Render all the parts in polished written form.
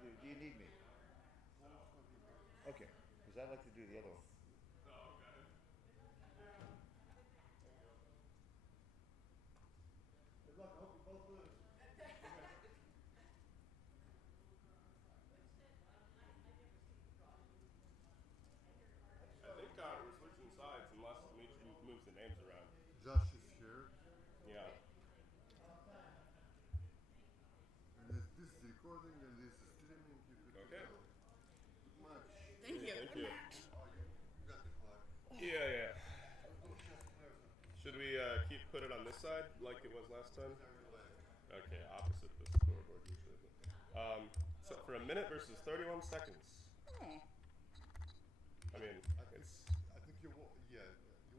Do you need me? Okay, because I'd like to do the other one. Good luck. I hope you both lose. I think we're switching sides unless Dimitri moves the names around. Josh is here, Yeah. and if this is recording and this is streaming, you could Okay. go. Good match. Thank you. Thank you. You got the clock. Yeah, yeah. Both chess players have Should we put it on this side like it was last time? very leg. Okay, opposite the scoreboard usually. So for a minute versus 31 seconds. Oh, I mean, I think it's I think you want you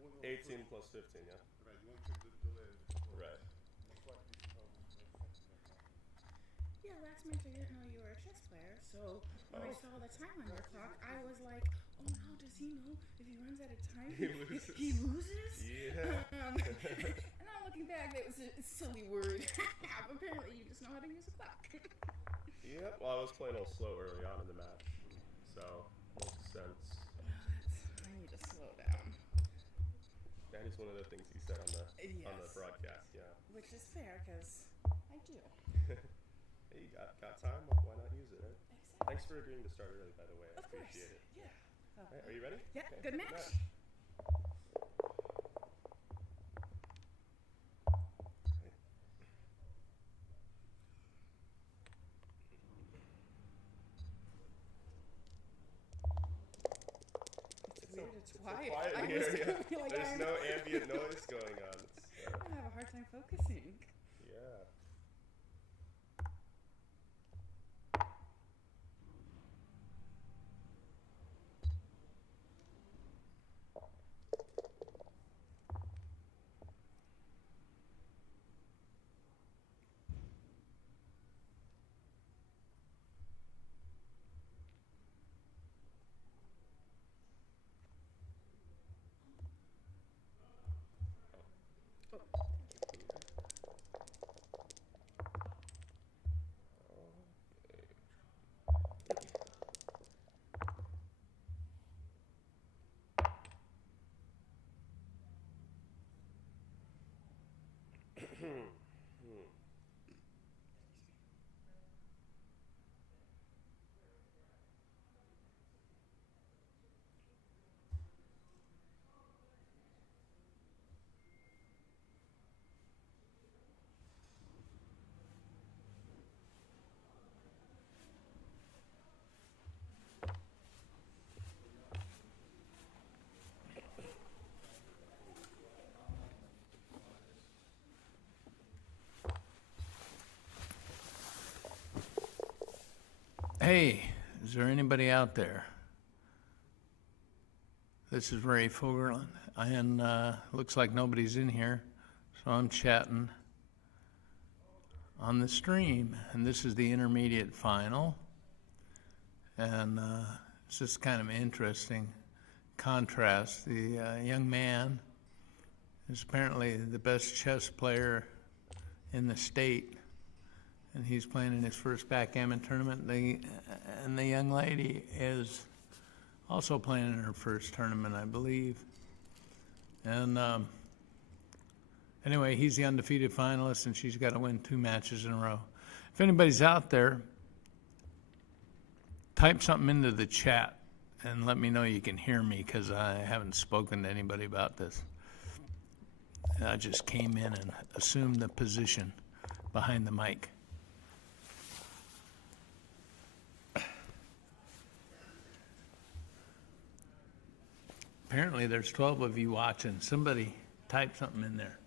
want to 18 plus 15, yeah? right. You want to check the delay of the score. Right. Most likely it's probably something like that. yeah. Last match I didn't know you were a chess player, so when I Oh. saw the time on your clock, I was like, "Oh no, does he know if he runs out of time, He loses. he loses?" Yeah. And I'm looking back, that was a silly word. Apparently, you just know how to use a clock. Yeah, well, I was playing a little slow early on in the match, so makes sense. I need to slow down. That is one of the things he said on the Yes. broadcast. Yeah. Which is fair, because I do. Hey, you got time? Why not use it, right? Exactly. Thanks for agreeing to start early, by the way. I Of course. appreciate it. Yeah. All right, are you ready? Yeah, Okay, good match. It's weird, it's so quiet. quiet I in was here. gonna Yeah. be like, There's no ambient noise going on. I have a hard time focusing. Yeah. Oh. Hey, is there anybody out there? This is Ray Fogerland, and looks like nobody's in here, so I'm chatting on the stream, and this is the intermediate final, and it's just kind of interesting contrast. The young man is apparently the best chess player in the state, and he's playing in his first backgammon tournament. And the young lady is also playing in her first tournament, I believe. And anyway, he's the undefeated finalist, and she's got to win 2 matches in a row. If anybody's out there, type something into the chat and let me know you can hear me, because I haven't spoken to anybody about this. I just came in and assumed the position behind the mic. Apparently there's 12 of you watching. Somebody type something in there.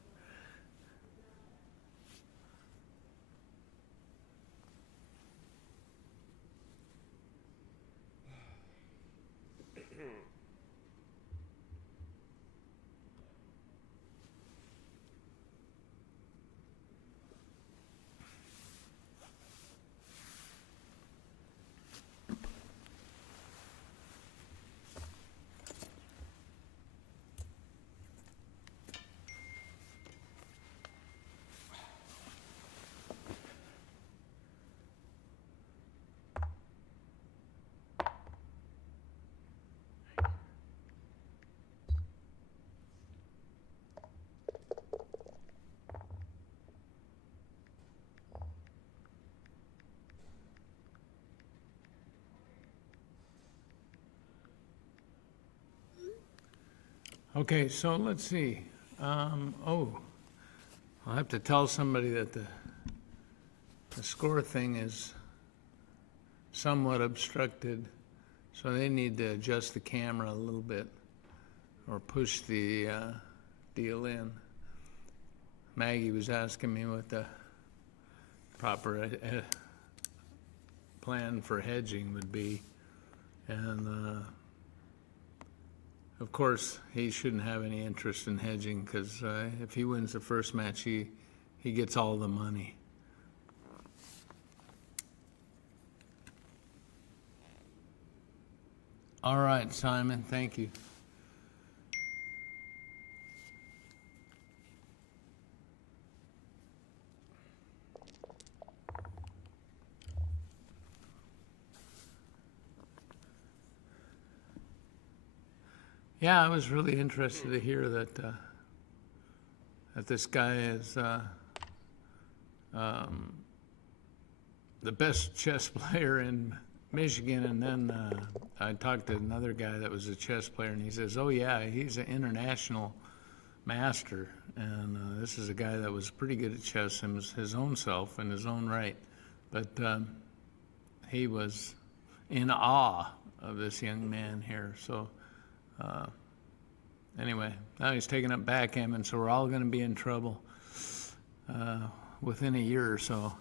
Okay, so let's see. I'll have to tell somebody that the score thing is somewhat obstructed, so they need to adjust the camera a little bit or push the deal in. Maggie was asking me what the proper plan for hedging would be, and of course he shouldn't have any interest in hedging, because if he wins the first match, he gets all the money. All right, Simon, thank you. Yeah, I was really interested to hear that that this guy is the best chess player in Michigan, and then I talked to another guy that was a chess player, and he says, "Oh yeah, he's an international master, and this is a guy that was pretty good at chess his own self in his own right, but he was in awe of this young man here." So anyway, now he's taking up backgammon, so we're all going to be in trouble within a year or so.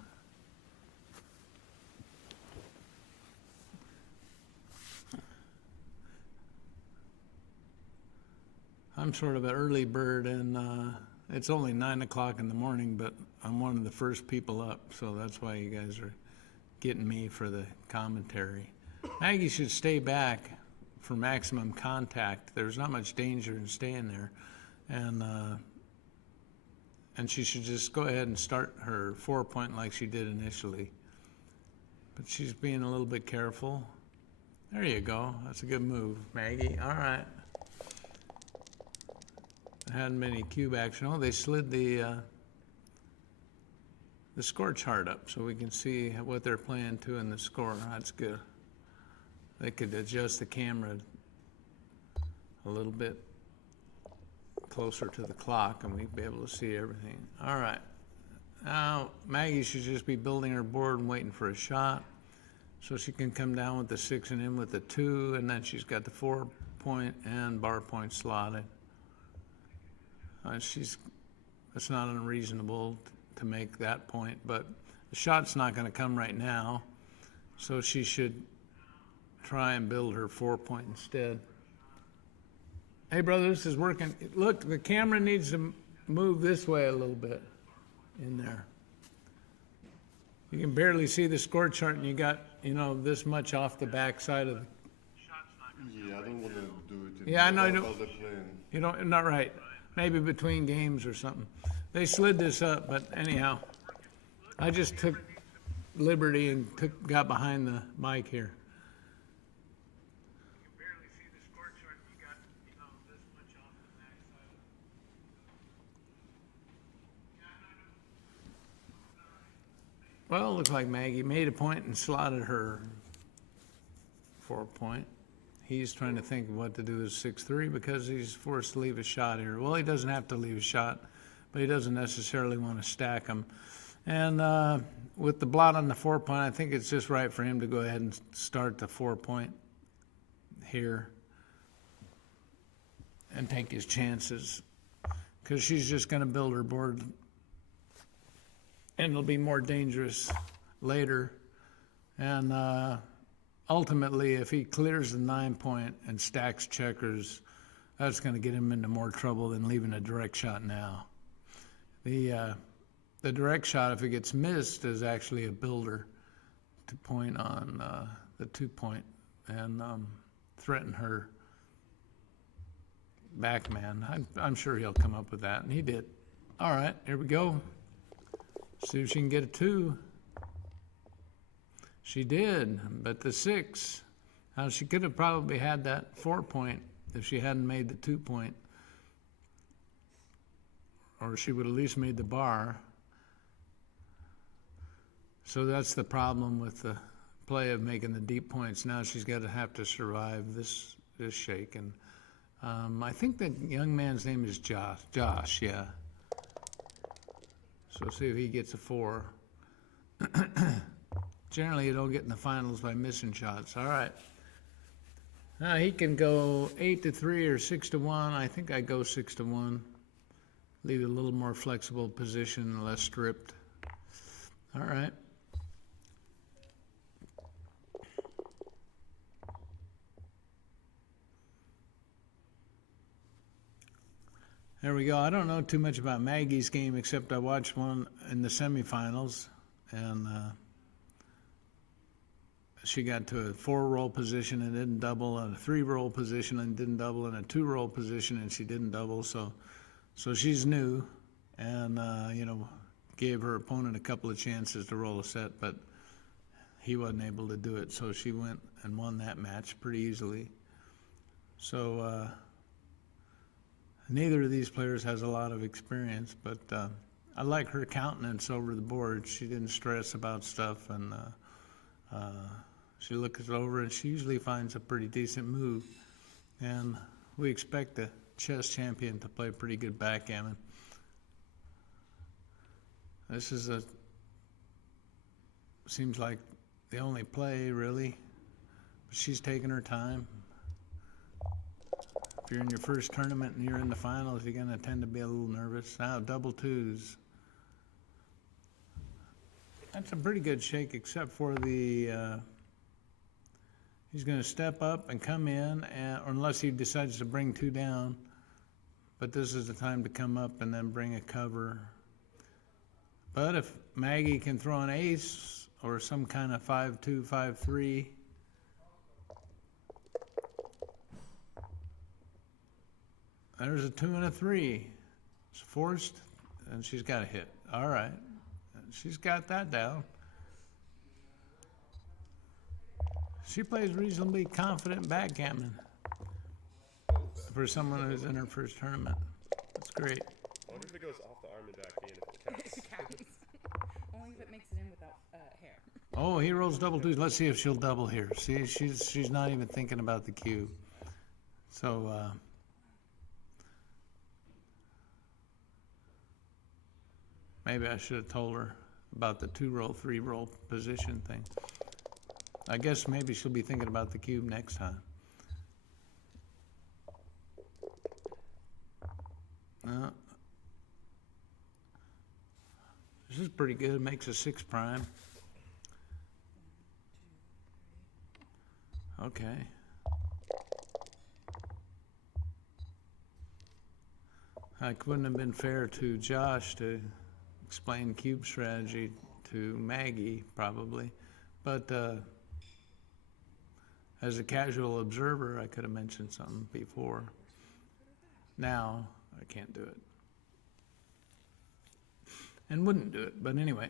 I'm sort of an early bird, and it's only 9 o'clock in the morning, but I'm one of the first people up, so that's why you guys are getting me for the commentary. Maggie should stay back for maximum contact. There's not much danger in staying there, and she should just go ahead and start her 4-point like she did initially. But she's being a little bit careful. There you go. That's a good move, Maggie. All right. Hadn't been any cube action. Oh, they slid the score chart up so we can see what they're playing to in the score. That's good. They could adjust the camera a little bit closer to the clock, and we'd be able to see everything. All right. Now, Maggie should just be building her board and waiting for a shot, so she can come down with the 6 and in with the 2, and then she's got the 4-point and bar point slotted. It's not unreasonable to make that point, but the shot's not going to come right now, so she should try and build her 4-point instead. Hey, brother, this is working. Look, the camera needs to move this way a little bit in there. You can barely see the score chart, and you got, this much off the back side of the... Yeah, I don't want to do it. Yeah, I know. You don't. Not right. Maybe between games or something. They slid this up, but anyhow, I just took liberty and got behind the mic here. You can barely see the score chart. You got, this much off the back side. Well, it looks like Maggie made a point and slotted her 4-point. He's trying to think of what to do with 6-3 because he's forced to leave a shot here. Well, he doesn't have to leave a shot, but he doesn't necessarily want to stack them. And with the blot on the 4-point, I think it's just right for him to go ahead and start the 4-point here and take his chances, because she's just going to build her board, and it'll be more dangerous later. And ultimately, if he clears the 9-point and stacks checkers, that's going to get him into more trouble than leaving a direct shot now. The direct shot, if it gets missed, is actually a builder to point on the 2-point and threaten her back man. I'm sure he'll come up with that, and he did. All right, here we go. See if she can get a 2. She did, but the 6. Now, she could have probably had that 4-point if she hadn't made the 2-point, or she would at least made the bar. So that's the problem with the play of making the deep points. Now she's got to have to survive this shake, and I think the young man's name is Josh. Josh, yeah. So see if he gets a 4. Generally, you don't get in the finals by missing shots. All right. Now he can go 8-3 or 6-1. I think I go 6-1. Leave it a little more flexible position, less stripped. All right. There we go. I don't know too much about Maggie's game except I watched one in the semifinals, and she got to a 4-roll position and didn't double, and a 3-roll position and didn't double, and a 2-roll position and she didn't double. So she's new, and gave her opponent a couple of chances to roll a set, but he wasn't able to do it. So she went and won that match pretty easily. So neither of these players has a lot of experience, but I like her countenance over the board. She didn't stress about stuff, and she looks it over, and she usually finds a pretty decent move. And we expect the chess champion to play pretty good backgammon. This is seems like the only play, really. But she's taking her time. If you're in your first tournament and you're in the finals, you're going to tend to be a little nervous. Now, double 2s. That's a pretty good shake, except for the... he's going to step up and come in, or unless he decides to bring 2 down. But this is the time to come up and then bring a cover. But if Maggie can throw an ace or some kind of 5-2, 5-3... There's a 2 and a 3. It's forced, and she's got a hit. All right. She's got that down. She plays reasonably confident backgammon for someone who's in her first tournament. That's great. I wonder if it goes off the arm and back in if it counts. It counts. Only if it makes it in without hair. Oh, he rolls double 2s. Let's see if she'll double here. See, she's not even thinking about the cube. So, maybe I should have told her about the 2-roll, 3-roll position thing. I guess maybe she'll be thinking about the cube next time. This is pretty good. Makes a 6 prime. Okay. It wouldn't have been fair to Josh to explain cube strategy to Maggie, probably. But as a casual observer, I could have mentioned something before. Now, I can't do it. And wouldn't do it, but anyway.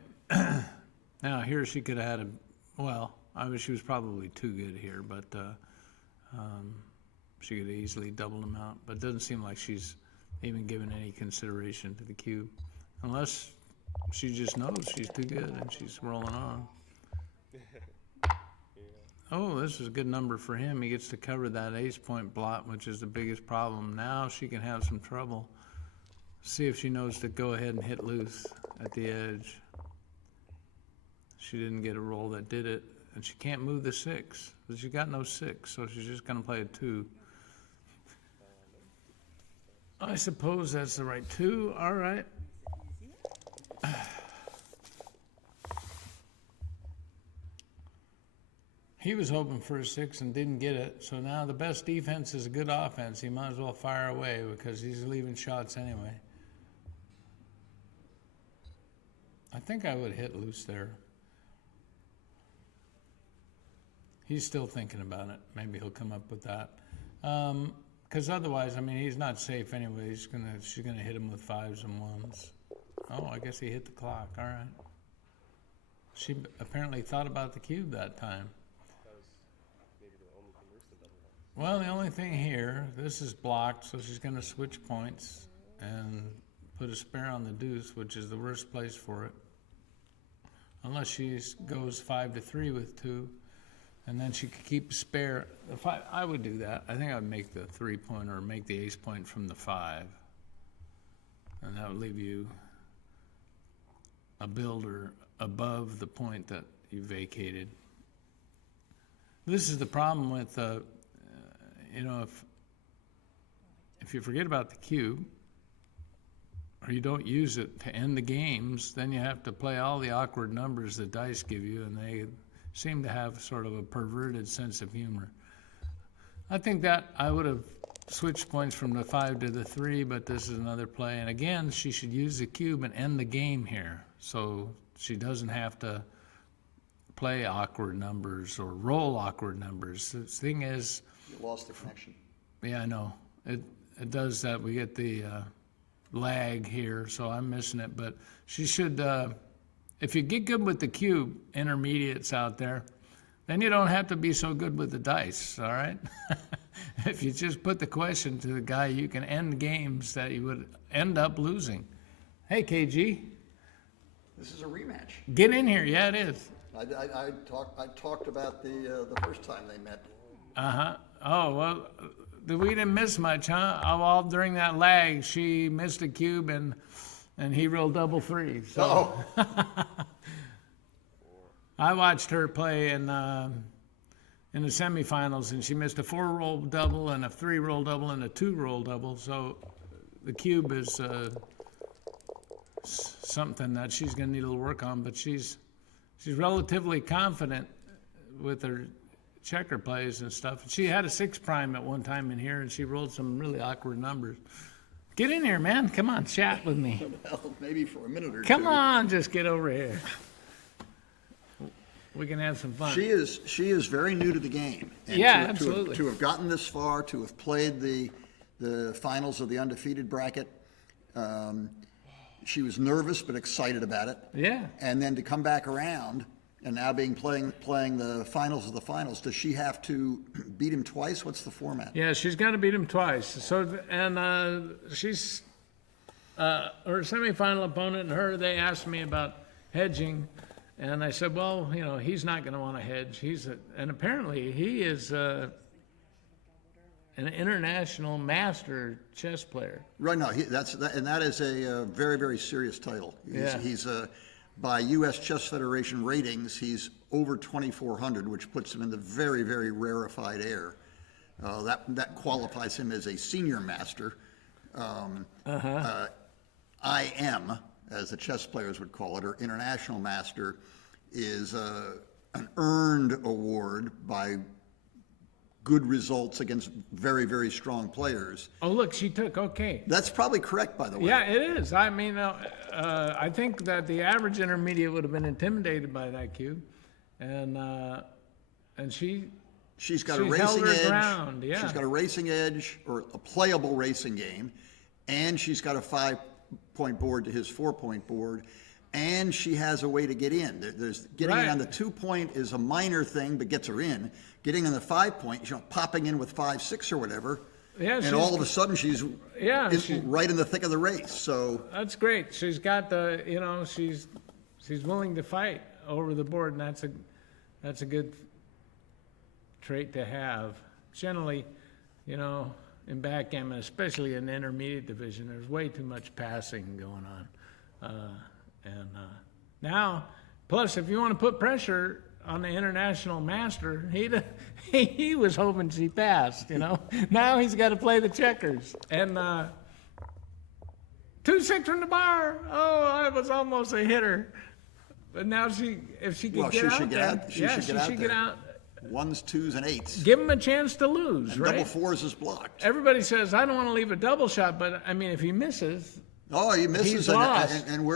Now, here she could have had she was probably too good here, but she could have easily doubled them out. But it doesn't seem like she's even given any consideration to the cube. Unless she just knows she's too good and she's rolling on. Oh, this is a good number for him. He gets to cover that ace point blot, which is the biggest problem. Now she can have some trouble. See if she knows to go ahead and hit loose at the edge. She didn't get a roll that did it, and she can't move the 6. But she got no 6, so she's just going to play a 2. I suppose that's the right 2. All right. He was hoping for a 6 and didn't get it, so now the best defense is a good offense. He might as well fire away because he's leaving shots anyway. I think I would hit loose there. He's still thinking about it. Maybe he'll come up with that. Because otherwise, I mean, he's not safe anyway. She's gonna hit him with 5s and 1s. Oh, I guess he hit the clock. All right. She apparently thought about the cube that time. Well, the only thing here, this is blocked, so she's going to switch points and put a spare on the deuce, which is the worst place for it. Unless she goes 5-3 with 2. And then she could keep a spare. If I would do that. I think I would make the 3-point or make the ace point from the 5. And that would leave you a builder above the point that you vacated. This is the problem with, if you forget about the cube, or you don't use it to end the games, then you have to play all the awkward numbers the dice give you, and they seem to have sort of a perverted sense of humor. I think that I would have switched points from the 5 to the 3, but this is another play. And again, she should use the cube and end the game here, so she doesn't have to play awkward numbers or roll awkward numbers. The thing is, You lost the connection. yeah, I know. It does that. We get the lag here, so I'm missing it. But she should, if you get good with the cube, intermediates out there, then you don't have to be so good with the dice, all right? If you just put the question to the guy, you can end games that you would end up losing. Hey, KG, This is a rematch. get in here. Yeah, it is. I talked about the first time they met. Uh-huh. Oh, well, we didn't miss much, huh? Oh, all during that lag, she missed a cube and he rolled double 3. So I watched her play in the semifinals, and she missed a 4-roll double and a 3-roll double and a 2-roll double. So the cube is something that she's going to need a little work on, but she's relatively confident with her checker plays and stuff. She had a 6 prime at one time in here, and she rolled some really awkward numbers. Get in here, man. Come on, chat with me. Well, maybe for a minute or two. Come on, just get over here. We can have some fun. She is very new to the game. And Yeah, to absolutely. To have gotten this far, to have played the finals of the undefeated bracket, she was nervous but excited about it. Yeah. And then to come back around and now playing the finals of the finals, does she have to beat him twice? What's the format? Yeah, she's got to beat him twice. So, and she's her semifinal opponent and her. They asked me about hedging, and I said, well, he's not going to want to hedge. And apparently he is an international master chess player. Right now, that is a very, very serious title. He's by U.S. Chess Federation ratings, he's over 2,400, which puts him in the very, very rarefied air. That qualifies him as a senior master. IM, as the chess players would call it, or international master, is an earned award by good results against very, very strong players. Oh, look, she took, okay. That's probably correct, by the way. Yeah, it is. I mean, I think that the average intermediate would have been intimidated by that cube. And She's got she a racing held her edge. ground, yeah. She's got a racing edge, or a playable racing game, and she's got a 5-point board to his 4-point board, and she has a way to get in. There's getting in on the 2-point is a minor thing, but gets her in. Getting on the 5-point, popping in with 5-6 or whatever, and all of a sudden she's right in the thick of the race. So that's great. She's got she's willing to fight over the board, and that's a good trait to have. Generally, in backgammon, especially in the intermediate division, there's way too much passing going on. Now, plus, if you want to put pressure on the international master, he was hoping she passed, Now he's got to play the checkers. And 2-6 from the bar. Oh, I was almost a hitter. But now if she could get out, she should get out. 1s, 2s, and 8s. Give him a chance to lose, And right? double 4s is blocked. Everybody says, I don't want to leave a double shot, but I mean, if he misses, Oh, he misses, he's lost. and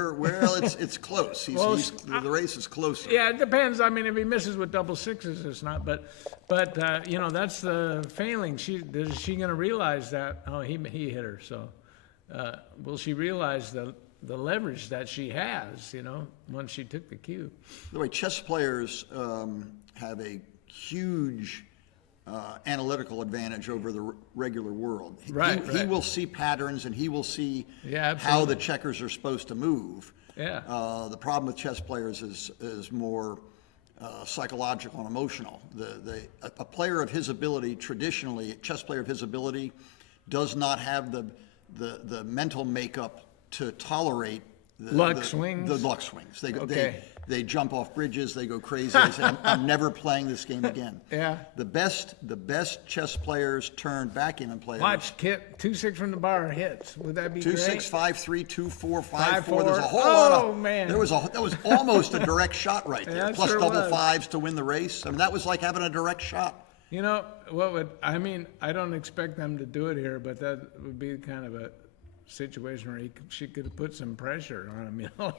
it's close. The race is closer. Yeah, it depends. I mean, if he misses with double 6s, it's not. But that's the failing. Is she going to realize that? Oh, he hit her. So, will she realize the leverage that she has? Once she took the cue. The way chess players have a huge analytical advantage over the regular world. He will see patterns, and he will see how the checkers are supposed to move. Yeah. The problem with chess players is more psychological and emotional. A player of his ability, traditionally, a chess player of his ability, does not have the mental makeup to tolerate luck swings. The luck swings. Okay. They jump off bridges. They go crazy. They say, I'm never playing this game again. Yeah. The best chess players turned backgammon players. Watch Kip 2-6 from the bar hits. Would that be 2-6, great? 5-3, 2-4, 5-4. 5-4. There's a whole lot of. Oh, man. That was almost a direct shot right there. Yeah, it Plus sure double was. fives to win the race. I mean, that was like having a direct shot. You know, I don't expect them to do it here, but that would be kind of a situation where she could have put some pressure on him. You know,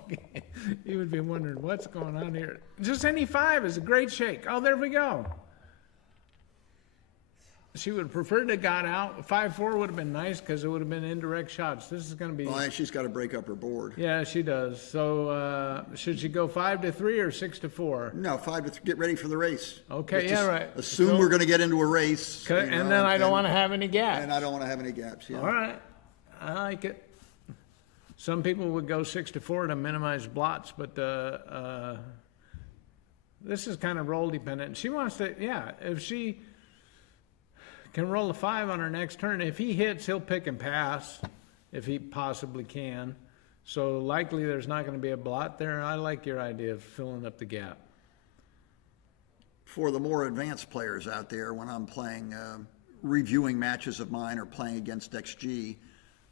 he would be wondering what's going on here. Just any 5 is a great shake. Oh, there we go. She would have preferred to got out. 5-4 would have been nice because it would have been indirect shots. This is going to be. Well, she's got to break up her board. Yeah, she does. So should she go 5-3 or 6-4? No, 5-3. Get ready for the race. Okay, Let's yeah, just right. Assume So- we're going to get into a race. Okay, you and know, then I don't want to have any gaps. And I don't want to have any gaps. Yeah. All right, I like it. Some people would go 6-4 to minimize blots, but this is kind of role dependent. She wants to, yeah, if she can roll a 5 on her next turn, if he hits, he'll pick and pass, if he possibly can. So likely there's not going to be a blot there. I like your idea of filling up the gap. For the more advanced players out there, when I'm playing, reviewing matches of mine or playing against XG,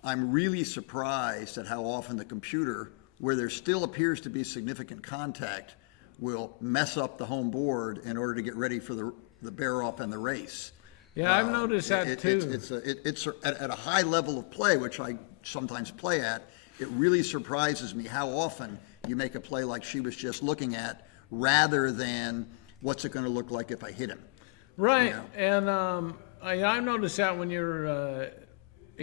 I'm really surprised at how often the computer, where there still appears to be significant contact, will mess up the home board in order to get ready for the bear-up and the race. Yeah, I've noticed that too. It's at a high level of play, which I sometimes play at. It really surprises me how often you make a play like she was just looking at, rather than what's it going to look like if I hit him. Right, You know? and I've noticed that when you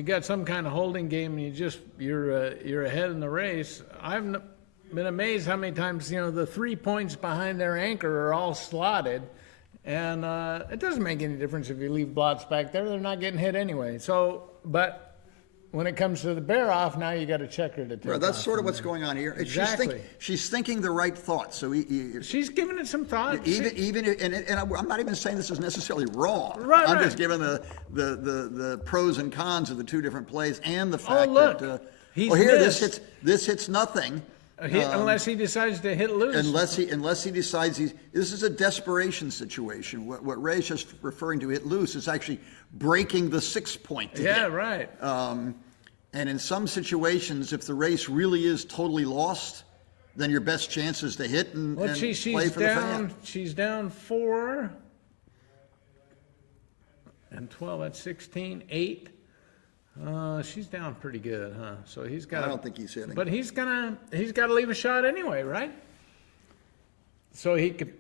got some kind of holding game and you're ahead in the race. I've been amazed how many times the 3 points behind their anchor are all slotted, and it doesn't make any difference if you leave blots back there; they're not getting hit anyway. So, but when it comes to the bear off, now you got to check her to take Well, that's off sort of from what's there. going on here. Exactly. She's thinking the right thoughts. So She's giving it some thought. I'm not even saying this is necessarily wrong. Right, I'm right. just giving the pros and cons of the two different plays and the fact look, that he's here missed. this hits nothing. Unless he decides to hit loose. Unless he decides this is a desperation situation. What Ray's just referring to, hit loose, is actually breaking the 6 point. Yeah, right. And in some situations, if the race really is totally lost, then your best chance is to hit and She's play for the down. fan. She's down 4 and 12. That's 16. 8. She's down pretty good, huh? So he's got. I don't think he's hitting. But he's got to leave a shot anyway, right? So he could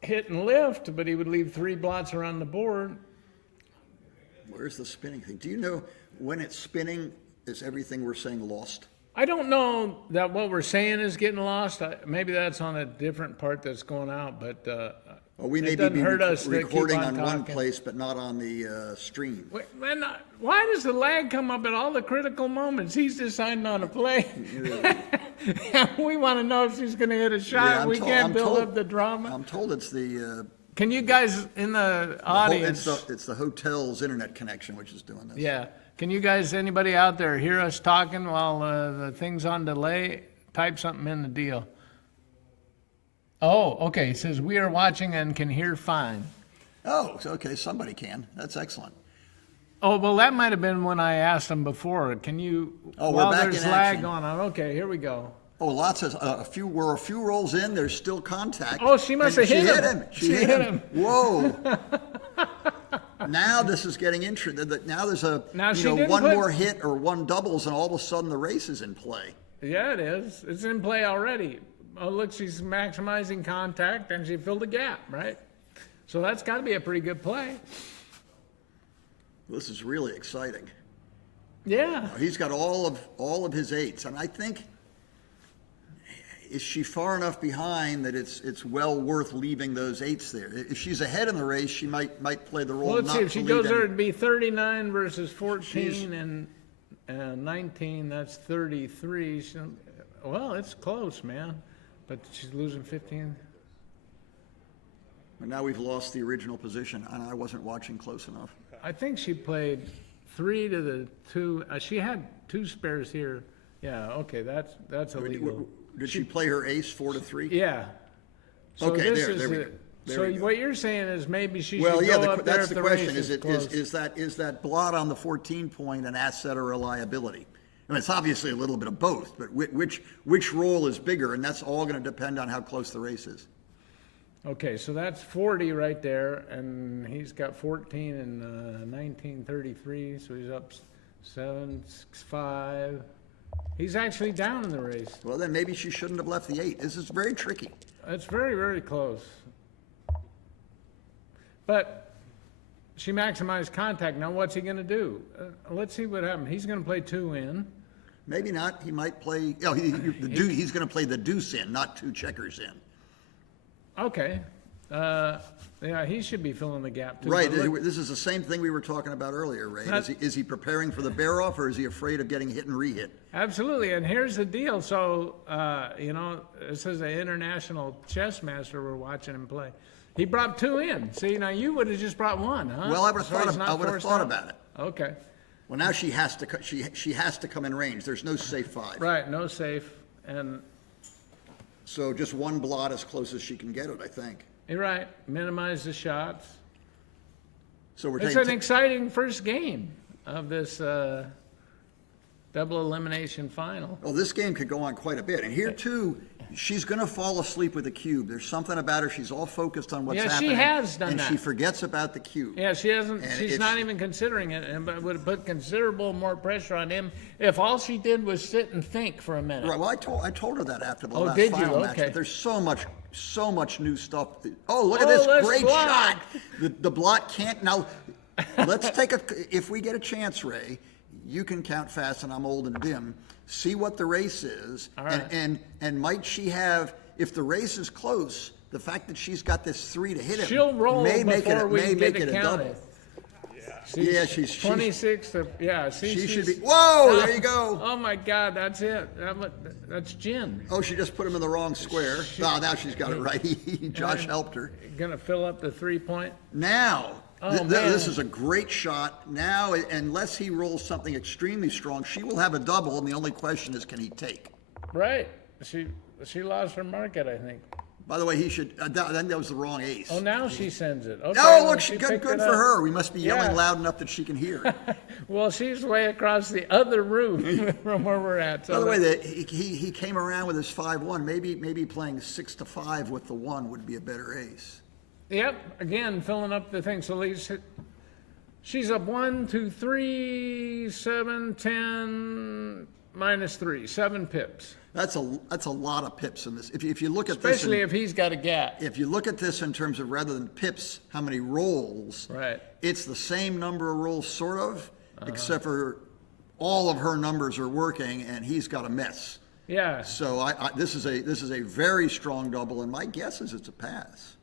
hit and lift, but he would leave 3 blots around the board. Where's the spinning thing? Do you know when it's spinning, is everything we're saying lost? I don't know that what we're saying is getting lost. Maybe that's on a different part that's going out, but Well, we it may doesn't be hurt us to keep recording on on one talking. place, but not on the stream. Wait, man, why does the lag come up at all the critical moments? He's deciding on a play. We want to know if she's going to hit a shot. I'm We told- can't I'm build told- up the drama. I'm told it's the Can you guys in the audience? it's the hotel's internet connection which is doing this. Yeah. Can you guys, anybody out there, hear us talking while the thing's on delay? Type something in the deal. Oh, okay. It says we are watching and can hear fine. Oh, okay. Somebody can. That's excellent. Oh, well, that might have been when I asked them before. Can you? Oh, we're while back there's in lag action. going on. Okay, here we go. Oh, lots of we're a few rolls in. There's still contact. Oh, she must And have hit she him. She She hit hit him. Whoa. Now this is getting interesting. Now there's Now she didn't one put- more hit or one doubles, and all of a sudden the race is in play. Yeah, it is. It's in play already. Oh, look, she's maximizing contact, and she filled a gap, right? So that's got to be a pretty good play. This is really exciting. Yeah. He's got all of his 8s, and I think, is she far enough behind that it's well worth leaving those 8s there? If she's ahead in the race, she might play the role. Well, let's not see. If to she lead goes any- there, it'd be 39 versus 14 She's- and 19. That's 33. Well, it's close, man. But she's losing 15. And now we've lost the original position, and I wasn't watching close enough. I think she played 3 to the 2. She had 2 spares here. Yeah, okay, that's illegal. Did she play her ace 4 to 3? Yeah. So Okay, this there we is go. So There we go. what you're saying is maybe she Well, should yeah, go up there that's if the the question. race Is close. that blot on the 14 point an asset or a liability? I mean, it's obviously a little bit of both, but which role is bigger, and that's all going to depend on how close the race is. Okay, so that's 40 right there, and he's got 14 in 1933, so he's up 7-5. He's actually down in the race. Well, then maybe she shouldn't have left the 8. This is very tricky. It's very, very close. But she maximized contact. Now what's he going to do? Let's see what happens. He's going to play 2 in. Maybe not. He might play. Oh, he's going to play the deuce in, not 2 checkers in. Okay. Yeah, he should be filling the gap too. Right. But look, This is the same thing we were talking about earlier, Ray. Is he preparing for the bear off, or is he afraid of getting hit and re-hit? absolutely. And here's the deal. So, this is an international chess master we're watching him play. He brought 2 in. See, now you would have just brought 1, huh? Well, I would have So he's thought. not I would have forced thought out? about it. Okay. Well, now she has to. She has to come in range. There's no safe 5. Right. No safe. And So just 1 blot as close as she can get it, I think. you're right. Minimize the shots. So we're It's taking. an exciting first game of this double elimination final. Well, this game could go on quite a bit. And here, too, she's going to fall asleep with the cube. There's something about her. She's all focused on what's Yeah, she happening. has done and that. she forgets about the cube. Yeah, she hasn't. And She's it's- not even considering it, and but would put considerable more pressure on him if all she did was sit and think for a minute. Right. Well, I told her that after the Oh, last did you? final match. Okay. But there's so much new stuff. Oh, look at Oh, this let's great block. shot. The blot can't now. Let's take a. If we get a chance, Ray, you can count fast, and I'm old and dim. See what the race is, All right. and might she have? If the race is close, the fact that she's got this 3 to hit it She'll roll may make before it we may get make it it a counted. double. Yeah, she's 26 to yeah. See, She should she's- be. Whoa! There you go. Oh my God, that's it. That's gin. Oh, she just put him in the wrong square. Oh, now she's got it right. Josh helped her. Gonna fill up the 3-point. Now, Oh, this man. is a great shot. Now, unless he rolls something extremely strong, she will have a double, and the only question is, can he take? Right. She lost her market, I think. By the way, he should. I think that was the wrong ace. Oh, now she sends it. Okay, Oh, well, look, she good picked it for up. her. We must be yelling Yeah. loud enough that she can hear. Well, she's way across the other room from where we're at. So By the way, he came around with his 5-1. Maybe playing 6 to 5 with the 1 would be a better ace. Yep, again, filling up the thing. So she's up 1, 2, 3, 7, 10, minus 3, 7 pips. That's a lot of pips in this. If you look at this, Especially if he's got a gap. if you look at this in terms of rather than pips, how many rolls? Right. It's the same number of rolls, sort of, except for all of her numbers are working, and he's got a mess. Yeah. So this is a very strong double, and my guess is it's a pass.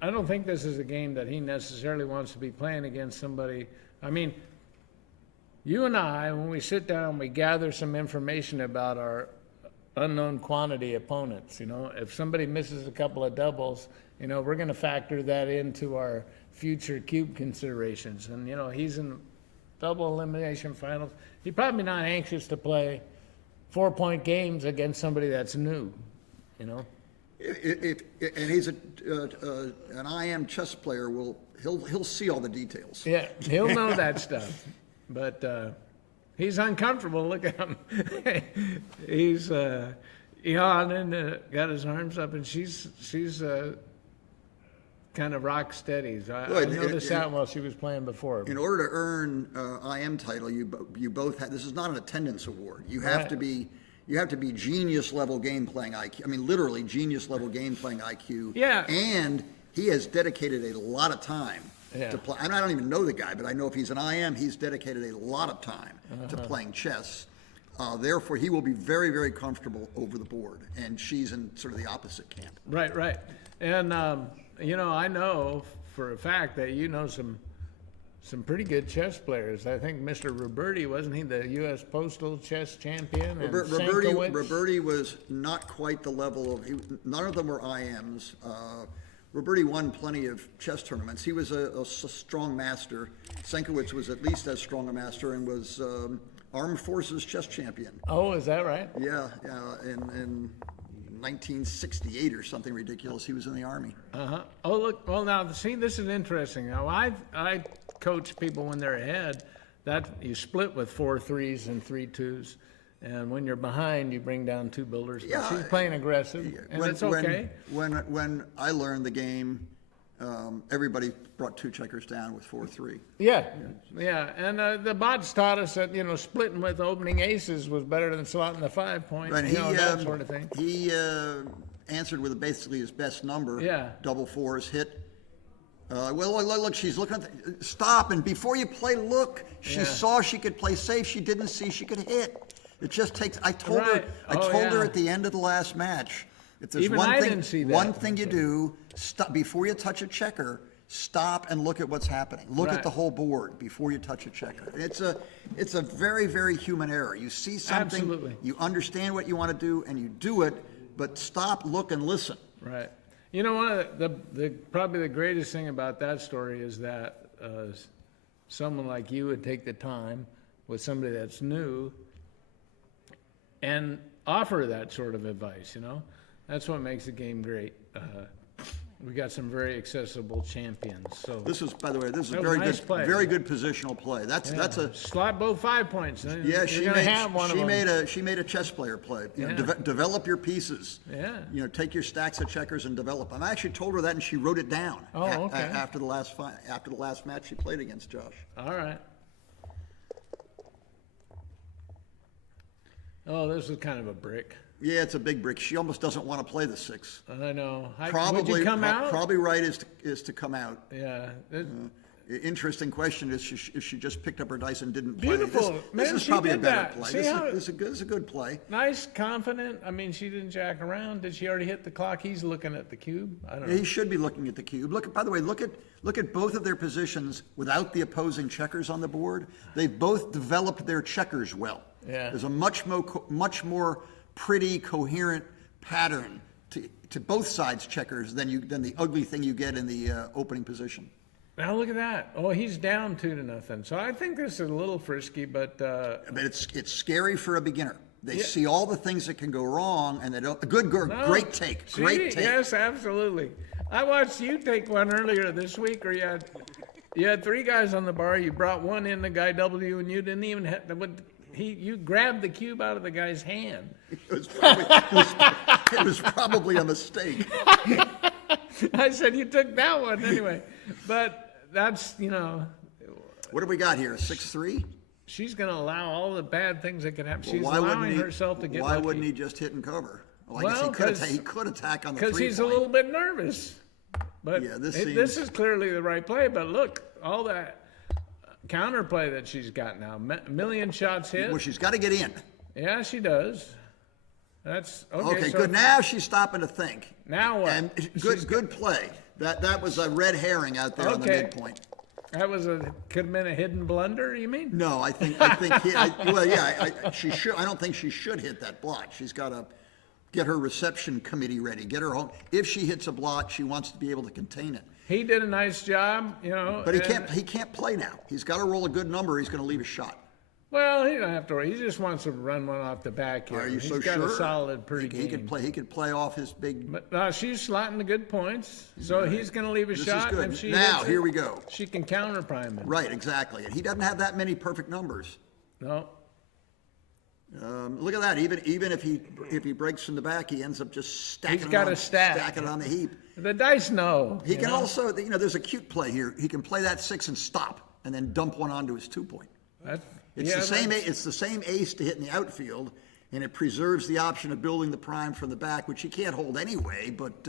I don't think this is a game that he necessarily wants to be playing against somebody. I mean, you and I, when we sit down, we gather some information about our unknown quantity opponents. If somebody misses a couple of doubles, we're going to factor that into our future cube considerations. And, he's in double elimination finals. He's probably not anxious to play 4-point games against somebody that's new, And he's an IM chess player. He'll see all the details. Yeah, he'll know that stuff. But he's uncomfortable. Look at him. He's yawning, got his arms up, and she's kind of rock steady. So I noticed that while she was playing before. In order to earn IM title, you both have. This is not an attendance award. You have Right. to be. You have to be genius level game playing IQ. I mean, literally genius level game playing IQ. Yeah. And he has dedicated a lot of time Yeah. to play. I don't even know the guy, but I know if he's an IM, he's dedicated a lot of time to playing chess. Therefore, he will be very, very comfortable over the board. And she's in sort of the opposite camp. Right. And, I know for a fact that you know some some pretty good chess players. I think Mr. Roberti, wasn't he the U.S. Postal chess champion? And Sankiewicz? Roberti was not quite the level of, none of them were IMs. Roberti won plenty of chess tournaments. He was a strong master. Sankiewicz was at least as strong a master and was Armed Forces chess champion. Oh, is that right? Yeah, in 1968 or something ridiculous. He was in the Army. Uh-huh. Oh, look. Well, now, see, this is interesting. Now, I coach people when they're ahead. That you split with 4 3s and 3 2s. And when you're behind, you bring down 2 builders. But Yeah, she's playing aggressive, and it's okay. When I learned the game, everybody brought 2 checkers down with 4-3. Yeah. And the bots taught us that, splitting with opening aces was better than slotting the 5 point, But that sort of thing. He answered with basically his best number. Yeah. Double 4s hit. Well, look, she's looking at stop, and before you play, look. She saw she could play safe. She didn't see she could hit. It just takes. I told Right. her at the end of the last match. If there's Even one I thing, didn't see that. one thing you do, stop before you touch a checker. Stop and look at what's happening. Look Right. at the whole board before you touch a checker. It's a very, very human error. You see something, Absolutely. you understand what you want to do, and you do it. But stop, look, and listen. Right. One of the probably the greatest thing about that story is that someone like you would take the time with somebody that's new and offer that sort of advice. That's what makes the game great. We got some very accessible champions. So This is, by the way, this is That was very nice good, play. very good positional play. That's a. slot both 5 points. Yeah, You're she gonna made have one of them. she made a chess player play. Yeah. Develop your pieces. Yeah. Take your stacks of checkers and develop them. I actually told her that, and she wrote it down. Oh, okay. After the last match she played against Josh. All right. Oh, this is kind of a brick. Yeah, it's a big brick. She almost doesn't want to play the 6. I know. Would Probably you come out? Probably right is to come out. Yeah. Interesting question is if she just picked up her dice and didn't play. Beautiful. This Man, is she probably a did better that. play. See how- This is a good play. Nice, confident. I mean, she didn't jack around. Did she already hit the clock? He's looking at the cube. I don't know. He should be looking at the cube. By the way, look at both of their positions without the opposing checkers on the board. They've both developed their checkers well. Yeah. There's a much more pretty, coherent pattern to both sides' checkers than the ugly thing you get in the opening position. Now look at that. Oh, he's down 2-0. So I think this is a little frisky, but But it's scary for a beginner. They see all the things that can go wrong, and they don't. Great take. See, Great take. Yes, absolutely. I watched you take one earlier this week, where you had 3 guys on the bar. You brought one in, the guy W, and you didn't even have. You grabbed the cube out of the guy's hand. It was probably a mistake. I said you took that one anyway, but that's What do we got here? 6-3. she's going to allow all the bad things that can happen. Well, She's allowing herself to get Why lucky. wouldn't he just hit and cover? Well, I Well, guess he could attack on the 3 Because he's a point. little bit nervous. But Yeah, this this is clearly the right play. But look, all that counterplay that she's got now, a million shots hit. Well, she's got to get in. Yeah, she does. That's Okay, so good. Now she's stopping to think. Now what? And good play. That was a red herring out there on the Okay. midpoint. That could have been a hidden blunder. You mean? No, I think she should. I don't think she should hit that blot. She's got to get her reception committee ready. Get her home. If she hits a blot, she wants to be able to contain it. He did a nice job, But he can't play now. He's got to roll a good number. He's going to leave a shot. Well, he don't have to worry. He just wants to run one off the back here. Are you He's so got sure? a solid pretty He game. could play off his big. But she's slotting the good points, so he's going to leave a This is shot. good. And if she Now, hits here it, we go. She can counter prime it. Right, exactly. And he doesn't have that many perfect numbers. No. Look at that. Even if he breaks from the back, he ends up just stacking He's it got on, a stack. stacking it on the heap. The dice know. He can also, there's a cute play here. He can play that 6 and stop, and then dump one onto his 2-point. It's the same ace to hit in the outfield, and it preserves the option of building the prime from the back, which he can't hold anyway. But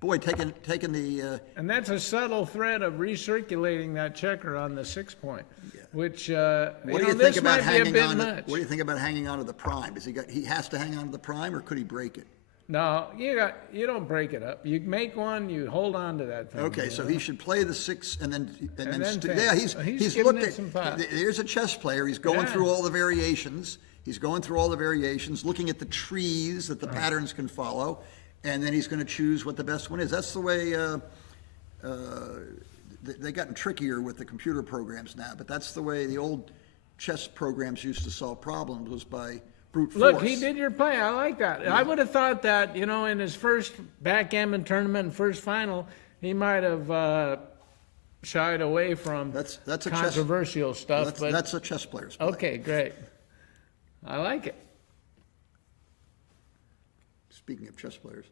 boy, taking the And that's a subtle threat of recirculating that checker on the 6-point, which what do you think this about might be a hanging bit on? much. What do you think about hanging on to the prime? He has to hang on to the prime, or could he break it? No, you don't break it up. You make one, you hold on to that thing. Okay, you so know? he should play the 6 and then then yeah, think. he's giving looked it at. some thought. Here's a chess player. He's going Yeah. through all the variations. He's going through all the variations, looking at the trees that the patterns can follow, and then he's going to choose what the best one is. That's the way they've gotten trickier with the computer programs now, but that's the way the old chess programs used to solve problems, was by brute force. Look, he did your play. I like that. I would have thought that, in his first backgammon tournament and first final, he might have shied away from That's a controversial stuff. but that's a chess player's play. okay, great. I like it. Speaking of chess players.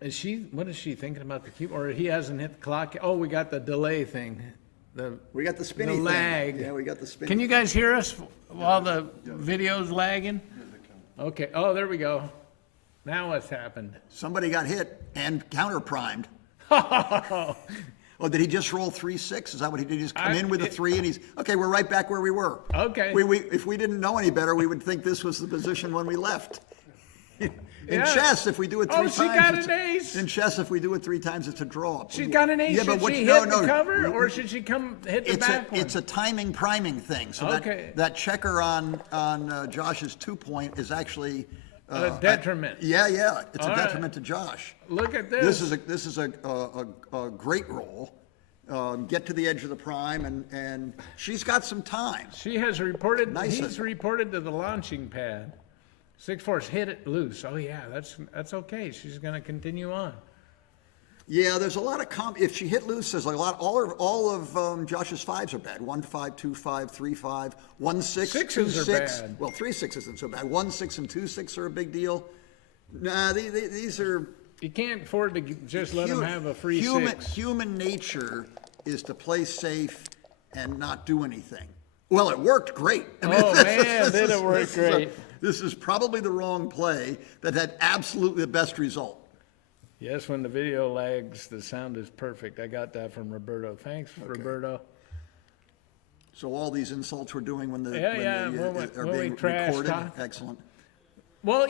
What is she thinking about the cube? Or he hasn't hit the clock yet? Oh, we got the delay thing. We got the spinny thing. lag. Yeah, we got the spinny. Can you guys hear us while the video's lagging? Okay. Oh, there we go. Now what's happened? Somebody got hit and counter primed. Oh, did he just roll 3-6? Is that what he did? He just come in with a 3 and he's, okay, we're right back where we were. Okay. If we didn't know any better, we would think this was the position when we left. In Yeah. chess, if we do it 3 times. she got an ace. In chess, if we do it 3 times, it's a draw. She's got an ace. Yeah, but Should she no, hit no, the cover, or should she come hit the back one? It's a timing priming thing. So Okay. that checker on Josh's 2-point is actually A detriment. Yeah, it's All a right. detriment to Josh. Look at this. This is a great roll. Get to the edge of the prime, and she's got some time. She has reported. Nice. He's reported to the launching pad. 6-4's hit it loose. Oh yeah, that's okay. She's going to continue on. Yeah, there's a lot of if she hit loose, there's a lot. All of Josh's 5s are bad. 1-5, 2-5, 3-5, 1-6, Sixes are 2-6. bad. Well, 3-6 isn't so bad. 1-6 and 2-6 are a big deal. Nah, these are. You can't afford to just let him have a free six. Human nature is to play safe and not do anything. Well, it worked great. I mean, Oh man, did it work great? This is probably the wrong play that had absolutely the best result. Yes, when the video lags, the sound is perfect. I got that from Roberto. Thanks, Roberto. So all these insults we're doing when When we are being trash recorded, talk. excellent. Well,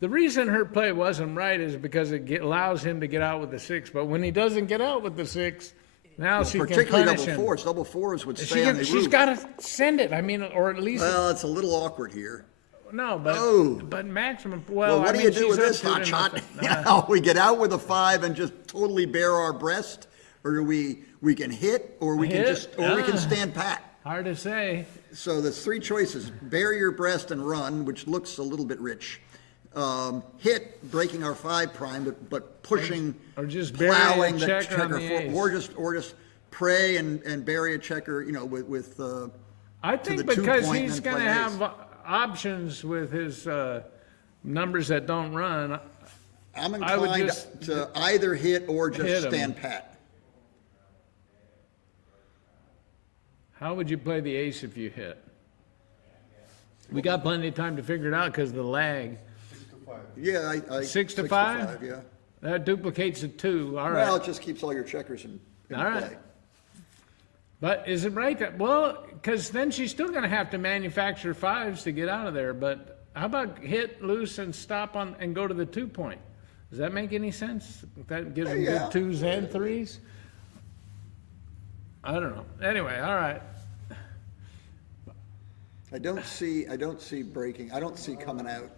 the reason her play wasn't right is because it allows him to get out with the 6. But when he doesn't get out with the 6, now she can Particularly punish double him. fours. Double fours would stay on the She's roof. got to send it. I mean, or at least Well, it's a little awkward here. no, but Oh. but maximum. Well, what do you do with this she's up hot 2-0. shot? We get out with a 5 and just totally bare our breast, or do we can hit, or we can Hit? we can stand pat. Hard to say. So there's 3 choices: bare your breast and run, which looks a little bit rich. Hit, breaking our 5 prime, but pushing Or just bury a plowing the checker on the ace. or just pray and bury a checker, with I to think the 2 because point and he's then going to play have options with his numbers that don't run. I'm I would inclined just to either hit or hit just 'em. stand pat. How would you play the ace if you hit? We got plenty of time to figure it out because of the lag. Yeah, I 6 to 5? yeah. That duplicates a 2. All right. Well, it just keeps all your checkers in All right. play. But is it right that, well, because then she's still going to have to manufacture 5s to get out of there. But how about hit loose and stop on and go to the 2-point? Does that make any sense? That gives them Yeah. good 2s and 3s? I don't know. Anyway, all right. I don't see breaking. I don't see coming out.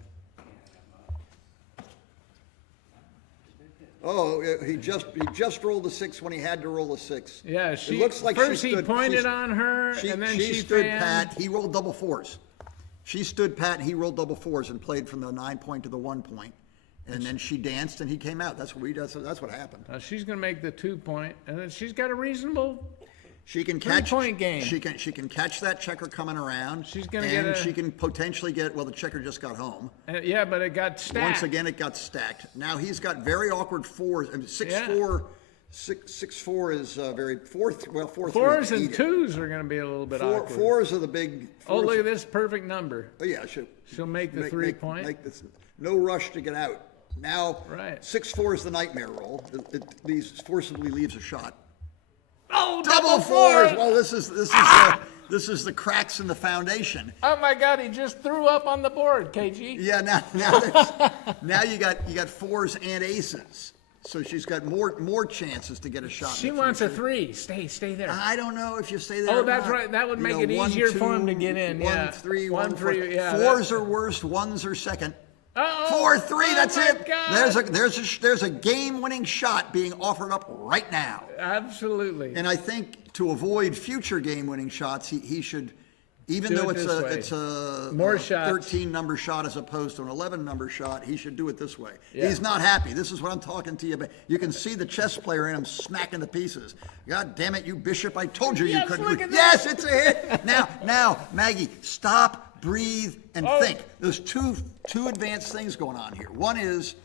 Oh, he just rolled a 6 when he had to roll a 6. Yeah, It looks like first she he stood, pointed she- on her, and then she stood fanned. pat. He rolled double 4s. She stood pat. He rolled double 4s and played from the 9-point to the 1-point, and then she danced and he came out. That's what happened. Now she's going to make the 2-point, and then she's got a reasonable. She can catch 3-point game. She can catch that checker coming around. She's gonna and get a- she can potentially get. Well, the checker just got home. Yeah, but it got stacked. Once again, it got stacked. Now he's got very awkward 4s. I mean, 6-4. 6-4 is very 4. Well, 4-3. 4s and 2s are going to be a little bit awkward. 4s are the big. Oh, 4s look at this perfect number. Oh, yeah, She'll make the 3-point. Make this, no rush to get out. Now, Right. 6-4 is the nightmare roll. It forcibly leaves a shot. Oh, Double 4s. Well, this is This is the cracks in the foundation. Oh my God, he just threw up on the board, KG. Yeah, now you got fours and aces. So she's got more chances to get a shot. She in the wants a future. 3. Stay there. I don't know if you stay there. Oh, or that's not. right. That would You make know, it 1, easier 2, for him to get in. 1, Yeah. 3, 1, 1, 3. 4. Yeah. Fours are worst. Ones are second. Uh-oh. 4, 3. Oh That's my it. God. There's a game-winning shot being offered up right now. Absolutely. And I think to avoid future game-winning shots, he should, even Do though it this way. it's a More shots. 13-number shot as opposed to an 11-number shot, he should do it this way. Yeah. He's not happy. This is what I'm talking to you about. You can see the chess player in him smacking to pieces. God damn it, you bishop! I told you you Yes, couldn't. look at Yes, it's a hit. Now, Maggie, stop, breathe, and Oh. think. There's two advanced things going on here. One is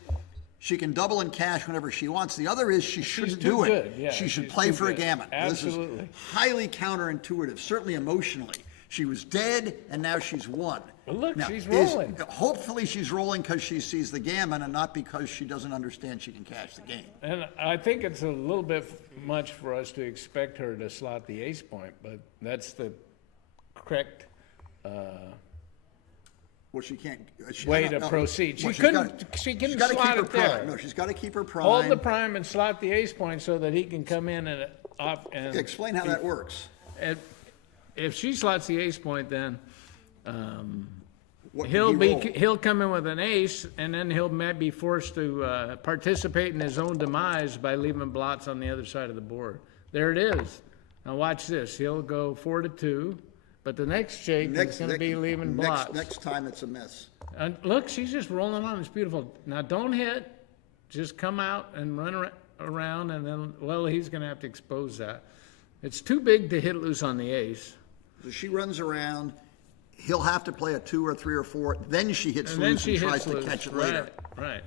she can double and cash whenever she wants. The other is she shouldn't too do it. good. Yeah, she should she's play too for a good. gammon. Absolutely. This is highly counterintuitive, certainly emotionally. She was dead, and now she's won. Well, look, Now, she's rolling. Hopefully she's rolling because she sees the gammon and not because she doesn't understand she can cash the game. And I think it's a little bit much for us to expect her to slot the ace point, but that's the correct Well, she can't. way to proceed. She Well, couldn't she's slot gotta keep her it there. prime. No, she's got to keep her prime. Hold the prime and slot the ace point so that he can come in and off and. Explain how that works. If she slots the ace point, then What can he roll? he'll come in with an ace, and then he'll might be forced to participate in his own demise by leaving blots on the other side of the board. There it is. Now watch this. He'll go 4-2, but the next shake is going to be leaving blots. Next time it's a mess. And look, she's just rolling on. It's beautiful. Now don't hit. Just come out and run around, and then, well, he's going to have to expose that. It's too big to hit loose on the ace. So she runs around. He'll have to play a 2 or 3 or 4. Then she hits And then loose she and tries hits to loose. catch it Right, later. right.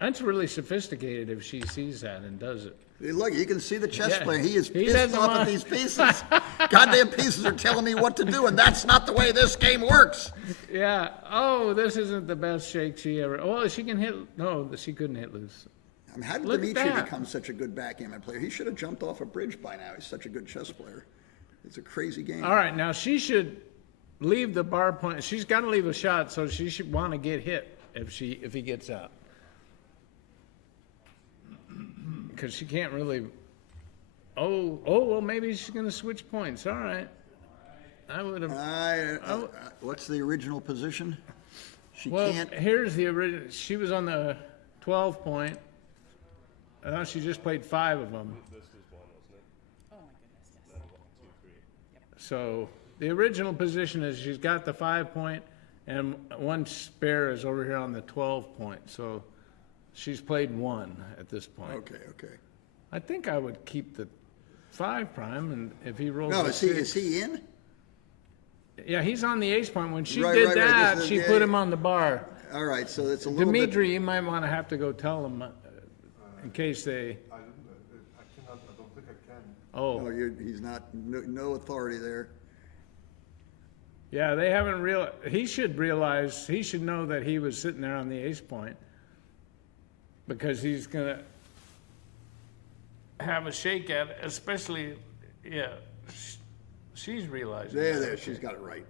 That's really sophisticated if she sees that and does it. Hey, look, you can see the chess Yeah. player. He is He pissed doesn't off at want- these pieces. Goddamn pieces are telling me what to do, and that's not the way this game works. Yeah. Oh, this isn't the best shake she ever. Oh, she can hit. No, she couldn't hit loose. I mean, how did Look at Dimitri that. become such a good backgammon player? He should have jumped off a bridge by now. He's such a good chess player. It's a crazy game. All right, now she should leave the bar point. She's got to leave a shot, so she should want to get hit if he gets out, because she can't really. Oh, well, maybe she's going to switch points. All right, I would have. What's the original position? She Well, can't. here's the original. She was on the 12 point. I thought she just played 5 of them. This was one, wasn't it? Oh my goodness, yes. 1, 2, 3. So the original position is she's got the 5 point, and one spare is over here on the 12 point. So she's played 1 at this point. Okay. I think I would keep the 5 prime, and if he rolls No, a is he 6 in? Yeah, he's on the ace point. When she Right, did right, right. that, This is- she yeah, put yeah. him on the bar. All right, so it's a little bit. Dimitri, you might want to have to go tell him in case they. I cannot, I don't think I can. Oh, No, he's not. No authority there. yeah, they haven't he should realize, he should know that he was sitting there on the ace point, because he's gonna have a shake at it, especially, yeah, she's realizing. There, that. she's got it right.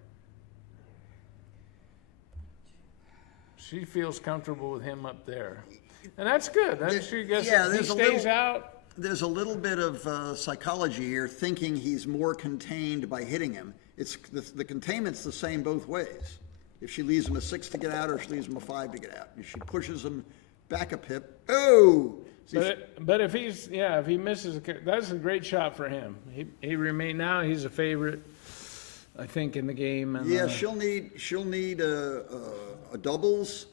She feels comfortable with him up there, and that's good. Then she gets, Yeah, he there's a stays little- out. There's a little bit of psychology here, thinking he's more contained by hitting him. It's the containment's the same both ways. If she leaves him a 6 to get out, or she leaves him a 5 to get out. If she pushes him back a pip, oh! See, But if if he misses, that's a great shot for him. He now he's a favorite, I think, in the game. And, yeah, she'll need a doubles,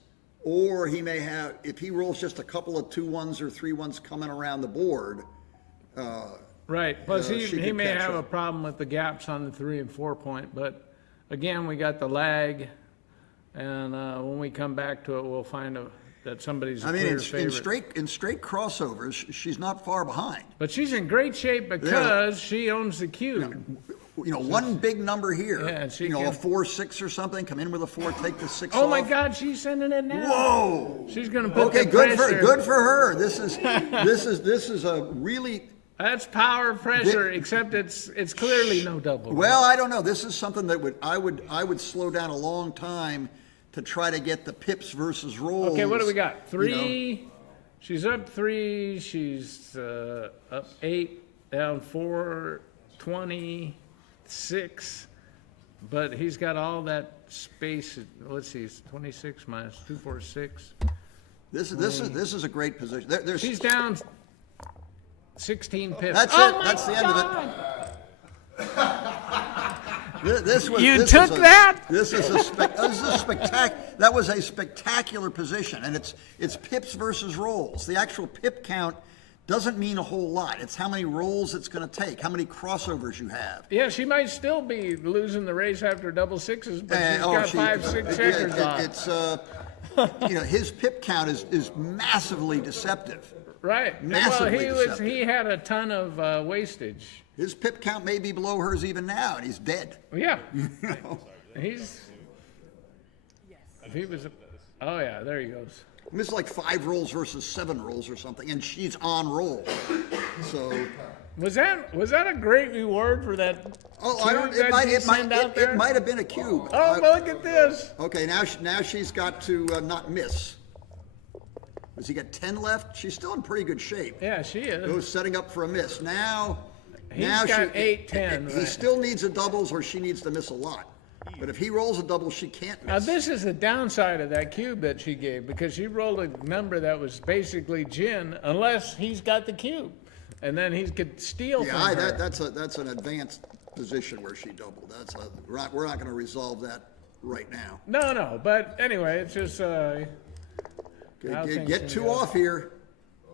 or he may have, if he rolls just a couple of 2-1s or 3-1s coming around the board. right. Plus, she he could may catch have a up. problem with the gaps on the 3 and 4 point. But again, we got the lag, and when we come back to it, we'll find that somebody's a I mean, clear in favorite. straight crossovers, she's not far behind. But she's in great shape because she owns the cube. You know, one big number here. Yeah, and she a can- 4-6 or something. Come in with a 4, take the 6 Oh off. my God, she's sending it now. Whoa! She's going to put Okay, the good pressure. for her. This is a really That's power pressure, except it's clearly no double. Well, I don't know. This is something that I would slow down a long time to try to get the pips versus rolls. Okay, what do we got? 3. You know. She's up 3. She's up 8, down 4, 26. But he's got all that space. Let's see, it's 26 minus 246. This is a great position. There's She's down 16 pips. That's oh it. My That's the God. end of it. This was. You this took was that? This is a spectacular. That was a spectacular position, and it's pips versus rolls. The actual pip count doesn't mean a whole lot. It's how many rolls it's going to take, how many crossovers you have. Yeah, she might still be losing the race after double sixes, but she's got 5, 6 checkers on. It's his pip count is massively deceptive. Right. Massively Well, deceptive. he had a ton of wastage. His pip count may be below hers even now, and he's dead. Yeah. You know? He's. Yes. If he was. Oh yeah, there he goes. This is like 5 rolls versus 7 rolls or something, and she's on roll. So, Was that a great reward for that? oh, I don't. cube that you sent out there? It might have been a cube. Oh, look at this. Okay, now she's got to not miss. Does he get 10 left? She's still in pretty good shape. Yeah, she is. Goes setting up for a miss. Now got 8, 10, He right. still needs a doubles, or she needs to miss a lot. But if he rolls a double, she can't miss. Now this is the downside of that cube that she gave, because she rolled a number that was basically gin, unless he's got the cube, and then he could steal from her. That's an advanced position where she doubled. We're not going to resolve that right now. No, but anyway, it's just Okay, How things get can 2 go. off here.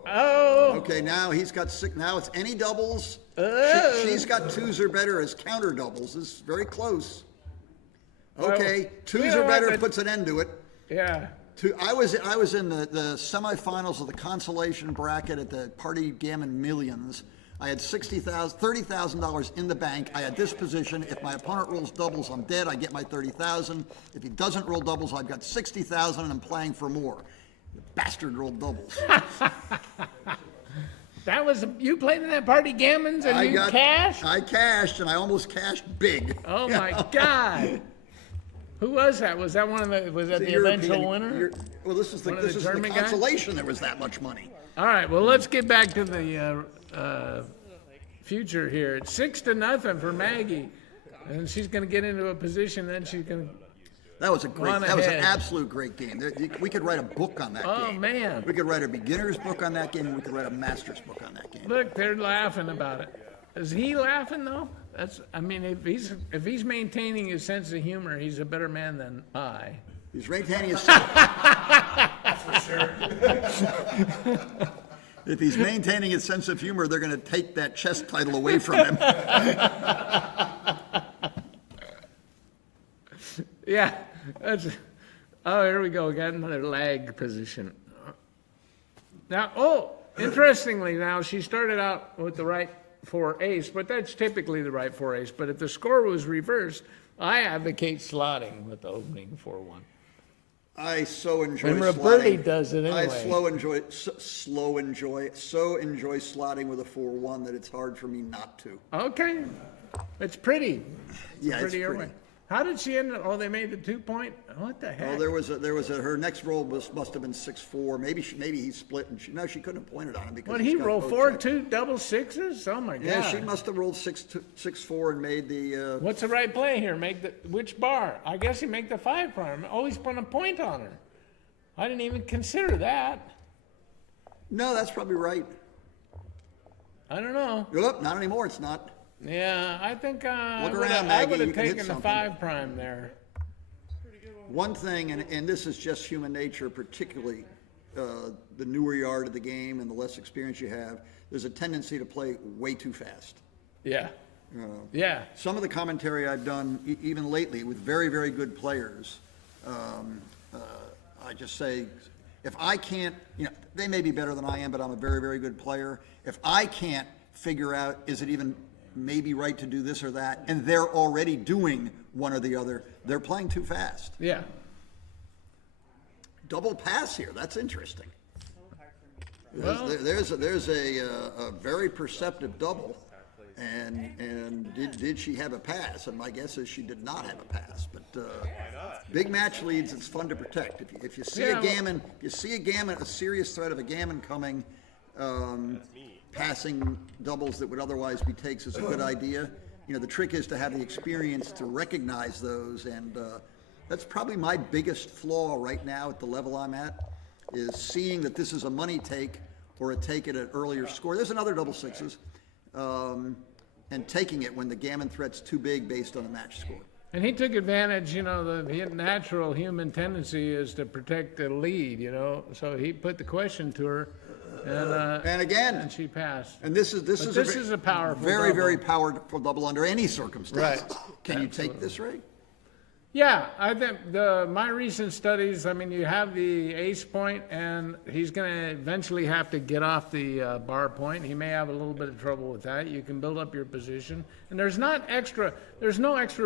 oh. Okay, now he's got 6. Now it's any doubles. Oh. She's got 2s or better as counter doubles. This is very close. Okay, Well, 2s you know or better what, puts an end to it. Yeah. I was in the semifinals of the consolation bracket at the Party Gammon Millions. I had $30,000 in the bank. I had this position. If my opponent rolls doubles, I'm dead. I get my $30,000. If he doesn't roll doubles, I've got $60,000, and I'm playing for more. The bastard rolled doubles. That was you played in that Party Gammons and you cashed? I cashed, and I almost cashed big. Oh my God! Who was that? Was that Was that the eventual winner? Well, this is the One of the German guys? consolation. There was that much money. All right. Well, let's get back to the future here. It's 6-0 for Maggie, and she's going to get into a position. Then she's going to. That was a great. Run That was an ahead. absolute great game. We could write a book on that Oh game. man! We could write a beginner's book on that game, and we could write a master's book on that game. Look, they're laughing about it. Is he laughing though? I mean, if he's maintaining his sense of humor, he's a better man than I. He's maintaining his. If he's maintaining his sense of humor, they're going to take that chess title away from him. Yeah, oh, here we go. We got another lag position. Now, interestingly, now she started out with the right 4 ace, but that's typically the right 4 ace. But if the score was reversed, I advocate slotting with the opening 4-1. I so enjoy. And slotting. Roberti does it anyway. I so enjoy slotting with a 4-1 that it's hard for me not to. Okay, it's pretty. Yeah, it's pretty. pretty. How did she end up? Oh, they made the 2-point. What the heck? Oh, there was her next roll must have been 6-4. Maybe he split, and she couldn't have pointed on him because What he's he got roll both 4, checks. 2 double sixes? Oh my God! Yeah, she must have rolled 6-4 and made the. What's the right play here? Which bar? I guess you make the 5 prime. Always put a point on her. I didn't even consider that. No, that's probably right. I don't know. Nope, not anymore. It's not. Yeah, I think I Look would around, have Maggie, you can hit taken the something. 5 prime there. One thing, and this is just human nature, particularly the newer you are to the game and the less experience you have, there's a tendency to play way too fast. Yeah. Yeah. Some of the commentary I've done, even lately, with very, very good players, I just say, if I can't, they may be better than I am, but I'm a very, very good player. If I can't figure out, is it even maybe right to do this or that, and they're already doing one or the other, they're playing too fast. Yeah. Double pass here, that's interesting. There's a very perceptive double, and did she have a pass? And my guess is she did not have a pass. But big match leads, it's fun to protect. If you see a serious threat of a gammon coming, passing doubles that would otherwise be takes is a good idea. You know, the trick is to have the experience to recognize those, and that's probably my biggest flaw right now at the level I'm at, is seeing that this is a money take or a take at an earlier score. There's another double sixes, and taking it when the gammon threat's too big based on the match score. And he took advantage, you know, the natural human tendency is to protect the lead, you know, so he put the question to her, And again, and she passed. and this is a powerful very, double. very powerful double under any circumstance. Right. Can you take this, Ray? Yeah, I think my recent studies, I mean, you have the ace point, and he's going to eventually have to get off the bar point. He may have a little bit of trouble with that. You can build up your position, and there's no extra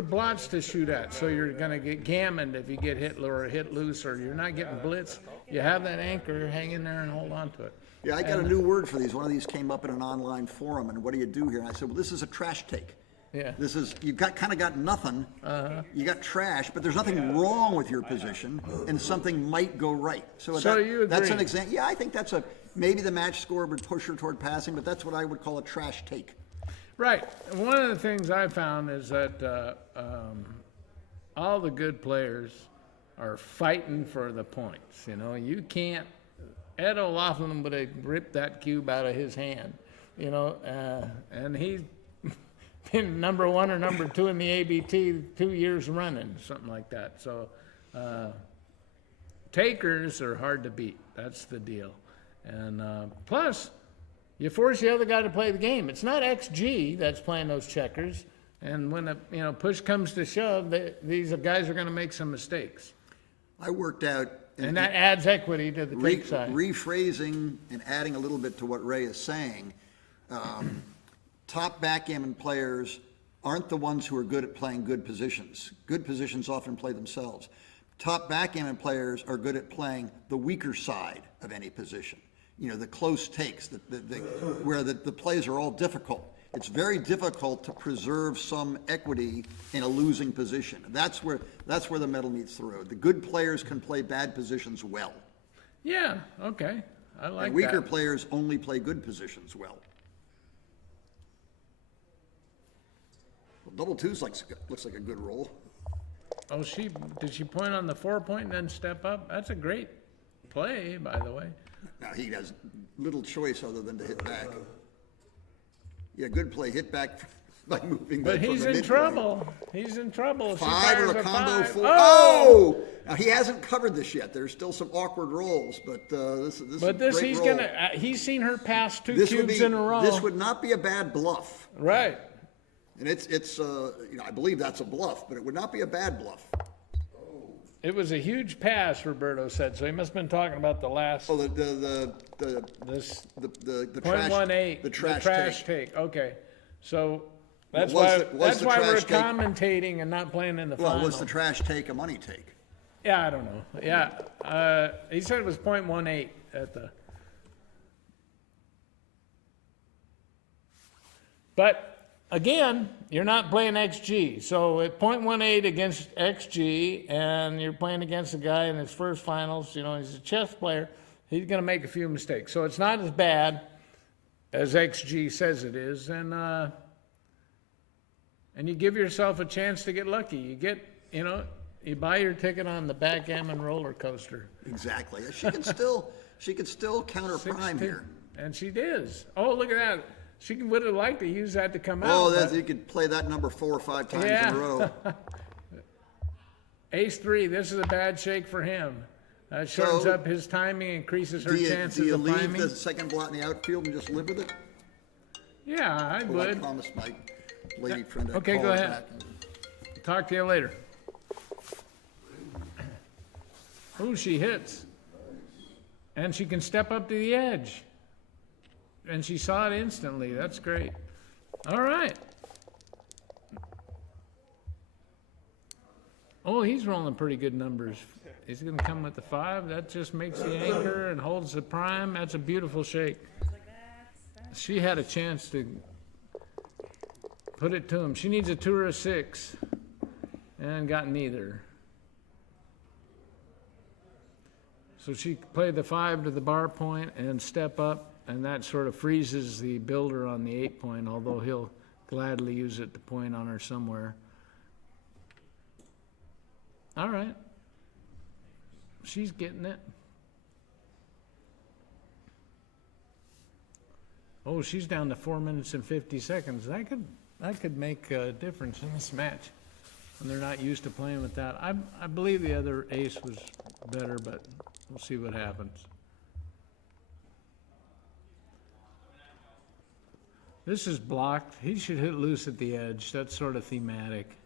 blots to shoot at, so you're going to get gammoned if you get hit or hit loose, or you're not getting blitzed. You have that anchor, hang in there and hold on to it. Yeah, I got a new word for these. One of these came up in an online forum, and what do you do here? And I said, well, this is a trash take. Yeah. This is, you've kind of got nothing. You got trash, but there's nothing wrong with your position, and something might go right. So you agree? That's an example. Yeah, I think maybe the match score would push her toward passing, but that's what I would call a trash take. Right. One of the things I found is that all the good players are fighting for the points. You know, you can't. Ed O'Loughlin would have ripped that cube out of his hand, you know, and he's been number 1 or number 2 in the ABT 2 years running, something like that. So takers are hard to beat. That's the deal. And plus, you force the other guy to play the game. It's not XG that's playing those checkers. And when push comes to shove, these guys are going to make some mistakes. I worked out. And that adds equity to the take side. Rephrasing and adding a little bit to what Ray is saying, top backgammon players aren't the ones who are good at playing good positions. Good positions often play themselves. Top backgammon players are good at playing the weaker side of any position. You know, the close takes, where the plays are all difficult. It's very difficult to preserve some equity in a losing position. That's where the metal meets the road. The good players can play bad positions well. Yeah, okay. I like and weaker that. players only play good positions well. Well, double twos looks like a good roll. Oh, did she point on the 4 point and then step up? That's a great play, by the way. Now he has little choice other than to hit back. Yeah, good play. Hit back by moving. But back from he's the in midpoint. trouble. He's in trouble. She 5 or fires a combo five. 4. Oh! Now he hasn't covered this yet. There's still some awkward rolls, but this is a But great roll. he's seen her pass two This would cubes be, in a row. This would not be a bad bluff, Right. and it's I believe that's a bluff, but it would not be a bad bluff. It was a huge pass, Roberto said, so he must have been talking about the last, Oh, this the point trash, 1-8. the trash take. take. Okay. So that's Was why the we're trash take- commentating and not playing in the Well, final. was the trash take a money take? Yeah, I don't know. Yeah. He said it was 0.18 at the. But again, you're not playing XG. So at 0.18 against XG, and you're playing against a guy in his first finals, you know, he's a chess player, he's going to make a few mistakes. So it's not as bad as XG says it is. And you give yourself a chance to get lucky. You get, you buy your ticket on the backgammon roller coaster. Exactly. She could still counter prime 16. here. And she does. Oh, look at that. She would have liked to use that to come out. Oh, you could play that number 4 or 5 times in Yeah. a row. Ace 3, this is a bad shake for him. That shortens So, up his timing, increases her Do you chances of leave climbing. the second blot in the outfield and just live with it? Yeah, I Well, I would. promised my lady friend I'd Okay, call go her ahead. back. Talk to you later. Ooh, she hits. And she can step up to the edge. And she saw it instantly. That's great. All right. Oh, he's rolling pretty good numbers. He's going to come with the 5. That just makes the anchor and holds the prime. That's a beautiful shake. It's like that's She had a chance to put it to him. She needs a 2 or a 6, and got neither. So she played the 5 to the bar point and step up, and that sort of freezes the builder on the 8 point, although he'll gladly use it to point on her somewhere. All right. She's getting it. Oh, she's down to 4 minutes and 50 seconds. That could make a difference in this match when they're not used to playing with that. I believe the other ace was better, but we'll see what happens. This is blocked. He should hit loose at the edge. That's sort of thematic.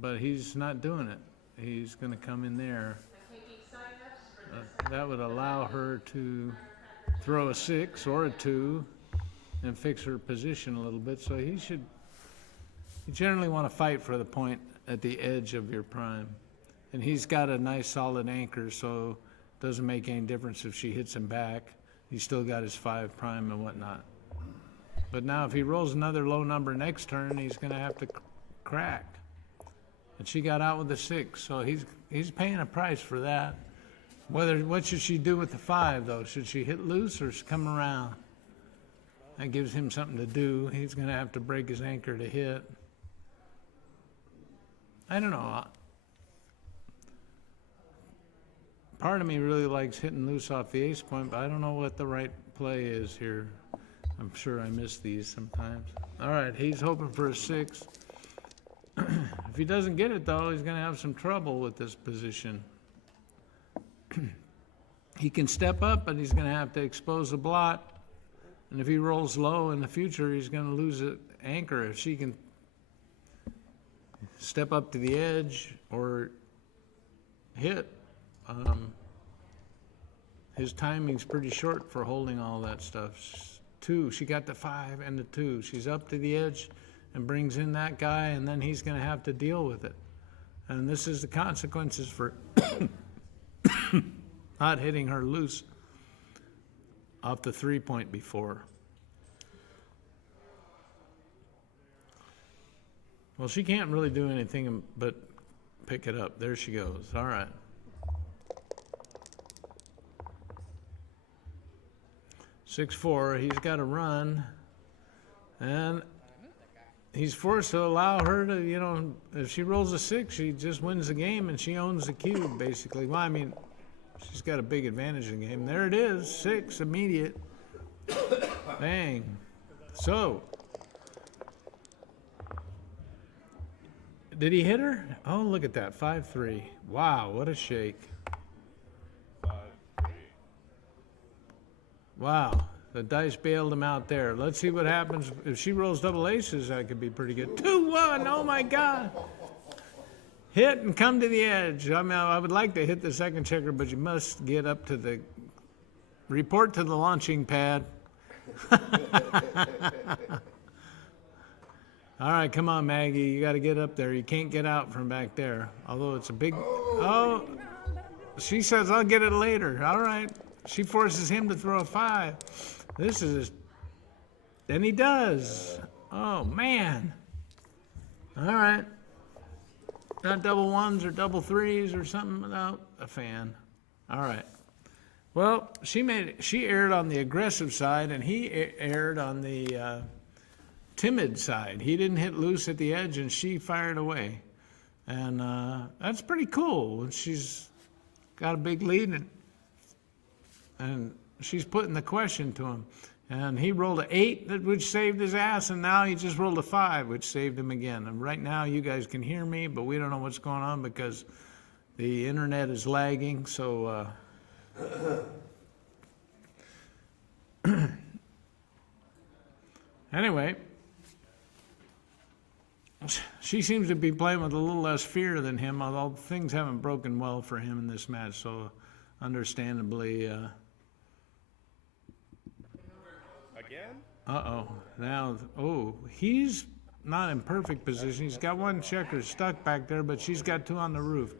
But he's not doing it. He's going to come in there. That would allow her to throw a 6 or a 2 and fix her position a little bit. So you generally want to fight for the point at the edge of your prime. And he's got a nice solid anchor, so it doesn't make any difference if she hits him back. He's still got his 5 prime and whatnot. But now if he rolls another low number next turn, he's going to have to crack. And she got out with a 6, so he's paying a price for that. What should she do with the 5, though? Should she hit loose or come around? That gives him something to do. He's going to have to break his anchor to hit. I don't know. Part of me really likes hitting loose off the ace point, but I don't know what the right play is here. I'm sure I miss these sometimes. All right, he's hoping for a 6. If he doesn't get it, though, he's going to have some trouble with this position. He can step up, but he's going to have to expose a blot. And if he rolls low in the future, he's going to lose an anchor. If she can step up to the edge or hit, his timing's pretty short for holding all that stuff. 2, she got the 5 and the 2. She's up to the edge and brings in that guy, and then he's going to have to deal with it. And this is the consequences for not hitting her loose off the 3 point before. Well, she can't really do anything but pick it up. There she goes. All right. Six, 4. He's got to run, and he's forced to allow her to, if she rolls a 6, she just wins the game and she owns the cube, basically. Well, I mean, she's got a big advantage in the game. There it is, 6, immediate. Bang. So, did he hit her? Oh, look at that, 5-3. Wow, what a shake. 5-3. Wow, the dice bailed him out there. Let's see what happens. If she rolls double aces, that could be pretty good. 2-1, oh my God. Hit and come to the edge. I mean, I would like to hit the second checker, but you must get up to the, report to the launching pad. All right, come on, Maggie. You got to get up there. You can't get out from back there. Although it's a big, oh, she says, I'll get it later. All right. She forces him to throw a 5. This is, and he does. Oh, man. All right. Not double 1s or double 3s or something. No, a fan. All right. Well, she erred on the aggressive side, and he erred on the timid side. He didn't hit loose at the edge, and she fired away. And that's pretty cool when she's got a big lead, and she's putting the question to him. And he rolled an 8, which saved his ass, and now he just rolled a 5, which saved him again. And right now, you guys can hear me, but we don't know what's going on because the internet is lagging. So anyway, she seems to be playing with a little less fear than him, although things haven't broken well for him in this match. So understandably... Uh-oh. Now, he's not in perfect position. He's got 1 checker stuck back there, but she's got 2 on the roof.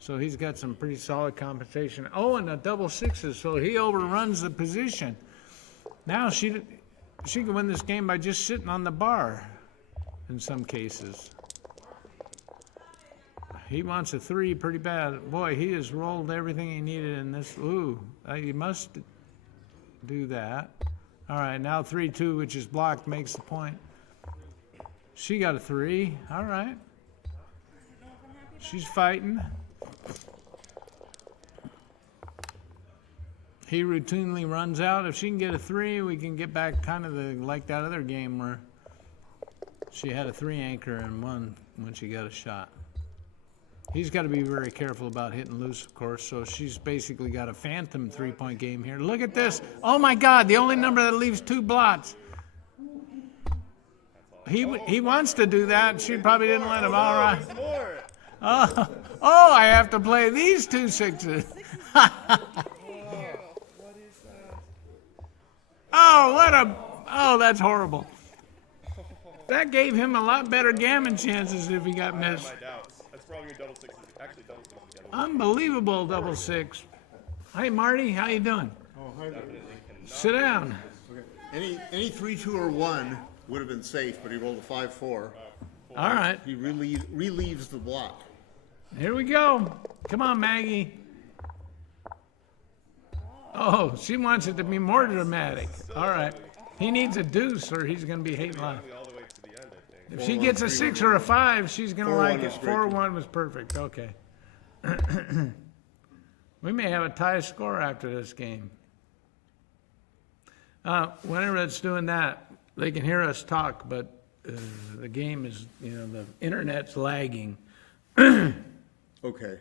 So he's got some pretty solid compensation. Oh, and a double sixes, so he overruns the position. Now she can win this game by just sitting on the bar in some cases. He wants a 3 pretty bad. Boy, he has rolled everything he needed in this. Ooh, he must do that. All right, now 3-2, which is blocked, makes the point. She got a 3. All right. She's fighting. He routinely runs out. If she can get a 3, we can get back kind of like that other game where she had a 3 anchor and won when she got a shot. He's got to be very careful about hitting loose, of course, so she's basically got a phantom 3-point game here. Look at this. Oh, my God, the only number that leaves 2 blots. He wants to do that. She probably didn't let him. All right. Oh, I have to play these 2 sixes. Oh, that's horrible. That gave him a lot better gammon chances if he got missed. My doubts. That's probably your double sixes. Actually, double sixes again. Unbelievable double 6. Hey, Marty, how you doing? Oh, hi there. Sit down. Okay. Any 3, 2, or 1 would have been safe, but he rolled a 5-4. All right, He relieves the block. here we go. Come on, Maggie. Oh, she wants it to be more dramatic. All right. He needs a deuce or he's going to be hating life. All the way to the end, I think. If she gets a 6 or a 5, she's going to 4-1 like it. is great. 4-1 was perfect. Okay. We may have a tie score after this game. Whenever it's doing that, they can hear us talk, but the game is, the internet's lagging. Okay.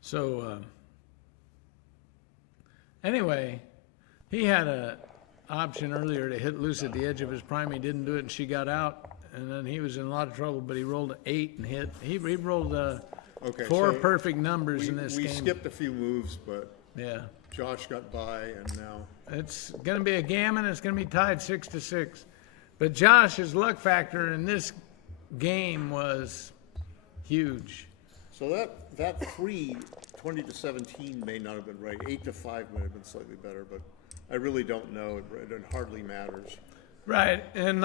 So, anyway, he had a option earlier to hit loose at the edge of his prime. He didn't do it, and she got out. And then he was in a lot of trouble, but he rolled an 8 and hit. He rolled Okay, 4 so perfect numbers in this we game. skipped a few moves, but Yeah. Josh got by, and now It's going to be a gammon. It's going to be tied 6-6. But Josh's luck factor in this game was huge. so that 3, 20-17 may not have been right. 8-5 might have been slightly better, but I really don't know. It hardly matters. Right, and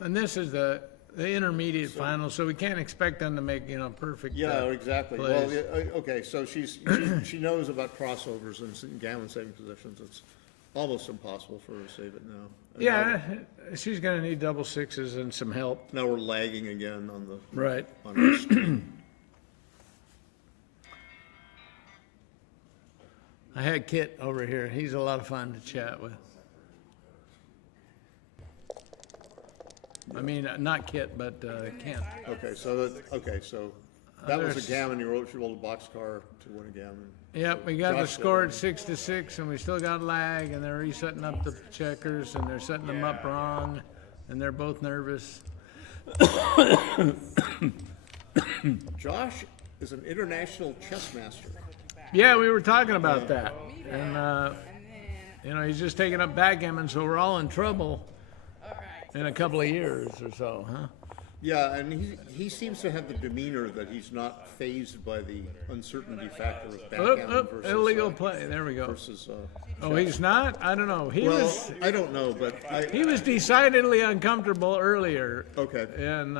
this is the intermediate final, so we can't expect them to make perfect. Yeah, exactly. plays. Well, yeah, okay, so she knows about crossovers and gammon saving positions. It's almost impossible for her to save it now. And Yeah, she's going to need double 6s and some help. Now we're lagging again on the Right. on our screen. I had Kit over here. He's a lot of fun to chat with. I mean, not Kit, but Kent. Okay, so that was There's- a gammon. She rolled a boxcar to win a gammon. Yep, we got the Josh got score one. at 6-6, and we still got lag, and they're resetting up the checkers, and they're setting them up wrong, and they're both nervous. Josh is an international chess master. Yeah, we were talking about that, and And then, he's just taking up backgammon, so we're all in trouble all right. in a couple of years or so, huh? Yeah, and he seems to have the demeanor that he's not fazed by the uncertainty factor of backgammon versus Illegal play. There we go. versus. Oh, he's not? I don't know. Well, I don't know, but He was decidedly uncomfortable earlier. okay. And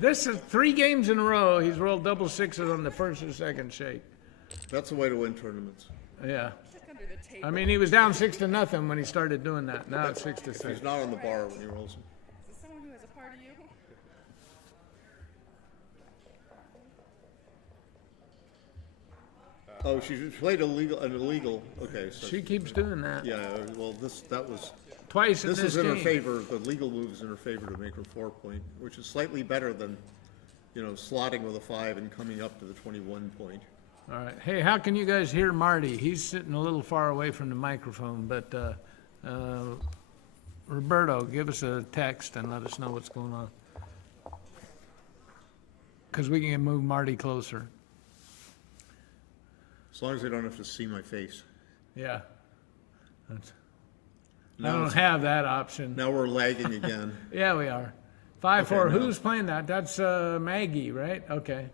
this is 3 games in a row. He's rolled double 6s on the first or second shake. That's the way to win tournaments. Yeah. Check under the table. I mean, he was down 6-0 when he started doing that. Now it's 6-6. He's not on the bar when he rolls them. Is this someone who has a part of you? Oh, she played an illegal. Okay, so She keeps doing that. yeah. Well, that was Twice in this this is in her game. favor. The legal move is in her favor to make her 4-point, which is slightly better than, slotting with a 5 and coming up to the 21 point. All right. Hey, how can you guys hear Marty? He's sitting a little far away from the microphone, but Roberto, give us a text and let us know what's going on. Because we can move Marty closer. As long as they don't have to see my face. Yeah. I Now don't it's- have that option. Now we're lagging again. Yeah, we are. 5-4. no. Who's playing that? That's Maggie, right? Okay.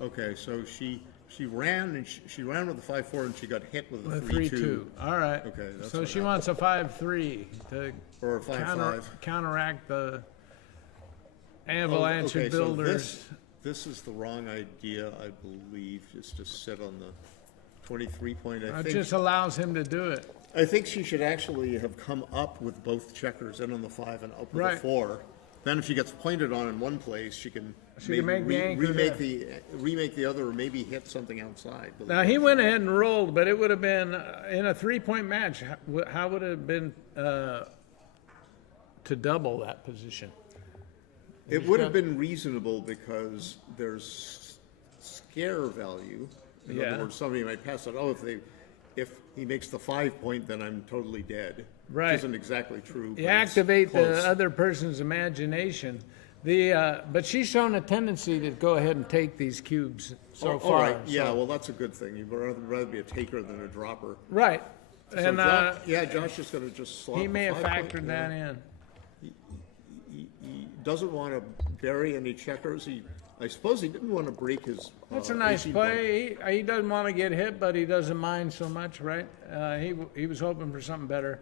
Okay, so she ran and she ran with the 5-4 and she got hit with a A 3-2. 3-2. All right. Okay, that's so what she happened. wants a 5-3 to Or a 5-5. counteract the avalanche Okay, of so builders. this is the wrong idea, I believe, is to sit on the 23 point. It just allows him to do it. I think she should actually have come up with both checkers in on the 5 and up with Right. the 4. Then if she gets pointed on in one place, she can She can make the anchor remake the other, or maybe hit something outside. Now, he went ahead and rolled, but it would have been, in a 3-point match, how would it have been to double that position? It would have been reasonable because there's scare value. In Yeah. other words, somebody might pass it. Oh, if he makes the 5 point, then I'm totally dead. Right. Which isn't exactly true. You but it's activate close. the other person's imagination. But she's shown a tendency to go ahead and take these cubes so Oh, far. all right. so- Yeah, well, that's a good thing. You'd rather be a taker than a dropper. Right. So And Josh is going to just slot he the may have 5 point, factored that in. He doesn't want to bury any checkers. I suppose he didn't want to break his. That's a nice 18 point. play. He doesn't want to get hit, but he doesn't mind so much, right? He was hoping for something better.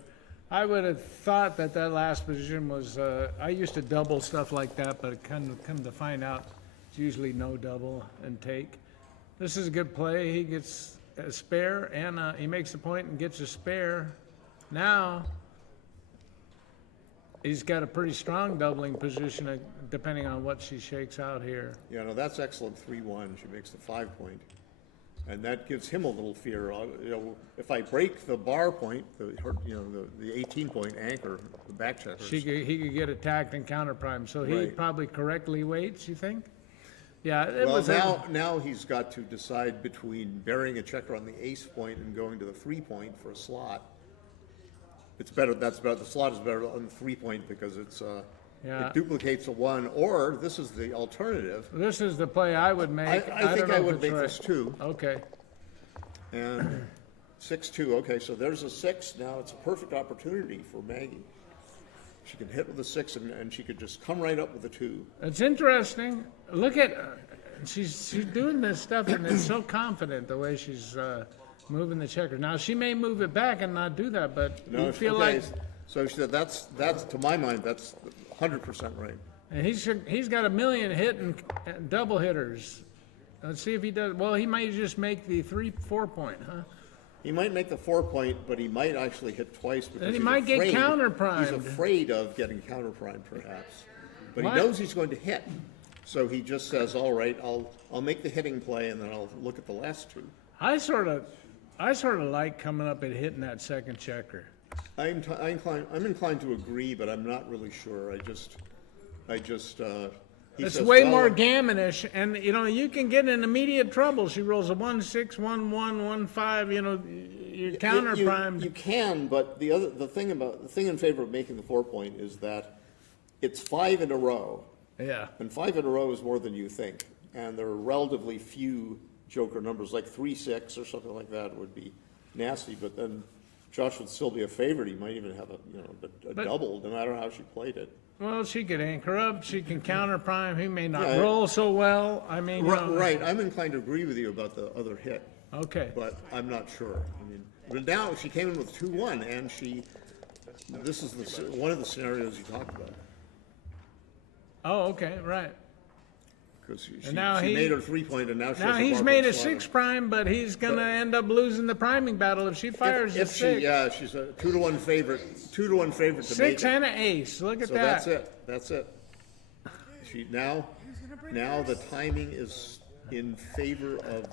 I would have thought that last position was, I used to double stuff like that, but come to find out, it's usually no double and take. This is a good play. He gets a spare, and he makes a point and gets a spare. Now, he's got a pretty strong doubling position, depending on what she shakes out here. Yeah, no, that's excellent. 3-1. She makes the 5 point, and that gives him a little fear. If I break the bar point, the 18 point anchor, the back checkers. He could get attacked and counter prime, so he Right. probably correctly waits, you think? Yeah, it Well, was now he's got to decide between burying a checker on the ace point and going to the 3 point for a slot. It's better. The slot is better on the 3 point because Yeah. it duplicates a 1. Or this is the alternative. This is the play I would make. I think don't know I if would it's make right. this 2 Okay, and 6-2. Okay, so there's a 6. Now it's a perfect opportunity for Maggie. She can hit with a 6 and she could just come right up with a 2. it's interesting. Look at, she's doing this stuff and it's so confident the way she's moving the checker. Now, she may move it back and not do that, but you feel okay, like, so she said that's to my mind that's 100% right. and he's got a million hitting double hitters. Let's see if he does, well, he might just make the 3-4 point, huh? He might make the 4 point, but he might actually hit twice because Then he he's might get afraid- counter-primed. He's afraid of getting counter-primed, perhaps. But What? he knows he's going to hit. So he just says, all right, I'll make the hitting play and then I'll look at the last 2. I sort of like coming up and hitting that second checker. I'm inclined to agree, but I'm not really sure. He It's says, way well, more gammonish, and you can get in immediate trouble. She rolls a 1-6, 1-1, 1-5. You're counter primed. You can, but the thing in favor of making the 4 point is that it's 5 in a row. Yeah. And 5 in a row is more than you think. And there are relatively few joker numbers, like 3-6 or something like that would be nasty. But then Josh would still be a favorite. He might even have a double, no matter how she played it. Well, she could anchor up. She can counter prime. He may not Yeah. roll so well. I mean, Right. I'm inclined to agree with you about the other hit, Okay. but I'm not sure. But now she came in with 2-1, and this is one of the scenarios you talked about. Oh, okay, right. Because she now he- made her 3 point, and now she Now has he's bar made point a slot. 6 prime, but he's gonna end up losing the priming battle if she fires If a she, 6. yeah, she's a 2-1 favorite. 2-1 favorite to make 6 it. and an ace. Look at So that. that's it. She now the timing is in favor of.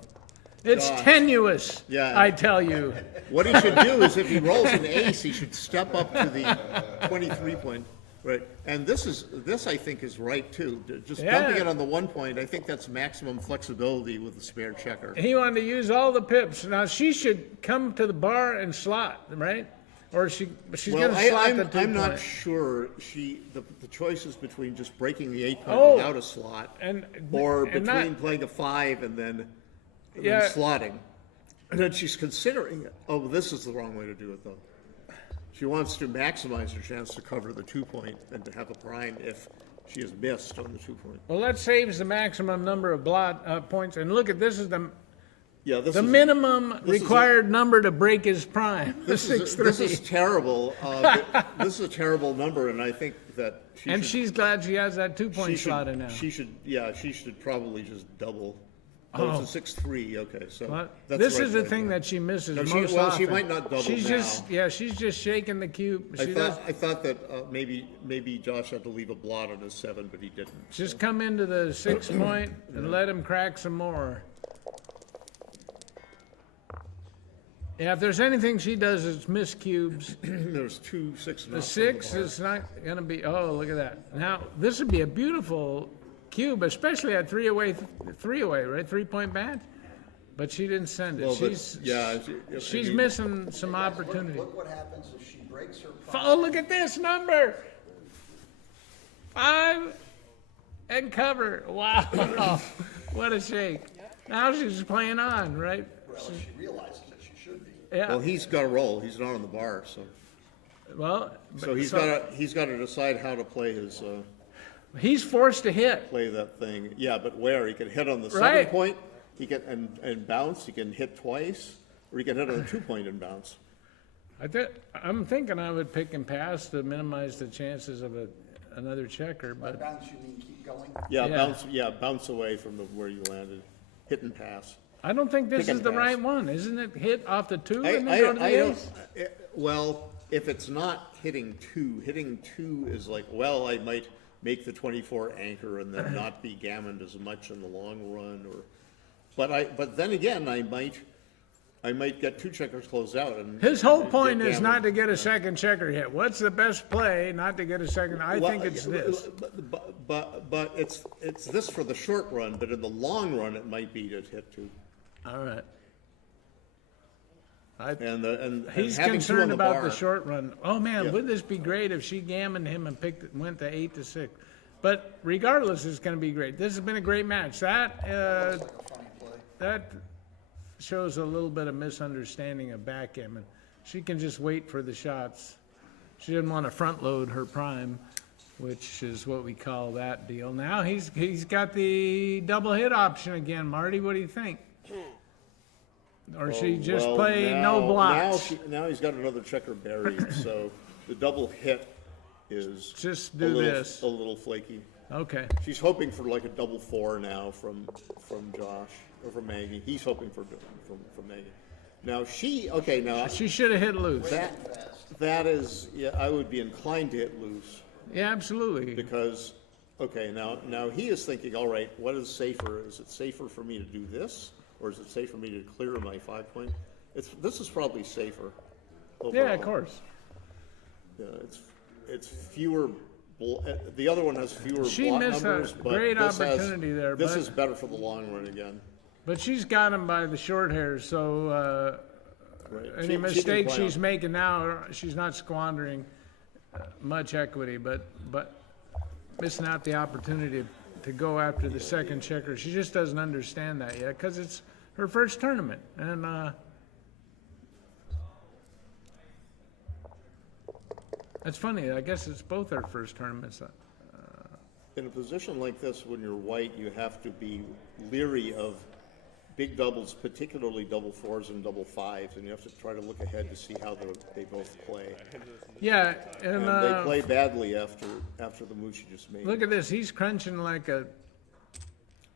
It's Josh. tenuous. Yeah. I tell you. What he should do is if he rolls an ace, he should step up to the 23 point. Right, and this I think is right too. Just Yeah. dumping it on the 1 point, I think that's maximum flexibility with the spare checker. He wanted to use all the pips. Now she should come to the bar and slot, right? Or she's Well, gonna slot the 2 I'm not point. sure. The choice is between just breaking the 8 point Oh. without a slot, And or and between not- playing a 5 and then Yeah. slotting. And then she's considering it. Oh, this is the wrong way to do it, though. She wants to maximize her chance to cover the 2 point and to have a prime if She has missed on the 2-point. Well, that saves the maximum number of points. And look at this is Yeah, this the is minimum this is required number to break his prime. this is 6-3. this is terrible. This is a terrible number, and I think that And she's glad she has that she 2-point slot in now. She should probably just double. Oh. Oh, it's a 6-3. Okay, so But that's this right is the right thing there. that she misses No, most well, often. she might not double She's now. she's just shaking the cube. She I thought that maybe Josh had to leave a blot on his 7, but he didn't. just come into the 6-point and let him crack some more. Yeah, if there's anything she does, it's miss cubes. There's 2 6. The 6 is not going to be. Oh, look at that! Now this would be a beautiful cube, especially at 3 away, right? 3-point match. But she didn't send it. Well, but, she's yeah, she's missing some opportunity. Look what happens if she breaks her Oh, look at this number. 5 and cover. Wow. What a shake. Now she's playing on, right? Well, she realizes that she should be. Yeah. Well, he's got to roll. He's not on the bar, so he's got to decide how to play his he's forced to hit. play that thing. Yeah, but where he can hit on the Right. 7-point, he can and bounce. He can hit twice, or he can hit on the 2-point and bounce. I'm thinking I would pick and pass to minimize the chances of another checker, By but bounce, you mean keep going? Yeah, Yeah. bounce away from where you landed, hit and pass. I don't think this Pick and is the pass. right one. Isn't it hit off the 2 I and then go to the don't. ace? Well, if it's not hitting 2, hitting 2 is like, well, I might make the 24 anchor and then not be gammoned as much in the long run, but then again, I might get 2 checkers closed out and His whole get point is not gammoned. to get a second checker hit. What's the best play not to get a second? I Well, think it's this. But it's this for the short run, but in the long run, it might be to hit 2. All right. And He's having 2 on concerned the about bar, the short run. Oh man, Yeah. wouldn't this be great if she gammoned him and went to 8-6? But regardless, it's going to be great. This has been a great match. That Like a funny play. that shows a little bit of misunderstanding of backgammon. She can just wait for the shots. She didn't want to front load her prime, which is what we call that deal. Now he's got the double hit option again. Marty, what do you think? Or she just well, play no blocks? Now he's got another checker buried, so the double hit is Just a do little, this. a little flaky. Okay. She's hoping for like a double 4 now from Josh or from Maggie. He's hoping from Maggie. Now She should have hit loose. that is, yeah, I would be inclined to hit loose Yeah, absolutely. because now he is thinking, all right, what is safer? Is it safer for me to do this, or is it safer for me to clear my 5-point? This is probably safer. Yeah, overall. of course. Yeah, it's fewer. The other one has fewer She block missed a numbers, but great this opportunity there, This but- is better for the long run again. But she's got him by the short hairs, so Right. any She can mistake play she's on- making now, she's not squandering much equity, but missing out the opportunity to go after the second checker. She just doesn't understand that yet because it's her first tournament, and it's funny. I guess it's both our first tournaments. In a position like this, when you're white, you have to be leery of big doubles, particularly double 4s and double 5s, and you have to try to look ahead to see how they both play. Yeah, And they play badly after the move she just made. look at this. He's crunching like a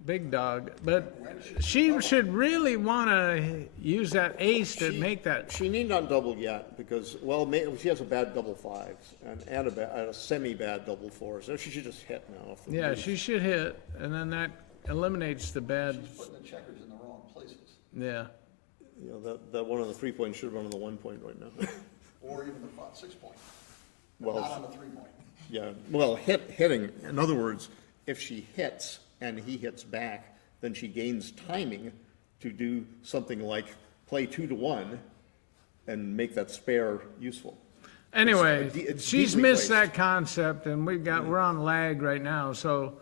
big dog, but she should really want to use that ace to make that. She need not double yet because, well, she has a bad double 5s and a semi-bad double 4s. So she should just hit now. Off the Yeah, move. she should hit, and then that eliminates the bad. Putting the checkers in the wrong places, Yeah, You know, that one on the 3-point should run on the 1-point right now. or even the 6-point, Well, not on the 3-point. yeah, well, hitting, in other words, if she hits and he hits back, then she gains timing to do something like play 2-1 and make that spare useful. anyway, it's she's deeply missed placed. that concept, and we're on lag right now, so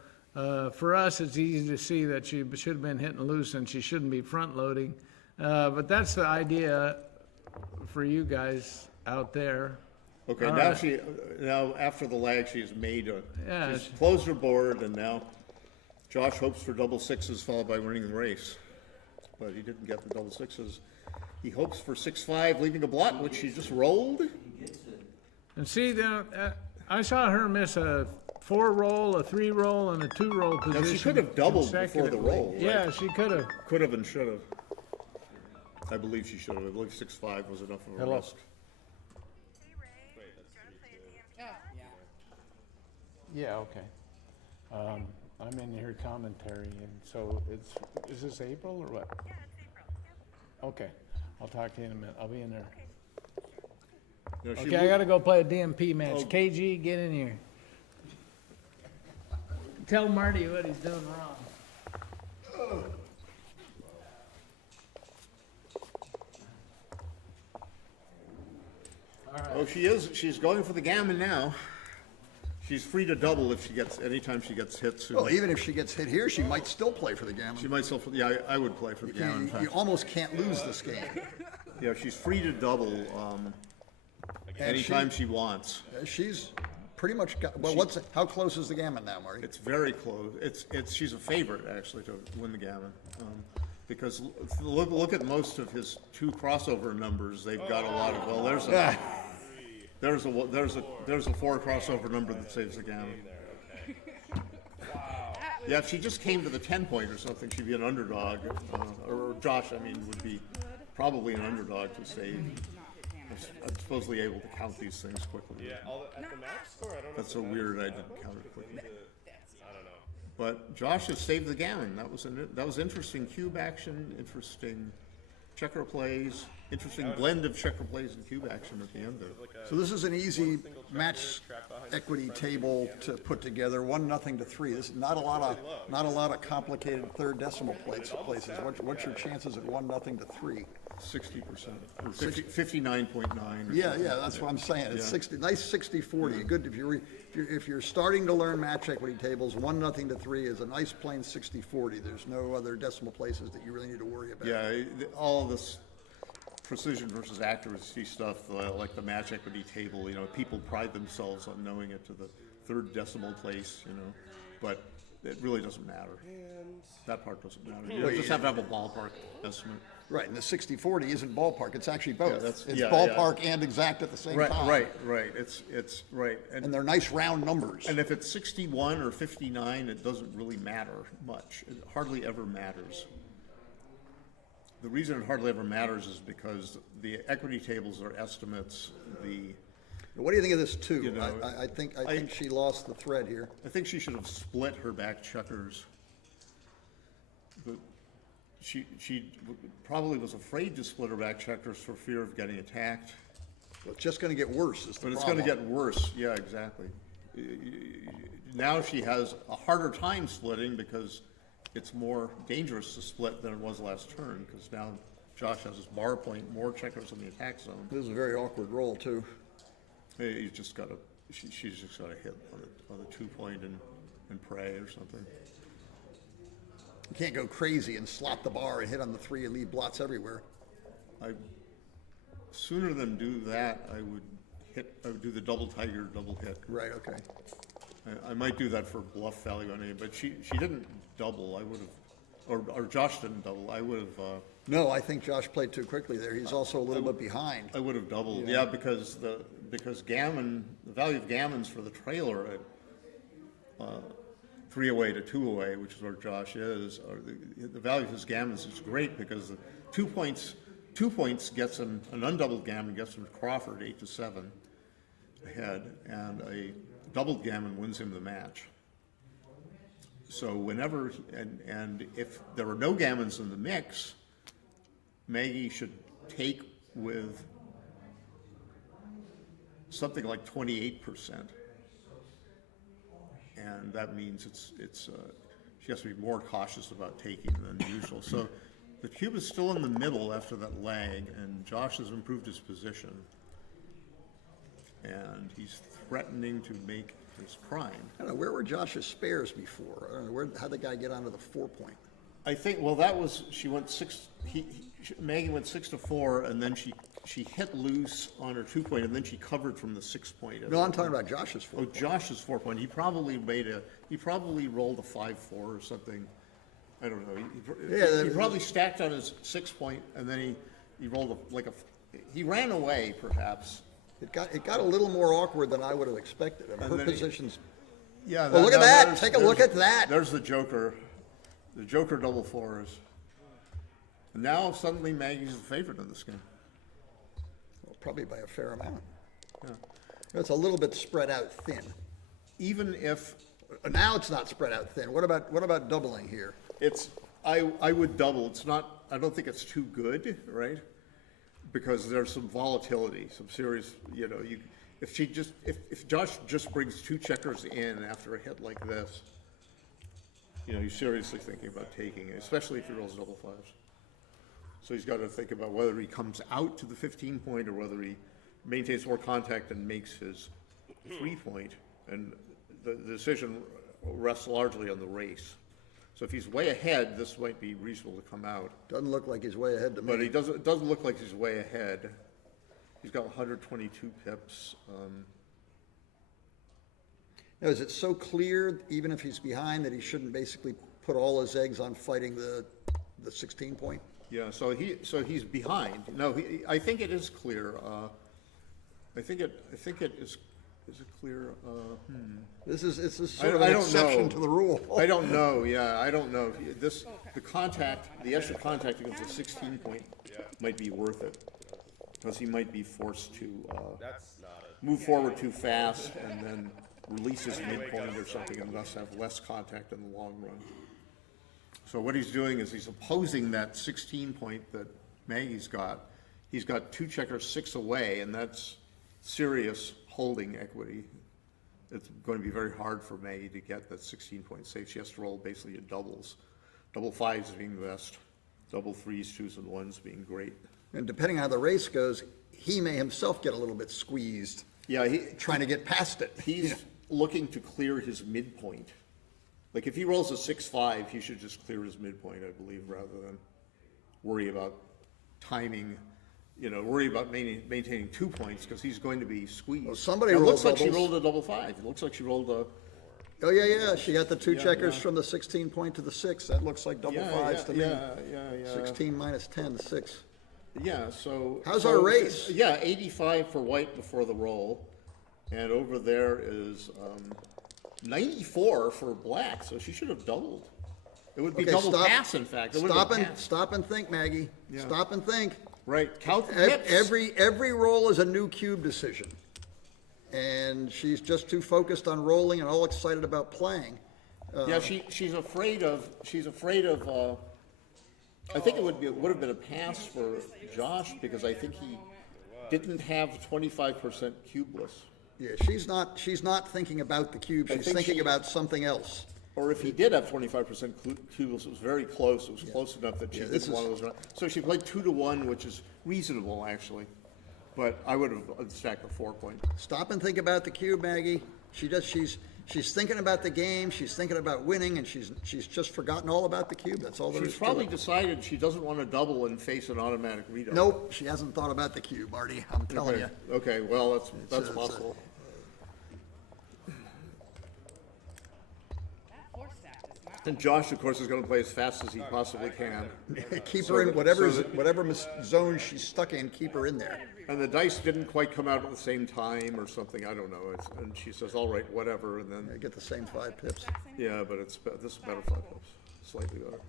for us, it's easy to see that she should have been hitting loose and she shouldn't be front loading. But that's the idea for you guys out there. Okay, All now right. now after the lag, she's Yeah, she's closed her board, and now Josh hopes for double sixes followed by winning the race. But he didn't get the double sixes. He hopes for 6-5, leaving a blot, which she just rolled. and see, I saw her miss a 4 roll, a 3 roll, and a 2 roll position. she could have doubled before the consecutively. roll, right? Yeah, she could have. Could have and should have. I believe she should have. I believe 6-5 was enough of a Hello. risk. Yeah, yeah. Yeah, okay. I'm in her commentary, and so is this April or what? Yeah, it's April. Yep. Okay, I'll talk to you in a minute. I'll be in there. You know, she Okay, I lo- gotta go play a DMP match. Oh. KG, get in here. Tell Marty what he's doing wrong. Oh, she's going for the gammon now. She's free to double if anytime she gets hit soon. Well, even if she gets hit here, she might still play for the gammon. She might still, yeah, I would play for the gammon. in You fact. almost can't lose this game. Yeah, she's free to double, anytime she wants. She's pretty much got, well, how close is the gammon now, Marty? It's very close. She's a favorite, actually, to win the gammon. Because look at most of his 2 crossover numbers. They've got a lot of, well, there's a 4 crossover number that saves the gammon. Yeah, if she just came to the 10 point or something, she'd be an underdog. Or Josh, I mean, would be probably an underdog to save. I'm supposedly able to count these things quickly. Yeah, at the match score, I don't know. That's so weird. I didn't count it quickly. I don't know. But Josh has saved the gammon. That was interesting cube action, interesting checker plays, interesting blend of checker plays and cube action at the end there. So this is an easy match equity table to put together, 1-0 to 3. This is not a lot of complicated third decimal places. What's your chances at 1-0 to 3? 60%, or 59.9. Yeah, that's what I'm saying. It's 60, nice 60-40. Good if you're starting to learn match equity tables. 1-0 to 3 is a nice plain 60-40. There's no other decimal places that you really need to worry about. Yeah, all of this precision versus accuracy stuff, like the match equity table, people pride themselves on knowing it to the third decimal place, but it really doesn't matter. That part doesn't matter. You just have to have a ballpark estimate. Right, and the 60-40 isn't ballpark. It's actually both. It's yeah, ballpark and exact at the same time. Right. It's right. And they're nice round numbers. And if it's 61 or 59, it doesn't really matter much. It hardly ever matters. The reason it hardly ever matters is because the equity tables are estimates. What do you think of this two? You know, I think she lost the thread here. I think she should have split her back checkers. But she probably was afraid to split her back checkers for fear of getting attacked. Well, it's just going to get worse. Is the But it's problem. going to get worse. Yeah, exactly. Now she has a harder time splitting because it's more dangerous to split than it was last turn, because now Josh has his bar point, more checkers in the attack zone. This is a very awkward roll too. She's just got to hit on the 2 point and pray or something. You can't go crazy and slot the bar and hit on the 3 and leave blots everywhere. Sooner than do that, I would do the double tiger, double hit. Right. Okay. I might do that for bluff value on it, but she didn't double. I would have, or Josh didn't double. I would have. No, I think Josh played too quickly there. He's also a little bit behind. I would have doubled. Yeah, because gammon, the value of gammons for the trailer at 3 away to 2 away, which is where Josh is, or the value of his gammons is great because the 2 points gets him, an undoubled gammon gets him to Crawford 8-7 ahead, and a doubled gammon wins him the match. So whenever, and if there are no gammons in the mix, Maggie should take with something like 28%. And that means she has to be more cautious about taking than usual. So the cube is still in the middle after that lag, and Josh has improved his position. And he's threatening to make his prime. I don't know, where were Josh's spares before? I don't know, how'd the guy get onto the 4 point? I think, well, that was, she went 6, Maggie went 6-4, and then she hit loose on her 2-point, and then she covered from the 6-point. No, I'm talking about Josh's Oh, 4-point. Josh's 4-point. He probably rolled a 5-4 or something. I don't know. He probably stacked on his 6-point, and then he rolled he ran away, perhaps. It got a little more awkward than I would have expected. I mean, And her then he- position's, Yeah. well, look at that. Take a look at that. There's the Joker. The Joker double fours. And now suddenly Maggie's the favorite in this game. well, probably by a fair amount. Yeah. It's a little bit spread out thin. Even if Now it's not spread out thin. What about doubling here? I would double. It's not, I don't think it's too good, right? Because there's some volatility, some serious, if Josh just brings 2 checkers in after a hit like this, you're seriously thinking about taking it, especially if he rolls double 5s. So he's got to think about whether he comes out to the 15-point or whether he maintains more contact and makes his 3-point. And the decision rests largely on the race. So if he's way ahead, this might be reasonable to come out. Doesn't look like he's way ahead to me. But it doesn't look like he's way ahead. He's got 122 pips. Now, is it so clear, even if he's behind, that he shouldn't basically put all his eggs on fighting the 16-point? Yeah, so he's behind. No, I think it is clear. I think it is. Is it clear? This is I sort of an don't exception know. to the rule. I don't know. Yeah, I don't know. The extra contact against the 16-point might be worth it, because he might be forced to That's not a. move forward too fast and then release his midpoint or something, and thus have less contact in the long run. So what he's doing is he's opposing that 16-point that Maggie's got. He's got 2 checkers 6 away, and that's serious holding equity. It's going to be very hard for Maggie to get that 16-point safe. She has to roll basically in doubles. Double 5s being the best. Double 3s, 2s, and 1s being great. And depending on how the race goes, he may himself get a little bit squeezed Yeah, trying to get past it. he's looking to clear his midpoint. Like if he rolls a 6-5, he should just clear his midpoint, I believe, rather than worry about timing. Worry about maintaining 2 points, because he's going to be squeezed. Well, somebody It rolled looks like she doubles. rolled a double 5. It looks like she rolled a. Oh, yeah. She got the 2 checkers yeah. from the 16-point to the 6. That looks like double 5s to me. Yeah. 16 minus 10, 6. Yeah, so. How's our race? Yeah, 85 for white before the roll. And over there is 94 for black, so she should have doubled. It would be Okay, double stop. pass, in fact. It would have been pass. Stop and think, Maggie. Yeah. Stop and think. Right, count the pips. Every roll is a new cube decision. And she's just too focused on rolling and all excited about playing. Yeah, she's afraid of, I think it would have been a pass for Josh, because I think he didn't have 25% cubeless. Yeah, she's not thinking about the cube. I She's think thinking she- about something else. Or if he did have 25% cubeless, it was very close. It was close enough that she Yeah, this didn't want to lose. So she played 2-1, which is reasonable, actually. But I would have stacked a 4-point. Stop and think about the cube, Maggie. She's thinking about the game. She's thinking about winning, and she's just forgotten all about the cube. That's all there is She's to probably it. decided she doesn't want to double and face an automatic redouble. Nope, she hasn't thought about the cube, Marty. I'm telling you. Okay, well, that's it's a- possible. That 4-stack is not. And Josh, of course, is going to play as fast as he possibly can. Keep So her in that- whatever so that- whatever zone she's stuck in. Keep her in there. And the dice didn't quite come out at the same time or something, I don't know. And she says, all right, whatever, and then, Get the same 5 pips. yeah, but this is better 5 pips, slightly better.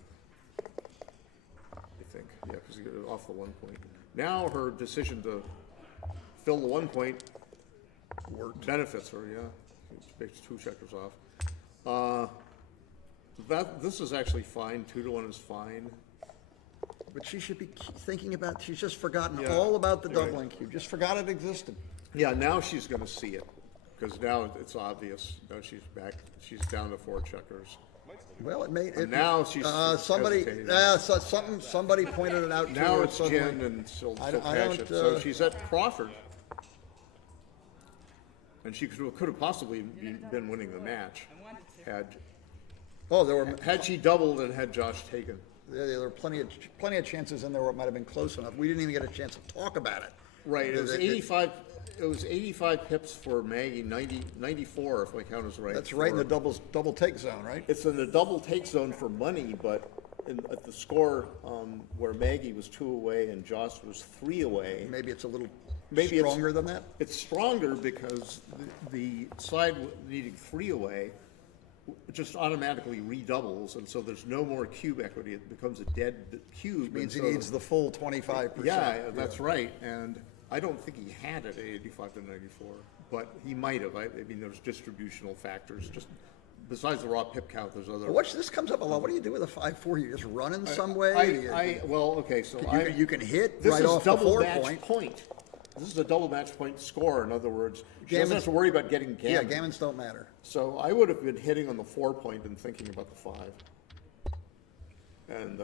I think, yeah, because you get off the 1 point. Now her decision to fill the 1 point benefits her, yeah. She takes 2 checkers off. This is actually fine, 2-1 is fine. But she should be thinking about, she's just forgotten Yeah, all about the you're right. doubling cube. Just forgot it existed. Yeah, now she's gonna see it, because now it's obvious. Now she's back, she's down to 4 checkers. Well, it made it. Now she's somebody. hesitating. Somebody pointed it out to Now her it's suddenly. Jen and she'll I catch don't, it. So she's at Crawford. And she could have possibly been winning the match I wanted to. had Oh, there were. she doubled and had Josh taken. There were plenty of chances in there where it might have been close enough. We didn't even get a chance to talk about it. Right, it was The- 85, it was 85 pips for Maggie, 94 if my count is right. That's right in the for- double take zone, right? It's in the double take zone for money, but at the score, where Maggie was 2 away and Josh was 3 away, Maybe it's a little Maybe it's- stronger than that. it's stronger because the side needing 3 away just automatically redoubles, and so there's no more cube equity. It becomes a dead cube. Means he and so needs the full 25%. Yeah, that's right, and I don't think he had it at 85 to 94, but he might have. I mean, there's distributional factors, just besides the raw pip count, there's other. Watch, this comes up a lot. What do you do with a 5-4? You just run in some way? Well, okay, so You can hit this right is off the double 4 match point. point. This is a double match point score, in other words. She doesn't Gammons- have to worry about getting gammon. Yeah, gammons don't matter. So I would have been hitting on the 4 point and thinking about the 5. And,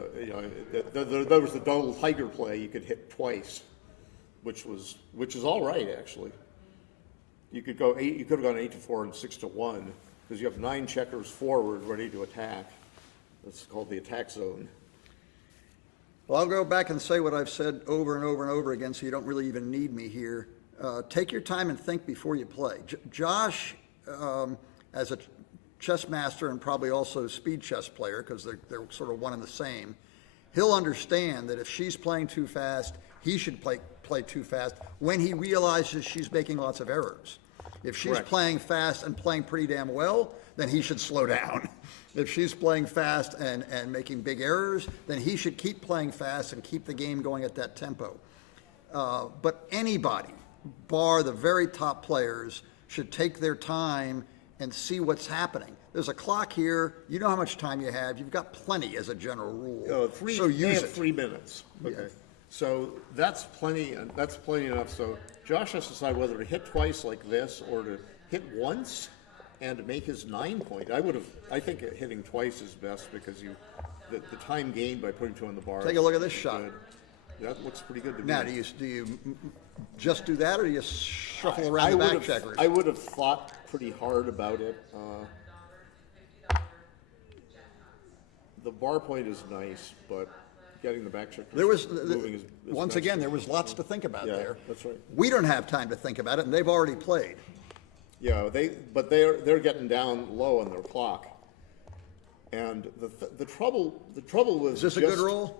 there was the double tiger play, you could hit twice, which is all right, actually. You could have gone 8 to 4 and 6 to 1, because you have 9 checkers forward ready to attack. That's called the attack zone. Well, I'll go back and say what I've said over and over and over again, so you don't really even need me here. Take your time and think before you play. Josh, as a chess master and probably also speed chess player, because they're sort of one and the same, he'll understand that if she's playing too fast, he should play too fast when he realizes she's making lots of errors. If she's Correct. playing fast and playing pretty damn well, then he should slow down. If she's playing fast and making big errors, then he should keep playing fast and keep the game going at that tempo. But anybody, bar the very top players, should take their time and see what's happening. There's a clock here. You know how much time you have. You've got plenty as a general rule. So They use have it. 3 minutes. Okay. Yeah. So that's plenty enough. So Josh has to decide whether to hit twice like this or to hit once and to make his 9 point. I think hitting twice is best because the time gained by putting 2 on the bar. Take a look at this is shot. good. That looks pretty good to me. Now, do you just do that, or do you shuffle I around the would back have- checkers? I would have thought pretty hard about it. The bar point is nice, but getting the back checkers There was, moving is once best. again, there was lots to think about Yeah, there. that's right. We don't have time to think about it, and they've already played. Yeah, they're getting down low on their clock, and the trouble was Is this a good roll?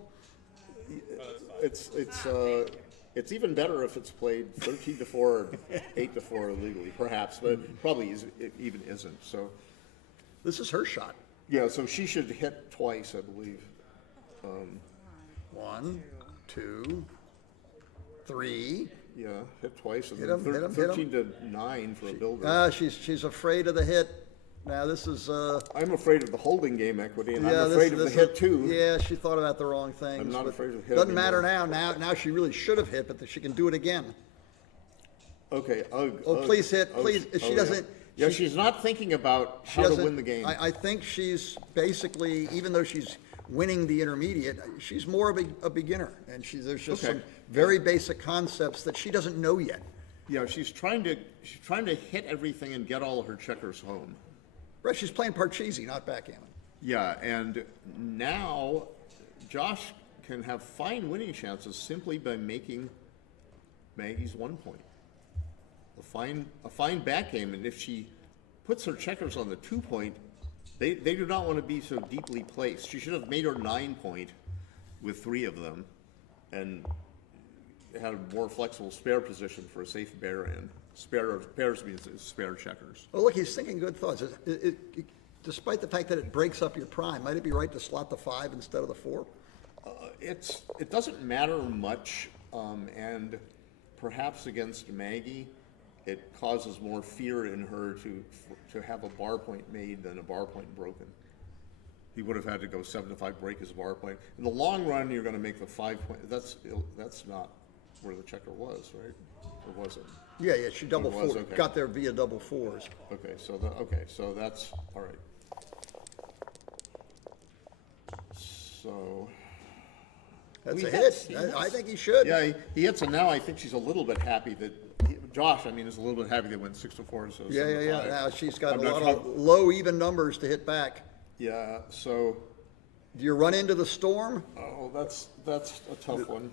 It's even better if it's played 13 to 4, 8 to 4 illegally, perhaps, but it even isn't. So This is her shot. yeah, so she should hit twice, I believe. 1, 2, 3. Yeah, hit twice, and Hit then 'em, hit 'em, hit 'em. 13 to 9 for a builder. She's afraid of the hit. Now this is I'm afraid of the holding game equity, and yeah, I'm afraid of the hit too. Yeah, she thought about the wrong things. I'm not but afraid of the hit Doesn't matter anymore. now she really should have hit, but she can do it again. Okay. Oh, ugh, please hit, ugh, please. She yeah. doesn't. Yeah, she- she's not thinking about she how to doesn't- win the game. I think she's basically, even though she's winning the intermediate, she's more of a beginner, and there's just Okay. some very basic concepts that she doesn't know yet. Yeah, she's trying to hit everything and get all of her checkers home. Right, she's playing Parcheesi, not backgammon. Yeah, and now Josh can have fine winning chances simply by making Maggie's 1 point. A fine back game, and if she puts her checkers on the 2 point, they do not want to be so deeply placed. She should have made her 9 point with 3 of them, and had a more flexible spare position for a safe bear in. Pairs means spare checkers. Oh, look, he's thinking good thoughts. Despite the fact that it breaks up your prime, might it be right to slot the 5 instead of the 4? It doesn't matter much, and perhaps against Maggie, it causes more fear in her to have a bar point made than a bar point broken. He would have had to go 7 to 5, break his bar point. In the long run, you're going to make the 5 point. That's not where the checker was, right? Or was it? Yeah, she double It was, four, okay. got there via double 4s. Okay, so that's all right. So That's He a hits, hit. he hits. I think he should. yeah, he hits, and now I think she's a little bit happy that Josh, is a little bit happy they went 6 to 4 instead of Yeah. 7 to 5. Now she's got I'm a not lot sure- of low even numbers to hit back. Yeah, so Do you run into the storm? Oh, that's a tough one.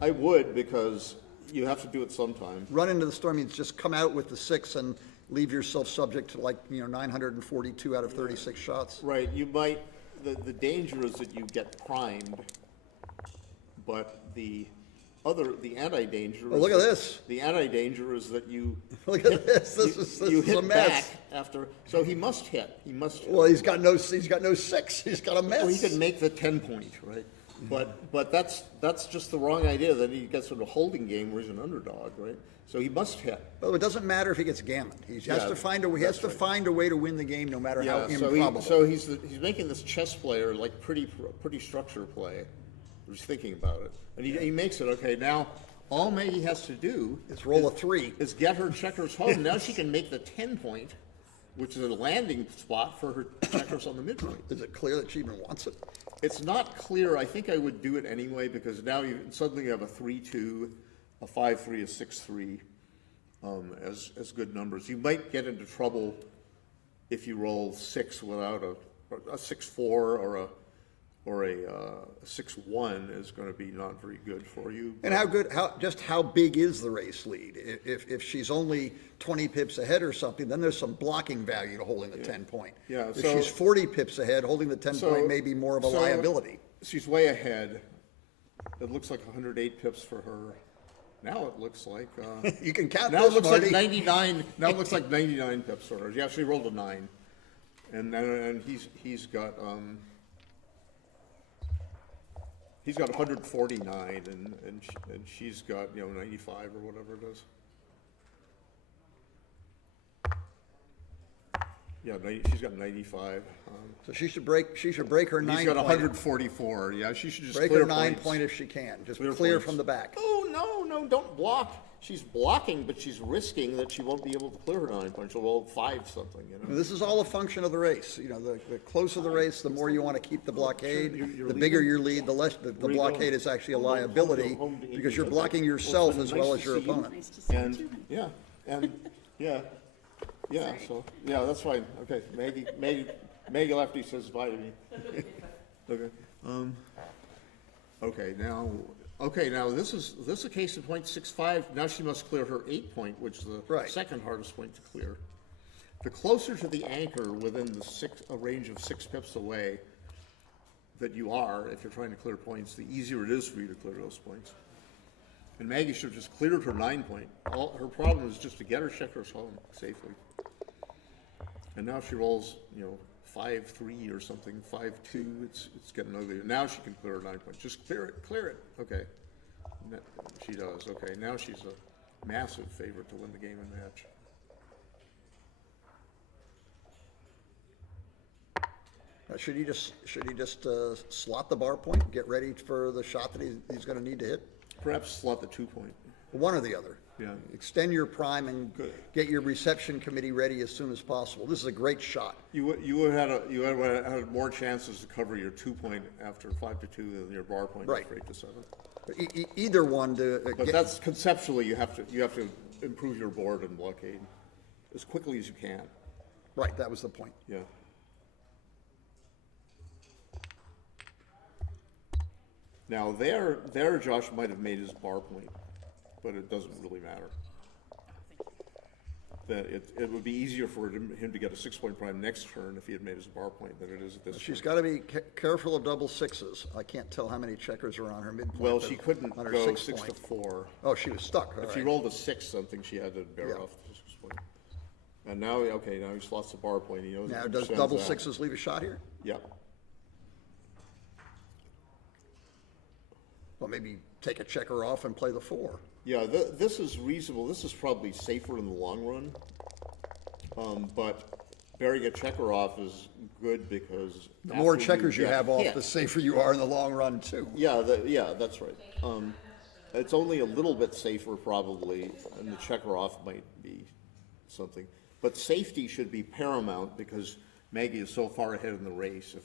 I would, because you have to do it sometime. Run into the storm means just come out with the 6 and leave yourself subject to 942 out of 36 shots. Right, you might, the danger is that you get primed, but the anti-danger. Oh, look at this. The anti-danger is that you. Look at this. This is you a hit mess. back after, so he must hit. He must hit. Well, he's got no 6. He's got a mess. Well, he could make the 10-point, right? But that's just the wrong idea. Then he gets into a holding game where he's an underdog, right? So he must hit. Well, it doesn't matter if he gets gammoned. He has Yeah, to find a way. He has to find a way to win the game, no matter how Yeah, improbable. so he's making this chess player like pretty structure play. He's thinking about it, and he makes it. Okay, now all Maggie has to do It's roll a 3. is get her checkers home. Now she can make the 10-point, which is a landing spot for her checkers on the midpoint. Is it clear that she even wants it? It's not clear. I think I would do it anyway, because now you suddenly have a 3-2, a 5-3, a 6-3 as good numbers. You might get into trouble if you roll 6 without a 6-4 or a 6-1 is going to be not very good for you. And how big is the race lead? If she's only 20 pips ahead or something, then there's some blocking value to holding the 10-point. Yeah, If so- she's 40 pips ahead, holding the 10-point may be more of a liability. She's way ahead. It looks like 108 pips for her. Now it looks like You can count now this, it looks Marty. like 99. Now it looks like 99 pips for her. Yeah, she rolled a 9, and he's got 149, and she's got 95 or whatever it is. Yeah, she's got 95. So she should break her 9 He's got point. 144. Yeah, she should just Break clear her 9 points. point if she can. Just Clear clear points. from the back. Oh, no, don't block. She's blocking, but she's risking that she won't be able to clear her 9 points. She'll roll 5 something, This is all a function of the race. The closer the race, the more you want to keep the blockade. You're The bigger leading. your lead, the less the Where you blockade going? is actually a Home to liability England. because you're Okay. blocking Well, yourself it's as nice well to as your see you. opponent. Nice to see you And, too. yeah, so, yeah, that's fine. Okay, Maggie Lefty says bye to me. Okay, now this is a case of 0.65. Now she must clear her 8-point, which is the Right. second hardest point to clear. The closer to the anchor within a range of 6 pips away that you are, if you're trying to clear points, the easier it is for you to clear those points. And Maggie should have just cleared her 9-point. Her problem is just to get her checkers home safely. And now she rolls, 5-3 or something, 5-2. It's getting ugly. Now she can clear her 9-point. Just clear it. Okay. She does. Okay. Now she's a massive favorite to win the game and match. Should he just slot the bar point, get ready for the shot that he's going to need to hit? Perhaps slot the 2-point. One or the other. Yeah. Extend your prime and get your reception committee ready as soon as possible. This is a great shot. You would have had more chances to cover your 2-point after 5-2 than your bar point Right. after 8-7. Either one to But that's conceptually you have to improve your board and blockade as quickly as you can. right. That was the point. Yeah. Now there Josh might have made his bar point, but it doesn't really matter. That it would be easier for him to get a 6-point prime next turn if he had made his bar point than it is at this She's turn. got to be careful of double 6s. I can't tell how many checkers are on her midpoint. Well, but she couldn't on her go 6 6 to point. 4. Oh, she was stuck. All If she right. rolled a 6 something, she had to bear Yeah. off the 6 point. And now he slots the bar point. He knows. Now, he does understands double that. 6s leave a shot here? Yep. Well, maybe take a checker off and play the 4. Yeah, this is reasonable. This is probably safer in the long run. But burying a checker off is good because The more after checkers you get have off, hit- the safer you are in the long run, too. Yeah, that's right. It's only a little bit safer probably, and the checker off might be something. But safety should be paramount because Maggie is so far ahead in the race. If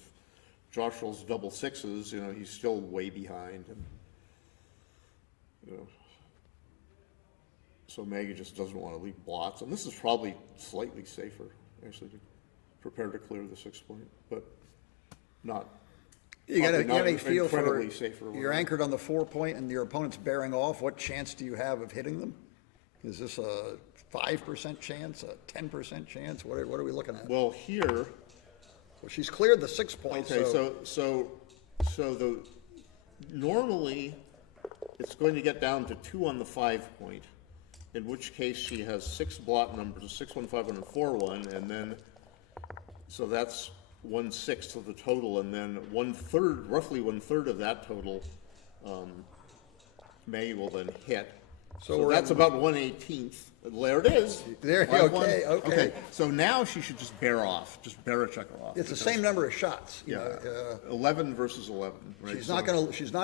Josh rolls double 6s, he's still way behind. And, so Maggie just doesn't want to leave blots. And this is probably slightly safer, actually, to prepare to clear the 6-point, but not You got probably not any feel for, incredibly safer. you're anchored on the 4-point and your opponent's bearing off, what chance do you have of hitting them? Is this a 5% chance, a 10% chance? What are we looking at? Well, here, Well, she's cleared the 6 points, okay, so normally, it's going to get down to 2 on the 5-point, in which case she has 6 blot numbers, a 6, 1, 5, 1, and 4, 1, and then, so that's 1/6 of the total, and then roughly one third of that total, May will then hit. So we're that's in- about 1/18. There it is. There, 5-1. okay. So now she should just bear a checker off. it's the because- same number of shots. You Yeah, know, 11 versus 11, right? she's So- not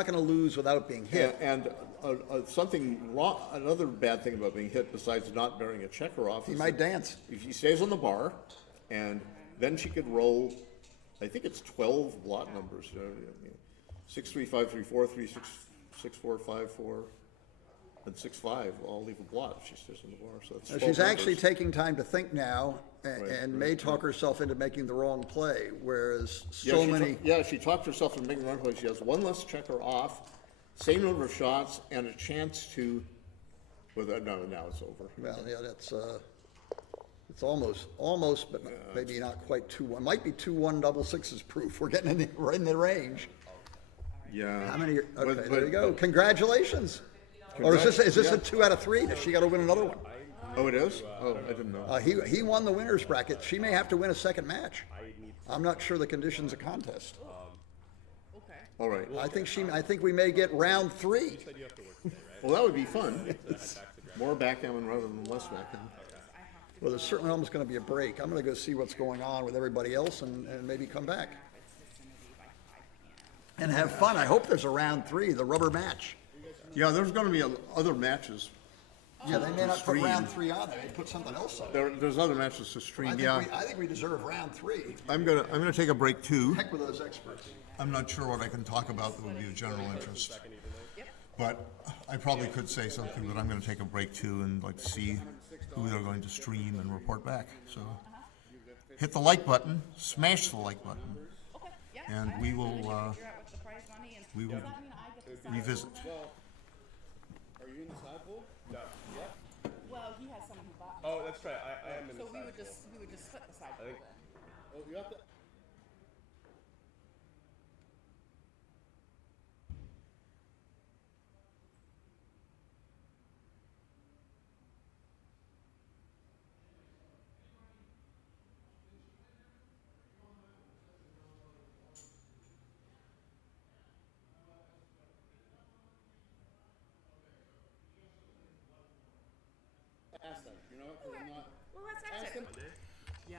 gonna lose without being hit. And something wrong, another bad thing about being hit besides not bearing a checker off. He is might that dance. If he stays on the bar, and then she could roll, I think it's 12 blot numbers. 6, 3, 5, 3, 4, 3, 6, 6, 4, 5, 4, and 6, 5. I'll leave a blot if she stays on the bar. So that's 12 She's actually numbers. taking time to think now, Right, and may talk herself into making the wrong play, whereas Yeah, so she many. she talked herself into making the wrong play. She has one less checker off, same number of shots, and a chance to. Well, no, now it's over. Well, yeah, it's almost, but maybe not quite 2-1. Might be 2-1 double sixes proof. We're getting right in the range. Yeah. How many? Okay, But- there you go. but- Congratulations. Or is this yeah. a 2 out of 3? Does she got to win another one? Oh, it is? Oh, I didn't know. He won the winners bracket. She may have to win a second match. I'm not sure the conditions of contest. Okay. All right. I think we may get round 3. Well, that would be fun. More backgammon rather than less backgammon. Well, there's certainly almost going to be a break. I'm going to go see what's going on with everybody else and maybe come back. And have fun. I hope there's a round 3, the rubber match. Yeah, there's going to be other matches. Yeah, they may not put stream. round 3 on there. They put something else on. There's other matches to stream. Yeah, I think we deserve round 3. I'm gonna take a break too. Heck with those experts. I'm not sure what I can talk about that would be of general interest, but I probably could say something. But I'm going to take a break too and like see who they're going to stream and report back. So hit the like button, smash the like button, Okay. Yeah. and we will Figure out what the prize money and. we will Does that mean I get to decide? revisit. Are you in the side pool? No. Yeah. Well, he has someone who bought. Oh, that's right. I am in So the we side would just split the side. think- pool. Oh, you have to. Ask them, you know, because I'm not. Well, let's ask it. Yeah.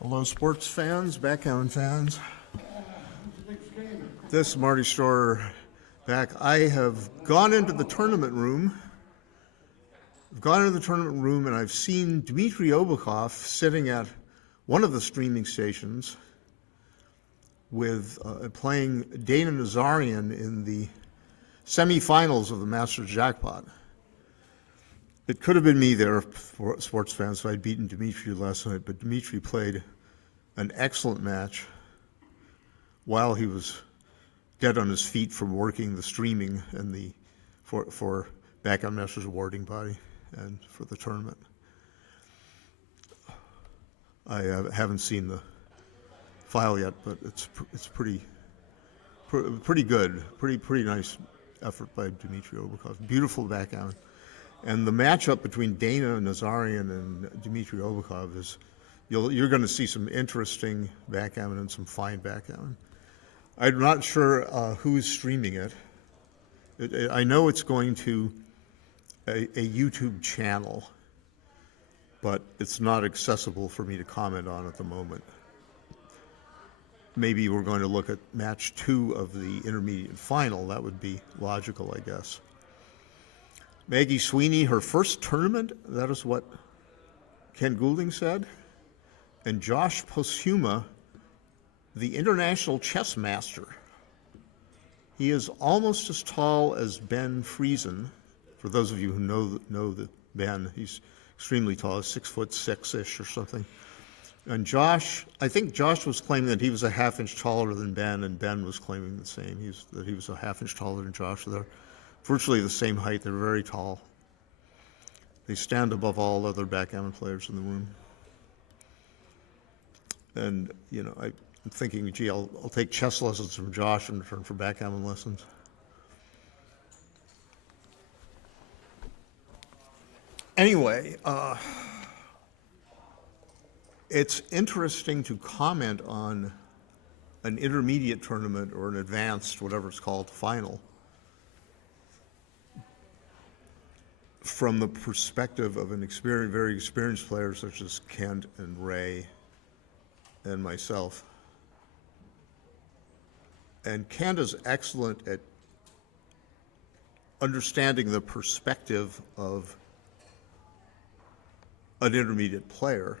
Hello, sports fans, backgammon fans. This is Marty Storer back. I have gone into the tournament room. And I've seen Dmitry Obakov sitting at one of the streaming stations with playing Dana Nazarian in the semifinals of the Masters Jackpot. It could have been me there, for sports fans, if I'd beaten Dmitry last night, but Dmitry played an excellent match while he was dead on his feet from working the streaming and for Backgammon Masters awarding body and for the tournament. I haven't seen the file yet, but it's pretty good, pretty nice effort by Dmitry Obakov. Beautiful backgammon, and the matchup between Dana Nazarian and Dmitry Obakov is you're going to see some interesting backgammon and some fine backgammon. I'm not sure who's streaming it. I know it's going to a YouTube channel, but it's not accessible for me to comment on at the moment. Maybe we're going to look at match 2 of the intermediate final. That would be logical, I guess. Maggie Sweeney, her first tournament, that is what Ken Goulding said. And Josh Posthuma, the international chess master. He is almost as tall as Ben Friesen. For those of you who know the Ben, he's extremely tall, 6'6" or something. And Josh, I think Josh was claiming that he was a half-inch taller than Ben, and Ben was claiming the same, that he was a half-inch taller than Josh. They're virtually the same height. They're very tall. They stand above all other backgammon players in the room. And, you know, I'm thinking, gee, I'll take chess lessons from Josh in return for backgammon lessons. Anyway, it's interesting to comment on an intermediate tournament or an advanced, whatever it's called, final, from the perspective of an very experienced player such as Kent and Ray and myself. And Kent is excellent at understanding the perspective of an intermediate player.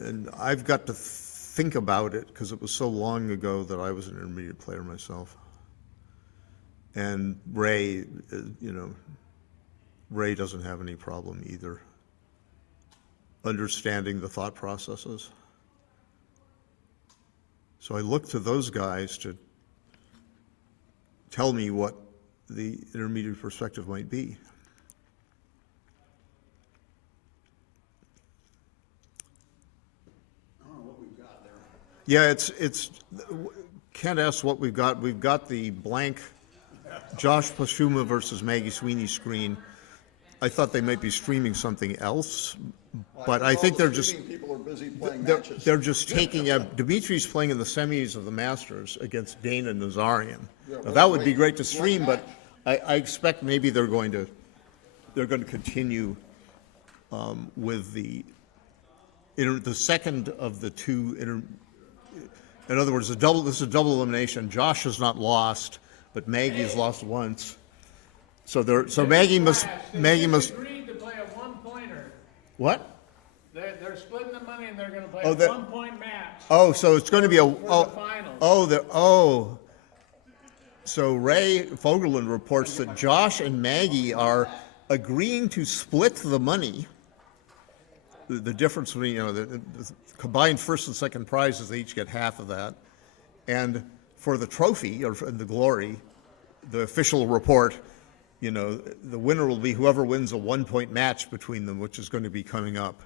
And I've got to think about it because it was so long ago that I was an intermediate player myself. And Ray, Ray doesn't have any problem either understanding the thought processes. So I look to those guys to tell me what the intermediate perspective might be. Yeah, it's Kent asked what we've got. We've got the blank Josh Posthuma versus Maggie Sweeney screen. I thought they might be streaming something else, but I think they're just people are busy playing they're, matches. they're just taking Dimitri's playing in the semis of the Masters against Dana Nazarian. Now, that would be great to stream, but I expect maybe they're going to continue with the second of the two. In other words, this is a double elimination. Josh has not lost, but Maggie has lost once. So Maggie must. Agreed to play a one-pointer. What? They're splitting the money and they're going to play Oh, a one-point match. Oh, so it's going to be a. the finals. So Ray Fogerland reports that Josh and Maggie are agreeing to split the money. The difference between, the combined first and second prizes, they each get half of that. And for the trophy, or for the glory, the official report, the winner will be whoever wins a one-point match between them, which is going to be coming up.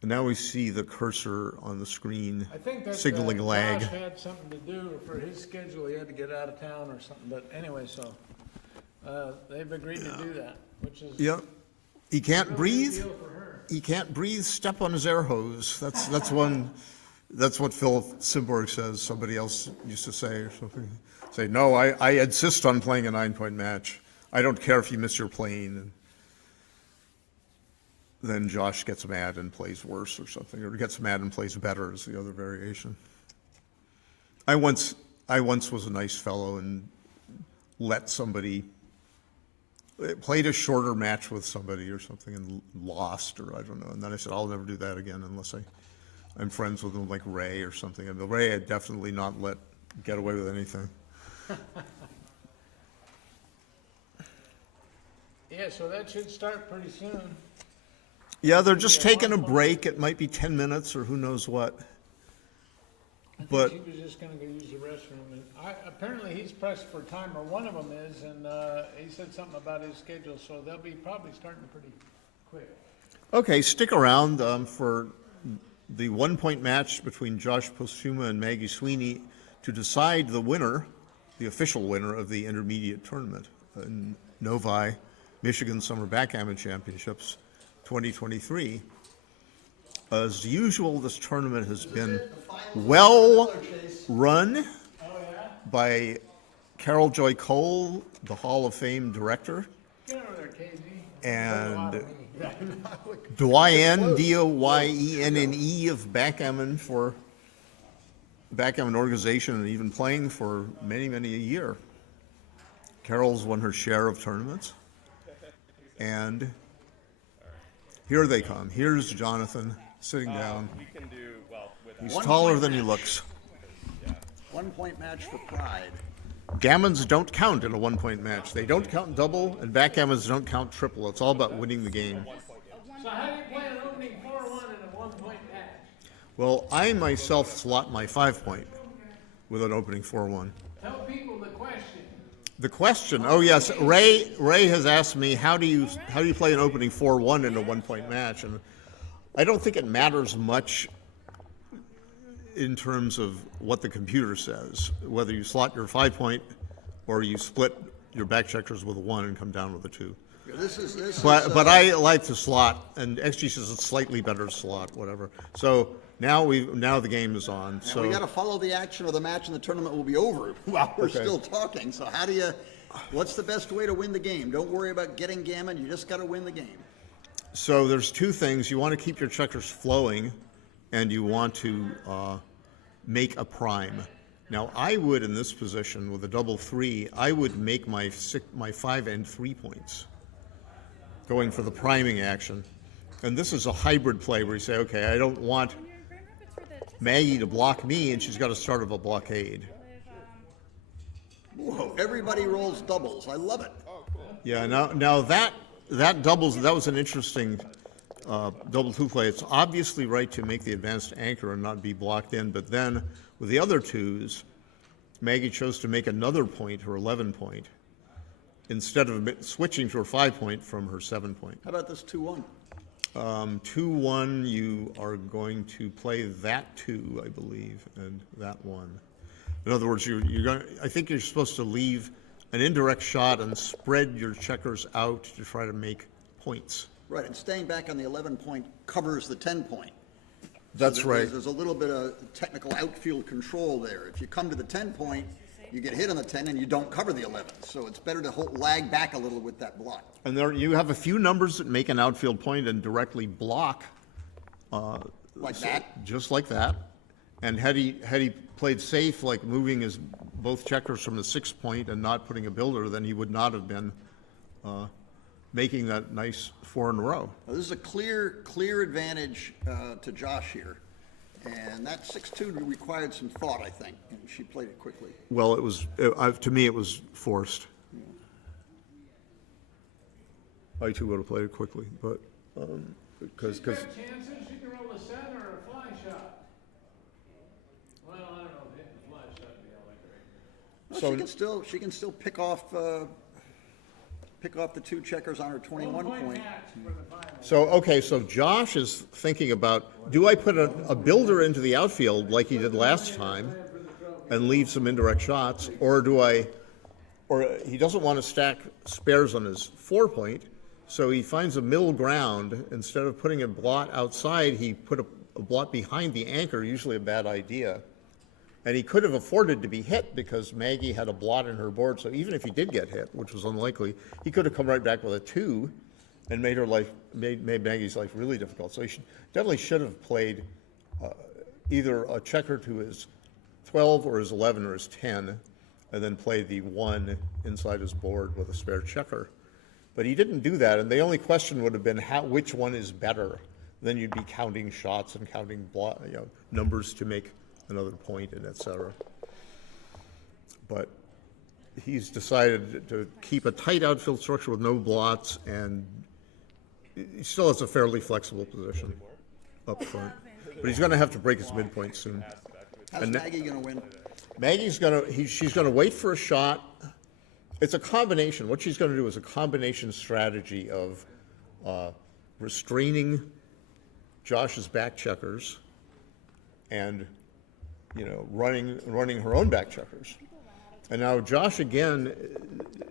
And now we see the cursor on the screen I think that signaling lag. Josh had something to do for his schedule. He had to get out of town or something. But anyway, so they've agreed to do that, which is Yep. He can't a breathe. big deal for her. He can't breathe, step on his air hose. That's one. That's what Phil Simborg says. Somebody else used to say or something. Say, no, I insist on playing a 9-point match. I don't care if you miss your plane. And then Josh gets mad and plays worse or something, or gets mad and plays better is the other variation. I once was a nice fellow and let somebody played a shorter match with somebody or something and lost, or I don't know. And then I said, I'll never do that again unless I'm friends with him like Ray or something, and Ray had definitely not let get away with anything. Yeah, so that should start pretty soon. Yeah, they're just taking a break. It might be 10 minutes or who knows what. But He was just gonna go use the restroom, and apparently he's pressed for time, or one of them is, and, he said something about his schedule, so they'll be probably starting pretty quick. okay, stick around for the 1-point match between Josh Postuma and Maggie Sweeney to decide the winner, the official winner of the intermediate tournament in Novi, Michigan Summer Backgammon Championships 2023. As usual, this tournament has been well run by Carol Joy Cole, the Hall of Fame director, Get over there, KZ. and Doyenne, Doyenne of backgammon for backgammon organization and even playing for many, many a year. Carol's won her share of tournaments. And here they come. Here's Jonathan sitting down. We can do, well, with He's One taller point than he match. looks. 1-point match for pride. Gammons don't count in a 1-point match. They don't count double, and backgammons don't count triple. It's all about winning the game. So how do you play an opening 4-1 in a 1-point match? Well, I myself slot my 5-point with an opening 4-1. Tell people the question. The question, oh yes, Ray has asked me, how do you play an opening 4-1 in a 1-point match? And I don't think it matters much in terms of what the computer says, whether you slot your 5-point or you split your back checkers with a 1 and come down with a 2. But I like to slot, and XG says it's slightly better to slot, whatever. So now the game is on. So we got to follow the action, or the match and the tournament will be over while we're still talking. So what's the best way to win the game? Don't worry about getting gammon. You just got to win the game. So there's two things. You want to keep your checkers flowing, and you want to make a prime. Now, I would, in this position, with a double 3, I would make my 5 and 3 points, going for the priming action. And this is a hybrid play where you say, okay, I don't want Maggie to block me, and she's got to start of a blockade. Whoa, everybody rolls doubles. I love it. Yeah, now that doubles, that was an interesting double 2 play. It's obviously right to make the advanced anchor and not be blocked in, but then with the other 2s, Maggie chose to make another point, her 11-point, instead of switching to her 5-point from her 7-point. How about this 2-1? 2-1, you are going to play that 2, I believe, and that 1. In other words, I think you're supposed to leave an indirect shot and spread your checkers out to try to make points. Right, and staying back on the 11-point covers the 10-point. That's right. There's a little bit of technical outfield control there. If you come to the 10-point, you get hit on the 10 and you don't cover the 11. So it's better to lag back a little with that block. And there you have a few numbers that make an outfield point and directly block. Like that? Just like that. And had he played safe, like moving his both checkers from the 6-point and not putting a builder, then he would not have been making that nice 4 in a row. Now, this is a clear advantage to Josh here. And that 6-2 required some thought, I think, and she played it quickly. Well, to me, it was forced. I too would have played it quickly, but because She's got chances. She can roll a 7 or a fly shot. Well, I don't know if hitting a fly shot would be all that great. Well, she can still pick off the 2 checkers on her 21 point. Match for the final. so Josh is thinking about, do I put a builder into the outfield like he did last time and leave some indirect shots, or he doesn't want to stack spares on his 4-point, so he finds a middle ground. Instead of putting a blot outside, he put a blot behind the anchor, usually a bad idea. And he could have afforded to be hit because Maggie had a blot in her board, so even if he did get hit, which was unlikely, he could have come right back with a 2 and made Maggie's life really difficult. So he definitely should have played either a checker to his 12 or his 11 or his 10, and then play the 1 inside his board with a spare checker. But he didn't do that, and the only question would have been which one is better, then you'd be counting shots and counting numbers to make another point and et cetera. But he's decided to keep a tight outfield structure with no blots, and he still has a fairly flexible position up front. But he's going to have to break his midpoint soon. How's Maggie gonna win? She's going to wait for a shot. It's a combination. What she's going to do is a combination strategy of restraining Josh's back checkers and, running her own back checkers. And now Josh, again,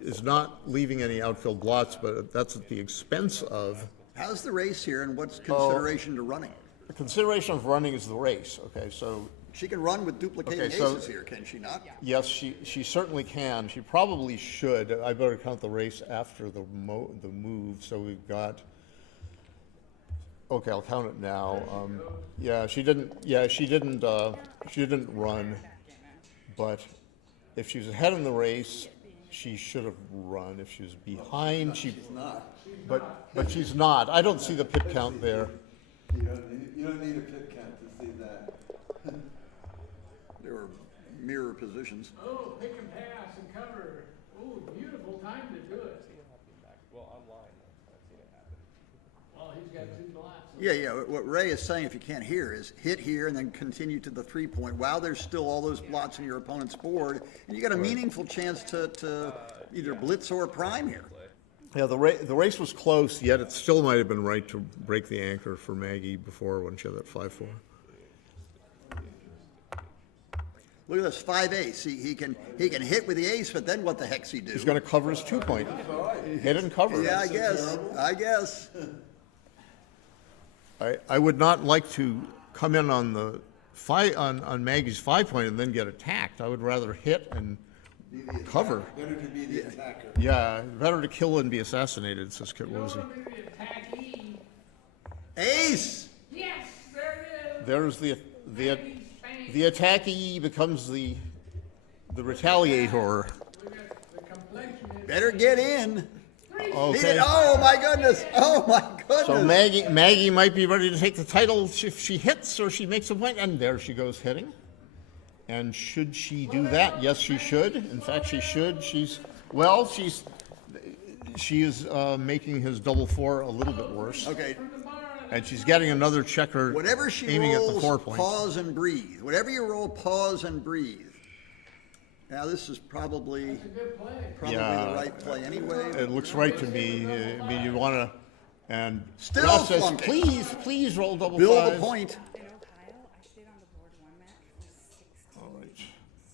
is not leaving any outfield blots, but that's at the expense of... How's the race here, and what's consideration to running? The consideration of running is the race, okay? So, She can run with duplicating aces here, can she not? yes, she certainly can. She probably should. I better count the race after the move, so we've got... Okay, I'll count it now. She didn't run, but if she was ahead in the race, she should have run. If she was behind, she's not. But she's not. I don't see the pit count there. You don't need a pit count to see that. There were mirror positions. Oh, pick and pass and cover. Oh, beautiful time to do it. Well, online, I've seen it happen. Well, he's got 2 blots. Yeah. What Ray is saying, if you can't hear, is hit here and then continue to the 3-point while there's still all those blots in your opponent's board, and you got a meaningful chance to either blitz or prime here. Yeah, the race was close, yet it still might have been right to break the anchor for Maggie before when she had that 5-4. Look at this 5-ace. He can hit with the ace, but then what the heck's he do? He's going to cover his 2-point. Hit and cover. Yeah, I guess. I would not like to come in on the on Maggie's 5-point and then get attacked. I would rather hit and cover. Better to be the attacker. Yeah, better to kill and be assassinated, says Kit Woolsey. Ace! Yes, there it is. There's the attackee becomes the retaliator. Better get in. Okay. Oh my goodness! Oh my goodness! So Maggie might be ready to take the title if she hits or she makes a point, and there she goes hitting. And should she do that? Yes, she should. In fact, she should. She is making his double 4 a little bit worse. Okay. And she's getting another checker Whatever she aiming at the rolls, 4 point. pause and breathe. Whatever you roll, pause and breathe. Now this is probably Yeah. the right play anyway. It looks right to me. I mean, you want to, and Still Josh says, flunking. please roll double Build fives. a point. I know Kyle, I stayed on the board 1 match for 16. All right.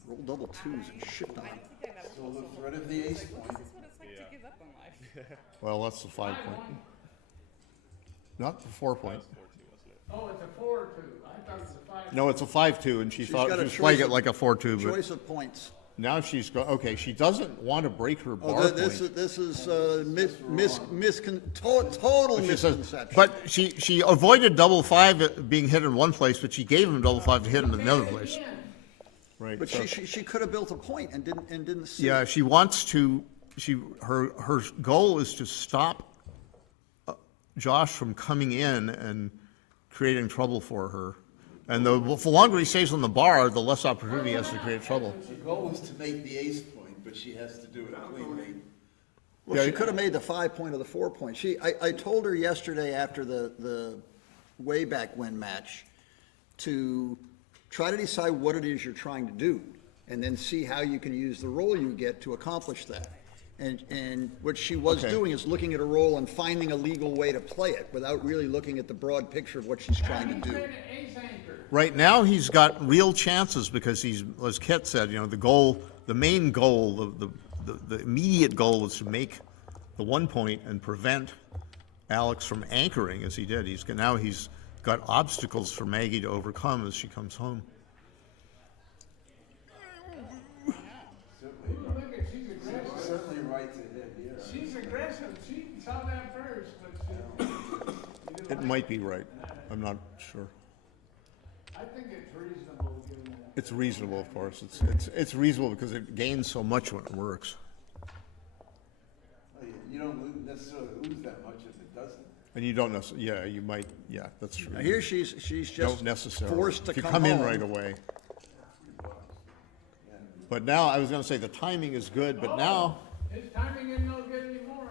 Roll double 2s and shit on. I don't think I've ever So the threat of the ace point. This is what it's like to give up on life. Well, that's the 5-point. Not the 4-point. Oh, it's a 4-2. I thought it was a 5. No, it's a 5-2, and she thought got she a was choice playing it of- like a 4-2, but Choice of points. now she's okay. She doesn't want to break her bar Oh, this point. is total She says, misconception. but she avoided double 5 being hit in one place, but she gave him double 5 to hit him in another place. Right. But so- she could have built a point and didn't see. Yeah, it. she wants to. Her goal is to stop Josh from coming in and creating trouble for her. And the longer he stays on the bar, the less opportunity he has to create trouble. The goal was to make the ace point, but she has to do it cleanly. Well, Yeah, she could have made the 5-point or the 4-point. I told her yesterday after the way back when match to try to decide what it is you're trying to do, and then see how you can use the roll you get to accomplish that. And what she was Okay. doing is looking at a roll and finding a legal way to play it without really looking at the broad picture of what she's trying to do. Right now, he's got real chances because he's, as Kit said, the main goal, the immediate goal was to make the 1 point and prevent Alex from anchoring as he did. He's got obstacles for Maggie to overcome as she comes home. Certainly right to hit, yeah. She's aggressive. She saw that first, but It might be right. I'm not sure. I think it's reasonable given that. It's reasonable, of course. It's reasonable because it gains so much when it works. You don't necessarily lose that much if it doesn't. And you don't necessarily, yeah, you might, yeah, that's true. Now here she's Don't just necessarily. forced to If you come come in home. right away. But now, I was gonna say the timing is good, but now, His timing isn't no good anymore.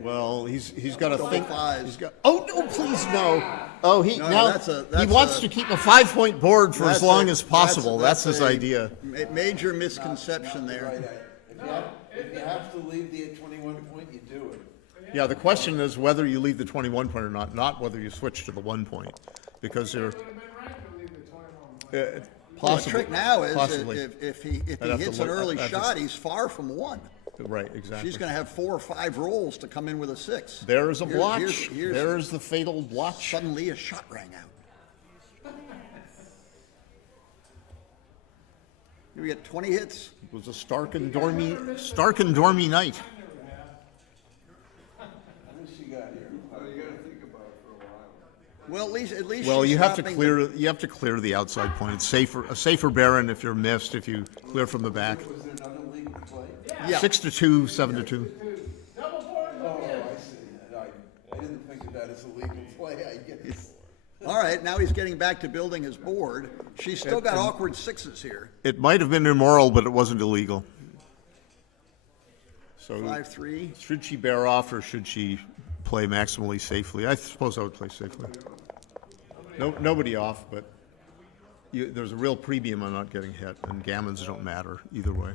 well, he's got to think. fives. He's got, oh, no, please, no. Oh, he, No, now, that's he that's wants a- to keep a 5-point board for as That's long a- as possible. That's his a idea. Major misconception Right, there. if you have to leave the 21 point, you do it. Yeah, the question is whether you leave the 21 point or not whether you switch to the 1 point. Because you're, Would have been right to leave the 21 point. Well, the possibly. trick now is possibly. if he I'd have to hits an look- early I'd have to- shot, he's far from one. Right, exactly. She's going to have 4 or 5 rolls to come in with a 6. There's a Here- blotch. here's There's the fatal blotch. suddenly a shot rang out. Here we get 20 hits. It was a stark and dormy night. What does she got here? Oh, you gotta think about it for a while. Well, at least Well, she's you have to stopping clear the outside point. It's a safer Baron if you're missed, if you clear from the back. Was there another legal play? Yeah. 6-2, 7-2. Double fours and Oh, miss. I see. I didn't think of that as a legal play, I guess. All right, now he's getting back to building his board. She's still got awkward 6s here. It might have been immoral, but it wasn't illegal. So 5-3. should she bear off or should she play maximally safely? I suppose I would play safely. No, nobody off, but there's a real premium on not getting hit, and gammons don't matter either way.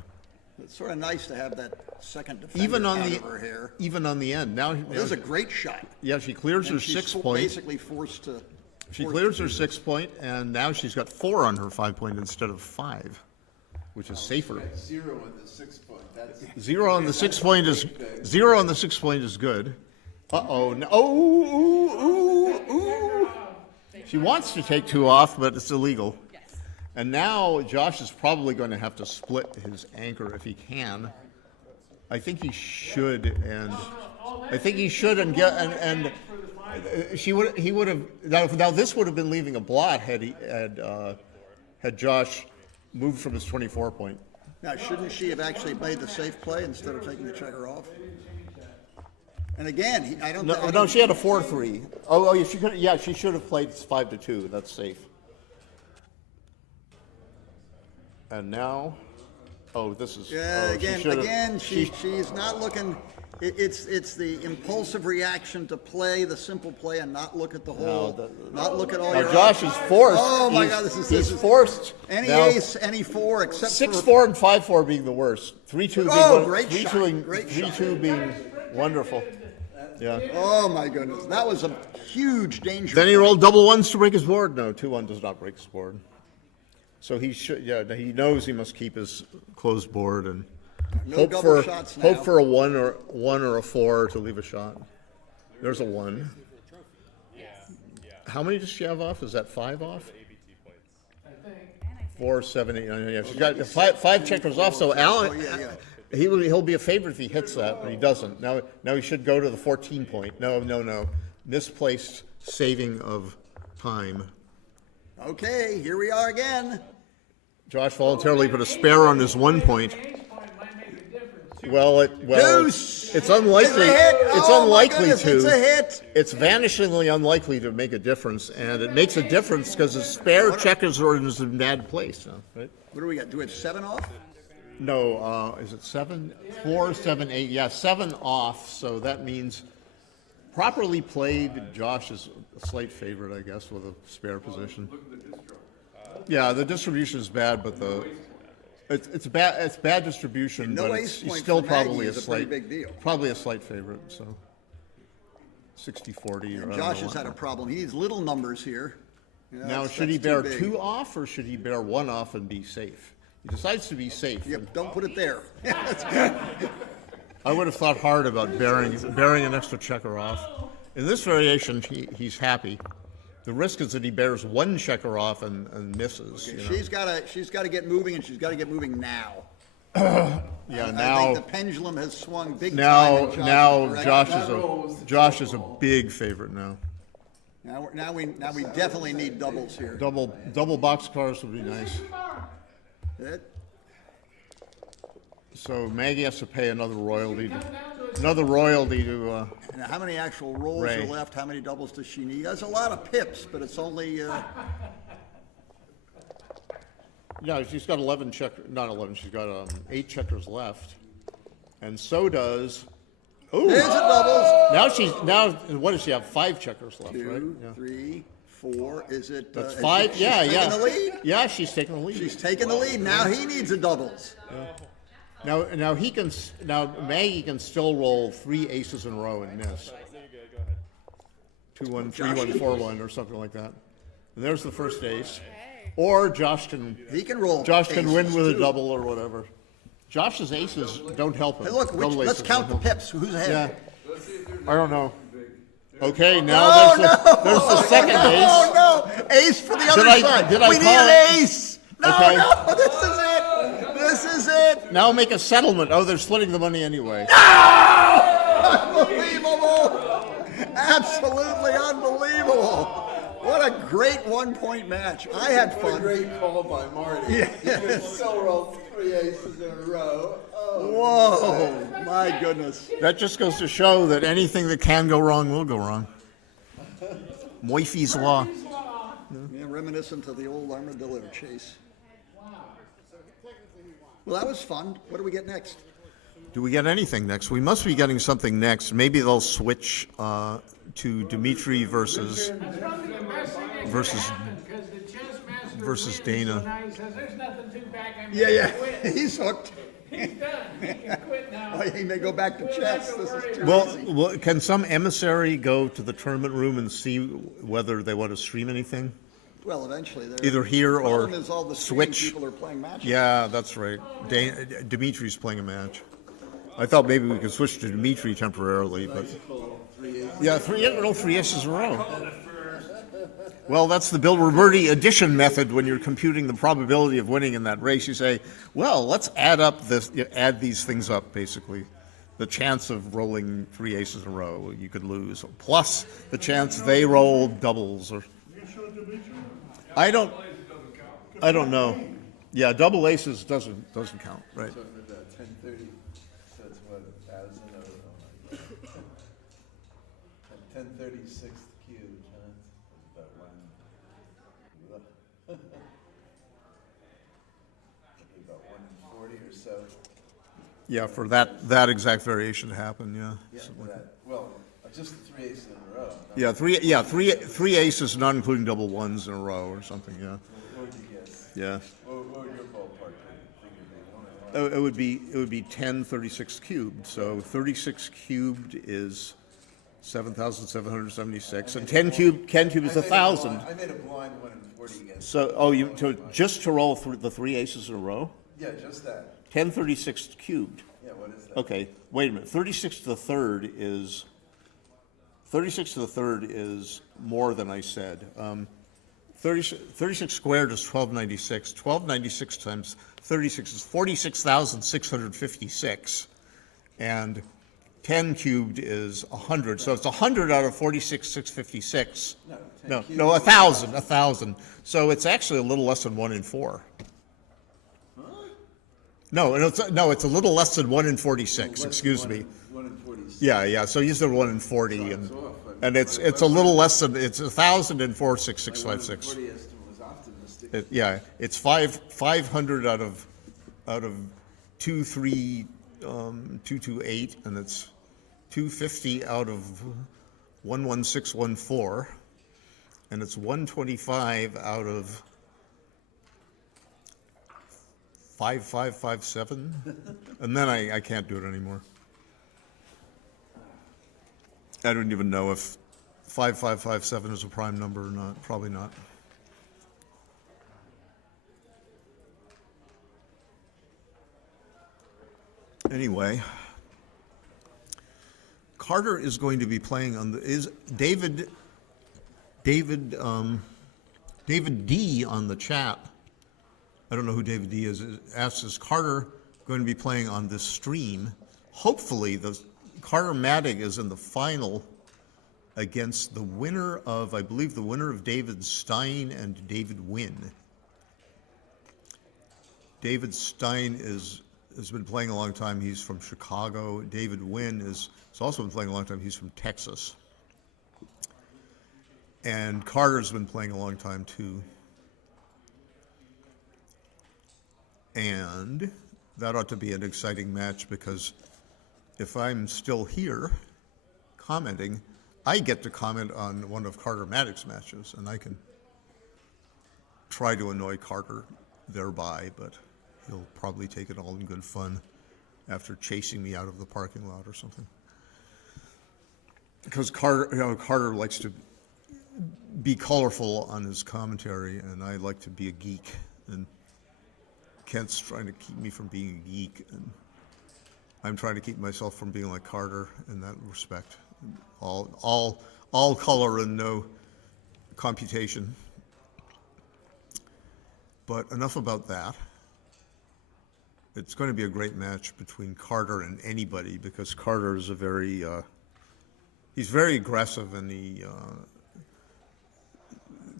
It's sort of nice to have that second defender Even on out the of her hair. end. Now, This is a great shot. yeah, she clears her And she's 6 point. basically forced to. She forced clears to her do 6 point, and now she's got 4 on her 5 point instead of 5, which is safer. Got 0 in the 6 point, that's. 0 on the 6 point is 0 on the 6 point is good. Uh-oh, no, ooh, ooh, ooh. She wants to take 2 off, but it's illegal. Yes. And now Josh is probably going to have to split his anchor if he can. I think he should, and get and he would have now this would have been leaving a blot had Josh moved from his 24 point. Now, shouldn't she have actually made the safe play instead of taking the checker off? And again, I don't. No, she had a 4-3. Oh, yeah, she could. Yeah, she should have played 5-2. That's safe. And now, oh, this is. Yeah, oh, she's not looking. It's the impulsive reaction to play the simple play and not look at the whole, not look at all Now your. Josh is forced. Oh my He's- God, this he's is forced. any now, ace, any 4 except 6-4 for. and 5-4 being the worst. 3-2 being Oh, great shot, 3-2 great 3-2 being wonderful. Yeah. Oh my goodness, that was a huge danger. Then he rolled double ones to break his board. No, 2-1 does not break his board. So he should. Yeah, he knows he must keep his closed board and No hope double for shots now. hope for a 1 or a 4 to leave a shot. There's a 1. How many does she have off? Is that 5 off? 4, 7, 8, 9. Yeah, she's got five checkers off. So Alan, Oh, yeah. he'll be a favorite if he hits that, but he doesn't. Now he should go to the 14 point. No. Misplaced saving of time. Okay, here we are again. Josh voluntarily put a spare on his 1 point. Ace point might make a difference. Well, Deuce! it's unlikely. It's a hit! It's Oh, my unlikely goodness, to. it's a hit! It's vanishingly unlikely to make a difference, and it makes a difference because the spare checkers are in a bad place. Right? What do we got? Do we have 7 off? No, is it 7? 4, 7, 8. Yeah, 7 off. So that means properly played. Josh is a slight favorite, I guess, with a spare position. Yeah, the distribution is bad, but it's bad. It's bad distribution, No but ace he's point still for Maggie probably is a pretty big deal. Probably a slight favorite. So 60-40. Or I don't Josh know has what. had a problem. He needs little numbers here. You know, Now, that's- should he that's bear too big. 2 off or should he bear 1 off and be safe? He decides to be safe. Yep, don't put it there. I would have thought hard about bearing an extra checker off. In this variation, he's happy. The risk is that he bears 1 checker off and misses. You know? She's got to get moving, and she's got to get moving now. Yeah, I now think the pendulum has swung big time. in Josh's direction. Josh is a big favorite now. Now we definitely need doubles here. Double boxcars would be nice. It- So Maggie has to pay another royalty. Comes down to a Another royalty to, Now, how many actual rolls Ray. are left? How many doubles does she need? That's a lot of pips, but it's only, yeah, she's got 11 checkers, not 11, she's got 8 checkers left. And so does, there's a doubles. now, what does she have? 5 checkers left, right? 2, Yeah. 3, 4. Is it? That's is 5, she- yeah, she's yeah. taking the lead? Yeah, she's taking the lead. She's taking the lead. Now he needs a doubles. Now he can, now Maggie can still roll 3 aces in a row and miss. No, you're good. Go ahead. 2-1, 3-1, 4-1, or something like that. And there's the first ace. Or Josh can win aces, with a too. double or whatever. Josh's aces don't help him. Hey, look, Double let's aces count the don't help him. pips. Who's ahead? Yeah. I don't know. Okay, now there's the second ace. Oh, no. Ace for the other side. did I we need call an it? ace. No, Okay. no, this is it. This is it. Now make a settlement. Oh, they're splitting the money anyway. Unbelievable. Absolutely unbelievable. What a great 1-point match. I had What a fun. great call by Marty. Yes. You can still roll 3 aces in a row. Oh. Whoa, my goodness. That just goes to show that anything that can go wrong will go wrong. Murphy's Law. Yeah, reminiscent of the old armadillo chase. Well, that was fun. What do we get next? Do we get anything next? We must be getting something next. Maybe they'll switch to Dimitri versus That's probably the best thing that could Versus- happen, because the chess master versus wins, Dana. so now he says, there's nothing too back. I'm Yeah, gonna yeah. quit." He's hooked. He's done. He can quit now. Oh, he may go back to We don't chess. have to This worry is too about easy. Well, can some emissary go to the tournament room and see whether they want to stream anything? Well, eventually. Either here The problem or is all the streaming switch. people are playing matches. Yeah, that's right. Dimitri's playing a match. I thought maybe we could switch to Dimitri temporarily, but yeah, three aces in a row. Well, that's the Bill Roberti addition method when you're computing the probability of winning in that race. You say, well, let's add these things up, basically. The chance of rolling 3 aces in a row you could lose, plus the chance they roll doubles. Or I don't know. Yeah, double aces doesn't count, right? Talking about 1030, so it's what, 1,000 or, oh my God. 1036th cube, huh? About one. Maybe about 140 or so. Yeah, for that exact variation to happen, yeah. Yeah, Something like that, well, just the 3 aces in a row. Yeah, three aces, not including double ones in a row or something, yeah. What would you guess? Yeah. What would your ballpark figure be? It would be 1036 cubed, so 36 cubed is 7,776, and 10 cubed is 1,000. I made a blind 1 in 40 guess. So, just to roll the 3 aces in a row? Yeah, just that. 1036 cubed. Yeah, what is that? Okay, wait a minute. 36 to the third is more than I said. 36 squared is 1296. 1296 times 36 is 46,656. And 10 cubed is 100. So it's 100 out of 46,656. No, 1,000. So it's actually a little less than 1 in 4. No, it's a little less than 1 in 46. Excuse me. 1 in 46. Yeah. So you said 1 in 40, and it's a little less than 1,000 and 46656. 40 estimate was optimistic. It's 500 out of 23228, and it's 250 out of 11614, and it's 125 out of 5557, and then I can't do it anymore. I don't even know if 5557 is a prime number or not. Probably not. Anyway, Carter is going to be playing on David D on the chat. I don't know who David D is. Asks, is Carter going to be playing on this stream? Hopefully, Carter Maddig is in the final against the winner of, I believe, the winner of David Stein and David Wynn. David Stein is has been playing a long time. He's from Chicago. David Wynn has also been playing a long time. He's from Texas. And Carter's been playing a long time too. And that ought to be an exciting match because if I'm still here commenting, I get to comment on one of Carter Maddox's matches, and I can try to annoy Carter thereby, but he'll probably take it all in good fun after chasing me out of the parking lot or something. Because Carter likes to be colorful on his commentary, and I like to be a geek, and Kent's trying to keep me from being a geek, and I'm trying to keep myself from being like Carter in that respect. All color and no computation. But enough about that. It's going to be a great match between Carter and anybody because Carter is he's very aggressive, and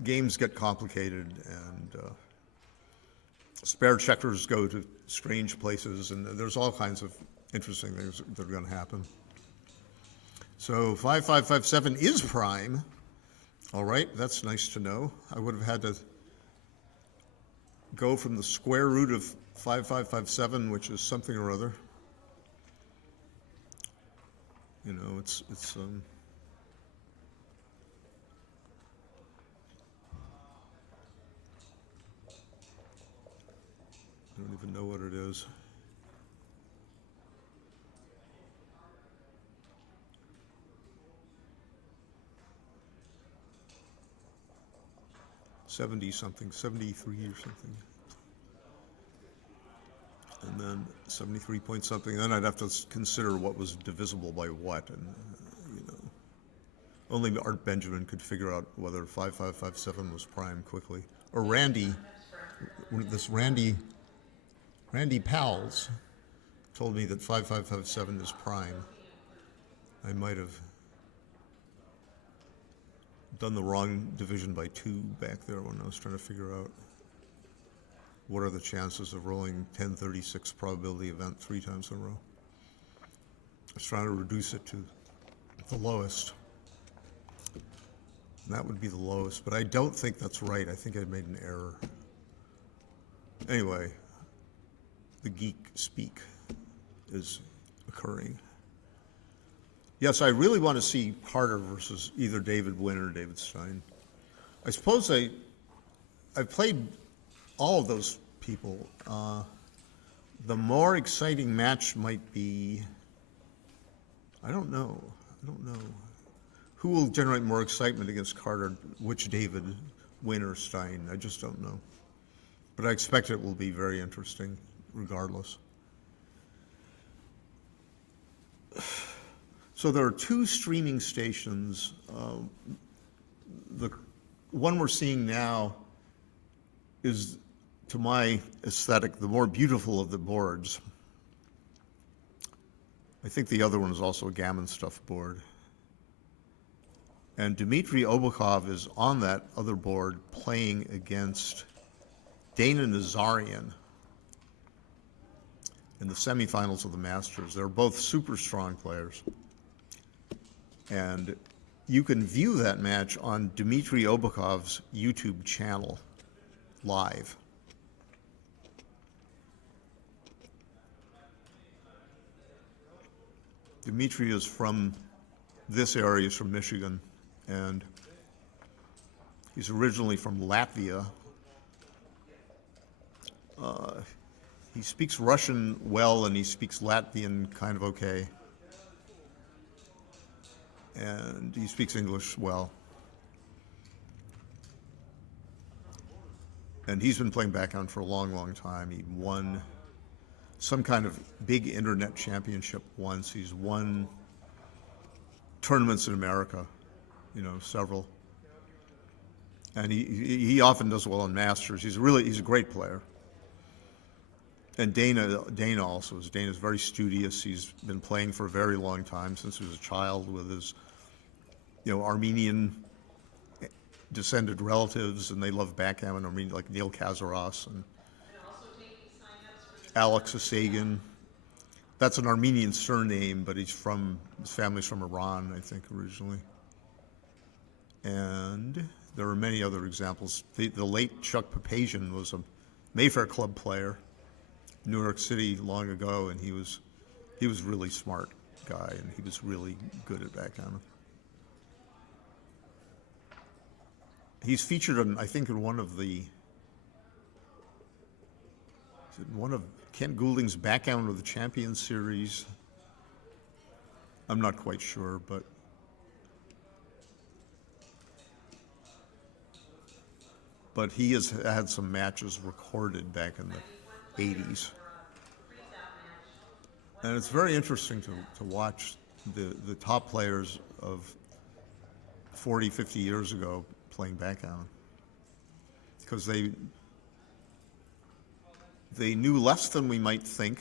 games get complicated, and spare checkers go to strange places, and there's all kinds of interesting things that are going to happen. So 5557 is prime. All right, that's nice to know. I would have had to go from the square root of 5557, which is something or other. You know, it's I don't even know what it is. $70-something, 73 or something. And then 73 point something. Then I'd have to consider what was divisible by what, and you know, only Art Benjamin could figure out whether 5557 was prime quickly. Or Randy Powell's told me that 5557 is prime. I might have done the wrong division by 2 back there when I was trying to figure out what are the chances of rolling 1036 probability event 3 times in a row. I was trying to reduce it to the lowest. And that would be the lowest, but I don't think that's right. I think I made an error. Anyway, the geek speak is occurring. Yes, I really want to see Carter versus either David Wynn or David Stein. I suppose I've played all of those people. The more exciting match might be, I don't know. Who will generate more excitement against Carter? Which David, Wynn or Stein? I just don't know. But I expect it will be very interesting regardless. So there are 2 streaming stations. The one we're seeing now is, to my aesthetic, the more beautiful of the boards. I think the other one is also a gammon stuff board. And Dmitry Obakov is on that other board playing against Dana Nazarian in the semifinals of the Masters. They're both super strong players. And you can view that match on Dmitry Obakov's YouTube channel live. Dmitry is from this area, he's from Michigan, and he's originally from Latvia. He speaks Russian well, and he speaks Latvian kind of okay. And he speaks English well. And he's been playing backhand for a long, long time. He won some kind of big internet championship once. He's won tournaments in America, you know, several. And he often does well in Masters. He's a great player. And Dana also is. Dana's very studious. He's been playing for a very long time, since he was a child, with his, you know, Armenian descended relatives, and they love backgammon. Armenian, like Neil Kazaros, Alex Asagan. That's an Armenian surname, but his family's from Iran, I think, originally. And there are many other examples. The late Chuck Papazian was a Mayfair Club player, New York City long ago, and he was a really smart guy, and he was really good at backgammon. He's featured in, I think, in one of Kent Goulding's Backgammon of the Champions series. I'm not quite sure, but he has had some matches recorded back in the 80s. And it's very interesting to watch the top players of 40, 50 years ago playing backgammon, because they knew less than we might think,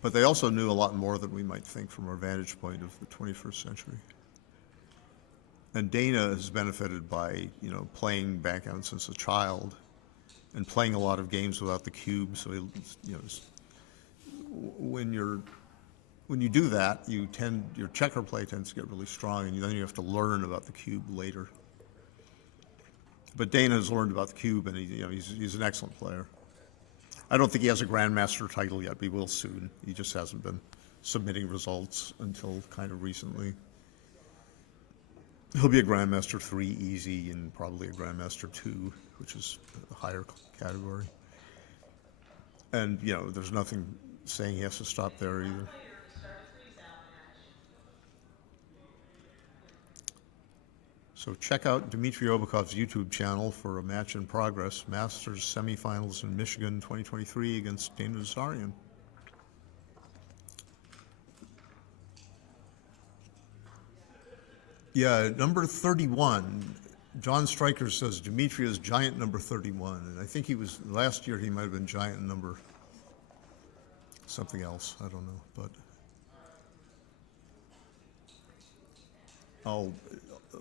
but they also knew a lot more than we might think from our vantage point of the 21st century. And Dana has benefited by, playing backgammon since a child and playing a lot of games without the cube. So, when you do that, your checker play tends to get really strong, and then you have to learn about the cube later. But Dana has learned about the cube, and he's an excellent player. I don't think he has a grandmaster title yet, but he will soon. He just hasn't been submitting results until kind of recently. He'll be a Grandmaster 3 easy and probably a Grandmaster 2, which is a higher category. And, there's nothing saying he has to stop there either. So check out Dmitry Obakov's YouTube channel for a match in progress, Masters semifinals in Michigan 2023 against Dana Nazarian. Yeah, number 31. John Stryker says Dmitry is giant number 31, and I think last year he might have been giant number something else, I don't know, but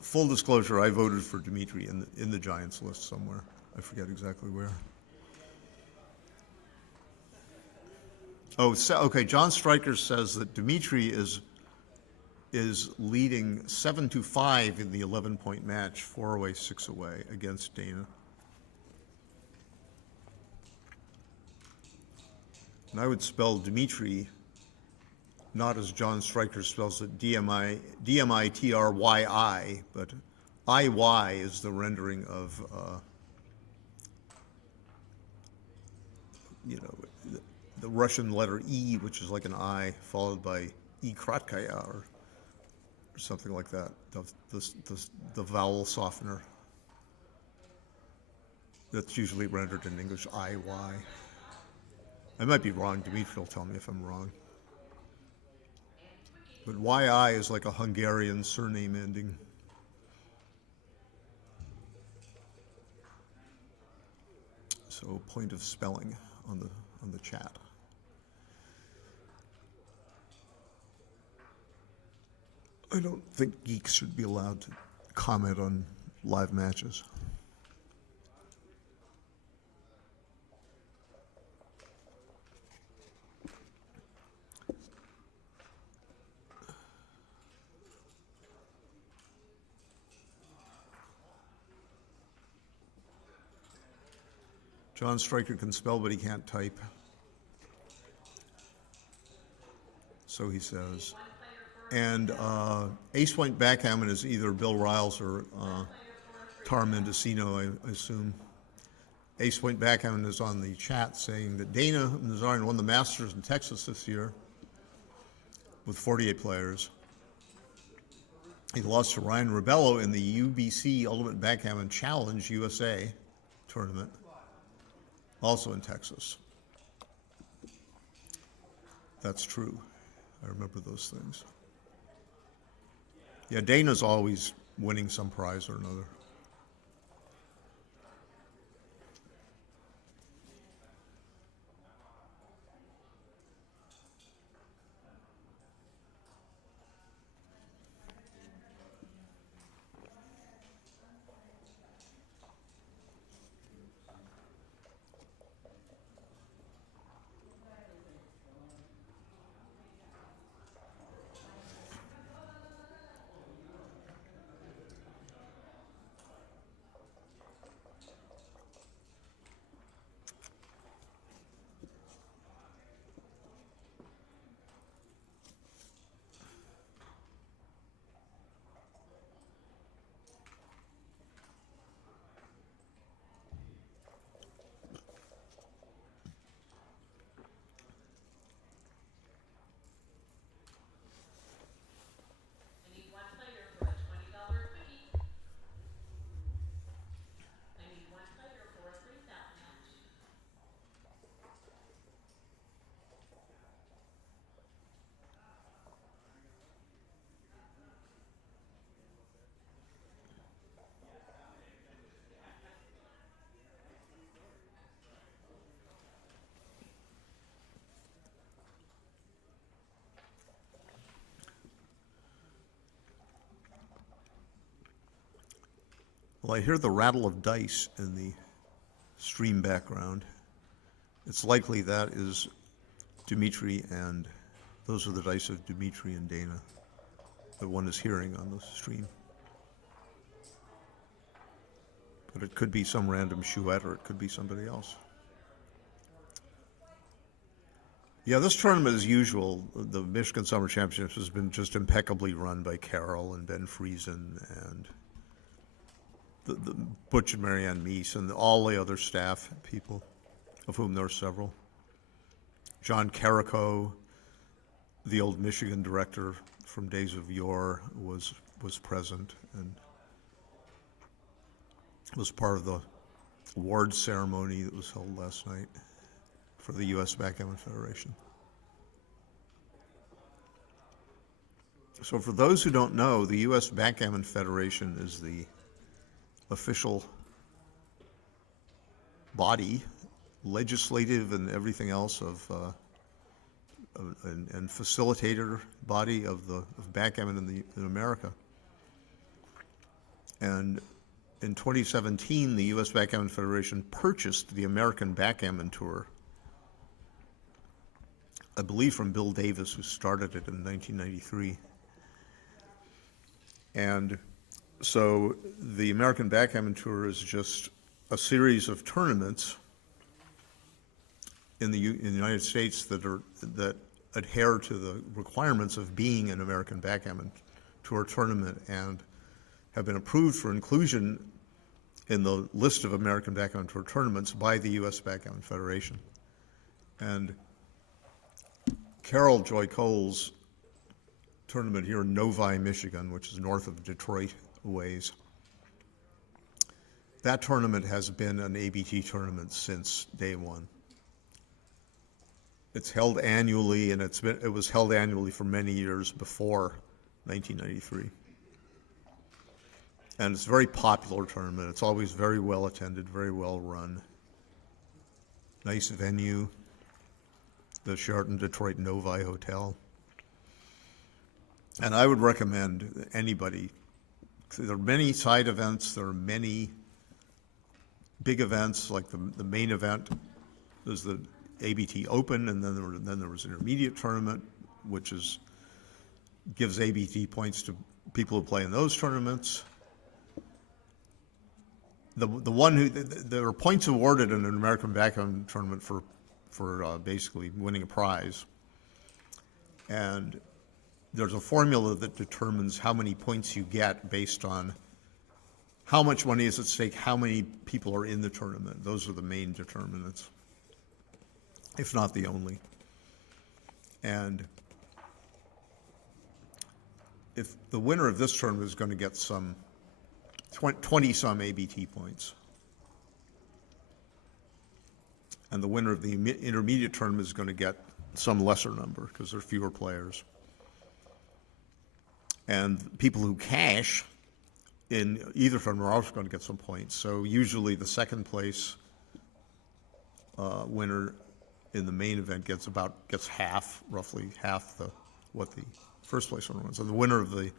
full disclosure, I voted for Dmitry in the Giants list somewhere. I forget exactly where. Okay, John Stryker says that Dmitry is leading 7-5 in the 11-point match, 4 away, 6 away against Dana. And I would spell Dmitry not as John Stryker spells it, D-M-I-T-R-Y-I, but I-Y is the rendering of, the Russian letter E, which is like an I, followed by E kratkaya or something like that, the vowel softener. That's usually rendered in English I-Y. I might be wrong. Dmitry will tell me if I'm wrong. But Y-I is like a Hungarian surname ending. So point of spelling on the chat. I don't think geeks should be allowed to comment on live matches. John Stryker can spell, but he can't type. So he says. And ace-point backgammon is either Bill Riles or Tar Mendocino, I assume. Ace-point backgammon is on the chat saying that Dana Nazarian won the Masters in Texas this year with 48 players. He lost to Ryan Ribello in the UBC Ultimate Backgammon Challenge USA tournament, also in Texas. That's true. I remember those things. Yeah, Dana's always winning some prize or another. Well, I hear the rattle of dice in the stream background. It's likely that is Dimitri, and those are the dice of Dimitri and Dana that one is hearing on the stream. But it could be some random chouette, or it could be somebody else. Yeah, this tournament, as usual, the Michigan Summer Championships has been just impeccably run by Carol and Ben Friesen and the Butch and Marianne Meese and all the other staff people, of whom there are several. John Carrico, the old Michigan director from days of yore, was present and was part of the award ceremony that was held last night for the U.S. Backgammon Federation. So for those who don't know, the U.S. Backgammon Federation is the official body, legislative and everything else and facilitator body of backgammon in America. And in 2017, the U.S. Backgammon Federation purchased the American Backgammon Tour, I believe from Bill Davis, who started it in 1993. And so the American Backgammon Tour is just a series of tournaments in the United States that adhere to the requirements of being an American Backgammon Tour tournament and have been approved for inclusion in the list of American Backgammon Tour tournaments by the U.S. Backgammon Federation. And Carol Joy Cole's tournament here in Novi, Michigan, which is north of Detroit a ways, that tournament has been an ABT tournament since day one. It's held annually, and it was held annually for many years before 1993. And it's a very popular tournament. It's always very well attended, very well run. Nice venue, the Sheraton Detroit Novi Hotel. And I would recommend anybody. There are many side events. There are many big events, like the main event. There's the ABT Open, and then there was an intermediate tournament, which gives ABT points to people who play in those tournaments. There are points awarded in an American Backgammon tournament for basically winning a prize, and there's a formula that determines how many points you get based on how much money is at stake, how many people are in the tournament. Those are the main determinants, if not the only. And if the winner of this tournament is going to get some 20-some ABT points, and the winner of the intermediate tournament is going to get some lesser number because there are fewer players. And people who cash in either tournament are also going to get some points. So usually the second place winner in the main event gets roughly half what the first place winner wins. And the winner of the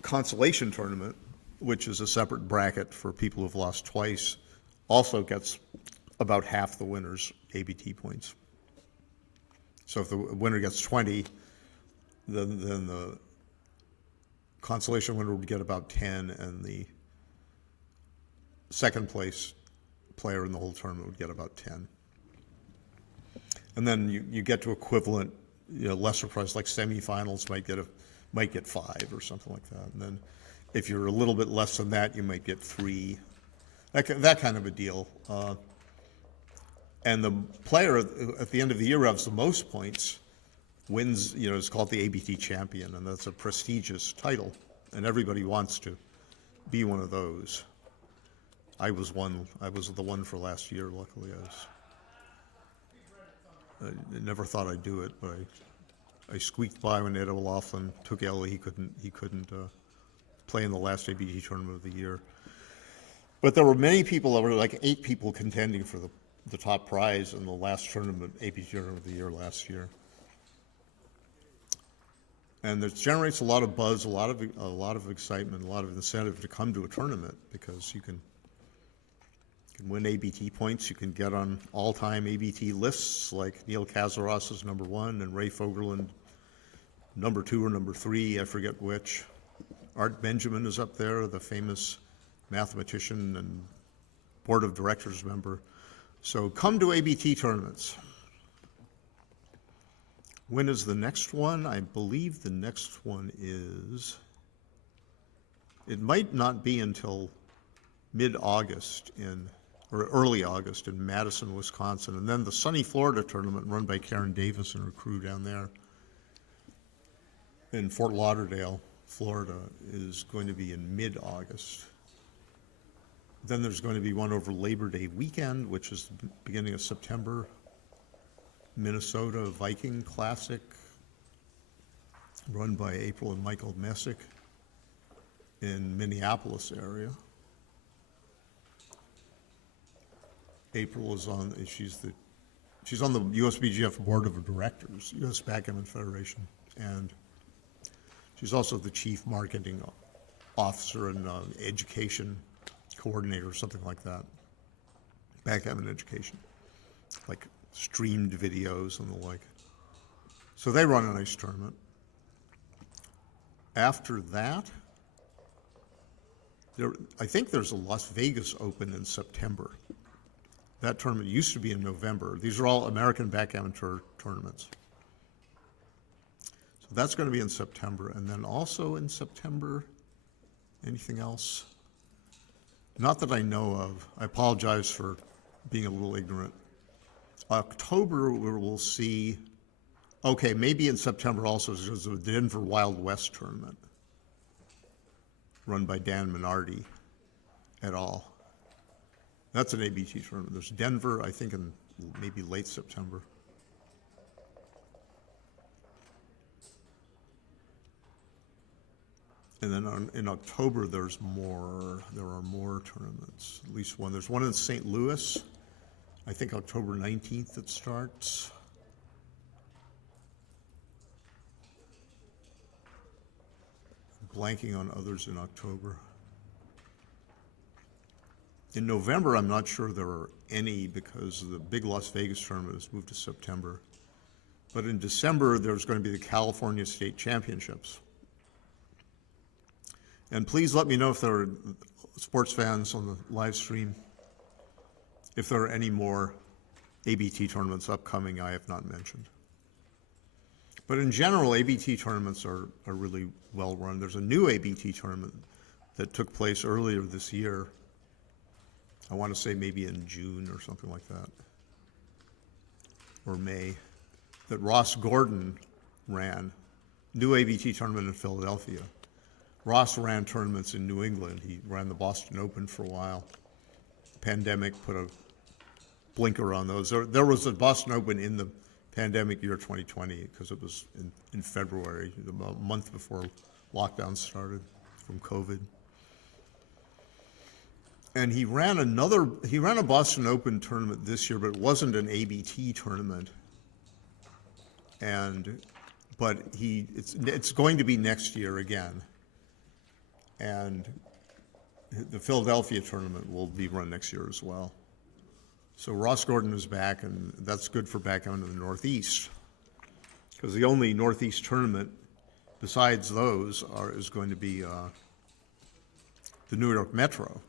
consolation tournament, which is a separate bracket for people who've lost twice, also gets about half the winner's ABT points. So if the winner gets 20, then the consolation winner would get about 10, and the second place player in the whole tournament would get about 10. And then you get to equivalent, lesser prize, like semifinals might get 5 or something like that. And then if you're a little bit less than that, you might get 3. That kind of a deal. And the player at the end of the year who has the most points wins, is called the ABT champion, and that's a prestigious title, and everybody wants to be one of those. I was the one for last year, luckily. I never thought I'd do it, but I squeaked by when Ed O'Loughlin took Ellie. He couldn't play in the last ABT tournament of the year. But there were many people, there were like 8 people contending for the top prize in the last tournament, ABT tournament of the year last year. And it generates a lot of buzz, a lot of excitement, a lot of incentive to come to a tournament, because you can win ABT points. You can get on all-time ABT lists like Neil Kazaros is number 1 and Ray Fogerland number 2 or number 3, I forget which. Art Benjamin is up there, the famous mathematician and board of directors member. So come to ABT tournaments. When is the next one? I believe the next one is, it might not be until mid-August or early August in Madison, Wisconsin. And then the Sunny Florida tournament run by Karen Davis and her crew down there in Fort Lauderdale, Florida, is going to be in mid-August. Then there's going to be one over Labor Day weekend, which is the beginning of September. Minnesota Viking Classic, run by April and Michael Messick in Minneapolis area. April is on, she's on the USBGF Board of Directors, US Backgammon Federation, and she's also the chief marketing officer and education coordinator or something like that. Backgammon education, like streamed videos and the like. So they run a nice tournament. After that, I think there's a Las Vegas Open in September. That tournament used to be in November. These are all American backgammon tournaments. So that's going to be in September. And then also in September, anything else? Not that I know of. I apologize for being a little ignorant. October, we'll see, okay, maybe in September also, there's the Denver Wild West tournament run by Dan Minardi et al. That's an ABT tournament. There's Denver, I think, in maybe late September. And then in October, there are more tournaments, at least one. There's one in St. Louis, I think October 19th it starts. Blanking on others in October. In November, I'm not sure there are any because the big Las Vegas tournament has moved to September. But in December, there's going to be the California State Championships. And please let me know if there are sports fans on the live stream, if there are any more ABT tournaments upcoming I have not mentioned. But in general, ABT tournaments are really well run. There's a new ABT tournament that took place earlier this year. I want to say maybe in June or something like that, or May, that Ross Gordon ran. New ABT tournament in Philadelphia. Ross ran tournaments in New England. He ran the Boston Open for a while. Pandemic put a blinker on those. There was a Boston Open in the pandemic year 2020 because it was in February, about a month before lockdown started from COVID. And he ran a Boston Open tournament this year, but it wasn't an ABT tournament. But it's going to be next year again. And the Philadelphia tournament will be run next year as well. So Ross Gordon is back, and that's good for backgammon in the Northeast, because the only Northeast tournament besides those is going to be the New York Metro,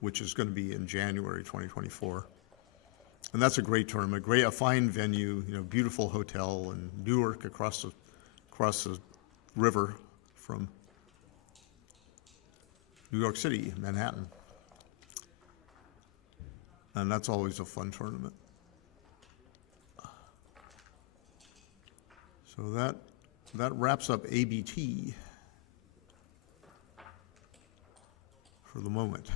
which is going to be in January 2024. And that's a great tournament, a fine venue, beautiful hotel in Newark across the river from New York City, Manhattan. And that's always a fun tournament. So that wraps up ABT for the moment.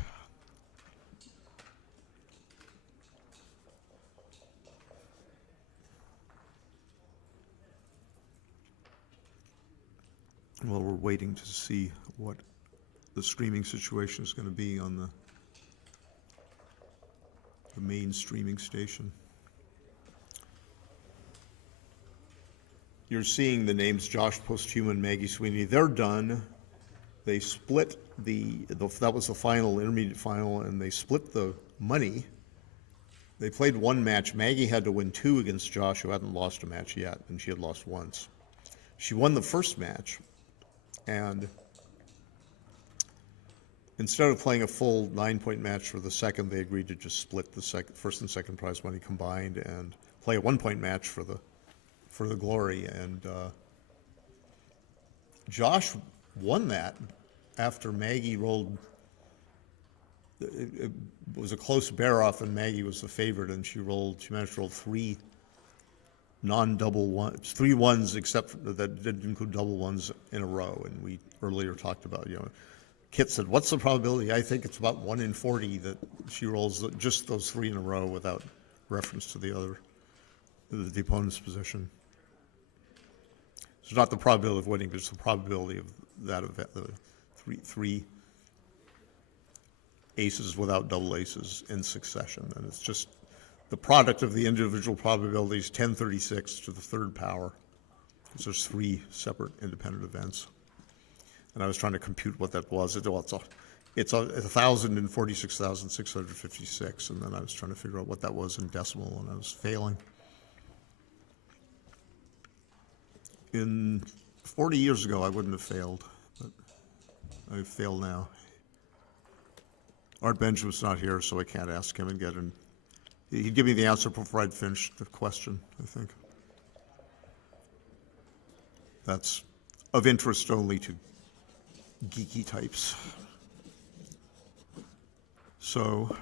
Well, we're waiting to see what the streaming situation is going to be on the main streaming station. you're seeing the names Josh Posthuman, Maggie Sweeney. They're done. They split that was the final, intermediate final, and they split the money. They played one match. Maggie had to win 2 against Josh, who hadn't lost a match yet, and she had lost once. She won the first match, and instead of playing a full 9-point match for the second, they agreed to just split the first and second prize money combined and play a 1-point match for the glory. And Josh won that after Maggie rolled. It was a close bear-off, and Maggie was the favorite, and she managed to roll 3 non-double ones, 3 ones, except that didn't include double ones in a row. And we earlier talked about, Kit said, what's the probability? I think it's about 1 in 40 that she rolls just those 3 in a row without reference to the opponent's position. It's not the probability of winning, but it's the probability of that event, the three aces without double aces in succession. And it's just the product of the individual probabilities, 1036 to the 3rd power, because there's 3 separate independent events. And I was trying to compute what that was. It's 1,046,656, and then I was trying to figure out what that was in decimal, and I was failing. In 40 years ago, I wouldn't have failed, but I fail now. Art Benjamin's not here, so I can't ask him and get in. He'd give me the answer before I'd finish the question, I think. That's of interest only to geeky types. So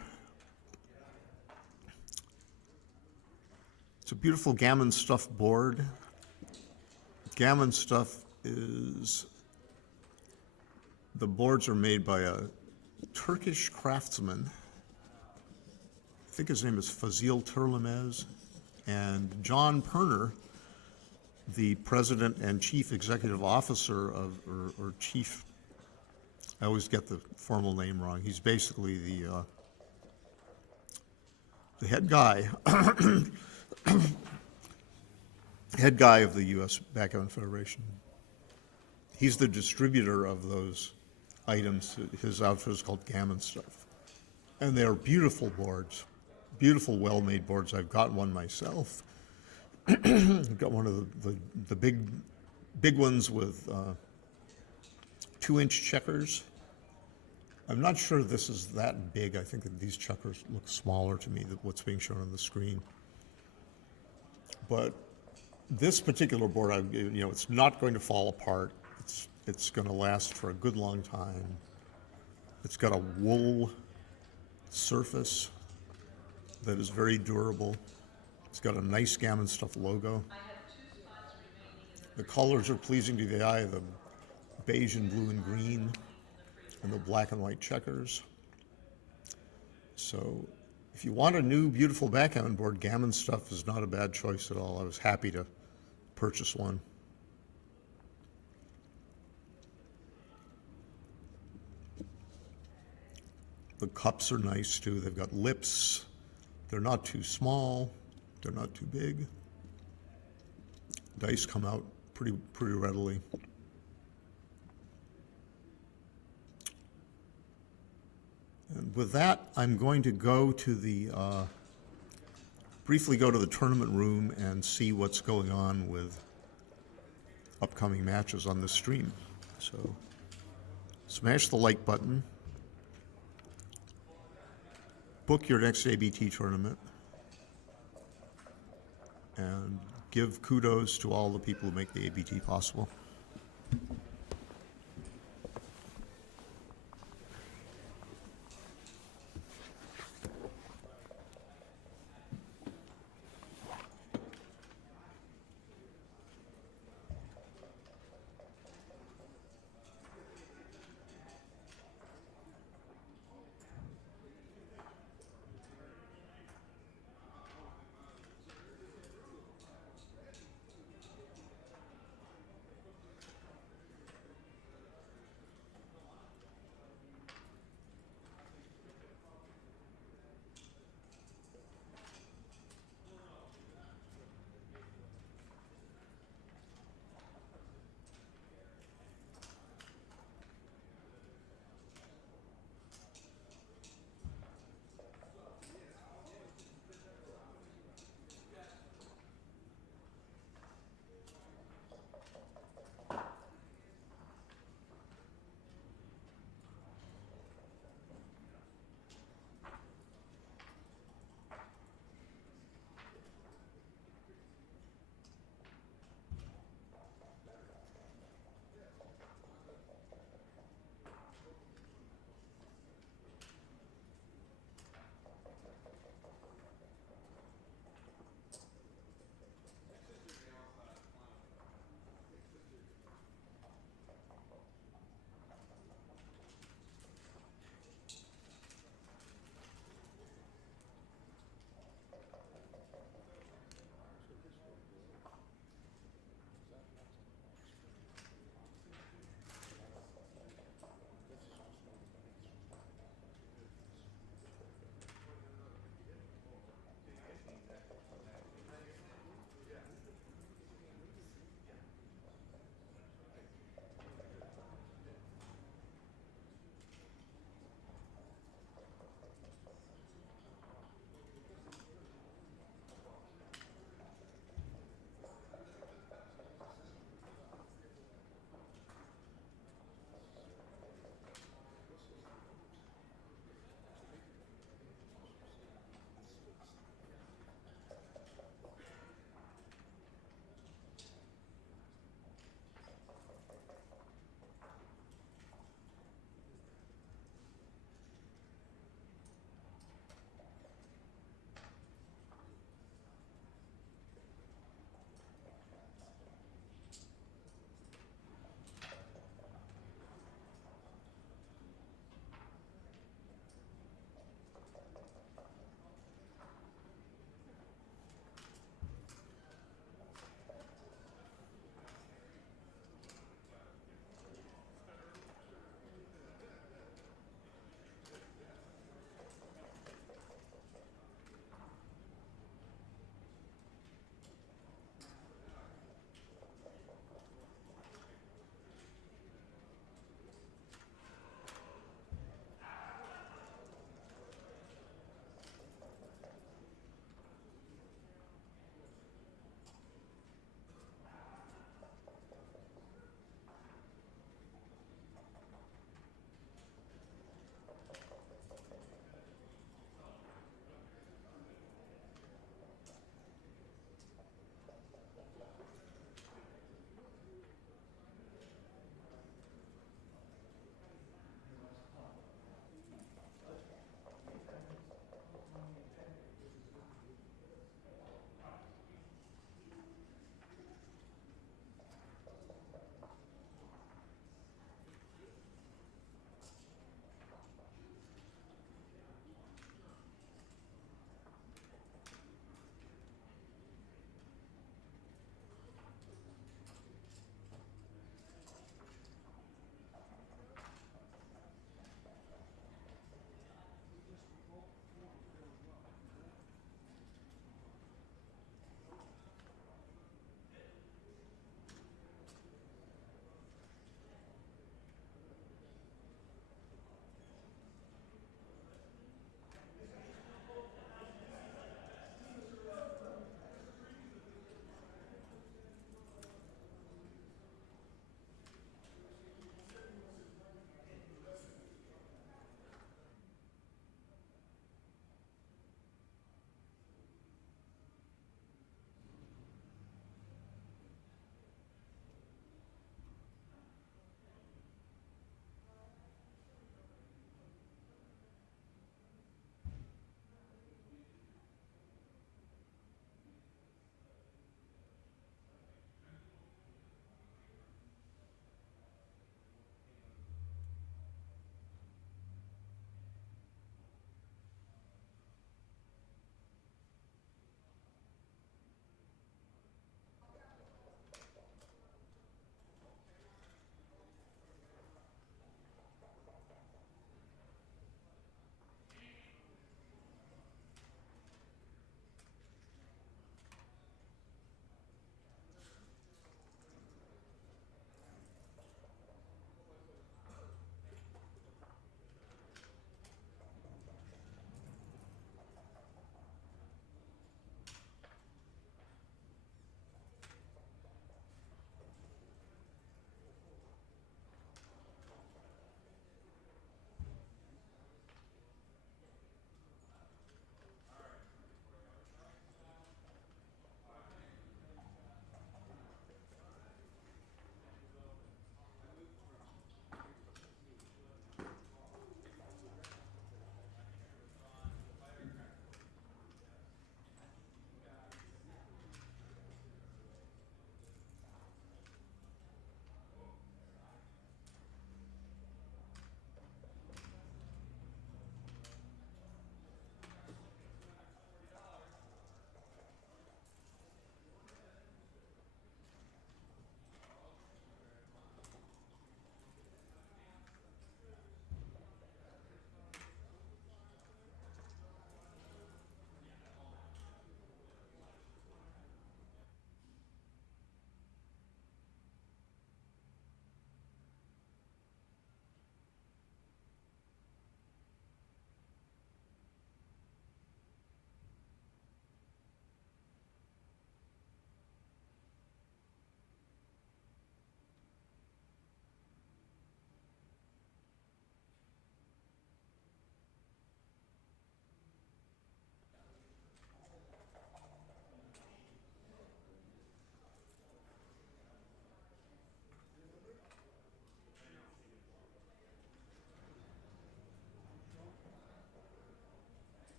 it's a beautiful gammon stuff board. Gammon stuff is, the boards are made by a Turkish craftsman. I think his name is Fazil Terlemez, and John Perner, the president and chief executive officer of, or chief, I always get the formal name wrong. He's basically the head guy, head guy of the U.S. Backgammon Federation. He's the distributor of those items. His outfit is called Gammon Stuff. And they're beautiful boards, beautiful, well-made boards. I've got one myself. I've got one of the big ones with 2-inch checkers. I'm not sure this is that big. I think that these checkers look smaller to me than what's being shown on the screen. But this particular board, it's not going to fall apart. It's going to last for a good long time. It's got a wool surface that is very durable. It's got a nice Gammon Stuff logo. The colors are pleasing to the eye, the beige and blue and green, and the black and white checkers. So if you want a new, beautiful backgammon board, Gammon Stuff is not a bad choice at all. I was happy to purchase one. The cups are nice too. They've got lips. They're not too small. They're not too big. Dice come out pretty readily. And with that, I'm going to go to briefly go to the tournament room and see what's going on with upcoming matches on the stream. So smash the like button. Book your next ABT tournament. And give kudos to all the people who make the ABT possible.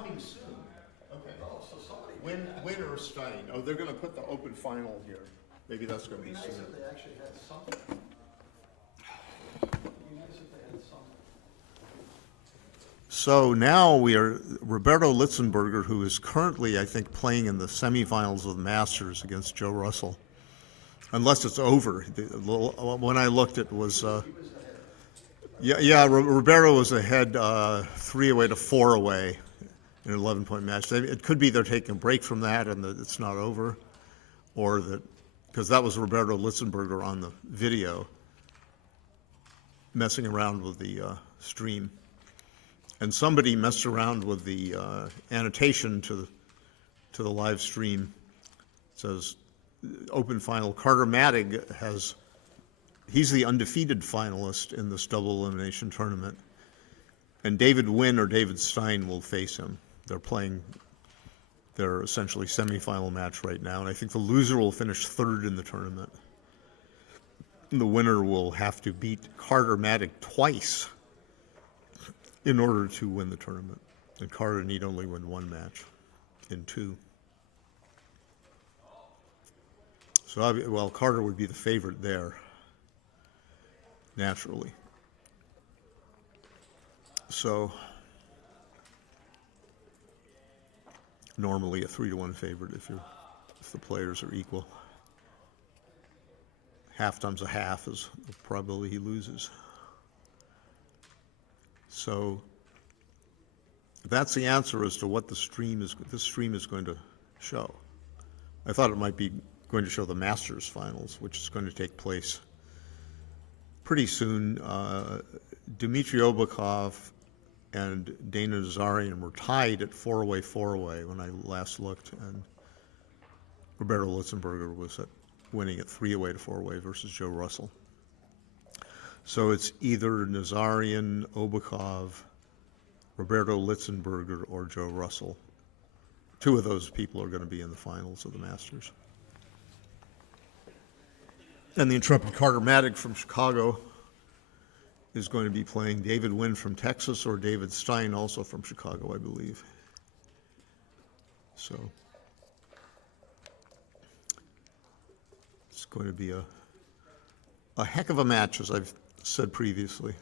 coming soon. Okay. Oh, so somebody. Win or Stein. Oh, they're gonna put the open final here. Maybe that's gonna be soon. they actually had something. It'd be nice if they had something. So now we are, Roberto Litzenberger, who is currently, I think, playing in the semifinals of the Masters against Joe Russell. Unless it's over. When I looked, it was, Roberto was ahead 3 away to 4 away in an 11-point match. It could be they're taking a break from that and that it's not over, or that, because that was Roberto Litzenberger on the video messing around with the stream. And somebody messed around with the annotation to the live stream. It says, open final, Carter Mattig he's the undefeated finalist in this double elimination tournament. And David Wynn or David Stein will face him. They're playing their essentially semifinal match right now. And I think the loser will finish third in the tournament. And the winner will have to beat Carter Mattig twice in order to win the tournament. And Carter need only win one match in 2. So, Carter would be the favorite there, naturally. So, normally a 3-1 favorite if the players are equal. Half times a half is the probability he loses. So that's the answer as to what this stream is going to show. I thought it might be going to show the Masters finals, which is going to take place pretty soon. Dmitry Obakov and Dana Nazarian were tied at 4 away when I last looked, and Roberto Litzenberger was winning at 3 away to 4 away versus Joe Russell. So it's either Nazarian, Obakov, Roberto Litzenberger, or Joe Russell. 2 of those people are going to be in the finals of the Masters. And the intrepid Carter Mattig from Chicago is going to be playing David Wynn from Texas or David Stein, also from Chicago, I believe. So it's going to be a heck of a match, as I've said previously.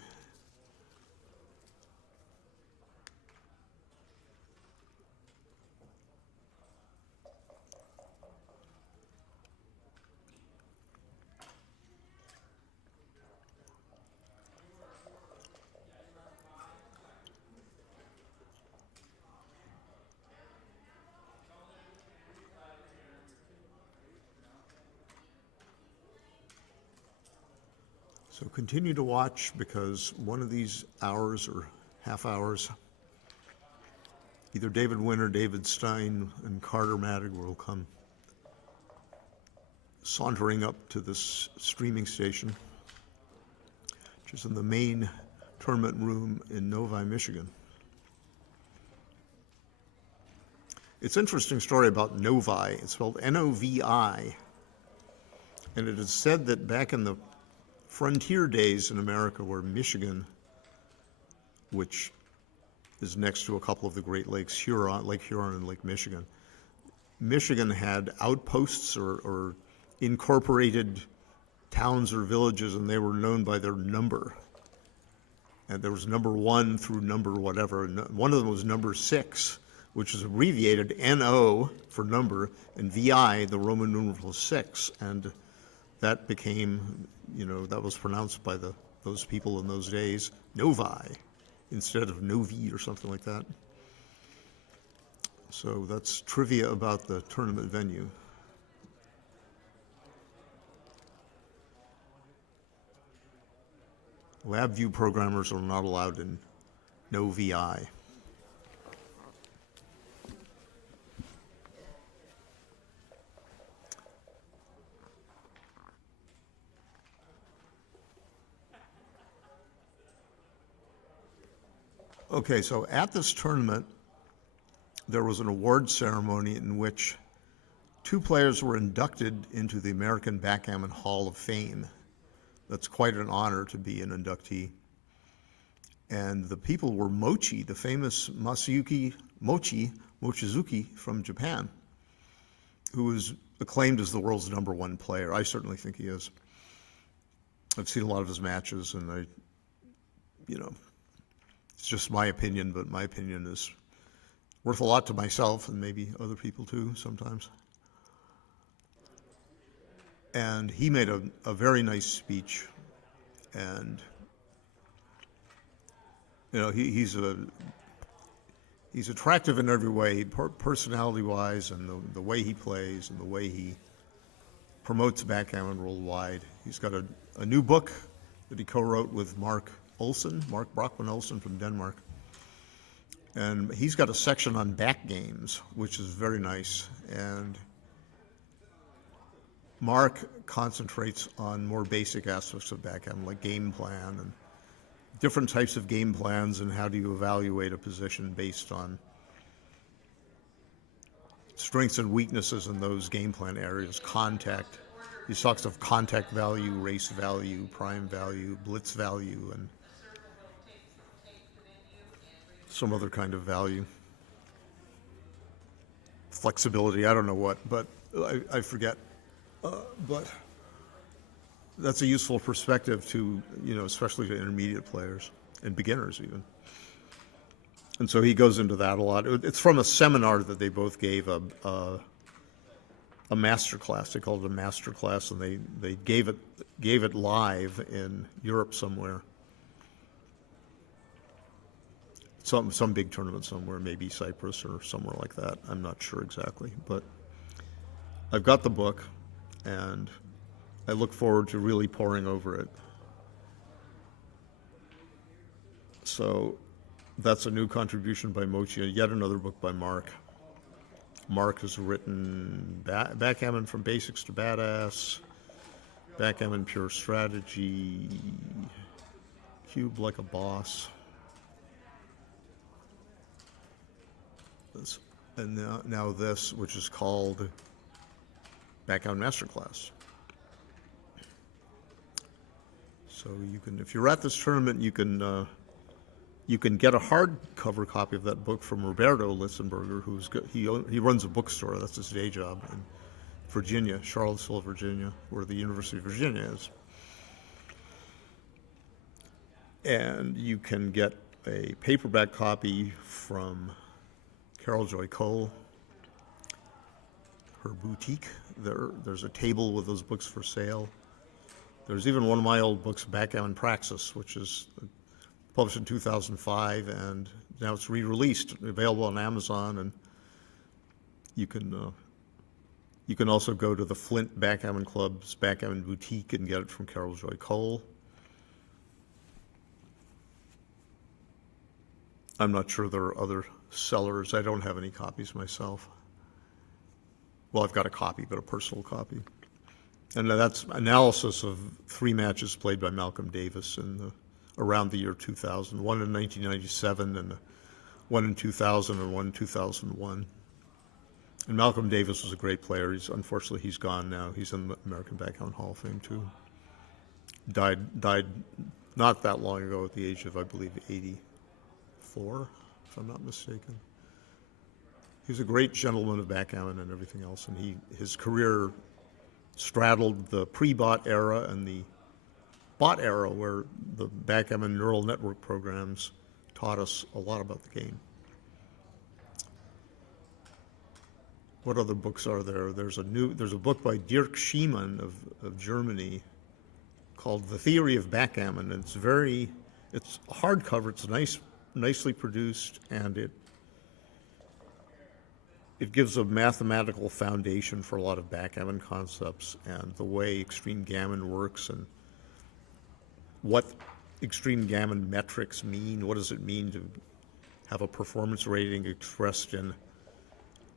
So continue to watch, because one of these hours or half hours, either David Wynn or David Stein and Carter Mattig will come sauntering up to this streaming station, which is in the main tournament room in Novi, Michigan. It's an interesting story about Novi. It's spelled N-O-V-I. And it is said that back in the frontier days in America, where Michigan, which is next to a couple of the Great Lakes, Lake Huron and Lake Michigan, Michigan had outposts or incorporated towns or villages, and they were known by their number. And there was number 1 through number whatever. And one of them was number 6, which is abbreviated NO for number, and VI, the Roman numeral 6. And that became, that was pronounced by those people in those days, Novi, instead of Novi or something like that. So that's trivia about the tournament venue. LabVIEW programmers are not allowed in NoVI. Okay, so at this tournament, there was an award ceremony in which 2 players were inducted into the American Backgammon Hall of Fame. That's quite an honor to be an inductee. And the people were Mochi, the famous Masayuki Mochizuki from Japan, who is acclaimed as the world's #1 player. I certainly think he is. I've seen a lot of his matches, and it's just my opinion, but my opinion is worth a lot to myself and maybe other people too sometimes. And he made a very nice speech, and he's attractive in every way, personality-wise, and the way he plays and the way he promotes backgammon worldwide. He's got a new book that he co-wrote with Mark Brockman Olsen from Denmark. And he's got a section on back games, which is very nice. And Mark concentrates on more basic aspects of backgammon, like game plan and different types of game plans, and how do you evaluate a position based on strengths and weaknesses in those game plan areas. Contact. He talks of contact value, race value, prime value, blitz value, and some other kind of value. Flexibility, I don't know what, but I forget. But that's a useful perspective to, especially to intermediate players and beginners even. And so he goes into that a lot. It's from a seminar that they both gave, a master class. They called it a master class, and they gave it live in Europe somewhere. Some big tournament somewhere, maybe Cyprus or somewhere like that. I'm not sure exactly, but I've got the book, and I look forward to really poring over it. So that's a new contribution by Mochi, yet another book by Mark. Mark has written Backgammon from Basics to Badass, Backgammon Pure Strategy, Cube Like a Boss. And now this, which is called Backgammon Masterclass. So you can, if you're at this tournament, you can get a hardcover copy of that book from Roberto Litzenberger, he runs a bookstore. That's his day job in Virginia, Charlottesville, Virginia, where the University of Virginia is. And you can get a paperback copy from Carol Joy Cole, her boutique. There's a table with those books for sale. There's even one of my old books, Backgammon Praxis, which is published in 2005, and now it's re-released, available on Amazon. And you can also go to the Flint Backgammon Club's Backgammon Boutique and get it from Carol Joy Cole. I'm not sure there are other sellers. I don't have any copies myself. Well, I've got a copy, but a personal copy. And that's analysis of 3 matches played by Malcolm Davis around the year 2000. One in 1997, and one in 2000, and one in 2001. And Malcolm Davis was a great player. Unfortunately, he's gone now. He's in the American Backgammon Hall of Fame, too. Died not that long ago at the age of, I believe, 84, if I'm not mistaken. He was a great gentleman of backgammon and everything else, and his career straddled the pre-bot era and the bot era, where the backgammon neural network programs taught us a lot about the game. What other books are there? There's a book by Dirk Schiemann of Germany called The Theory of Backgammon, and it's hardcover. It's nicely produced, and it gives a mathematical foundation for a lot of backgammon concepts and the way extreme gammon works, and what extreme gammon metrics mean. What does it mean to have a performance rating expressed in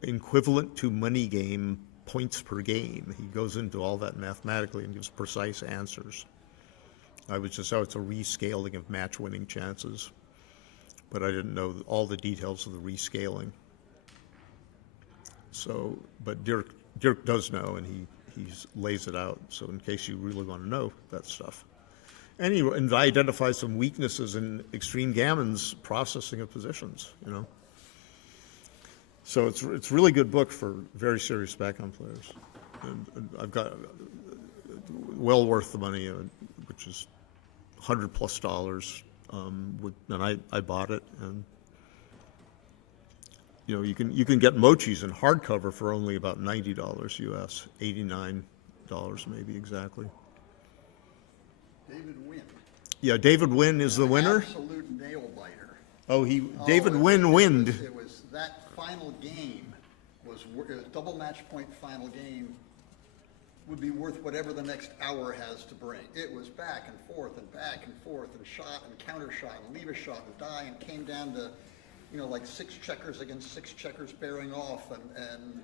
equivalent to money game points per game? He goes into all that mathematically and gives precise answers. I was just, it's a rescaling of match winning chances, but I didn't know all the details of the rescaling. So, but Dirk does know, and he lays it out. So in case you really want to know that stuff. And he identifies some weaknesses in extreme gammon's processing of positions, So it's really good book for very serious background players. And I've got well worth the money, which is $100+ and I bought it, and you know, you can get Mochi's in hardcover for only about $90 US, $89 maybe exactly. David Wynn. Yeah, David Wynn is the winner. Absolute nail biter. Oh, David Oh, Wynn winned. It was that final game was a double match point final game would be worth whatever the next hour has to bring. It was back and forth and back and forth and shot and counter shot and leave a shot and die, and came down to, you know, like 6 checkers against 6 checkers bearing off, and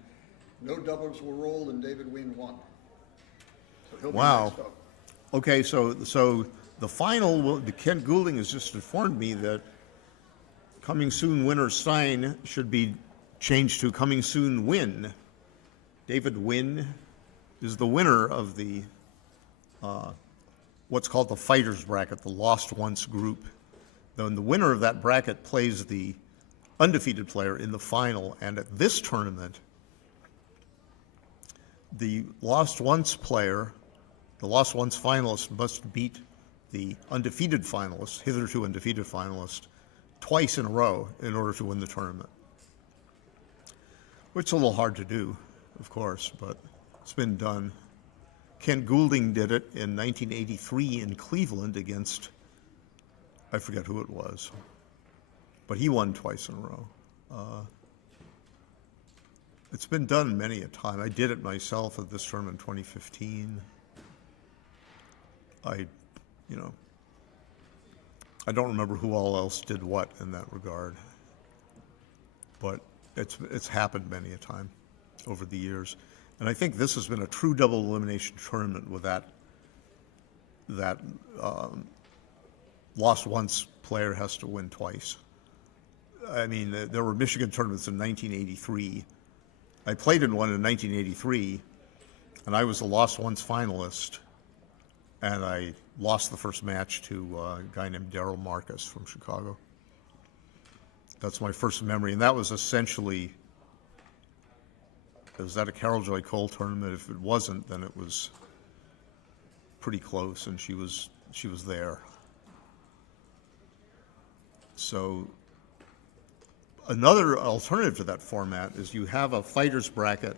no doubles were rolled, and David Wynn won. So he'll be Wow. next up. Okay, so the final, Kent Goulding has just informed me that coming soon winner Stein should be changed to coming soon win. David Wynn is the winner of the what's called the fighters bracket, the Lost Once group. Then the winner of that bracket plays the undefeated player in the final, and at this tournament, the Lost Once player, the Lost Once finalist, must beat the undefeated finalist, hitherto undefeated finalist, twice in a row in order to win the tournament. Which is a little hard to do, of course, but it's been done. Ken Goulding did it in 1983 in Cleveland against, I forget who it was, but he won twice in a row. It's been done many a time. I did it myself at this tournament in 2015. I don't remember who all else did what in that regard, but it's happened many a time over the years. And I think this has been a true double elimination tournament with that Lost Once player has to win twice. I mean, there were Michigan tournaments in 1983. I played in one in 1983, and I was a Lost Once finalist, and I lost the first match to a guy named Darryl Marcus from Chicago. That's my first memory, and that was essentially, was that a Carol Joy Cole tournament? If it wasn't, then it was pretty close, and she was there. So another alternative to that format is you have a fighters bracket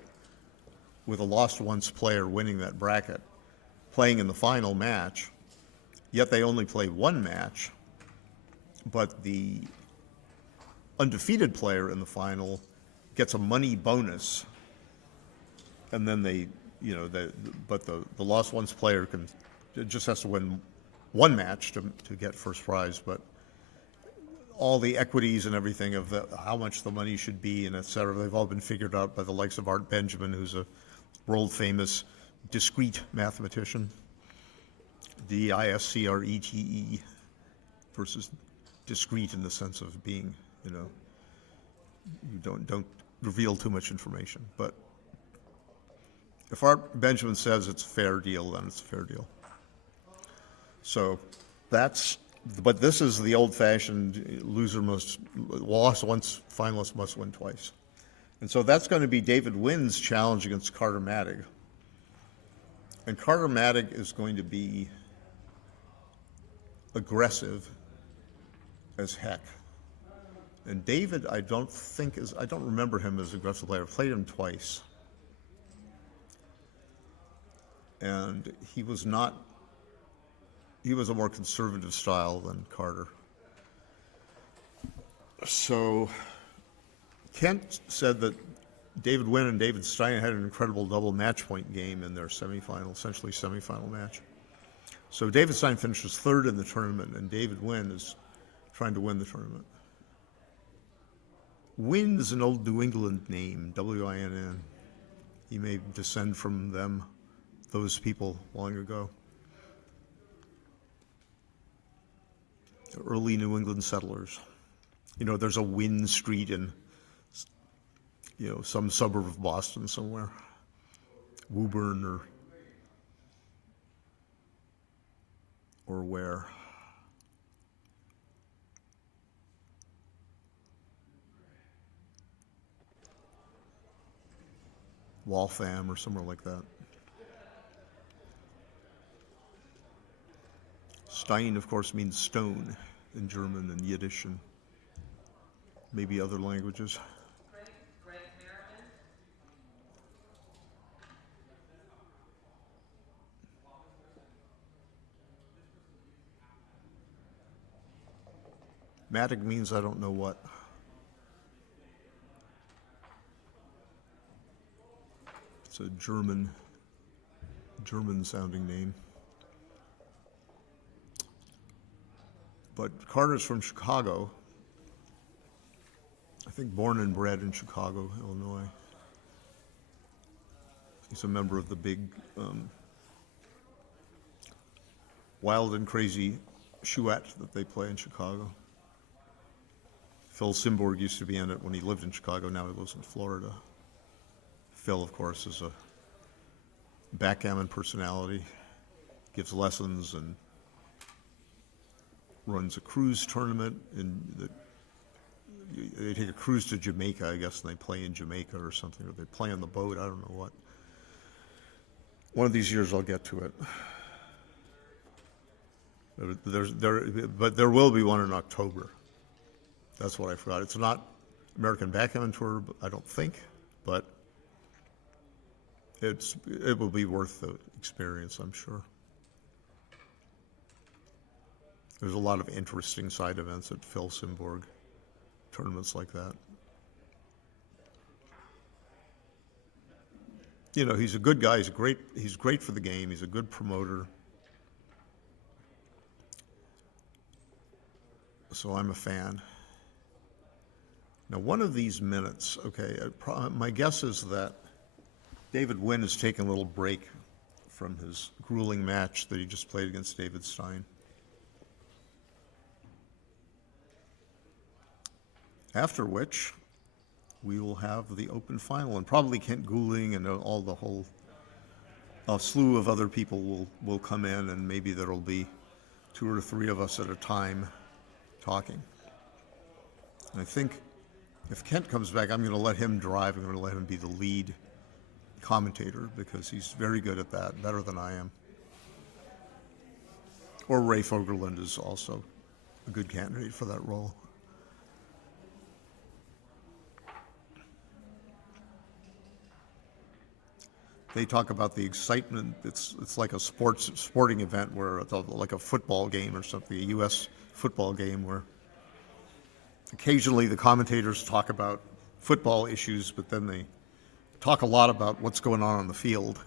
with a Lost Once player winning that bracket, playing in the final match, yet they only play one match, but the undefeated player in the final gets a money bonus, and then but the Lost Once player just has to win one match to get first prize, but all the equities and everything of how much the money should be and et cetera, they've all been figured out by the likes of Art Benjamin, who's a world-famous discrete mathematician, DISCRETE versus discrete in the sense of being, you don't reveal too much information. But if Art Benjamin says it's a fair deal, then it's a fair deal. So but this is the old-fashioned Lost Once finalist must win twice. And so that's going to be David Wynn's challenge against Carter Mattig. And Carter Mattig is going to be aggressive as heck. And David, I don't remember him as an aggressive player. I've played him twice. And he was a more conservative style than Carter. So Kent said that David Wynn and David Stein had an incredible double match point game in their essentially semifinal match. So David Stein finishes third in the tournament, and David Wynn is trying to win the tournament. Wynn is an old New England name, W-I-N-N. He may descend from those people long ago. Early New England settlers. There's a Wynn Street in, some suburb of Boston somewhere. Woburn or where. Waltham or somewhere like that. Stein, of course, means stone in German and Yiddish and maybe other languages. Matic means I don't know what. It's a German sounding name. But Carter's from Chicago. I think born and bred in Chicago, Illinois. He's a member of the big Wild and Crazy Chouette that they play in Chicago. Phil Simborg used to be in it when he lived in Chicago. Now he lives in Florida. Phil, of course, is a backgammon personality, gives lessons and runs a cruise tournament. They take a cruise to Jamaica, I guess, and they play in Jamaica or something, or they play on the boat. I don't know what. One of these years I'll get to it. But there will be one in October. That's what I forgot. It's not American Backgammon Tour, I don't think, but it will be worth the experience, I'm sure. There's a lot of interesting side events at Phil Simborg, tournaments like that. You know, he's a good guy. He's great for the game. He's a good promoter. So I'm a fan. Now, one of these minutes, okay, my guess is that David Wynn has taken a little break from his grueling match that he just played against David Stein. After which, we will have the open final, and probably Kent Goulding and the whole slew of other people will come in, and maybe there'll be 2 or 3 of us at a time talking. And I think if Kent comes back, I'm going to let him drive. I'm going to let him be the lead commentator because he's very good at that, better than I am. Or Ray Fogerland is also a good candidate for that role. They talk about the excitement. It's like a sporting event where it's like a football game or something, a U.S. football game where occasionally the commentators talk about football issues, but then they talk a lot about what's going on the field.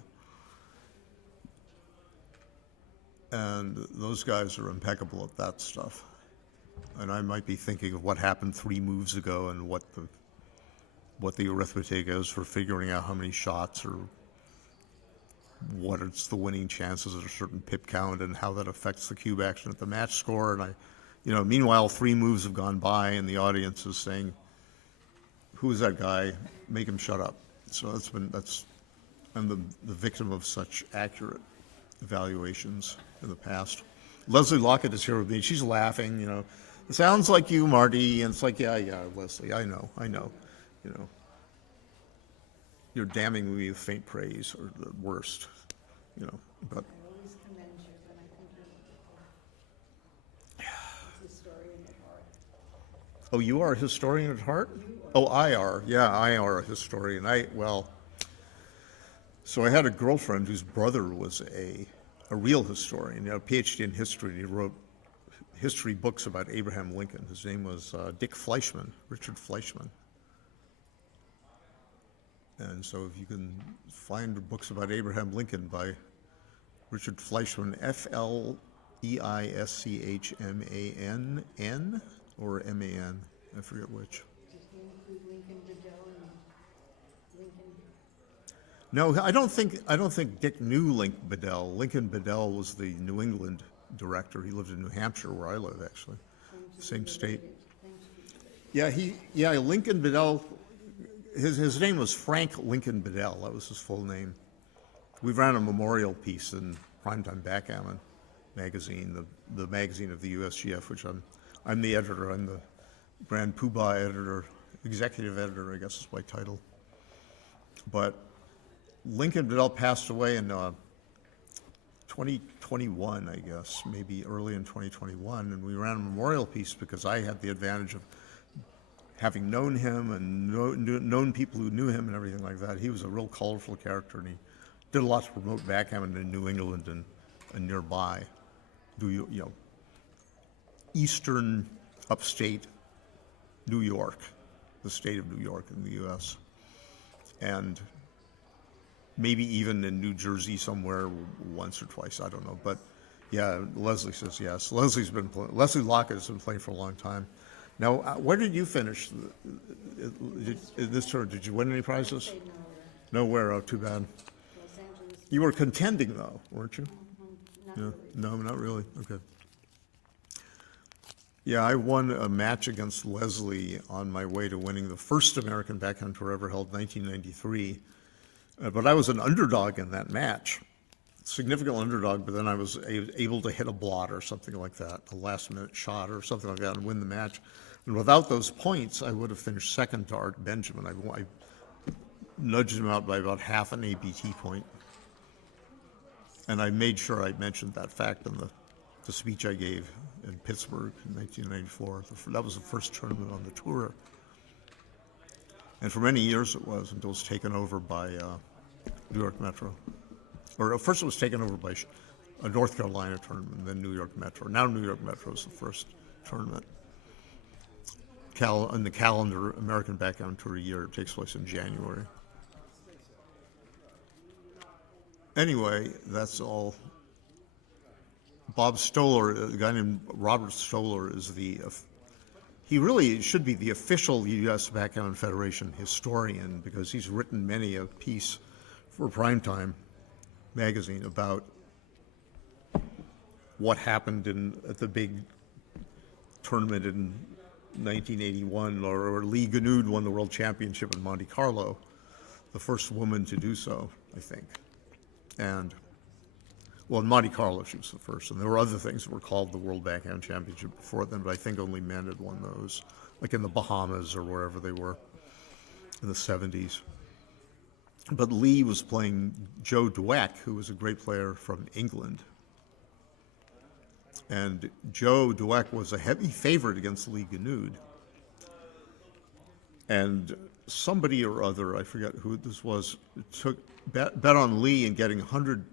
And those guys are impeccable at that stuff. And I might be thinking of what happened 3 moves ago and what the arithmetic is for figuring out how many shots or what it's the winning chances at a certain pip count and how that affects the cube action at the match score. And meanwhile, 3 moves have gone by and the audience is saying, who is that guy? Make him shut up. So I'm the victim of such accurate evaluations in the past. Leslie Lockett is here with me. She's laughing, It sounds like you, Marty. And it's like, yeah, Leslie, I know. You're damning me with faint praise or the worst, but. I always commend you, but I think you're a historian at heart. Oh, you are a historian at heart? Oh, I are. Yeah, I are a historian. So I had a girlfriend whose brother was a real historian, a PhD in history, and he wrote history books about Abraham Lincoln. His name was Richard Fleischman. And so if you can find books about Abraham Lincoln by Richard Fleischman, Fleischmann, or M-A-N, I forget which. Did he include Lincoln Bedell and Lincoln? No, I don't think Dick knew Lincoln Bedell. Lincoln Bedell was the New England director. He lived in New Hampshire, where I live, actually. Same state. Yeah, Lincoln Bedell. His name was Frank Lincoln Bedell. That was his full name. We ran a memorial piece in Primetime Backgammon magazine, the magazine of the USGF, which I'm the editor. I'm the Grand Poobah editor, executive editor, I guess is my title. But Lincoln Bedell passed away in 2021, I guess, maybe early in 2021, and we ran a memorial piece because I had the advantage of having known him and known people who knew him and everything like that. He was a real colorful character, and he did a lot to promote backgammon in New England and nearby, eastern upstate New York, the state of New York in the U.S., and maybe even in New Jersey somewhere once or twice, I don't know. But yeah, Leslie says yes. Leslie Lockett has been playing for a long time. Now, where did you finish in this tournament? Did you win any prizes? Stayed nowhere. Nowhere. Oh, too bad. Los Angeles, You were contending though, weren't you? not Yeah. really. No, not really. Okay. Yeah, I won a match against Leslie on my way to winning the first American Backhand Tour ever held, 1993. But I was an underdog in that match, significant underdog, but then I was able to hit a blot or something like that, a last-minute shot or something like that, and win the match. And without those points, I would have finished second to Art Benjamin. I nudged him out by about half an ABT point. And I made sure I mentioned that fact in the speech I gave in Pittsburgh in 1994. That was the first tournament on the tour. And for many years it was, until it was taken over by New York Metro. Or first it was taken over by a North Carolina tournament, and then New York Metro. Now New York Metro is the first tournament. In the calendar, American Backhand Tour year, it takes place in January. Anyway, that's all. Bob Stoller, a guy named Robert Stoller, is he really should be the official U.S. Backgammon Federation historian, because he's written many a piece for Primetime magazine about what happened at the big tournament in 1981, or Lee Ganud won the world championship in Monte Carlo, the first woman to do so, I think. And, well, in Monte Carlo she was the first, and there were other things that were called the World Backhand Championship before then, but I think only men had won those, like in the Bahamas or wherever they were in the 70s. But Lee was playing Joe Dweck, who was a great player from England. And Joe Dweck was a heavy favorite against Lee Ganud. And somebody or other, I forget who this was, bet on Lee and getting 100.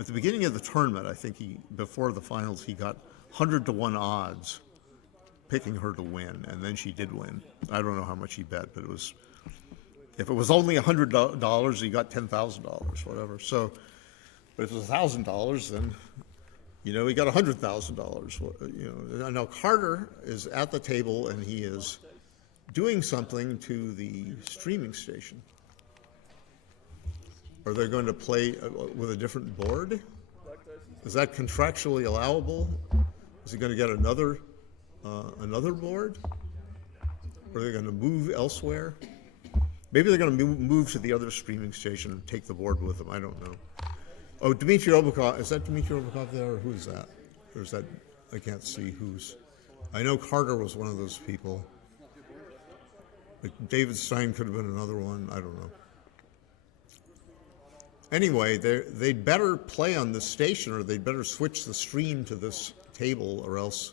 At the beginning of the tournament, I think before the finals, he got 100-to-1 odds picking her to win, and then she did win. I don't know how much he bet, but if it was only $100, he got $10,000, whatever. So, but if it was $1,000, then, he got $100,000. Now Carter is at the table, and he is doing something to the streaming station. Are they going to play with a different board? Is that contractually allowable? Is he going to get another board? Or are they going to move elsewhere? Maybe they're going to move to the other streaming station and take the board with them. I don't know. Oh, Dmitry Obakov. Is that Dmitry Obakov there, or who is that? Or is that, I can't see who's. I know Carter was one of those people. But David Stein could have been another one. I don't know. Anyway, they'd better play on this station, or they'd better switch the stream to this table, or else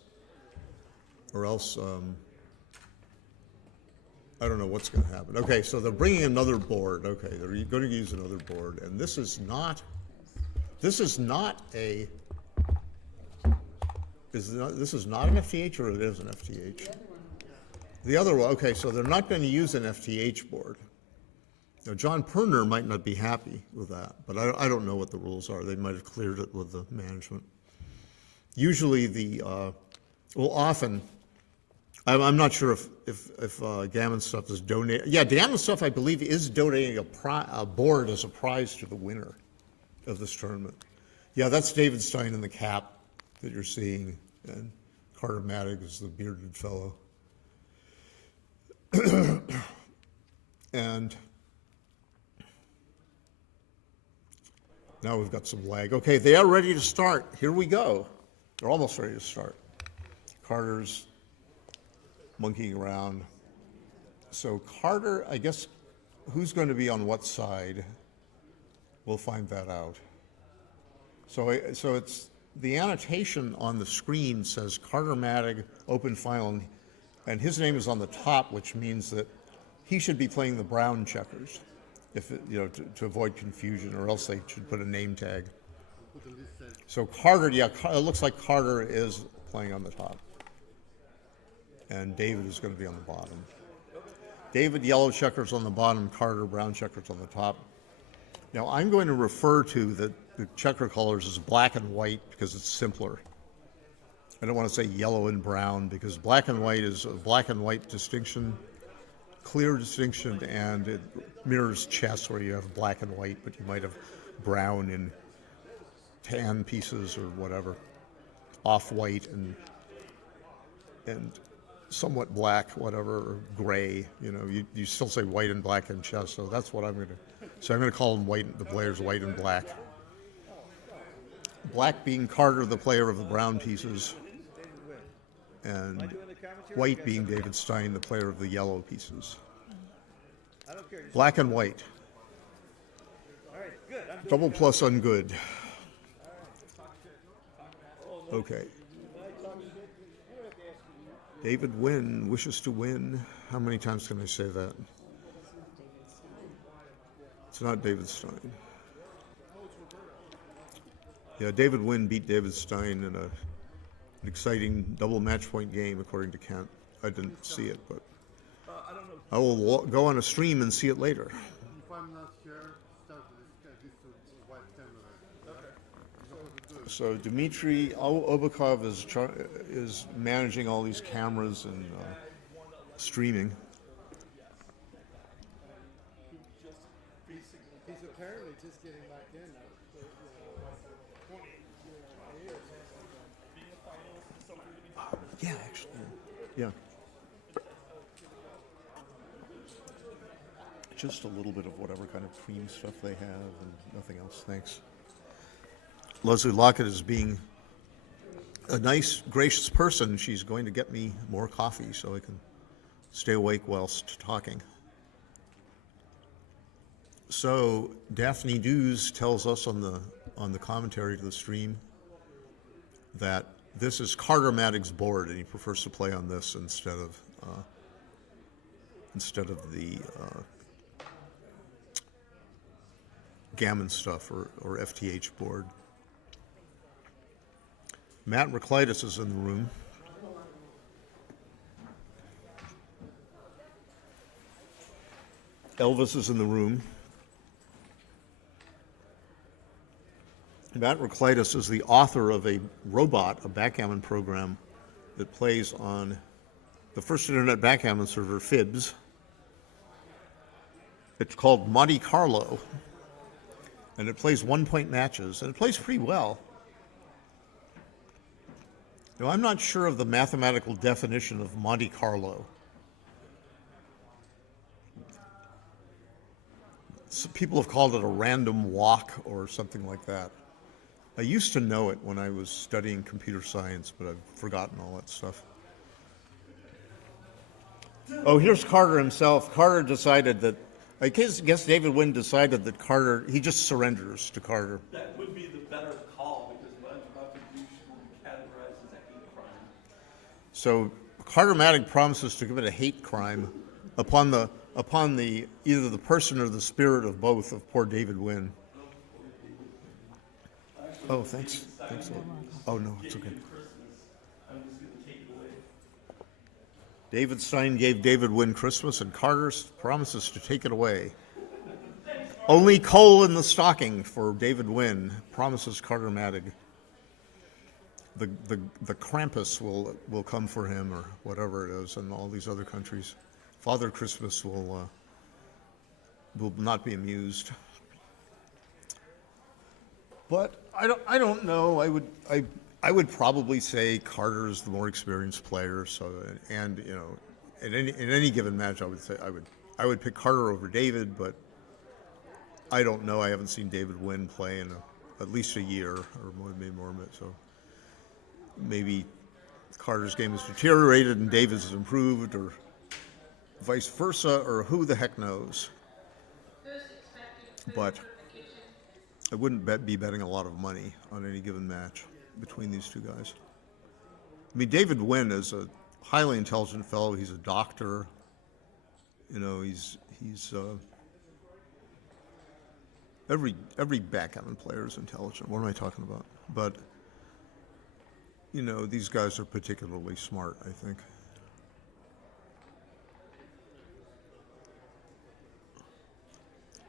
I don't know what's going to happen. Okay, so they're bringing another board. Okay, they're going to use another board, and this is not an FTH, or it is an FTH? The other one, okay, so they're not going to use an FTH board. Now, John Perner might not be happy with that, but I don't know what the rules are. They might have cleared it with the management. Usually often, I'm not sure if Gammon Stuff is donating. Yeah, Gammon Stuff, I believe, is donating a board as a prize to the winner of this tournament. Yeah, that's David Stein in the cap that you're seeing, and Carter Maddox is the bearded fellow. And now we've got some lag. Okay, they are ready to start. Here we go. They're almost ready to start. Carter's monkeying around. So Carter, I guess, who's going to be on what side? We'll find that out. So it's, the annotation on the screen says Carter Mattig, open final, and his name is on the top, which means that he should be playing the brown checkers, if to avoid confusion, or else they should put a name tag. So Carter, yeah, it looks like Carter is playing on the top, and David is going to be on the bottom. David, yellow checkers on the bottom, Carter, brown checkers on the top. Now, I'm going to refer to the checker colors as black and white because it's simpler. I don't want to say yellow and brown because black and white is a black and white distinction, clear distinction, and it mirrors chess where you have black and white, but you might have brown in tan pieces or whatever, off-white and somewhat black, whatever, or gray. You still say white and black in chess, so that's what I'm going to. So I'm going to call them white. The players white and black. Black being Carter, the player of the brown pieces, and white being David Stein, the player of the yellow pieces. Black and white. Double plus ungood. Okay. David Wynn wishes to win. How many times can I say that? It's not David Stein. Yeah, David Wynn beat David Stein in an exciting double match point game, according to Kent. I didn't see it, but I will go on a stream and see it later. If I'm not here, start this white camera. So Dmitry Obakov is managing all these cameras and streaming. He's apparently just getting back in. Yeah, actually, yeah. Just a little bit of whatever kind of cream stuff they have and nothing else. Thanks. Leslie Lockett is being a nice, gracious person. She's going to get me more coffee so I can stay awake whilst talking. So Daphne Dews tells us on the commentary to the stream that this is Carter Mattig's board, and he prefers to play on this instead of the Gammon stuff or FTH board. Matt Reclitus is in the room. Elvis is in the room. Matt Reclitus is the author of a robot, a backgammon program that plays on the first internet backgammon server, Fibs. It's called Monte Carlo, and it plays one-point matches, and it plays pretty well. Now, I'm not sure of the mathematical definition of Monte Carlo. Some people have called it a random walk or something like that. I used to know it when I was studying computer science, but I've forgotten all that stuff. Oh, here's Carter himself. Carter decided that, I guess David Wynn decided that Carter, he just surrenders to Carter. That would be the better call, because what I'm about to do will be categorized as a hate crime. So Carter Mattig promises to commit a hate crime upon the either the person or the spirit of both of poor David Wynn. Oh, thanks. Thanks a lot. Oh, no, it's okay. David Stein gave David Wynn Christmas, and Carter promises to take it away. Only coal in the stocking for David Wynn, promises Carter Mattig. The Krampus will come for him, or whatever it is, in all these other countries. Father Christmas will not be amused. But I don't know. I would probably say Carter is the more experienced player. So, and in any given match, I would say I would pick Carter over David. But I don't know. I haven't seen David Wynn play in at least a year or maybe more. So maybe Carter's game has deteriorated and David's has improved, or vice versa, or who the heck knows. But I wouldn't be betting a lot of money on any given match between these two guys. I mean, David Wynn is a highly intelligent fellow. He's a doctor. You know, he's every backgammon player is intelligent. What am I talking about? But you know, these guys are particularly smart, I think.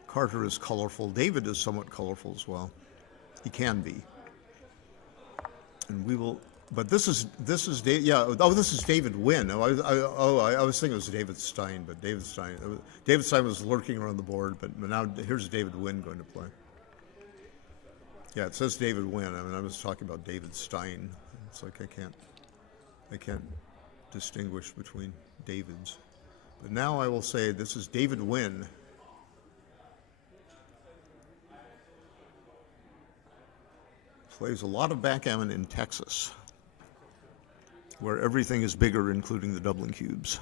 Carter is colorful. David is somewhat colorful as well. He can be. And we will. But this is yeah. Oh, this is David Wynn. I was thinking it was David Stein, but David Stein was lurking around the board. But now here's David Wynn going to play. Yeah, it says David Wynn. I mean, I was talking about David Stein. It's like I can't distinguish between Davids. But now I will say this is David Wynn. Plays a lot of backgammon in Texas, where everything is bigger, including the Dublin cubes.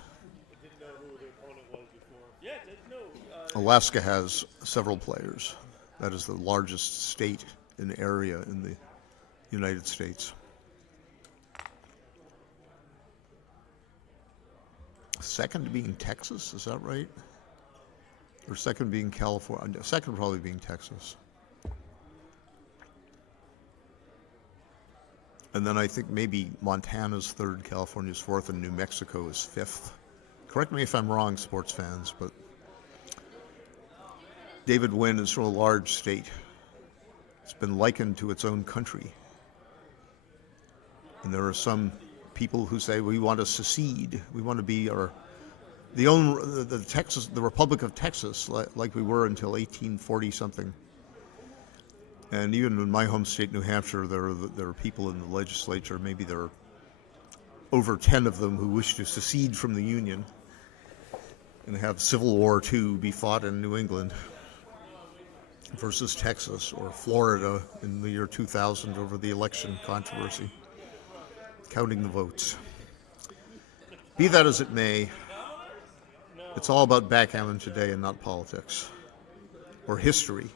Didn't know who the opponent was before. Yeah, didn't know. Alaska has several players. That is the largest state in area in the United States. Second being Texas, is that right? Or second being California? Second probably being Texas. And then I think maybe Montana's third, California's fourth, and New Mexico is fifth. Correct me if I'm wrong, sports fans, but David Wynn is from a large state. It's been likened to its own country. And there are some people who say we want to secede. We want to be the Republic of Texas, like we were until 1840 something. And even in my home state, New Hampshire, there are people in the legislature, maybe there are over 10 of them who wish to secede from the Union and have Civil War II be fought in New England versus Texas or Florida in the year 2000 over the election controversy, counting the votes. Be that as it may, it's all about backgammon today and not politics or history.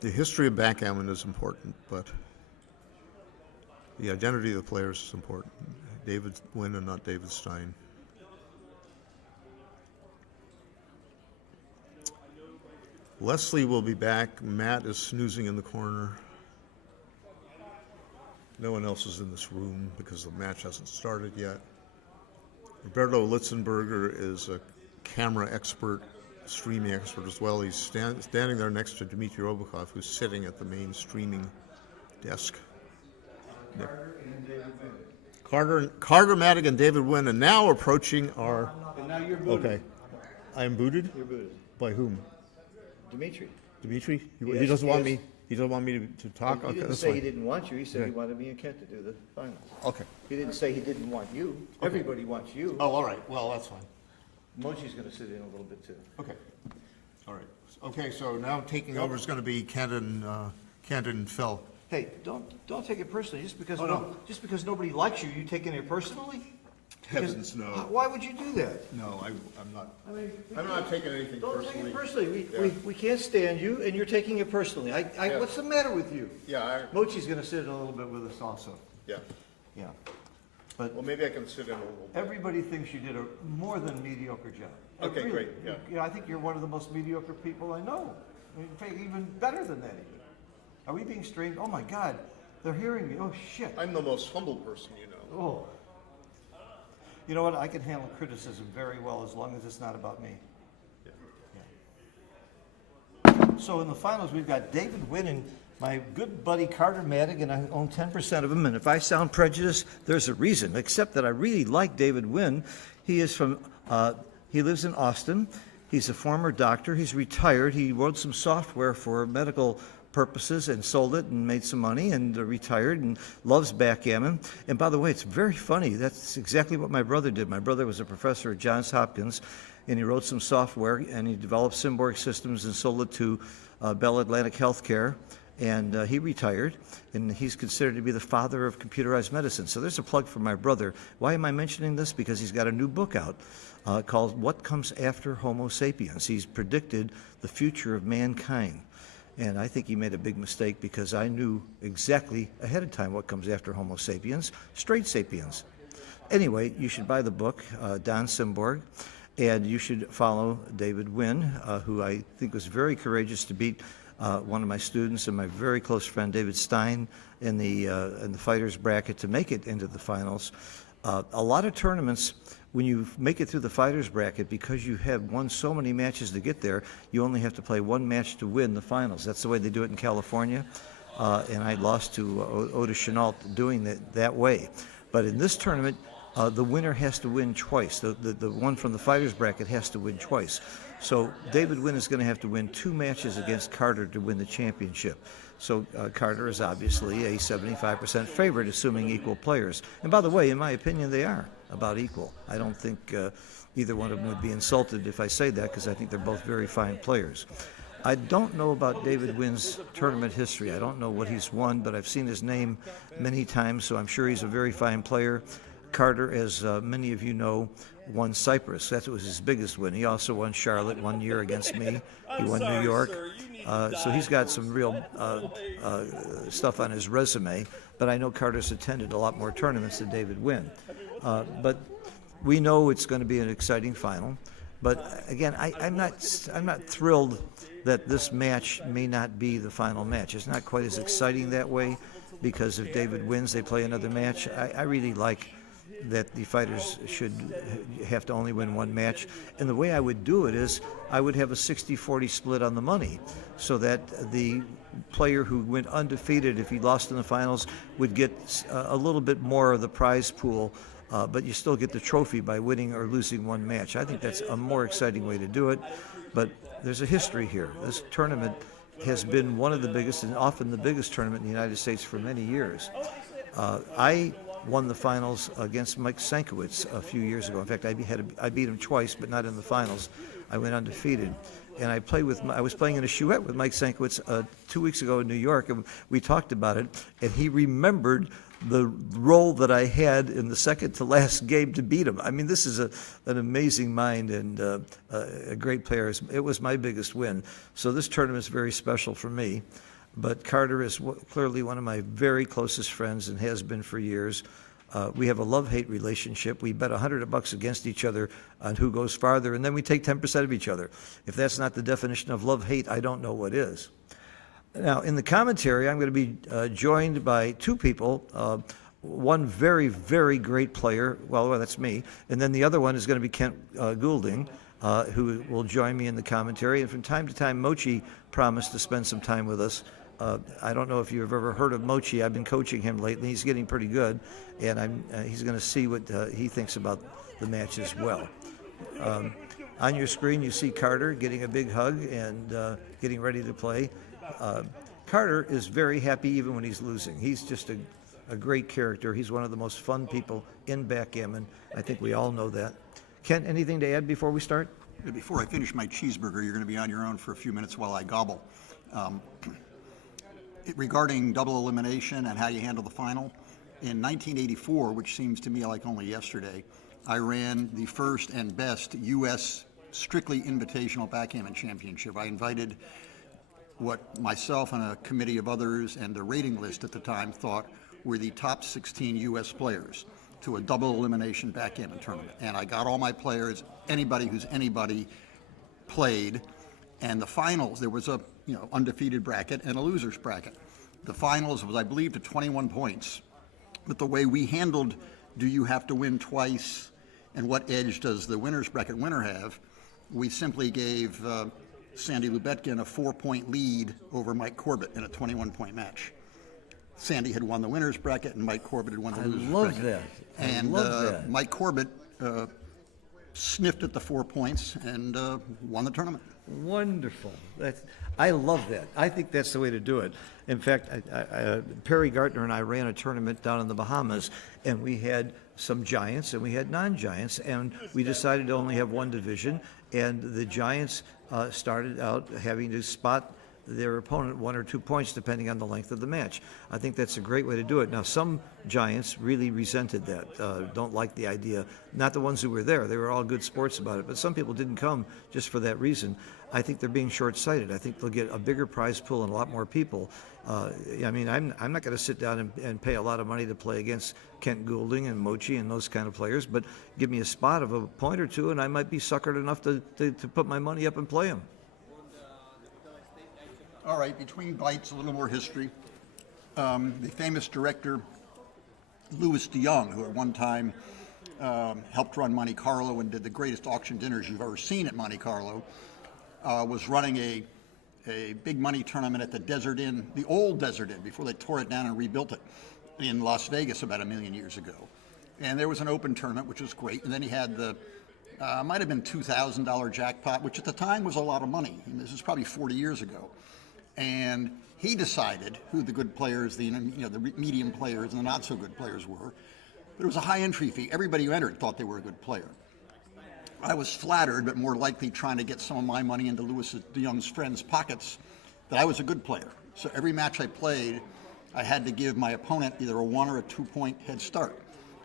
The history of backgammon is important, but the identity of the players is important. David Wynn and not David Stein. Leslie will be back. Matt is snoozing in the corner. No one else is in this room because the match hasn't started yet. Roberto Litzenberger is a camera expert, streaming expert as well. He's standing there next to Dmitry Robichov, who's sitting at the main streaming desk. Carter Madigan and David Wynn, and now approaching our. And now you're booted. Okay, I am booted. You're booted. By whom? Dimitri. Dimitri? He Yes, doesn't want yes. me. He doesn't want me to talk. He Okay, didn't that's say he fine. didn't want you. He said he Okay. wanted me and Kent to do the finals. Okay. He didn't say he didn't want you. Everybody wants you. Oh, all right. Well, that's fine. Mochi's going to sit in a little bit too. Okay. All right. Okay. So now taking over is going to be Kent and Phil. Hey, don't take it personally. Just because Oh, no. just because nobody likes you, you taking it personally? Heavens, no. Why would you do that? No, I'm not. I mean, I'm not taking anything don't take personally. it personally. Yeah. We can't stand you, and you're taking it personally. Yeah. What's the matter with you? Yeah. Mochi's going to sit in a little bit with us also. Yeah. Yeah. But Well, maybe I can sit in a little bit. everybody thinks you did a more than mediocre job. Okay, Really. great, yeah. Yeah, I think you're one of the most mediocre people I know. I mean, in fact, even better than that even. Are we being strained? Oh my God, they're hearing me. Oh shit. I'm the most humble person you know. Oh. You know what? I can handle criticism very well as long as it's not about me. Yeah. So in the finals, we've got David Wynn and my good buddy Carter Madigan. I own 10% of him, and if I sound prejudiced, there's a reason, except that I really like David Wynn. He is from, he lives in Austin. He's a former doctor. He's retired. He wrote some software for medical purposes and sold it and made some money and retired and loves backgammon. And by the way, it's very funny. That's exactly what my brother did. My brother was a professor at Johns Hopkins, and he wrote some software, and he developed Symborg systems and sold it to Bell Atlantic Healthcare. And he retired, and he's considered to be the father of computerized medicine. So there's a plug for my brother. Why am I mentioning this? Because he's got a new book out called What Comes After Homo Sapiens. He's predicted the future of mankind. And I think he made a big mistake because I knew exactly ahead of time what comes after Homo sapiens, straight sapiens. Anyway, you should buy the book, Don Simborg, and you should follow David Wynn, who I think was very courageous to beat one of my students and my very close friend David Stein in the fighters bracket to make it into the finals. A lot of tournaments, when you make it through the fighters bracket, because you have won so many matches to get there, you only have to play one match to win the finals. That's the way they do it in California, and I lost to Otis Chenault doing it that way. But in this tournament, the winner has to win twice. The one from the fighters bracket has to win twice. So David Wynn is going to have to win 2 matches against Carter to win the championship. So Carter is obviously a 75% favorite, assuming equal players. And by the way, in my opinion, they are about equal. I don't think either one of them would be insulted if I say that, because I think they're both very fine players. I don't know about David Wynn's tournament history. I don't know what he's won, but I've seen his name many times, so I'm sure he's a very fine player. Carter, as many of you know, won Cyprus. That was his biggest win. He also won Charlotte 1 year against me. He won New York. So he's got some real stuff on his resume. But I know Carter's attended a lot more tournaments than David Wynn. But we know it's going to be an exciting final. But again, I'm not thrilled that this match may not be the final match. It's not quite as exciting that way, because if David wins, they play another match. I really like that the fighters should have to only win one match. And the way I would do it is I would have a 60-40 split on the money, so that the player who went undefeated, if he lost in the finals, would get a little bit more of the prize pool, but you still get the trophy by winning or losing one match. I think that's a more exciting way to do it, but there's a history here. This tournament has been one of the biggest, and often the biggest tournament in the United States for many years. I won the finals against Mike Sankiewicz a few years ago. In fact, I beat him twice, but not in the finals. I went undefeated. And I was playing in a chouette with Mike Sankiewicz 2 weeks ago in New York, and we talked about it, and he remembered the role that I had in the second to last game to beat him. I mean, this is an amazing mind and a great player. It was my biggest win. So this tournament is very special for me. But Carter is clearly one of my very closest friends and has been for years. We have a love-hate relationship. We bet $100 against each other on who goes farther, and then we take 10% of each other. If that's not the definition of love-hate, I don't know what is. Now, in the commentary, I'm going to be joined by 2 people. One very, very great player, well, that's me, and then the other one is going to be Kent Goulding, who will join me in the commentary. And from time to time, Mochi promised to spend some time with us. I don't know if you've ever heard of Mochi. I've been coaching him lately. He's getting pretty good, and he's going to see what he thinks about the match as well. On your screen, you see Carter getting a big hug and getting ready to play. Carter is very happy even when he's losing. He's just a great character. He's one of the most fun people in backgammon. I think we all know that. Kent, anything to add before we start? Before I finish my cheeseburger, you're going to be on your own for a few minutes while I gobble. Regarding double elimination and how you handle the final, in 1984, which seems to me like only yesterday, I ran the first and best U.S. strictly invitational backgammon championship. I invited what myself and a committee of others and the rating list at the time thought were the top 16 U.S. players to a double elimination backgammon tournament. And I got all my players, anybody who's anybody, played. And the finals, there was a undefeated bracket and a loser's bracket. The finals was, I believe, to 21 points. But the way we handled, do you have to win twice, and what edge does the winner's bracket winner have, we simply gave Sandy Lubetkin a 4-point lead over Mike Corbett in a 21-point match. Sandy had won the winner's bracket, and Mike Corbett had won the loser's bracket. I love that. Mike Corbett sniffed at the 4 points and won the tournament. Wonderful. I love that. I think that's the way to do it. In fact, Perry Gartner and I ran a tournament down in the Bahamas, and we had some giants and we had non-giants, and we decided to only have one division, and the giants started out having to spot their opponent 1 or 2 points depending on the length of the match. I think that's a great way to do it. Now, some giants really resented that, don't like the idea. Not the ones who were there. They were all good sports about it, but some people didn't come just for that reason. I think they're being short-sighted. I think they'll get a bigger prize pool and a lot more people. I mean, I'm not going to sit down and pay a lot of money to play against Kent Goulding and Mochi and those kind of players, but give me a spot of a point or two, and I might be suckered enough to put my money up and play them. All right, between bites, a little more history. The famous director Louis de Young, who at one time helped run Monte Carlo and did the greatest auction dinners you've ever seen at Monte Carlo, was running a big money tournament at the Desert Inn, the old Desert Inn, before they tore it down and rebuilt it in Las Vegas about 1 million years ago. And there was an open tournament, which was great. And then he had the, might have been $2,000 jackpot, which at the time was a lot of money. And this is probably 40 years ago. And he decided who the good players, the medium players, and the not so good players were. But it was a high entry fee. Everybody who entered thought they were a good player. I was flattered, but more likely trying to get some of my money into Louis de Young's friends' pockets, that I was a good player. So every match I played, I had to give my opponent either a 1 or a 2 point head start.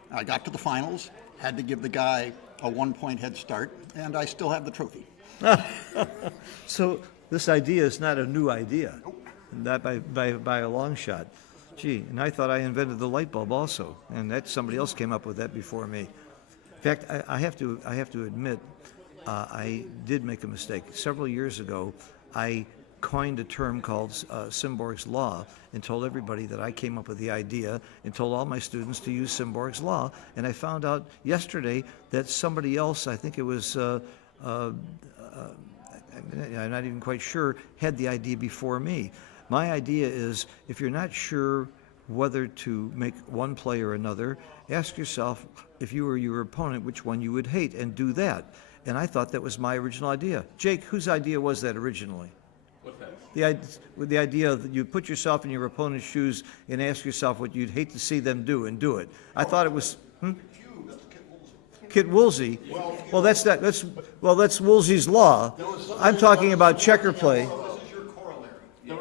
I got to the finals, had to give the guy a 1 point head start, and I still have the trophy. So this idea is not a new idea, not by a long shot. Gee, and I thought I invented the light bulb also, and that somebody else came up with that before me. In fact, I have to admit, I did make a mistake. Several years ago, I coined a term called Simborg's Law and told everybody that I came up with the idea and told all my students to use Simborg's Law. And I found out yesterday that somebody else, I think it was, I'm not even quite sure, had the idea before me. My idea is, if you're not sure whether to make one play or another, ask yourself, if you were your opponent, which one you would hate, and do that. And I thought that was my original idea. Jake, whose idea was that originally? What's that? The idea that you put yourself in your opponent's shoes and ask yourself what you'd hate to see them do and do it. I thought it was Kit Woolsey. Well, that's Woolsey's Law. I'm talking about checker play. There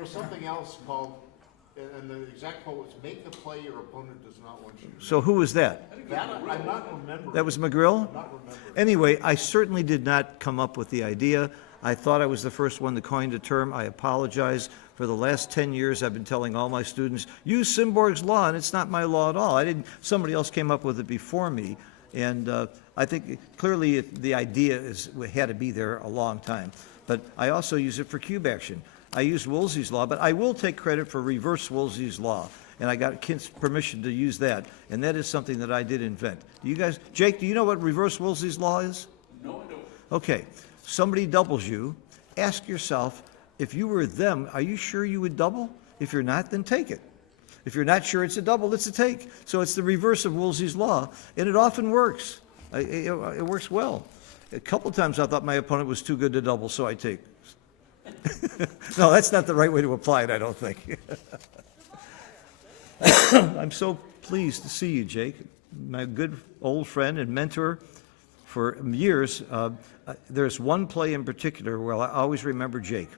was something else called, and the exact quote was, "Make the play your opponent does not want you to." So who was that? That I'm not remembering. That was McGrill? I'm not remembering. Anyway, I certainly did not come up with the idea. I thought I was the first one to coin the term. I apologize. For the last 10 years, I've been telling all my students, use Simborg's Law, and it's not my law at all. Somebody else came up with it before me. And I think clearly the idea had to be there a long time. But I also use it for cube action. I use Woolsey's Law, but I will take credit for reverse Woolsey's Law. And I got Kent's permission to use that. And that is something that I did invent. Do you guys, Jake, do you know what reverse Woolsey's Law is? No, I don't. Okay. Somebody doubles you. Ask yourself, if you were them, are you sure you would double? If you're not, then take it. If you're not sure it's a double, it's a take. So it's the reverse of Woolsey's Law, and it often works. It works well. A couple of times I thought my opponent was too good to double, so I take. No, that's not the right way to apply it, I don't think. I'm so pleased to see you, Jake, my good old friend and mentor for years. There's one play in particular where I always remember Jake.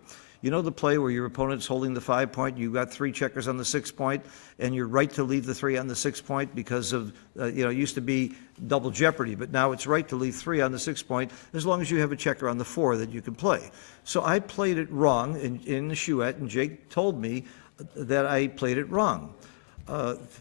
You know the play where your opponent's holding the 5 point, you've got 3 checkers on the 6 point, and you're right to leave the 3 on the 6 point because of, it used to be double jeopardy, but now it's right to leave 3 on the 6 point as long as you have a checker on the 4 that you can play. So I played it wrong in the chouette, and Jake told me that I played it wrong.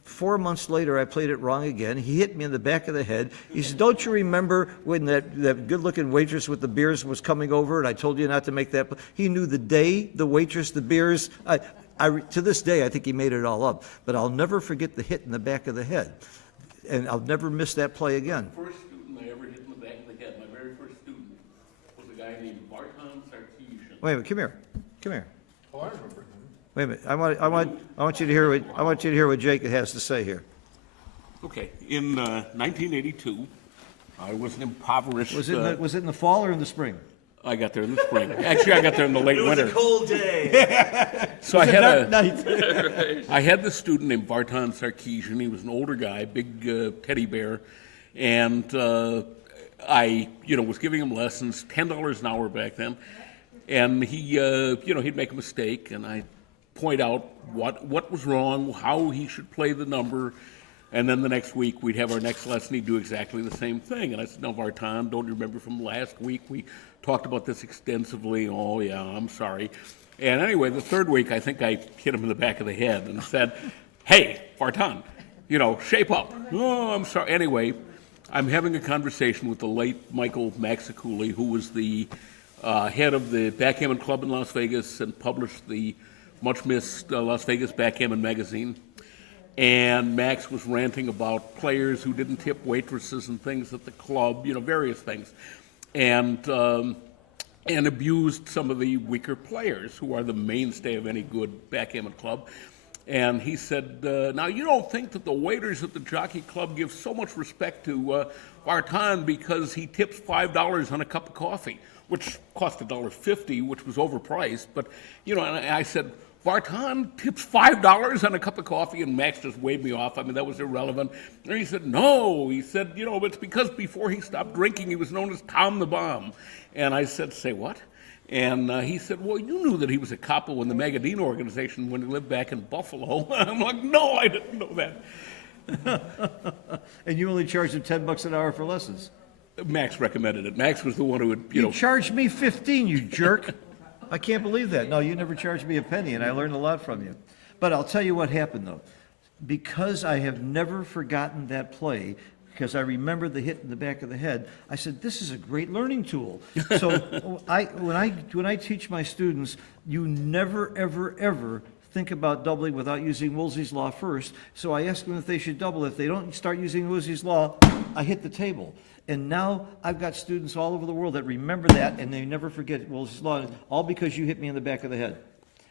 4 months later, I played it wrong again. He hit me in the back of the head. He said, don't you remember when that good-looking waitress with the beers was coming over and I told you not to make that play? He knew the day, the waitress, the beers. To this day, I think he made it all up. But I'll never forget the hit in the back of the head. And I'll never miss that play again. The first student I ever hit in the back of the head, my very first student, was a guy named Barton Sarkeesian. Wait a minute, come here. Come here. Oh, I remember him. Wait a minute. I want you to hear what Jake has to say here. Okay, in 1982, I was an impoverished. Was it in the fall or in the spring? I got there in the spring. Actually, I got there in the late winter. It was a cold day. So I had Dark night. I had this student named Barton Sarkeesian. He was an older guy, big teddy bear, and I, was giving him lessons, $10 an hour back then. And he, he'd make a mistake, and I point out what was wrong, how he should play the number, and then the next week we'd have our next lesson. He'd do exactly the same thing. And I said, "No, Vartan, don't you remember from last week? We talked about this extensively." "Oh, yeah, I'm sorry." And anyway, the third week, I think I hit him in the back of the head and said, "Hey, Vartan, shape up." "Oh, I'm sorry." Anyway, I'm having a conversation with the late Michael Maxiculi, who was the head of the Backgammon Club in Las Vegas and published the much-missed Las Vegas Backgammon magazine. And Max was ranting about players who didn't tip waitresses and things at the club, various things, and abused some of the weaker players who are the mainstay of any good backgammon club. And he said, "Now, you don't think that the waiters at the Jockey Club give so much respect to Vartan because he tips $5 on a cup of coffee," which cost $1.50, which was overpriced. But, and I said, "Vartan tips $5 on a cup of coffee," and Max just waved me off. I mean, that was irrelevant. And he said, "No," he said, "it's because before he stopped drinking, he was known as Tom the Bomb." And I said, "Say what?" And he said, "Well, you knew that he was a capo in the Magadine organization when he lived back in Buffalo." I'm like, "No, I didn't know that." And you only charged him $10 an hour for lessons. Max recommended it. Max was the one who would, You charged me 15, you jerk. I can't believe that. No, you never charged me a penny, and I learned a lot from you. But I'll tell you what happened, though. Because I have never forgotten that play, because I remember the hit in the back of the head, I said, this is a great learning tool. So when I teach my students, you never, ever, ever think about doubling without using Woolsey's Law first. So I ask them if they should double. If they don't start using Woolsey's Law, I hit the table. And now I've got students all over the world that remember that, and they never forget Woolsey's Law, all because you hit me in the back of the head.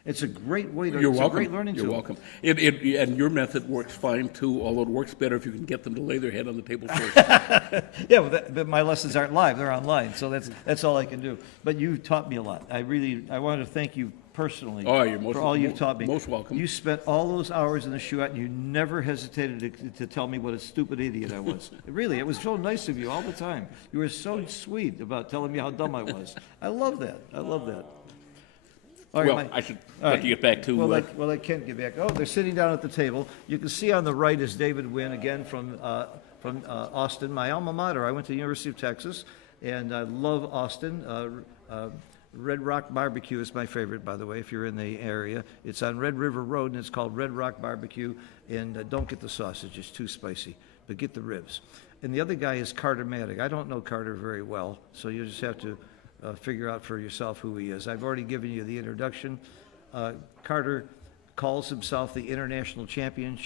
It's a great way to, You're it's welcome. a great learning tool. You're welcome. And your method works fine, too, although it works better if you can get them to lay their head on the table first. Yeah, but my lessons aren't live, they're online, so that's all I can do. But you taught me a lot. I want to thank you personally Oh, you're for all you've taught me. most welcome. You spent all those hours in the shoe out, and you never hesitated to tell me what a stupid idiot I was. Really, it was so nice of you all the time. You were so sweet about telling me how dumb I was. I love that. I love that. All right, Well, I should all let you get back to... Well, I can't get back. Oh, they're sitting down at the table. You can see on the right is David Wynn, again, from Austin, my alma mater. I went to the University of Texas, and I love Austin. Red Rock Barbecue is my favorite, by the way, if you're in the area. It's on Red River Road, and it's called Red Rock Barbecue. And don't get the sausage, it's too spicy, but get the ribs. And the other guy is Carter Maddock. I don't know Carter very well, so you just have to figure out for yourself who he is. I've already given you the introduction. Carter calls himself the international champion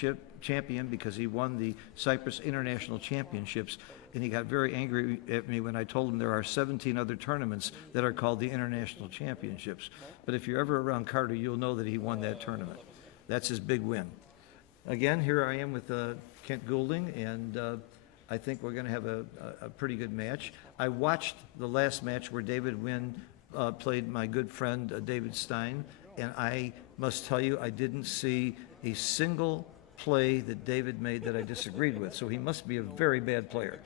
because he won the Cyprus International Championships, and he got very angry at me when I told him there are 17 other tournaments that are called the International Championships. But if you're ever around Carter, you'll know that he won that tournament. That's his big win. Again, here I am with Kent Goulding, and I think we're going to have a pretty good match. I watched the last match where David Wynn played my good friend David Stein, and I must tell you, I didn't see a single play that David made that I disagreed with. So he must be a very bad player.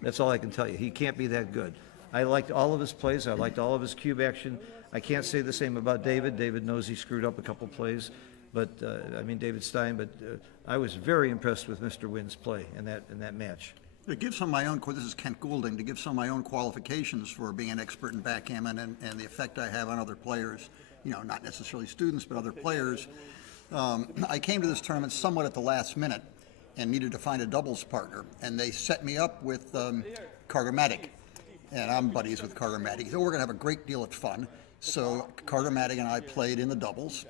That's all I can tell you. He can't be that good. I liked all of his plays. I liked all of his cube action. I can't say the same about David. David knows he screwed up a couple plays, but David Stein. But I was very impressed with Mr. Wynn's play in that match. To give some of my own, this is Kent Goulding, to give some of my own qualifications for being an expert in backgammon and the effect I have on other players, not necessarily students, but other players. I came to this tournament somewhat at the last minute and needed to find a doubles partner, and they set me up with Carter Maddock, and I'm buddies with Carter Maddock. So we're going to have a great deal of fun. So Carter Maddock and I played in the doubles.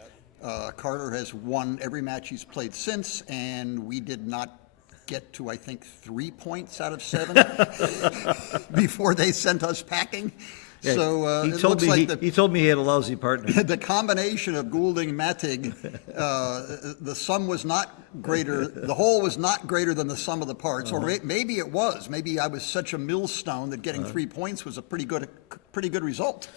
Carter has won every match he's played since, and we did not get to, I think, 3 points out of 7 before they sent us packing. Yeah, So he it told looks me like he told me he had a lousy partner. the combination of Goulding and Mattig, the sum was not greater, the whole was not greater than the sum of the parts, or maybe it was. Maybe I was such a millstone that getting 3 points was a pretty good result.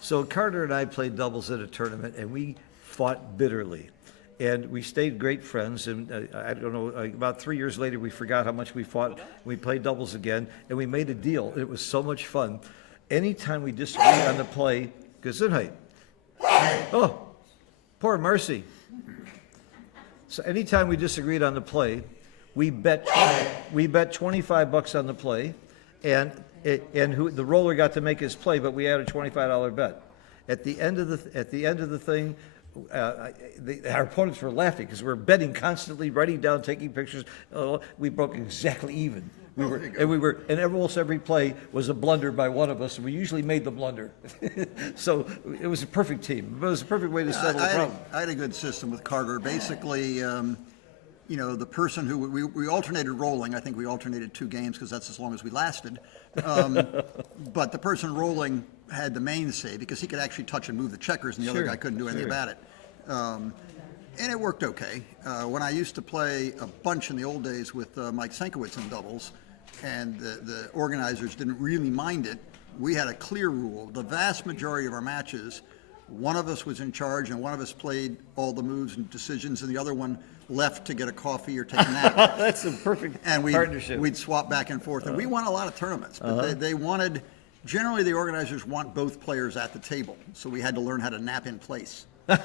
So Carter and I played doubles at a tournament, and we fought bitterly. And we stayed great friends, and I don't know, about 3 years later, we forgot how much we fought. We played doubles again, and we made a deal. It was so much fun. Anytime we disagreed on the play, Gesundheit. Oh, poor Marcy. So anytime we disagreed on the play, we bet 25 bucks on the play, and the roller got to make his play, but we had a $25 bet. At the end of the thing, our opponents were laughing because we were betting constantly, writing down, taking pictures. We broke exactly even. And almost every play was a blunder by one of us, and we usually made the blunder. So it was a perfect team. It was a perfect way to settle the problem. I had a good system with Carter. Basically, you know, the person who, we alternated rolling. I think we alternated 2 games because that's as long as we lasted. But the person rolling had the main say because he could actually touch and move the checkers, and the other guy couldn't do anything about it. And it worked okay. When I used to play a bunch in the old days with Mike Senkowitz in doubles, and the organizers didn't really mind it, we had a clear rule. The vast majority of our matches, one of us was in charge and one of us played all the moves and decisions, and the other one left to get a coffee or take a nap. That's a perfect partnership. We'd swap back and forth, and we won a lot of tournaments. But they wanted, generally the organizers want both players at the table, so we had to learn how to nap in place. I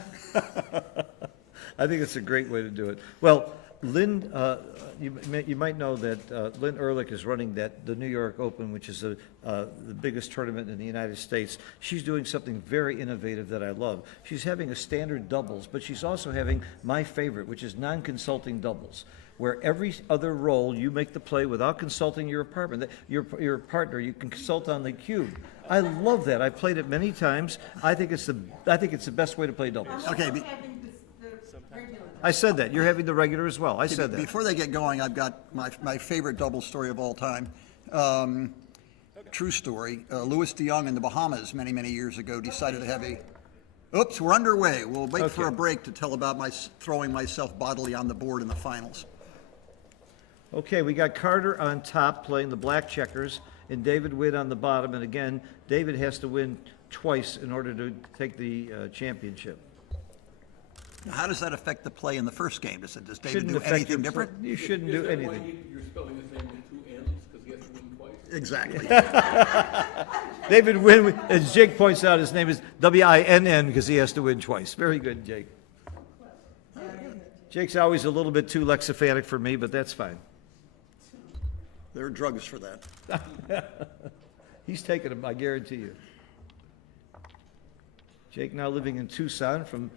think it's a great way to do it. Well, Lynn, you might know that Lynn Ehrlich is running the New York Open, which is the biggest tournament in the United States. She's doing something very innovative that I love. She's having a standard doubles, but she's also having my favorite, which is non-consulting doubles, where every other roll you make the play without consulting your partner. Your partner, you can consult on the cube. I love that. I've played it many times. I think it's the best way to play doubles. Okay. I said that. You're having the regular as well. I said that. Before they get going, I've got my favorite double story of all time. True story. Louis DeYoung in the Bahamas many, many years ago decided to have a... Oops, we're underway. We'll wait for a break to tell about my throwing myself bodily on the board in the finals. Okay, we got Carter on top playing the black checkers and David Witt on the bottom. And again, David has to win twice in order to take the championship. How does that affect the play in the first game? Does David Shouldn't do affect anything your different? You shouldn't do anything. You're spelling his name with 2 N's because he has to win twice? Exactly. David Winn, as Jake points out, his name is W-I-N-N because he has to win twice. Very good, Jake. Jake's always a little bit too lexiphatic for me, but that's fine. There are drugs for that. He's taking them, I guarantee you. Jake now living in Tucson from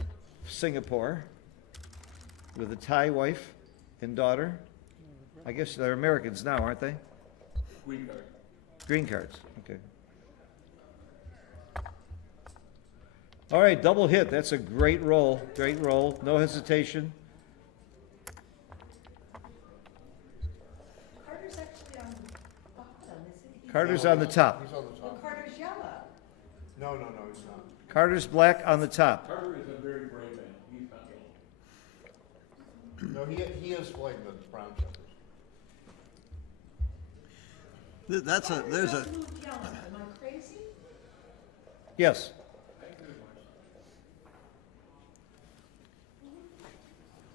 Singapore with a Thai wife and daughter. I guess they're Americans now, aren't they? Green card. Green cards, okay. All right, double hit. That's a great roll. Great roll. No hesitation. Carter's actually on the bottom, isn't he? Carter's on the top. He's on the Well, top. Carter's yellow. No, he's not. Carter's black on the top. Carter is a very brave man. He's not yellow. No, he is playing the brown checkers. There's a, Carter just moved yellow. Am I crazy? Yes.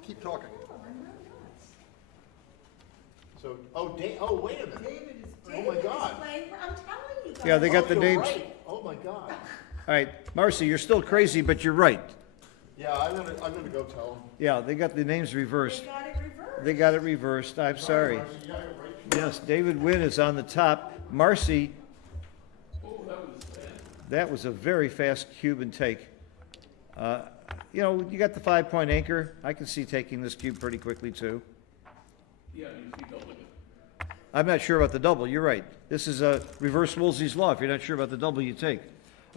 keep talking. So, wait a minute. David is Oh my God. playing, I'm telling you guys. Yeah, they got the You're names. right. Oh my God. All right, Marcy, you're still crazy, but you're right. Yeah, I'm gonna go tell him. Yeah, they got the names reversed. They got it reversed. They got it reversed. I'm sorry. Yeah, you're right. Yes, David Wynn is on the top. Marcy, that was a very fast cube and take. You know, you got the 5-point anchor. I can see taking this cube pretty quickly, too. Yeah, you see doubling it. I'm not sure about the double. You're right. This is a reverse Woolsey's law. If you're not sure about the double, you take.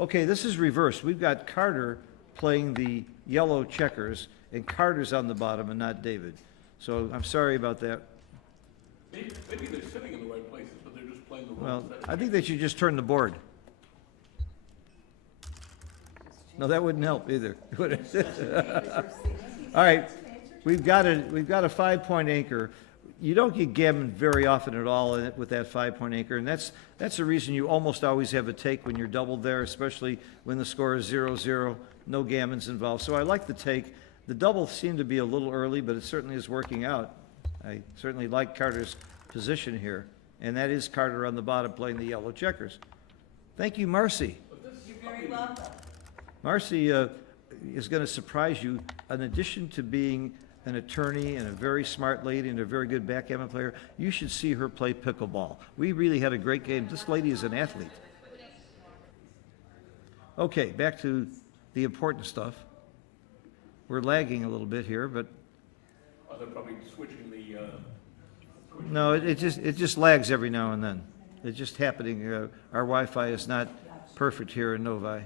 Okay, this is reversed. We've got Carter playing the yellow checkers, and Carter's on the bottom and not David. So I'm sorry about that. Maybe they're sitting in the right places, but they're just playing the wrong Well, set. I think they should just turn the board. No, that wouldn't help either. All right, we've got a 5-point anchor. You don't get gammon very often at all with that 5-point anchor, and that's the reason you almost always have a take when you're doubled there, especially when the score is 0-0, no gammons involved. So I like the take. The double seemed to be a little early, but it certainly is working out. I certainly like Carter's position here, and that is Carter on the bottom playing the yellow checkers. Thank you, Marcy. You're very welcome. Marcy is going to surprise you. In addition to being an attorney and a very smart lady and a very good backgammon player, you should see her play pickleball. We really had a great game. This lady is an athlete. Okay, back to the important stuff. We're lagging a little bit here, but They're probably switching the, no, it just lags every now and then. It's just happening. Our Wi-Fi is not perfect here in Novi.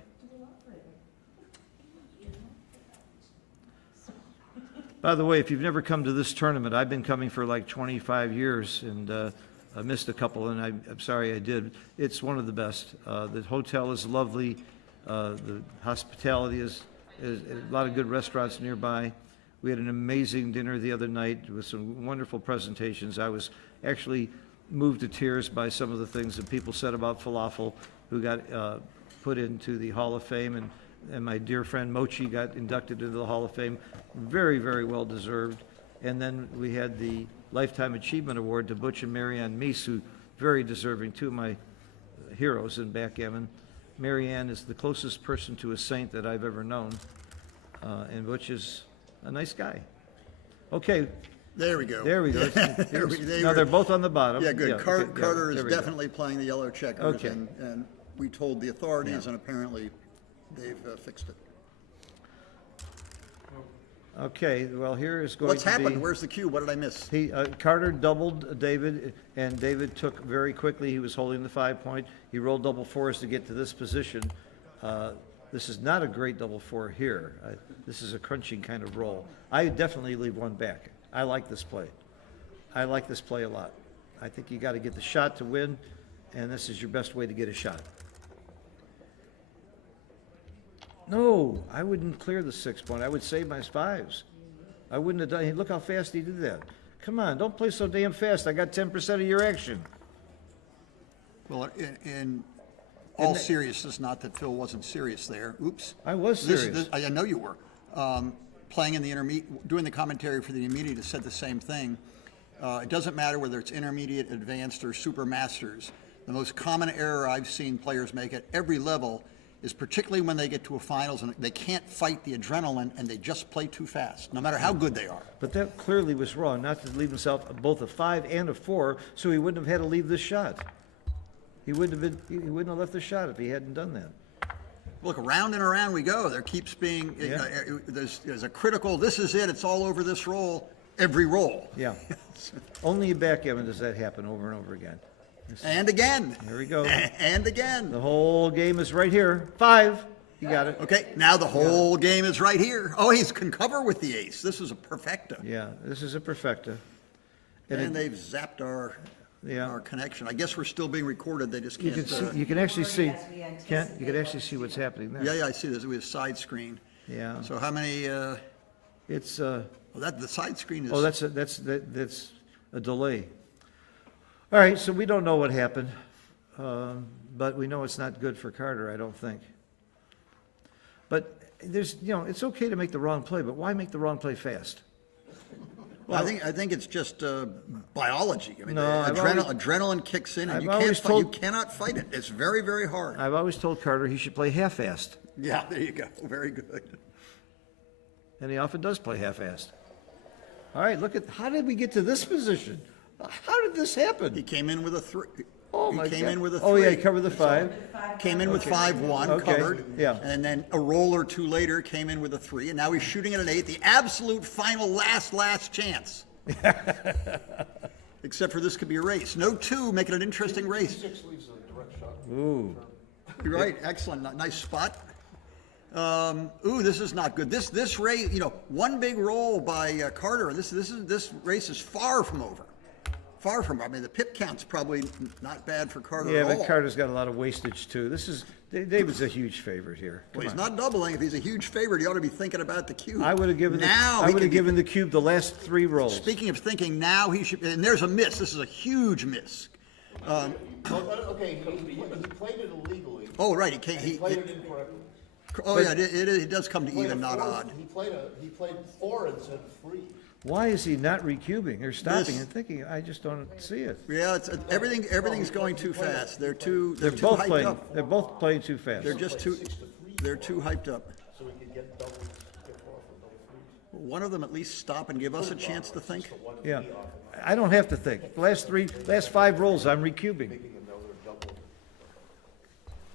By the way, if you've never come to this tournament, I've been coming for like 25 years, and I missed a couple, and I'm sorry I did. It's one of the best. The hotel is lovely. The hospitality is a lot of good restaurants nearby. We had an amazing dinner the other night with some wonderful presentations. I was actually moved to tears by some of the things that people said about falafel, who got put into the Hall of Fame, and my dear friend Mochi got inducted into the Hall of Fame. Very, very well deserved. And then we had the Lifetime Achievement Award to Butch and Marianne Meese, who very deserving, two of my heroes in backgammon. Marianne is the closest person to a saint that I've ever known, and Butch is a nice guy. Okay, There we go. there we go. They Now were- they're both on the bottom. Yeah, good. okay, Carter is there we go. definitely playing the yellow checkers, Okay. and we told the authorities, and apparently they've fixed it. Okay, well, here is going What's to be. happened? Where's the cue? What did I miss? Carter doubled David, and David took very quickly. He was holding the 5-point. He rolled double fours to get to this position. This is not a great double four here. This is a crunching kind of roll. I definitely leave one back. I like this play. I like this play a lot. I think you got to get the shot to win, and this is your best way to get a shot. No, I wouldn't clear the 6-point. I would save my 5s. I wouldn't have done, look how fast he did that. Come on, don't play so damn fast. I got 10% of your action. Well, in all seriousness, not that Phil wasn't serious there. Oops. I was serious. I know you were. Playing in the intermediate, doing the commentary for the intermediate, said the same thing. It doesn't matter whether it's intermediate, advanced, or super masters. The most common error I've seen players make at every level is particularly when they get to a finals and they can't fight the adrenaline and they just play too fast, no matter how good they are. But that clearly was wrong, not to leave himself both a 5 and a 4, so he wouldn't have had to leave this shot. He wouldn't have left the shot if he hadn't done that. Look, around and around we go. There keeps being, there's a critical, this is it, it's all over this roll, every roll. Yeah. Only in backgammon does that happen over and over again. And again. Here we go. And again. The whole game is right here. 5. You got it. Okay, now the whole game is right here. Oh, he can cover with the ace. This is a perfecta. Yeah, this is a perfecta. And they've zapped our connection. I guess we're still being recorded. They just You can't. can see, you can actually see, Kent, you can actually see what's happening there. Yeah, I see this. We have side screen. Yeah. So how many? It's, Well, that the side screen is. oh, that's a delay. All right, so we don't know what happened, but we know it's not good for Carter, I don't think. But there's, it's okay to make the wrong play, but why make the wrong play fast? Well, I think it's just biology. I mean, No, adrenaline kicks in, and you cannot fight it. It's very, very hard. I've always told Carter he should play half-assed, Yeah, there you go. Very good. and he often does play half-assed. All right, look at, how did we get to this position? How did this happen? He came in with a 3. Oh, my He came God. in with a 3. Oh, yeah, he covered the 5. Came in with 5-1, Okay, covered. yeah. And then a roll or two later came in with a 3, and now he's shooting at an 8, the absolute final last chance. Except for this could be a race. No 2, make it an interesting race. 6 leaves a direct shot. Ooh, You're right, excellent, nice spot. Ooh, this is not good. This race, one big roll by Carter, and this race is far from over. Far from, I mean, the pip count's probably not bad for Carter yeah, at all. but Carter's got a lot of wastage, too. David's a huge favorite here. Well, Come he's on. not doubling. If he's a huge favorite, he ought to be thinking about the cube. I would have given the cube the last 3 rolls. Speaking of thinking, now he should, and there's a miss. This is a huge miss. Okay, he played it illegally. Oh, right, he Played it incorrectly. oh yeah, it does come to even, not odd. He played 4 and said 3. Why is he not recubing or stopping and thinking? I just don't see it. Yeah, everything's going too fast. They're too They're both hyped playing. up. They're both playing too fast. They're just too. They're too hyped up. So we could get doubles, get off of double threes. One of them at least stop and give us a chance to think. Yeah. I don't have to think. Last 5 rolls, I'm recubing. Making another double.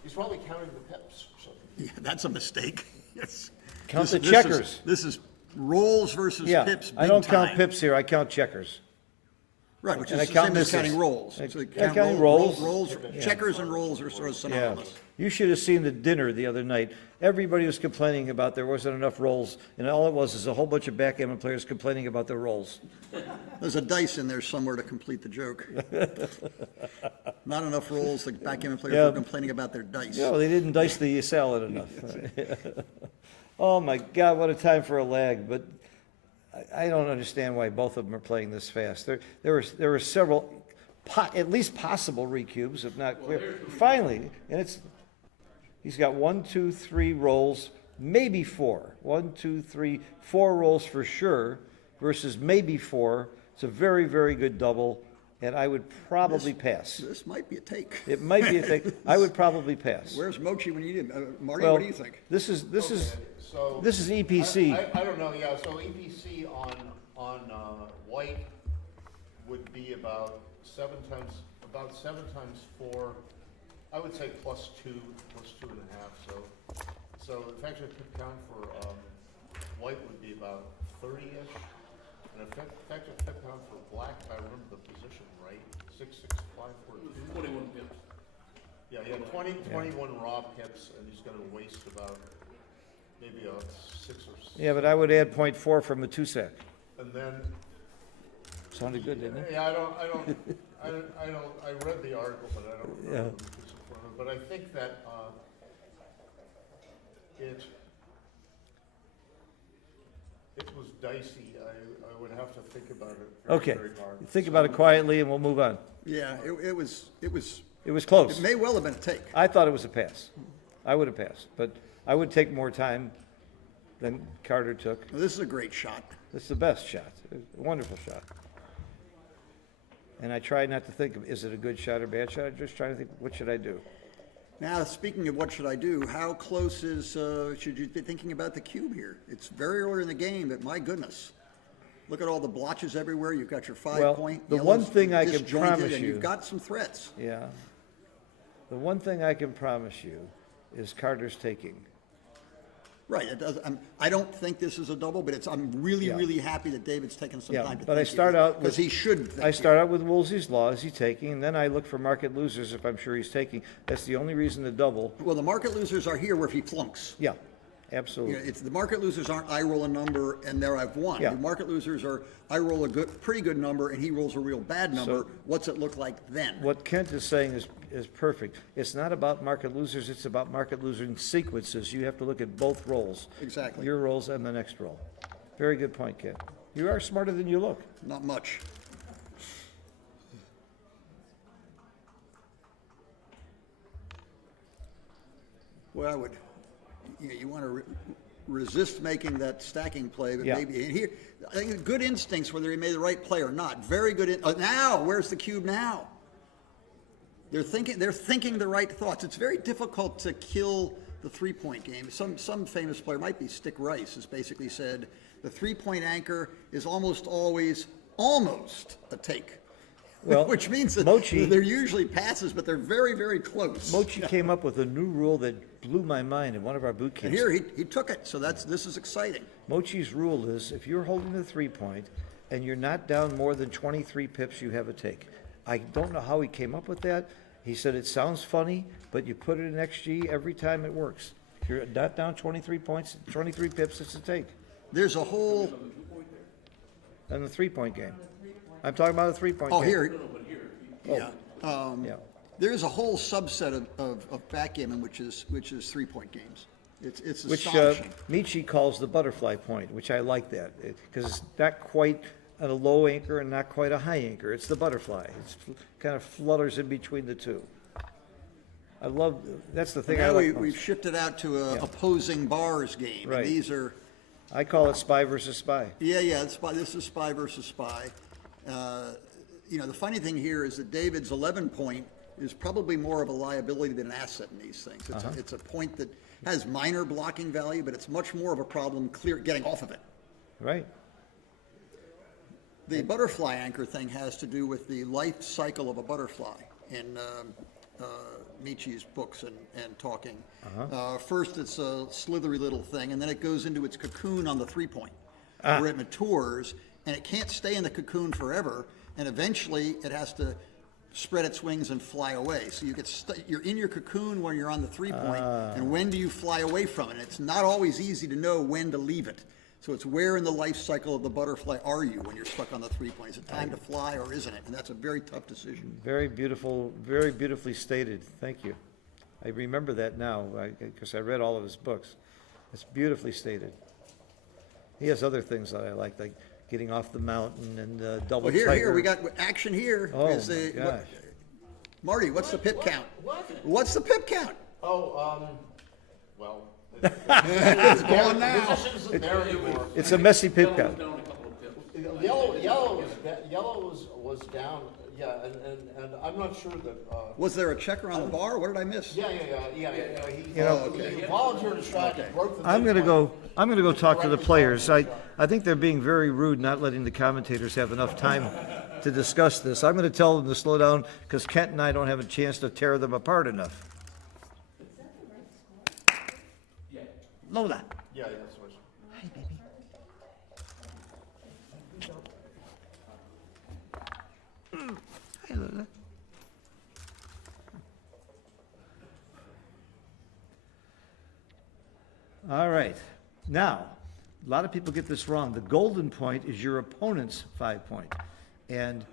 He's probably counting the pips or something. Yeah, that's a mistake. Yes. Count This- the this is- checkers. This is rolls versus Yeah, pips, I big don't count time. pips here, I count checkers. Right, which is and I the count same as counting misses. rolls. I- So I count count rolls. Checkers and rolls are sort of Yeah. synonymous. You should have seen the dinner the other night. Everybody was complaining about there wasn't enough rolls, and all it was is a whole bunch of backgammon players complaining about their rolls. There's a dice in there somewhere to complete the joke. Not enough rolls, the backgammon players Yeah. were complaining about their dice. No, they didn't dice the salad enough. Oh, my God, what a time for a lag, but I don't understand why both of them are playing this fast. There were several, at least possible recubes, if not clear. Finally, and he's got 1, 2, 3 rolls, maybe 4. 1, 2, 3, 4 rolls for sure versus maybe 4. It's a very, very good double, and I would probably pass. This might be a take. It might be a thing. I would probably pass. Where's Mochi when you need him? Marty, Well, what do you think? This is So. EPC. I don't know, yeah, so EPC on white would be about 7 times 4, I would say plus 2.5, so the effective pip count for, white would be about 30-ish, and effective pip count for black, if I remember the position right, 6, 6, 5, 4, 2. 21 pips. Yeah, he had 21 raw pips, and he's gonna waste about maybe a 6 or 7. Yeah, but I would add 0.4 from the 2-sack. And then, Sounded good, didn't it? yeah, I read the article, but I don't remember the piece in front of it. But I think that, it was dicey. I would have to think about it Okay. very hard. Think about it quietly and we'll move on. Yeah, it was, It was it close. may well have been a take. I thought it was a pass. I would have passed, but I would take more time than Carter took. This is a great shot. This is the best shot, a wonderful shot. And I tried not to think of, is it a good shot or bad shot? I'm just trying to think, what should I do? Now, speaking of what should I do, how close should you be thinking about the cube here? It's very early in the game, but my goodness. Look at all the blotches everywhere. You've got your 5 Well, point. the yellows one thing I can disjointed, promise and you- you've got some threats. Yeah. The one thing I can promise you is Carter's taking. Right, I don't think this is a double, but I'm really, Yeah. really happy that David's taken some Yeah, time to think. but I start out with. Because he should think. I start out with Woolsey's Law, is he taking, and then I look for market losers if I'm sure he's taking. That's the only reason to double. Well, the market losers are here where if he flunks. Yeah, You absolutely. know, it's, the market losers aren't I roll a number and there I've won. Yeah. The market losers are I roll a pretty good number and he rolls a real bad number. So- What's it look like then? What Kent is saying is perfect. It's not about market losers, it's about market losing sequences. You have to look at both rolls. Exactly. Your rolls and the next roll. Very good point, Kent. You are smarter than you look. Not much. Well, you want to resist making that stacking play, but Yeah. maybe, and here, I think good instincts whether he made the right play or not. Very good, now, where's the cube now? They're thinking the right thoughts. It's very difficult to kill the three-point game. Some famous player, might be Stick Rice, has basically said, the three-point anchor is almost always almost a take. Well, Which means that Mochi- they're usually passes, but they're very, very close. Mochi came up with a new rule that blew my mind in one of our boot And camps. here, he took it, so this is exciting. Mochi's rule is if you're holding the 3-point and you're not down more than 23 pips, you have a take. I don't know how he came up with that. He said it sounds funny, but you put it in XG every time it works. If you're not down 23 points, 23 pips, it's a take. There's a whole, In the 3-point game. I'm talking about a 3-point game. here, yeah. Yeah. There's a whole subset of backgammon, which is 3-point games. It's Which astonishing. Michi calls the butterfly point, which I like that, because it's not quite a low anchor and not quite a high anchor. It's the butterfly. It's kind of flutters in between the two. I love, that's the thing I Now like we've most. shifted out to a Yeah. opposing bars game. Right. And these are, I call it spy versus spy. yeah, this is spy versus spy. The funny thing here is that David's 11-point is probably more of a liability than an asset in these things. It's a point that has minor blocking value, but it's much more of a problem getting off of it. Right. The butterfly anchor thing has to do with the life cycle of a butterfly in Michi's books and talking. First, it's a slithery little thing, and then it goes into its cocoon on the 3-point, where it matures, and it can't stay in the cocoon forever, and eventually it has to spread its wings and fly away. So you're in your cocoon when you're on the 3-point, and when do you fly away from it? And it's not always easy to know when to leave it. So it's where in the life cycle of the butterfly are you when you're stuck on the 3-point? Is it time to fly or isn't it? And that's a very tough decision. Very beautiful, very beautifully stated. Thank you. I remember that now because I read all of his books. It's beautifully stated. He has other things that I like getting off the mountain and double Well, here, tiger. we got action here. Oh, Is my gosh. Marty, what's the pip count? What? What's the pip count? Oh, well. It's gone now. Positions isn't there anymore. It's a messy pip count. Down a couple of pips. Yellow was down, yeah, and I'm not sure that, Was there a checker on the bar? What did I miss? yeah. He volunteered to try to broke the. I'm gonna go talk to the players. I think they're being very rude, not letting the commentators have enough time to discuss this. I'm gonna tell them to slow down, because Kent and I don't have a chance to tear them apart enough. Lola. Yeah, that's what. Hi, baby. Hi, Lola. All right. Now, a lot of people get this wrong. The golden point is your opponent's 5-point. And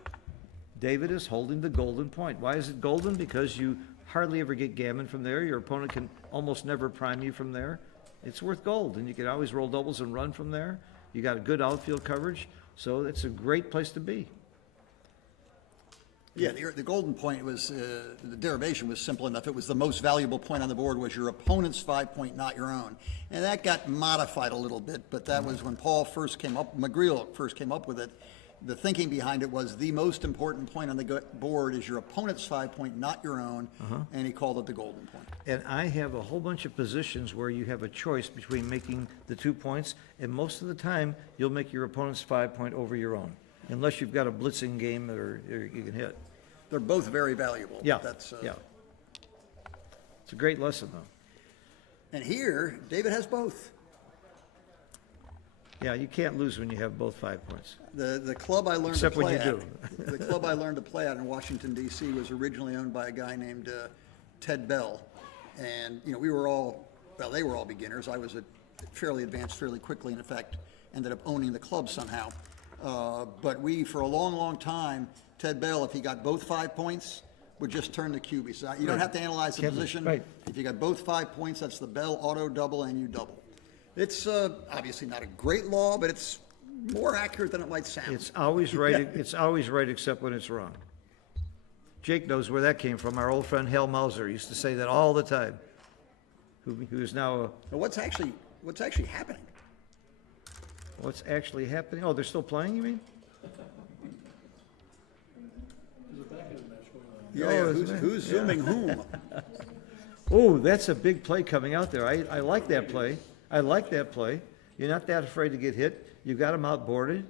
David is holding the golden point. Why is it golden? Because you hardly ever get gammon from there. Your opponent can almost never prime you from there. It's worth gold, and you can always roll doubles and run from there. You got a good outfield coverage, so it's a great place to be. Yeah, the golden point was, the derivation was simple enough. It was the most valuable point on the board was your opponent's 5-point, not your own. And that got modified a little bit, but that was when Paul first came up, McGreal first came up with it. The thinking behind it was the most important point on the board is your opponent's 5-point, not your own, and he called it the golden point. And I have a whole bunch of positions where you have a choice between making the 2 points, and most of the time, you'll make your opponent's 5-point over your own, unless you've got a blitzing game or you can hit. They're both very valuable. Yeah, That's, yeah. It's a great lesson, though. And here, David has both. Yeah, you can't lose when you have both 5 points. The club I learned Except to when play you at, the club I learned to play at in Washington D.C. was originally owned by a guy named Ted Bell, and they were all beginners. I was fairly advanced fairly quickly, and in fact ended up owning the club somehow. But for a long, long time, Ted Bell, if he got both 5 points, would just turn the cube. He said, you don't have to analyze the position. Right. If you got both 5 points, that's the Bell auto double, and you double. It's obviously not a great law, but it's more accurate than it might sound. It's always right, it's always right except when it's wrong. Jake knows where that came from. Our old friend Hal Mauser used to say that all the time, who is now What's actually happening? what's actually happening? Oh, they're still playing, you mean? Yeah, who's zooming whom? Oh, that's a big play coming out there. I like that play. I like that play. You're not that afraid to get hit. You got him outboarded.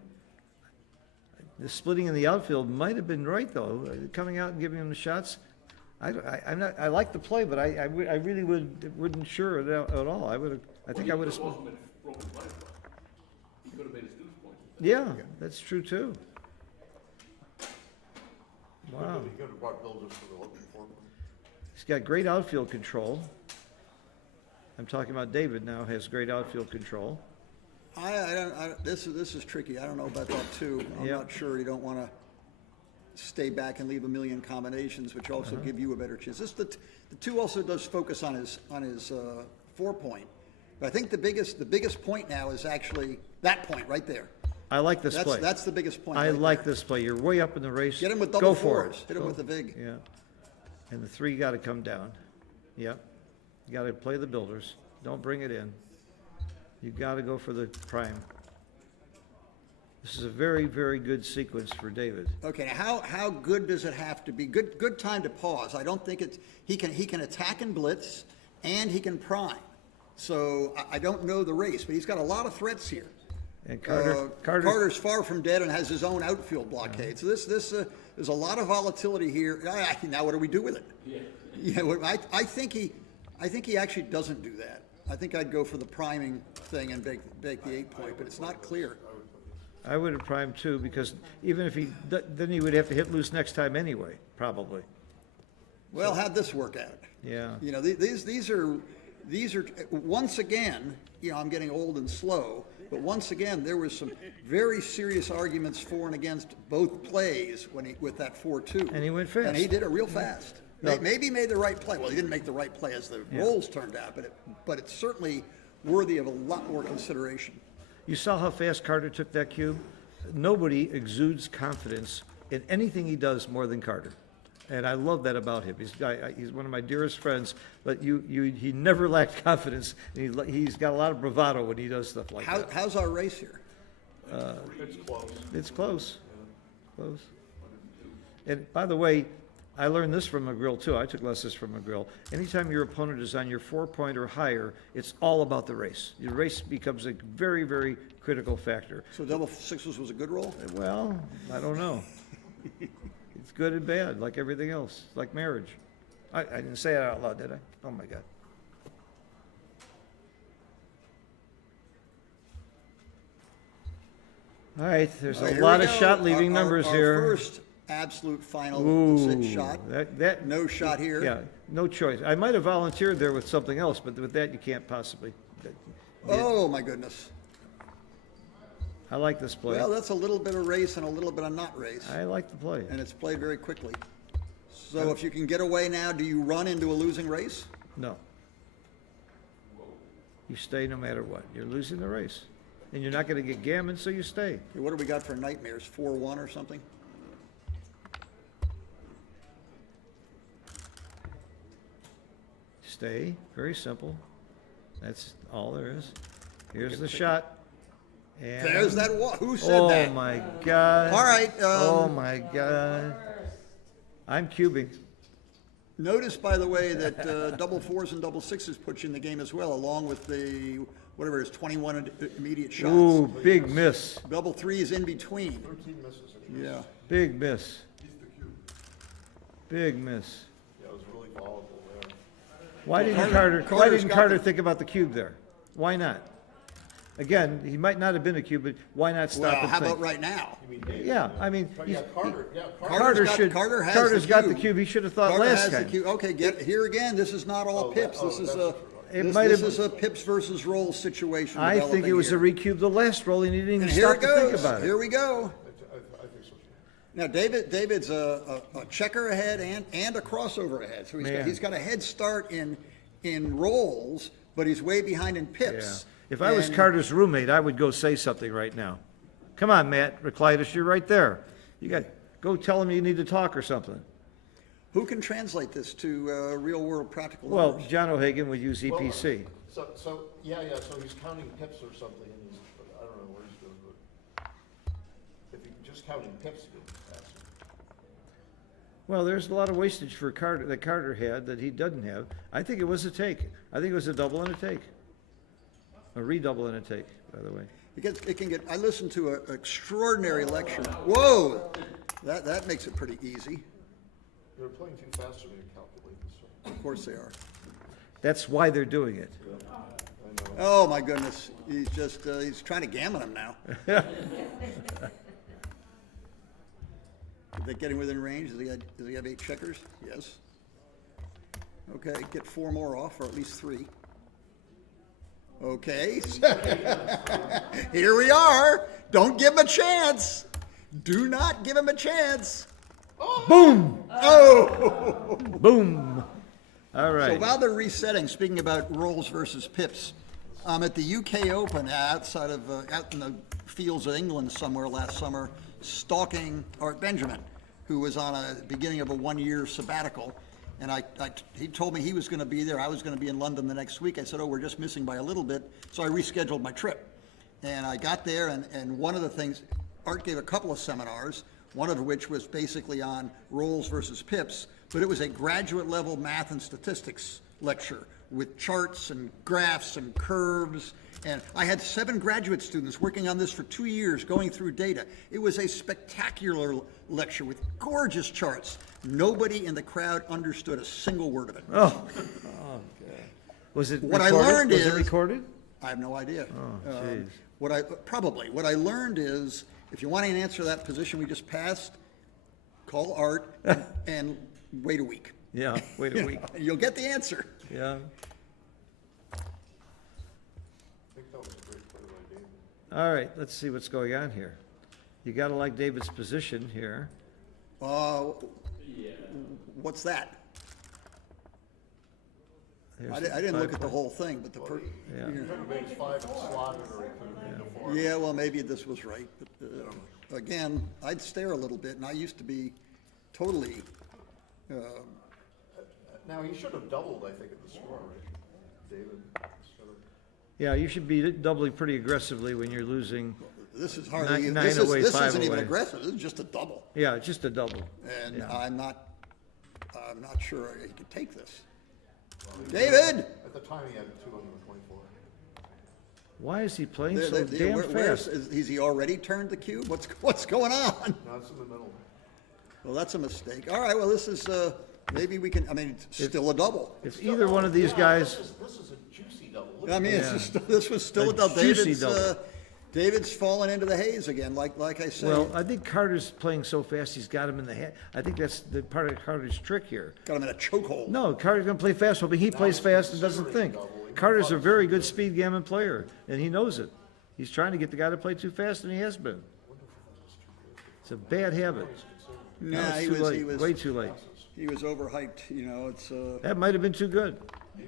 The splitting in the outfield might have been right, though. Coming out and giving him the shots. I like the play, but I really wouldn't sure at all. I think I would have. He could have made his deuce point. Yeah, that's true too. Wow. He's got great outfield control. I'm talking about David now, has great outfield control. This is tricky. I don't know about that too. I'm Yeah. not sure. You don't want to stay back and leave a million combinations, which also give you a better chance. The 2 also does focus on his 4-point. But I think the biggest point now is actually that point right there. I like this play. That's the biggest point. I right like there. this play. You're way up in the race. Get him with double Go for fours. it. Hit him with the vig. Yeah. And the 3 got to come down. Yep. You got to play the builders. Don't bring it in. You got to go for the prime. This is a very, very good sequence for David. Okay, now how good does it have to be? Good time to pause. I don't think it's, he can attack and blitz, and he can prime. So I don't know the race, but he's got a lot of threats here. And Carter, Carter's far from dead and has his own outfield blockade. So this there's a lot of volatility here. Now what do we do with it? Yeah, I think he actually doesn't do that. I think I'd go for the priming thing and bake the 8-point, but it's not clear. I would have primed too, because even if then he would have to hit loose next time anyway, probably. Well, how'd this work out? Yeah. You know, these are once again, you know, I'm getting old and slow, but once again, there was some very serious arguments for and against both plays with that 4-2. And he went fast. And he did it real fast. Maybe he made the right play. Well, he didn't make the right play as the rolls turned out, but it's certainly worthy of a lot more consideration. You saw how fast Carter took that cube? Nobody exudes confidence in anything he does more than Carter. And I love that about him. He's one of my dearest friends, but he never lacked confidence. And he's got a lot of bravado when he does stuff like that. How's our race here? It's close. It's close. Close. And by the way, I learned this from McGrill too. I took lessons from McGrill. Anytime your opponent is on your 4-point or higher, it's all about the race. Your race becomes a very, very critical factor. So double sixes was a good roll? Well, I don't know. It's good and bad, like everything else, like marriage. I didn't say it out loud, did I? Oh my God. All right, there's a Here lot we of go. shot leaving Our numbers our here. First absolute final Ooh, shot. that No shot here. Yeah, no choice. I might have volunteered there with something else, but with that you can't possibly. Oh, my goodness. I like this play. Well, that's a little bit of race and a little bit of not race. I like the play. And it's played very quickly. So if you can get away now, do you run into a losing race? No. You stay no matter what. You're losing the race. And you're not going to get gammon, so you stay. Okay, what do we got for nightmares? 4-1 or something? Stay. Very simple. That's all there is. Here's the shot. And There's that who said that? Oh my God. All right. Oh my God. I'm cubing. Notice, by the way, that double fours and double sixes put you in the game as well, along with the, whatever it is, 21 immediate shots. Ooh, big miss. Double threes in between. 13 misses. Yeah. Big miss. Big miss. Yeah, it was really volatile there. Why didn't Carter's got Carter the- think about the cube there? Why not? Again, he might not have been a cube, but why not stop Well, and how think? about right now? Yeah, I mean, Yeah, Carter. Carter's got the cube. He should have thought Carter last has the time. cube. Okay, get here again. This is not all pips. This is a It might this have- is a pips versus rolls situation. I think it developing was here. a recube the last roll, and he didn't even And here stop it to think goes. about Here it. we go. I think so. Now, David's a checker ahead and a crossover ahead. So Man. he's got a head start in rolls, but he's way behind in Yeah. pips. If I was And- Carter's roommate, I would go say something right now. Come on, Matt Reclitus, you're right there. Go tell him you need to talk or something. Who can translate this to real world practical Well, numbers? John O'Hagan would use EPC. So he's counting pips or something, and I don't know where he's doing, but if he's just counting pips, it would be faster. Well, there's a lot of wastage for Carter that Carter had that he doesn't have. I think it was a take. I think it was a double and a take. A redouble and a take, by the way. It can get. I listened to an extraordinary lecture. Whoa, that makes it pretty easy. They're playing too fast for me to calculate this. Of course they are. That's why they're doing it. Oh my goodness, he's trying to gammon him now. Is that getting within range? Does he have 8 checkers? Yes. Okay, get 4 more off, or at least 3. Okay. Here we are. Don't give him a chance. Do not give him a chance. Boom! Oh! Boom! All So right. while they're resetting, speaking about rolls versus pips, at the UK Open out in the fields of England somewhere last summer, stalking Art Benjamin, who was on a beginning of a 1-year sabbatical. And he told me he was going to be there. I was going to be in London the next week. I said, we're just missing by a little bit. So I rescheduled my trip. And I got there, and one of the things, Art gave a couple of seminars, one of which was basically on rolls versus pips, but it was a graduate level math and statistics lecture with charts and graphs and curves. And I had 7 graduate students working on this for 2 years, going through data. It was a spectacular lecture with gorgeous charts. Nobody in the crowd understood a single word of it. Oh, was it What I recorded? learned Was is- it recorded? I have no idea. Oh, jeez. What I learned is, if you want an answer to that position we just passed, call Art and wait a week. Yeah, wait a week. You'll get the answer. Yeah. I think that was a great play by David. All right, let's see what's going on here. You gotta like David's position here. What's that? There's I didn't look 5 at the whole thing, but Yeah. He could have made 5 and slotted, or he could have made a 4. yeah, well, maybe this was right. But again, I'd stare a little bit, and I used to be totally, Now, he should have doubled, I think, at the score, right? David should have. Yeah, you should be doubling pretty aggressively when you're losing. this is hardly, Nine this away, isn't 5 even away. aggressive, this is just a double. Yeah, just a double. And I'm not sure he could take this. David! At the time, he had 224. Why is he playing There- so there- damn where's- fast? Is he already turned the cube? What's going on? No, it's in the middle. Well, that's a mistake. All right, well, this is, maybe we can, I mean, it's still a double. If either one of these guys, This is a juicy double. Look I mean, Yeah. this was still A a double. juicy double. David's fallen into the haze again, like I said. well, I think Carter's playing so fast, he's got him in the head. I think that's the part of Carter's trick here. Got him in a chokehold. No, Carter's gonna play fast, but he plays fast and doesn't think. Carter's a very good speed gammon player, and he knows it. He's trying to get the guy to play too fast, and he has been. It's a bad habit. Nah, Now it's he too was, late, he was, way too late. he was overhyped, it's, That might have been too good. He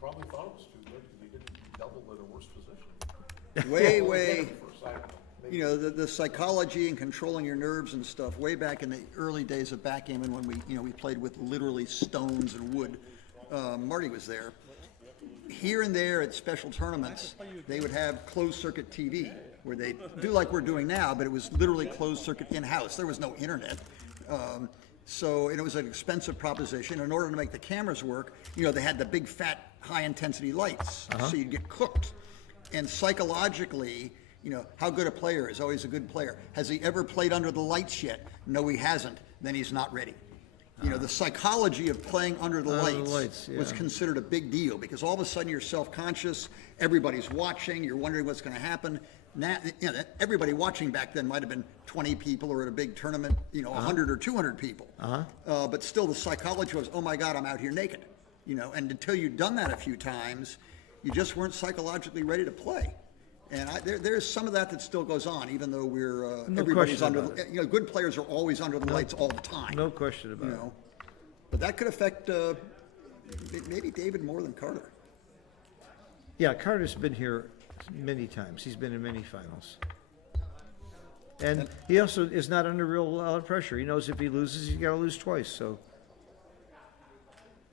probably thought it was too good because he didn't double at a worse position. way, First, I don't know. the psychology and controlling your nerves and stuff, way back in the early days of backgammon when we played with literally stones and wood. Marty was there. Here and there at special tournaments, they would have closed circuit TV where they do like we're doing now, but it was literally closed circuit in-house. There was no internet. And it was an expensive proposition. In order to make the cameras work, they had the big fat high intensity lights, so you'd get cooked. And psychologically, how good a player is always a good player. Has he ever played under the lights yet? No, he hasn't. Then he's not ready. The psychology of playing under the lights was yeah. considered a big deal because all of a sudden you're self-conscious, everybody's watching, you're wondering what's going to happen. Now, everybody watching back then might have been 20 people, or at a big tournament, 100 or 200 people. But still, the psychology was, oh my God, I'm out here naked. And until you'd done that a few times, you just weren't psychologically ready to play. And there's some of that still goes on, even though we're No everybody's question under. about Good players are always under the lights all the time. No question about it. But that could affect maybe David more than Carter. Yeah, Carter's been here many times. He's been in many finals. And he also is not under real lot of pressure. He knows if he loses, he's got to lose twice. So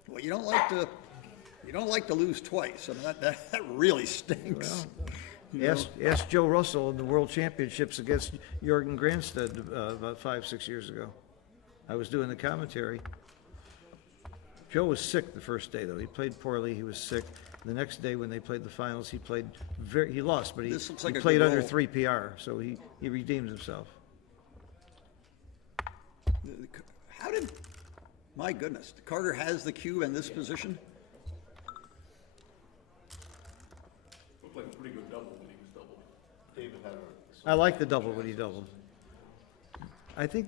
Well, you don't like to lose twice. I mean, that really stinks. ask Joe Russell in the World Championships against Jorgen Granstad about 5-6 years ago. I was doing the commentary. Joe was sick the first day, though. He played poorly. He was sick. The next day, when they played the finals, he lost, but he This looks like he a played good under roll. 3 PR, so he redeemed himself. My goodness, Carter has the cube in this position? Looked like a pretty good double when he was doubled. David had I like the double when he doubled. I think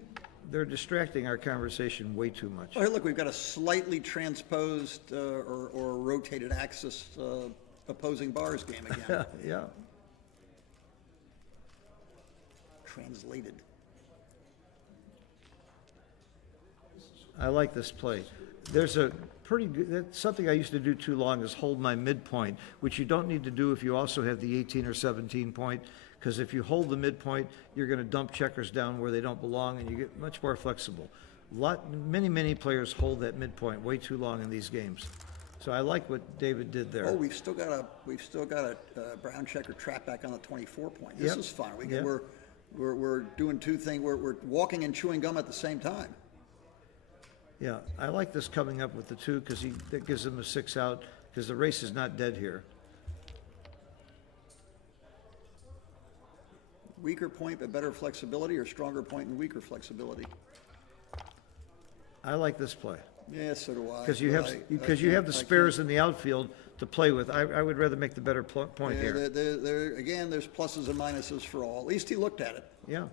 they're distracting our conversation way too much. Oh, here, look, we've got a slightly transposed or rotated axis opposing bars game again. Yeah. Translated. I like this play. There's a pretty good, that's something I used to do too long is hold my midpoint, which you don't need to do if you also have the 18 or 17 point, because if you hold the midpoint, you're going to dump checkers down where they don't belong, and you get much more flexible. Many players hold that midpoint way too long in these games. So I like what David did there. Oh, we've still got a brown checker trap back on the 24 point. This Yep. is fun. Yep. We're doing two things, we're walking and chewing gum at the same time. Yeah, I like this coming up with the 2 because that gives him a 6 out because the race is not dead here. Weaker point but better flexibility, or stronger point and weaker flexibility? I like this play. Yeah, so do I. Because you but have, I because you have the can't- spares in the outfield to play with. I would rather make the better point Yeah, here. again, there's pluses and minuses for all. At least he looked at it. Yeah.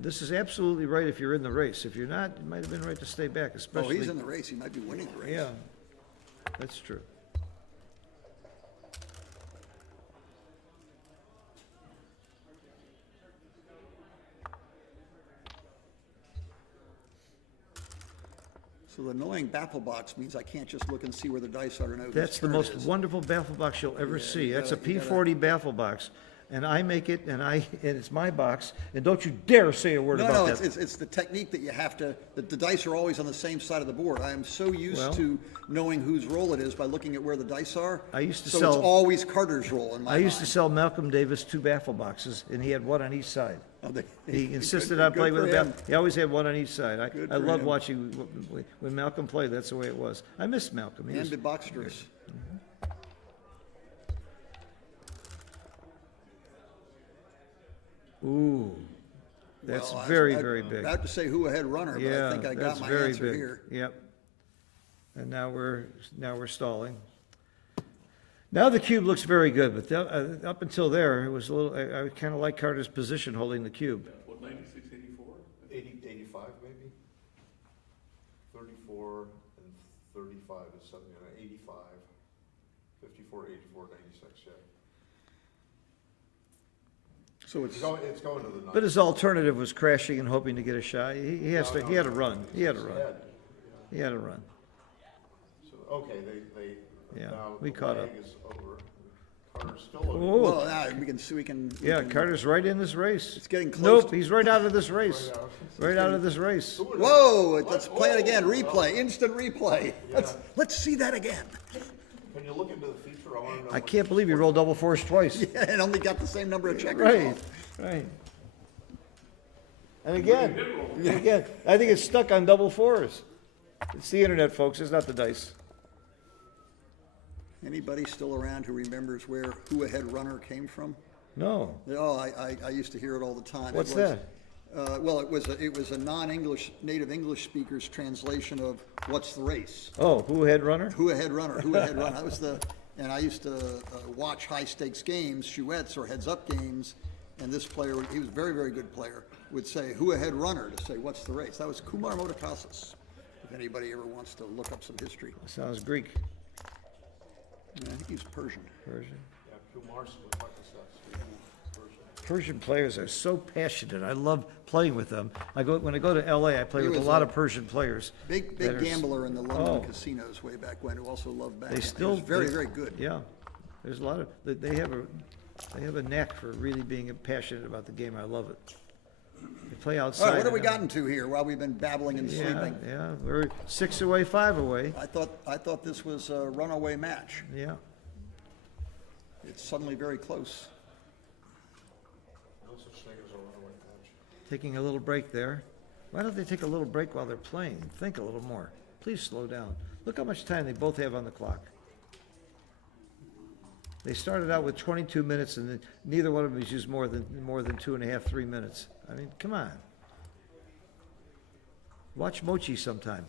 This is absolutely right if you're in the race. If you're not, it might have been right to stay back, Oh, especially. he's in the race. He might be winning the race. Yeah, that's true. So the annoying baffle box means I can't just look and see where the dice are to know whose That's the turn it most is. wonderful baffle box you'll ever Yeah, see. you That's a gotta- you gotta- P40 baffle box. And I make it, and it's my box, and don't you dare say a word No, about no, that. it's the technique that you have to, that the dice are always on the same side of the board. I am so Well- used to knowing whose roll it is by looking at where the dice are. I used to So sell- it's always Carter's roll in my I used to mind. sell Malcolm Davis 2 baffle boxes, and he had one on each side. Oh, they- He insisted good- on good playing with a for baffle. him. He always had one on each side. Good I for love him. watching when Malcolm played. That's the way it was. I miss Malcolm. He was- Ambidextrous. Ooh, that's Well, I was very, about- very big. About to say who ahead runner, but I Yeah, think I got that's my very answer big. here. Yep. And now we're stalling. Now the cube looks very good, but up until there, it was a little, I kind of like Carter's position holding the cube. What, 96, 84? 85 maybe? 34 and 35 is 85, 54, 84, 96, yeah. So it's, It's going to the But ninth. his alternative was crashing and hoping to get a shot. He had a run. He had a run. Head. He had a run. So, okay, they, Yeah, now we the caught leg up. is over. Carter's still over. Oh, well, now we can see, we can. we yeah, can- Carter's right in this race. It's getting close Nope, to- he's right out of this race. Right out of this race. Whoa, let's play it again, replay, instant replay. Let's see that again. Can you look into the future? I want to know. I can't believe you rolled double fours twice. Yeah, and only got the same number of checkers Right, off. right. And again, I think it's stuck on double fours. It's the internet, folks, it's not the dice. Anybody still around who remembers where who ahead runner came from? No, Oh, I used to hear it all the time. what's It was, that? Well, it was a non-English, native English speaker's translation of "What's the race?" Oh, who had runner? Who ahead runner? Who ahead runner? And I used to watch high stakes games, chouettes or heads up games, and this player, he was a very, very good player, would say "Who ahead runner?" to say "What's the race?" That was Kumar Motokasis. If anybody ever wants to look up some history, Sounds Greek. I think he was Persian. Persian. Yeah, Kumar's with like this, Persian players are so passionate. I love playing with them. When I go to LA, I play He with a was lot a of Persian players. Big that are gambler in the London Oh. casinos way back when, who also loved They backgammon. He still was very, they- very good. Yeah, there's a lot of they have a knack for really being passionate about the game. I love it. They play outside. All right, what have we and gotten to here while we've been babbling and Yeah, sleeping? yeah, we're 6 away, 5 away. I thought this was a runaway match. Yeah, It's suddenly very close. no such thing as a runaway match. taking a little break there. Why don't they take a little break while they're playing? Think a little more. Please slow down. Look how much time they both have on the clock. They started out with 22 minutes, and then neither one of them has used more than 2.5, 3 minutes. I mean, come on. Watch Mochi sometime.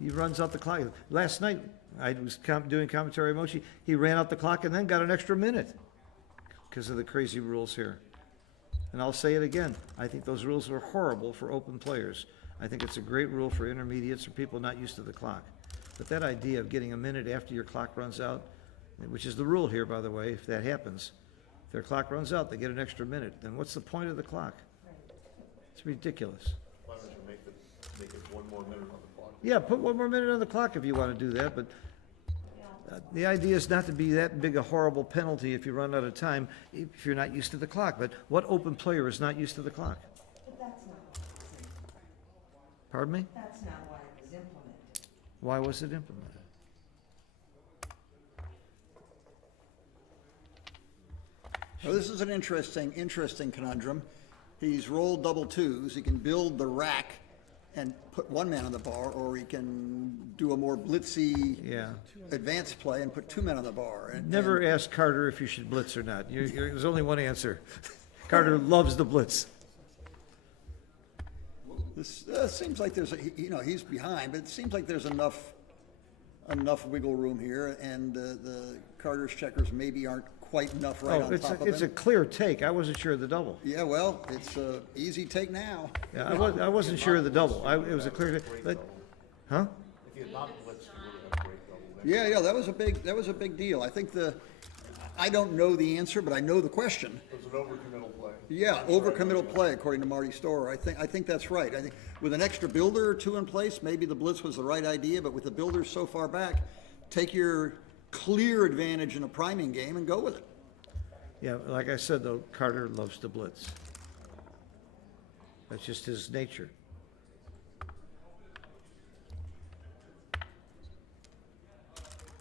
He runs out the clock. Last night, I was doing commentary on Mochi. He ran out the clock and then got an extra minute because of the crazy rules here. And I'll say it again. I think those rules are horrible for open players. I think it's a great rule for intermediates or people not used to the clock. But that idea of getting a minute after your clock runs out, which is the rule here, by the way, if that happens, if their clock runs out, they get an extra minute. Then what's the point of the clock? It's ridiculous. Why don't you make it 1 more minute on the clock? Yeah, put 1 more minute on the clock if you want to do that, but the idea is not to be that big a horrible penalty if you run out of time, if you're not used to the clock. But what open player is not used to the clock? But that's not, Pardon me? that's not why it was implemented. Why was it implemented? Well, this is an interesting conundrum. He's rolled double twos. He can build the rack and put one man on the bar, or he can do a more blitzy Yeah. advanced play and put two men on the bar. Never ask Carter if you should blitz or not. There's only one answer. Carter loves the blitz. This seems like there's, he's behind, but it seems like there's enough wiggle room here, and the Carter's checkers maybe aren't quite enough right on top of It's a him. clear take. I wasn't sure of the double. Yeah, well, it's a easy take now. Yeah, I wasn't sure of the double. It was a clear, huh? If you had not blitzed, you would have had a great double. Yeah, that was a big deal. I don't know the answer, but I know the question. It was an overcommittal play. Yeah, overcommittal play, according to Marty Storer. I think that's right. I think with an extra builder or two in place, maybe the blitz was the right idea, but with the builders so far back, take your clear advantage in a priming game and go with it. Yeah, like I said, though, Carter loves to blitz. That's just his nature.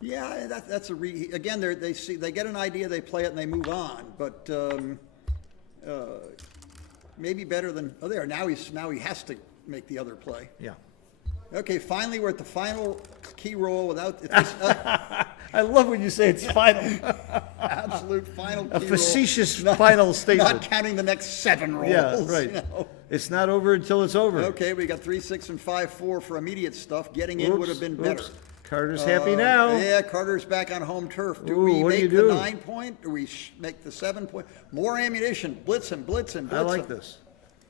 Yeah, that's again, they get an idea, they play it, and they move on. But maybe better than now he has to make the other play. Yeah. Okay, finally we're at the final key roll without I love when you say it's final. absolute final key A roll. facetious final statement. Not counting the next 7 rolls. Yeah, right. You know. It's not over until it's over. Okay, we got 3, 6, and 5, 4 for immediate stuff. Getting in would have been better. Oops. Carter's happy now. Yeah, Carter's back on home turf. Do Ooh, we what do make you the do? 9 point? Do we make the 7 point? More ammunition. Blitz him, blitz him, blitz I him. like this.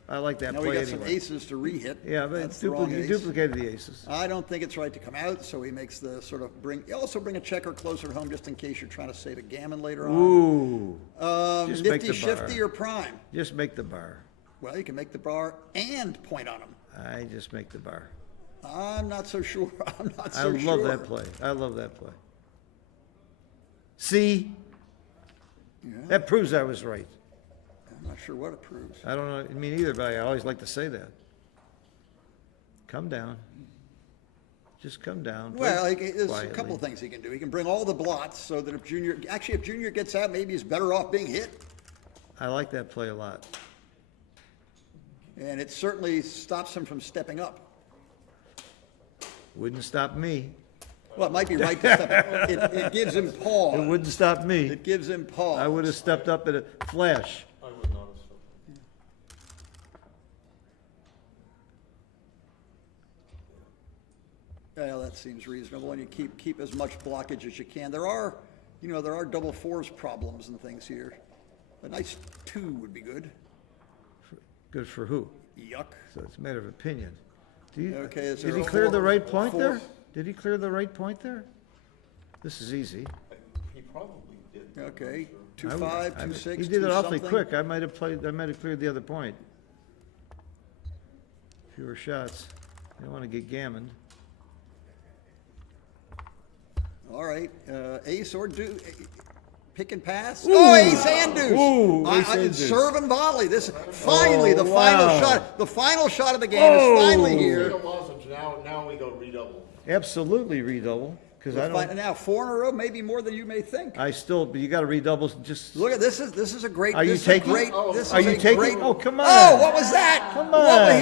I like that Now we play got some anyway. aces to re-hit. Yeah, but That's the wrong you ace. duplicated the aces. I don't think it's right to come out, so he makes the sort of also bring a checker closer to home just in case you're trying to save a gammon later on. Ooh, just make Nifty, the shifty, bar. or prime? Just make the bar. Well, you can make the bar and point on him. I just make the bar. I'm not so sure. I'm not I so love sure. that play. I love that play. See? That proves I was right. I'm not sure what it proves. I don't know, me neither, but I always like to say that. Come down. Just come down. Play Well, there's a quietly. couple of things he can do. He can bring all the blots so that if Junior gets out, maybe he's better off being hit. I like that play a lot. And it certainly stops him from stepping up. Wouldn't stop me. Well, it might be right to step up. It gives him It pause. wouldn't stop me. It gives him pause. I would have stepped up at a flash. I would not have stopped. Well, that seems reasonable, and you keep as much blockage as you can. There are double fours problems and things here. A nice 2 would be good. Good for who? Yuck. So it's a matter of opinion. Okay, is Did there he a clear the right point four? there? Did he clear the right point there? This is easy. He probably did. Okay, 2, I would- 5, I 2, would- 6, He did 2 it awfully something. quick. I might have cleared the other point. Fewer shots. You don't want to get gammoned. All right, ace or pick and pass. Oh, ace and deuce. Ooh, ace and deuce. Serve and volley. This finally the final wow. shot. The final shot of the game is finally here. Legal lozenge, now we go redouble. Absolutely redouble, because I don't, Now 4 in a row, maybe more than you may think. but you got to redouble just. Look at this. This is a great. Are you this is a taking? Great, this Are is you a taking? Great, Oh, come on. Oh, what was that? Come He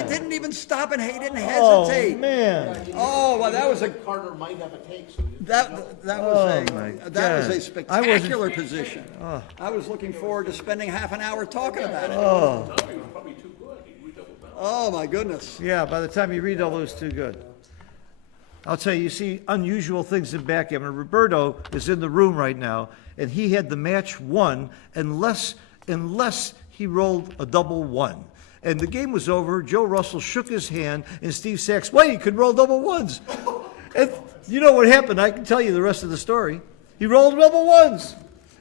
on. didn't even stop and he didn't Oh, hesitate. man. Oh, well, that was a Carter might have a take, so he that was Oh, my a God. spectacular position. I was looking forward to spending half an hour talking about it. Oh my goodness. Yeah, by the time you redouble, it was too good. I'll tell you see unusual things in backgammon. Roberto is in the room right now, and he had the match won unless he rolled a double 1. And the game was over. Joe Russell shook his hand, and Steve Sachs, wait, you could roll double 1s. And you know what happened? I can tell you the rest of the story. He rolled double 1s.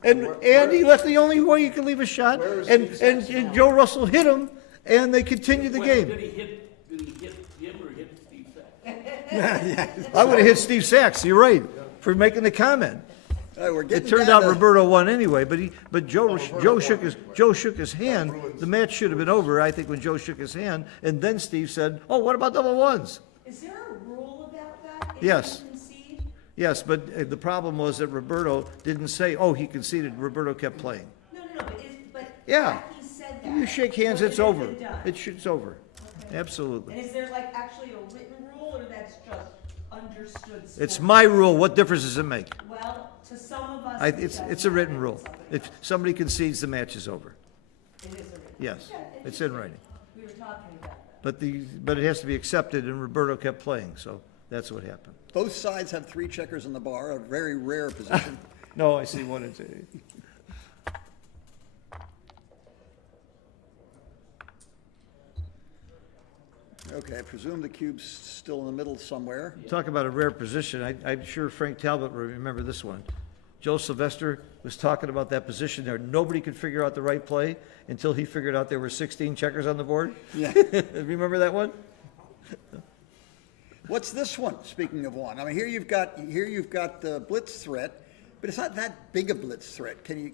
And he left the only way you can leave a shot, and Joe Russell hit him, and they continued the game. Did he hit him or hit Steve Sachs? I would have hit Steve Sachs, you're right, for making the comment. We're It getting turned down out to- Roberto won anyway, but Joe shook his hand. The match should have been over, I think, when Joe shook his hand, and then Steve said, "Oh, what about double 1s?" Is there a rule about that? If Yes. you concede? Yes, but the problem was that Roberto didn't say, "Oh, he conceded." Roberto kept playing. No, but Yeah. Jackie said that. You shake hands, Would it's it have over. been done? It's over. Okay. Absolutely. And is there like actually a written rule, or that's just understood? It's sport? my rule. What difference does it make? Well, to some of us. It's a written rule. If somebody concedes, the match is over. It is a written. Yes, Okay, it's in writing. We were talking about that. But it has to be accepted, and Roberto kept playing, so that's what happened. Both sides have 3 checkers in the bar, a very rare position. No, I see 1 and 2. Okay, I presume the cube's still in the middle somewhere. Talk about a rare position. I'm sure Frank Talbot will remember this one. Joe Sylvester was talking about that position there. Nobody could figure out the right play until he figured out there were 16 checkers on the board. Yeah. Remember that one? What's this one, speaking of one? I mean, here you've got the blitz threat, but it's not that big a blitz threat. Can you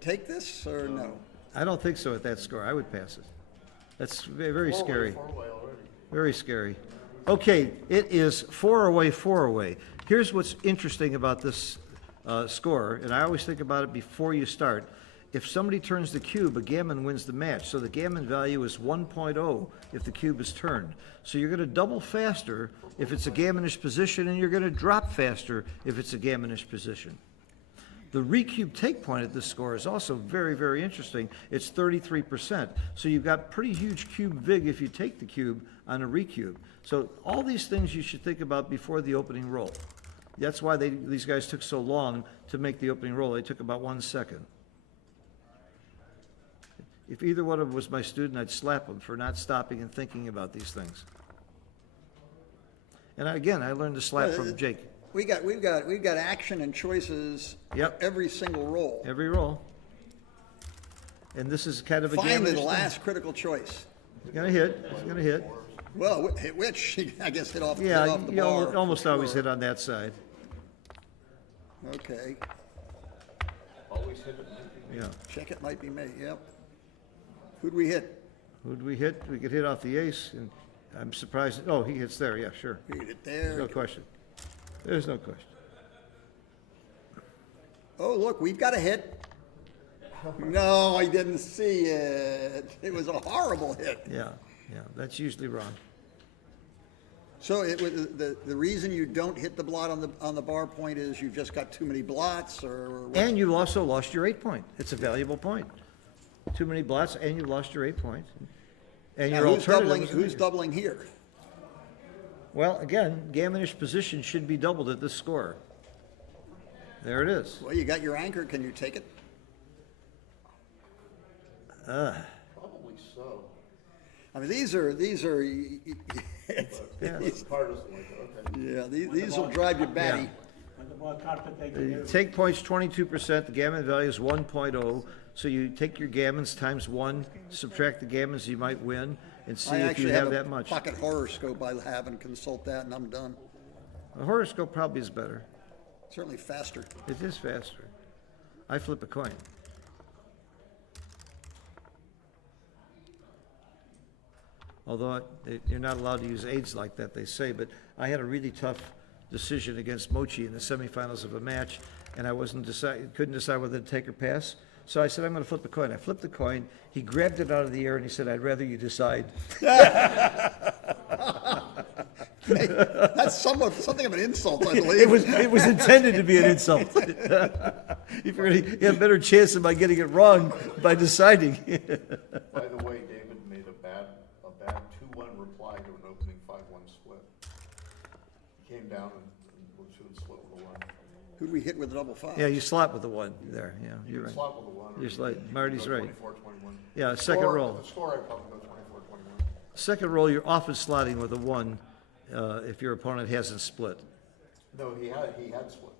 take this or no? I don't think so at that score. I would pass it. That's very scary. Four-way already. Very scary. Okay, it is 4 away, 4 away. Here's what's interesting about this score, and I always think about it before you start. If somebody turns the cube, a gammon wins the match. So the gammon value is 1.0 if the cube is turned. So you're going to double faster if it's a gammonish position, and you're going to drop faster if it's a gammonish position. The recube take point at this score is also very, very interesting. It's 33%. So you've got pretty huge cube vig if you take the cube on a recube. So all these things you should think about before the opening roll. That's why these guys took so long to make the opening roll. They took about 1 second. If either one of them was my student, I'd slap them for not stopping and thinking about these things. And again, I learned to slap from Jake. We've got action and choices. Yep. Every single roll. Every roll. And this is kind of a Finally, gammonish the thing. last critical choice. He's gonna hit. He's gonna hit. Well, which I guess hit off the Yeah, bar. you almost for always sure. hit on that side. Okay, Always hit it. Yeah. check it might be me. Yep. Who'd we hit? Who'd we hit? We could hit off the ace, and I'm surprised. Oh, he hits there. Yeah, sure. We hit it There's there. no question. There's no question. Oh, look, we've got a hit. No, I didn't see it. It was a horrible hit. Yeah, that's usually wrong. So it was the reason you don't hit the blot on the bar point is you've just got too many blots, or what? And you also lost your 8 point. It's a valuable point. Too many blots, and you lost your 8 point. And Now, your alternative was who's bigger. doubling here? Well, again, gammonish position should be doubled at this score. There it is. Well, you got your anchor. Can you take it? Probably so. I mean, these are Yeah. Carter's like, okay. yeah, these will drive you batty. And the more carpet they can The take point's 22%, the gammon value is 1.0, so you take your gammons times 1, subtract the gammons you might win, and see I if you actually have have that a much. pocket horoscope I have and consult that, and I'm done. The horoscope probably is better. Certainly faster. It is faster. I flip a coin. Although you're not allowed to use aids like that, they say, but I had a really tough decision against Mochi in the semifinals of a match, and I couldn't decide whether to take or pass. So I said, I'm going to flip a coin. I flipped the coin. He grabbed it out of the air and he said, I'd rather you decide. That's something of an insult, I believe. It was intended to be an insult. He figured he had a better chance of my getting it wrong by deciding. By the way, David made a bad 2-1 reply to an opening 5-1 split. He came down and should have split with a 1. Who'd we hit with a double 5? Yeah, you slot with the 1 there. Yeah, you're right. Swap with a 1. or You're you right. Marty's go right. 24-21. Yeah, second roll. The score, I'd probably go 24-21. Second roll, you're often slotting with a 1 if your opponent hasn't split. No, he had split.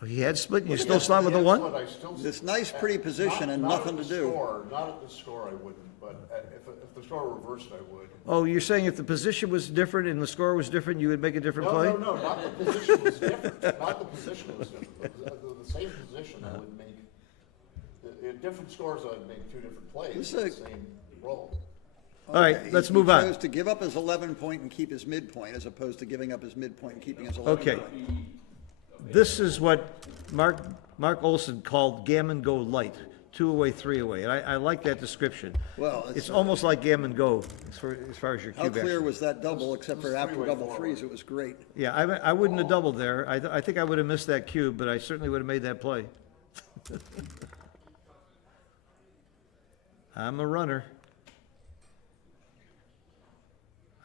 Oh, he had split, and you still Yes, slot with a he had 1? split, I still- This nice, pretty position and Not nothing at to the do. score, not at the score, I wouldn't, but if the score reversed, I would. Oh, you're saying if the position was different and the score was different, you would make a different play? No, not the position was different, not the position was different, the same position I would make, at different scores, I'd make 2 different plays, This the is a- same roll. All right, Okay, let's he move on. chose to give up his 11 point and keep his midpoint, as opposed to giving up his midpoint and keeping his 11 Okay. point. This is what Mark Olson called gammon go light, 2 away, 3 away, and I like that description. Well, It's almost like gammon go as far as your How cube clear action. was that double, except for after double threes, it was great. Yeah, I wouldn't have doubled there. I think I would have missed that cube, but I certainly would have made that play. I'm a runner.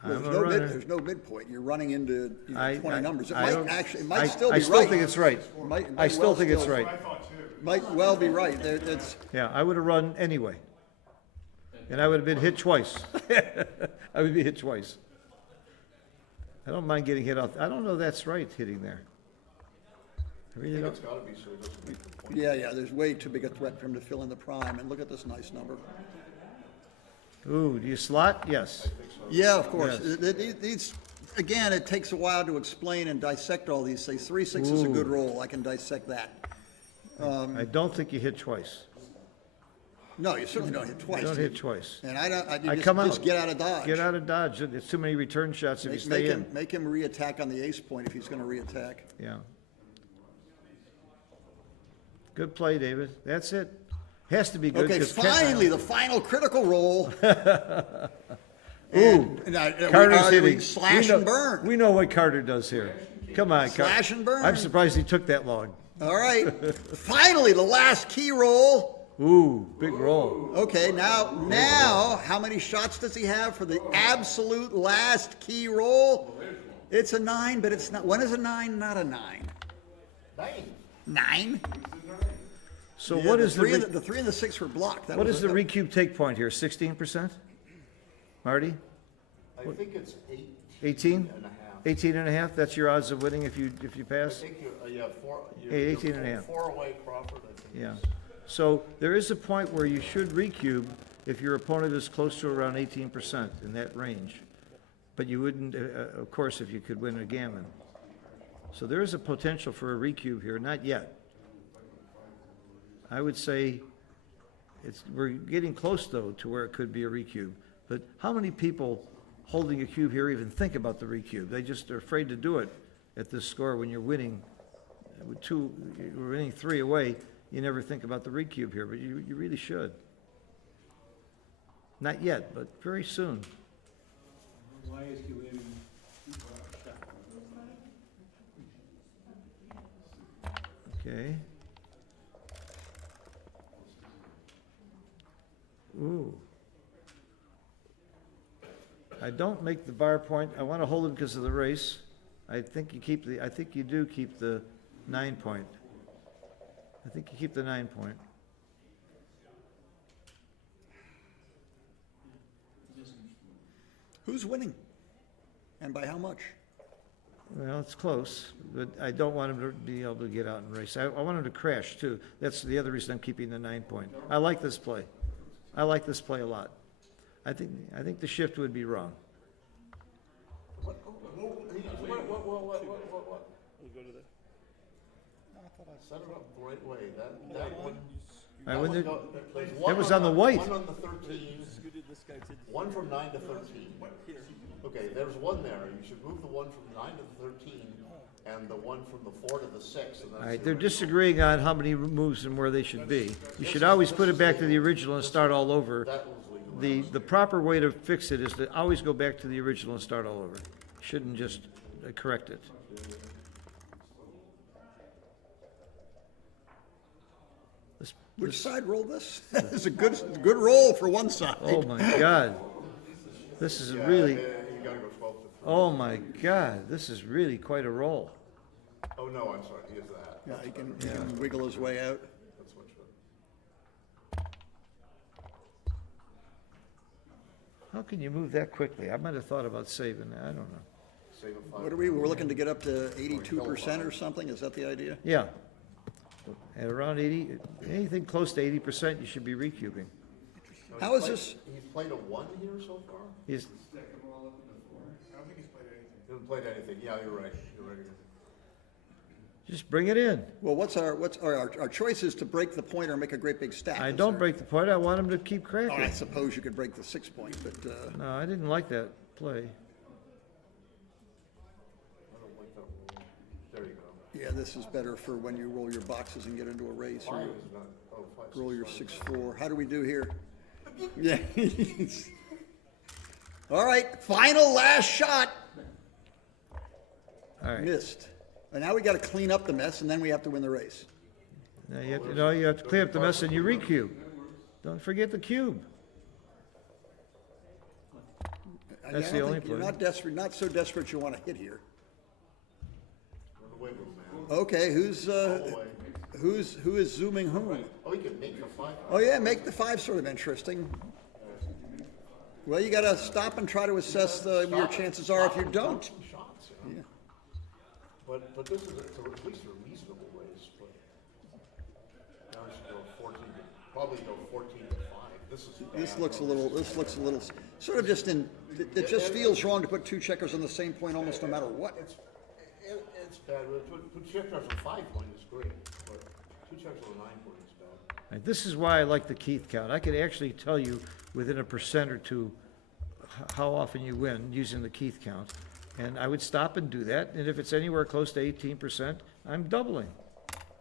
Well, I'm a runner. there's no midpoint, you're running into, you know, I- 20 numbers. It I might don't- actually, it I- might still be I right. still think it's right. Might I still well think it's still- right. Might well be right, it's, Yeah, I would have run anyway. And I would have been hit twice. I would be hit twice. I don't mind getting hit off. I don't know that's right, hitting there. I really don't. It's gotta be so it doesn't make the point. yeah, there's way too big a threat for him to fill in the prime, and look at this nice number. Ooh, do you slot? Yes. Yeah, of course. Yes. These, again, it takes a while to explain and dissect all these things. 3-6 is a good roll, I can dissect that. I don't think you hit twice. No, you certainly don't hit twice. You don't hit twice. And I don't, I come out. just get out of dodge. Get out of dodge. It's too many return shots if you stay in. Make him re-attack on the ace point if he's gonna re-attack. Yeah. Good play, David. That's it. Has to be good. Okay, 'cause finally, the final critical roll. Ooh, Carter's Carter's hitting. slash and burn. We know what Carter does here. Come on, Carter. Slash and burn. I'm surprised he took that long. All right, finally, the last key roll. Ooh, big roll. Okay, now, how many shots does he have for the absolute last key roll? It's a 9, but it's not. When is a 9 not a 9? 9? So Yeah, what the is three the and the 3 and the 6 were blocked. That what was is the recube take point here? 16%? Marty? I think it's 18? and a half. 18 and a half? That's your odds of winning if you I pass? think you're, you're. Hey, 18 and a half. 4 away Crawford, I think. Yeah. So there is a point where you should recube if your opponent is close to around 18% in that range. But you wouldn't, of course, if you could win a gammon. So there is a potential for a recube here, not yet. I would say we're getting close, though, to where it could be a recube. But how many people holding a cube here even think about the recube? They just are afraid to do it at this score when you're winning you're winning 3 away. You never think about the recube here, but you really should. Not yet, but very soon. Okay. Ooh. I don't make the bar point. I want to hold it because of the race. I think you do keep the 9 point. I think you keep the 9 point. Who's winning? And by how much? Well, it's close, but I don't want him to be able to get out and race. I want him to crash, too. That's the other reason I'm keeping the 9 point. I like this play. I like this play a lot. I think the shift would be wrong. What? We'll go to the. Set it up the right way, that one. I wouldn't- There's That one was on the white. One on the 13, one from 9 to 13. Okay, there's one there, you should move the one from 9 to the 13, and the one from the 4 to the 6. And All that's right, the they're original. disagreeing on how many moves and where they should be. You should always put it back to the original and start all over. That was legal. The proper way to fix it is to always go back to the original and start all over. Shouldn't just correct it. Which side rolled this? It's a good roll for one side. Oh, my God. This is really, You gotta go 12 to 3. oh, my God, this is really quite a roll. Oh, no, I'm sorry, he is that. Yeah, he can wiggle his way out. That's much better. How can you move that quickly? I might have thought about saving that, I don't know. Save a 5. What are we, we're looking to get up to 82% or something? Is that the idea? Yeah. At around 80, anything close to 80%, you should be recubing. How is this? He's played a 1 here so far? He's, He hasn't played anything, yeah, you're right, you're right. just bring it in. Well, our choice is to break the point or make a great big stack. I is don't there? break the point, I want him to keep Oh, I cracking. suppose you could break the 6 point, but, No, I didn't like that play. I don't like that rule. There you go. Yeah, this is better for when you roll your boxes and get into a race, or Five is not, oh, five, six, roll your five. 6-4. How do we do here? Yeah. All right, final last shot. All right. Missed. And now we gotta clean up the mess, and then we have to win the race. Now you have to clean up the mess and you recube. Don't forget the cube. That's the only You're play. not desperate, not so desperate you wanna hit here. Run away with man. Okay, who is zooming whom? Oh, you can make the five. Oh yeah, make the 5 sort of interesting. Well, you gotta stop and try to assess what your chances are if you don't. Some shots, you know? Yeah. But this is at least a reasonable race, but now I should go 14, probably go 14 to 5. This is bad. This looks a little, sort of just it just feels wrong to put 2 checkers on the same point almost no matter what. It's bad. Put checkers on 5 point is great, but 2 checkers on 9 point is bad. And this is why I like the Keith count. I could actually tell you within a % or two how often you win using the Keith count. And I would stop and do that. And if it's anywhere close to 18%, I'm doubling.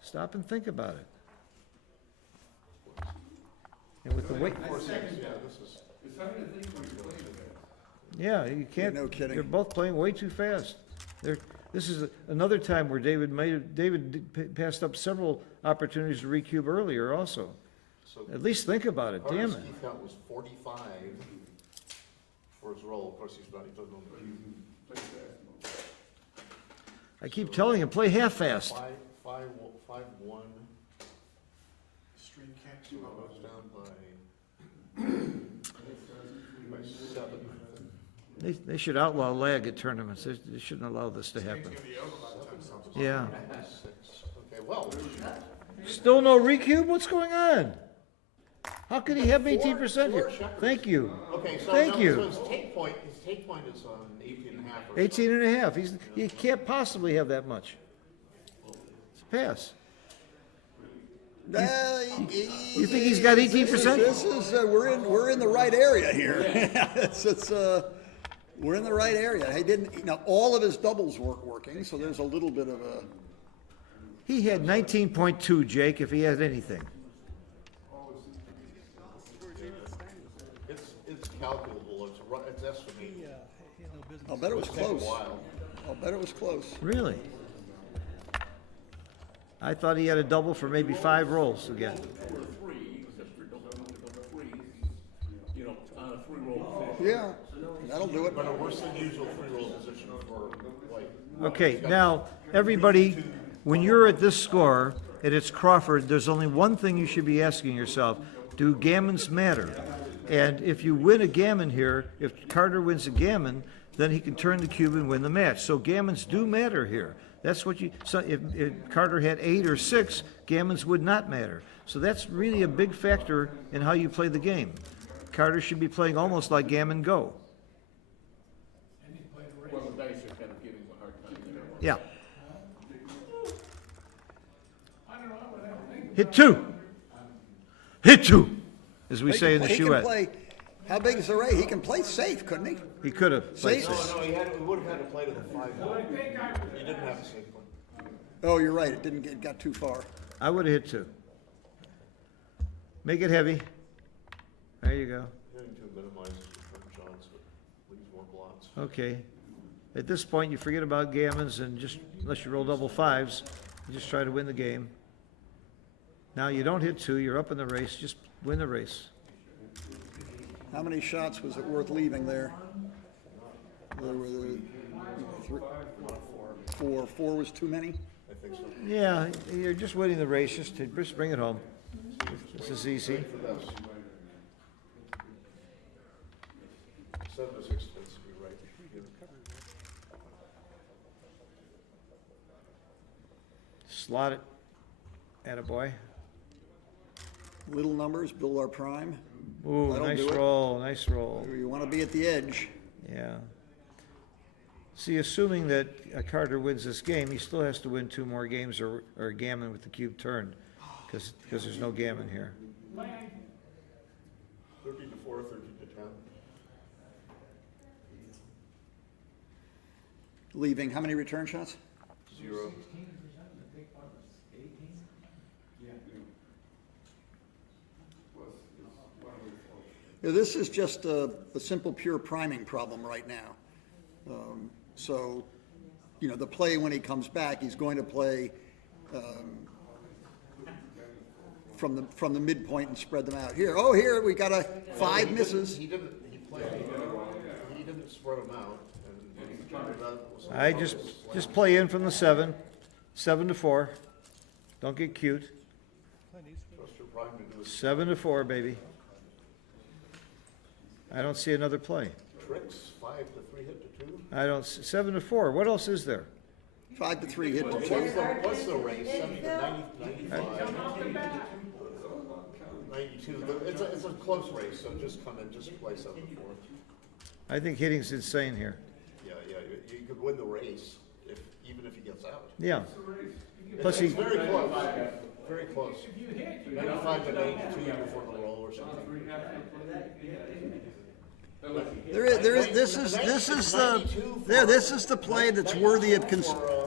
Stop and think about it. And with the weight, Yeah, this is. yeah, you can't. No kidding. They're both playing way too fast. This is another time where David passed up several opportunities to recube earlier also. So At least think about it, damn Carter's it. Keith count was 45 for his roll. Of course, he doesn't know the cube. I keep telling him, play half fast. 5, 1. Stream can't keep up. Goes down by 7. They should outlaw lag at tournaments. They shouldn't allow this to happen. Yeah. 6. Okay, well, Still no recube? What's going on? How could he have 18% here? Thank you. okay, so Thank so you. his take point is 18 and a half. Or 18 and a half. He can't possibly have that much. It's a pass. You think he's got 18%? This is we're in the right area here. We're in the right area. He didn't. Now all of his doubles weren't working, so there's a little bit of a. He had 19.2, Jake, if he had anything. It's calculable. It's estimated. I'll bet it was It'll take a close. while. I'll bet it was close. Really? I thought he had a double for maybe 5 rolls again. 2 or 3, except for double threes, you know, on a 3-roll position. Yeah, that'll do it. But a worse than usual 3-roll position for White. Okay, now, everybody, when you're at this score, and it's Crawford, there's only one thing you should be asking yourself. Do gammons matter? And if you win a gammon here, if Carter wins a gammon, then he can turn the cube and win the match. So gammons do matter here. That's what so if Carter had 8 or 6, gammons would not matter. So that's really a big factor in how you play the game. Carter should be playing almost like gammon go. Well, the dice are kind of giving him a hard time there. Yeah. Hit 2. Hit 2, as we say in the He can shoeette. play. How big is the rate? He can play safe, couldn't he? He could have played Safe. safe. No, he would have had to play to the 5. He didn't have a safe one. Oh, you're right. It got too far. I would have hit 2. Make it heavy. There you go. Getting to minimize his return shots, but leaves more blots. Okay. At this point, you forget about gammons and just, unless you roll double 5s, you just try to win the game. Now, you don't hit 2, you're up in the race, just win the race. How many shots was it worth leaving there? There were 4. 4 was too many? I think so. Yeah, you're just winning the race, just bring it home. This is easy. 7 to 6 tends to be right. Slot it. Attaboy. Little numbers, build our prime. Ooh, That'll nice do it. roll, nice roll. You want to be at the edge. Yeah. See, assuming that Carter wins this game, he still has to win 2 more games or a gammon with the cube turned, because there's no gammon here. 13 to 4, 13 to 10. Leaving, how many return shots? 0. Yeah, this is just a simple, pure priming problem right now. So, you know, the play when he comes back, he's going to play from the midpoint and spread them out. Here, here, we got 5 misses. He didn't spread them out. And he turned it out with some I focus. just play in from the 7 to 4. Don't get cute. Trust your prime to do his 7 to 4, baby. I don't see another play. tricks, 5 to 3 hit to 2. I don't, 7 to 4. What else is there? 5 to 3 hit to 2. What's the race? 70 to 95. 92. It's a close race, so just come in, just play 7 to 4. I think hitting's insane here. Yeah, you could win the race even if he gets out. Yeah. Plus he, It's very close. Very close. 95 to 92 before the roll or something. This is the play that's worthy of,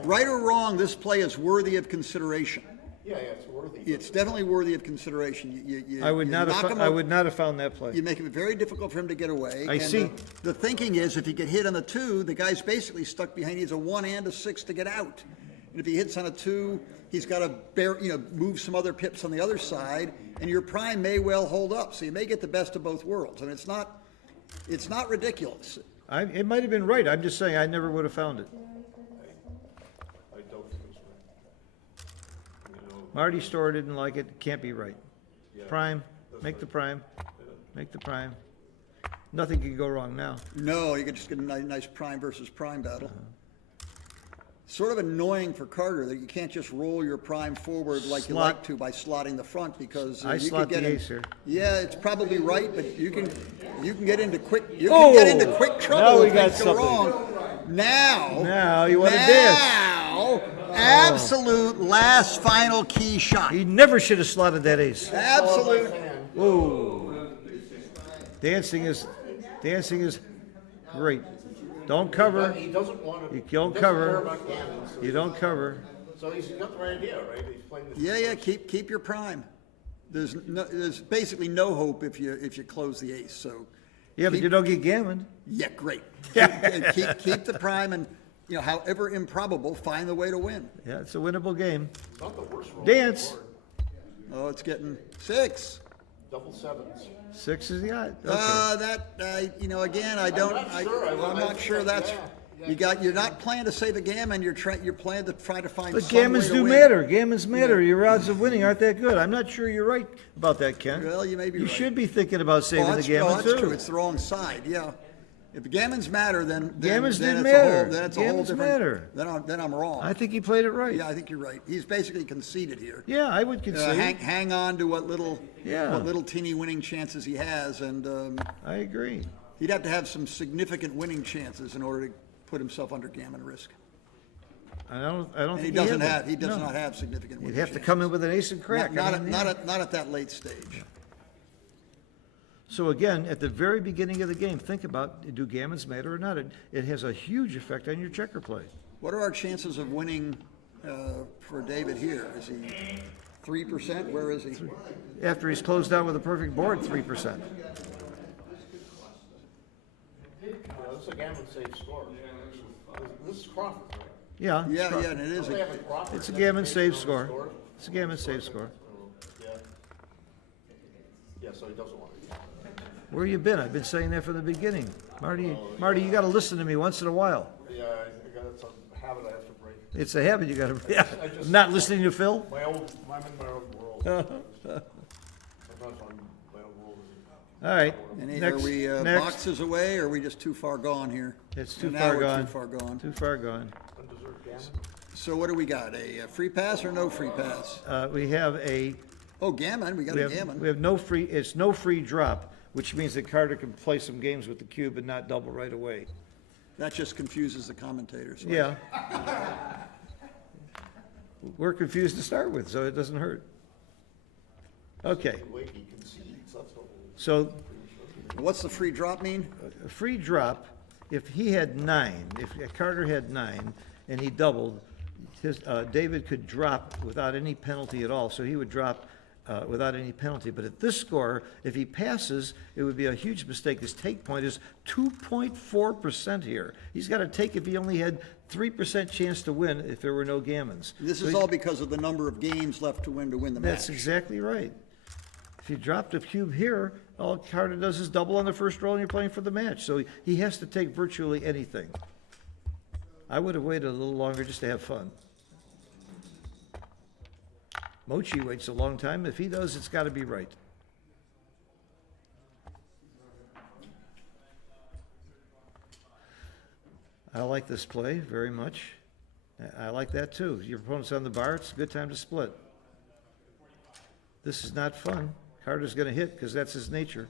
right or wrong, this play is worthy of consideration. Yeah, it's worthy. It's definitely worthy of consideration. I would not have found that play. You make it very difficult for him to get away. I and see. The thinking is if he get hit on the 2, the guy's basically stuck behind. He needs a 1 and a 6 to get out. And if he hits on a 2, he's got to move some other pips on the other side, and your prime may well hold up. So you may get the best of both worlds. And it's not ridiculous. It might have been right. I'm just saying I never would have found it. I don't think it's right. You know, Marty Storr didn't like it. Can't be right. Prime. Make the prime. Make the prime. Nothing can go wrong now. No, you could just get a nice prime versus prime battle. Sort of annoying for Carter that you can't just roll your prime forward like you Slot. like to by slotting the front because I you slot could get the in, ace here. Yeah, it's probably right, but you can get into quick Oh! trouble Now we if got things go something. wrong. Now you want to dance. Now, absolute last final key shot. He never should have slotted that ace. Absolute. Whoa. Dancing is great. Don't cover. He doesn't want to. You don't he doesn't cover. care about gammons, so You don't cover. So he's got the right idea, right? He's playing this. Yeah, keep your prime. There's basically no hope if you close the ace. So Yeah, but you don't get gammon. yeah, great. Keep the prime and however improbable, find the way to win. Yeah, it's a winnable game. It's not the worst roll. Dance. on the board. Oh, it's getting 6. Double 7s. 6 is the odd. Okay. Again, I don't. not sure. I'm not sure that's. Yeah. You're not playing to save a gammon. You're playing to try to find. But some way gammons to do win. matter. Gammons matter. Your odds of winning aren't that good. I'm not sure you're right about that, Ken. Well, you may be You right. should be thinking about saving the That's gammon true. too. It's the wrong side. Yeah. If the gammons matter, then Gammons then do it's matter. then it's a whole Gammons different. matter. Then I'm wrong. I think he played it right. Yeah, I think you're right. He's basically conceded here. Yeah, I would consider. Hang on to what little teeny winning chances he has, and I agree. he'd have to have some significant winning chances in order to put himself under gammon risk. I don't And think he doesn't had have. one. He does No. not have significant. He'd winning have to chances. come in with an ace and crack. Not I mean, not at that late stage. So again, at the very beginning of the game, think about, do gammons matter or not? It has a huge effect on your checker play. What are our chances of winning for David here? Is he 3%? Where is he? After he's closed out with a perfect board, 3%. Yeah, this is a gammon safe score. This is Crawford, right? Yeah. Yeah, and it is. They have a Crawford. It's a gammon save score. It's a gammon save score. Yeah. Yeah, so he doesn't want to. Where you been? I've been saying that from the beginning. Marty, you gotta listen to me once in a while. Yeah, I got it's a habit I have to break. It's a habit you gotta, not listening to Phil? I'm in my own world. Sometimes I'm my own world. All right, And next, are we next. boxes away, or are we just too far gone here? It's too Now far we're gone. Too far gone. Too far gone. Undeserved gammon. So what do we got? A free pass or no free pass? We have a, Oh, gammon. We got we a have, gammon. we have no free, it's no free drop, which means that Carter can play some games with the cube and not double right away. That just confuses the commentators. Yeah. We're confused to start with, so it doesn't hurt. Okay, Wait, he concedes. That's what. so What's the free drop mean? a free drop, if he had 9, if Carter had 9 and he doubled, David could drop without any penalty at all, so he would drop without any penalty. But at this score, if he passes, it would be a huge mistake. His take point is 2.4% here. He's got to take if he only had 3% chance to win if there were no gammons. This So is he- all because of the number of games left to win the match. That's exactly right. If you drop the cube here, all Carter does is double on the first roll and you're playing for the match. So he has to take virtually anything. I would have waited a little longer just to have fun. Mochi waits a long time. If he does, it's got to be right. I like this play very much. I like that too. Your opponent's on the bar, it's a good time to split. This is not fun. Carter's going to hit because that's his nature.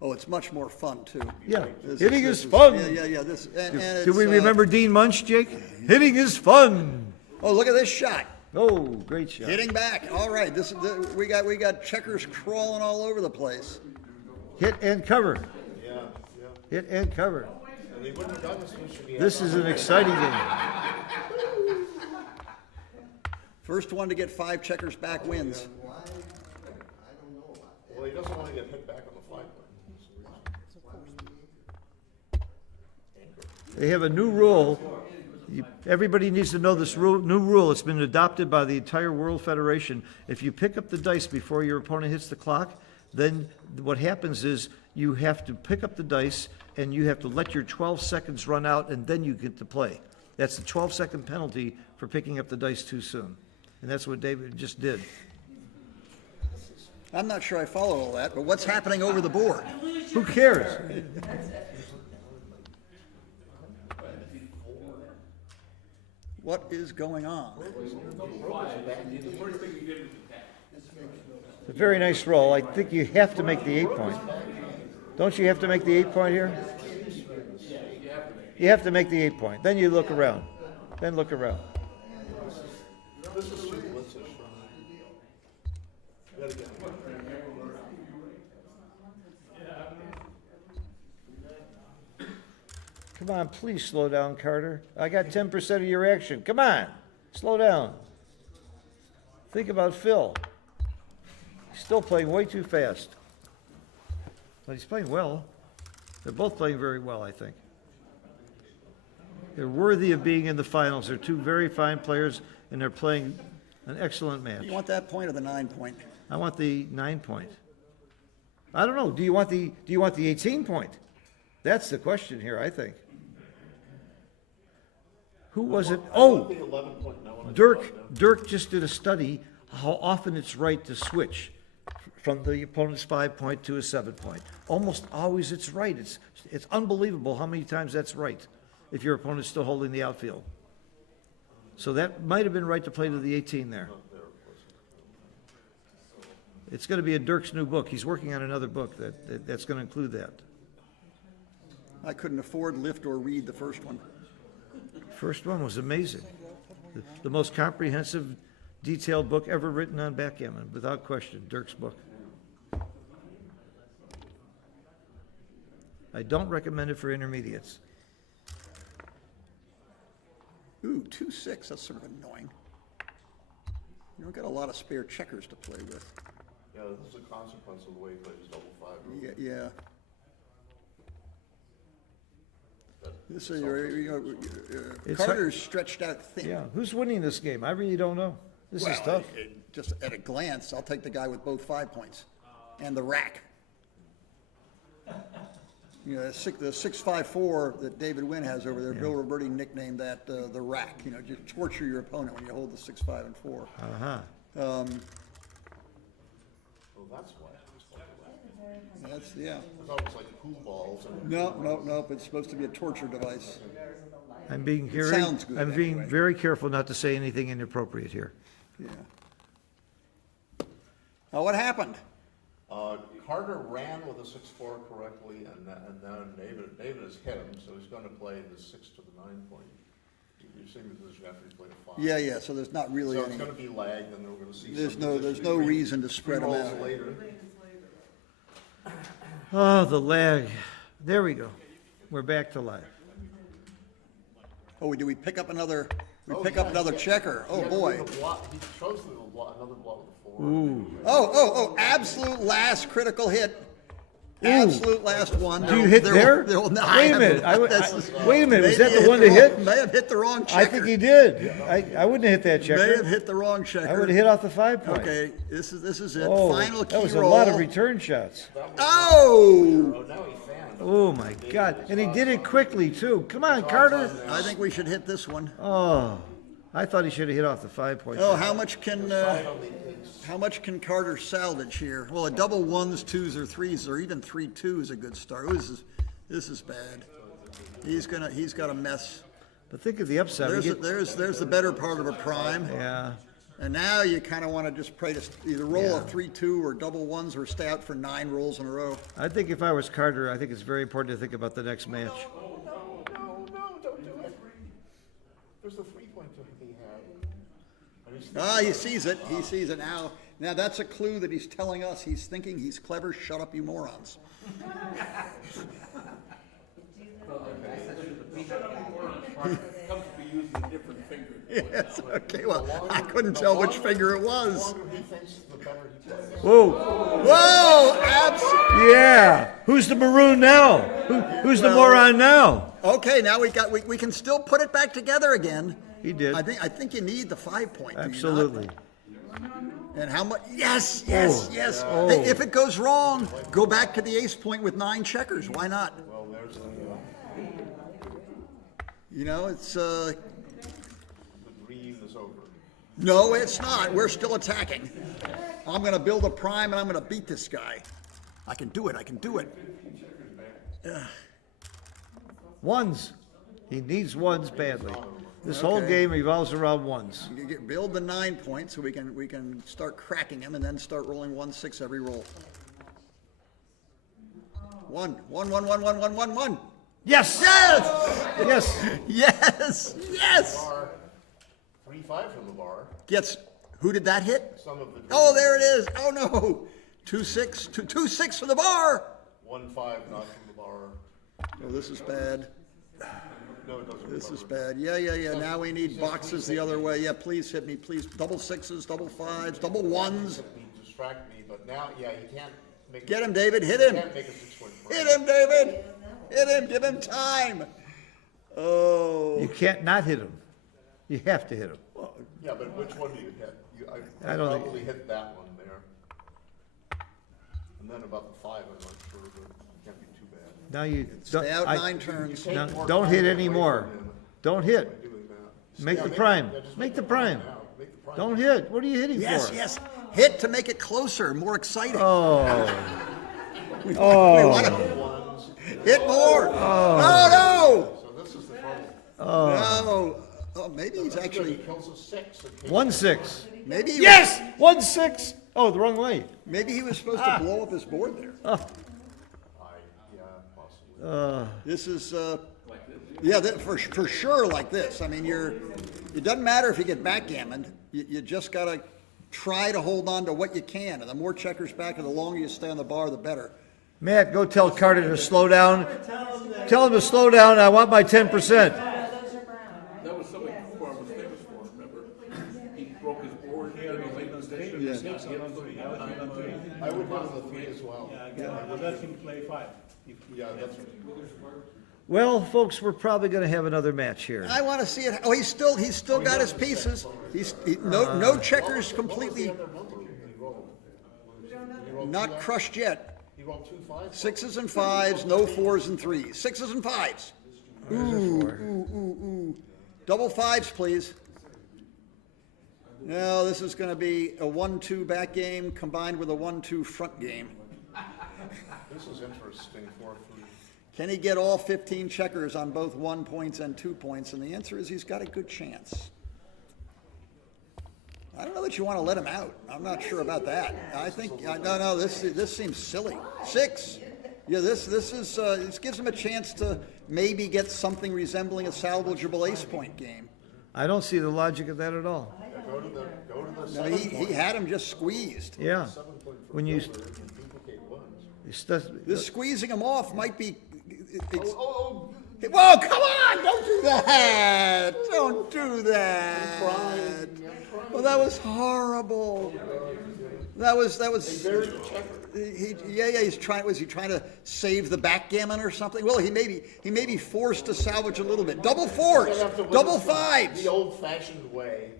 Oh, it's much more fun, too. Yeah, This hitting this is fun. Yeah, this, and it's, Do we remember Dean Munch, Jake? Hitting is fun. Oh, look at this shot. Oh, great shot. Hitting back. All right, we got checkers crawling all over the place. Hit and cover. Yeah, yeah. Hit and cover. And they wouldn't have done this if he This is an exciting game. First one to get 5 checkers back wins. Well, he doesn't want to get hit back on the 5 point. They have a new rule. Everybody needs to know this new rule. It's been adopted by the entire World Federation. If you pick up the dice before your opponent hits the clock, then what happens is you have to pick up the dice and you have to let your 12 seconds run out and then you get to play. That's the 12-second penalty for picking up the dice too soon. And that's what David just did. I'm not sure I follow all that, but what's happening over the board? Who cares? What is going on? It's a very nice roll. I think you have to make the 8 point. Don't you have to make the 8 point here? You have to make the 8 point. Then you look around. Then look around. This is too blitzish. You gotta get Come on, please slow down, Carter. I got 10% of your action. Come on, slow down. Think about Phil. He's still playing way too fast. But he's playing well. They're both playing very well, I think. They're worthy of being in the finals. They're two very fine players, and they're playing an excellent match. You want that point or the 9 point? I want the 9 point. I don't know. Do you want the 18 point? That's the question here, I think. Who was it? Oh, the 11 point now. When I Dirk just did a study how often it's right to switch from the opponent's 5 point to a 7 point. Almost always it's right. It's unbelievable how many times that's right if your opponent's still holding the outfield. So that might have been right to play to the 18 there. It's going to be in Dirk's new book. He's working on another book that's going to include that. I couldn't afford, lift, or read the first one. First one was amazing. The most comprehensive, detailed book ever written on backgammon, without question, Dirk's book. I don't recommend it for intermediates. Ooh, 2-6, that's sort of annoying. You don't got a lot of spare checkers to play with. Yeah, this is a consequence of the way he plays double 5. Yeah. This is, It's Carter's stretched out thin. Yeah, who's winning this game? I really don't know. This is Well, tough. Just at a glance, I'll take the guy with both 5 points and the rack. You know, the 6-5-4 that David Wynn has over there, Bill Roberti nicknamed that the rack. You know, just torture your opponent when you hold the 6, 5, and 4. Uh-huh. Oh, that's why. That's, yeah. I thought it was like pool balls. And No, it's supposed to be a torture device. I'm being sounds good being anyway. very careful not to say anything inappropriate here. Yeah. Now, what happened? Carter ran with a 6-4 correctly, and then David has hit him, so he's going to play the 6 to the 9 point. You're seeing the position after he played a 5. Yeah, so there's not really So any. it's going to be lagged, and then we're going to see. There's some no position reason to spread them rolls out. later. Oh, the lag. There we go. We're back to lag. Oh, do we pick up another We pick up another checker. Oh, boy. He chose another block with a 4. Oh, absolute last critical hit. Absolute last one. Do you hit there? Wait a minute, wait a minute, was that the one to hit? May have hit the wrong checker. I think he did. I wouldn't have hit that May have checker. hit the wrong checker. I would have hit off the 5 point. Okay, this is it. Oh, Final key that was a roll. lot of return shots. Oh! Now he fanned. Oh, my God. And he did it quickly, too. Come on, Carter. I think we should hit this one. Oh, I thought he should have hit off the 5 point. Oh, how much can Carter salvage here? Well, a double 1s, 2s, or 3s, or even 3-2 is a good start. Oh, this is bad. He's got a mess. But think of the upside. We There's get- the better part of a prime. Yeah. And now you kind of want to just pray to either roll a 3-2 or double 1s or stay out for 9 rolls in a row. I think if I was Carter, I think it's very important to think about the next match. No, don't do it. There's the 3-point to be had. Ah, he sees it. He sees it now. Now that's a clue that he's telling us. He's thinking he's clever. Shut up, you morons. Comes to be using a different finger. Yes, okay, well, I couldn't tell which finger it The was. longer he thinks, the better he plays. Whoa. Whoa, absolutely. Yeah. Who's the maroon now? Who's the moron now? Okay, now we can still put it back together again. He did. I think you need the 5 point. do you not? Absolutely. And how much? Yes. Oh. Hey, if it goes wrong, go back to the ace point with 9 checkers. Why not? Well, there's the You know, it's dream is over. no, it's not. We're still attacking. I'm going to build a prime and I'm going to beat this guy. I can do it. Ones. He needs ones badly. This whole Okay. game revolves around ones. Build the 9 points so we can start cracking him and then start rolling 1-6 every roll. 1. Yes! Yes! Yes! Yes! Bar, 3-5 from the bar. Who did that hit? Some of the. Oh, there it is. Oh, no. 2-6. 2-6 for the bar. 1-5 not from the bar. Oh, this is bad. No, it doesn't. This is recover. bad. Yeah. Now we need boxes the other way. Yeah, please hit me, please. Double 6s, double 5s, double 1s. Distract me, but now, yeah, you can't make. Get him, David. Hit You him. can't make a 6-point break. Hit him, David. Hit him. Give him time. Oh. You can't not hit him. You have to hit him. Yeah, but which one do you hit? I don't think- probably hit that one there. And then about the 5, I'm not sure, but it can't be too bad. Now you Stay out I- 9 turns. now, don't hit anymore. Don't hit. Doing that. Make the prime. Make the prime. Make the prime. Don't hit. What are you hitting Yes, for? yes. Hit to make it closer, more exciting. Oh. We Oh. want to hit more. No. So this is the trouble. No. Oh, maybe he's He actually. kills a 6. and takes- 1-6. Maybe he Yes! 1-6. Oh, the wrong way. Maybe he was supposed to blow up his board there. Yeah, possibly. This is, for sure like this. I mean, it doesn't matter if you get backgammoned. You just got to try to hold on to what you can. And the more checkers back and the longer you stay on the bar, the better. Matt, go tell Carter to slow down. Tell him to slow down. I want my 10%. That was something Kumar was famous for, remember? He broke his board, he had a late mistake. I would go to the 3 as well. Let him play 5. Yeah, that's right. Well, folks, we're probably going to have another match here. I want to see it. Oh, he's still got his pieces. No checkers completely not crushed yet. He rolled 2 5s. 6s and 5s, no 4s and 3s. 6s and 5s. Ooh. Double 5s, please. No, this is going to be a 1-2 back game combined with a 1-2 front game. This is interesting. 4-3. Can he get all 15 checkers on both 1 points and 2 points? And the answer is he's got a good chance. I don't know that you want to let him out. I'm not sure about that. I think no. This seems silly. 6. Yeah, this gives him a chance to maybe get something resembling a salvageable ace point game. I don't see the logic of that at all. Go to the No, 7 he had him just squeezed. Yeah. 7 point for When you Gilbert and duplicate 1s. This squeezing him off might be. Oh, Whoa! Come on! Don't do that! Don't do do that. Well, that was horrible. That was, he's trying, was he trying to save the backgammon or something? Well, he may be forced to salvage a little bit. Double fours, double fives. The old-fashioned way.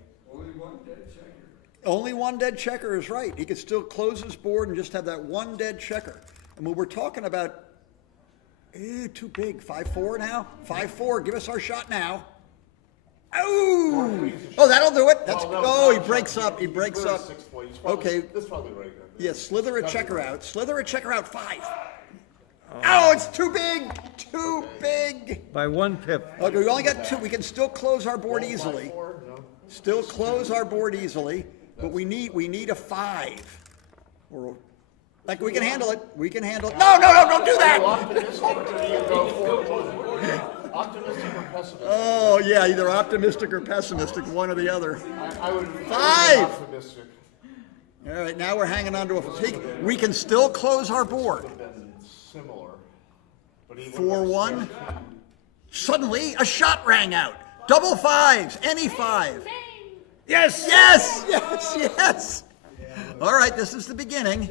Only one dead checker is right. He could still close his board and just have that one dead checker. And when we're talking about, too big, 5-4 now? 5-4, give us our shot now. Oh, that'll do it. That's, he breaks up, he breaks up. Okay, That's probably right. yeah, slither a checker out, 5. Oh, it's too big. By 1 pip. Okay, we only got 2, we can still close our board easily. Still close our board easily, but we need a 5. Or, like, we can handle it, No, don't do that! Optimistic or pessimistic? Oh, yeah, either optimistic or pessimistic, one or the other. I would 5. optimistic. All right, now we're hanging on to a peak. We can still close our board. Been similar, but he 4-1. Suddenly, a shot rang out. Double 5s, any 5. Yes! Yes! All right, this is the beginning.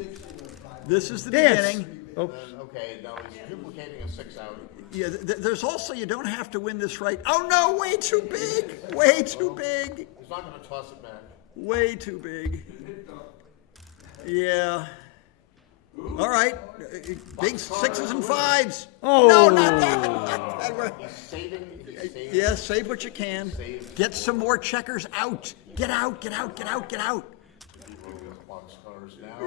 Dance. Oh, Okay, now he's duplicating a 6 out. Yeah, there's also, you don't have to win this right. Oh, no, way too big. Way too big. He's not gonna toss it back. Way too big. Yeah. All right, big 6s and 5s. Oh. No, not that. He's saving. Yeah, save what you can. Get some more checkers out. Get out. Boxcars now.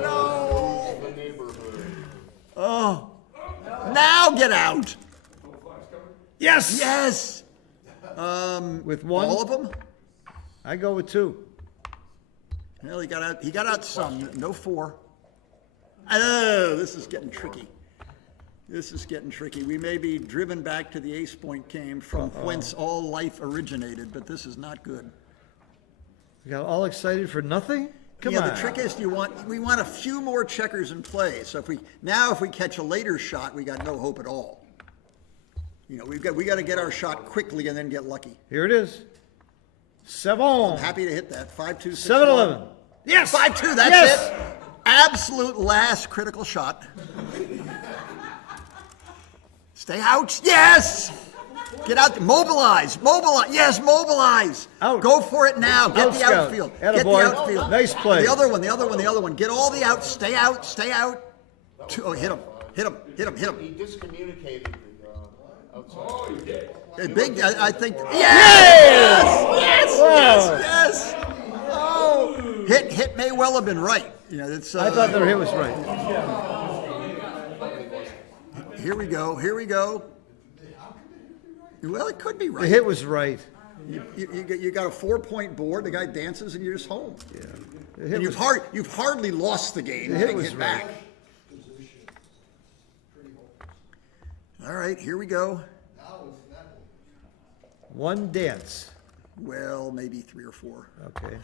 No! The neighborhood. Oh. Now get out. yes! Yes. With 1? All of them? I go with 2. Well, he got out some, no 4. Oh, this is getting tricky. We may be driven back to the ace point came from whence all life originated, but this is not good. You got all excited for nothing? Come on. The trick is we want a few more checkers in play. So if we catch a later shot, we got no hope at all. You know, we got to get our shot quickly and then get lucky. Here it is. 7. Happy to hit that. 5-2, 6-1. 7-11. Yes! 5-2, that's Yes! it. Absolute last critical shot. Stay out. Yes! Get out. Mobilize. Yes, mobilize. Out. Go for it now. Get Out, the Scout. outfield. Atta Get boy. the outfield. Nice play. The other one. Get all the outs. Stay out. Oh, hit him. He discommunicated the outside. Oh, he did. Big, I think. Yes! Oh, hit may well have been right. You know, it's. I thought their hit was right. Here we go. Well, it could be The right. hit was right. You got a 4-point board. The guy dances and you're just home. Yeah. The hit And was, you've hardly lost the game. The hit having was hit back. All right, here we go. 1 dance. Well, maybe 3 or 4. Okay.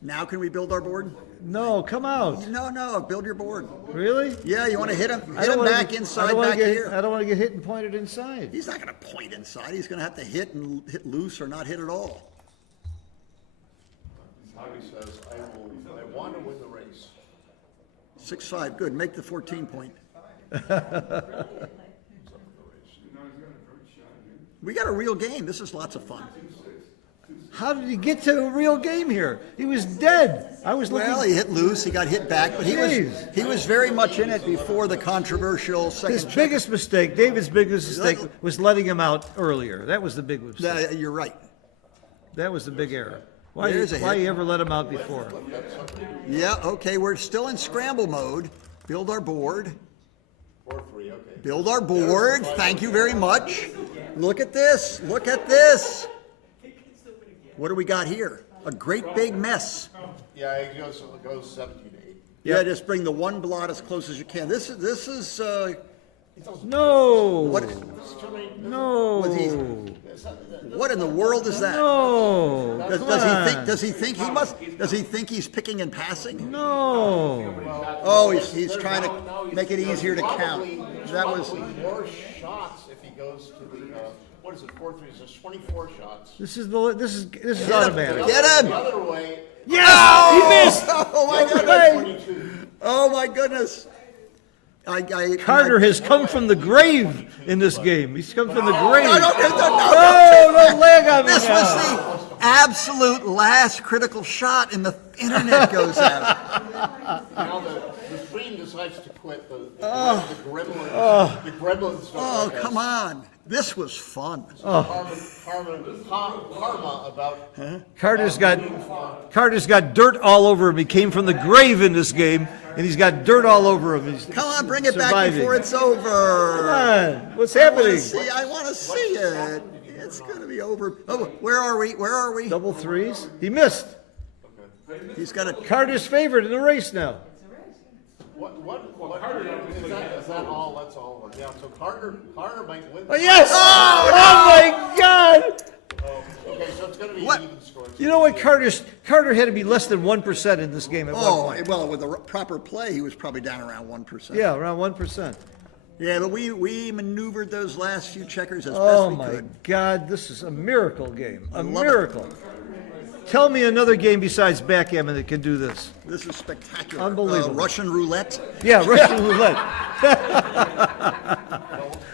Now can we build our board? No, come out. No, build your board. Really? Yeah, you want to hit him? I Hit don't him wanna back get- inside, I don't wanna back get, here. I don't want to get hit and pointed inside. He's not going to point inside. He's going to have to hit and hit loose or not hit at all. Hobby says, I want to win the race. 6-5, good. Make the 14 point. We got a real game. This is lots of fun. How did he get to a real game here? He was dead. I was looking. Well, he hit loose. He got hit back, but he Jeez. was very much in it before the controversial second. His check. biggest mistake, David's biggest mistake, was letting him out earlier. That was the big mistake. You're right. That was the big error. Why There's a hit. you ever let him out before? Yeah. Okay. We're still in scramble mode. Build our board. 4-3, okay. Build our board. Thank you very much. Look at this. What do we got here? A great big mess. Yeah, it goes 17-8. Yeah, just bring the one blot as close as you can. This is No. what? No. Was he- What in the world is that? No. Does he think he must? Does he think he's picking and passing? No. Oh, he's trying to make it easier to count. That was. Probably more shots if he goes to the, what is it, 4-3, it's 24 shots. This is automatic. Get The him! other way, Yes, he missed. Oh, my goodness! 22. Oh, my goodness! Carter has come from the grave in this game. He's come from the grave. No, No, don't lag on me This now. was the absolute last critical shot, and the internet goes out. Now the stream decides to quit, the gremlins, the gremlins don't Oh, like us. come on. This was fun. Karma about, Carter's got dirt all over him. He came from the grave in this game, and he's got dirt all over him. He's Come on, bring it back surviving. before it's over. Come on, what's I happening? want to see it. It's going to be over. Oh, where are we? Where are we? Double threes. He missed. He's got a. Carter's favored in the race now. is that all, that's all, yeah, so Carter might win. Oh, yes! Oh, my God! Okay, so it's gonna be What? even score. You know what? Carter had to be less than 1% in this game at one Oh, point. well, with the proper play, he was probably down around 1%. Yeah, around 1%. Yeah, but we maneuvered those last few checkers as Oh, best we my could. God, this is a miracle game. A love it. miracle. Tell me another game besides backgammon that can do this. This is spectacular. Unbelievable. Russian roulette. Yeah, Russian roulette.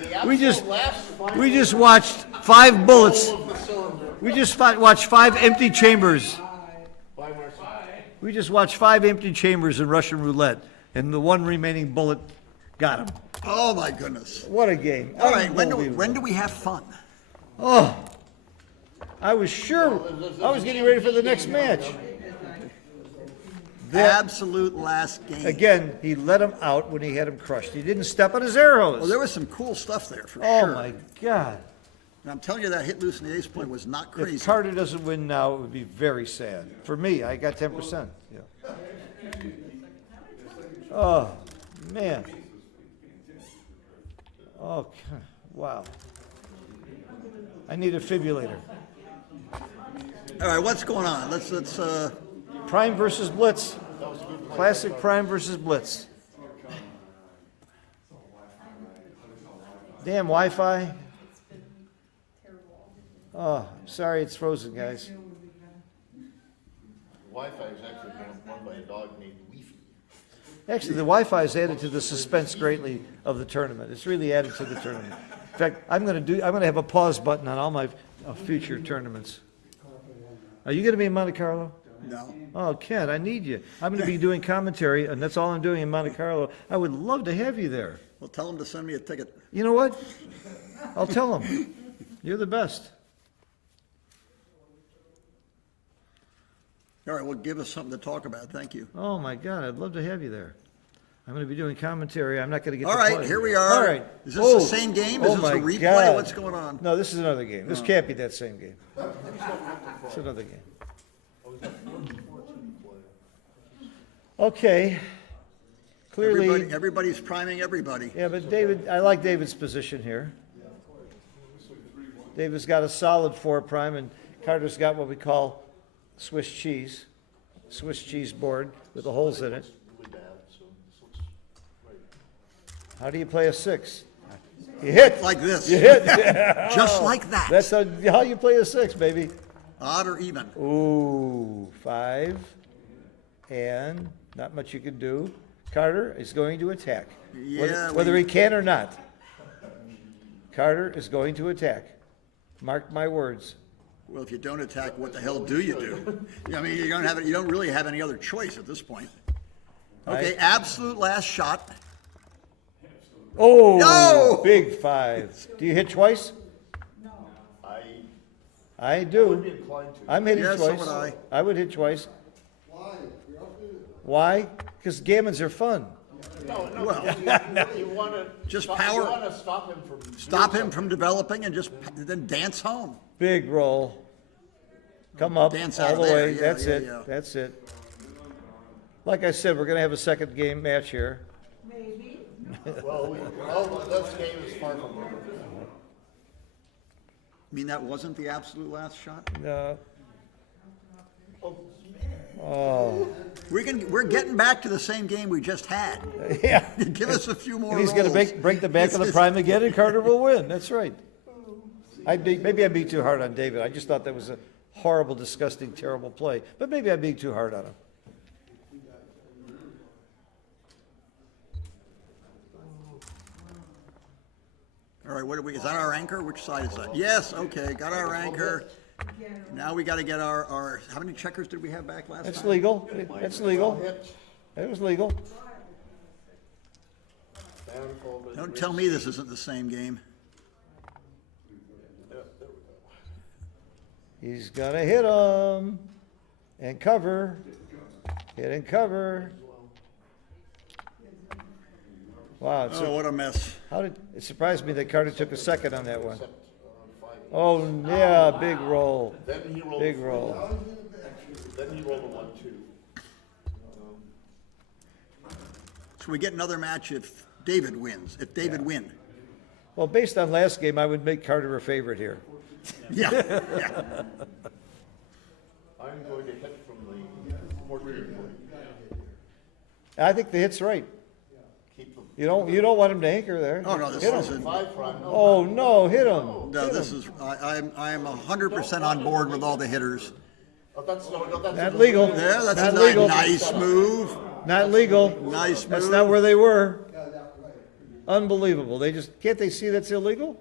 The We just- absolute last final We just watched 5 bullets. of the cylinder We just watched 5 empty chambers. by Marcel. We just watched 5 empty chambers in Russian roulette, and the one remaining bullet got him. Oh, my goodness. What a game. All right, when Unbelievable. do we have fun? Oh, I was sure, I was getting ready for the next match. Absolute last game. Again, he let him out when he had him crushed. He didn't step on his arrows. Well, there was some cool stuff there for Oh, sure. my God. And I'm telling you, that hit loose in the ace point was not crazy. If Carter doesn't win now, it would be very sad. For me, I got 10%. Yeah. Oh, man. Oh, wow. I need a defibrillator. All right, what's going on? Let's Prime versus Blitz. Classic Prime versus Blitz. Damn Wi-Fi. Oh, sorry it's frozen, guys. Wi-Fi is actually won by a dog named Leafy. Actually, the Wi-Fi has added to the suspense greatly of the tournament. It's really added to the tournament. In fact, I'm going to have a pause button on all my future tournaments. Are you going to be in Monte Carlo? no. Oh, Ken, I need you. I'm going to be doing commentary, and that's all I'm doing in Monte Carlo. I would love to have you there. Well, tell him to send me a ticket. You know what? I'll tell him. You're the best. All right, well, give us something to talk about. Thank you. Oh, my God, I'd love to have you there. I'm going to be doing commentary. I'm not going to get All to right, play. here we are. All right. Is this the same game? Is Oh, this a my replay? God. What's going on? No, this is another game. This can't be that same game. It's another game. Okay. Clearly, Everybody's priming everybody. yeah, but David, I like David's position here. David's got a solid 4 prime, and Carter's got what we call Swiss cheese board with the holes in it. Really bad, so this looks great. How do you play a 6? You hit. Like this. You hit. Just like that. That's how you play a 6, baby. Odd or even. Ooh, 5, and not much you can do. Carter is going to attack, Yeah, whether he can or not. Carter is going to attack. Mark my words. Well, if you don't attack, what the hell do you do? I mean, you don't really have any other choice at this point. Okay, absolute last shot. Oh, No! big 5. Do you hit twice? I do. Would be inclined to. I'm hitting Yeah, so twice. would I. I would hit twice. Why? Because gammons are fun. No, Well, you wanna. Just stop- power- You wanna stop him from. stop doing him from developing and just then dance home. Big roll. Come up Dance all out of the there. way. Yeah, That's yeah, it. yeah. That's it. Like I said, we're going to have a second game match here. Maybe. something. Well, this game is far from over. I mean, that wasn't the absolute last shot? No. We're getting back to the same game we just had. Yeah. Give us a few more And he's going rolls. to break the back of the prime again, and Carter will win. That's right. Maybe I'm being too hard on David. I just thought that was a horrible, disgusting, terrible play. But maybe I'm being too hard on him. All right, is that our anchor? Which side is that? Yes, okay, got our anchor. Now we gotta get our, how many checkers did we have back last That's time? legal. That's legal. It was legal. Don't tell me this isn't the same game. He's gonna hit him and cover. Hit and cover. Wow. Oh, what a mess. It surprised me that Carter took a second on that one. Oh, yeah, big roll. Then he rolled. Big roll. Then he rolled a 1-2. So we get another match if David wins, win. Well, based on last game, I would make Carter a favorite here. Yeah, yeah. I'm going to hit from the 14 point. I think the hit's right. Keep them. You don't want him to anchor there. Oh, no, this Hit him. isn't, Oh, no, hit him. no, this is, I'm 100% on board with all the hitters. Oh, that's Not legal. Yeah, that's Not a legal. nice move. Not legal. Nice That's move. not where they were. Unbelievable. Can't they see that's illegal?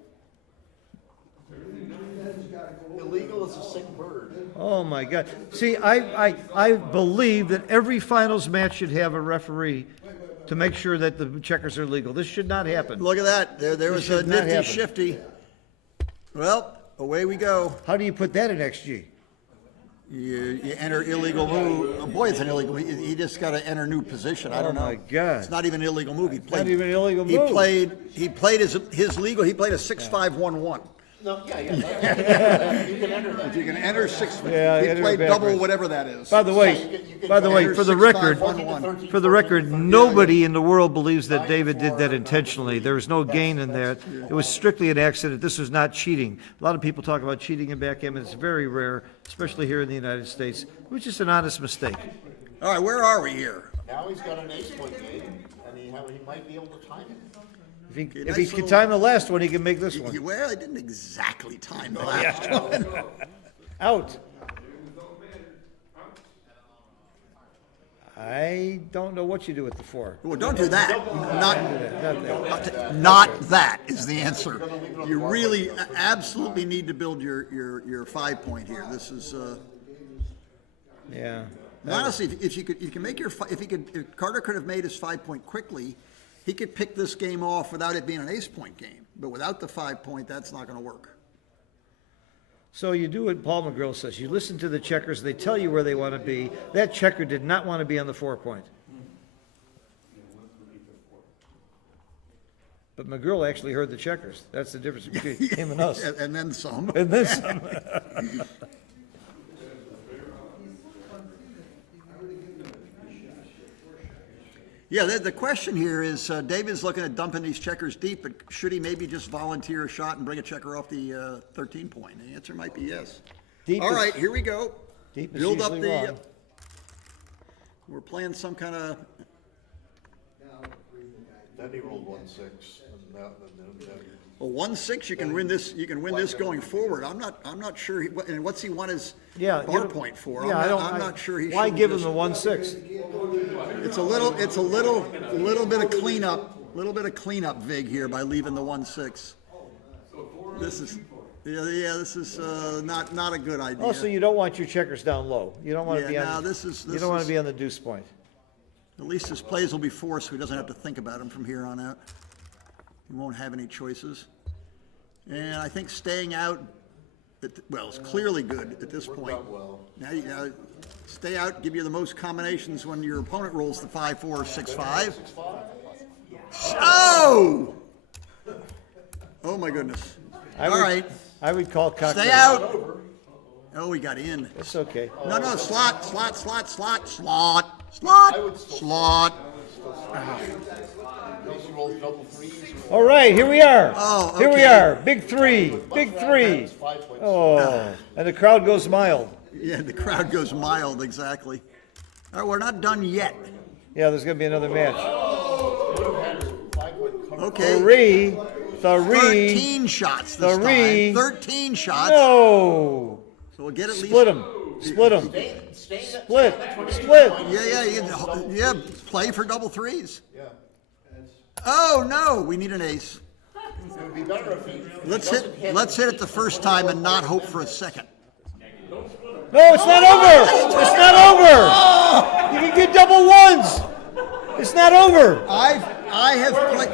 illegal as a sick bird. Oh, my God. See, I believe that every finals match should have a referee to make sure that the checkers are legal. This should not happen. Look at that. There was a should not nifty happen. shifty. Well, away we go. How do you put that in XG? You enter illegal move. Oh, boy, it's an illegal. He just got to enter new position. I don't know. Oh, my God. It's not even an illegal move. He played. Not even an illegal He move. played his legal. He played a 6-5-1-1. No, yeah. You can enter that. You can enter six. Yeah, He enter played double backwards. whatever that is. By the way, enter for the 6-5-1-1. record, for the record, nobody in the world believes that David did that intentionally. There was no gain in that. It was strictly an accident. This was not cheating. A lot of people talk about cheating in backgammon. It's very rare, especially here in the United States. It was just an honest mistake. All right, where are we here? Now he's got an ace-point game, and he might be able to time it. If he can time the last one, he can make this one. Well, I didn't exactly time the last one. Out. I don't know what you do with the 4. Well, don't do that. Not Not that is the answer. You really absolutely need to build your 5 point here. This is yeah. honestly, if Carter could have made his 5 point quickly, he could pick this game off without it being an ace point game. But without the 5 point, that's not going to work. So you do what Paul McGrill says. You listen to the checkers. They tell you where they want to be. That checker did not want to be on the 4 point. But McGrill actually heard the checkers. That's the difference between him and us. And then some. And then some. Yeah, the question here is, David's looking at dumping these checkers deep, but should he maybe just volunteer a shot and bring a checker off the 13 point? The answer might be yes. Deep All is- right, here we go. Deep is Build up usually the. wrong. We're playing some kind of. Then he rolled 1-6, and then Well, 1-6, you can win this. You can win this going forward. I'm not sure. And what's he want his Yeah, bar give- point for? Yeah, I'm not sure he. Why shouldn't give him just- the 1-6? It's a little bit of cleanup, Vig, here by leaving the 1-6. This is, this is not a good idea. Also, you don't want your checkers down low. You don't want to be Yeah, on. no, this is- You don't want to be on the deuce point. At least his plays will be forced, so he doesn't have to think about them from here on out. He won't have any choices. And I think staying out, it's clearly good at this point. Now, stay out, give you the most combinations when your opponent rolls the 5-4 or 6-5. Oh! Oh, my goodness. All right, I would call cocktail. stay out. Oh, he got in. It's okay. No, slot. he rolls double threes. All right, here we are. Oh, Here we okay. are. Big three. That's 5 points. Oh, and the crowd goes mild. Yeah, the crowd goes mild, exactly. All right, we're not done yet. Yeah, there's going to be another match. Okay. 13 shots this Three. time. 13 shots. No. So we'll get at least. Split them. Split them. Split. Split. Yeah. Play for double threes. Yeah. Oh no, we need an ace. It would be better if he. Let's hit it the first time and not hope for a second. No, it's not over. It's not over. You can get double ones. It's not over. I have played.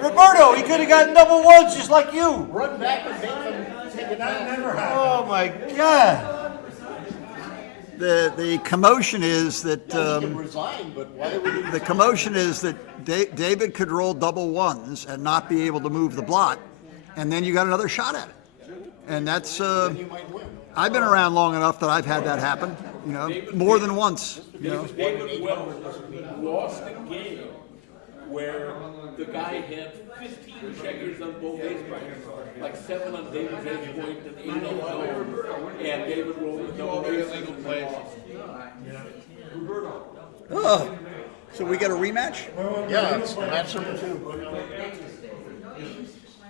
Roberto, he could have gotten double ones just like you. Run back and make them take it back. Oh my God. The commotion is that He can resign, but why would he? the commotion is that David could roll double ones and not be able to move the block, and then you got another shot at it. And that's You might win. I've been around long enough that I've had that happen. More than once. David Wells lost a game where the guy had 15 checkers on both ace brackets, like 7 on David's ace point and 8 on Howard, and David rolled a double ace and lost. Oh, so we get a rematch? Yeah, it's match number 2.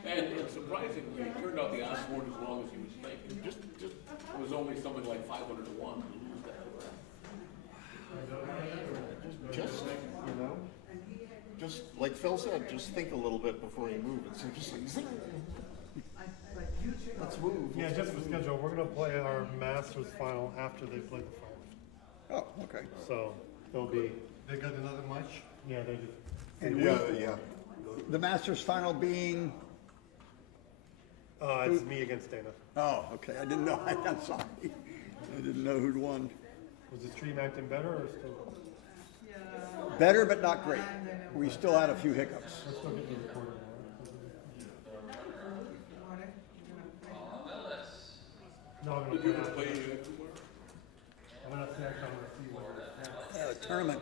And surprisingly, it turned out the odds weren't as long as he was thinking. It was only something like 500 to 1 to lose that. Just like Phil said, just think a little bit before you move. It's just like, zing. Let's move. Yeah, just for schedule, we're gonna play our Masters final after they play the final. Oh, okay. So they'll be. They got another match? Yeah, they do. And Yeah. the Masters final being. It's me against Dana. Oh, okay. I didn't know. I'm sorry. I didn't know who'd won. Was the stream acting better or still? Better, but not great. We still had a few hiccups. We're still getting the recording. No, I'm gonna play that. I'm gonna see. Tournament.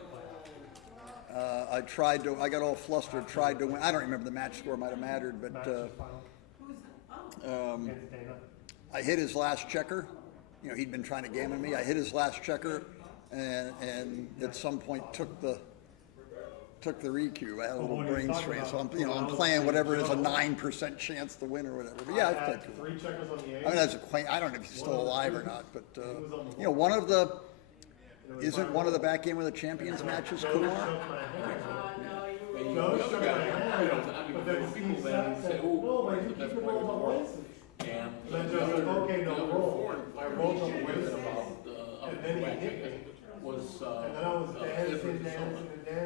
I got all flustered, tried to win. I don't remember the match score, might have mattered, but Against Dana. I hit his last checker. He'd been trying to gammon me. I hit his last checker, and at some point took the recue. I had a little brain strain, so I'm playing whatever it is, a 9% chance to win or whatever. But yeah, I played good. 3 checkers on the I mean, I don't know if he's still alive or not, but isn't one of the backgammon of the champions matches Kumar? The other guy, there were people that say, oh, where's the best player in the world? And the other foreign Irish ways about then he hit me. was And then I was dancing.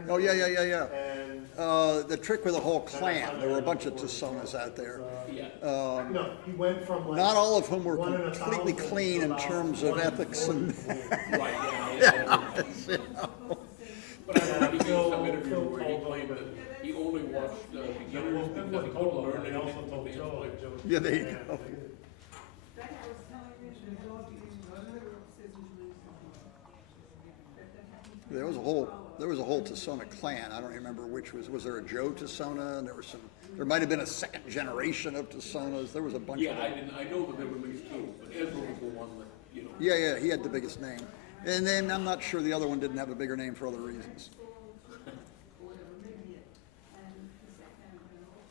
Oh, yeah. And The trick with the whole clan, there were a bunch of Tucsonas out there. no, he went from like. Not all of whom were one in a completely thousand clean to in about terms of one in ethics and. But I remember some interview where he claimed that he only watched beginners because he couldn't learn They also anything from told the Joe, like, Joe. Yeah, there you go. There was a whole Tucsona clan. I don't remember which was there a Joe Tucsona, and there might have been a second generation of Tucsonas. There was a bunch of them. I know that there were at least 2, but Ezra was the one that, Yeah, he had the biggest name. And then I'm not sure the other one didn't have a bigger name for other reasons.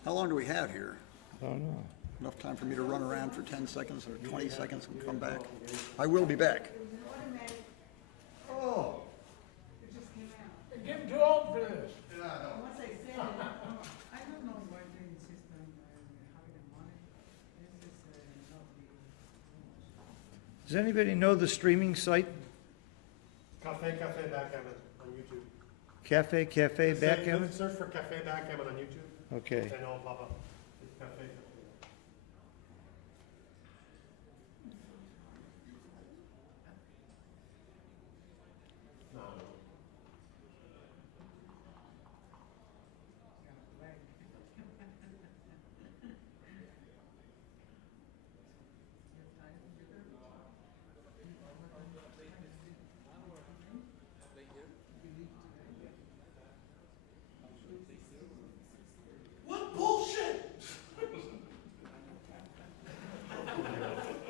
How long do we have here? I don't know. Enough time for me to run around for 10 seconds or 20 seconds and come back? I will be back. Oh. You're getting too old for this. Does anybody know the streaming site? Cafe Backgammon on YouTube. Cafe Backgammon? Search for Cafe Backgammon on YouTube. Okay. And it'll pop up. It's Cafe. What bullshit?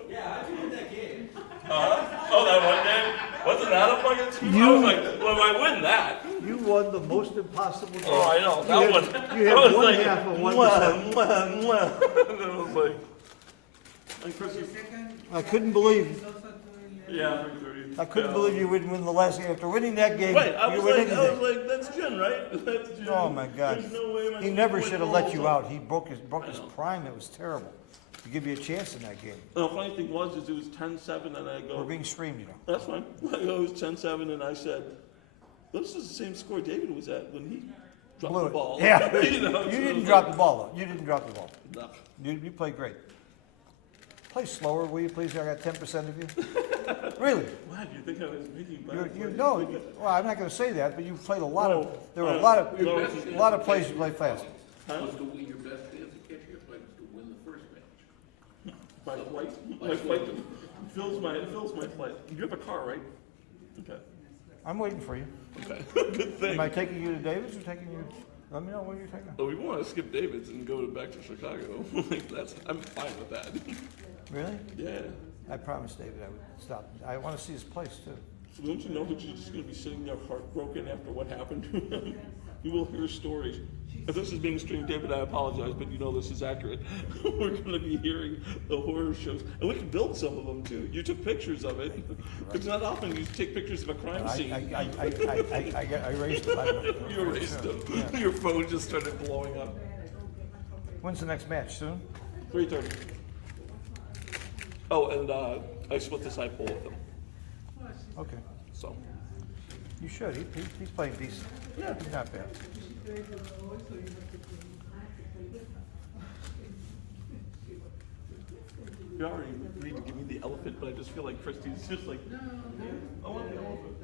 Yeah, how'd you win that game? Oh, that one game? Wasn't that a fucking team? I was like, well, I win that. You won the most impossible game. Oh, I know, that one. You that had was one like, half of 1%. That was like, Chris is, I couldn't believe, yeah. I couldn't believe you wouldn't win the last game. After winning that game, Right, I you was win like, anything. that's Jen, right? That's Jen. Oh, my God. There's no way am I He supposed never to should have win let all you the time. out. He broke his prime. It was terrible. To give you a chance in that game. The funny thing was, is it was 10-7, and I We're go, being streamed, you know. that's fine. I go, it was 10-7, and I said, this is the same score David was at when he dropped Blew the it. ball. Yeah. You know, You so it didn't was drop like, the ball, though. You didn't drop the ball. no. You played great. Play slower, will you, please? I got 10% of you. Really? Why, do you think I was making bad You plays? no. Well, I'm not going to say that, but you've played a lot of. No. There were a No. lot of No. plays you played fast. Was to win your best chance of catching a play was to win the first match. My flight fills my flight. You have a car, right? Okay. I'm waiting for you. Okay. Good thing. Am I taking you to David's or taking you? Let me know where you're taking. Well, we want to skip David's and go back to Chicago. I'm fine with that. Really? Yeah. I promised David I would stop. I want to see his place too. So don't you know that you're just going to be sitting there heartbroken after what happened to him? You will hear stories. If this is being streamed, David, I apologize, but you know this is accurate. We're going to be hearing the horror shows. And we can build some of them too. You took pictures of it. It's not often you take pictures of a crime scene. I raised him. You erased them. Yeah. Your phone just started blowing up. When's the next match? Soon? 3:30. Oh, and I split the side pole with him. Okay. So. You should. He's playing decent. Yeah. He's not bad. You already agreed to give me the elephant, but I just feel like Christy's just like, I want the elephant.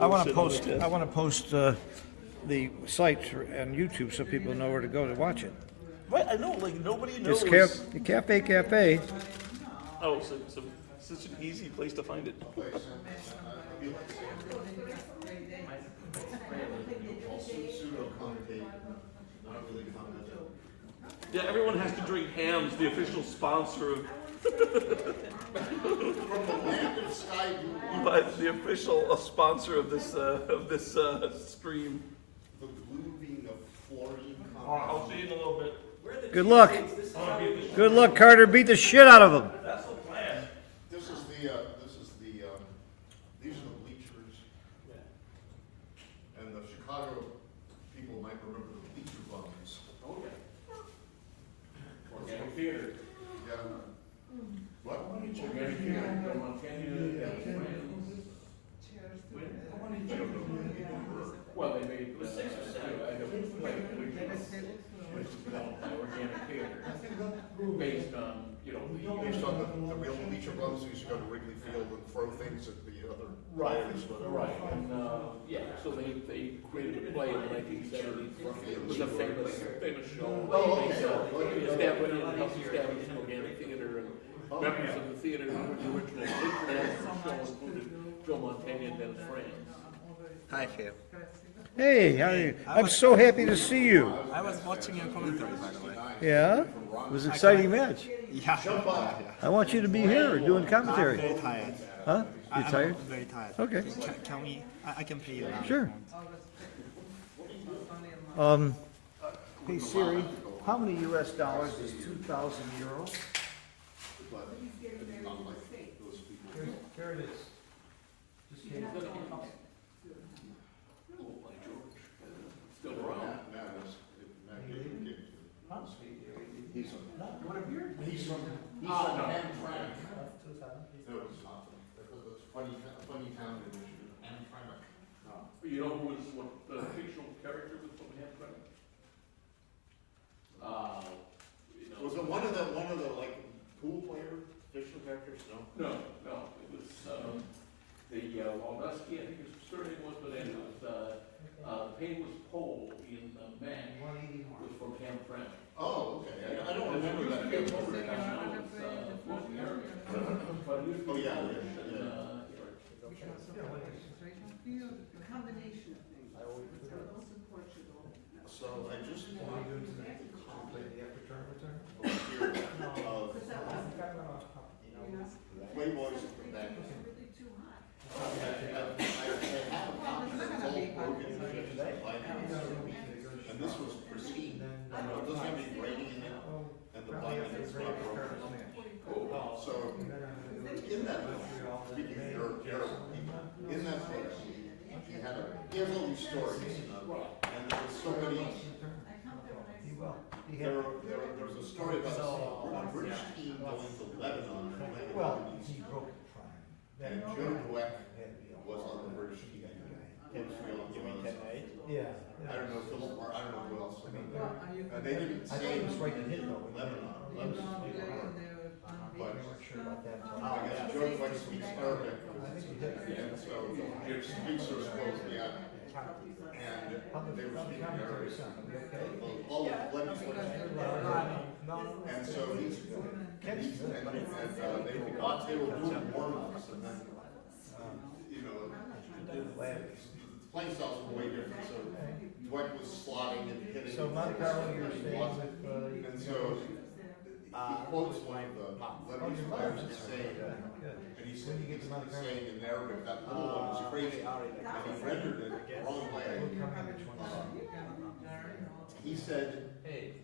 I want to post the site on YouTube so people know where to go to watch it. Right, I know, like nobody knows. It's Cafe. Oh, so such an easy place to find it. Yeah, everyone has to drink Hams, the official sponsor of. But the official sponsor of this stream. The blue being a fluorine I'll see you in a little bit. Good luck. Good luck, Carter. Beat the shit out of him. That's the plan. these are the bleachers. And the Chicago people might remember the bleacher bums. Okay. Organic theater. Yeah. What? Organic theater, Montana, well, they made, I have played organic theater, based on, Based on the real bleacher bums who used to go to Wrigley Field and throw things at the other players. right, and, yeah, so they created a play in the 1970s, it was a famous show. It helped establish an organic theater, and members of the theater who were the original international show included Joe Montana and Dennis Franz. Hi, Phil. Hey, how are you? I'm so happy to see you. I was watching your commentary, by the way. Yeah? It was an exciting match. Yeah. I want you to be here doing commentary. I'm very tired. Huh? You I'm tired? very tired. Okay. Can we? I can pay you now. Sure. Hey Siri, how many US dollars is 2,000 euros? Here it is. Still around. He's from Hamtramck. No, it's not. That's funny town in Hamtramck. You know who was, what the fictional character was from Hamtramck? Was it one of the like pool player fictional characters? No. No, it was, the, West And Joe Dweck was on the bridge team. Yeah. I don't know Philip Mar, I don't know who else. They didn't I say think it was right to hit though. Lebanon. We weren't sure about that. I guess Joe Dweck speaks Arabic. I think he hit. And so it speaks or supposed to be out. And How the they were speaking commentary Arabic. sound? We okay? All the legislators. No. And so they were doing warm-ups and then, you know, the play styles were way different, so Dweck was slotting and hitting. So Monte Carlo, you're staying with, And so he quotes one of the Lebanese players as saying, and he said, he was saying in Arabic, that little one is crazy, and he rendered it the wrong way. He said,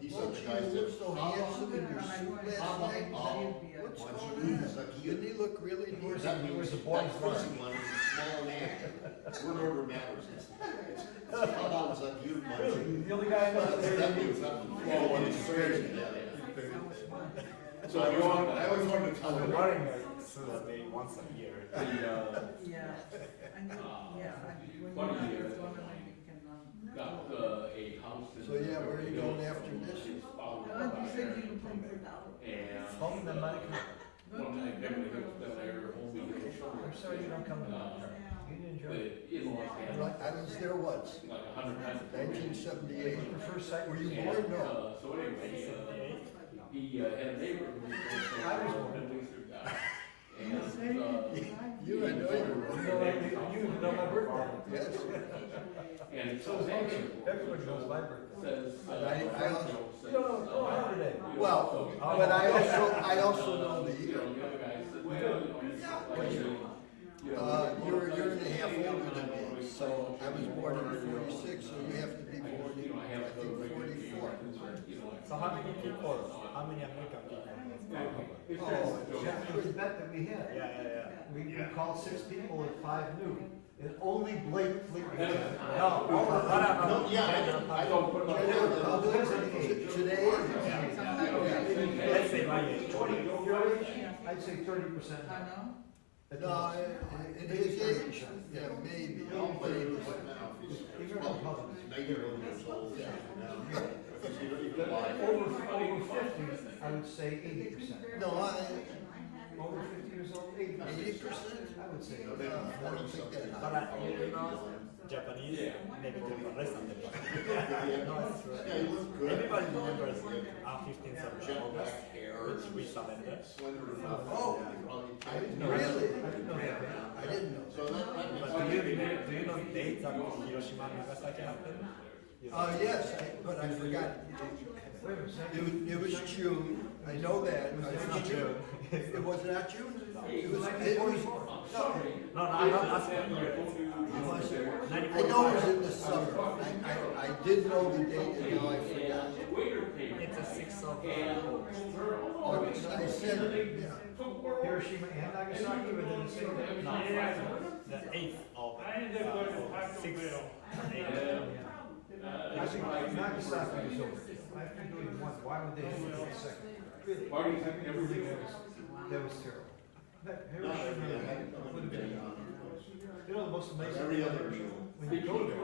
the guy said, So handsome in your suit last night? What's going on? Didn't he look really neat? that means that crazy one is a small man. Word order matters. How about Zakir Manji? The only guy I know that That means that the small one is crazy. So I always wanted to tell him. Maybe once a year. Got a house in. So yeah, where are you going after this? And. Home in the Monte Carlo. One night, Beverly Hills, Bel Air, Holby Hills. I'm sorry you don't come to Monte Carlo. You didn't enjoy The it. in-laws had I was there once, like 100 times. 1978. The first site. Were you born? No. So anyway, he had a neighbor who was I was also born. a Middle guy. And, You, I know you were. You even know my birthday. Yes. and So is everybody knows my birthday. says, I also, No, today. well, but I also know the year. the other guy said, well, you know, You're a year and a half older than me, so I was born in 46, so you have to be born in, I think, 44. So how many people, how many American people? Oh, It was a bet that we had. Yeah. We called 6 people and 5 knew. And only Blake Fleetwood. No, No, yeah, I don't put my Today, let's say my age. 20, your age, I'd say 30%. At the no, most. in his age, yeah, maybe. don't play Maybe. with now. He's Even well, Republicans. 90 years old now. Because he don't even But lie. over 50, I would say 80%. No, Over 50 years old, 80%. 80%? I would say. I don't think that But high. you know, Japanese, maybe the rest of the Yeah, he looks good. Everybody remembers 15th of Jet August, black hair. which we surrendered. Slender enough. Oh, Probably really? I didn't know that. I didn't know. So that makes But do you know the date that Hiroshima and Nagasaki happened? Yes, but I forgot. Wait a second. It was June, I know that. It was June. It was not June? It was, No, I'm not asking you. I know it was in the summer. I did know the date and now I forgot. It's the 6th of August, I said, yeah. Hiroshima and Nagasaki were the same day? No, the 8th of 6th. I think Nagasaki was overkill. I think doing one, why would they do it second? Really, that was terrible. That Hiroshima would have been, you know, the most amazing Every thing other about show. Hiroshima, when you go there,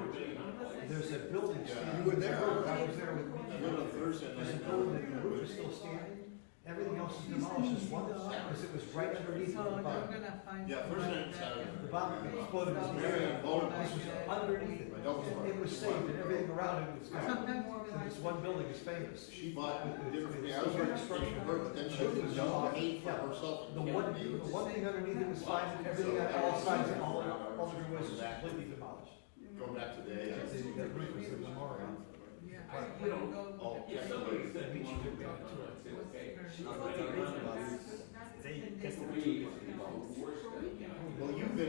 there's a building standing. You were there. I was there with I went on Thursday There's a night. building, the roof is still standing, everything else is demolished, just one, because it was right underneath the bomb. Yeah, Thursday night and Saturday. The bomb exploded, this Marion voted. was underneath it, it was safe, and everything around it was gone. And this one building is famous. She bought dinner for me. I was ready to structure her, but then she was paid for herself. The one thing underneath it was fine, and everything on all sides, all the was completely demolished. Go back today. The roof was a memorial. Oh, yeah. They tested 2 years. Well, you've been.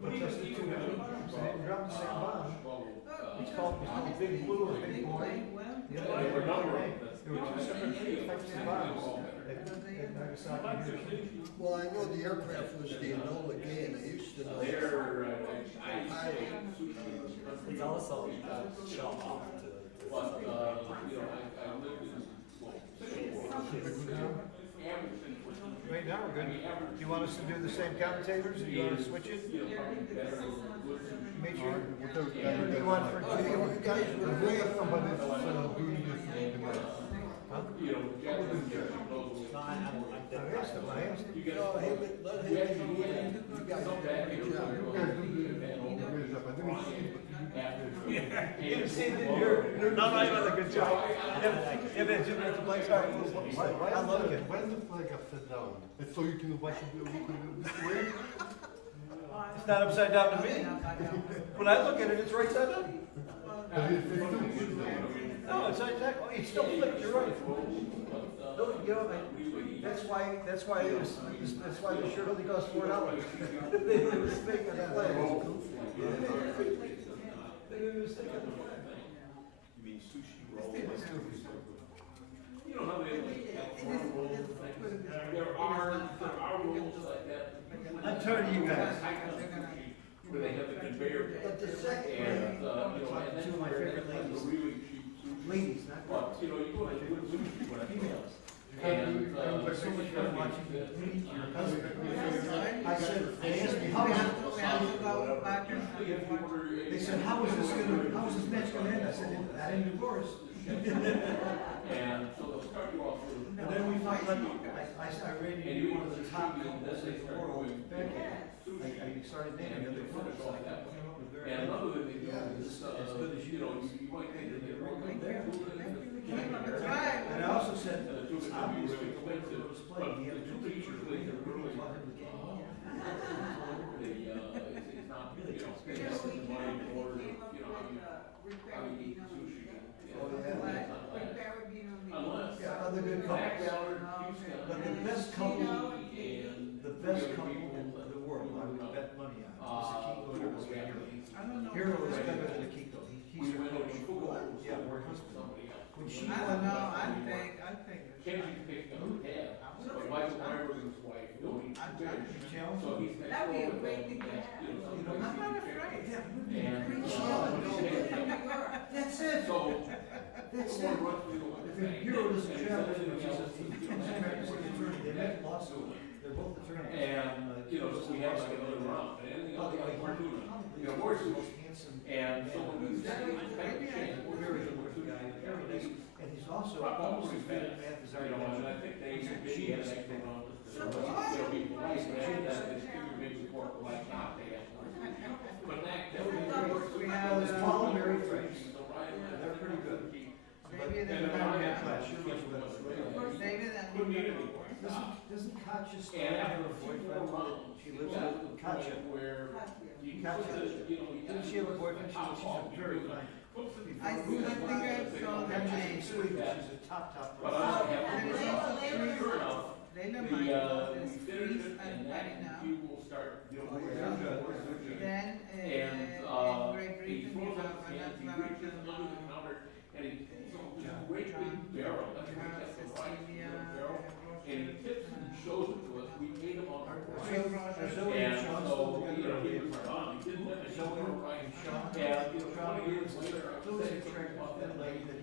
But just the two bombs, they didn't drop the same bomb. It's called Big Blue or Big Boy. The other one, there were 2 separate types of bombs at Nagasaki and Hiroshima. Well, I know the aircraft was the Enola Gay, and I used to know the pilot. It's also show off to Right now, we're good. You you want us to do the same commentators, or you want to switch it? Make sure, who do you want for video, you guys? No, you did a good job. Yeah, man, Jim, that's a place, I love it. Why is the flag upside down? It's so you can watch it this way? It's not upside down to me. When I look at it, it's right side up. No, it's exactly, oh, it's still flipped, you're right. No, you know, that's why the shirt only costs $4. They made a mistake on the flag. They made a mistake on the flag. You mean sushi roll? You know how there are rules like that. I'm tired of you guys. Where they have the conveyor. But the second, And, two of my favorite ladies. really cheap sushi. Ladies, not But, you know, you go to good sushi when I females. And, So much fun watching you meet your husband. I said, they asked me, they said, how is this match gonna end? I said, that in divorce. and so they'll start you off with. And then we thought, I rated you one of the top couples in the world. I started naming other films like that. And another thing they do is, As good as you know, you might think that they're wrong there. And I also said, it's obvious that the way the girl was playing, he had a two teachers that really taught him the game. It's not, you know, spending the money for, you know, how you eat sushi. Unless. Yeah, other good couples. But the best couple in the world, I would bet money on, is Akiko and Hero. Hero is better than Akiko. He's her coach. Yeah, we're husband. When she won, I think. Kenji's picking up the tab, but Michael Myers' wife, don't eat fish. So he's next. That'd be a great thing to have. I'm not afraid. That's it. So. That's it. If Hero doesn't travel, they met lawsuit. They're both attorneys. And, you know, so we have like another round, and anything else like Fortuna, you know, horses. And so when we say, Very good looking guy, very nice, and he's also almost as good at math as our you know, and I think they had that thing on. They'll be polite, but after that, they figure maybe the court will like not they have. But that would be worse. Well, there's Paul and Mary Franks, they're pretty good. But, and then I had class, she was with us. Doesn't Katya still have a boyfriend? She lives with Katya. Katya, didn't she have a boyfriend? She's a very fine. I think I saw that name. She's sweet, she's a top. There's also Leila Michael, there's Fritz and Marina. Then, in Great Britain, you have another And he pulls out this great big barrel, that's what he has to ride, barrel, and he tips it and shows it to us, we paid him on our price. And so, you know, he was done, he didn't have to show him right. And, you know, 20 years later, I was saying something about that lady, and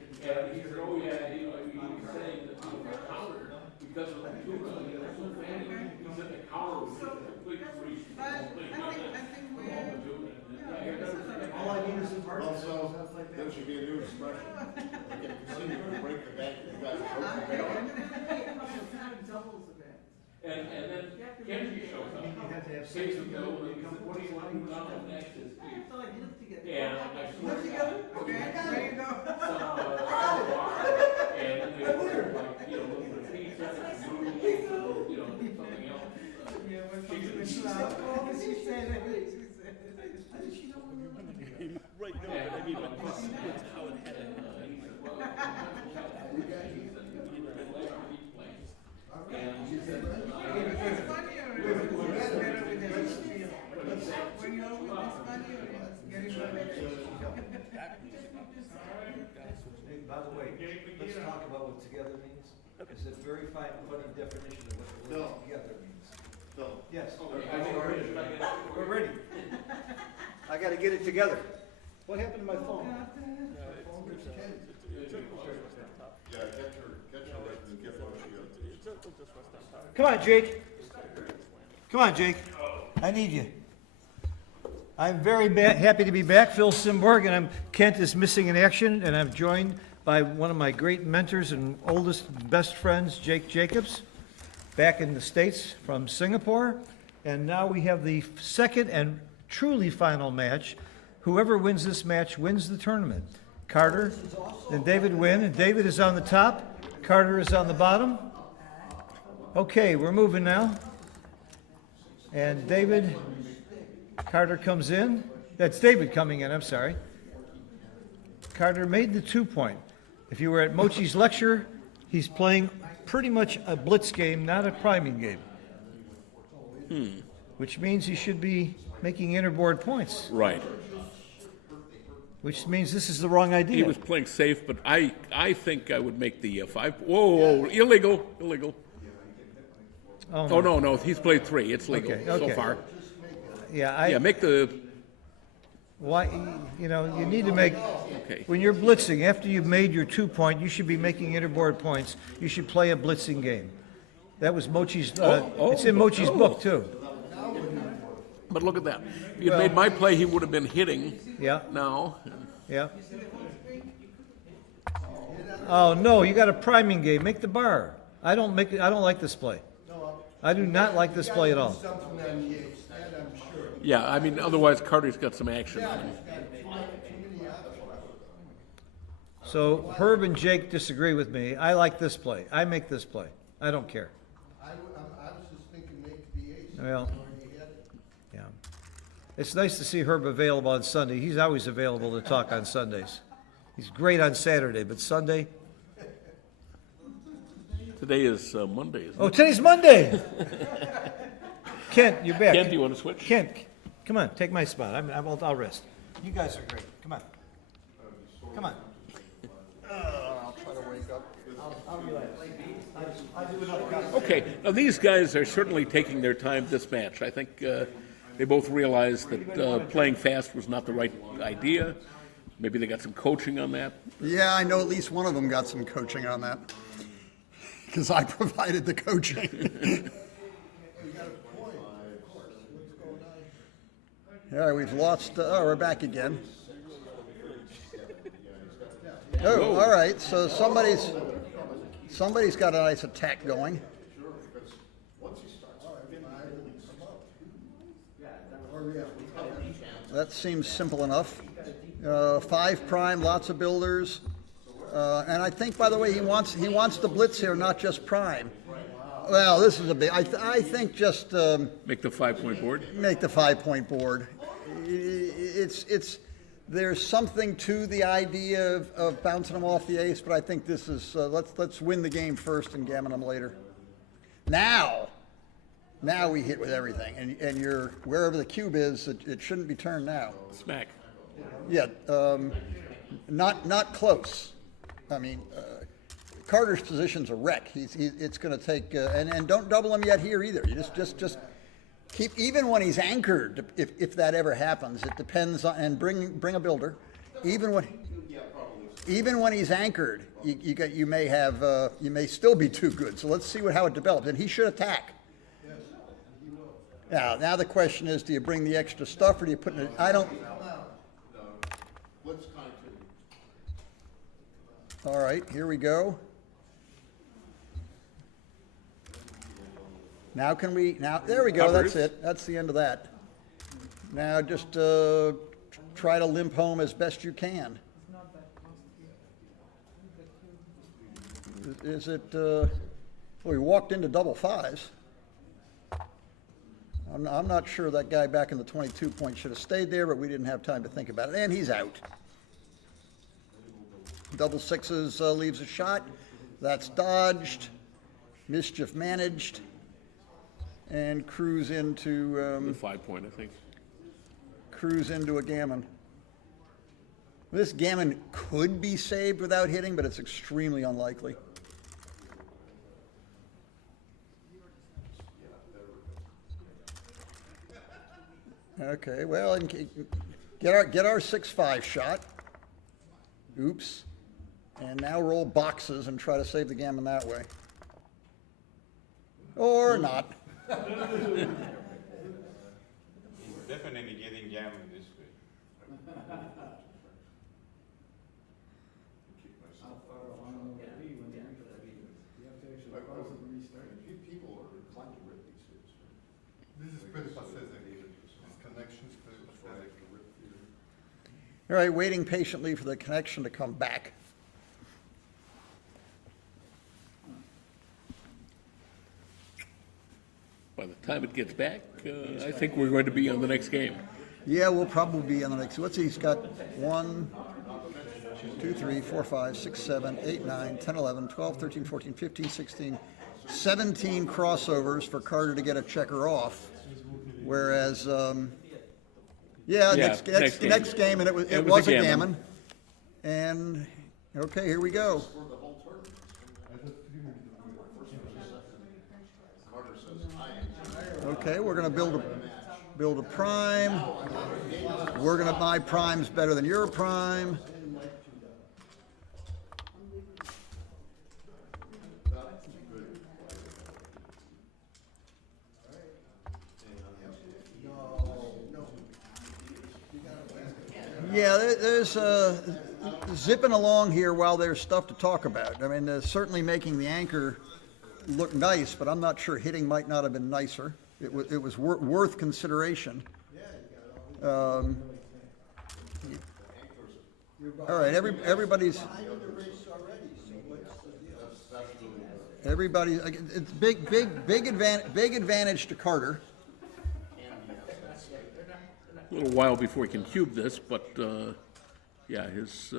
he said, oh yeah, you know, he was saying that, you know, the counter, because of the tuna, you know, so fancy, he said the counter was just completely free. But I think we're, All I need is a partner. Also, there should be a new expression, like in a casino, you break the bank, you guys broke the bank. And then Kenji shows up. You have to have Saves sex the together. bill, and he said, what do you want to put on the next is please. And I swear live to together? God, Okay, there you go. some bar, and then they ordered like, you know, a little bit of pizza, some noodles, you know, something else. Yeah, when she's been loud, she said it, she said it. Right, no, but I mean, but this is how it had it. It's funny or is it better with the steel? When you're with this money or it's getting Hey, by the way, let's talk about what together means. It's a very fine, funny definition of what the word together means. Yes. We're ready. I gotta get it together. What happened to my phone? Yeah, get your record and get what you got. Come on, Jake. Come on, Jake. I need you. I'm very happy to be back, Phil Simborg, and Kent is missing in action, and I'm joined by one of my great mentors and oldest, best friends, Jake Jacobs, back in the States from Singapore. And now we have the second and truly final match. Whoever wins this match wins the tournament. Carter and David win, and David is on the top, Carter is on the bottom. Okay, we're moving now. And David, Carter comes in. That's David coming in, I'm sorry. Carter made the 2-point. If you were at Mochi's lecture, he's playing pretty much a blitz game, not a priming game. Which means he should be making interboard points, Right. which means this is the wrong idea. He was playing safe, but I think I would make the 5. Whoa, illegal. Oh, no, he's played 3. It's legal so far. Yeah, Make the, why, you need to make, okay. when you're blitzing, after you've made your 2-point, you should be making interboard points. You should play a blitzing game. That was Mochi's, it's in Mochi's book, too. But look at that. If you'd made my play, he would have been hitting Yeah, now. yeah. Oh, no, you got a priming game. Make the bar. I don't like this play. I do not like this play at all. Yeah, I mean, otherwise Carter's got some action on him. So Herb and Jake disagree with me. I like this play. I make this play. I don't care. I was just thinking make the ace. Well, yeah. It's nice to see Herb available on Sunday. He's always available to talk on Sundays. He's great on Saturday, but Sunday? Today is Monday, isn't Oh, it? today's Monday! Kent, you're back. Kent, do you want to switch? Kent, come on, take my spot. I'll rest. You guys are great. Come on. Come on. I'll try to wake up. I'll relax. I'll do enough. Okay, now these guys are certainly taking their time this match. I think they both realized that playing fast was not the right idea. Maybe they got some coaching on that. Yeah, I know at least one of them got some coaching on that. Because I provided the coaching. All right, we've lost, we're back again. Oh, all right, so somebody's got a nice attack going. That seems simple enough. 5 prime, lots of builders. And I think, by the way, he wants the blitz here, not just prime. Well, this is a big, I think just Make the 5-point board. make the 5-point board. There's something to the idea of bouncing them off the ace, but I think this is, let's win the game first and gammon them later. Now we hit with everything, and you're, wherever the cube is, it shouldn't be turned now. Smack. Yeah, not close. I mean, Carter's position's a wreck. It's going to take, and don't double him yet here either. You just keep, even when he's anchored, if that ever happens, it depends on, and bring a builder. Even when he's anchored, you may still be too good. So let's see how it develops. And he should attack. Now the question is, do you bring the extra stuff or do you put it? I don't. All right, here we go. Now there we go, that's it. That's the end of that. Now just try to limp home as best you can. Is it, well, we walked into double 5s. I'm not sure that guy back in the 22 point should have stayed there, but we didn't have time to think about it. And he's out. Double 6s leaves a shot. That's dodged. Mischief managed. And cruise into The 5-point, I think. cruise into a gammon. This gammon could be saved without hitting, but it's extremely unlikely. Okay, well, and get our 6-5 shot. Oops. And now roll boxes and try to save the gammon that way. Or not. definitely getting jammed this way. People are inclined to rip these days. This is pretty pathetic. This connection's pretty pathetic. All right, waiting patiently for the connection to come back. By the time it gets back, I think we're going to be on the next game. Yeah, we'll probably be on the next, what's he's got? 1, 2, 3, 4, 5, 6, 7, 8, 9, 10, 11, 12, 13, 14, 15, 16, 17 crossovers for Carter to get a checker off. Whereas, next game, and it was a gammon. And, okay, here we go. Okay, we're gonna build a prime. My prime's better than your prime. Yeah, there's zipping along here while there's stuff to talk about. I mean, certainly making the anchor look nice, but I'm not sure hitting might not have been nicer. It was worth consideration. All right, everybody's. It's big advantage to Carter. A little while before he can cube this, but yeah, his.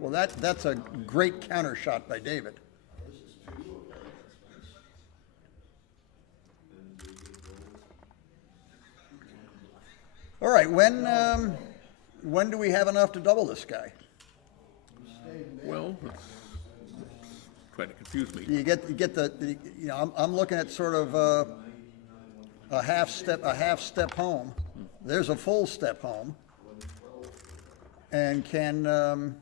Well, that's a great counter shot by David. All right, when do we have enough to double this guy? Well, it's trying to confuse me. You get the I'm looking at sort of a half step home. There's a full step home, and can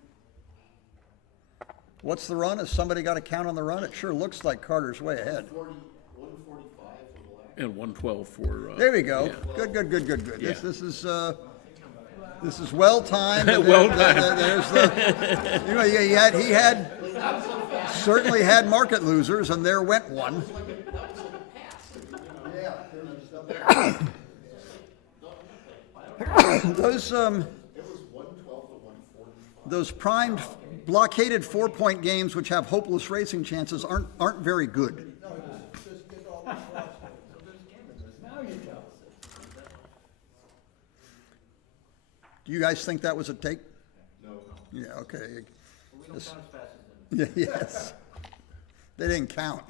what's the run? Has somebody got a count on the run? It sure looks like Carter's way ahead. 145 for the last. And 112 for. There we go. Yeah. Good. Yeah. This is well timed. Well timed. There's the. He had certainly had market losers, and there went one. Those primed blockaded 4-point games, which have hopeless racing chances, aren't very good. Do you guys think that was a take? No. Yeah. Okay. Yes. They didn't count.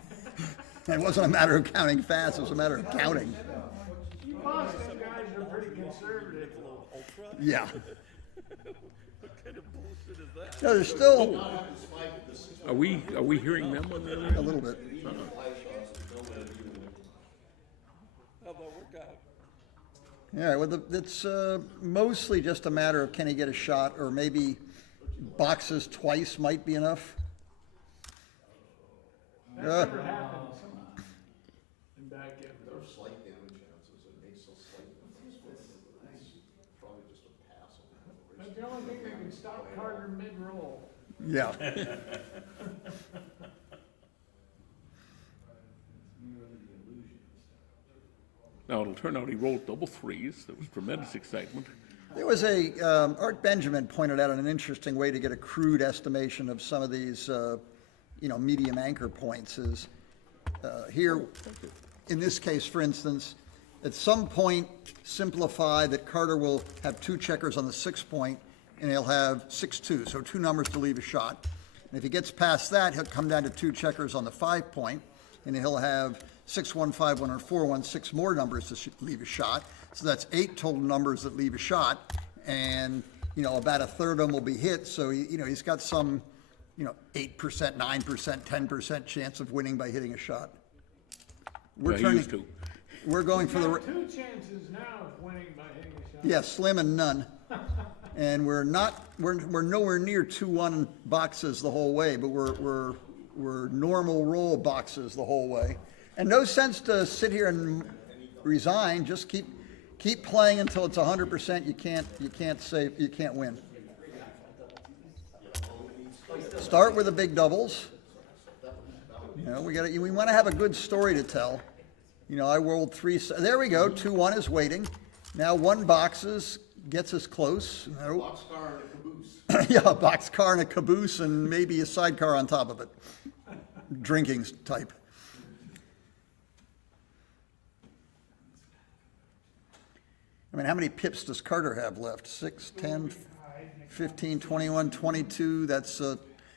It wasn't a matter of counting fast. It was a matter of counting. Boston guys are pretty conservative. Yeah. What kind of bullshit is that? No, there's still Are we hearing them on the other a end? little bit. How'd that work out? All right. Well, it's mostly just a matter of can he get a shot, or maybe boxes twice might be enough. There are slight damage chances. It makes a slight difference. It's probably just a pass on the That's the only thing that can stop Carter mid-roll. Yeah. Now, it'll turn out he rolled double threes. There was tremendous excitement. There was Art Benjamin pointed out an interesting way to get a crude estimation of some of these, medium anchor points is here, in this case, for instance, at some point, simplify that Carter will have 2 checkers on the 6-point, and he'll have 6-2, so 2 numbers to leave a shot. And if he gets past that, he'll come down to 2 checkers on the 5-point, and he'll have 6-1, 5-1, or 4-1, 6 more numbers to leave a shot. So that's 8 total numbers that leave a shot, and about a third of them will be hit. So he's got some 8%, 9%, 10% chance of winning by hitting a shot. He used to. We're going for the. 2 chances now of winning by hitting a shot. Yeah, slim and none. And we're nowhere near 2-1 boxes the whole way, but we're normal roll boxes the whole way. And no sense to sit here and resign. Just keep playing until it's 100%. You can't win. Start with the big doubles. You know, we want to have a good story to tell. You know, I rolled 3. There we go. 2-1 is waiting. Now 1 boxes gets us close. No. Boxcar and a caboose. Yeah, a boxcar and a caboose and maybe a sidecar on top of it. Drinking type. I mean, how many pips does Carter have left? 6, 10, 15, 21, 22. That's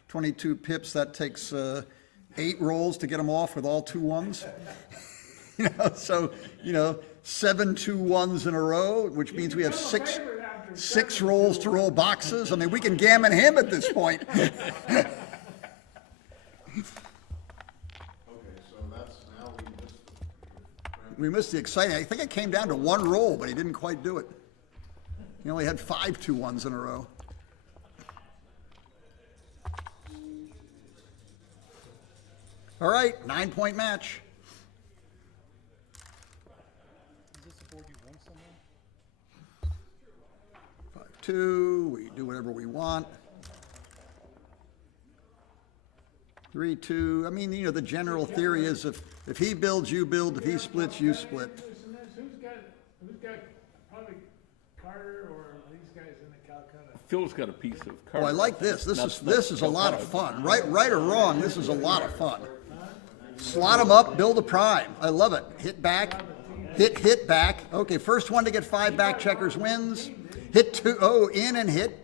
22 pips. That takes 8 rolls to get them off with all 2 1s. You know, so, you know, 7 2 1s in a row, which means we have 6 rolls to roll boxes. I mean, we can gammon him at this point. Okay, so that's, now We missed the exciting. I think it came down to 1 roll, but he didn't quite do it. He only had 5 2 1s in a row. All right, 9-point match. 5-2, we do whatever we want. 3-2, I mean, you know, the general theory is if he builds, you build, if he splits, you split. Who's got probably Carter or these guys in the Calcutta? Phil's got a piece of Oh, Carter. I like this. This Not is a lot of Calcutta. fun. Right or wrong, this is a lot of fun. Slot them up, build a prime. I love it. Hit back, hit back. Okay, first one to get 5 back checkers wins. Hit 2, oh, in and hit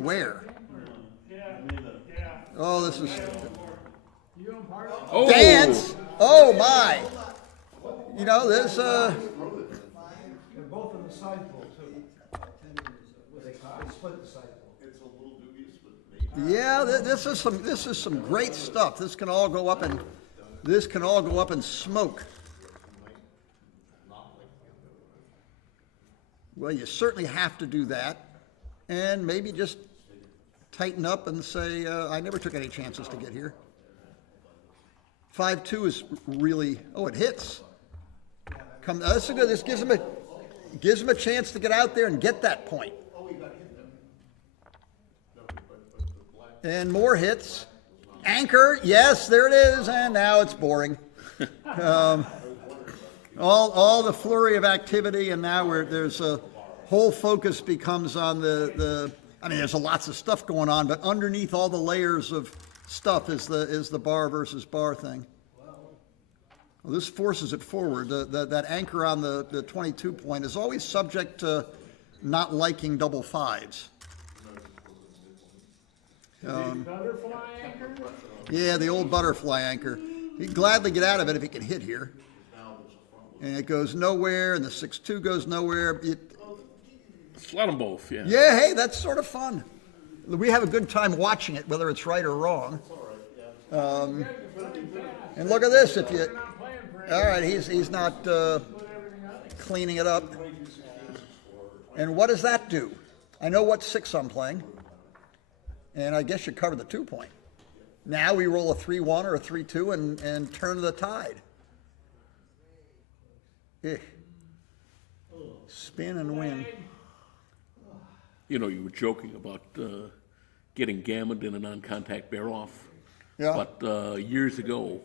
where? Oh, this is Oh! dance. Oh my! You know this. They're both on the side pole too. They split the side pole. it's a little dubious, but maybe. Yeah, this is some great stuff. This can all go up and smoke. Well, you certainly have to do that, and maybe just tighten up and say, I never took any chances to get here. 5-2 is really, oh, it hits. This is good. This gives him a chance to get out there and get that point. And more hits. Anchor, yes, there it is, and now it's boring. All the flurry of activity, and now there's a whole focus becomes on I mean, there's lots of stuff going on, but underneath all the layers of stuff is the bar versus bar thing. Well, this forces it forward. That anchor on the 22 point is always subject to not liking double 5s. Butterfly anchor? Yeah, the old butterfly anchor. He'd gladly get out of it if he could hit here. And it goes nowhere, and the 6-2 goes nowhere. Slot them both, yeah. Yeah, hey, that's sort of fun. We have a good time watching it, whether it's right or wrong. And look at this. All right, he's not cleaning it up. And what does that do? I know what 6 I'm playing, and I guess you cover the 2 point. Now we roll a 3-1 or a 3-2 and turn the tide. Eh. Spin and win. You know, you were joking about getting gammoned in a non-contact bear-off. Yeah. But years ago,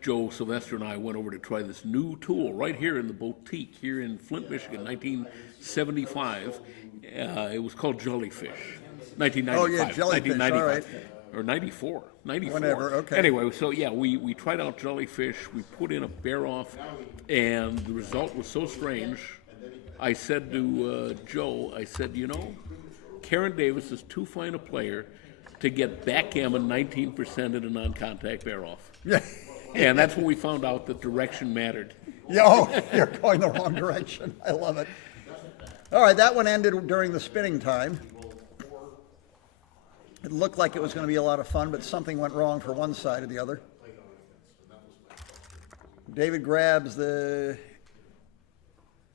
Joe Sylvester and I went over to try this new tool right here in the boutique here in Flint, Michigan, 1975. It was called Jellyfish. 1995. Oh, yeah, Jellyfish, 1995. all right. Or 94. Whatever, okay. Anyway, so yeah, we tried out Jellyfish. We put in a bear-off, and the result was so strange. I said to Joe, I said, you know, Karen Davis is too fine a player to get backgammon 19% in a non-contact bear-off. Yeah. And that's when we found out that direction mattered. Yeah, oh, you're going the wrong direction. I love it. All right, that one ended during the spinning time. It looked like it was going to be a lot of fun, but something went wrong for one side or the other. David grabs the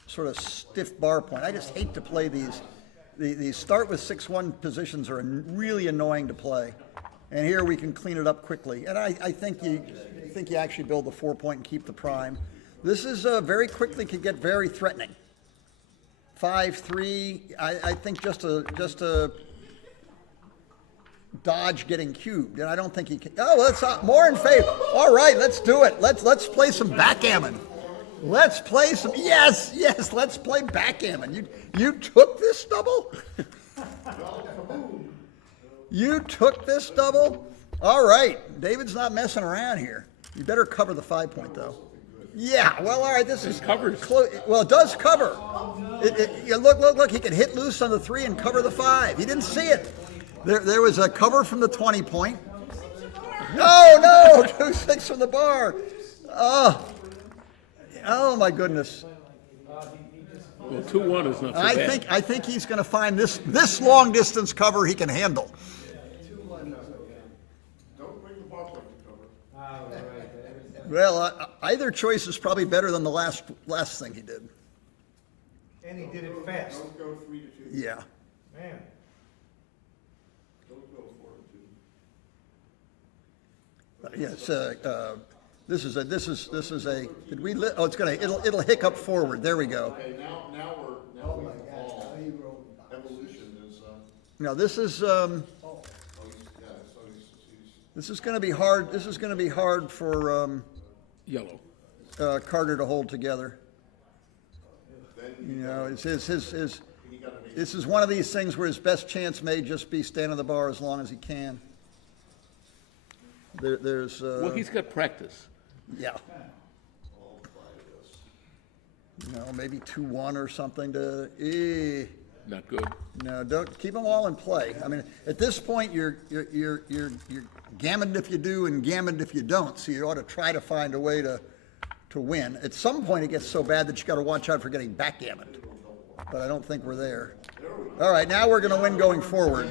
sort of stiff bar point. I just hate to play these. These start with 6-1 positions are really annoying to play. And here we can clean it up quickly. And I think you actually build the 4 point and keep the prime. This is, very quickly could get very threatening. 5-3, I think just a dodge getting cubed, and I don't think he can, oh, let's, more in favor. All right, let's do it. Let's play some backgammon. Let's play some, yes, let's play backgammon. You took this double? You took this double? All right, David's not messing around here. You better cover the 5 point, though. Yeah, well, all right, this is covers. Well, it does cover. Look, he can hit loose on the 3 and cover the 5. He didn't see it. There was a cover from the 20 point. No, 2-6 from the bar. Oh my goodness. Well, 2-1 is not so bad. I think he's going to find this long distance cover he can handle. Don't bring the bar point to cover. Well, either choice is probably better than the last thing he did. And he did it fast. Don't go 3-2. Yeah. Man. Don't go 4-2. Yes. This is a. Did we? Oh, it'll hiccup forward. There we go. Okay, now we're evolution is, Now this is. yeah, so he's This is going to be hard. This is going to be hard for Yellow. Carter to hold together. You know, it's his. This is one of these things where his best chance may just be standing the bar as long as he can. There's. Well, he's got practice. Yeah. You know, maybe 2-1 or something to. Not good. No, don't keep them all in play. I mean, at this point, you're gammoned if you do and gammoned if you don't. So you ought to try to find a way to win. At some point, it gets so bad that you got to watch out for getting backgammoned. But I don't think we're there. All right, now we're going to win going forward.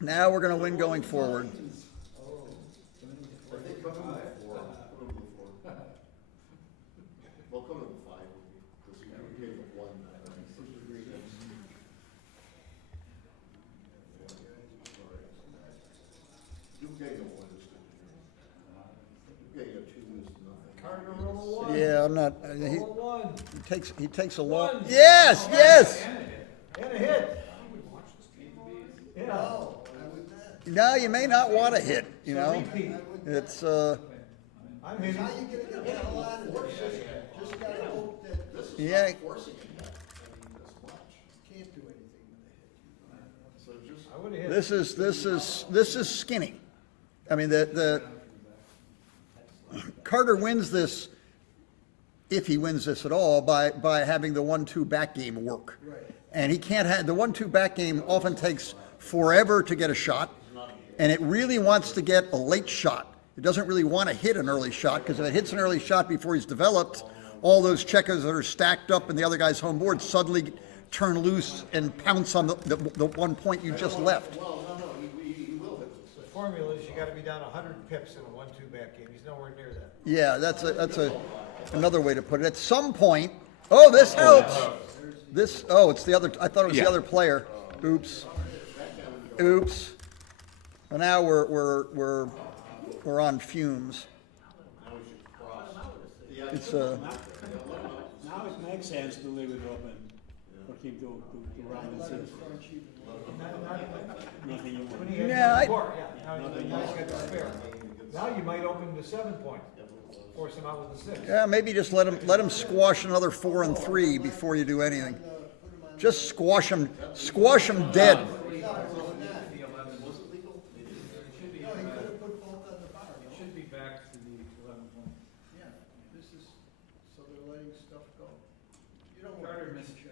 Now we're going to win going forward. well, come to the 5 because you gave the 1. You gave the 1 is good. You gave a 2 is nothing. Yeah, I'm not. He takes a long. Yes. And a hit. Yeah. No, you may not want to hit. You know, it's. I'm hitting. Yeah. I would have hit. This is skinny. I mean, the Carter wins this, if he wins this at all, by having the 1-2 back game work. Right. And he can't have the 1-2 back game. Often takes forever to get a shot, and it really wants to get a late shot. It doesn't really want to hit an early shot, because if it hits an early shot before he's developed, all those checkers that are stacked up in the other guy's home board suddenly turn loose and pounce on the 1 point you just left. Well, no, he will hit the 6. The formula is you got to be down 100 pips in a 1-2 back game. He's nowhere near that. Yeah, that's another way to put it. At some point, this helps. It's the other. I thought it was the other player. Oops. Well, now we're on fumes. It's Now it makes sense to leave it open for him to run and see. Nothing you want. When he had Yeah, I- four, now he's got the spare. Now you might open the 7 point. Force him out with the 6. Yeah, maybe just let him squash another 4 and 3 before you do anything. Just squash him dead. Should be back to the 11 point. Yeah, this is, so they're letting stuff go. You don't want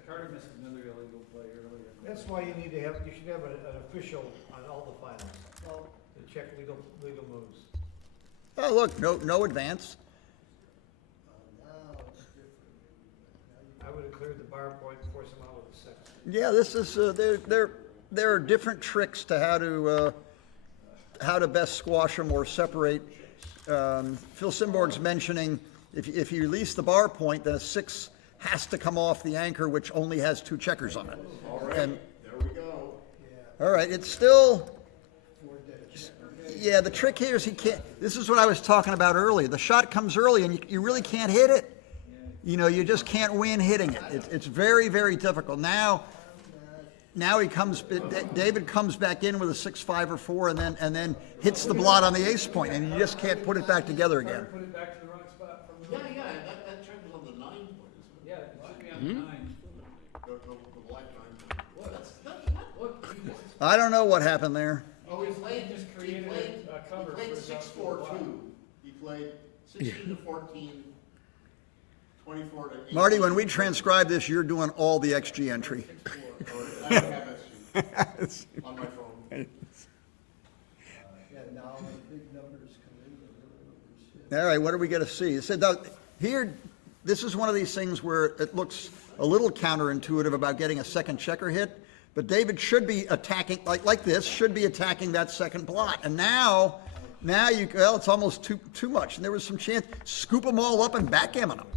Carter missed another illegal play earlier. That's why you should have an official on all the finals well, to check legal moves. Oh, look, no advance. now it's different. I would have cleared the bar point and forced him out with the 6. Yeah, this is there are different tricks to how to best squash them or separate. Phil Simborg's mentioning if you release the bar point, then a 6 has to come off the anchor, which only has 2 checkers on it. All right, And there we go. all right, it's still. Yeah, the trick here is he can't, this is what I was talking about earlier. The shot comes early and you really can't hit it. You know, you just can't win hitting it. It's very, very difficult. Now he comes, David comes back in with a 6-5 or 4 and then hits the blot on the ace point, and you just can't put it back together again. Put it back to the wrong spot from the. Yeah, that check was on the 9 point, isn't it? Yeah, it should be on the 9. The black 9 point. That's Look, he just, I don't know what happened there. Oh, he played, just he created played, a cover he played for his 6-4-2. He played 16 to 14, 24 to 8. Marty, when we transcribe this, you're doing all the XG entry. I don't have that sheet on my phone. Yeah, now the big numbers come in, the little numbers. All right, what are we going to see? It said, now, here, this is one of these things where it looks a little counterintuitive about getting a second checker hit, but David should be attacking, like this, should be attacking that second blot. And now it's almost too much. And there was some chance, scoop them all up and backgammon them.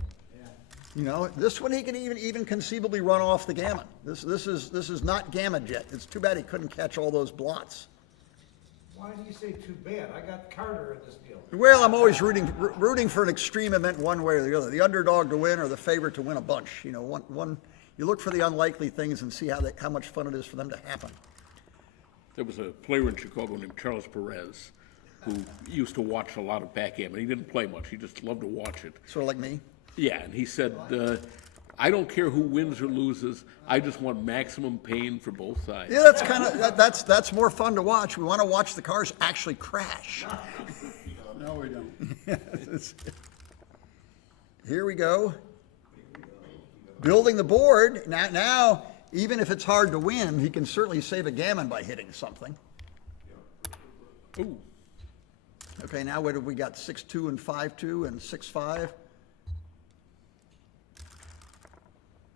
You know, this one he can even conceivably run off the gammon. This is not gammon yet. It's too bad he couldn't catch all those blots. Why do you say too bad? I got Carter in this deal. Well, I'm always rooting for an extreme event one way or the other. The underdog to win or the favorite to win a bunch. You know, one you look for the unlikely things and see how much fun it is for them to happen. There was a player in Chicago named Charles Perez who used to watch a lot of backgammon. He didn't play much. He just loved to watch it. Sort of like me. Yeah, and he said, I don't care who wins or loses. I just want maximum pain for both sides. Yeah, that's kind of that's more fun to watch. We want to watch the cars actually crash. No, we don't. Here we go. Building the board. Now, even if it's hard to win, he can certainly save a gammon by hitting something. Ooh. Okay, now what have we got? 6-2 and 5-2 and 6-5.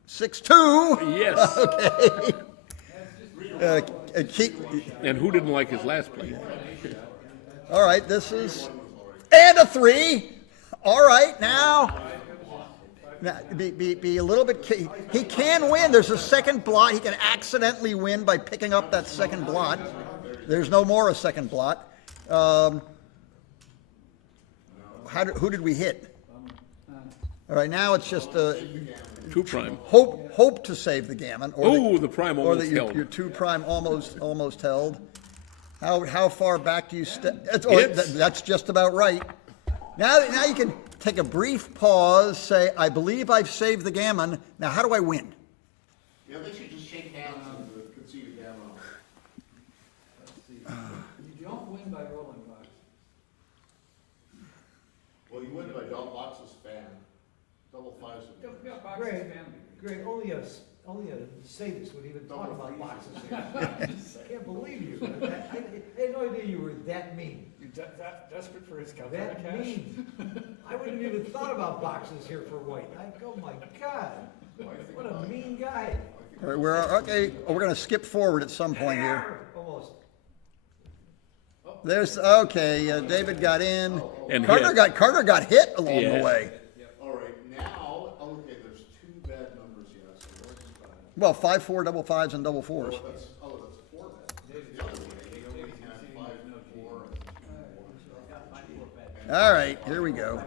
6-2. Yes. Okay. And who didn't like his last play? All right, this is and a 3. All right, now be a little bit. He can win. There's a second blot. He can accidentally win by picking up that second blot. There's no more a second blot. Who did we hit? All right, now it's just 2 prime. hope to save the gammon. Oh, the prime or almost that held. your 2 prime almost held. How far back do you step? That's just about right. Now you can take a brief pause. Say, I believe I've saved the gammon. Now, how do I win? Yeah, they should just shake hands and concede a gammon. You don't win by rolling box. Well, you win by double boxes fan. Double fives. Yeah, box Greg, is family. Greg, only a sadist would even talk about boxes here. I can't believe you. I had no idea you were that mean. You're desperate for his cover. That mean. I wouldn't have even thought about boxes here for white. Oh my God, what a mean guy. All right, we're going to skip forward at some point here. Almost. David got in. And Carter got hit along the way. All right, now, there's 2 bad numbers here. So where's the bad? Well, 5-4 double fives and double fours. That's 4 bad. The other way, you only had 5 and 4 and 1. All right, here we go.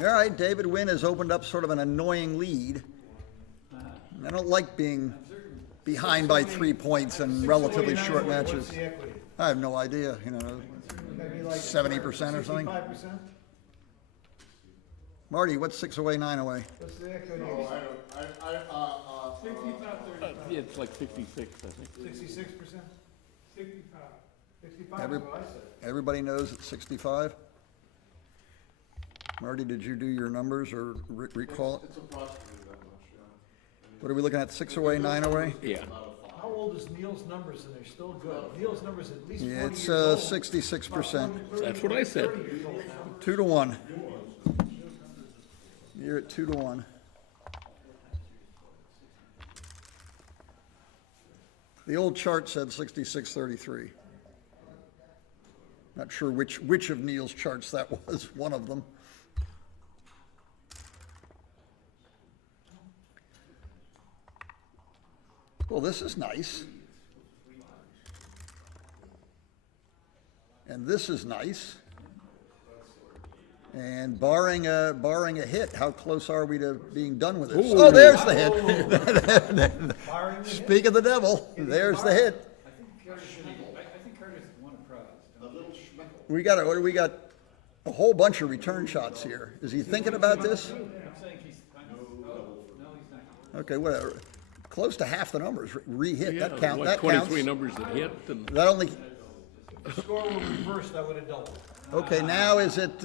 All right, David Wynn has opened up sort of an annoying lead. I don't like being behind by 3 points in relatively short matches. What's the equity? I have no idea, Maybe like 70% or something. 65%? Marty, what's 6 away, 9 away? What's the equity? It's like 66, I think. 66%? 65. 65 Every- is what I said. Everybody knows it's 65? Marty, did you do your numbers or recall? It's approximately that much, yeah. What are we looking at, 6 away, 9 away? Yeah. How old is Neil's numbers, and they're still good? Neil's numbers at least 40 Yeah, years it's old. 66%. That's what I said. 2 to 1. You're at 2 to 1. The old chart said 66-33. Not sure which of Neil's charts that was, one of them. Well, this is nice. And this is nice. And barring a hit, how close are we to being done with this? Oh, there's the hit. Speak of the devil, there's the hit. We got a whole bunch of return shots here. Is he thinking about this? Okay, whatever. Close to half the numbers re-hit. Yeah, That counts. like 23 numbers that hit, and That only. If the score were reversed, I would have doubled. Okay, now is it?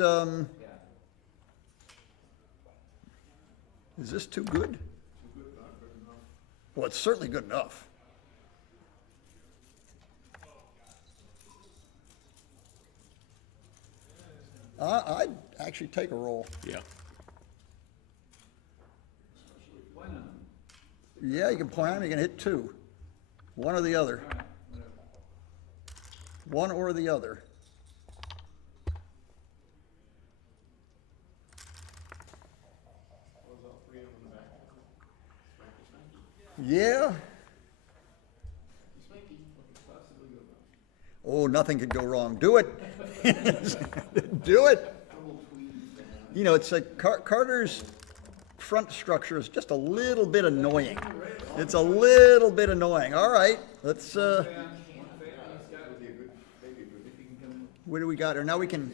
Is this too good? Well, it's certainly good enough. I'd actually take a roll. yeah. Yeah, you can point him, you can hit two. One or the other. One or the other. Yeah. Oh, nothing could go wrong. Do it. Do it. You know, it's like Carter's front structure is just a little bit annoying. It's a little bit annoying. All right, let's. What do we got here? Now we can.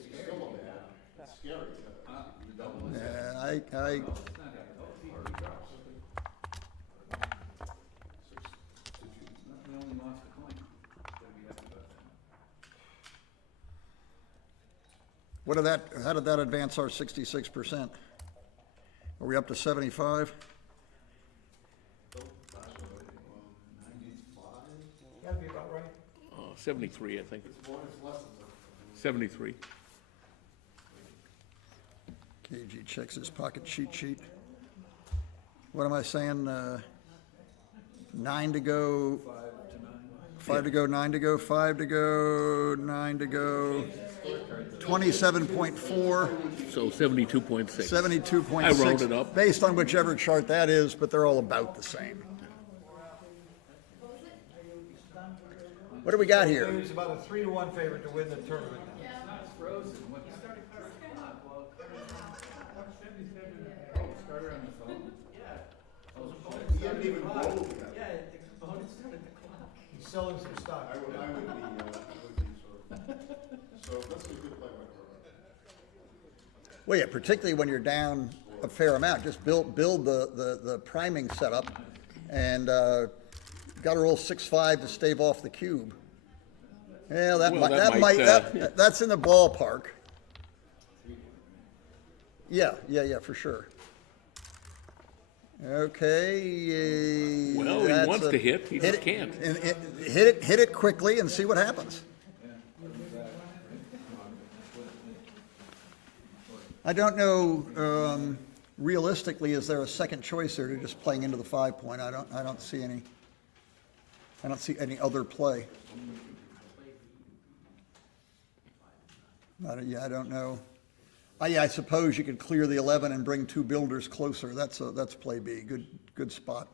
I. How did that advance our 66%? Are we up to 75? Gotta be about right. 73, I think. 73. KG checks his pocket cheat sheet. What am I saying? 9 to go. 5 to go, 9 to go, 5 to go, 9 to go. 27.4. So 72.6. 72.6. I rounded up. Based on whichever chart that is, but they're all about the same. What do we got here? It's about a 3-1 favorite to win the tournament. He hadn't even rolled yet. He's selling some stock. I would be sort of. So that's a good play by Carter. Well, yeah, particularly when you're down a fair amount, just build the priming setup and got to roll 6-5 to stave off the cube. Yeah, that's in the ballpark. Yeah, for sure. Okay. Well, he wants to hit, he just can't. Hit it quickly and see what happens. I don't know, realistically, is there a second choice there to just playing into the 5-point? I don't see any other play. I don't know. I suppose you could clear the 11 and bring two builders closer. That's play B. Good spot.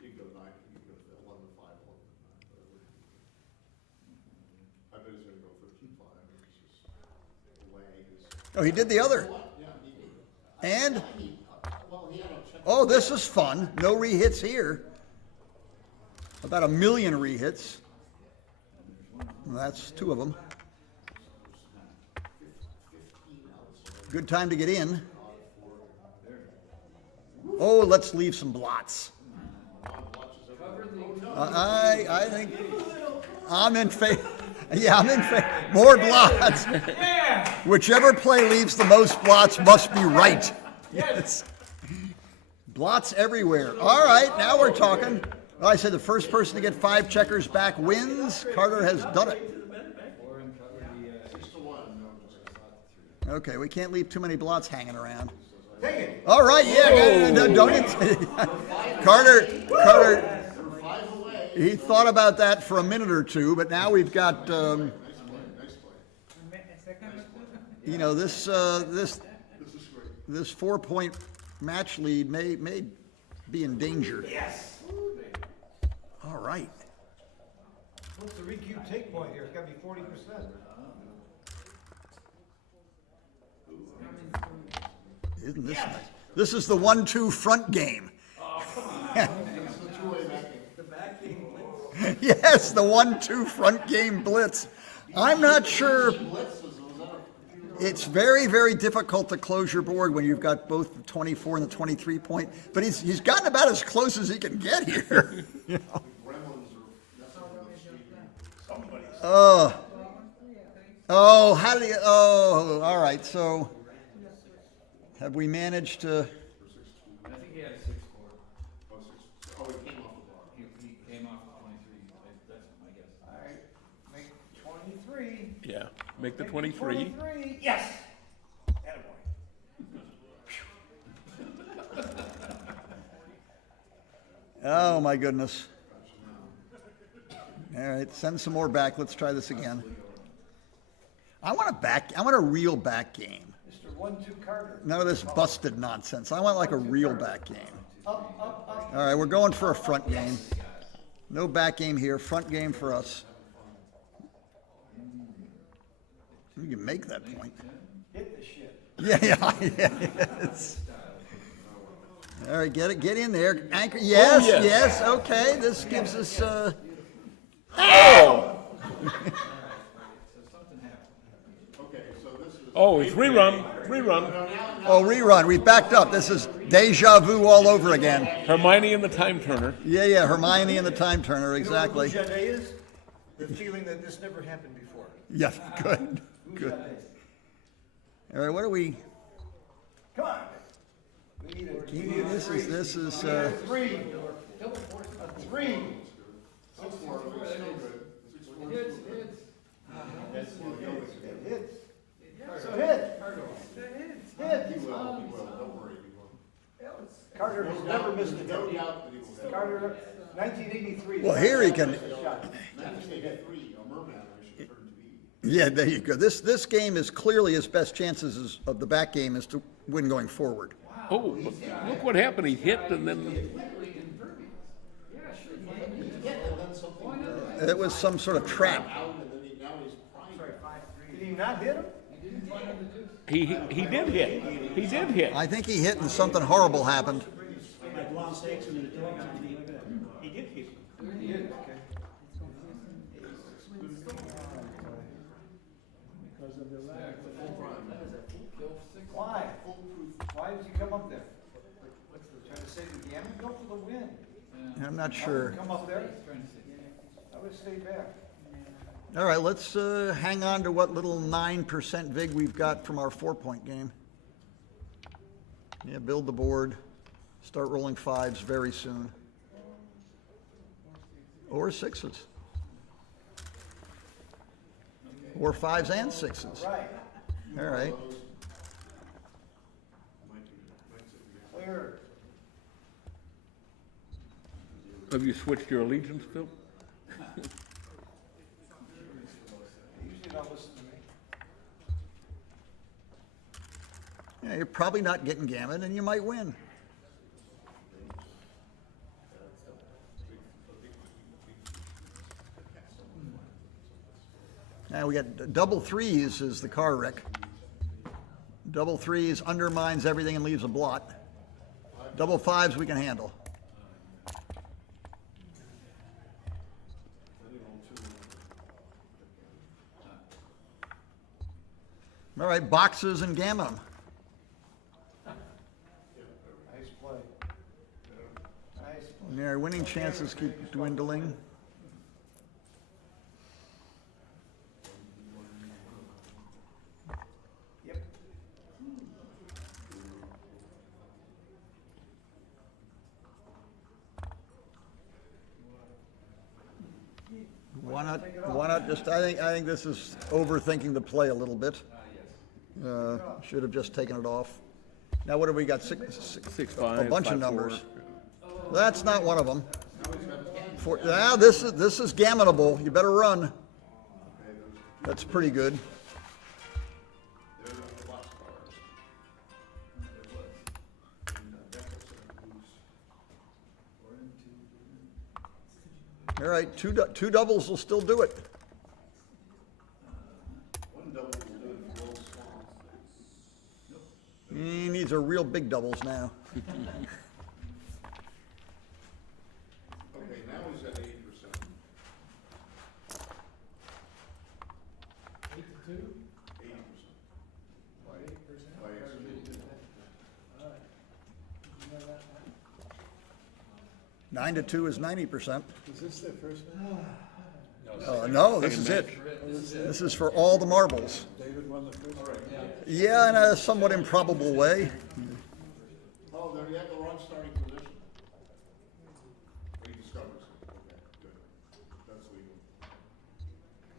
You can go 9, you can go 11 to 5, 11 to 9. I bet he's gonna go 13-5. It's just the way is. Oh, he did the other. And oh, this is fun. No rehits here. About 1 million rehits. That's 2 of them. Good time to get in. Oh, let's leave some blots. I think I'm in favor. Yeah, I'm in favor. More blots. Whichever play leaves the most blots must be right. Yes. Blots everywhere. All right, now we're talking. Well, I said the first person to get 5 checkers back wins. Carter has done it. Okay, we can't leave too many blots hanging around. All right, yeah, don't Carter, he thought about that for a minute or two, but now we've got, you know, this 4-point match lead may be in danger. Yes. All right. What's the recue take point here? It's gotta be 40%. Isn't this nice? This is the 1-2 front game. Yes, the 1-2 front game blitz. I'm not sure. It's very, very difficult to close your board when you've got both the 24 and the 23 point, but he's gotten about as close as he can get here. You know? Oh, how did he, oh, all right, so have we managed to, I think he had a 6-4. Oh, he came off the bar. He came off the 23. That's my guess. All right, make 23. Yeah, make the 23. 23, yes! Attaboy. oh my goodness. All right, send some more back, let's try this again. I want a real back game. Mr. 1-2 Carter. None of this busted nonsense. I want like a real back game. Up, up, up. All right, we're going for a front game. No back game here, front game for us. You can make that point. Hit the shit. Yeah. It's- All right, get in there. Anchor, yes, yes. yes, okay, this gives us, Oh, it's rerun. oh, rerun, we've backed up. This is deja vu all over again. Hermione and the Time Turner. Yeah, Hermione and the Time Turner, exactly. You know what Blue Jet is? The feeling that this never happened before. Yeah, good. All right, what do we, Come on. We need a this is, three. A three. It hits. So hit. Hit. Carter has never missed a hit. Carter, 1983. well, here he can, yeah, there you go. This game is clearly his best chances of the back game is to win going forward. Oh, look what happened. He hit and then. It was some sort of trap. Did he not hit him? He did hit. He did hit. I think he hit and something horrible happened. Like long stakes and the dog, he did hit. He did, okay. Why? Why does he come up there? Trying to save the game? Go for the win. I'm not sure. Come up there? I would stay back. All right, let's hang on to what little 9% vig we've got from our 4-point game. Yeah, build the board. Start rolling fives very soon. Or sixes. Or fives and sixes. Right. All right. Clear. Have you switched your allegiance, Phil? They usually don't listen to me. Yeah, you're probably not getting gammon and you might win. Now we got double threes is the car wreck. Double threes undermines everything and leaves a blot. Double fives we can handle. All right, boxes and gammon. Nice play. Nice play. Yeah, winning chances keep dwindling. Yep. Why not just, I think this is overthinking the play a little bit. Should have just taken it off. Now what have we got? Six, 6-5. a bunch of 5-4. numbers. That's not one of them. This is gammonable. You better run. That's pretty good. All right, two doubles will still do it. One double will do it if you roll small. He needs a real big doubles now. Okay, now he's at 80%. 8-2? 80%. 8%? By exceeding. All right. You know that, Matt? 9-2 is 90%. Is this their first match? No, this is it. This is for all the marbles. David won the first match. Yeah, in a somewhat improbable way. Oh, there you have the wrong starting position. He discovers it. Okay, good. That's legal.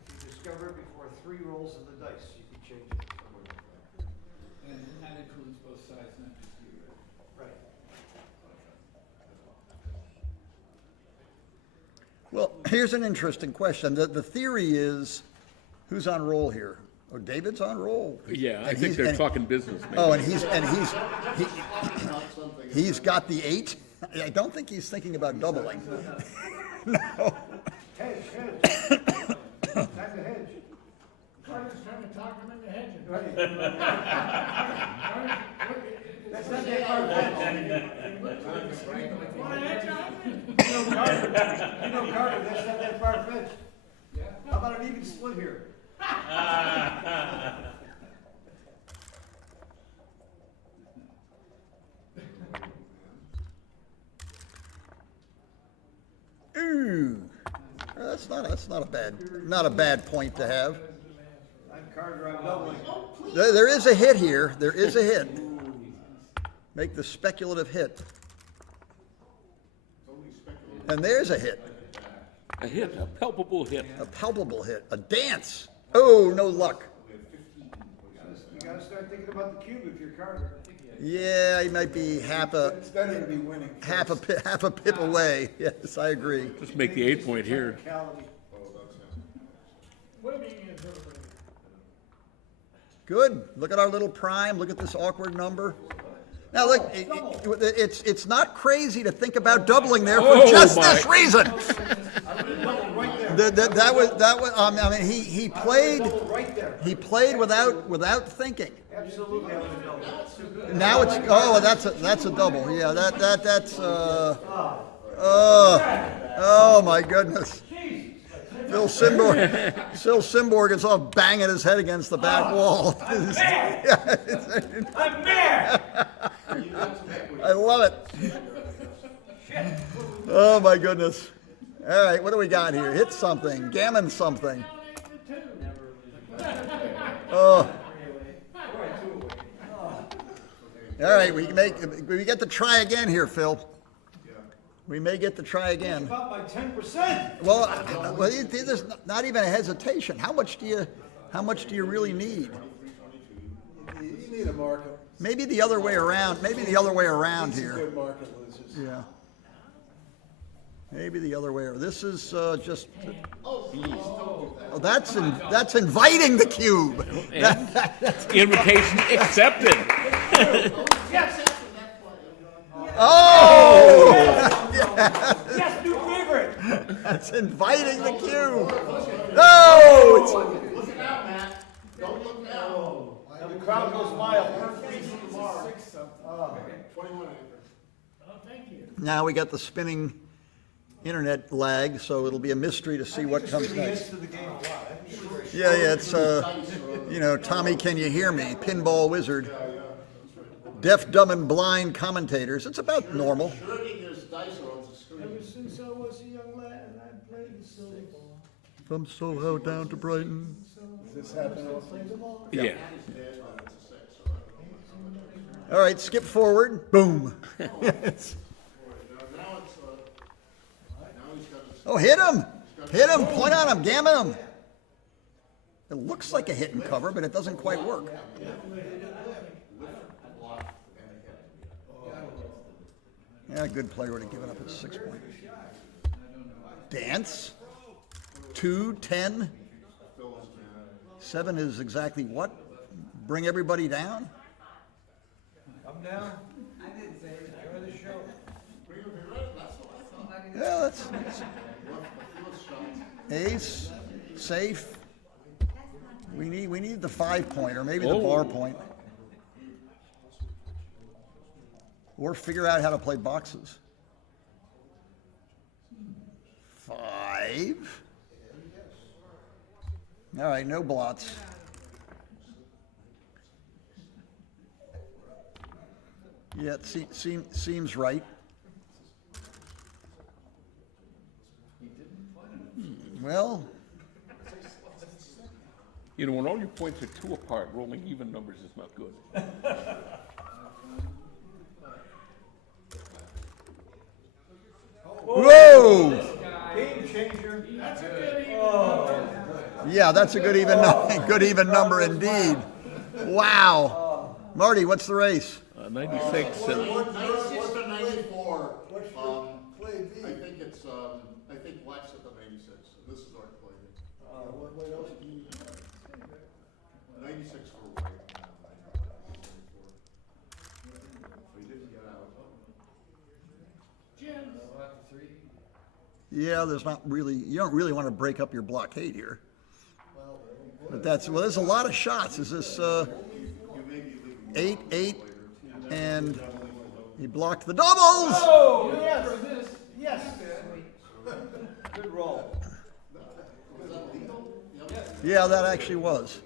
You discover it before 3 rolls of the dice, you can change it somewhere like that. And that includes both sides, not just you, right? Right. Well, here's an interesting question. The theory is, who's on roll here? Oh, David's on roll. Yeah, I And think he's- they're and- talking business, maybe. Oh, he's got the 8? I don't think he's thinking about doubling. No. Hedge, hedge. Time to hedge. Carter's trying to talk him into hedging. Right. That's not that far fetched. Want to hedge on? You know Carter, that's not that far fetched. Yeah. How about an even split here? Ooh, that's not a bad point to have. I'm Carter, I'm doubling. There is a hit here. There is a hit. Make the speculative hit. And there's a hit, A hit, a palpable hit. a palpable hit, a dance. Oh, no luck. You gotta start thinking about the cube if you're Carter. Yeah, he might be half a better to be winning. half a pip away. Yes, I agree. Just make the 8 point here. Technicality. Winning is everybody. Good. Look at our little prime. Look at this awkward number. Now look, it's not crazy to think about doubling there for Oh, just my. this reason. Right there. That was. I mean, he played. Right there. He played without thinking. Absolutely, I would have doubled. Now it's that's a double. Yeah, that's oh my goodness. Phil Simborg is off banging his head against the back wall. I'm there! I love it. Oh my goodness. All right, what do we got here? Hit something, gammon something. Oh. All right, we get to try again here, Phil. We may get to try again. About my 10%. Well, there's not even a hesitation. How much do you really need? You need a market. Maybe the other way around. Maybe the other way around Some here. good market losers. Yeah. Maybe the other way. This is just. Oh, that's inviting the cube. Invitation accepted. Oh, Yes, new favorite. that's inviting the cube. No, Look it out, Matt. Don't look now. Now the crowd goes wild. 21 acres. Oh, thank you. now we got the spinning internet lag, so it'll be a mystery to see what comes next. To the game a lot. Yeah, it's Tommy, can you hear me? Pinball wizard. Deaf, dumb, and blind commentators. It's about normal. Schrodinger's dice are on the screen. Ever since I was a young lad, I played the silver ball. From Soho down to Brighton. Does this happen often? Yeah. All right, skip forward. Boom. Now he's got his. Oh, hit him. Hit him. Point on him. Gammon him. It looks like a hit and cover, but it doesn't quite work. Yeah, good player would have given up his 6 point. Dance. 2, 10. 7 is exactly what? Bring everybody down? I'm down. Enjoy the show. Yeah, that's Ace, safe. We need the 5-point or maybe the bar point. Or figure out how to play boxes. 5. All right, no blots. Yeah, it seems right. Well, You know, when all your points are 2 apart, rolling even numbers is not good. whoa! Game changer. Yeah, that's a good even number indeed. Wow. Marty, what's the race? 96 and What's the 94? I think Black's at the 96. This is our play. What else? 96 for white. We didn't get out. Yeah, there's not really, you don't really want to break up your blockade here. But there's a lot of shots. Is this 8, 8, and he blocked the doubles? Oh, yes, yes. Good roll. Yeah, that actually was.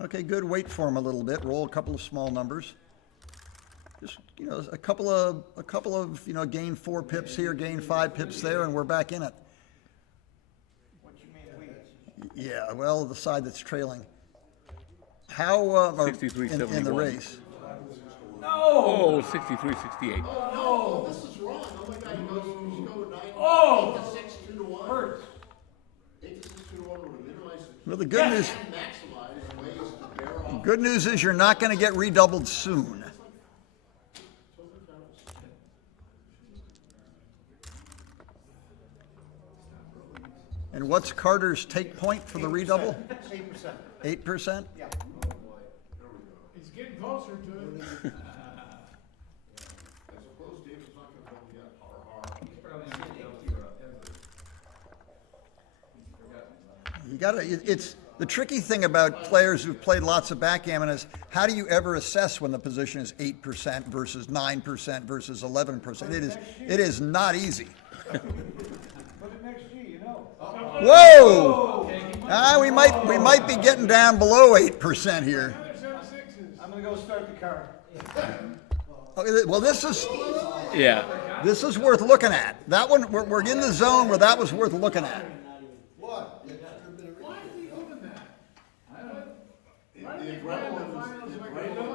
Okay, good. Wait for him a little bit. Roll a couple of small numbers. Just, a couple of, gain 4 pips here, gain 5 pips there, and we're back in it. What you mean we? Yeah, well, the side that's trailing. How, 63, in the 71. race? Oh, 63, 68. No, this is wrong. Oh my God, you go 9, Oh! 8 to 6, 2 to 1. Hurts. 8 to 6, 2 to 1 would have minimized it. Well, the good news, Maximize ways to bear off. good news is you're not going to get redoubled soon. And what's Carter's take point for the redouble? 8%. 8%? Yeah. He's getting closer to it. I suppose David's not going to hold yet. He's probably on the deal for You gotta, it's, the tricky thing about players who've played lots of backgammon is how do you ever assess when the position is 8% versus 9% versus 11%? It is not easy. Put it next to you, Whoa! We might be getting down below 8% here. I'm gonna go start the car. Okay, well, this is worth looking at. That one, we're in the zone where that was worth looking at.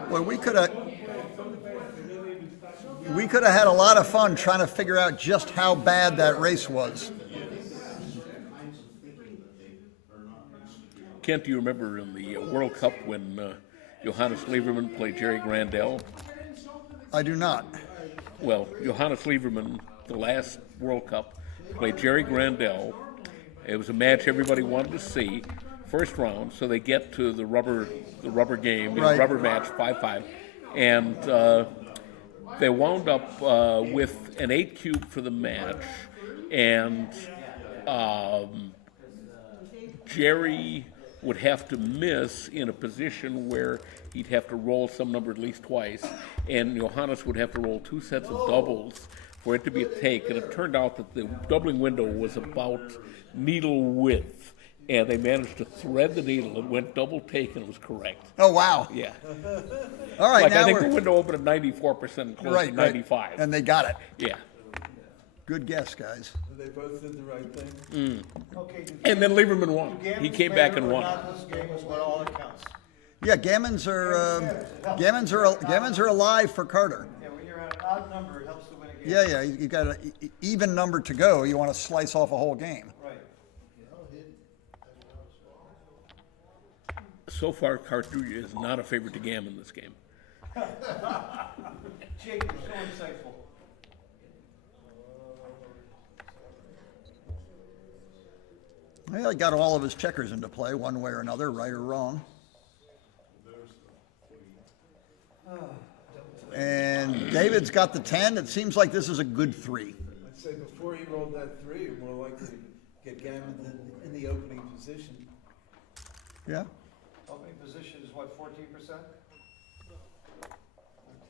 Well, we could have had a lot of fun trying to figure out just how bad that race was. Kent, do you remember in the World Cup when Johannes Lieberman played Jerry Grandel? I do not. Well, Johannes Lieberman, the last World Cup, played Jerry Grandel. It was a match everybody wanted to see. First round, so they get to the rubber game, Right. rubber match, 5-5, and they wound up with an 8 cube for the match, and Jerry would have to miss in a position where he'd have to roll some number at least twice, and Johannes would have to roll 2 sets of doubles for it to be a take, and it turned out that the doubling window was about needle width, and they managed to thread the needle. It went double take, and it was correct. Oh, wow. Yeah. All right, Like, now I think we're... the window opened at 94% and closed Right, at right. 95. And they got it. Yeah. Good guess, guys. They both did the right thing. Okay. And then Lieberman won. Gammons He came back matter and or won. not, this game is what all that counts. Yeah, gammons are alive for Carter. Yeah, when you're at an odd number, it helps to win a game. Yeah, you got an even number to go. You want to slice off a whole game. Right. So far, Carter is not a favorite to gammon this game. Jake, you're so insightful. Well, he got all of his checkers into play one way or another, right or wrong. And And David's got the 10. It seems like this is a good 3. I'd say before he rolled that 3, you're more likely to get gammon than in the opening position. Yeah? Opening position is what, 14%? 14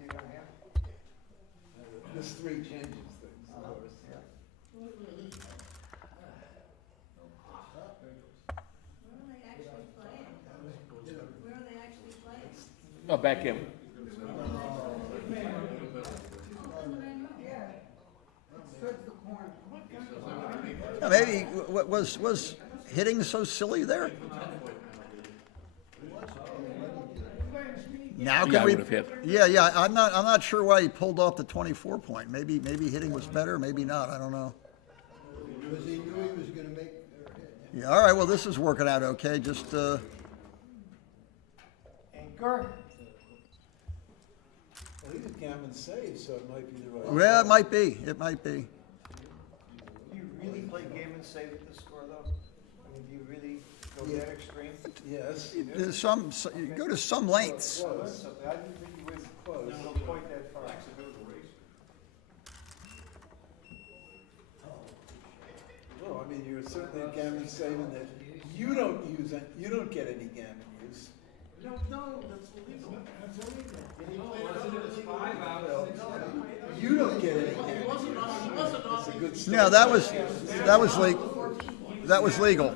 and a half? This 3 changes things, of course. Oh, backgammon. Maybe, was hitting so silly there? Now Yeah, can I we? would've hit. Yeah, I'm not sure why he pulled off the 24 point. Maybe hitting was better, maybe not, I don't know. Because he knew he was gonna make, Yeah, all right, well, this is working out okay, just, Anchor. well, he did gammon save, so it might be the right. well, it might be. Do you really play game and save at this score, though? I mean, do you really go that extreme? Yes. You go to some lengths. That's something. I didn't think you would Close. go quite that far. Well, I mean, you're certainly gammon saving that you don't use it, you don't get any gammon use. No, that's illegal. That's illegal. You don't get any gammon use. It's a good start. No, that was legal.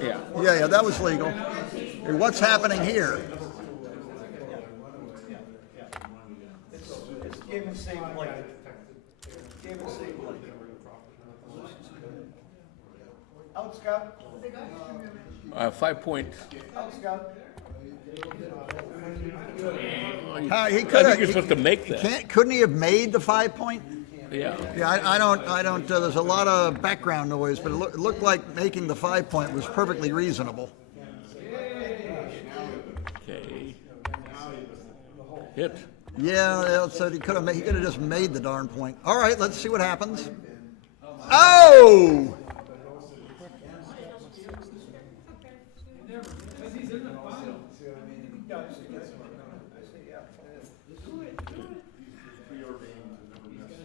Yeah. Yeah, that was legal. Hey, what's happening here? It's game and save blanket. Game and save blanket. Out, Scott. 5 point. Out, Scott. He I could think you're supposed to make that. Couldn't he have made the 5 point? Yeah. Yeah, I don't, there's a lot of background noise, but it looked like making the 5 point was perfectly reasonable. Okay. Hit. Yeah, so he could have just made the darn point. All right, let's see what happens. Oh!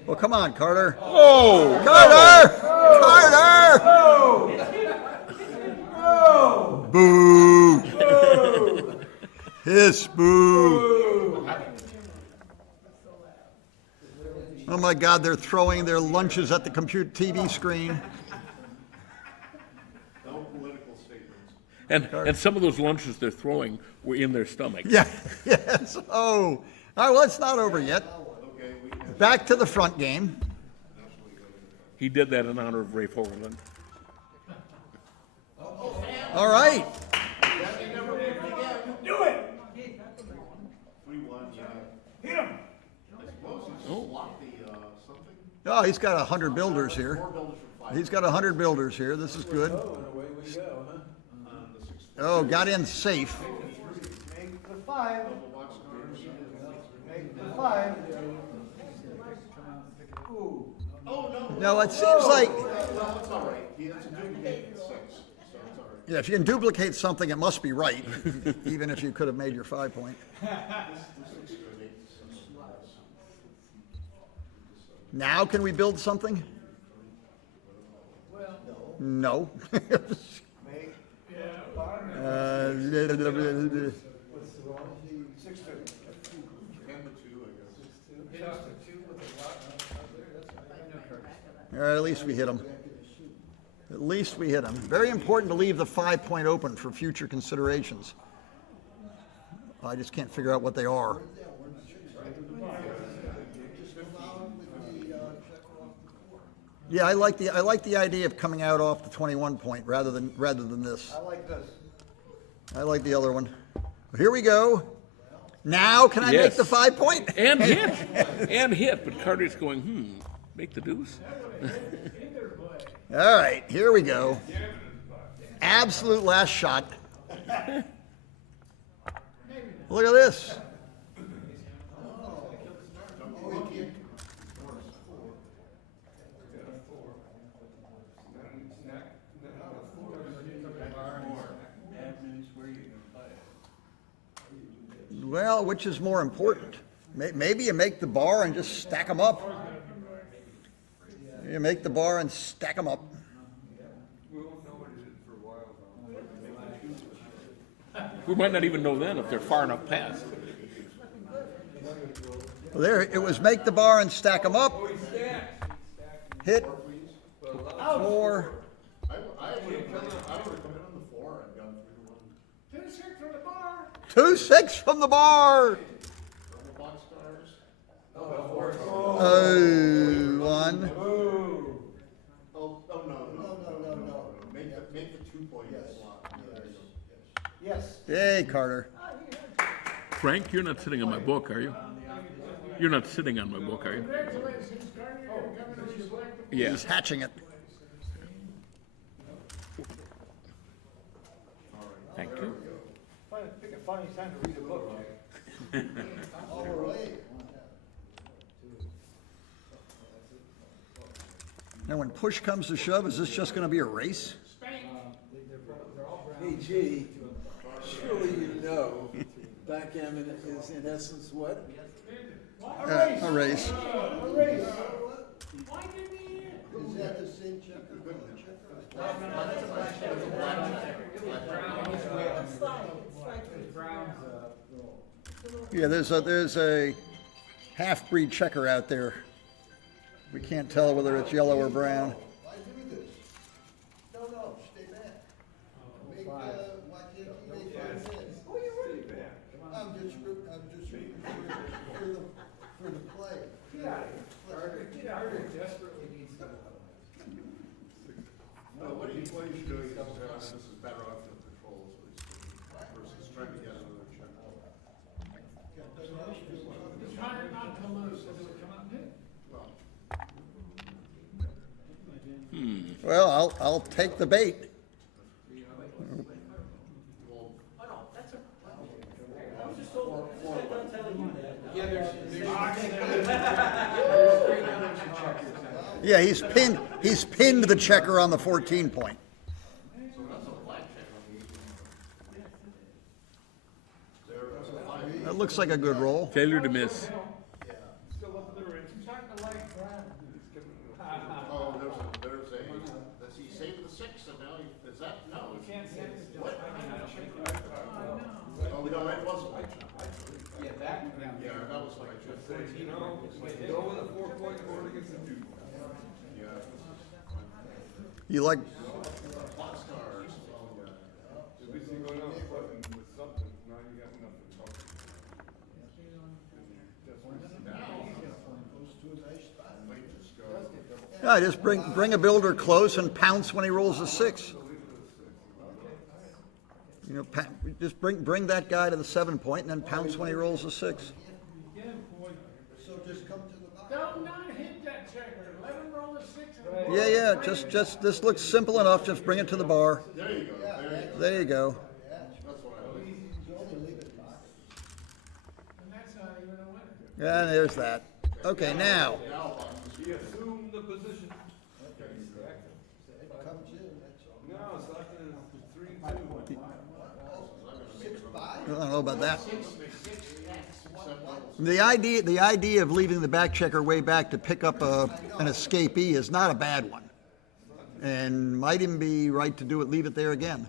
Well, come on, Carter. Oh! Carter! Boo! Hiss, boo! Oh my God, they're throwing their lunches at the computer TV screen. No political statements. And some of those lunches they're throwing were in their stomach. Yeah, yes. Oh, all right, well, it's not over yet. Back to the front game. He did that in honor of Ray Fogerland. All right. Do it! 3-1, Hit him! I suppose he's sloppy, something. Oh, he's got 100 builders here. 4 builders from 5. He's got 100 builders here. This is good. Oh, and away we go, huh? The 6. Oh, got in safe. Make the 5. Make the 5. Ooh. Oh, no. No, it seems like, Well, it's all right. He has to duplicate 6, so it's all right. yeah, if you can duplicate something, it must be right, even if you could have made your 5 point. Now can we build something? No. Make. Uh, 6-2. All right, at least we hit him. At least we hit him. Very important to leave the 5 point open for future considerations. I just can't figure out what they are. Yeah, I like the idea of coming out off the 21 point rather than this. I like this. I like the other one. Here we go. Now can I make Yes. the 5 point? And hit. And hit. But Carter's going, make the deuce. All right, here we go. Absolute last shot. Look at this. Well, which is more important? Maybe you make the bar and just stack them up. You make the bar and stack them up. We might not even know then if they're far enough past. Well, there, it was make the bar and stack them up. Hit 4. I would have come in on the 4 and gone 3-1. 2-6 from the bar. 2-6 from the bar. Double boxcars. Oh, 1. Oh, no. Make the 2-point slot. Yes. Hey, Carter. Frank, you're not sitting on my book, are you? You're not sitting on my book, are you? Congratulations, Carter. You're coming to your black. Yeah. He's hatching it. Thank you. Pick a funny time to read a book. Now, when push comes to shove, is this just going to be a race? Hey, G, surely you know backgammon is in essence what? A race. A race. Why didn't he? Is that the same checker? Yeah, there's a half-breed checker out there. We can't tell whether it's yellow or brown. Why do this? No, stay back. Why can't you make 5 minutes? Oh, you would. I'm just rooting for the play. Get out of here. Carter desperately needs to. What he's doing is this is better off than control, so he's versus trying to get another check. He's trying not to lose, so he'll come out and hit. Well, I'll take the bait. Yeah, he's pinned the checker on the 14 point. That looks like a good roll. Failure to miss. Oh, there's does he save the 6 and now is that, no. You can't save it. What? Oh, no, it wasn't. Yeah, that one. Yeah, that was like. Go with a 4-point board against a 2-point. Yeah. You like, Boxcars. At least you go down with something, now you got nothing. yeah, just bring a builder close and pounce when he rolls a 6. You know, just bring that guy to the 7 point and then pounce when he rolls a 6. So just come to the box. Don't not hit that checker. Let him roll a 6. Yeah, just this looks simple enough. Just bring it to the bar. There you go. There you go. That's what I like. And that's not even a winner. Yeah, there's that. Okay, now. He assumed the position. It comes in, that's all. No, it's not the 3-2. 6-5? I don't know about that. The idea of leaving the back checker way back to pick up an escapee is not a bad one, and might even be right to do it. Leave it there again.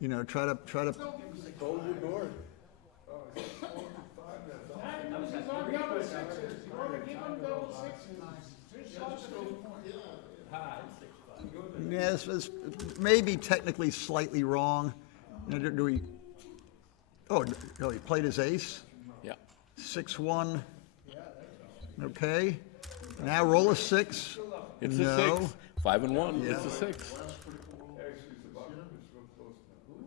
You know, try to. Hold your board. Nine loses on double 6s. You want to give him double 6s. Just shot the 2 point. Yes, it's maybe technically slightly wrong. You know, do we? Oh, he played his ace. Yeah. 6-1. Okay. Now roll a 6. It's No. a 6. 5 and 1. It's a 6.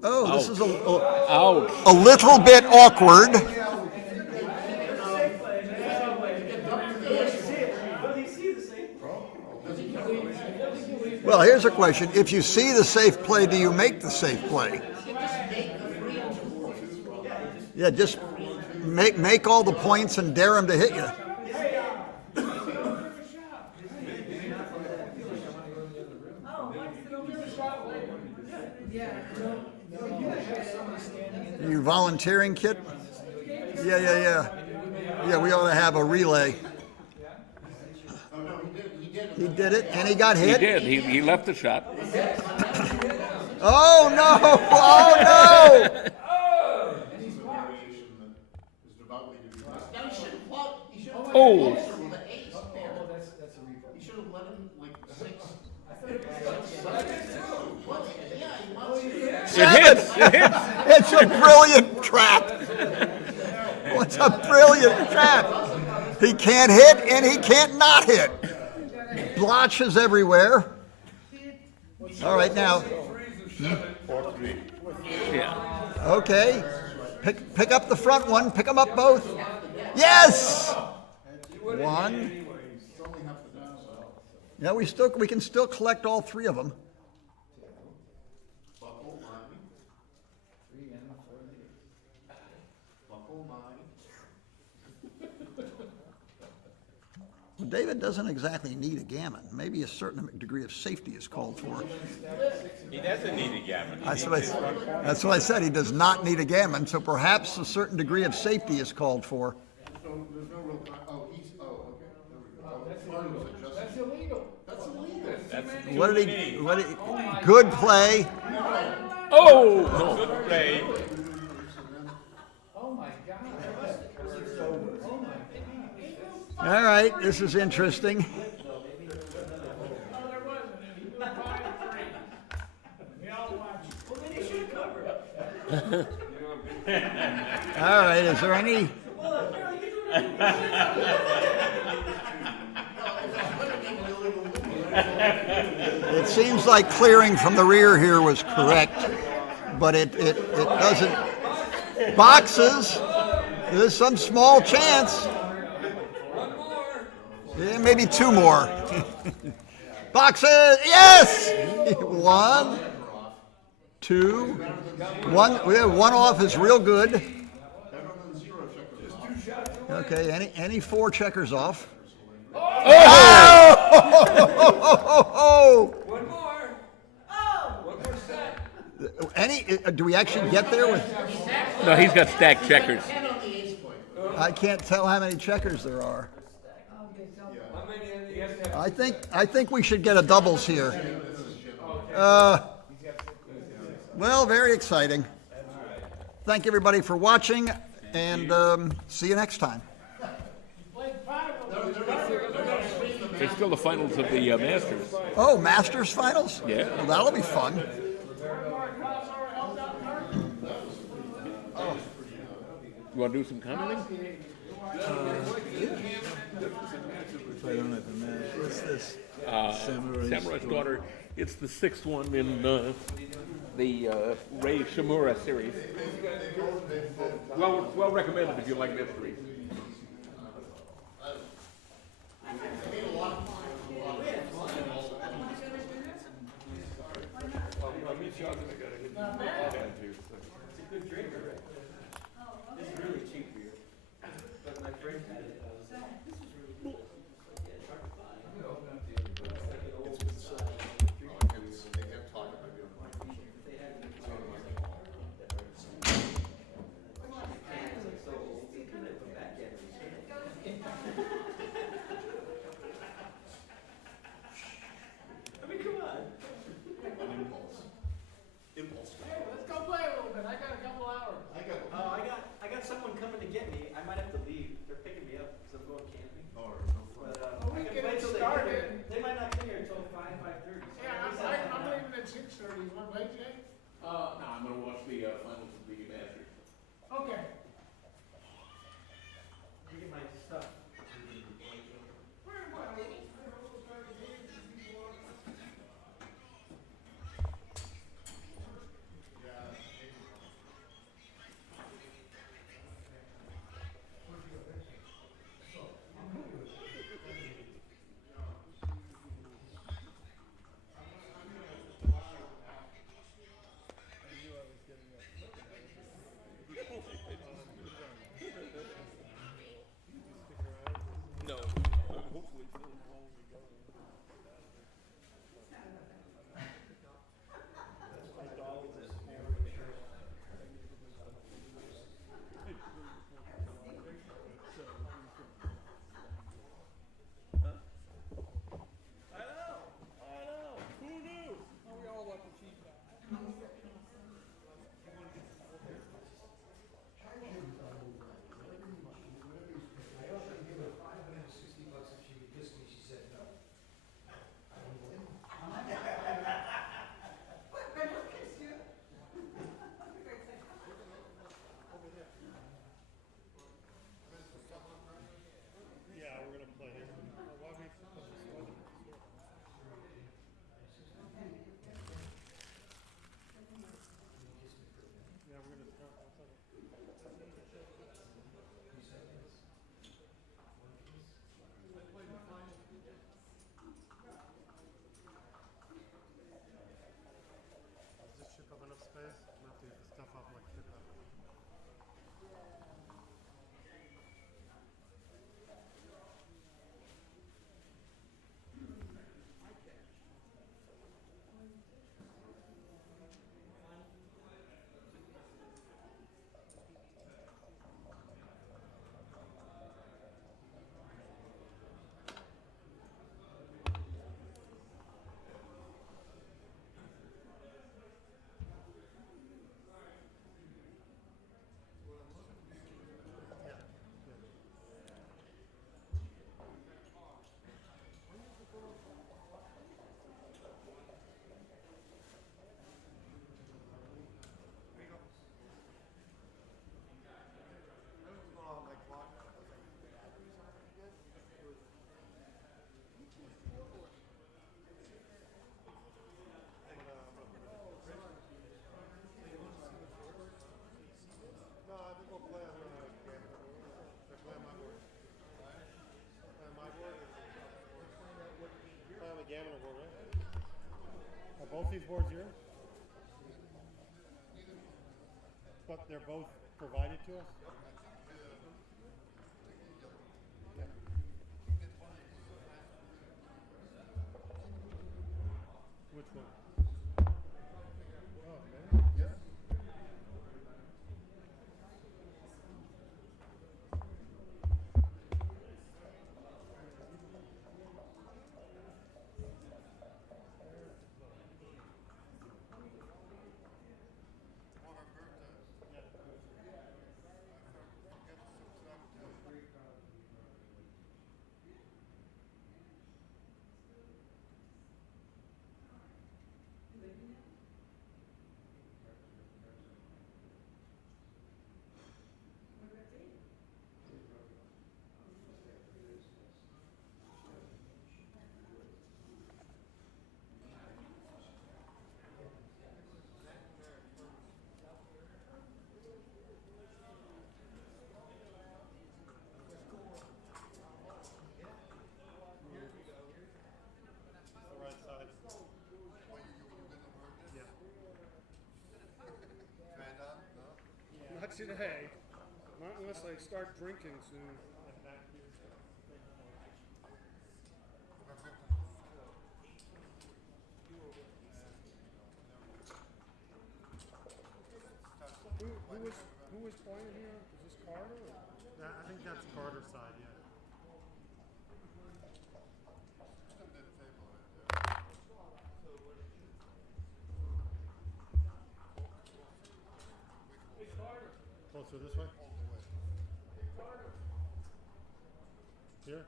Oh, this is Ouch. a little bit awkward. Well, here's a question. If you see the safe play, do you make the safe play? Yeah, just make all the points and dare him to hit you. You volunteering, Kit? Yeah. Yeah, we ought to have a relay. Oh, no, he did. He did it, and he got He hit. did, he left the shot. Oh, no! Oh, no! He's a variation that is devoutly to be blessed. Now, he should have fought, he should have Oh. closer with the ace, Oh, man. that's a replay. He should have let him like six. It hits, it hits. It's a brilliant trap. What's a brilliant trap? He can't hit and he can't not hit. Blotches everywhere. All right, now, Yeah. okay. Pick up the front one. Pick them up both. Yes. One. Yeah, we can still collect all three of them. Buckle mine. Buckle mine. David doesn't exactly need a gammon. Maybe a certain degree of safety is called for. He doesn't need a gammon. That's what I said. He does not need a gammon, so perhaps a certain degree of safety is called for. There's no real, okay, there we go. Marty was adjusting. That's illegal. That's illegal. What did he, good play. Oh, no. Good play. Oh, my God. Oh, my God. All right, this is interesting. All right, is there any? It seems like clearing from the rear here was correct, but it doesn't. Boxes, there's some small chance. Yeah, maybe two more. Boxes, yes! One, two, one. Yeah, one off is real good. Okay, any four checkers off. Oh! One more. One more set. Do we actually get there with? No, he's got stacked checkers. I can't tell how many checkers there are. How many in the? I think we should get a doubles here. Well, very exciting. Thank everybody for watching, and see you next time. There's still the finals of the Masters. Oh, Masters finals? Yeah. Well, that'll be fun. You want to do some commenting? If I don't have the match, what's this? Samurai's daughter. It's the sixth one in the Ray Shimura series. Well recommended if you like mystery. Let's go play a little bit. I got a couple hours. I got someone coming to get me. I might have to leave. They're picking me up because I'm going camping. But We I can can wait till start they it. They might not come here until 5:30. Yeah, I'm leaving at 6:30. Want to play, Jay? No, I'm going to watch the finals of the Masters. Okay. Let me get my stuff. Are both these boards yours? But they're both provided to us? Which one? Oh, okay. Yeah. The right side. Yeah. Not today. Not unless I start drinking soon. Who was playing here? Is this Carter? Or? I think that's Carter's side, yeah. Closer this way? Here?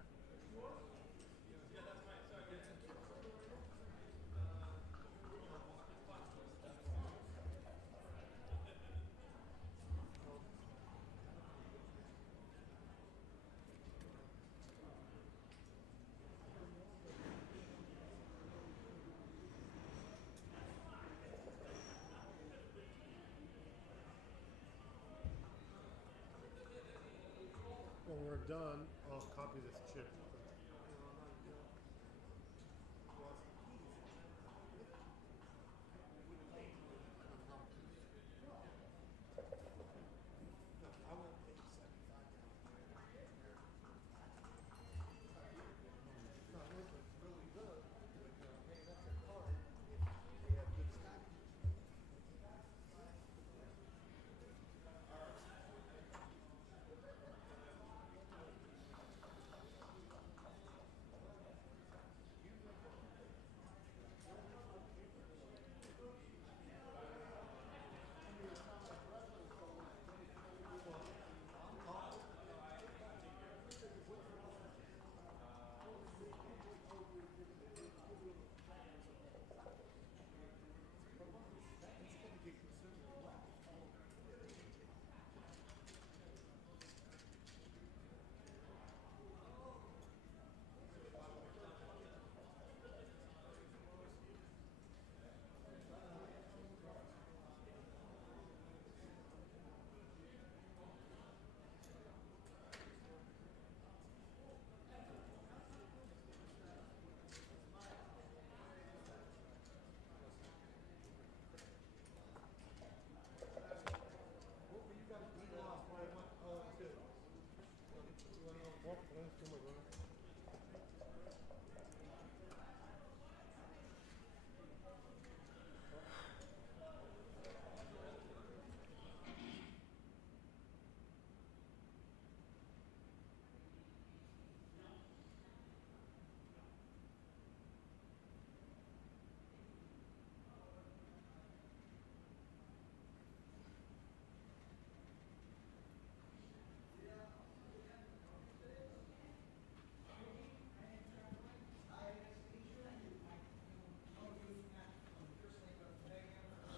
When we're done, I'll copy this chip.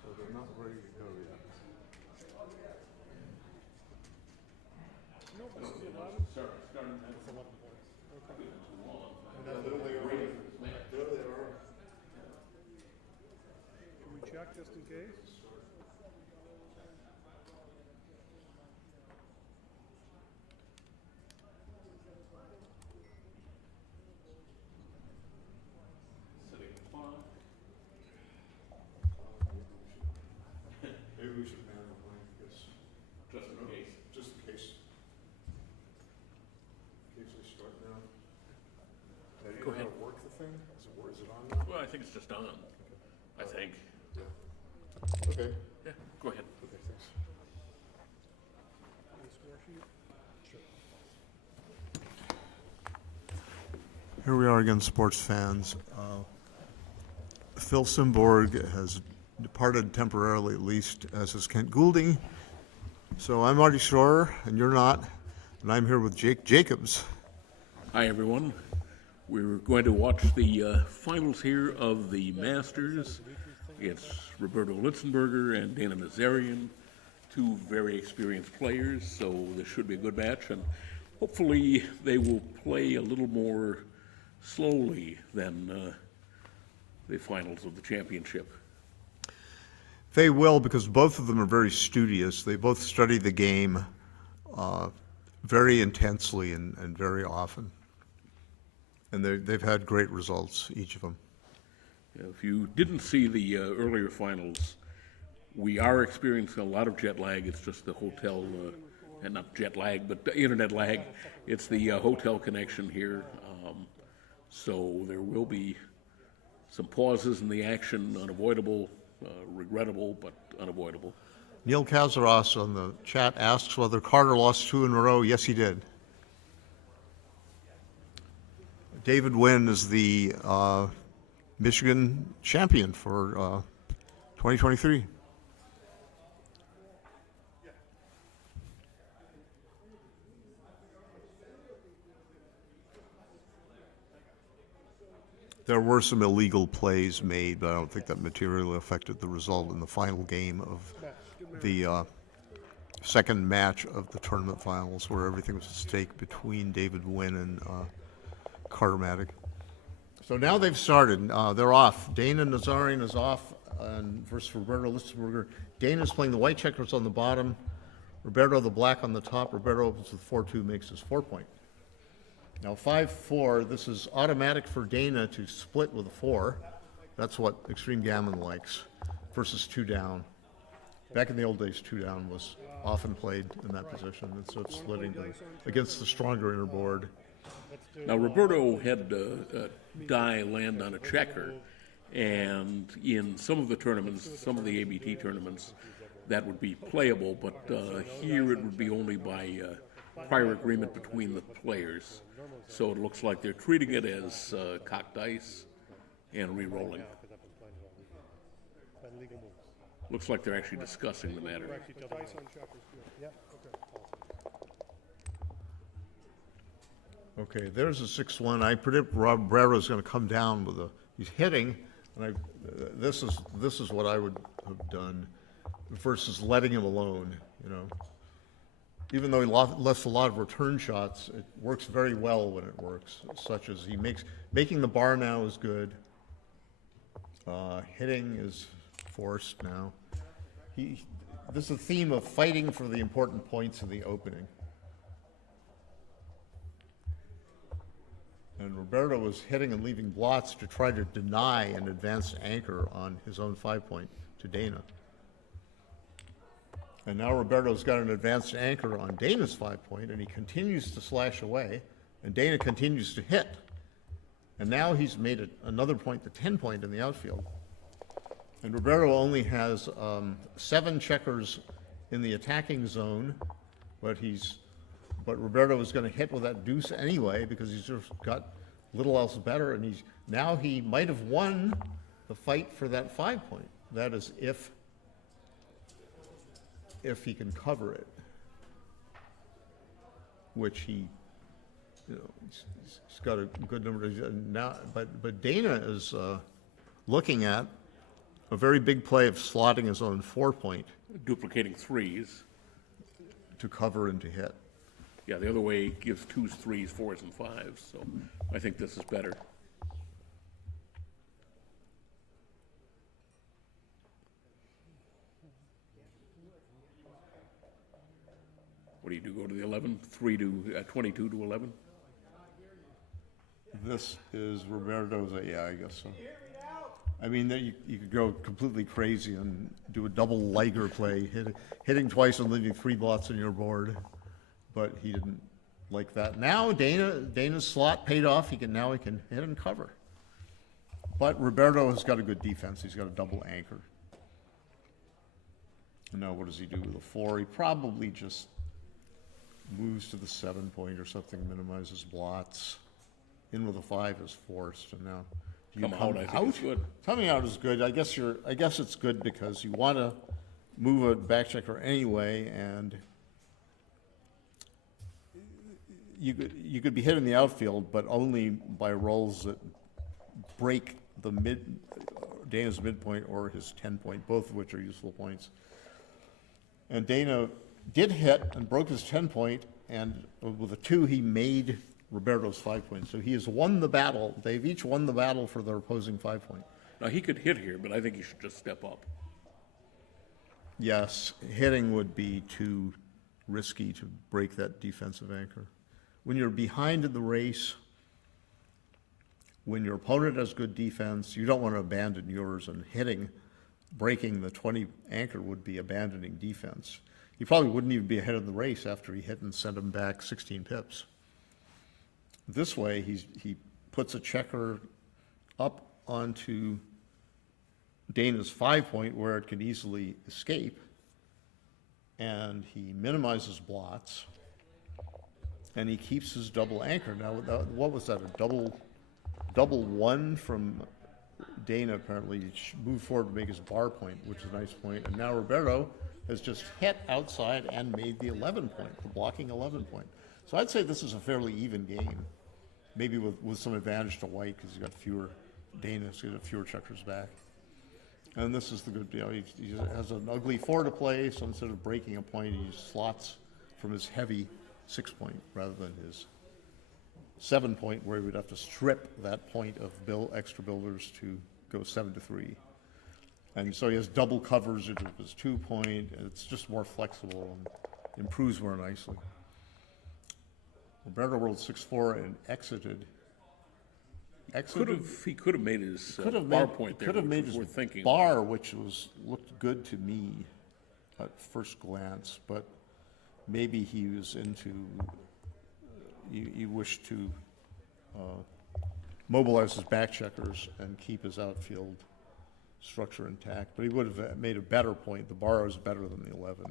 So they're not ready to go yet. No, but it's 11. Starting It's 11 points. Okay. And Yeah, that's there they are. There they are. Can we check just in case? Setting the clock. think it's just on, I think. Okay. Yeah, go ahead. Here we are again, sports fans. Phil Simborg has departed temporarily, at least, as is Kent Goulding. So I'm Marty Schroer, and you're not, and I'm here with Jake Jacobs. Hi, everyone. We're going to watch the finals here of the Masters. It's Roberto Litzenberger and Dana Nazarian, two very experienced players, so this should be a good match, and hopefully they will play a little more slowly than the finals of the championship. They will, because both of them are very studious. They both study the game very intensely and very often. And they've had great results, each of them. If you didn't see the earlier finals, we are experiencing a lot of jet lag. It's just the hotel, and not jet lag, but the internet lag. It's the hotel connection here. So there will be some pauses in the action, unavoidable, regrettable, but unavoidable. Neil Kazaros on the chat asks whether Carter lost 2 in a row. Yes, he did. David Wynn is the Michigan champion for 2023. There were some illegal plays made, but I don't think that materially affected the result in the final game of the second match of the tournament finals, where everything was at stake between David Wynn and Carter Maddock. So now they've started. They're off. Dana Nazarian is off versus Roberto Listenberger. Dana's playing the white checkers on the bottom, Roberto the black on the top. Roberto opens with 4-2, makes his 4-point. Now 5-4, this is automatic for Dana to split with a 4. That's what Extreme Gammon likes, versus 2 down. Back in the old days, 2 down was often played in that position, and so it's splitting against the stronger inner board. Now, Roberto had die land on a checker, and in some of the tournaments, some of the ABT tournaments, that would be playable, but here it would be only by prior agreement between the players. So it looks like they're treating it as cocked dice and re-rolling. Looks like they're actually discussing the matter. Okay, there's a 6-1. I predict Roberto's going to come down with he's hitting, and this is what I would have done versus letting him alone, you know. Even though he left a lot of return shots, it works very well when it works, such as making the bar now is good. Hitting is forced now. This is a theme of fighting for the important points in the opening. And Roberto was hitting and leaving blots to try to deny an advanced anchor on his own 5-point to Dana. And now Roberto's got an advanced anchor on Dana's 5-point, and he continues to slash away, and Dana continues to hit. And now he's made another point to 10-point in the outfield. And Roberto only has 7 checkers in the attacking zone, but Roberto is going to hit with that deuce anyway, because he's just got little else better, and he might have won the fight for that 5-point. That is if he can cover it, which he's got a good number of now. But Dana is looking at a very big play of slotting his own 4-point, Duplicating threes. to cover and to hit. Yeah, the other way gives 2s, 3s, 4s, and 5s, so I think this is better. What do you do, go to the 11? 22 to 11? This is Roberto's, yeah, I guess so. I mean, you could go completely crazy and do a double Liger play, hitting twice and leaving 3 blots on your board, but he didn't like that. Now Dana's slot paid off. Now he can hit and cover. But Roberto has got a good defense. He's got a double anchor. And now what does he do with the 4? He probably just moves to the 7-point or something, minimizes blots. In with a 5 is forced, and now do you Come out, I think it's good. Coming out is good. I guess it's good because you want to move a back checker anyway, and you could be hit in the outfield, but only by rolls that break the Dana's midpoint or his 10-point, both of which are useful points. And Dana did hit and broke his 10-point, and with a 2, he made Roberto's 5-point. So he has won the battle. They've each won the battle for their opposing 5-point. Now, he could hit here, but I think he should just step up. Yes, hitting would be too risky to break that defensive anchor. When you're behind in the race, when your opponent has good defense, you don't want to abandon yours, and breaking the 20 anchor would be abandoning defense. He probably wouldn't even be ahead of the race after he hit and sent him back 16 pips. This way, he puts a checker up onto Dana's 5-point where it can easily escape, and he minimizes blots, and he keeps his double anchor. Now, what was that, a double 1 from Dana? Apparently he moved forward to make his bar point, which is a nice point, and now Roberto has just hit outside and made the 11-point, the blocking 11-point. So I'd say this is a fairly even game, maybe with some advantage to white because he's got Dana's got fewer checkers back. And this is the good, he has an ugly 4 to play, so instead of breaking a point, he slots from his heavy 6-point rather than his 7-point, where he would have to strip that point of extra builders to go 7-3. And so he has double coverage of his 2-point, and it's just more flexible and improves more nicely. Roberto rolled 6-4 and exited. He could have made his bar point there. Could have made his thinking. bar, which looked good to me at first glance, but maybe he was he wished to mobilize his back checkers and keep his outfield structure intact. But he would have made a better point. The bar is better than the 11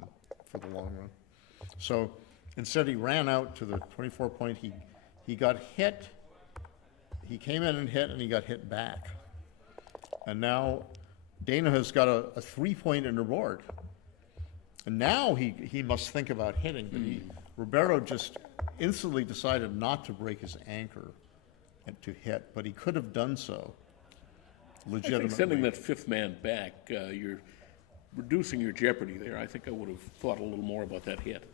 for the long run. So instead, he ran out to the 24-point. He got hit. He came in and hit, and he got hit back. And now Dana has got a 3-point in the board. And now he must think about hitting, but Roberto just instantly decided not to break his anchor and to hit, but he could have done so legitimately. I think sending that 5th man back, you're reducing your jeopardy there. I think I would have thought a little more about that hit.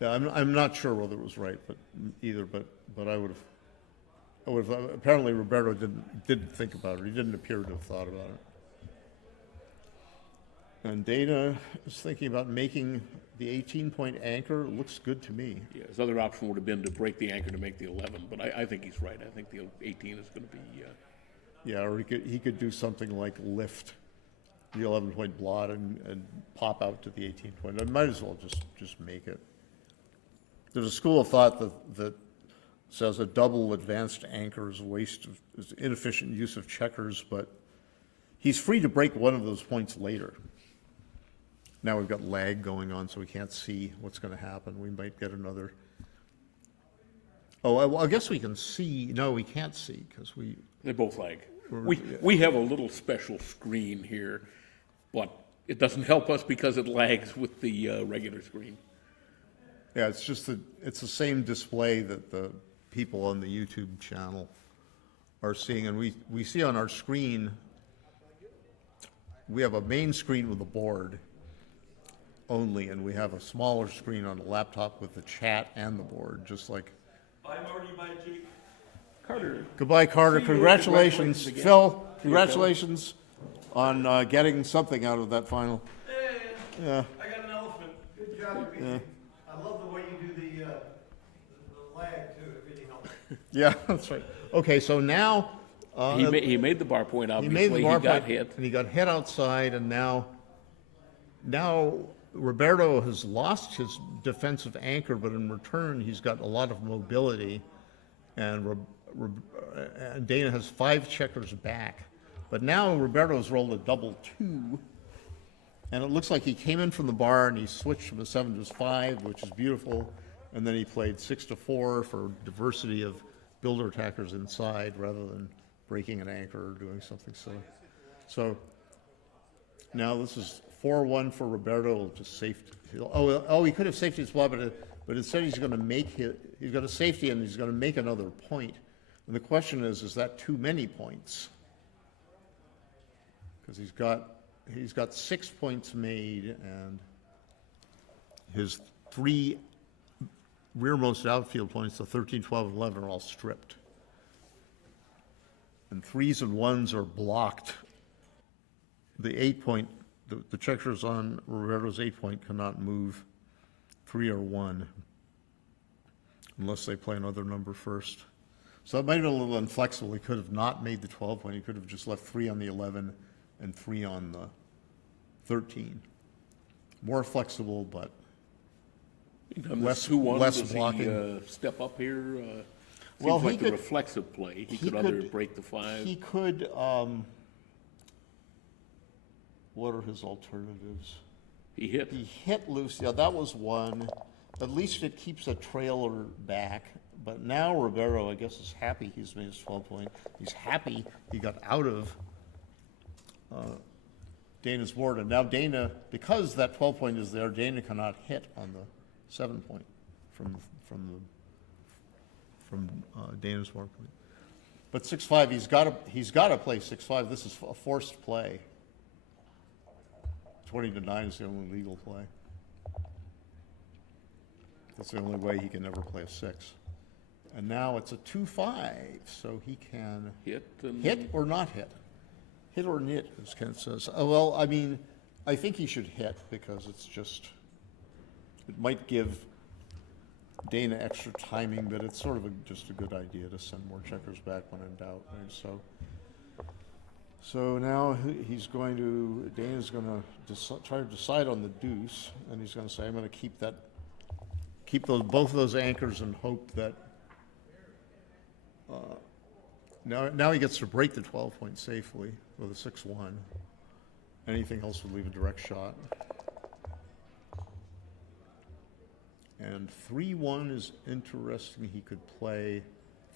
Yeah, I'm not sure whether it was right, but I would have. Apparently, Roberto didn't think about it. He didn't appear to have thought about it. And Dana is thinking about making the 18-point anchor. Looks good to me. Yeah, his other option would have been to break the anchor to make the 11, but I think he's right. I think the 18 is going to be. Yeah, or he could do something like lift the 11-point blot and pop out to the 18-point. I might as well just make it. There's a school of thought that says a double advanced anchor is is inefficient use of checkers, but he's free to break one of those points later. Now we've got lag going on, so we can't see what's going to happen. We might get another. Oh, I guess we can see. No, we can't see because they both lag. We have a little special screen here, but it doesn't help us because it lags with the regular screen. Yeah, it's the same display that the people on the YouTube channel are seeing, and we see on our screen. We have a main screen with a board only, and we have a smaller screen on the laptop with the chat and the board, just like. Bye, Marty. Bye, Jake. Carter. Goodbye, Carter. See you. Congratulations, Again. Phil. Congratulations on getting something out of that final. Hey, Yeah. I got an elephant. Good job, BJ. Yeah. I love the way you do the lag, too. It really helps. Yeah, that's right. Okay, so now. He made the bar point, obviously. He made the bar got point, hit. and he got hit outside, and now Roberto has lost his defensive anchor, but in return he's got a lot of mobility, and Dana has 5 checkers back. But now Roberto's rolled a double 2, and it looks like he came in from the bar and he switched from a 7 to a 5, which is beautiful, and then he played 6 to 4 for diversity of builder attackers inside rather than breaking an anchor or doing something silly. So now this is 4-1 for Roberto, just safety. He could have safety his ball, but instead he's going to he's got a safety and he's going to make another point. And the question is that too many points? Because he's got 6 points made, and his 3 rearmost outfield points, the 13, 12, 11, are all stripped. And 3s and 1s are blocked. The 8 point, the checkers on Roberto's 8 point cannot move 3 or 1 unless they play another number first. So it might have been a little inflexible. He could have not made the 12 point. He could have just left 3 on the 11 and 3 on the 13. More flexible, but less 2-1, less does blocking. he step up here? Well, Seems like he a could- reflexive play. He could either break the 5. He could, what are his alternatives? He hit. He hit loose, yeah, that was one. At least it keeps a trailer back. But now Ribeiro, I guess, is happy he's made his 12 point. He's happy he got out of Dana's board. And now Dana, because that 12 point is there, Dana cannot hit on the 7 point from Dana's board point. But 6-5, he's got to play 6-5. This is a forced play. 20 to 9 is the only legal play. That's the only way he can ever play a 6. And now it's a 2-5, so he can hit or not hit. Hit or nit, as Ken says. Well, I mean, I think he should hit because it's just, it might give Dana extra timing, but it's sort of just a good idea to send more checkers back when in doubt. Right? So now Dana's going to try to decide on the deuce, and he's going to say, I'm going to keep both of those anchors and hope that now he gets to break the 12 point safely with a 6-1. Anything else would leave a direct shot. And 3-1 is interesting. He could play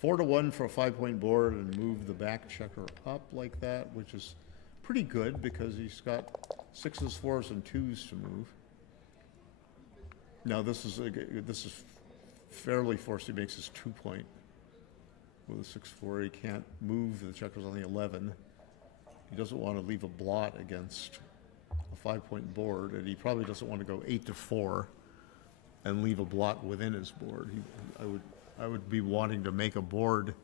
4-1 for a 5 point board and move the back checker up like that, which is pretty good because he's got 6s, 4s, and 2s to move. Now this is fairly forced. He makes his 2 point with a 6-4. He can't move the checkers on the 11. He doesn't want to leave a blot against a 5 point board, and he probably doesn't want to go 8 to 4 and leave a blot within his board. I would be wanting to make a board,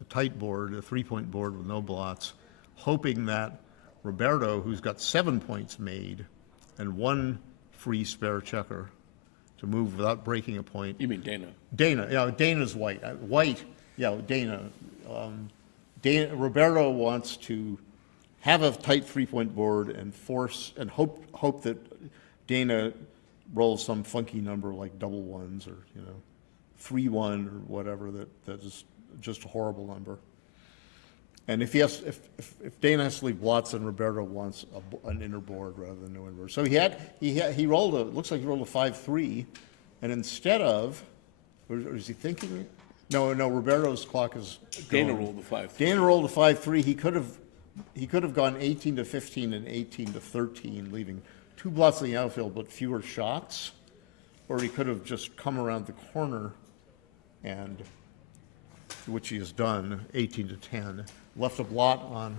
a tight board, a 3 point board with no blots, hoping that Roberto, who's got 7 points made and 1 free spare checker to move without breaking a point. You mean Dana? Dana, yeah, Dana's white. Dana. Roberto wants to have a tight 3 point board and force and hope that Dana rolls some funky number like double 1s or 3-1 or whatever that is just a horrible number. And if Dana has to leave blots, then Roberto wants an inner board rather than no inner board. So he rolled looks like he rolled a 5-3, and instead of, or is he thinking? No, Roberto's clock is going. Dana rolled a 5-3. Dana rolled a 5-3. He could have gone 18 to 15 and 18 to 13, leaving 2 blots in the outfield but fewer shots, or he could have just come around the corner and, which he has done, 18 to 10, left a blot on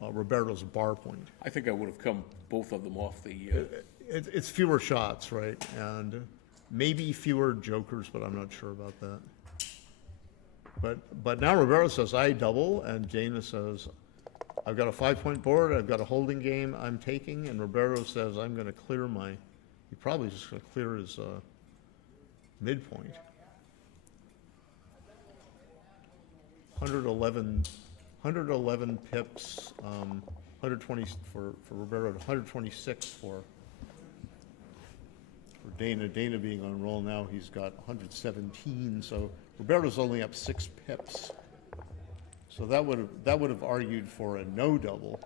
Roberto's bar point. I think I would have come both of them off the. It's fewer shots, right? And maybe fewer jokers, but I'm not sure about that. But now Roberto says, I double, and Dana says, I've got a 5 point board, I've got a holding game I'm taking, and Roberto says, I'm going to clear he probably just going to clear his midpoint. 111 pips, 120 for Roberto, 126 for Dana. Dana being on roll now, he's got 117, so Roberto's only up 6 pips. So that would have argued for a no double,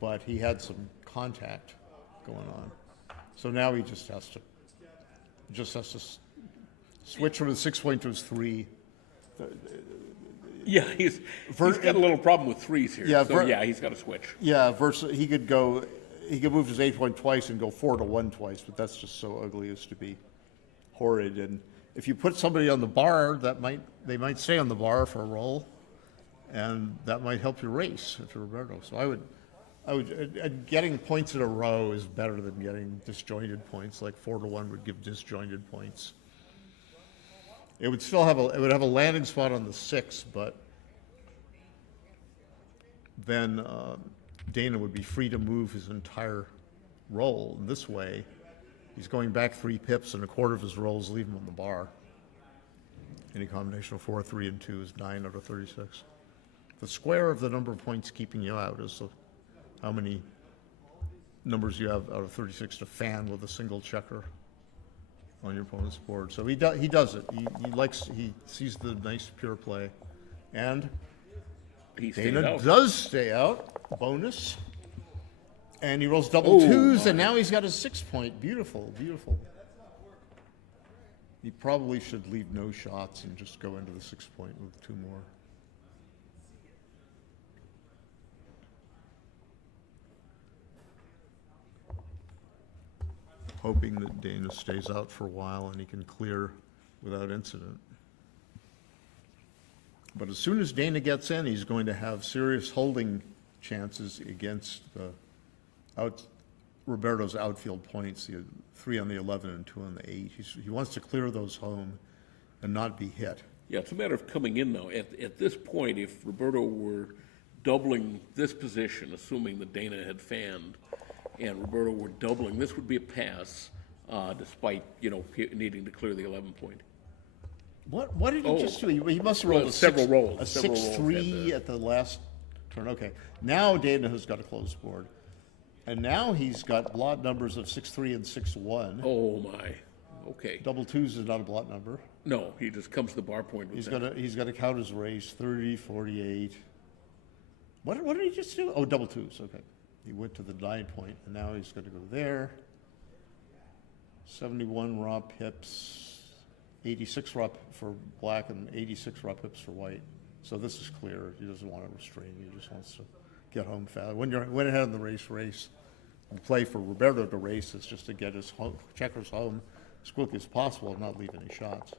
but he had some contact going on. So now he just has to switch from his 6-point to his 3. Yeah, he's got a little problem with threes here. Yeah, so yeah, he's got to switch. Yeah, versus he could move his 8-point twice and go 4-1 twice, but that's just so ugly as to be horrid. And if you put somebody on the bar, they might stay on the bar for a roll, and that might help your race if you're Roberto. So I would getting points in a row is better than getting disjointed points. Like 4-1 would give disjointed points. It would still have a landing spot on the 6, but then Dana would be free to move his entire roll. And this way, he's going back 3 pips, and a quarter of his rolls leave him on the bar. Any combination of 4, 3, and 2 is 9 out of 36. The square of the number of points keeping you out is how many numbers you have out of 36 to fan with a single checker on your opponent's board. So he does it. He sees the nice pure play, and Dana does stay out. Bonus, and he rolls double twos, and now he's got a 6-point. Beautiful, beautiful. He probably should leave no shots and just go into the 6-point with 2 more. Hoping that Dana stays out for a while and he can clear without incident. But as soon as Dana gets in, he's going to have serious holding chances against Roberto's outfield points, the 3 on the 11 and 2 on the 8. He wants to clear those home and not be hit. Yeah, it's a matter of coming in, though. At this point, if Roberto were doubling this position, assuming that Dana had fanned, and Roberto were doubling, this would be a pass, despite, needing to clear the 11-point. What did he just do? He must have rolled several rolls. A 6-3 at the last turn. Okay. Now Dana has got a closed board. And now he's got blot numbers of 6-3 and 6-1. Oh, my. Okay. Double twos is not a blot number. No, he just comes to the bar point with that. He's got to count his race, 30, 48. What did he just do? Oh, double twos. Okay. He went to the 9-point, and now he's going to go there. 71 raw pips, 86 raw for black, and 86 raw pips for white. So this is clear. He doesn't want to restrain. He just wants to get home fast. When you're ahead in the race. The play for Roberto to race is just to get his checkers home as quickly as possible and not leave any shots.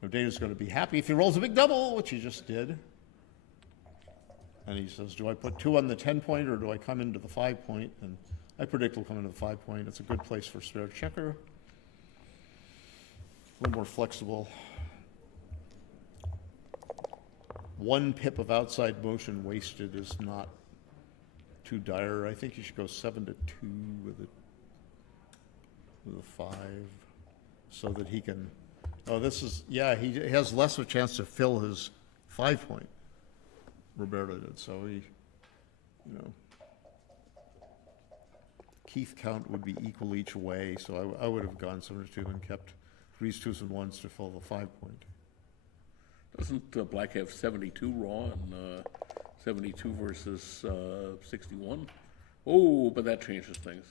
Now Dana's going to be happy if he rolls a big double, which he just did. And he says, do I put 2 on the 10-point or do I come into the 5-point? And I predict he'll come into the 5-point. It's a good place for spare checker. A little more flexible. 1 pip of outside motion wasted is not too dire. I think you should go 7-2 with a 5 so that he can, he has less of a chance to fill his 5-point. Roberto did, so Keith count would be equal each way, so I would have gone 7-2 and kept 3s, 2s, and 1s to fill the 5-point. Doesn't Black have 72 raw and 72 versus 61? Oh, but that changes things.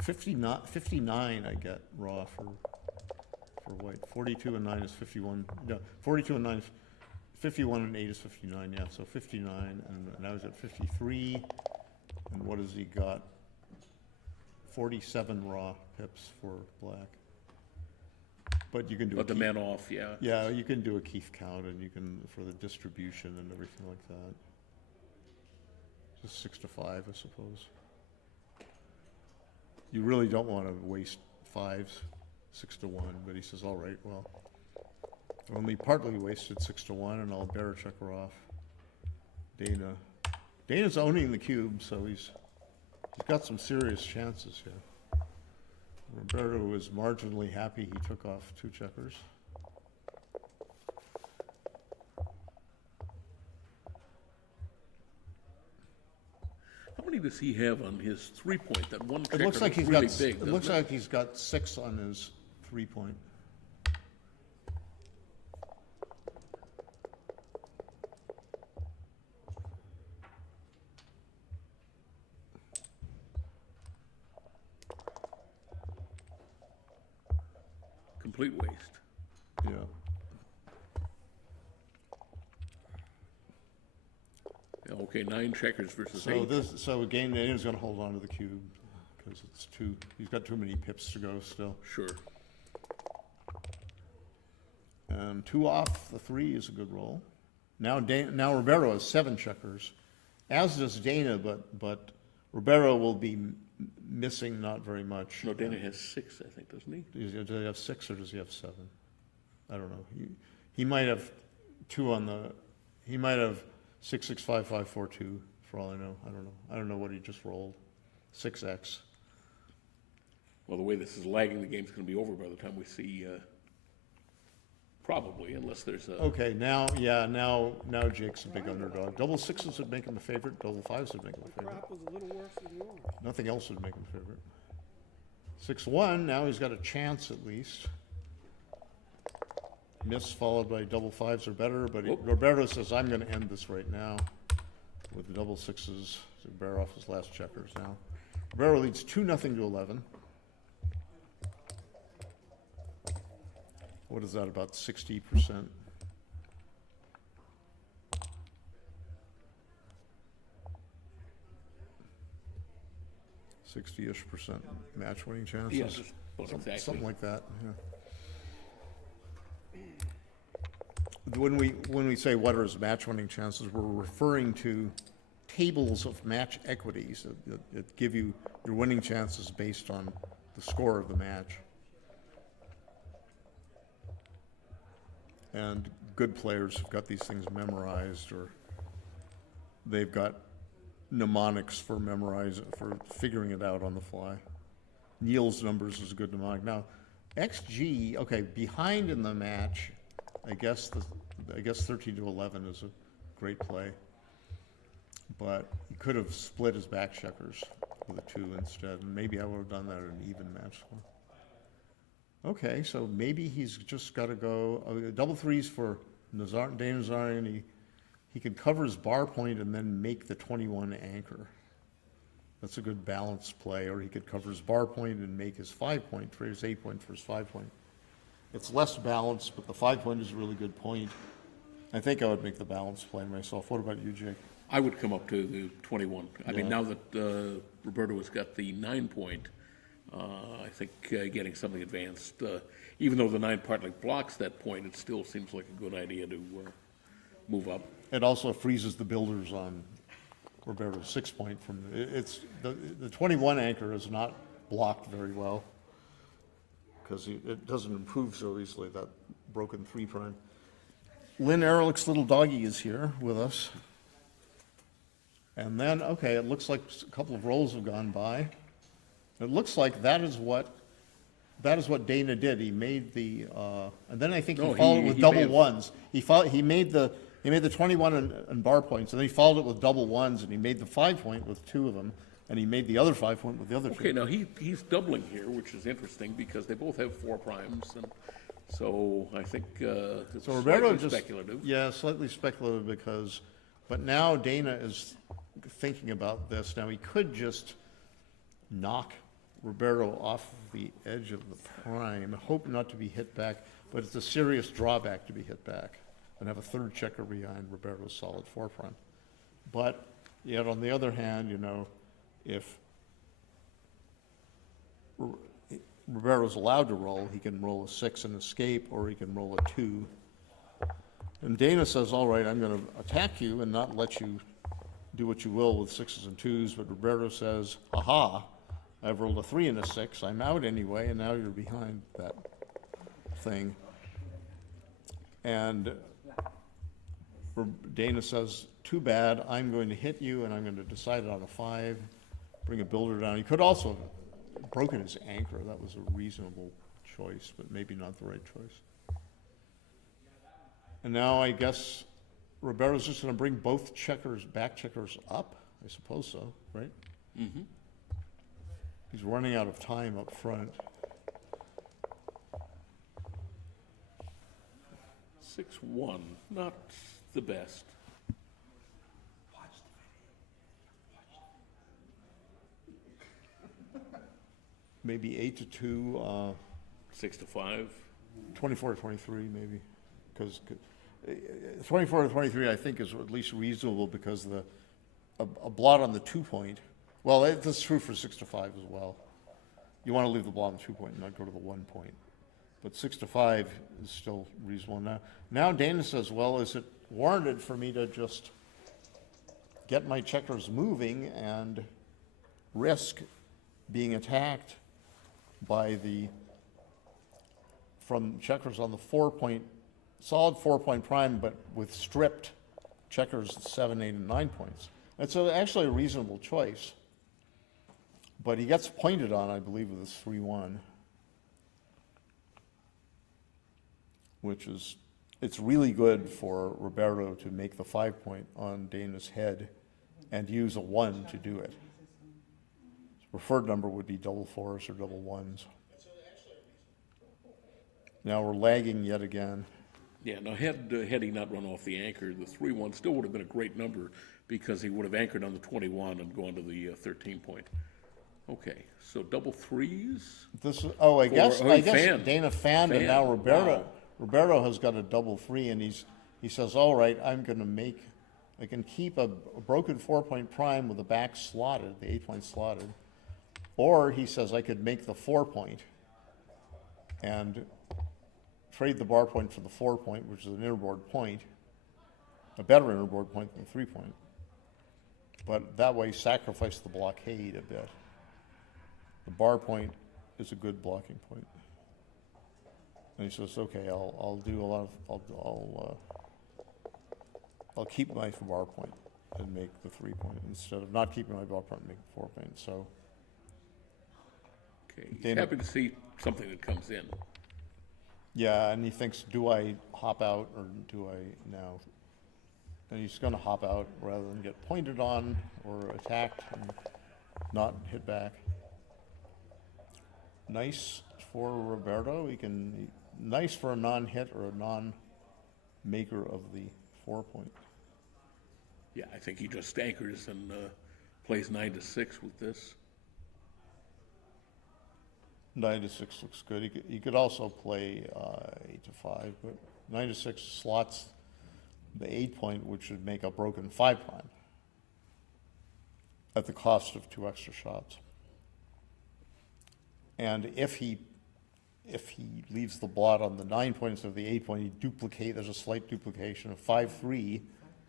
59 I get raw for white. 42 and 9 is 51. No, 42 and 9 is 51 and 8 is 59, yeah, so 59, and now he's at 53, and what has he got? 47 raw pips for black. But you can do the man off, yeah. Yeah, you can do a Keith count, and you can, for the distribution and everything like that. Just 6 to 5, I suppose. You really don't want to waste 5s, 6 to 1, but he says, all right, well, only partly wasted 6 to 1, and I'll bear checker off. Dana's owning the cube, so he's got some serious chances here. Roberto was marginally happy he took off 2 checkers. How many does he have on his 3-point? That one checker It looks like is he's really got. big. It looks like he's got 6 on his 3-point. complete waste. Yeah. Okay, 9 checkers versus So 8. so again, Dana's gonna hold on to the cube, because it's he's got too many pips to go still. Sure. And 2 off the 3 is a good roll. Now now Ribeiro has 7 checkers, as does Dana, but Ribeiro will be missing not very much. No, Dana has 6, I think, doesn't he? Does he have 6 or does he have 7? I don't know. He might have 2 on the, he might have 6, 6, 5, 5, 4, 2, for all I know. I don't know. I don't know what he just rolled. 6x. Well, the way this is lagging, the game's going to be over by the time we see, probably, unless there's a... Okay, now Jake's a big underdog. Double 6s would make him a favorite. Double 5s would make him a favorite. Crap was a little worse than yours. Nothing else would make him a favorite. 6-1, now he's got a chance at least. Miss followed by double 5s are better, but Roberto says, I'm going to end this right now with the double 6s to bear off his last checkers now. Roberto leads 2-0 to 11. What is that, about 60%? 60-ish% match winning chances. Yeah, just about exactly. Something like that, yeah. When we say what are his match winning chances, we're referring to tables of match equities that give you your winning chances based on the score of the match. And good players have got these things memorized, or they've got mnemonics for figuring it out on the fly. Neil's numbers is a good mnemonic. Now, XG, okay, behind in the match, I guess 13 to 11 is a great play, but he could have split his back checkers with a 2 instead, and maybe I would have done that at an even match score. Okay, so maybe he's just got to go double 3s for Dana Nazarian. He can cover his bar point and then make the 21 anchor. That's a good balance play. Or he could cover his bar point and make his 5 point, trade his 8 point for his 5 point. It's less balanced, but the 5 point is a really good point. I think I would make the balance play myself. What about you, Jake? I would come up to the 21. I mean, Yeah. now that Roberto has got the 9 point, I think getting something advanced, even though the 9 partly blocks that point, it still seems like a good idea to move up. It also freezes the builders on Roberto's 6 point from it's the 21 anchor is not blocked very well because it doesn't improve so easily, that broken 3 prime. Lynn Ehrlich's little doggy is here with us. And then, okay, it looks like a couple of rolls have gone by. It looks like that is what Dana did. He made the, and then I think he followed it with double 1s. He made the 21 and bar points, and then he followed it with double 1s, and he made the 5 point with 2 of them, and he made the other 5 point with the other 2. Okay, now he's doubling here, which is interesting because they both have 4 primes, and so I think it's So Roberto slightly just speculative. Yeah, slightly speculative because, but now Dana is thinking about this. Now he could just knock Roberto off the edge of the prime, hope not to be hit back, but it's a serious drawback to be hit back and have a 3rd checker behind Roberto's solid 4 prime. But yet on the other hand, you know, if Roberto's allowed to roll, he can roll a 6 and escape, or he can roll a 2. And Dana says, all right, I'm going to attack you and not let you do what you will with 6s and 2s, but Roberto says, aha, I've rolled a 3 and a 6, I'm out anyway, and now you're behind that thing. And Dana says, too bad, I'm going to hit you, and I'm going to decide it on a 5, bring a builder down. He could also have broken his anchor. That was a reasonable choice, but maybe not the right choice. And now I guess Roberto's just going to bring both checkers, back checkers up. I suppose so, right? Mm-hmm. He's running out of time up front. 6-1, not the best. Maybe 8 to 2. 6 to 5. 24 to 23 maybe, because 24 to 23 I think is at least reasonable because a blot on the 2-point, well, that's true for 6 to 5 as well. You want to leave the blot on the 2-point and not go to the 1-point. But 6 to 5 is still reasonable. Now Dana says, well, is it warranted for me to just get my checkers moving and risk being attacked by from checkers on the 4-point, solid 4-point prime, but with stripped checkers 7, 8, and 9 points. It's actually a reasonable choice. But he gets pointed on, I believe, with this 3-1, which is, it's really good for Roberto to make the 5-point on Dana's head and use a 1 to do it. His preferred number would be double 4s or double 1s. Now we're lagging yet again. Yeah, now had he not run off the anchor, the 3-1 still would have been a great number because he would have anchored on the 21 and gone to the 13-point. Okay, so double 3s? I guess fanned. Dana fanned, and now Wow. Roberto has got a double 3, and he says, all right, I can keep a broken 4-point prime with the back slotted, the 8-point slotted, or he says I could make the 4-point and trade the bar point for the 4-point, which is an innerboard point, a better innerboard point than the 3-point, but that way sacrifice the blockade a bit. The bar point is a good blocking point. And he says, okay, I'll do a lot of, I'll keep my bar point and make the 3-point instead of not keeping my bar point and make the 4-point. So, Okay, he's happy to see something that comes in. yeah, and he thinks, do I hop out or do I now? And he's going to hop out rather than get pointed on or attacked and not hit back. Nice for Roberto. Nice for a non-hit or a non-maker of the 4-point. Yeah, I think he just anchors and plays 9 to 6 with this. 9 to 6 looks good. He could also play 8 to 5, but 9 to 6 slots the 8-point, which would make a broken 5 prime at the cost of 2 extra shots. And if he leaves the blot on the 9 points of the 8-point, there's a slight duplication of 5-3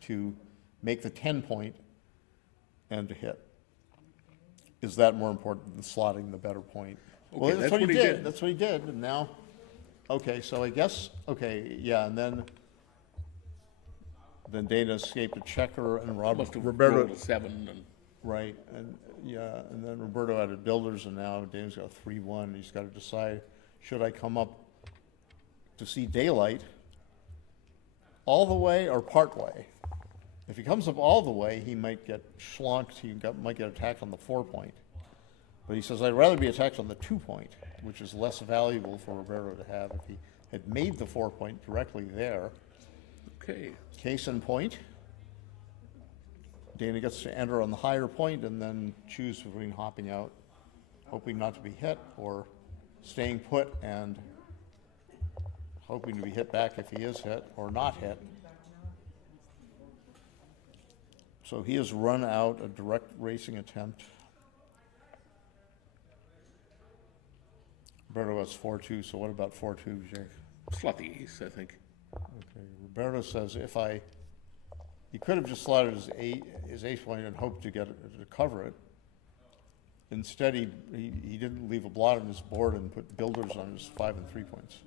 to make the 10-point and to hit. Is that more important than slotting the better point? Okay, Well, that's what he did. did. That's what he did, and now, okay, so I guess, okay, yeah, and then Dana escaped a checker, and Must have Roberto, rolled a 7 and right, and yeah, and then Roberto added builders, and now Dana's got a 3-1. He's got to decide, should I come up to see daylight all the way or part way? If he comes up all the way, he might get schlonked, might get attacked on the 4-point. But he says, I'd rather be attacked on the 2-point, which is less valuable for Roberto to have if he had made the 4-point directly there. okay. Case in point, Dana gets to enter on the higher point and then choose between hopping out, hoping not to be hit, or staying put and hoping to be hit back if he is hit, or not hit. So he has run out a direct racing attempt. Roberto has 4-2, so what about 4-2, Jake? Slot the ace, I think. Okay, Roberto says he could have just slotted his ace point and hoped to cover it. Instead, he didn't leave a blot on his board and put builders on his 5 and 3 points.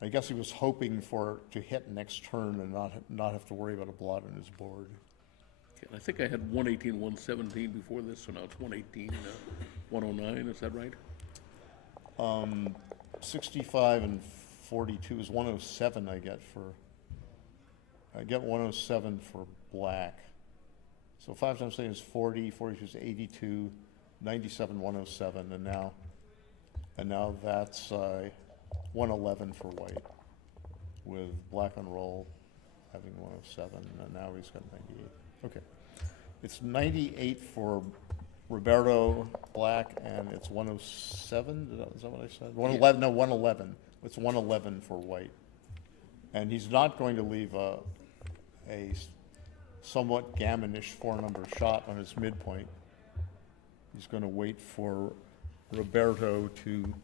I guess he was hoping to hit next turn and not have to worry about a blot on his board. Okay, I think I had 118, 117 before this, so now it's 118, 109, is that right? 65 and 42 is 107 I get 107 for black. So 5 times 10 is 40, 42 is 82, 97, 107, and now that's 111 for white, with black on roll having 107, and now he's got 98. Okay. It's 98 for Roberto black, and it's 107. Is that what I said? 111. No, 111 It's 111 for white. And he's not going to leave a somewhat gammonish 4-number shot on his midpoint. He's going to wait for Roberto to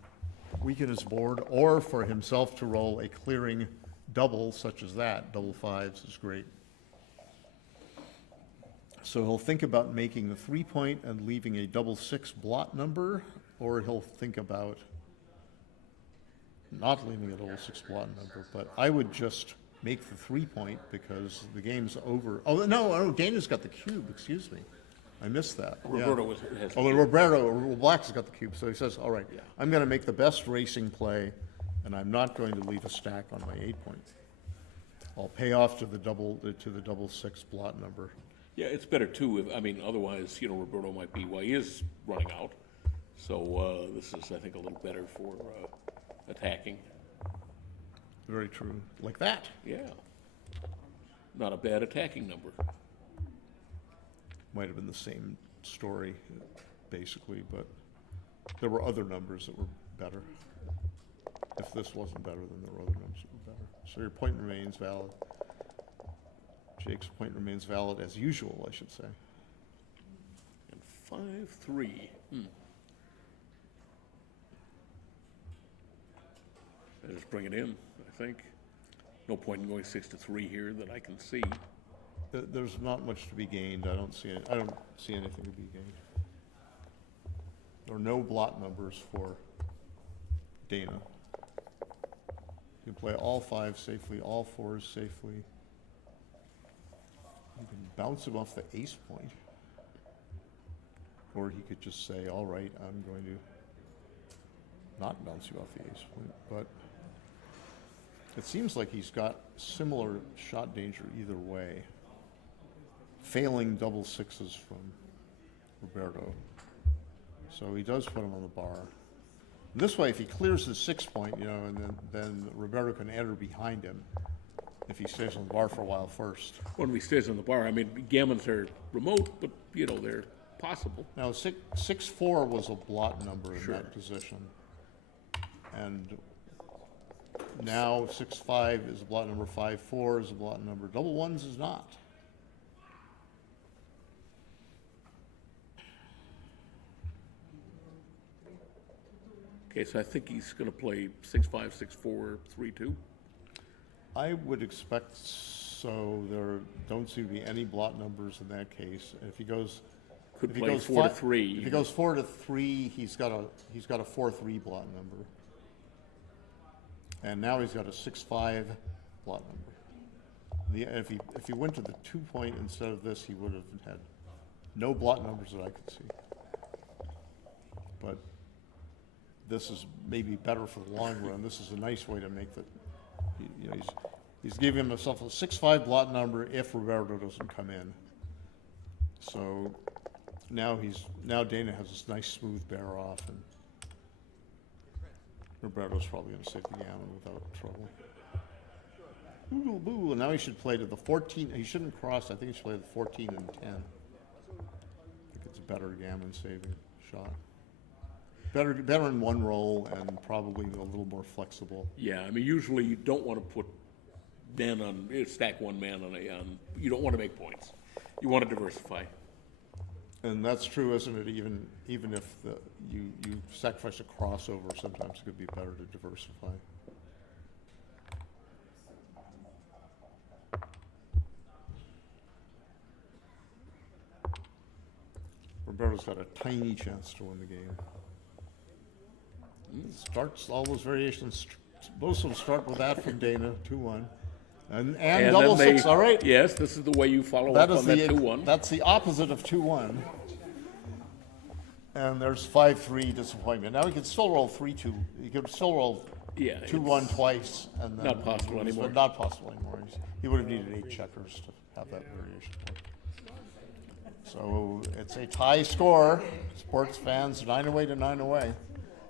weaken his board, or for himself to roll a clearing double such as that. Double fives is great. So he'll think about making the 3-point and leaving a double 6 blot number, or he'll think about not leaving a double 6 blot number. But I would just make the 3-point because the game's over. Oh, no, Dana's got the cube, excuse me. I missed that. Roberto Yeah. has. Oh, Roberto, Black's got the cube, so he says, all right, I'm gonna make the best racing play, and I'm not going to leave a stack on my 8-point. I'll pay off to the double 6 blot number. Yeah, it's better too, I mean, otherwise, Roberto might be, well, he is running out. So, this is, I think, a little better for, attacking. Very true. Like that. Yeah. Not a bad attacking number. Might have been the same story, basically, but there were other numbers that were better. If this wasn't better, then there were other numbers that were better. So your point remains valid. Jake's point remains valid as usual, I should say. And 5-3. I just bring it in, I think. No point in going 6-3 here that I can see. There's not much to be gained. I don't see anything to be gained. There are no blot numbers for Dana. You can play all 5 safely, all 4s safely. You can bounce him off the ace point. Or he could just say, all right, I'm going to not bounce you off the ace point. But it seems like he's got similar shot danger either way. Failing double 6s from Roberto. So he does put him on the bar. This way, if he clears his 6-point, and then Roberto can enter behind him if he stays on the bar for a while first. When he stays on the bar, I mean, gammons are remote, but, they're possible. Now, 6-4 was a blot number in that position. And now 6-5 is a blot number, 5-4 is a blot number, double 1s is not. Okay, so I think he's going to play 6-5, 6-4, 3-2. I would expect so. There don't seem to be any blot numbers in that case. If he goes, Could play 4-3. If he goes 4-3, he's got a 4-3 blot number. And now he's got a 6-5 blot number. If he went to the 2-point instead of this, he would have had no blot numbers that I could see. But this is maybe better for the long run. This is a nice way to make the, he's giving himself a 6-5 blot number if Roberto doesn't come in. So now Dana has this nice smooth bear off, and Roberto's probably going to save the gammon without trouble. Boo, boo, and now he should play to the 14. He shouldn't cross. I think he should play to the 14 and 10. I think it's a better gammon saving shot. Better in one roll and probably a little more flexible. Yeah, I mean, usually you don't want to put stack one man on you don't want to make points. You want to diversify. And that's true, isn't it? Even if you sacrifice a crossover, sometimes it could be better to diversify. Roberto's got a tiny chance to win the game. Starts all those variations. Most of them start with that from Dana, 2-1, and double 6. All right. Yes, this is the way you follow up on that 2-1. That's the opposite of 2-1. And there's 5-3 disappointment. Now he can still roll 3-2. He could still roll 2-1 twice, and then not possible anymore. But not possible anymore. He would have needed 8 checkers to have that variation. So it's a tie score. Sports fans 9 away to 9 away.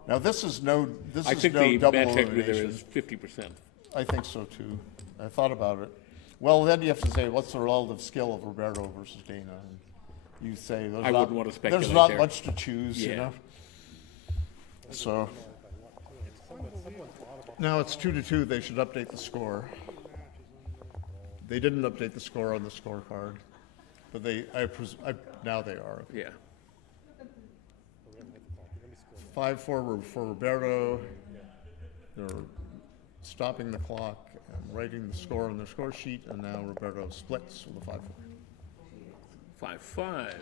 Now this is no double I think the match equity elimination. there is 50%. I think so too. I thought about it. Well, then you have to say, what's the relative skill of Roberto versus Dana? And you say wouldn't want to speculate there's not there. much to choose, Yeah. So Now it's 2-2, they should update the score. They didn't update the score on the scorecard, but now they are. Yeah. 5-4 for Roberto. They're stopping the clock and writing the score on their score sheet, and now Roberto splits with a 5-4. 5-5.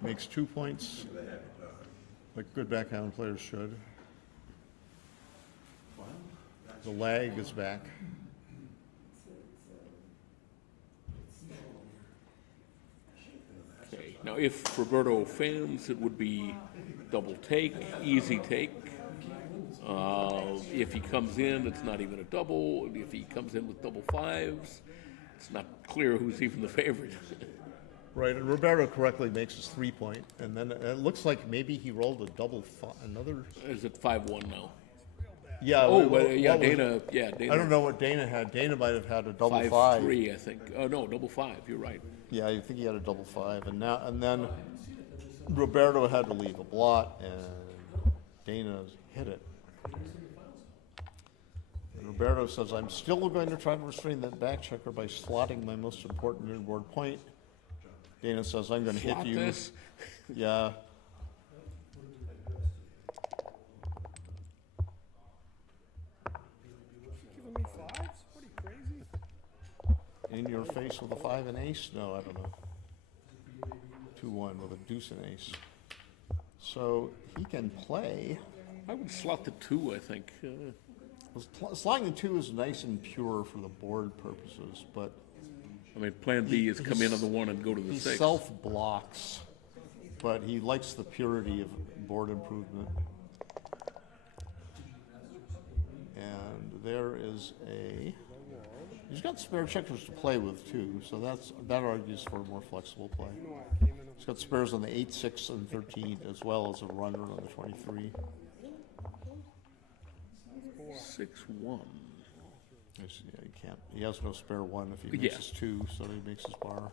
Makes 2 points, like good backhand players should. The lag is back. Okay. Now, if Roberto fans, it would be double take, easy take. If he comes in, it's not even a double. If he comes in with double fives, it's not clear who's even the favorite. Right, and Roberto correctly makes his 3-point, and then it looks like maybe he rolled a double another. Is it 5-1 now? Yeah. Oh, what but yeah, was- Dana. Yeah, Dana. I don't know what Dana had. Dana might have had a double 5. 5-3, I think. Oh no, double 5. You're right. Yeah, I think he had a double 5, and then Roberto had to leave a blot, and Dana hit it. And Roberto says, "I'm still going to try to restrain that back checker by slotting my most important inboard point." Dana says, "I'm going to hit Slot you." this? Yeah. Giving me fives? What are you, crazy? In your face with a 5 and ace? No, I don't know. 2-1 with a deuce and ace. So he can play. I would slot the 2, I think. Sliding the 2 is nice and pure for the board purposes, but I mean, plan B is come in on the 1 and go to the he 6. self-blocks, but he likes the purity of board improvement. And there is he's got spare checkers to play with too, so that argues for a more flexible play. He's got spares on the 8, 6, and 13, as well as a runner on the 23. 6-1. Yeah, he can't. He has no spare 1 if he makes his 2, so he makes his bar.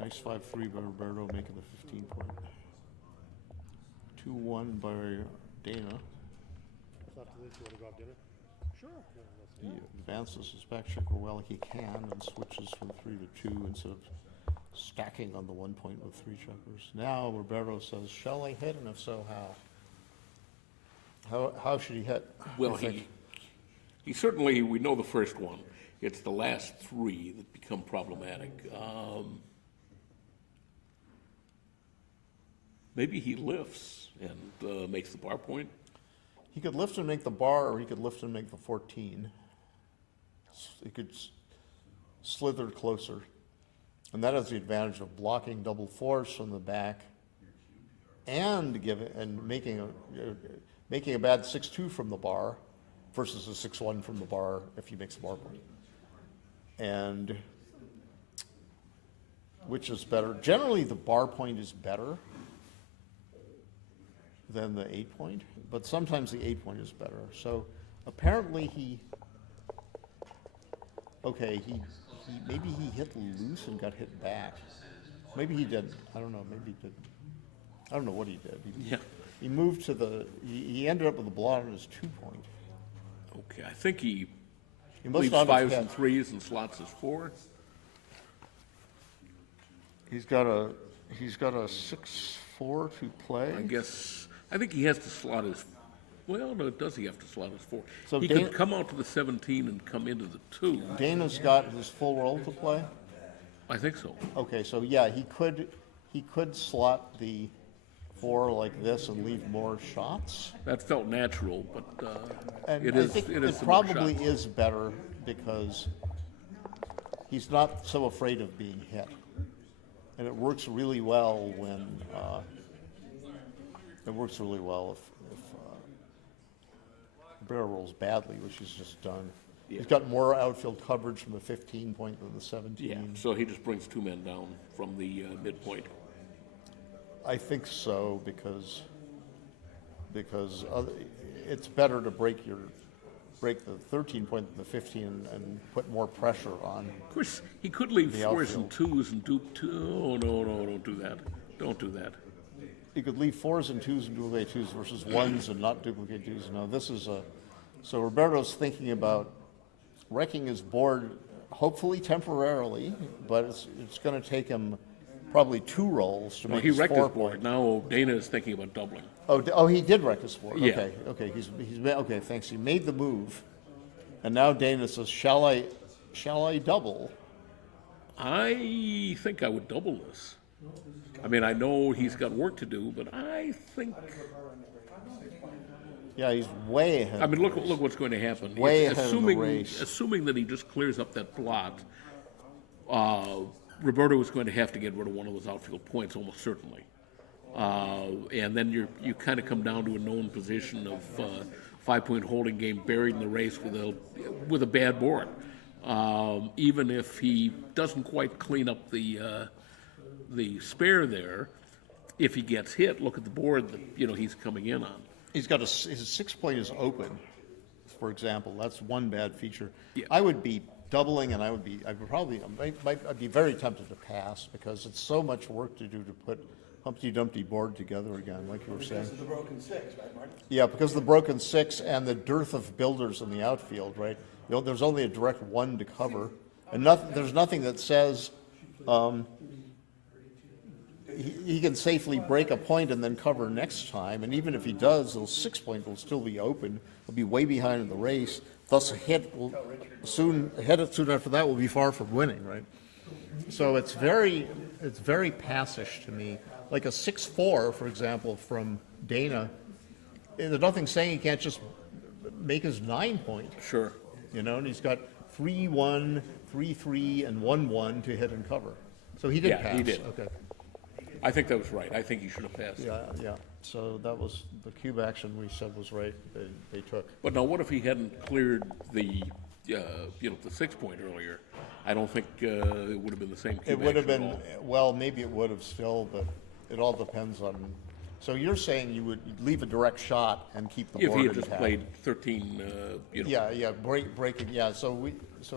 Nice 5-3 by Roberto, making the 15-point. 2-1 by Dana. After this, you want to go have dinner? Sure. He advances his back checker well he can and switches from 3 to 2 instead of stacking on the 1 point with 3 checkers. Now Roberto says, "Shall I hit? And if so, how? How should he hit?" Well, he certainly, we know the first one. It's the last 3 that become problematic. Maybe he lifts and makes the bar point. He could lift and make the bar, or he could lift and make the 14. He could slither closer. And that has the advantage of blocking double 4s from the back and making a bad 6-2 from the bar versus a 6-1 from the bar if he makes a bar point. And which is better? Generally, the bar point is better than the 8-point, but sometimes the 8-point is better. So apparently maybe he hit loose and got hit back. Maybe he did. I don't know. Maybe he did. I don't know what he did. He moved to he ended up with a blot on his 2-point. Okay, I think he must leaves not have 5s had- and 3s and slots his 4. He's got a 6-4 to play. I think he has to slot his. Well, no, does he have to slot his 4? So He Dana- could come out to the 17 and come into the 2. Dana's got his full roll to play. I think so. Okay, so yeah, he could slot the 4 like this and leave more shots. That felt natural, but And it I is. think It is it some more probably shots. is better because he's not so afraid of being hit, and it works really well when if Bear rolls badly, which he's just done. Yeah. He's got more outfield coverage from the 15-point than the 17. Yeah, so he just brings 2 men down from the midpoint. I think so, because because it's better to break the 13 point than the 15 and put more pressure on. Of course, he could leave The fours and outfield. twos and do two. Oh, no, don't do that. Don't do that. You could leave fours and twos and duplicate twos versus ones and not duplicate twos. No, this is so Roberto's thinking about wrecking his board, hopefully temporarily, but it's going to take him probably 2 rolls to Well, make he his wrecked 4 his board. point. Now Dana is thinking about doubling. Oh, he did wreck his board. Yeah. Okay. He's okay. Thanks. He made the move, and now Dana says, "Shall I double?" I think I would double this. I mean, I know he's got work to do, but I think. Yeah, he's way ahead. I mean, look what's going to happen. Way ahead of the race. Assuming that he just clears up that blot, Roberto is going to have to get rid of one of those outfield points almost certainly. And then you kind of come down to a known position of 5-point holding game buried in the race with a bad board. Even if he doesn't quite clean up the spare there, if he gets hit, look at the board that he's coming in on. He's got his 6 point is open, for example. That's one bad feature. Yeah. I would be doubling, and I'd be very tempted to pass because it's so much work to do to put Humpty Dumpty board together again, like you were saying. Because of the broken 6, right, Marty? Yeah, because of the broken 6 and the dearth of builders in the outfield, right? There's only a direct 1 to cover, and there's nothing that says he can safely break a point and then cover next time. And even if he does, those 6 point will still be open. He'll be way behind in the race. Thus, a hit soon after that will be far from winning, right? So it's very passish to me. Like a 6-4, for example, from Dana. There's nothing saying he can't just make his 9 point. Sure. And he's got 3-1, 3-3, and 1-1 to hit and cover. So he did pass. Yeah, he did. Okay. I think that was right. I think he should have passed. Yeah. So that was the cube action we said was right. They took. But now, what if he hadn't cleared the 6 point earlier? I don't think it would have been the same. It would have action been, at all. well, maybe it would have still, but it all depends on. So you're saying you would leave a direct shot and keep the If board he had just intact. played 13, Yeah, breaking. Yeah, so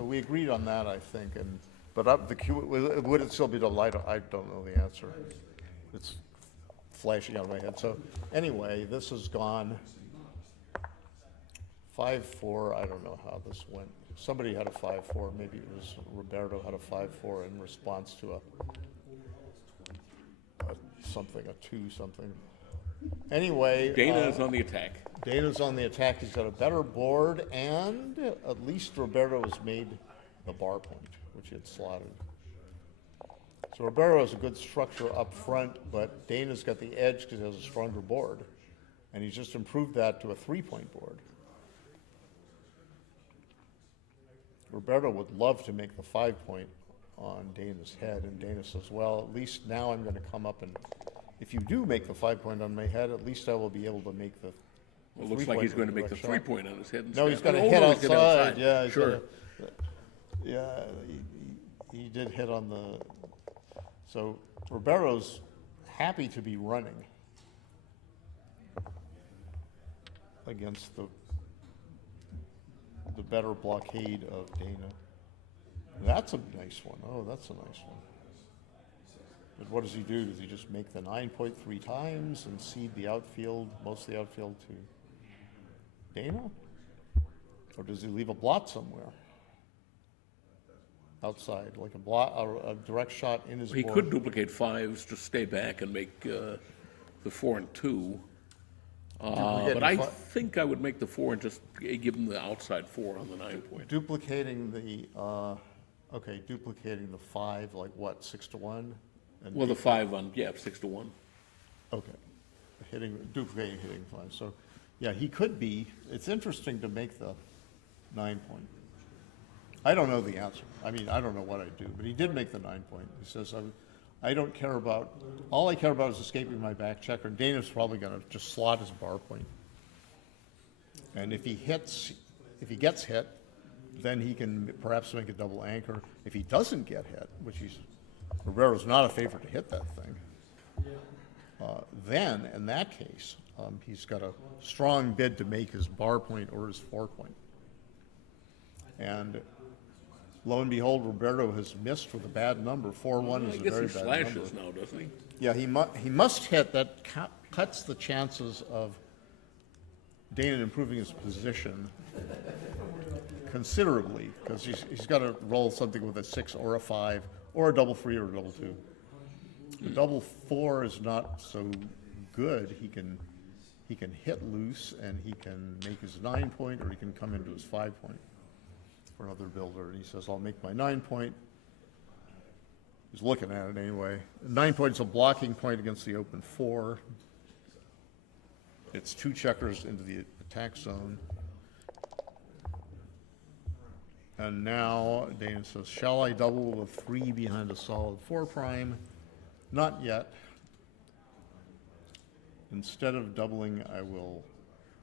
we agreed on that, I think, but the cube would it still be double? I don't know the answer. It's flashing out of my head. So anyway, this has gone 5-4. I don't know how this went. Somebody had a 5-4. Maybe it was Roberto had a 5-4 in response to a 2 something. Anyway, Dana is on the attack. Dana's on the attack. He's got a better board, and at least Roberto has made the bar point, which he had slotted. So Roberto has a good structure up front, but Dana's got the edge because he has a stronger board, and he's just improved that to a 3-point board. Roberto would love to make the 5-point on Dana's head, and Dana says, well, at least now I'm going to come up and, if you do make the 5-point on my head, at least I will be able to make the It looks like he's going to make the direct shot. 3-point on his head instead. No, he's going to Oh, hit no, he's gonna outside. Yeah, he's sure. gonna, he did hit on the. So Roberto's happy to be running against the better blockade of Dana. That's a nice one. Oh, that's a nice one. But what does he do? Does he just make the 9-point 3 times and cede the outfield, most of the outfield to Dana? Or does he leave a blot somewhere? Outside, like a blot, a direct shot in his He board? could duplicate 5s, just stay back and make the 4 and 2. But I think I would make the 4 and just give him the outside 4 on the 9-point. Duplicating the, duplicating the 5, like what, 6-1? And Well, the 5 on, 6 to 1. Okay, duplicating hitting 5. So, yeah, he could be. It's interesting to make the 9-point. I don't know the answer. I mean, I don't know what I'd do, but he did make the 9-point. He says, I don't care about, all I care about is escaping my back checker. And Dana's probably going to just slot his bar point. And if he gets hit, then he can perhaps make a double anchor. If he doesn't get hit, which Roberto's not a favorite to hit that thing, then in that case, He's got a strong bid to make his bar point or his 4-point. And lo and behold, Roberto has missed with a bad number. 4-1 is a very bad number. I guess he slashes now, doesn't he? Yeah, he must hit. That cuts the chances of Dana improving his position considerably, because he's got to roll something with a 6 or a 5, or a double 3 or a double 2. The double 4 is not so good. He can hit loose, and he can make his 9-point, or he can come into his 5-point for another builder. And he says, I'll make my 9-point. He's looking at it anyway. 9-point is a blocking point against the open 4. It's 2 checkers into the attack zone. And now Dana says, shall I double with a 3 behind a solid 4'? Not yet. Instead of doubling, I will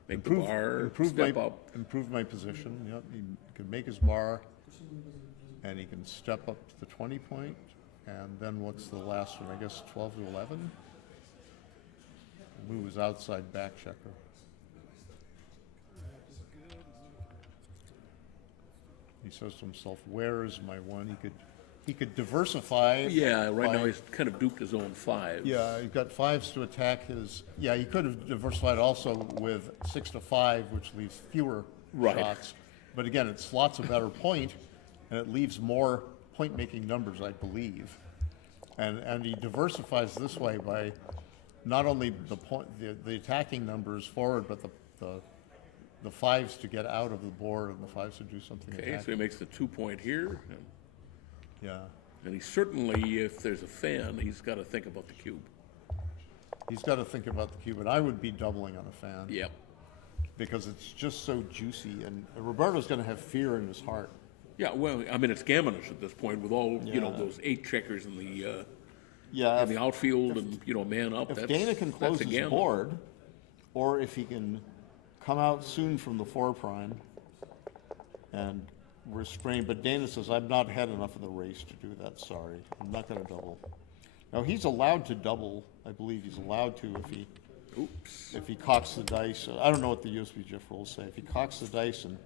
Make the bar, step up. Improve my position. Yep, he can make his bar, and he can step up to the 20-point. And then what's the last one? I guess 12 to 11. Move his outside back checker. He says to himself, "Where is my 1?" He could diversify. Yeah, right now he's kind of duped his own 5s. Yeah, he's got 5s to attack his. Yeah, he could have diversified also with 6 to 5, which leaves fewer shots. But again, it slots a better point, and it leaves more point-making numbers, I believe. And he diversifies this way by not only the attacking numbers forward, but the 5s to get out of the board and the 5s to do something. Okay, attacking. so he makes the 2-point here. Yeah. And he certainly, if there's a fan, he's got to think about the cube. He's got to think about the cube, and I would be doubling on a fan. Yep. Because it's just so juicy, and Roberto's going to have fear in his heart. Yeah, well, I mean, it's gammonish at this point with all, those 8 checkers in the in the outfield and, man up. If Dana can close his board, or if he can come out soon from the 4' and restrain, but Dana says, I've not had enough of the race to do that, sorry. I'm not going to double. Now, he's allowed to double. I believe he's allowed to if he cocks the dice. I don't know what the USB GIF rules say. If he cocks the dice and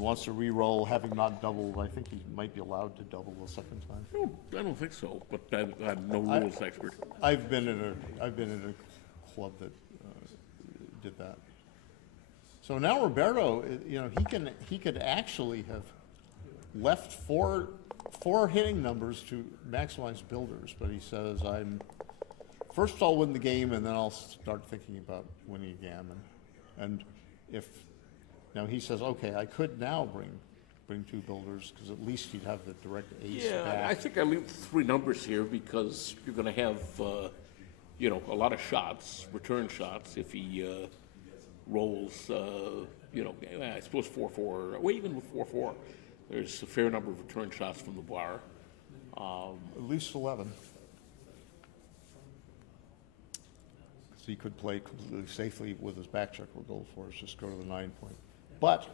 wants to re-roll, having not doubled, I think he might be allowed to double the second time. No, I don't think so, but I'm no rules expert. I've been in a club that did that. So now Roberto, he could actually have left four hitting numbers to maximize builders, but he says, first I'll win the game, and then I'll start thinking about winning a gammon. And now he says, okay, I could now bring 2 builders, because at least he'd have the direct ace back. I think I leave 3 numbers here because you're going to have, a lot of shots, return shots, if he rolls, I suppose 4-4, well, even with 4-4, there's a fair number of return shots from the bar. At least 11. So he could play completely safely with his back check with gold 4s, just go to the 9-point. But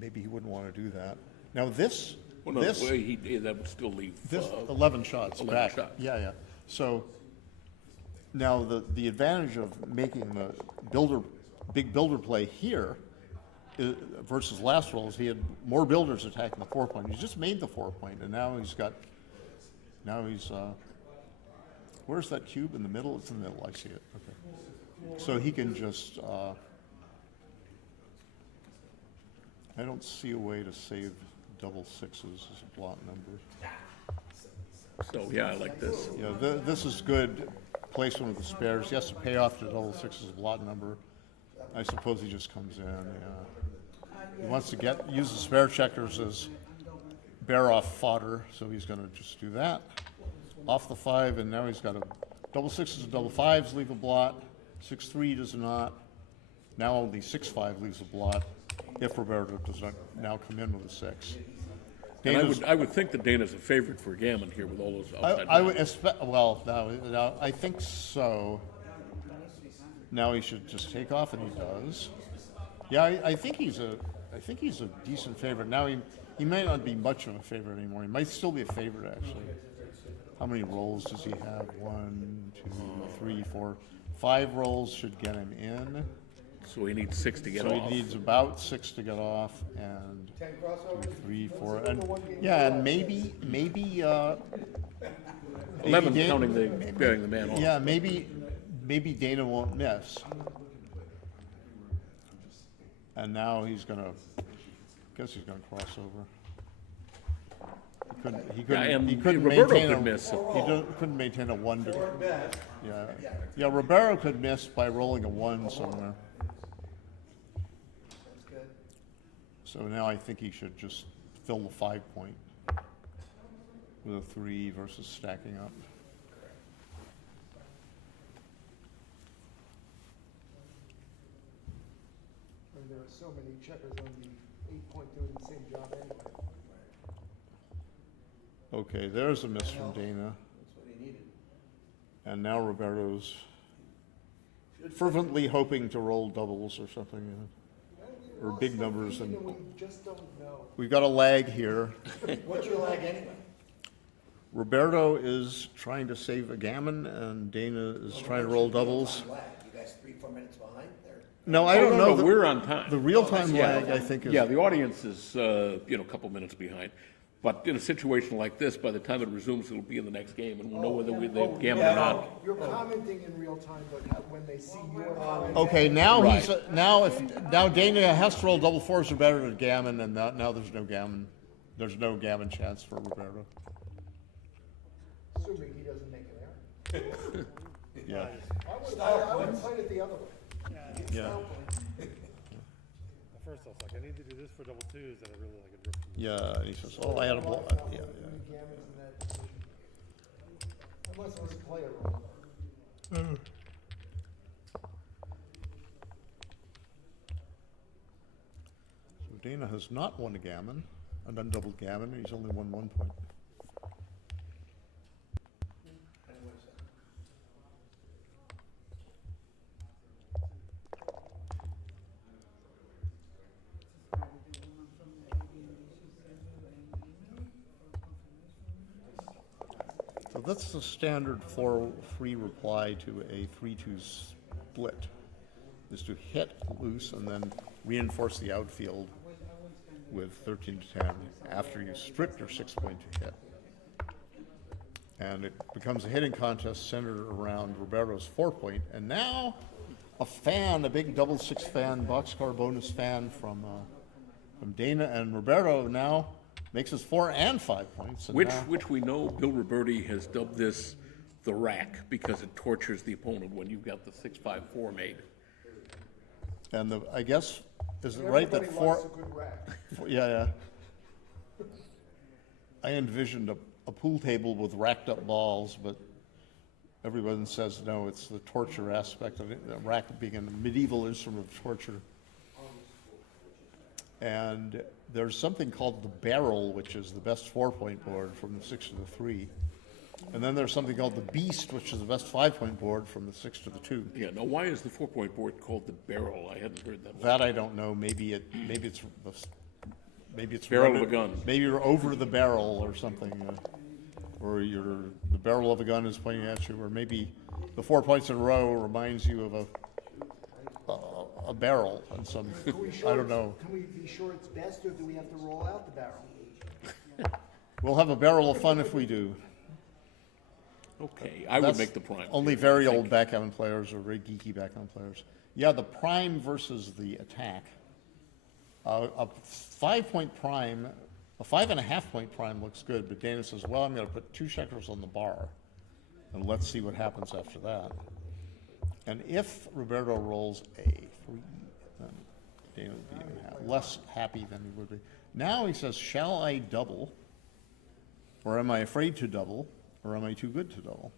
maybe he wouldn't want to do that. Now that would still leave 11 shots 11 back. shots. Yeah. So now the advantage of making the big builder play here versus last roll is he had more builders attacking the 4-point. He just made the 4-point, and now he's where's that cube in the middle? It's in the middle. I see it. Okay. So he can just. I don't see a way to save double 6s as a blot number. So yeah, I like this. Yeah, this is good placement of the spares. He has to pay off the double 6s as a blot number. I suppose he just comes in. Yeah. He wants to use the spare checkers as bear off fodder, so he's going to just do that. Off the 5, and now he's got a double 6s and double 5s leave a blot. 6-3 does not. Now only 6-5 leaves a blot if Roberto does not now come in with a 6. And I would think that Dana's a favorite for gammon here with all those outside. I think so. Now he should just take off, and he does. Yeah, I think he's a decent favorite. Now he may not be much of a favorite anymore. He might still be a favorite, actually. How many rolls does he have? 1, 2, 3, 4, 5 rolls should get him in. So he needs 6 to get So off. he needs about 6 to get off, and 10 crossovers. 2, 3, 4, Consider and the one game yeah, and blowout. maybe 11 Dan- counting the bearing the man off. Yeah, maybe Dana won't miss. And now he's gonna, guess he's gonna cross over. He Yeah, and couldn't Roberto maintain could miss. couldn't maintain a 1 to. Or bet. Yeah, Roberto could miss by rolling a 1 somewhere. That's good. So now I think he should just fill the 5 point with a 3 versus stacking up. And there are so many checkers on the 8 point doing the same job anyway. Okay, there's a miss from Dana. That's what he needed. And now Roberto's fervently hoping to roll doubles or something, or big numbers. And we just don't know. we've got a lag here. What's your lag anyway? Roberto is trying to save a gammon, and Dana is trying to roll doubles. You guys 3-4 minutes behind there? No, I don't know. No, we're on time. The real-time lag, I think, is... Yeah, the audience is, a couple minutes behind. But in a situation like this, by the time it resumes, it'll be in the next game, and we'll know whether they've gambled or not. You're commenting in real time, but when they see your comment. Okay, now Right. he's, now Dana has to roll double 4s or better than gammon, and now there's no gammon. There's no gammon chance for Roberto. Assuming he doesn't make an error. Yeah, I would fight it the other way. yeah, At first I was like, I need to do this for double 2s, and I really like it ripped from the yeah, and he says, oh, I had a blow, yeah, yeah. Gammons in that position. Unless it was a player roll. So Dana has not won a gammon, an undoubled gammon, he's only won 1 point. So that's the standard free reply to a 3-2 split, is to hit loose and then reinforce the outfield with 13 to 10 after you strip your 6 point to hit. And it becomes a hitting contest centered around Roberto's 4 point. And now a fan, a big double 6 fan, boxcar bonus fan from Dana, and Roberto now makes his 4 and 5 points. And now, Which we know Bill Roberti has dubbed this the rack, because it tortures the opponent when you've got the 6-5-4 made. and I guess, is it right that Everybody wants a good rack. yeah. I envisioned a pool table with racked up balls, but everyone says no, it's the torture aspect of it, the rack being a medieval instrument of torture. And there's something called the barrel, which is the best 4 point board from the 6 to the 3. And then there's something called the beast, which is the best 5 point board from the 6 to the 2. Yeah, now why is the 4 point board called the barrel? I hadn't heard that one. That I don't know. Maybe it's Barrel right of a gun. Maybe you're over the barrel or something, or the barrel of a gun is pointing at you, or maybe the 4 points in a row reminds you of a barrel and some. I don't know. Can we be sure it's best, or do we have to roll out the barrel? We'll have a barrel of fun if we do. Okay, I would That's make the prime. Only very old backgammon players or very geeky backgammon players. Yeah, the prime versus the attack. A 5 point prime, a 5.5 point prime looks good, but Dana says, well, I'm going to put 2 checkers on the bar, and let's see what happens after that. And if Roberto rolls a 3, then Dana would be even less happy than he would be. Now he says, shall I double, or am I afraid to double, or am I too good to double?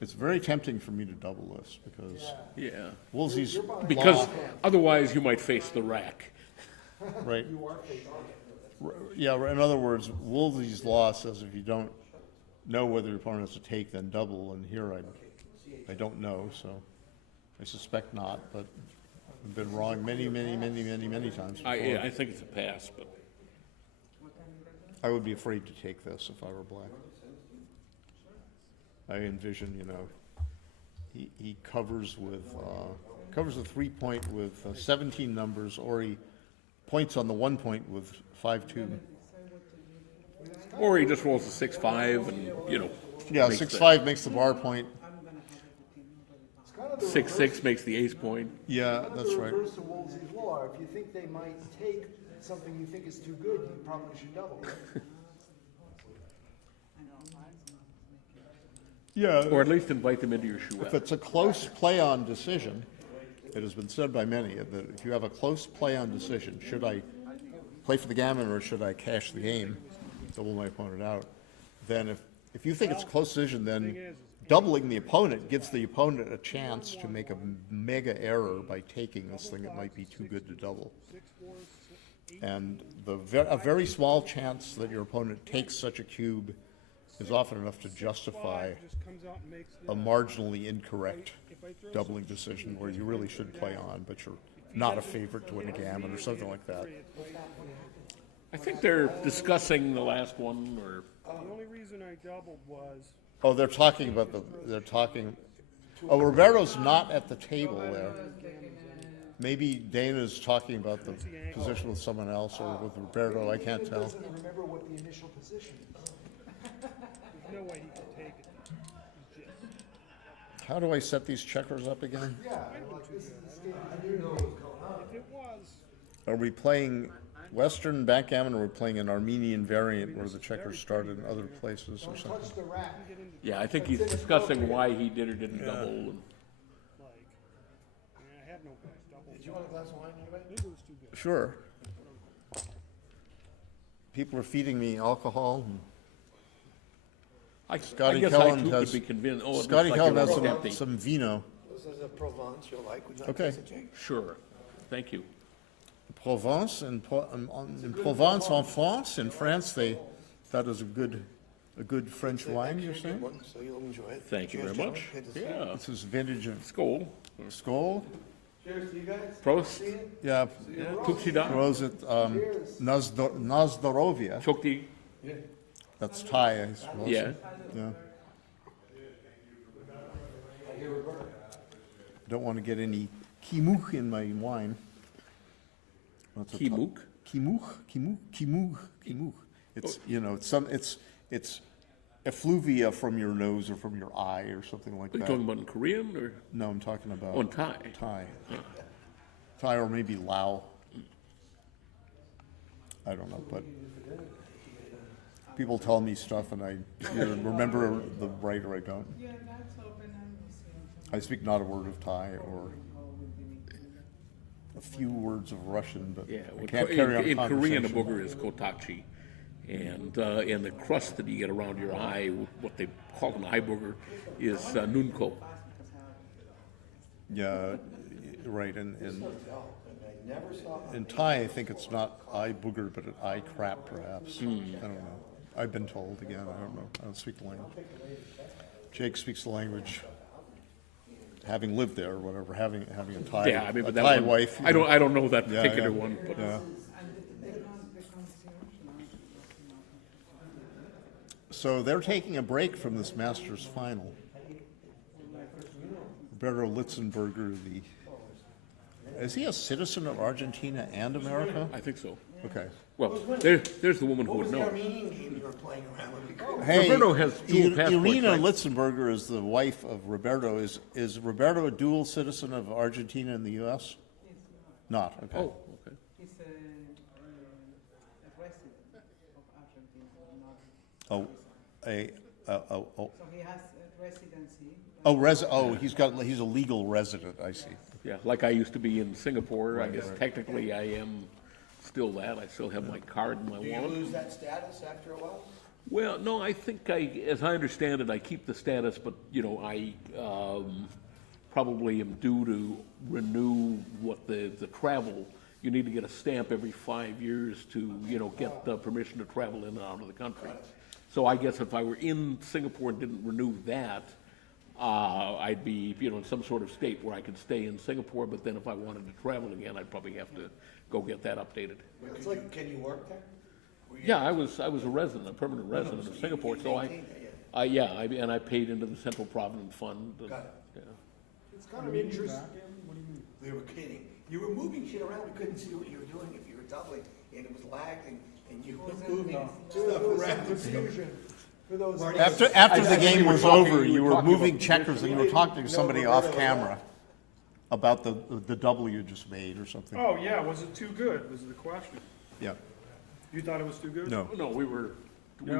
It's very tempting for me to double this because Yeah, Woolsey's because law, otherwise you might face the rack. right? Yeah, in other words, Woolsey's law says if you don't know whether your opponent has to take, then double. And here I don't know, so I suspect not. But I've been wrong many times before. I think it's a pass, but I would be afraid to take this if I were black. I envision, he covers a 3-point with 17 numbers, or he points on the 1 point with 5-2. Or he just rolls a 6-5 and, Yeah, makes 6-5 makes the bar point. 6-6 makes the ace point. Yeah, that's right. Reverse of Wolsey's law. If you think they might take something you think is too good, you probably should double. Yeah. Or at least invite them into your If shoe. it's a close play-on decision, it has been said by many that if you have a close play-on decision, should I play for the gammon or should I cash the game, double my opponent out, then if you think it's a close decision, then doubling the opponent gives the opponent a chance to make a mega error by taking this thing that might be too good to double. And a very small chance that your opponent takes such a cube is often enough to justify a marginally incorrect doubling decision where you really should play on, but you're not a favorite to win a gammon or something like that. I think they're discussing the last one, or The only reason I doubled was Oh, they're talking about oh, Roberto's not at the table there. Maybe Dana's talking about the position with someone else or with Roberto, I can't tell. doesn't remember what the initial position is. There's no way he could take it. He's just- How do I set these checkers up again? Yeah, like this is the state. I didn't know what was going on. If it was, Are we playing Western backgammon, or are we playing an Armenian variant where the checkers started in other places or don't something? touch the rack. yeah, I think he's discussing why he did or didn't double. And Like, I had no double. Did you want a glass of wine, anybody? Maybe it was too good. Sure. People are feeding me alcohol. I Scotty guess Kellan I too has- could be convinced. Oh, it looks Scotty like Kellan you're has almost empty. some vino. This is a Provence you'll like. Would you like Okay. to taste it, Jake? Sure, thank you. Provence, in Provence, en France, in France, that is a good French wine, you're saying? Good one, so you'll enjoy it. Thank you Cheers, very much. gentlemen. Good to see you. Yeah, This is vintage of Skol. Skol. Cheers to you guys. Prost. Yeah, Yeah, Kupsida. Prosit, Nazdorovia. Chokti. That's Thai, I suppose. Yeah. Yeah. Don't want to get any kimuch in my wine. That's a tough- Kimuk. Kimuch. It's, it's effluvia from your nose or from your eye or something like Are you that. talking about in Korean or? No, I'm talking about. Oh, in Thai. Thai or maybe Lao. I don't know, but people tell me stuff and I either remember the right or I don't. I speak not a word of Thai or a few words of Russian, but Yeah, I can't carry on in Korean, a conversation. booger is kotachi. And the crust that you get around your eye, what they call an eye booger, is nunko. Yeah, right, and in Thai, I think it's not eye booger, but an eye crap, perhaps. I don't know. I've been told, again, I don't know. I don't speak the language. Jake speaks the language, having lived there or whatever, having a Thai, Yeah, I mean, a but that Thai one, wife. I don't know that Yeah, particular yeah, one, but yeah. So they're taking a break from this Masters final. Roberto Litzenberger, is he a citizen of Argentina and America? I think so. Okay. Well, there's the woman who What would was the know. Armenian game you were playing around with? Hey, Roberto has dual passports, Irina right? Litzenberger is the wife of Roberto. Is Roberto a dual citizen of Argentina and the U.S.? Not, okay. Oh, okay. He's a resident of Argentina, not. Oh, So he has a residency. he's a legal resident, I see. Yeah, like I used to be in Singapore. I guess technically I am still that. I still have my card in my Do you wallet. lose that status after a while? Well, no, I think as I understand it, I keep the status, but, I probably am due to renew what the travel. You need to get a stamp every 5 years to, get the permission to travel in and out of the country. So I guess if I were in Singapore and didn't renew that, I'd be, in some sort of state where I could stay in Singapore, but then if I wanted to travel again, I'd probably have to go get that updated. It's like, can you work there? Yeah, I was a resident, a permanent resident of Singapore, so Yeah, and I paid into the Central Provident Fund. Got it. Yeah. It's kind of interesting. What do you mean? They were kidding. You were moving shit around, we couldn't see what you were doing if you were doubling, and it was lagging, and you were moving stuff around. Confusion for those. After the game was over, you you were were talking moving about checkers and you were talking to somebody off camera about the double you just made or something. Oh, yeah, was it too good, was the question. Yeah, You thought it was too good? no. No, we were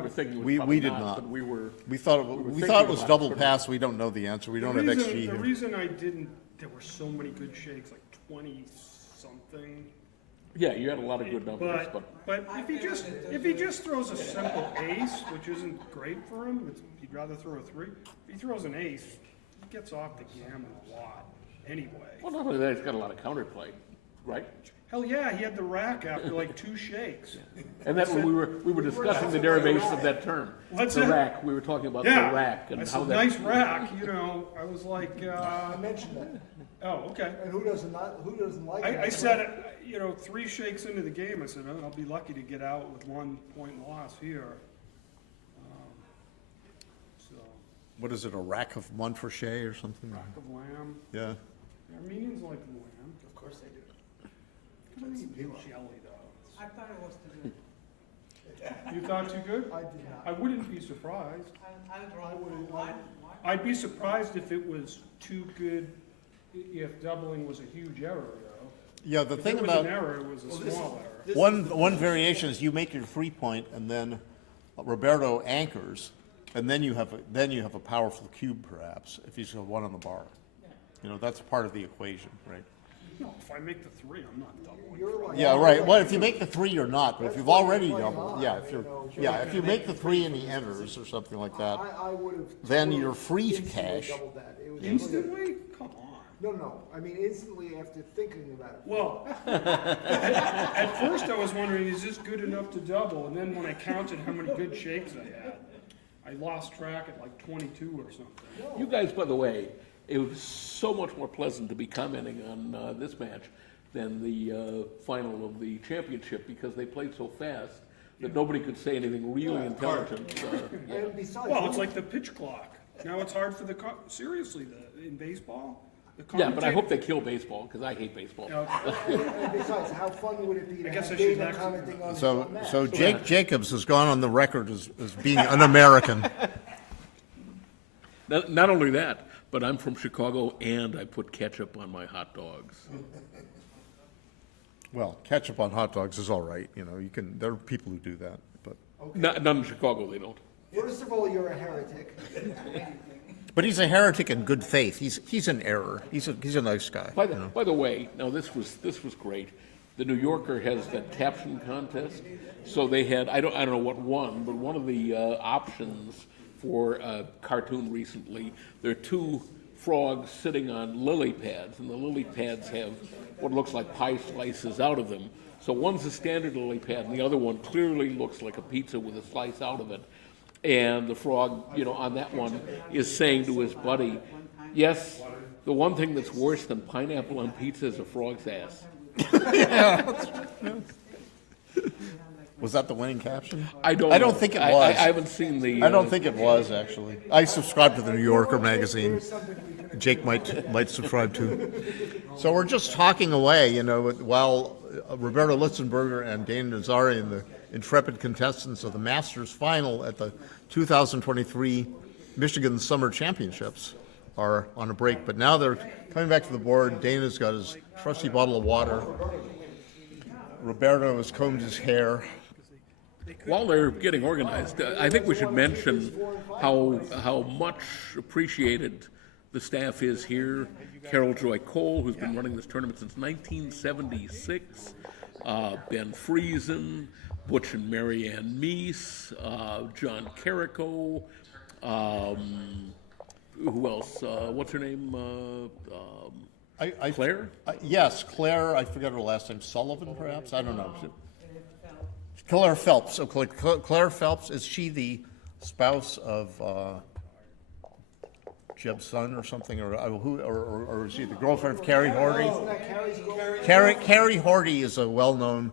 thinking it was We probably did not, not. but we were. We thought were it thinking was about double putting- pass, we don't know the answer, we don't have XG The here. reason I didn't, there were so many good shakes, like 20-something. Yeah, you had a lot of good numbers, But if he just throws a simple ace, which isn't great for him, he'd rather throw a 3. If he throws an ace, he gets off the gammon a lot anyway. well, not only that, he's got a lot of counterplay, right? Hell yeah, he had the rack after like 2 shakes. And that's when we were discussing the derivation of that term. What's The that? rack, we were talking about the Yeah, rack and I how said, that. nice rack, I was like, I mentioned that. oh, okay. And who doesn't like it? I said, 3 shakes into the game, I said, I'll be lucky to get out with 1 point loss here. So, What is it, a rack of Montrachet or something? rack of lamb. Yeah. Armenians like lamb. Of course they do. I mean, jelly though. I thought it was too good. You thought too good? I did not. I wouldn't be surprised. I wouldn't. I'd be surprised if it was too good, if doubling was a huge error, though. Yeah, the If thing it was about, an error, it was a small error. one variation is you make your 3-point and then Roberto anchors, and then you have a powerful cube perhaps, if he's got 1 on the bar. That's part of the equation, right? No, if I make the 3, I'm not doubling. Yeah, right, well, if you make the 3, you're not, but if you've already doubled, if you make the 3 and he enters or something like that, I would have. then you're free to cash. Doubled that. It was Instantly? Come on. No, I mean instantly after thinking about it. Well, at first I was wondering, is this good enough to double? And then when I counted how many good shakes I had, I lost track at like 22 or something. You guys, by the way, it was so much more pleasant to be commenting on this match than the final of the championship because they played so fast that nobody could say anything really intelligent. And besides, Well, it's like the pitch clock. Now it's hard for seriously, in baseball, the Yeah, but I commentator- hope they kill baseball because I hate baseball. and besides, how fun would it be to I guess have I should David next- commenting on his So, own match? so Jacobs has gone on the record as being un-American. Not only that, but I'm from Chicago and I put ketchup on my hot dogs. Well, ketchup on hot dogs is all right, there are people who do that, but. None in Chicago, they don't. First of all, you're a heretic. But he's a heretic in good faith. He's an error. He's a nice guy. By the way, now this was great. The New Yorker has that caption contest, so they had I don't know what won, but one of the options for a cartoon recently, there are 2 frogs sitting on lily pads, and the lily pads have what looks like pie slices out of them. So one's a standard lily pad, and the other one clearly looks like a pizza with a slice out of it. And the frog, on that one, is saying to his buddy, yes, the one thing that's worse than pineapple on pizza is a frog's ass. Was that the winning caption? I don't think it was. I haven't seen the... I don't think it was, actually. I subscribe to the New Yorker magazine. Jake might subscribe to. So we're just talking away, while Roberto Litzenberger and Dana Nazarian, the intrepid contestants of the Masters final at the 2023 Michigan Summer Championships, are on a break. But now they're coming back to the board. Dana's got his trusty bottle of water. Roberto has combed his hair. While they're getting organized, I think we should mention how much appreciated the staff is here. Carol Joy Cole, who's been running this tournament since 1976, Ben Friesen, Butch and Marianne Meese, John Carrico, who else? What's her name? Claire? Yes, Claire, I forget her last name, Sullivan, perhaps? I don't know. Claire Phelps. Oh, Claire Phelps, is she the spouse of Jeb's son or something? Or is she the girlfriend of Carrie Horty? Carrie Horty is a well-known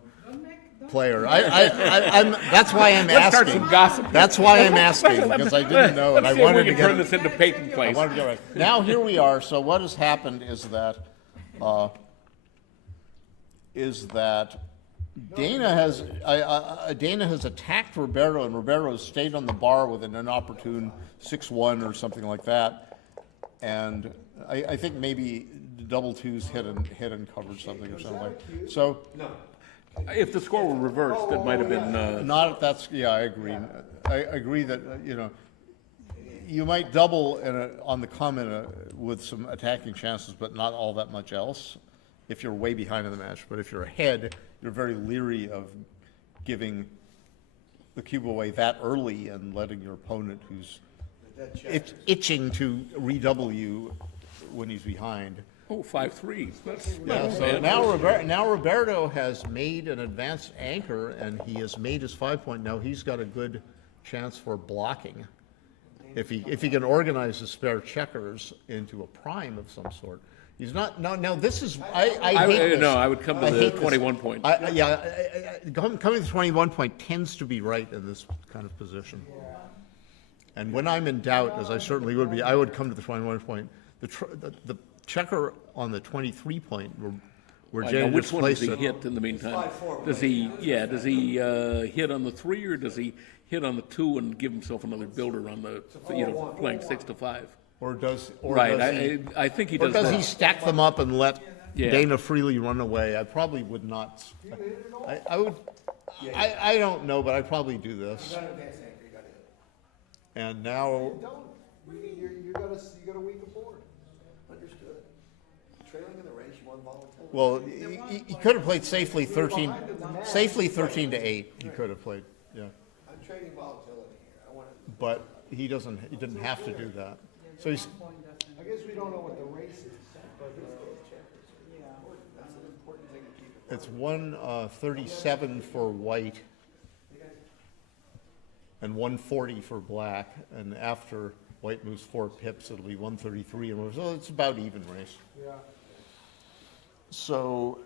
player. That's why I'm Let's start asking. some gossip. That's why I'm asking, because I didn't know, and I Let's see if wanted we to can turn get. this into Peyton I Place. wanted to get right. Now, here we are. So what has happened is that Dana has attacked Roberto, and Roberto has stayed on the bar with an inopportune 6-1 or something like that. And I think maybe the double twos hit and covered something or something. So If the score were reversed, it might have been. not if that's, yeah, I agree. I agree that, you might double on the comment with some attacking chances, but not all that much else if you're way behind in the match. But if you're ahead, you're very leery of giving the cube away that early and letting your opponent, who's itching to redouble you when he's behind. Oh, 5-3. That's Yeah, not so bad. now Roberto has made an advanced anchor, and he has made his 5-point. Now he's got a good chance for blocking. If he can organize his spare checkers into a prime of some sort. He's not, now this is, I hate this. No, I would come to I the hate this. 21 point. Coming to 21 point tends to be right in this kind of position. And when I'm in doubt, as I certainly would be, I would come to the 21 point. The checker on the 23 point, where Now, James which one does placed he it. hit in the meantime? Does he hit on the 3, or does he hit on the 2 and give himself another builder on the, playing 6 to 5? Or does Right, I think he does. Or does he both. stack them up and let Yeah. Dana freely run away? I probably would not. I would. I don't know, but I'd probably do this. And now, You got a weaker board. Understood. Trailing in the race, you want volatility. well, he could have played safely 13 to 8. He could have played, yeah. I'm trading volatility here. I want to. But he didn't have to do that. So he's, I guess we don't know what the race is, but that's an important thing to keep in mind. it's 137 for white and 140 for black, and after white moves 4 pips, it'll be 133, and so it's about even race. Yeah. So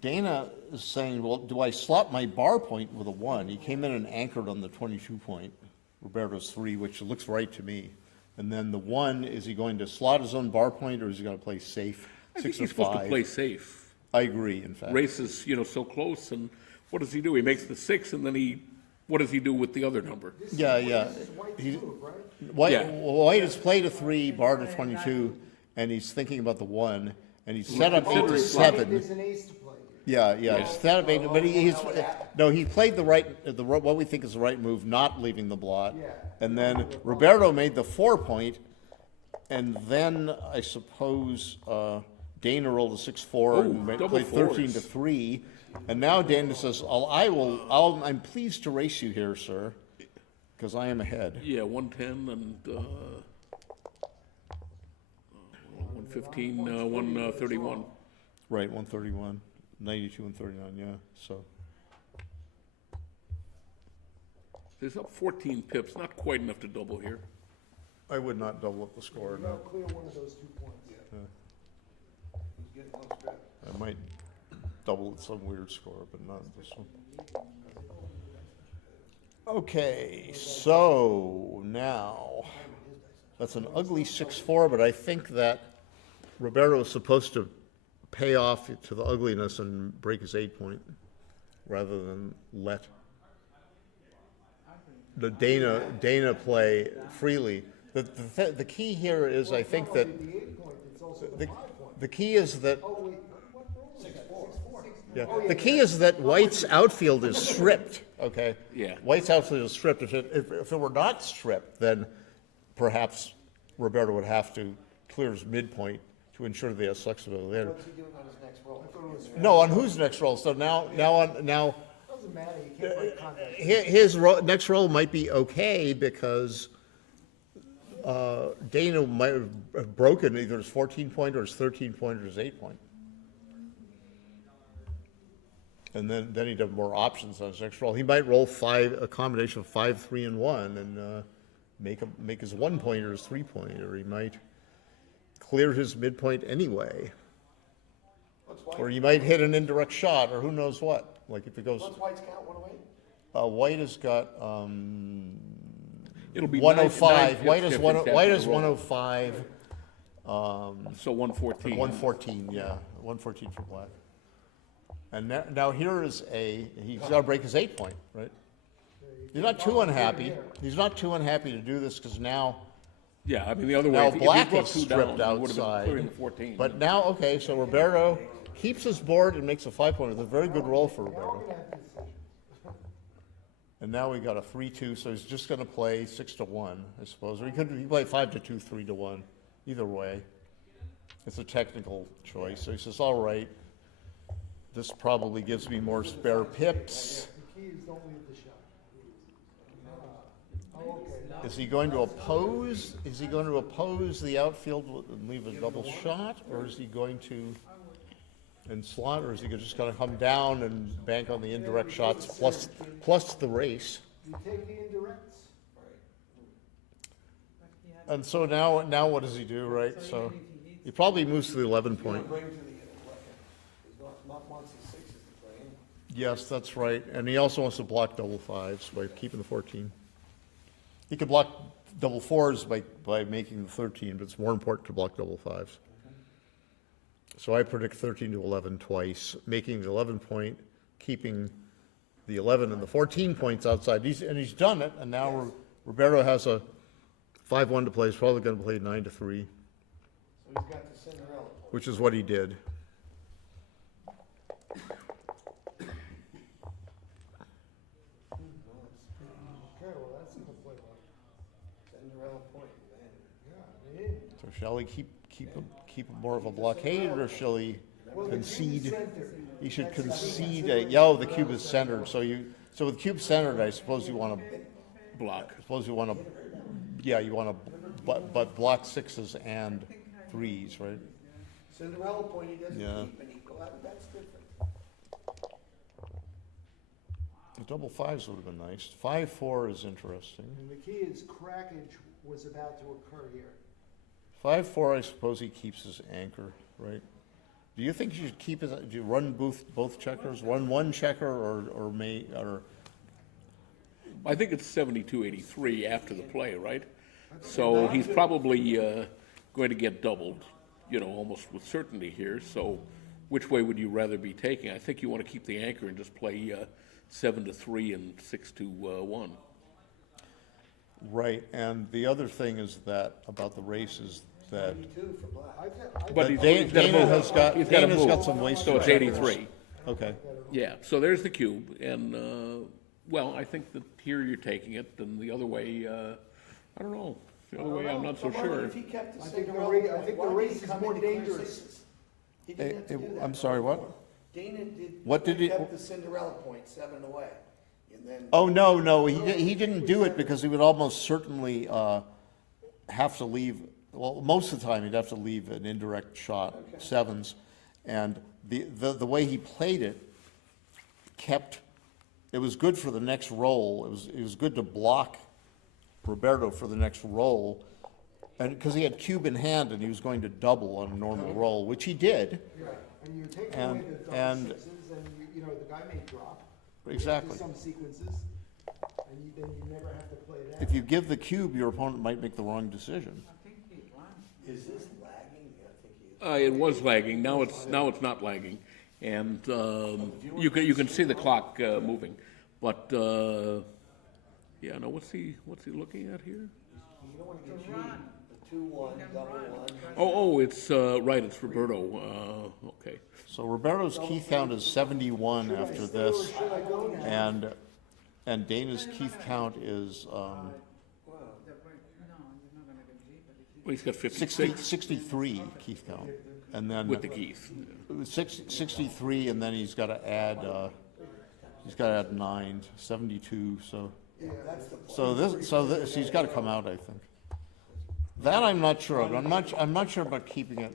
Dana is saying, well, do I slot my bar point with a 1? He came in and anchored on the 22 point, Roberto's 3, which looks right to me. And then the 1, is he going to slot his own bar point, or is he going to play safe? I think 6 he's or supposed 5? to play safe. I agree, in fact. Race is, so close, and what does he do? He makes the 6, and then what does he do with the other number? Yeah. White has played a 3, barred a 22, and he's thinking about the 1, and he's set up 8 to 7. There's an ace to play Yeah, here. he's set up 8, but he played what we think is the right move, not leaving the blot. Yeah. And then Roberto made the 4 point, and then I suppose Dana rolled a 6-4 and double played 13 fours. to 3. And now Dana says, I'm pleased to race you here, sir, because I am ahead. Yeah, 110 and 115, 131. Right, 131, 92 and 39, yeah, so. He's up 14 pips, not quite enough to double here. I would not double up the score, You no. gotta clear one of those 2 points. He's getting close to it. I might double at some weird score, but not this one. Okay, so now, that's an ugly 6-4, but I think that Roberto is supposed to pay off to the ugliness and break his 8 point, rather than let the Dana play freely. The key here is, I think that, The 8 point, it's also the 5 point. the key is that, Oh, wait, what role is that? 6-4. yeah, the key is that White's outfield is stripped, okay? Yeah. White's outfield is stripped. If it were not stripped, then perhaps Roberto would have to clear his midpoint to ensure that he has flexibility there. What's he doing on his next roll? No, on whose next roll? So now, Doesn't matter, you can't break contact. his next roll might be okay because Dana might have broken either his 14 point or his 13 point or his 8 point. And then he'd have more options on his next roll. He might roll a combination of 5, 3, and 1, and make his 1 pointer his 3 pointer. He might clear his midpoint anyway. Or he might hit an indirect shot, or who knows what. Like if it goes, What's White's count, 108? White has got, It'll be 105, nine White pips is difference after 105, So 114. 114, yeah, 114 for black. And now here is he's gotta break his 8 point, right? He's not too unhappy, to do this, because now, Yeah, I mean, the other way, now if he black brought has two stripped down, he would have been clearing outside. the 14. But now, okay, so Roberto keeps his board and makes a 5-pointer. It's a very good roll for Roberto. And now we got a 3-2, so he's just gonna play 6-1, I suppose. Or he could play 5-2, 3-1. Either way. It's a technical choice. So he says, all right, this probably gives me more spare pips. The key is don't leave the shot. Oh, okay. Is he going to oppose? Is he going to oppose the outfield and leave a double shot, or is he going to slot, or is he just going to come down and bank on the indirect shots plus the race? You take the indirects. And so now what does he do, right? So he probably moves to the 11 point. Bring to the left hand. Not wants the sixes to play in. Yes, that's right. And he also wants to block double fives by keeping the 14. He could block double fours by making the 13, but it's more important to block double fives. So I predict 13 to 11 twice, making the 11 point, keeping the 11 and the 14 points outside. He's done it, and now Roberto has a 5-1 to play. He's probably going to play 9 to 3, So he's got the Cinderella point. which is what he did. Okay, well, that's a good play. Cinderella point, man. Yeah, So shall he keep more of a blockade, or shall he concede? He should concede the cube is centered, so with the cube centered, I suppose you want to Block. you want to but block sixes and threes, right? Cinderella point, he doesn't Yeah. keep, and he go out, that's different. The double fives would have been nice. 5-4 is interesting. And the key is crackage was about to occur here. 5-4, I suppose he keeps his anchor, right? Do you think you should keep his? Do you run both checkers? Run one checker, or I think it's 72-83 after the play, right? So he's probably going to get doubled, almost with certainty here. So which way would you rather be taking? I think you want to keep the anchor and just play 7 to 3 and 6 to 1. right? And the other thing is that about the race is that Two for black. But he's got Dana's got some wasted So it's checkers. 83. Okay. Yeah, so there's the cube, and, I think that here you're taking it, and the other way, I don't know. The other way, I'm not so sure. If he kept the I think the Cinderella ra- I point, think why the did he race is come more in and clear dangerous. sixes? He didn't have to do that. I'm sorry, what? Dana did. What did he- Kept the Cinderella point 7 away, and then. Oh, no, he didn't do it because he would almost certainly have to leave, well, most of the time he'd have to leave an indirect shot, sevens. And the way he played it it was good for the next roll. It was good to block Roberto for the next roll. And because he had cube in hand and he was going to double on a normal roll, which he did. Yeah, and you take And- away the and- double sixes, and the guy may drop. Exactly. Some sequences, and then you never have to play that. If you give the cube, your opponent might make the wrong decision. Is this lagging? I think he is. It was lagging, now it's not lagging, and you can see the clock moving, but what's he looking at here? You don't want to get cheated. The 2-1, double one. Oh, it's right, it's Roberto. Okay. So Roberto's Keith count is 71 after this, and Dana's Keith count is Well, he's got 60, 56 63 Keith count, and then with the Keith. 63, and then he's got to add 9, 72. So he's got to come out, I think. That I'm not sure of. I'm not sure about keeping it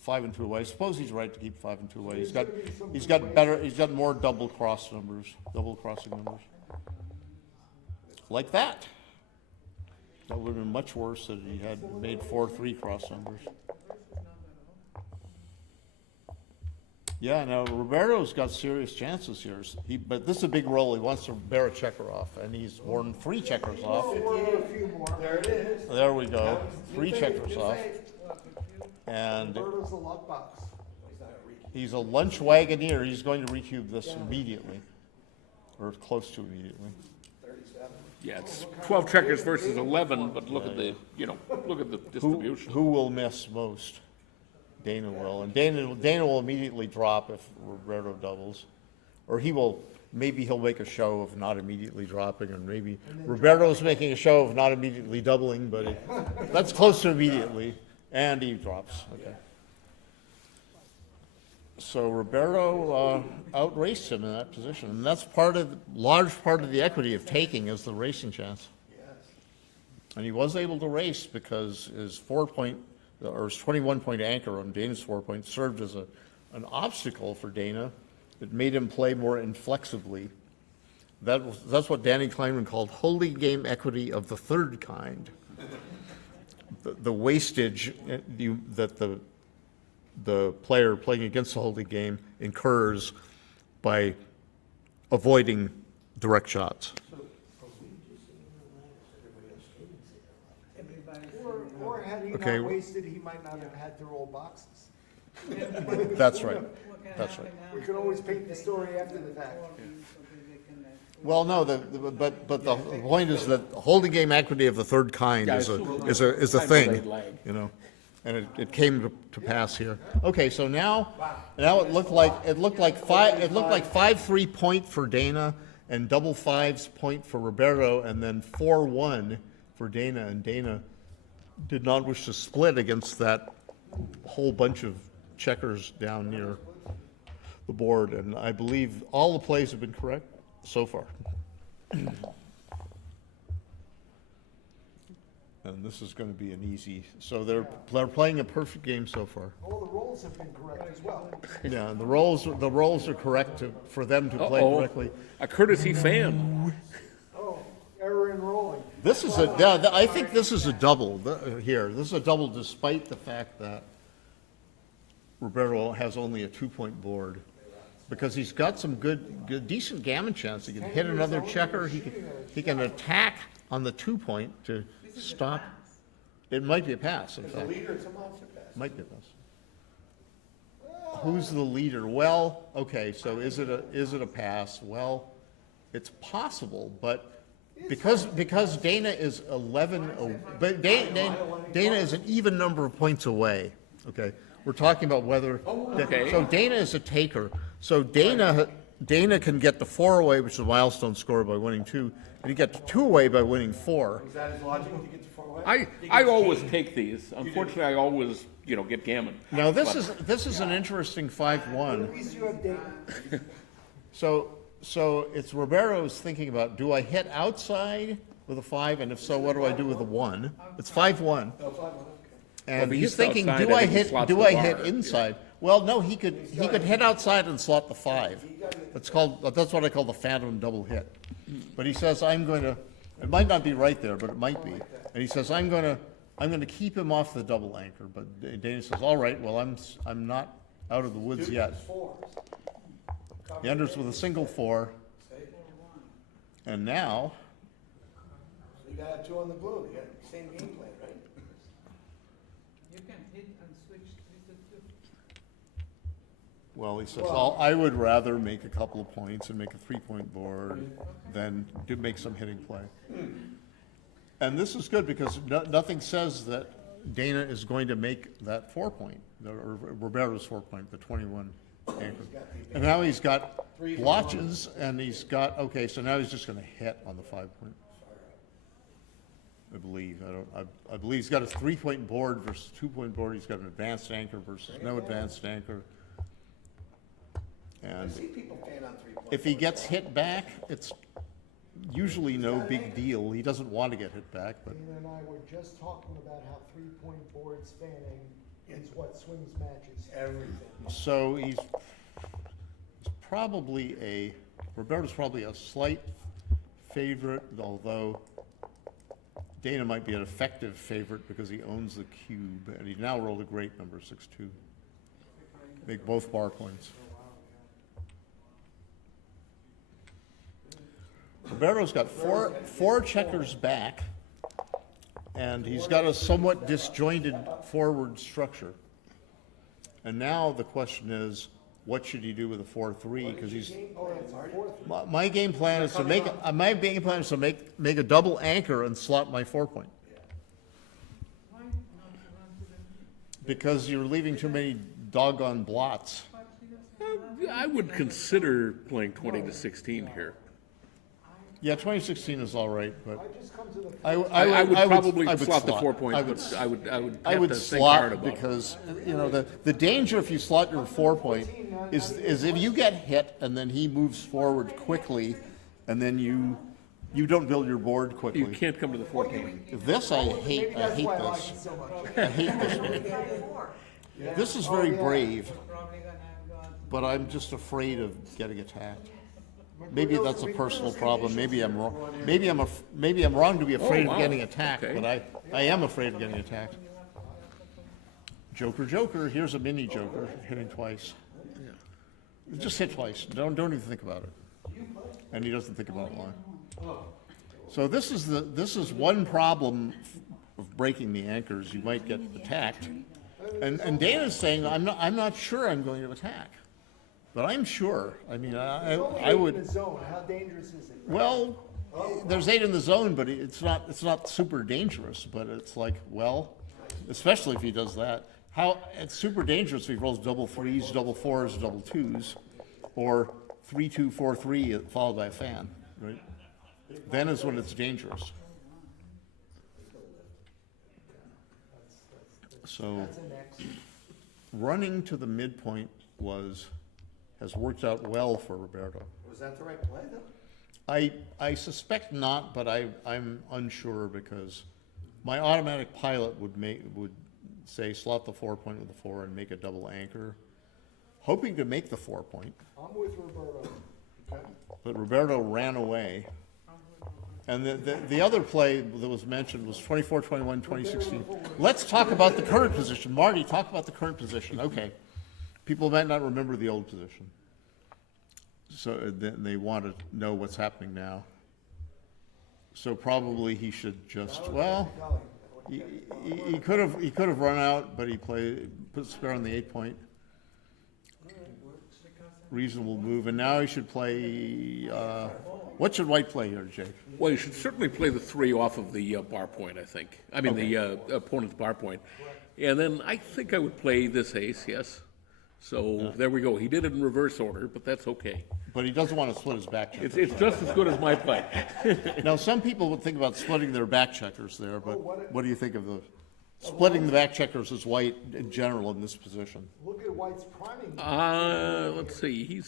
5 and 2 away. I suppose he's right to keep 5 and 2 away. He's got more double crossing numbers. Like that. That would have been much worse if he had made 4-3 cross numbers. Yeah, now Roberto's got serious chances here. But this is a big roll. He wants to bear a checker off, and he's worn 3 checkers off. There it is. There we go. 3 checkers off. And Roberto's a luck box. he's a lunch wagoneer. He's going to recube this immediately, or close to immediately. Yeah, it's 12 checkers versus 11, but look at the, look at the distribution. Who will miss most? Dana will, and Dana will immediately drop if Roberto doubles, or maybe he'll make a show of not immediately dropping, and maybe Roberto's making a show of not immediately doubling, but that's close to immediately, and he drops. Okay. So Roberto outraced him in that position, and that's large part of the equity of taking is the racing chance. And he was able to race because his 21-point anchor on Dana's 4-point served as an obstacle for Dana. It made him play more inflexibly. That's what Danny Kleinman called holy game equity of the third kind. The wastage that the player playing against the holy game incurs by avoiding direct shots. Or had he Okay. not wasted, he might not have had to roll boxes. That's right. That's right. We can always paint the story after the fact. Well, no, but the point is that holding game equity of the third kind is a thing, and it came to pass here. Okay, so now it looked like 5-3 point for Dana and double 5's point for Roberto, and then 4-1 for Dana, and Dana did not wish to split against that whole bunch of checkers down near the board, and I believe all the plays have been correct so far. And this is going to be an easy, so they're playing a perfect game so far. All the rolls have been correct as well. Yeah, the rolls are correct for them to play correctly. A courtesy fan. Oh, error in rolling. I think this is a double here. This is a double despite the fact that Roberto has only a 2-point board. Because he's got some decent gammon chance. He can hit another checker. He can attack on the 2-point to stop. It might be a pass, in fact. Leader, it's a monster pass. Might be a pass. Who's the leader? Well, okay, so is it a pass? Well, it's possible, but because Dana is 11, but Dana is an even number of points away. Okay, we're talking about whether. Okay. So Dana is a taker. So Dana can get the 4 away, which is a milestone score, by winning 2, and he get the 2 away by winning 4. Is that his logic to get to 4 away? I always take these. Unfortunately, I always, get gammon. Now this is an interesting 5-1. At least you have Dana. So it's Roberto's thinking about, do I hit outside with a 5, and if so, what do I do with a 1? It's 5-1. And if he he's hits thinking, outside, do I I think he slots hit the bar. inside? Well, no, he could hit outside and slot the 5. That's what I call the phantom double hit. But he says, it might not be right there, but it might be. And he says, I'm going to keep him off the double anchor. But Dana says, all right, well, I'm not out of the woods yet. He enters with a single 4. And now, You got 2 on the blue. You got the same game plan, right? You can hit and switch 3 to 2. well, he says, I would rather make a couple of points and make a 3-point board than make some hitting play. And this is good because nothing says that Dana is going to make that 4-point, or Roberto's 4-point, the 21 anchor. And now he's got blotches, and he's got, okay, so now he's just going to hit on the 5-point. I believe. I believe he's got a 3-point board versus 2-point board. He's got an advanced anchor versus no advanced anchor. And if he gets hit back, it's usually no big deal. He doesn't want to get hit back, but Dana and I were just talking about how 3-point board spanning is what swings matches. Everything. so he's Roberto's probably a slight favorite, although Dana might be an effective favorite because he owns the cube, and he now rolled a great number, 6-2. Make both bar points. Roberto's got four checkers back, and he's got a somewhat disjointed forward structure. And now the question is, what should he do with a 4-3? Because he's my game plan is to make a double anchor and slot my 4-point. Because you're leaving too many doggone blots. I would consider playing 20 to 16 here. Yeah, 2016 is all right, but I would probably I would slot the slot. 4 point, I would, but I would I have would to think hard slot about it. because, you know, the danger if you slot your 4-point is if you get hit and then he moves forward quickly and then you don't build your board quickly. You can't come to the 4 point. This I hate this. I hate this one. This is very brave, but I'm just afraid of getting attacked. Maybe that's a personal problem. Maybe I'm wrong. Maybe I'm wrong to be afraid wow. of getting attacked, Okay. but I am afraid of getting attacked. Joker. Here's a mini joker hitting twice. Just hit twice. Don't even think about it. And he doesn't think about it long. So this is one problem of breaking the anchors. You might get attacked. And Dana's saying I'm not sure I'm going to attack. But I'm sure. I mean, I would. In the zone, how dangerous is it? Well, there's 8 in the zone, but it's not super dangerous. But it's like, well, especially if he does that. It's super dangerous if he rolls double 3s, double 4s, double 2s, or 3-2, 4-3 followed by a fan, right? Then is when it's dangerous. So, running to the midpoint has worked out well for Roberto. Was that the right play, though? I suspect not, but I'm unsure because my automatic pilot would say slot the 4-point with the 4 and make a double anchor, hoping to make the 4-point. I'm with Roberto. Okay. But Roberto ran away. And the other play that was mentioned was 24-21, 2016. Let's talk about the current position. Marty, talk about the current position. Okay. People might not remember the old position. So they want to know what's happening now. So probably he should just, well, he could have run out, but he put spare on the 8-point. Reasonable move, and now he should play, what should White play here, Jake? Well, you should certainly play the 3 off of the bar point, I think. I mean, the opponent's bar point. And then I think I would play this ace, yes. So there we go. He did it in reverse order, but that's okay. But he doesn't want to split his back checkers. It's just as good as my play. Now, some people would think about splitting their back checkers there, but what do you think of splitting the back checkers as White in general in this position? Look at White's priming. Let's see.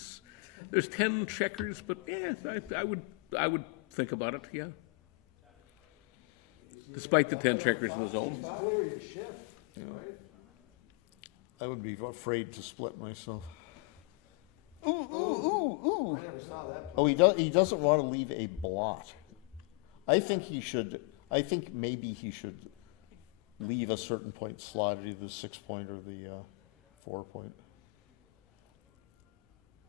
There's 10 checkers, but yeah, I would think about it. Yeah. Despite the 10 checkers in the zone. Clear your shift, right? I would be afraid to split myself. Ooh. I never saw that. Oh, he doesn't want to leave a blot. I think maybe he should leave a certain point slotted, either the 6-point or the 4-point.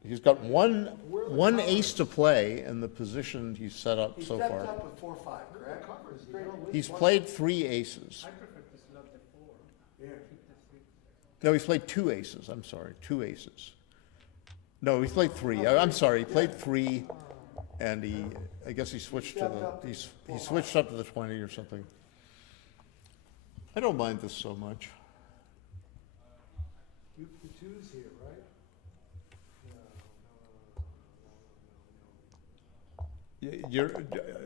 He's got one ace to play in the position he's set up so far. He stepped up with 4-5, correct? He's played 3 aces. I prefer to slot the 4. Yeah. No, he's played 2 aces. I'm sorry, 2 aces. No, he's played 3. I'm sorry, he played 3, and I guess he switched he switched up to the 20 or something. I don't mind this so much. You the 2s here, right?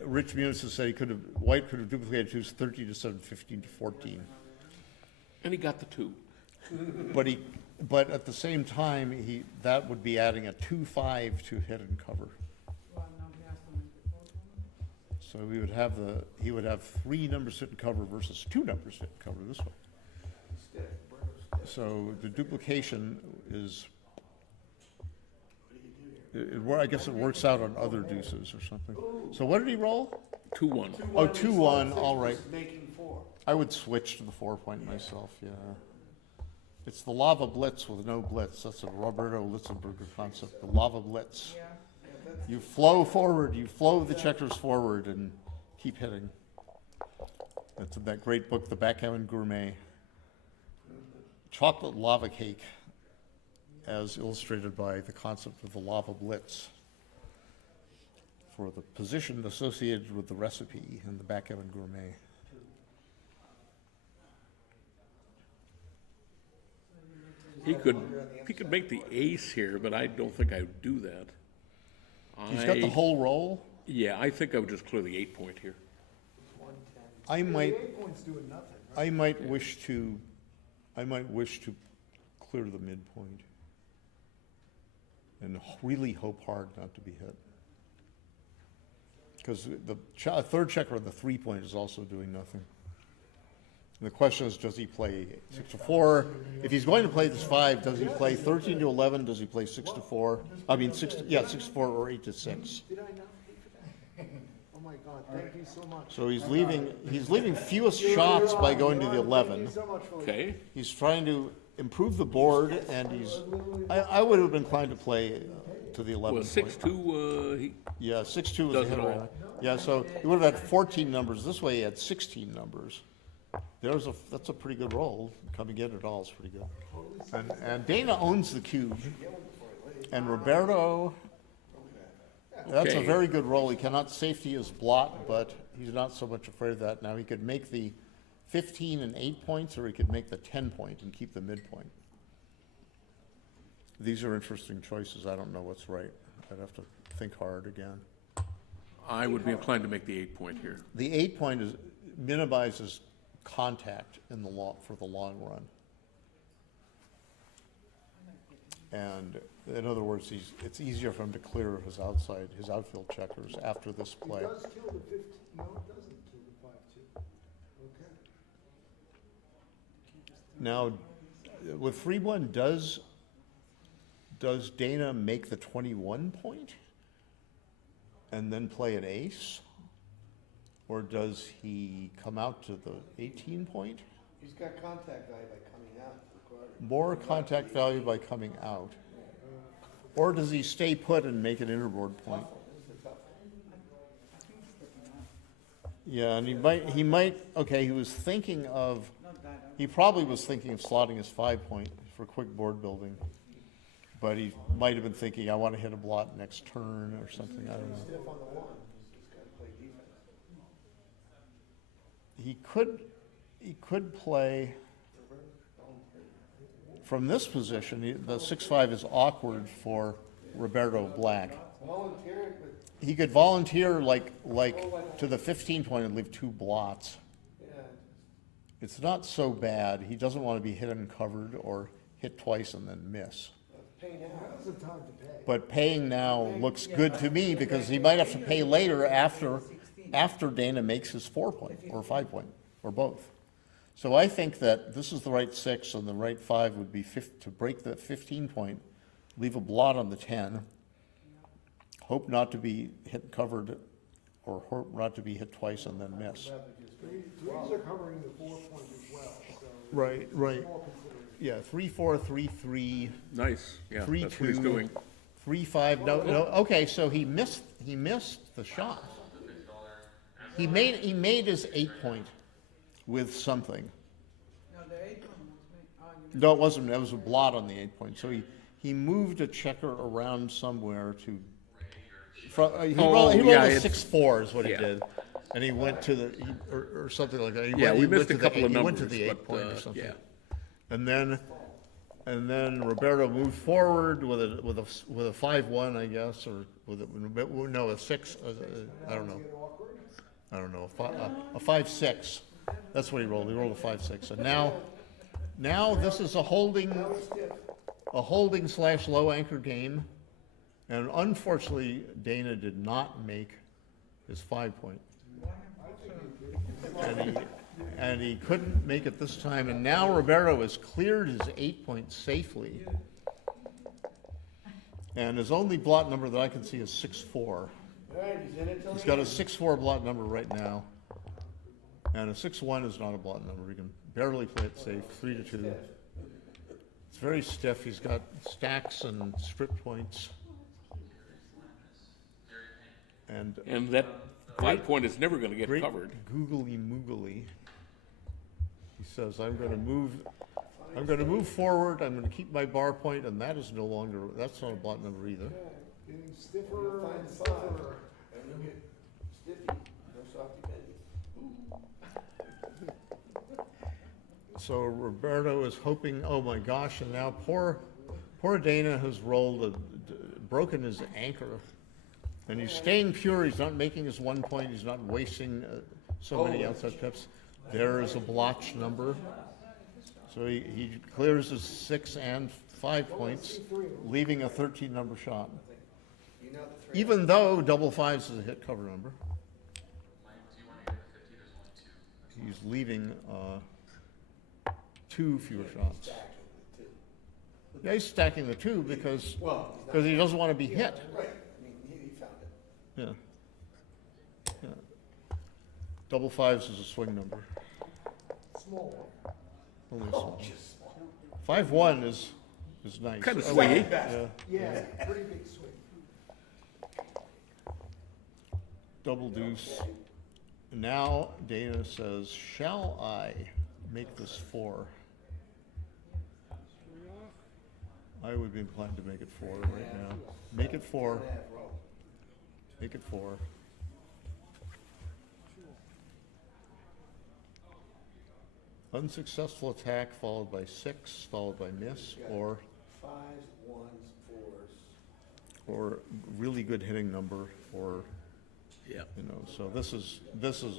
Rich Muniz has said White could have duplicated 2s 30 to 7, 15 to 14. And he got the 2. But at the same time, that would be adding a 2-5 to hit and cover. So he would have 3 numbers hit and cover versus 2 numbers hit and cover this way. So the duplication is, I guess it works out on other deuces or something. So what did he roll? 2-1. Oh, 2-1, all right. Making 4. I would switch to the 4-point myself, yeah. It's the lava blitz with no blitz. That's a Roberto Litzenberger concept, the lava blitz. You flow forward, you flow the checkers forward and keep hitting. That's in that great book, The Backgammon Gourmet. Chocolate lava cake, as illustrated by the concept of the lava blitz, for the position associated with the recipe in The Backgammon Gourmet. He could make the ace here, but I don't think I would do that. He's got the whole roll. Yeah, I think I would just clear the 8-point here. I might, 8 points doing nothing, right? I might wish to clear the midpoint and really hope hard not to be hit. Because the third checker on the 3-point is also doing nothing. And the question is, does he play 6 to 4? If he's going to play this 5, does he play 13 to 11? Does he play 6 to 4? I mean, 6 to 4 or 8 to 6. Did I not pay for that? Oh my God, thank you so much. So he's leaving fewest shots by going to the 11. Thank you so much for Okay. He's trying to improve the board, and I would have been inclined to play to the 11 Well, point. 6-2, he Yeah, 6-2 was does the it header. all. Yeah, so he would have had 14 numbers. This way he had 16 numbers. That's a pretty good roll. Coming in at all is pretty good. And Dana owns the cube. And Roberto, that's a Okay. very good roll. He cannot safety his blot, but he's not so much afraid of that. Now he could make the 15 and 8 points, or he could make the 10 point and keep the midpoint. These are interesting choices. I don't know what's right. I'd have to think hard again. I would be inclined to make the 8-point here. The 8-point minimizes contact in the for the long run. And in other words, it's easier for him to clear his outfield checkers after this play. It does kill the 15, no, it doesn't kill the 5-2. Okay. Now, with 3-1, does Dana make the 21 point and then play an ace? Or does he come out to the 18 point? He's got contact value by coming out. More contact value by coming out. Or does he stay put and make an interboard point? Yeah, and he might, okay, he probably was thinking of slotting his 5-point for quick board building. But he might have been thinking, I want to hit a blot next turn or something, I don't know. Stiff on the 1, he's got to play defense. He could play from this position. The 6-5 is awkward for Roberto Black. Volunteer, but He could volunteer like to the 15 point and leave 2 blots. yeah, It's not so bad. He doesn't want to be hit uncovered or hit twice and then miss. pay now. Now's the time to pay. But paying now looks good to me because he might have to pay later after Dana makes his 4-point or 5-point or both. So I think that this is the right 6 and the right 5 would be to break the 15-point, leave a blot on the 10, hope not to be hit covered or hope not to be hit twice and then miss. Threes are covering the 4-point as well, so. Right. Small consideration. Yeah, 3-4, 3-3. Nice, yeah, 3-2. that's what he's doing. 3-5, no, okay, so he missed the shot. He made his 8-point with something. No, the 8 one was made. No, it wasn't, it was a blot on the 8-point, so he moved a checker around somewhere to, he rolled a 6-4 is what he yeah. did. And he went to the, or something like that. Yeah, He we went missed to a the couple of He went to numbers, the but, 8-point or something. yeah. And then Roberto moved forward with a 5-1, I guess, or a 6. I don't know. A 5-6. That's what he rolled. He rolled a 5-6. And now this is a holding / low anchor game. And unfortunately, Dana did not make his 5-point. And he couldn't make it this time, and now Roberto has cleared his 8-point safely. And his only blot number that I can see is 6-4. All right, he's in it till He's the got a end. 6-4 blot number right now. And a 6-1 is not a blot number. He can barely play it safe, 3-2. It's very stiff. He's got stacks and strip points. And that 5 point is never gonna get great covered. googly moogly. He says, I'm gonna move forward, I'm gonna keep my bar point, and that is no longer, that's not a blot number either. Getting stiffer and stiffer. And you get stiffy, no softy bendy. So Roberto is hoping, oh my gosh, and now poor Dana has broken his anchor. And he's staying pure, he's not making his 1 point, he's not wasting so many outside pips. There is a blotch number. So he clears his 6 and 5 points, leaving a 13 number shot. Even though double fives is a hit cover number. He's leaving 2 fewer shots. Yeah, he's stacking the 2 because he doesn't want to be hit. Right, I mean, he found it. Yeah. Double fives is a swing number. Small. Only a small. 5-1 is nice. Kind of Oh, swingy. Yeah, pretty big swing. Double deuce. Now Dana says, shall I make this 4? I would be inclined to make it 4 right now. Make it 4. Make it 4. Unsuccessful attack followed by 6, followed by miss, or Fives, ones, fours. or really good hitting number, or Yeah. so this is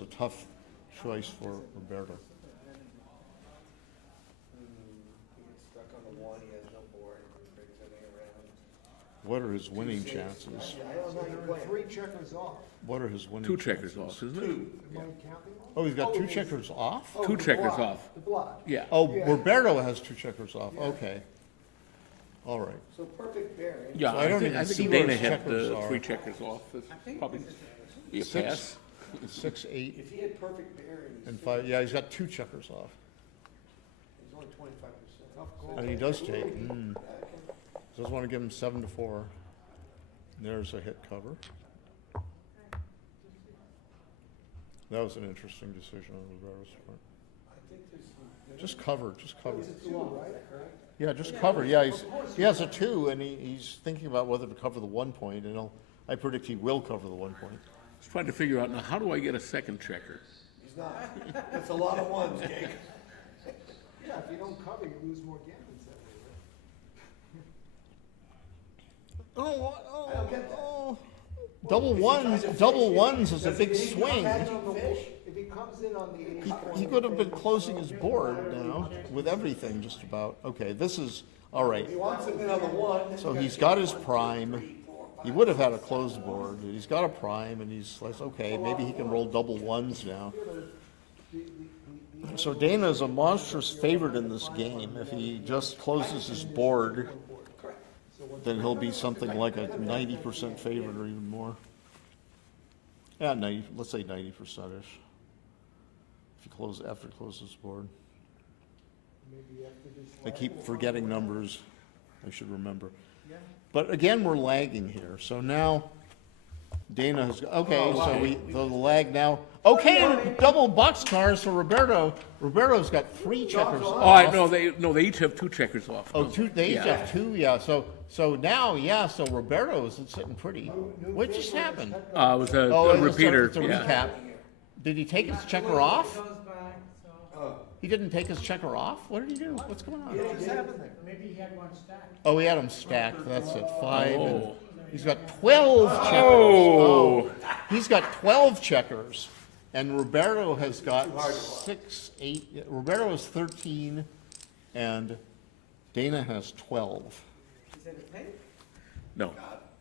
a tough choice for Roberto. He gets stuck on the 1, he has no board, he brings everything around. What are his winning chances? I don't know, you're 3 checkers off. What are his winning 2 chances? checkers off, isn't it? Am I counting them? Oh, he's got 2 checkers off? Oh, 2 the checkers block, off. The block. Yeah. Oh, Yeah. Roberto has 2 checkers off, okay. All right. So perfect pairing. Yeah, So I don't think, even see think where Dana his had checkers are. 3 checkers off. It's probably be a 6, pass. 6, 8, If he had perfect pairing, and 5, yeah, he's got 2 checkers off. he's only 25%. Tough call. And he does take, doesn't want to give him 7-4. There's a hit cover. That was an interesting decision on Roberto's part. I think there's Just cover. It's a 2, right? Yeah, just cover, yeah, he has a 2, and he's thinking about whether to cover the 1 point, and I predict he will cover the 1 point. I was trying to figure out, now, how do I get a second checker? He's not. That's a lot of ones, Jake. Yeah, if you don't cover, you lose more games that way, right? I don't get that. Double ones is a big swing. If he comes in on the 8 point. He could have been closing his board now with everything just about. Okay, this is, all right. He wants him in on the 1. So he's got his prime. He would have had a closed board. He's got a prime, and he's like, okay, maybe he can roll double ones now. So Dana's a monstrous favorite in this game. If he just closes his board, then he'll be something like a 90% favorite or even more. Yeah, 90, let's say 90%-ish. If he after he closes his board. I keep forgetting numbers. I should remember. But again, we're lagging here. So now Dana has, okay, so the lag now. Okay, double boxcars for Roberto. Roberto's got 3 checkers Oh, off. they each have 2 checkers off. Oh, 2, they each Yeah. have 2, yeah. So now, yeah, so Roberto is sitting pretty. What just happened? It was a Oh, repeater. It's a Yeah. recap. Did he take his checker off? Goes back, so. He didn't take his checker off? What did he do? What's going on? What happened there? Maybe he had one stacked. Oh, he had them stacked, that's it, 5. And Oh. he's got 12 checkers. Oh. He's got 12 checkers. And Roberto has got 6, 8, Roberto has 13, and Dana has 12. Is it a tape? No.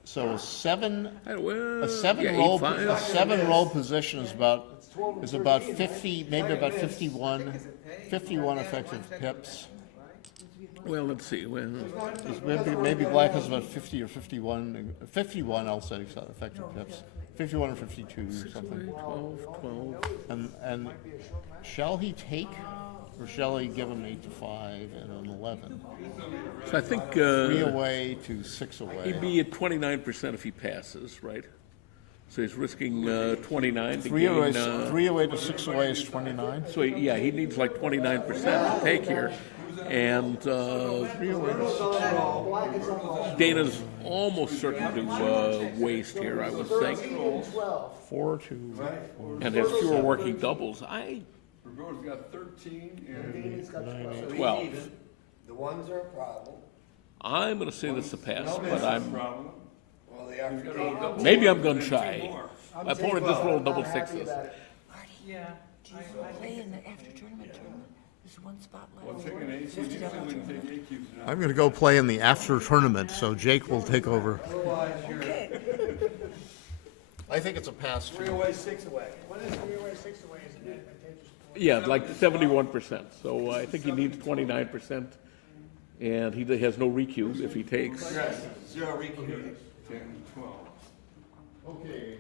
So a 7 Well, A seven yeah, roll, 8-5. a 7 roll position is about 50, maybe about 51 effective pips. Well, let's see. Well, Maybe black has about 50 or 51, I'll say, effective pips. 51 or 52 or something. 12. And shall he take, or shall he give him 8-5 and an 11? So I think 3 away to 6 away. he'd be at 29% if he passes, right? So he's risking 29 to Three gain. away, 3 away to 6 away is 29. So yeah, he needs like 29% to take here, and Dana's almost certain to waste here, I would think, 4 to and has fewer working doubles. Roberto's got 13 and Dana's got 12. 12. The ones are a problem. I'm going to say this is a pass, but I'm problem. Well, they are for Dana. maybe I'm gun shy. My opponent just rolled double sixes. Yeah. Play in the after tournament. There's one spot left. Well, take an A cube, you still wouldn't take A cubes now. I'm going to go play in the after tournament, so Jake will take over. I think it's a pass. 3 away, 6 away. What is 3 away, 6 away? Is it advantageous? Yeah, like 71%. So I think he needs 29%, and he has no recue if he takes. Zero recube. 10, 12. Okay.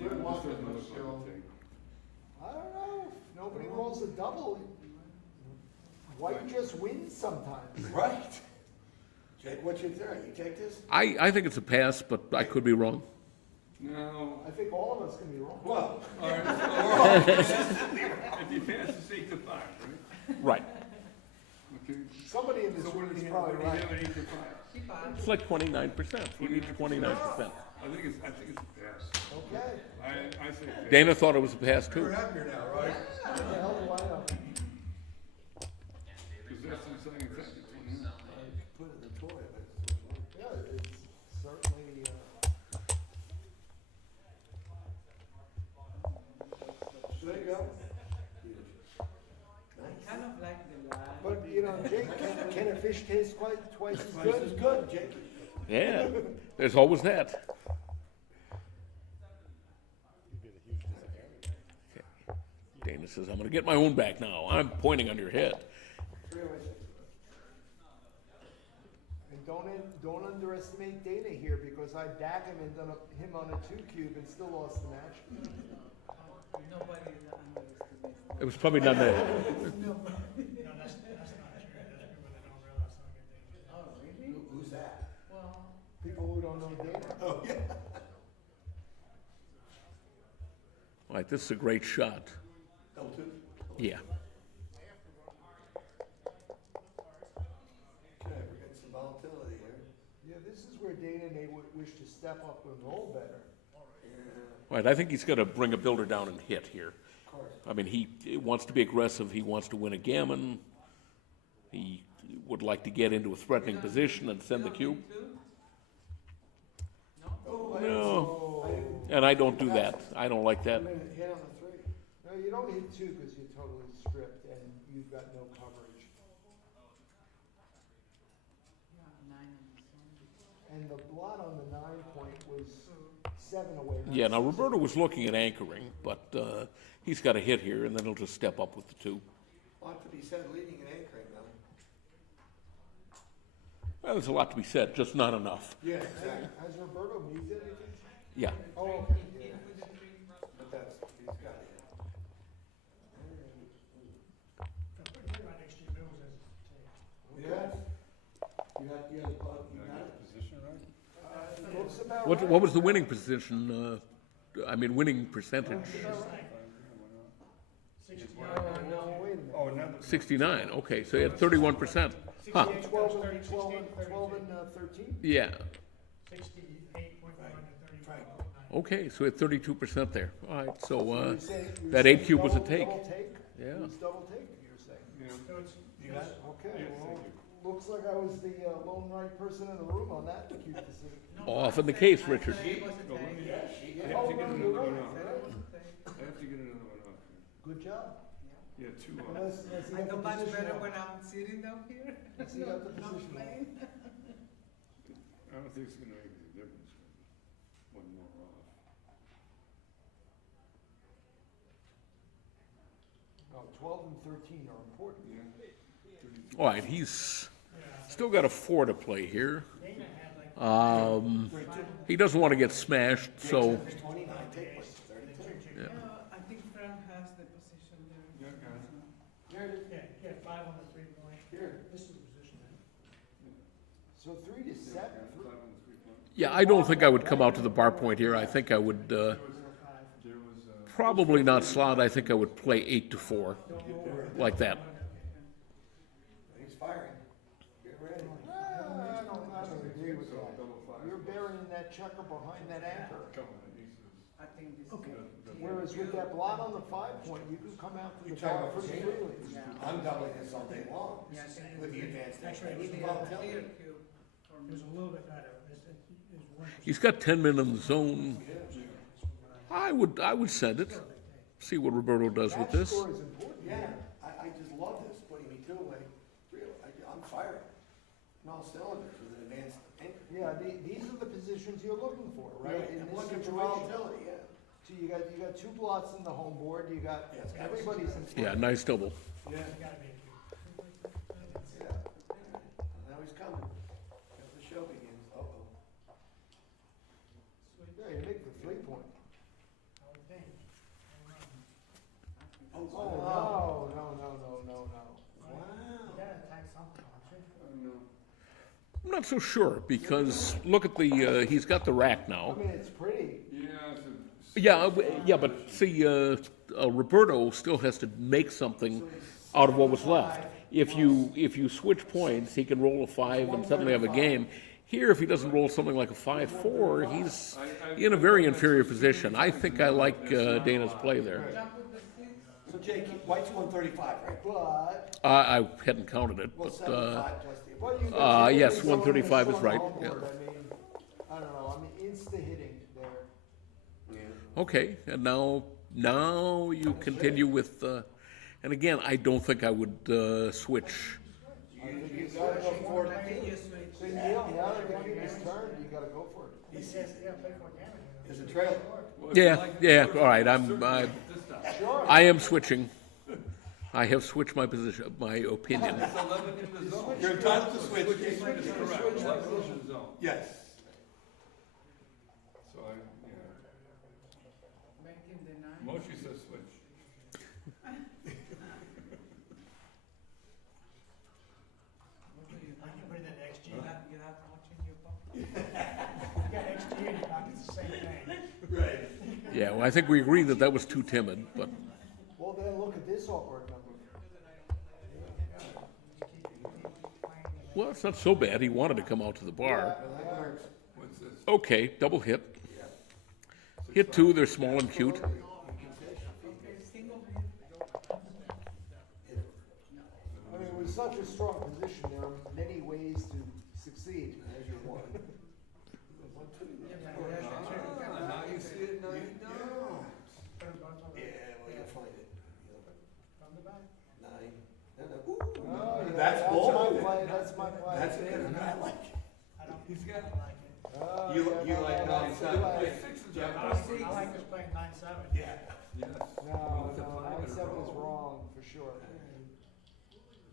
Yeah, this doesn't look like a thing. I don't know. If nobody rolls a double, white just wins sometimes. Right. Jake, what's your theory? You take this? I think it's a pass, but I could be wrong. No. I think all of us can be wrong. Well, all right. If you pass, it's 8 to 5, right? Right. Okay. Somebody in this room is probably What do right. you have at 8 to 5? It's like 29%. He needs 29%. I think it's a pass. Okay. I say pass. Dana thought it was a pass too. You're happier now, right? What the hell do I know? Because that's the deciding factor. Yeah. Put it in the toilet. Yeah, it's certainly, there you go. Kind of like the last. But, you know, Jake, can a fish taste twice as good? Twice as good, Jake. Yeah, there's always that. Okay. Dana says, I'm going to get my own back now. I'm pointing on your head. 3 away, 6 away. And don't underestimate Dana here, because I back him and done him on a 2 cube and still lost the match. Nobody underestimates. It was probably not that. No, that's not true. That's people that don't realize how good they are. Oh, really? Who's that? Well, People who don't know Dana. Oh, yeah. All right, this is a great shot. Double 2? Yeah. Okay, we're getting some volatility here. Yeah, this is where Dana may wish to step up and roll better. All right, I think he's going to bring a builder down and hit here. Of course. I mean, he wants to be aggressive. He wants to win a gammon. He would like to get into a threatening position and send the cube. No. And I don't do that. I don't like that. I'm gonna hit on the 3. No, you don't hit 2 because you're totally stripped and you've got no coverage. yeah, 9 and 7. And the blot on the 9 point was 7 away. not Yeah, now 6 Roberto away. was looking at anchoring, but he's got a hit here, and then he'll just step up with the 2. Ought to be said leading and anchoring though. Well, there's a lot to be said, just not enough. Yeah, exactly. Has Roberto moved anything? Yeah. Oh, okay, yeah. But that's, he's got it. Right next to your nose as it's Yeah. You got it. Position, right? Looks about What right. was the winning position? Winning percentage? 69. No, wait a minute. Oh, another. 69. Okay, so he had 31%. Huh. 12 and 13? Yeah. 68.1 to 35.9. Okay, so he had 32% there. All right, so You're saying- you're that saying 8 cube was a double- take. Double take? Yeah. It was double take, you're saying? So it's, You got it? Okay, well, looks like I was the lone right person in the room on that cute decision. Often the case, Richard. I have to get Oh, another no, you're one right. off. I have to get another one off. Good job. Yeah, 2 off. Unless he I got the do much position better wrong. when I'm sitting down here. Unless he got the position wrong. I don't think it's gonna make any difference. One more off. Oh, 12 and 13 are important. Yeah. All right, he's still got a 4 to play here. He doesn't want to get smashed, so 29, take place, 32. yeah. I think Frank has the position there. Yeah, got it. Here it is. yeah, 5 on the 3 point. Here. This is the position. So 3 to 7. Yeah, 5 on the 3 point. Yeah, I don't think I would come out to the bar point here. I think I would, probably not slot. I think I would play 8-4, like that. He's firing. Get ready. I don't agree with that. You're burying that checker behind that anchor. Whereas with that blot on the 5 point, you can come out to the bar pretty freely. I'm doubling this all day long with the advanced technique, with the volatility. There's a little bit better. He's got 10 men in the zone. I would send it. See what Roberto does with this. Score is important. Yeah, I just love this, putting me two away. I'm firing. On all cylinders with an advanced anchor. Yeah, these are the positions you're looking for, right? In I'm this looking for situation. volatility, yeah. So you got 2 blots in the home board, you got, Yeah, it's gotta be everybody's in. Yeah, nice double. Yeah. Yeah. Now he's coming. As the show begins. Uh-oh. Yeah, you make the 3 point. Oh, Oh, no. wow. I'm not so sure because look at the, he's got the rack now. I mean, it's pretty. Yeah, but see, Roberto still has to make something out of what was left. If you switch points, he can roll a 5 and suddenly have a game. Here, if he doesn't roll something like a 5-4, he's in a very inferior position. I think I like Dana's play there. So Jake, White's 135, right? But, I hadn't counted it, Well, but 75 plus the. well, you got yes, someone 135 is on the right. home Yeah. board. I don't know, insta-hitting there. Okay, and now you continue with, and again, I don't think I would switch. I think you gotta go for it. So Neil, now that the king is turned, you gotta go for it. There's a trailer. Yeah, all right, I am switching. I have switched my position, my opinion. You're entitled to switch. Yes. So Moshi says switch. Right. Yeah, well, I think we agree that was too timid, but Well, then look at this awkward number. well, it's not so bad. He wanted to come out to the bar. What's this? Okay, double hit. Hit 2, they're small and cute. I mean, with such a strong position, there are many ways to succeed. There's your one. Now you see it, now you don't. Yeah, well, you'll find it. Nine. No. Ooh. Oh, yeah, That's my bold. play, that's my play. That's it. I like it. He's got. Oh, You yeah, like no, nine, no, seven. no, Play 6 is Yeah. up. Yeah. Yes. No, With the 5 in a 9-7 is row. wrong, for sure.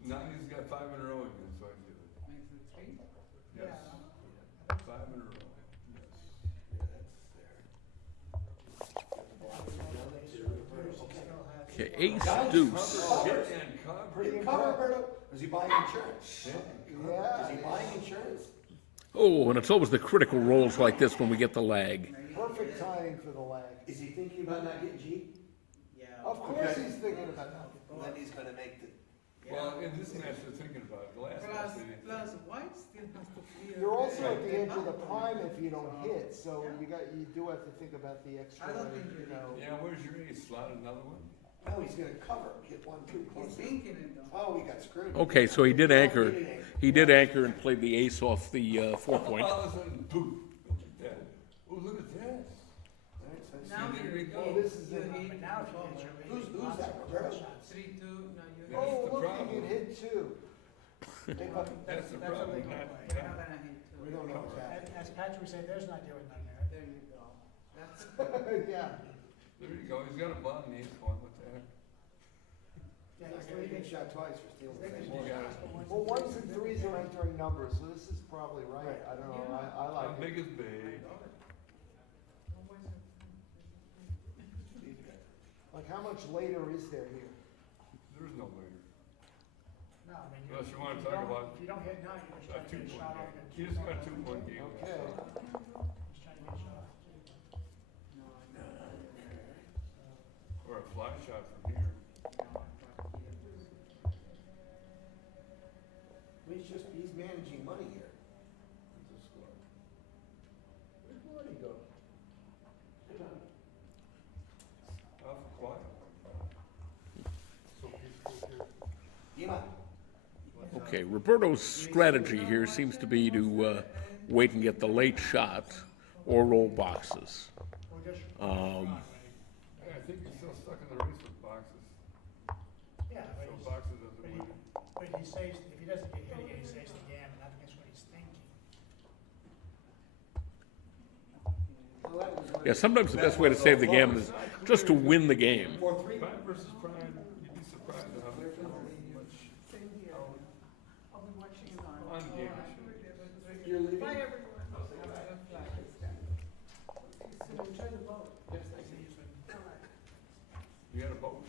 Now he's got 5 in a row again, so I do it. Yes. 5 in a row. Yes. Okay, ace, deuce. Hit and cover. Pretty cover, Roberto. Is he buying insurance? Yeah. Is he buying insurance? Oh, and it's always the critical rolls like this when we get the lag. Perfect timing for the lag. Is he thinking about not getting G? Of course he's thinking about that. Then he's gonna make the. Well, in this match, they're thinking about it. The last match, they didn't. White still has to clear. You're also at the edge of the prime if you don't hit, so you do have to think about the extra, you know. Yeah, where's your ace? Slot another one? No, he's gonna cover, hit 1, 2. He's thinking it though. Oh, we got screwed. Okay, so he did anchor. He did anchor and played the ace off the 4 point. All of a sudden, poof, look at that. Oh, look at this. Now Here we you go. Oh, this is you it. hit Who's that, Roberto? 3-2, now you hit. That's Oh, the look, problem. he can hit 2. That's the problem, You're not, not gonna hit two. We don't know what's happening. As Patrick said, there's not doing none there. There you go. That's, Yeah. there you go, he's got a button, he's one, what the heck? He's not gonna get shot twice for stealing the same You one. got it. Well, 1s and 3s are entering numbers, so this is probably right. I don't know, I How like it. big is big? Like, how much later is there here? There's no later. No, I mean. Unless you wanna talk about If you don't hit nine, you're just a trying to get a 2-point shot off. game. He just got a 2-point game. Okay. money here. Where'd he go? Awful quiet. So peaceful here. Dima. Okay, Roberto's strategy here seems to be to wait and get the late shot or roll boxes. I think he's still stuck in the race with boxes. Yeah, So boxes doesn't win. but he saves, if he doesn't get hit again, he saves the gammon. I think that's what he's thinking. Yeah, sometimes the best way to save the gammon is just to win the game. Prime versus prime, you'd be surprised at how much fun game it should be. You're leaving? You got a vote?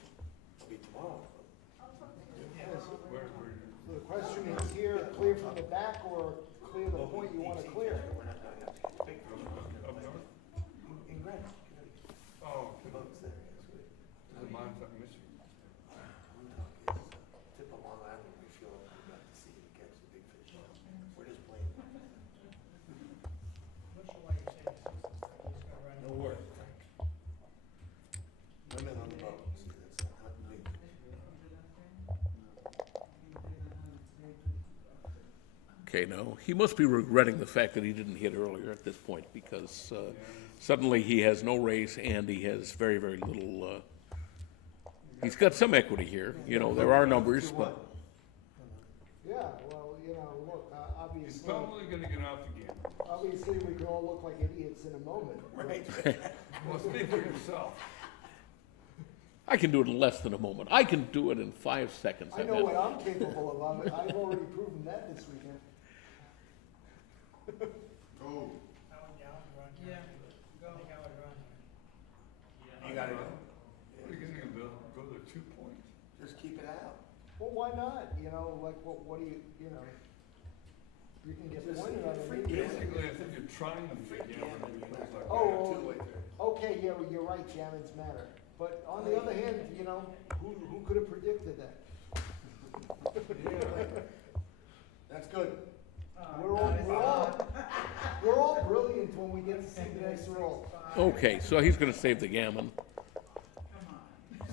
Be tomorrow. Where So the question is here, clear from the back or clear the point you want to clear? up north? In Greenwich. Oh, okay. The Montauk, Michigan. Tip of Long Island, we feel like we got to see and catch the big fish. We're just playing. I'm not sure why you're saying this. He's gonna run. No worries. Women on the boat, see, that's not me. Okay, now, he must be regretting the fact that he didn't hit earlier at this point, because suddenly he has no race and he has very, very little, he's got some equity here. You know, there are numbers, but Yeah, well, you know, look, He's obviously, probably gonna get off the game. obviously we can all look like idiots in a moment. Right. Well, speak for yourself. I can do it in less than a moment. I can do it in 5 seconds. I know what I'm capable of. I've already proven that this weekend. Oh, Yeah. Go. I think I would run. you gotta go. What are you gonna go to 2 points? Just keep it out. Well, why not? You know, like, what do you, you know? You can get pointed on it. Basically, I think you're trying to get gammon because like. Oh, okay, yeah, well, you're right, gammons matter. But on the other hand, you know, who could have predicted that? That's good. We're all brilliant when we get to see the next roll. Okay, so he's gonna save the gammon.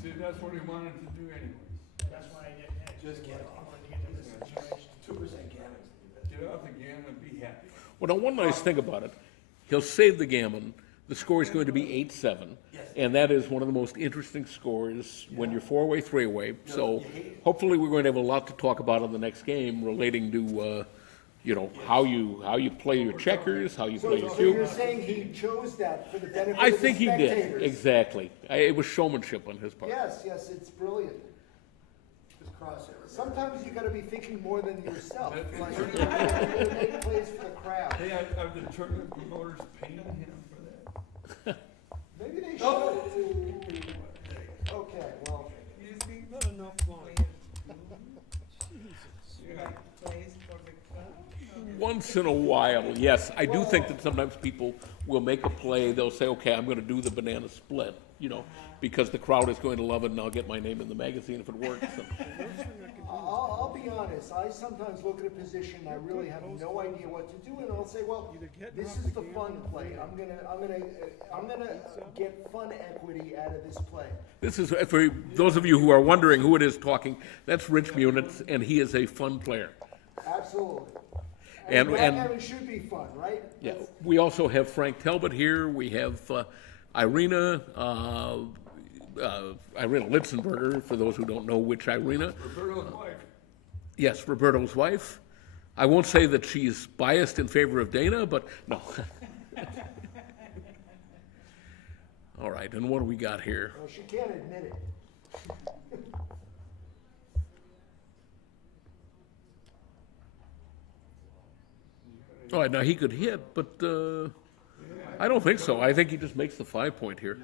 See, that's what he wanted to do anyways. That's why I didn't hit. Just get off. I wanted to get to this situation. 2% gammons. Get off the gammon and be happy. Well, now, one nice thing about it, he'll save the gammon. The score is going to be 8-7, and that is one of the most interesting scores when you're 4-way, 3-way. So hopefully we're going to have a lot to talk about in the next game relating to, you know, how you play your checkers, how you play your So you're cube. saying he chose that for the benefit I of the think he spectators? did, exactly. It was showmanship on his part. Yes, it's brilliant. Just cross it. Sometimes you gotta be thinking more than yourself. Like, you gotta make plays for the crowd. Hey, are the tournament promoters paying him for that? Maybe they should. Okay, well, Not enough fun. Once in a while, yes. I do think that sometimes people will make a play, they'll say, okay, I'm gonna do the banana split, you know, because the crowd is going to love it and I'll get my name in the magazine if it works. So, I'll be honest, I sometimes look at a position, I really have no idea what to do, and I'll say, well, this is the fun play. I'm gonna get fun equity out of this play. this is, for those of you who are wondering who it is talking, that's Rich Munitz, and he is a fun player. Absolutely. And- Backgammon should be fun, right? Yeah, we also have Frank Talbot here, we have Irina Litzenberger, for those who don't know which Irina. Roberto's wife. Yes, Roberto's wife. I won't say that she's biased in favor of Dana, but no. All right, and what do we got here? Well, she can't admit it. All right, now he could hit, but I don't think so. I think he just makes the 5-point here.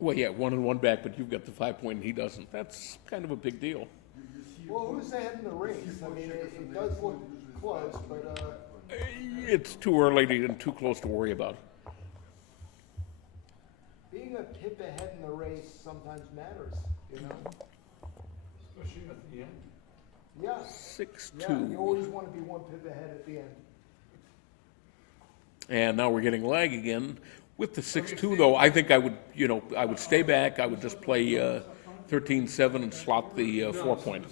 Well, yeah, 1 and 1 back, but you've got the 5-point and he doesn't. That's kind of a big deal. Well, who's ahead in the race? I mean, it does look close, but, It's too early and too close to worry about. being a pip ahead in the race sometimes matters, you know? Especially at the end. Yeah. 6-2. Yeah, you always want to be one pip ahead at the end. And now we're getting lag again. With the 6-2, though, I think I would, I would stay back. I would just play 13-7 and slot the 4-point.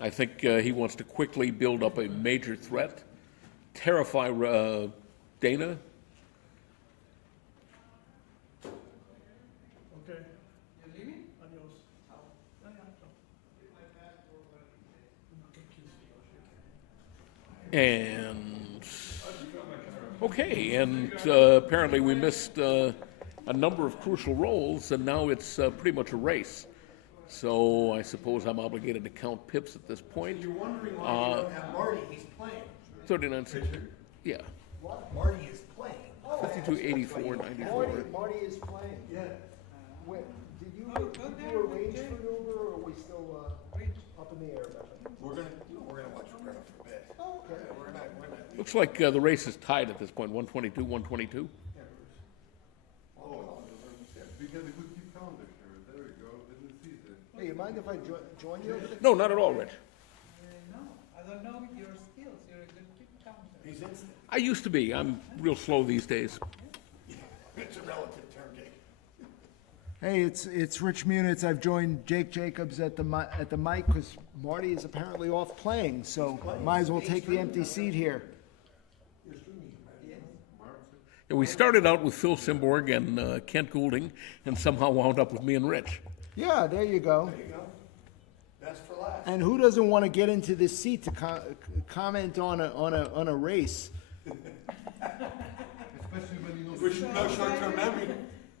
I think he wants to quickly build up a major threat, terrify Dana. Okay. You're leaving? Adios. And okay, and apparently we missed a number of crucial rolls, and now it's pretty much a race. So I suppose I'm obligated to count pips at this point. You're wondering why you don't have Marty, he's playing. 39. Yeah. What? Marty is playing. 52, 84, 94. Marty is playing. Yeah. When, did you arrange for an Uber, or are we still up in the air about it? We're gonna watch Roberto for a bit. Oh, okay. We're not. Looks like the race is tied at this point, 122, 122. Oh, because we could keep calendar here. There we go. Didn't see that. Hey, you mind if I join you over there? No, not at all, Rich. No, I don't know your skills. You're a good kick counter. He's instant. I used to be. I'm real slow these days. It's a relative term, Jake. Hey, it's Rich Munitz. I've joined Jake Jacobs at the mic because Marty is apparently off playing, so might as well take the empty seat here. Yeah, we started out with Phil Simborg and Kent Goulding, and somehow wound up with me and Rich. Yeah, there you go. There you go. Best for last. And who doesn't want to get into this seat to comment on a race? Especially when you know. Which no short-term memory.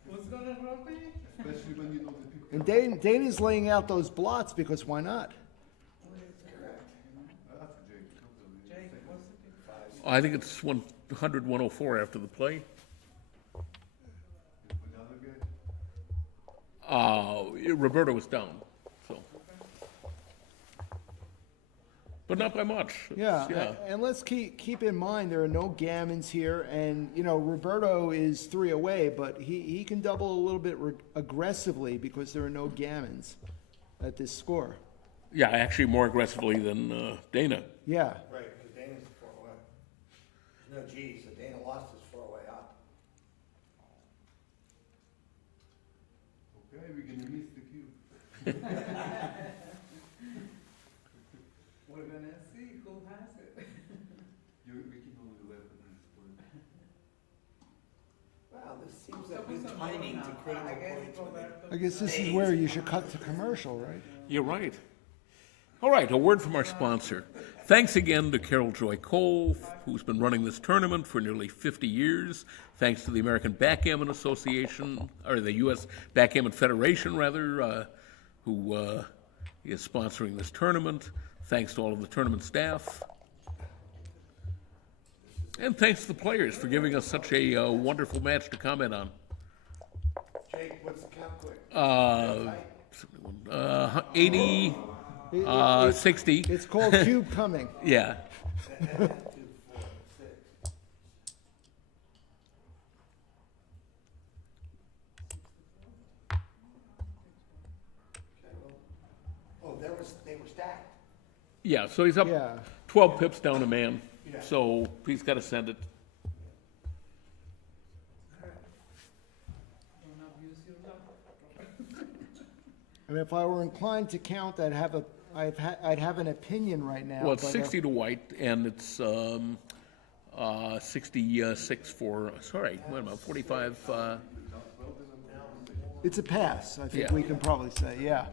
What's gonna happen? Especially when you know the people. And Dana's laying out those blots because why not? Jake, what's the pick? I think it's 100, 104 after the play. Roberto was down, so. But not by much. Yeah, and let's keep in mind there are no gammons here, and Roberto is 3 away, but he can double a little bit aggressively because there are no gammons at this score. Yeah, actually more aggressively than Dana. Yeah. Right, because Dana's 4 away. No G, so Dana lost his 4 away up. Okay, we're gonna miss the cue. We're gonna see who has it. We can only let them respond. Wow, this seems like good timing to critical points. I guess this is where you should cut to commercial, right? You're right. All right, a word from our sponsor. Thanks again to Carol Joy Cole, who's been running this tournament for nearly 50 years. Thanks to the American Backgammon Association, or the U.S. Backgammon Federation, rather, who is sponsoring this tournament. Thanks to all of the tournament staff. And thanks to the players for giving us such a wonderful match to comment on. Jake, what's the count quick? 80, 60. It's called Cube Coming. Yeah. 2, 4, 6. Oh, they were stacked. Yeah, so he's up Yeah. 12 pips down a man, Yeah. so he's got to send it. Don't abuse your luck. And if I were inclined to count, I'd have an opinion right now. Well, it's but, 60 to white, and it's 66 for, sorry, wait a minute, 45, it's a pass, I think Yeah. we can probably say, yeah.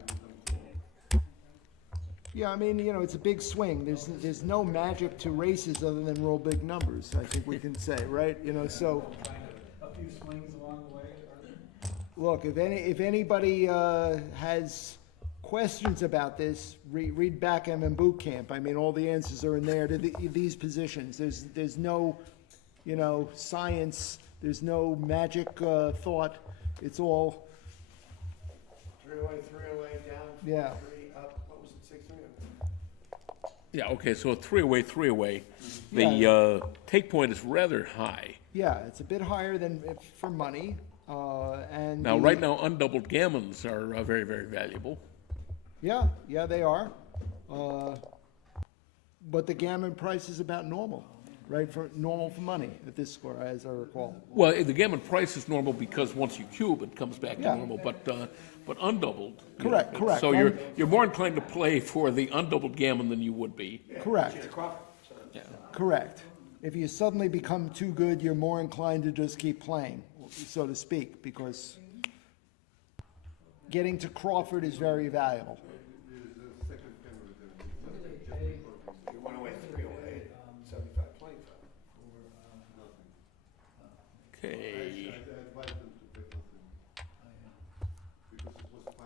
Yeah, I mean, it's a big swing. There's no magic to races other than roll big numbers, I think we can say, right? So, A few swings along the way. look, if anybody has questions about this, read Backgammon Boot Camp. I mean, all the answers are in there to these positions. There's no, science. There's no magic thought. It's all 3 away, 3 away, down 4, Yeah. 3, up. What was it, 6 Yeah, okay, so a three away. The Yeah. take point is rather high. Yeah, it's a bit higher than for money, and Now, the- right now, undoubled gammons are very, very valuable. Yeah, they are. But the gammon price is about normal, right? For normal for money at this score, as I recall. Well, the gammon price is normal because once you cube, it comes back to Yeah. normal, but undoubled. you Correct, know, correct. So you're more inclined to play for the undoubled gammon than you would be. Correct. Yeah. Correct. If you suddenly become too good, you're more inclined to just keep playing, so to speak, because getting to Crawford is very valuable. You went away 308, 75-25. Okay.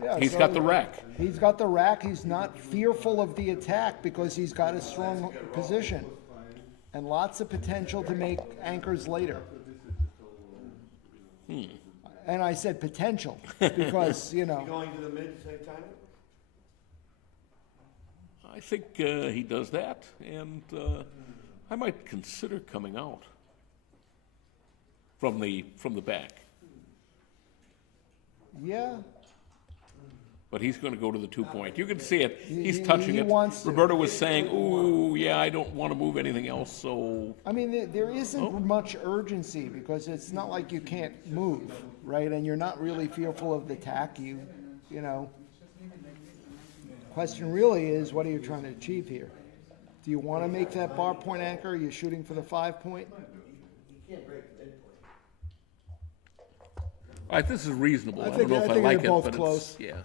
Yeah, He's so got the rack. He's got the rack. He's not fearful of the attack because he's got a strong position and lots of potential to make anchors later. And I said potential because, Going to the mid, same time? I think he does that, and I might consider coming out from the back. Yeah. But he's going to go to the 2 point. You can see it. He's He touching it. wants to. Roberto was saying, "Ooh, yeah, I don't want to move anything else." So I mean, there isn't much urgency because it's not like you can't move, right? And you're not really fearful of the attack. You know. Question really is, what are you trying to achieve here? Do you want to make that bar point anchor? Are you shooting for the 5 point? all right, this is reasonable. I, think- don't know I if I think like they're it, both but close. it's yeah.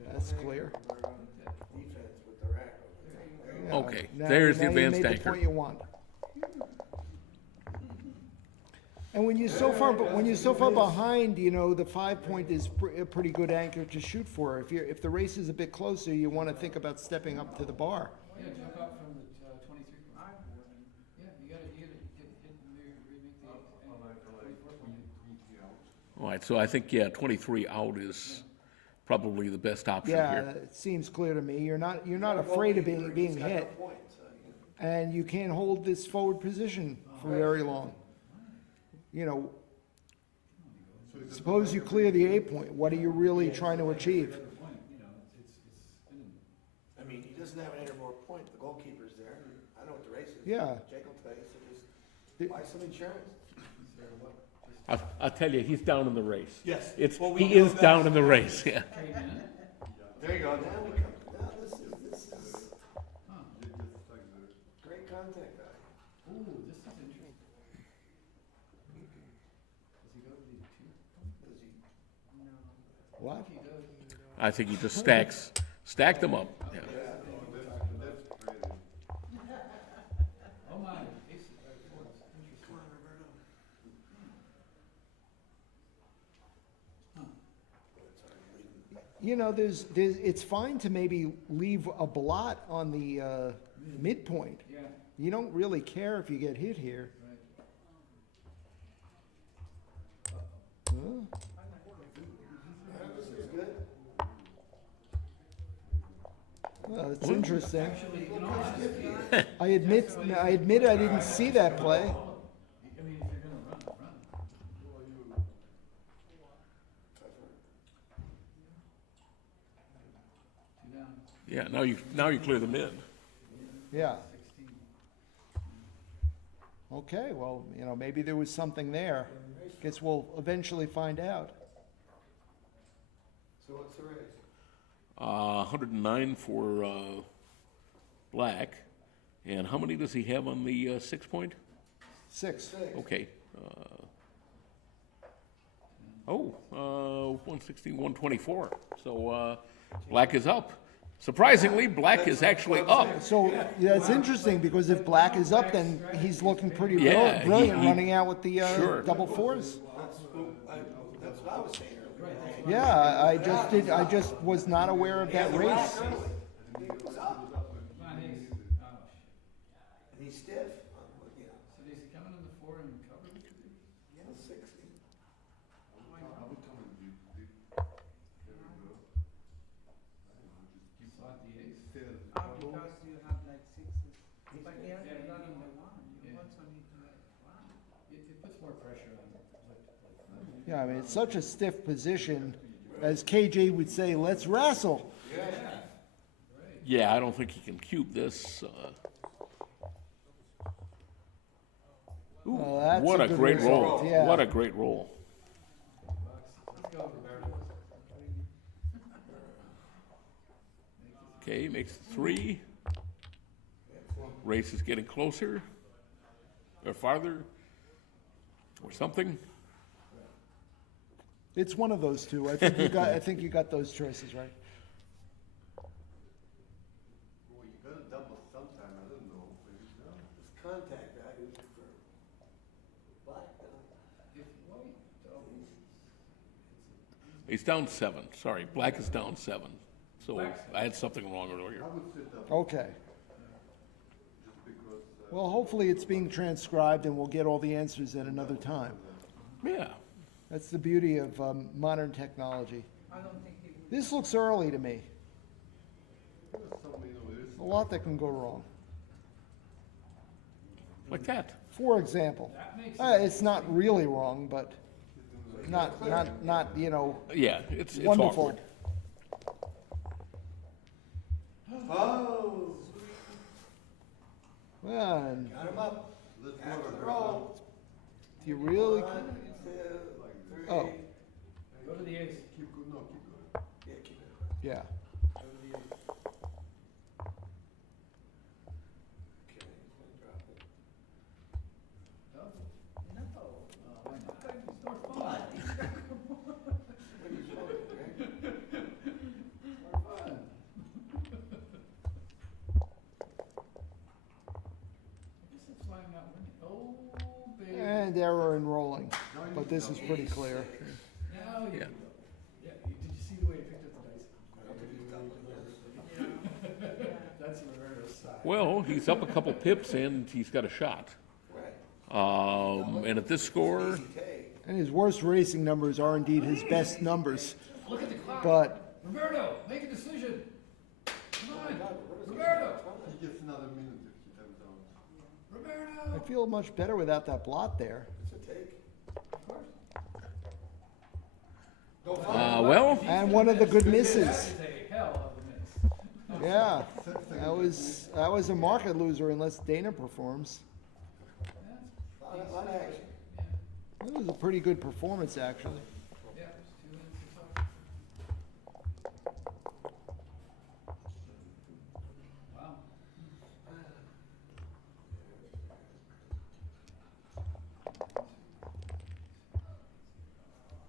Yeah, that's clear. Yeah, Okay, now- there's the now you advanced made anchor. the point you want. And when you're so far behind, the 5 point is a pretty good anchor to shoot for. If the race is a bit closer, you want to think about stepping up to the bar. Yeah, jump out from the 23 point. Yeah, you gotta hit remake the 24 point. All right, so I think 23 out is probably the best option Yeah, here. it seems clear to me. You're not afraid of being hit, and you can't hold this forward position for very long. Suppose you clear the 8 point. What are you really trying to achieve? I mean, he doesn't have an airborne point, the goalkeeper's there, I know what the race is. Yeah. Jake will tell you, so just buy some insurance. I'll tell you, he's down in the race. Yes. Well, we he know is that. down in the race, yeah. There you go, now we come, now this is great contact guy. Ooh, this is interesting. Does he go to the 2? What? He does. I think he just stack them up. Yeah. Oh my, aces, fours, interesting. Come on, Roberto. It's fine to maybe leave a blot on the midpoint. Yeah. You don't really care if you get hit here. Huh? This is good. Well, it's interesting. Actually, you can almost, I admit I didn't see that play. I mean, if you're gonna run. Two down. Yeah, now you clear the mid. Yeah. Okay, well, maybe there was something there. Guess we'll eventually find out. So what's the race? 109 for black. And how many does he have on the 6 point? 6. Okay. 116, 124. So black is up. Surprisingly, black is actually up. So that's interesting because if black is up, then he's looking pretty Yeah, brilliant he- running out with the Sure. double fours. That's what I was saying earlier. Yeah, I just was not aware of that race. He was up, Come on, ace. Oh, and he's stiff, so is he coming in the 4 and cover? 60. Yeah, I mean, it's such a stiff position. As KJ would say, let's wrestle. Yeah, I don't think he can cube this. Well, that's What a good great result, roll. yeah. What a great roll. Let's go, Roberto. Okay, makes it 3. Race is getting closer, or farther, or something. It's one of those two. I think you got those choices right. Well, you gotta double sometime, I don't know. It's contact values for black. If white doubles, He's down 7. Sorry, black is down 7. So I had something wrong earlier. Okay. Well, hopefully it's being transcribed and we'll get all the answers at another time. Yeah. That's the beauty of modern technology. I don't think he would. This looks early to me. A lot that can go wrong. Like that. For example, it's not really wrong, but not you know. Yeah, it's wonderful. awkward. Oh, Well, and got him up. Let's go to roll. do you really? 1, 2, 3. Oh, Go to the ace. Keep going, no, keep going. Yeah, keep going. yeah. Go to the ace. Okay, he's gonna drop it. Double. No. Why not? It's more fun. What are you smoking, right? More fun. I guess that's why I'm not winning. Oh, baby. And error in rolling, but this is pretty clear. Now you Yeah. go. Yeah, did you see the way he picked up the dice? That's Roberto's side. Well, he's up a couple pips and he's got a shot. And at this score, And his worst racing numbers are indeed his best numbers. Look at the clock. But Roberto, make a decision. Come on, Roberto. He gets another minute if he comes down. Roberto. I feel much better without that blot there. It's a take. Of course. well, And one of the good misses. That is a hell of a miss. Yeah, that was a market loser unless Dana performs. On action. That was a pretty good performance, actually. Yeah, there's 2 minutes to talk. Wow.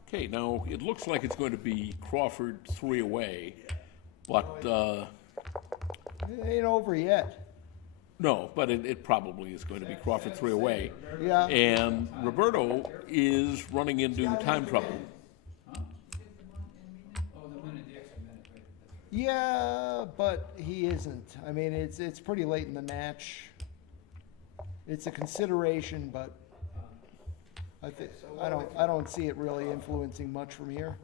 okay, now it looks like it's going to be Crawford 3 away, but It ain't over yet. no, but it probably is going to be Crawford 3 away. Yeah. And Roberto is running into time trouble. Oh, the minute, the extra minute, right? That's right. Yeah, but he isn't. I mean, it's pretty late in the match. It's a consideration, but I don't see it really influencing much from here.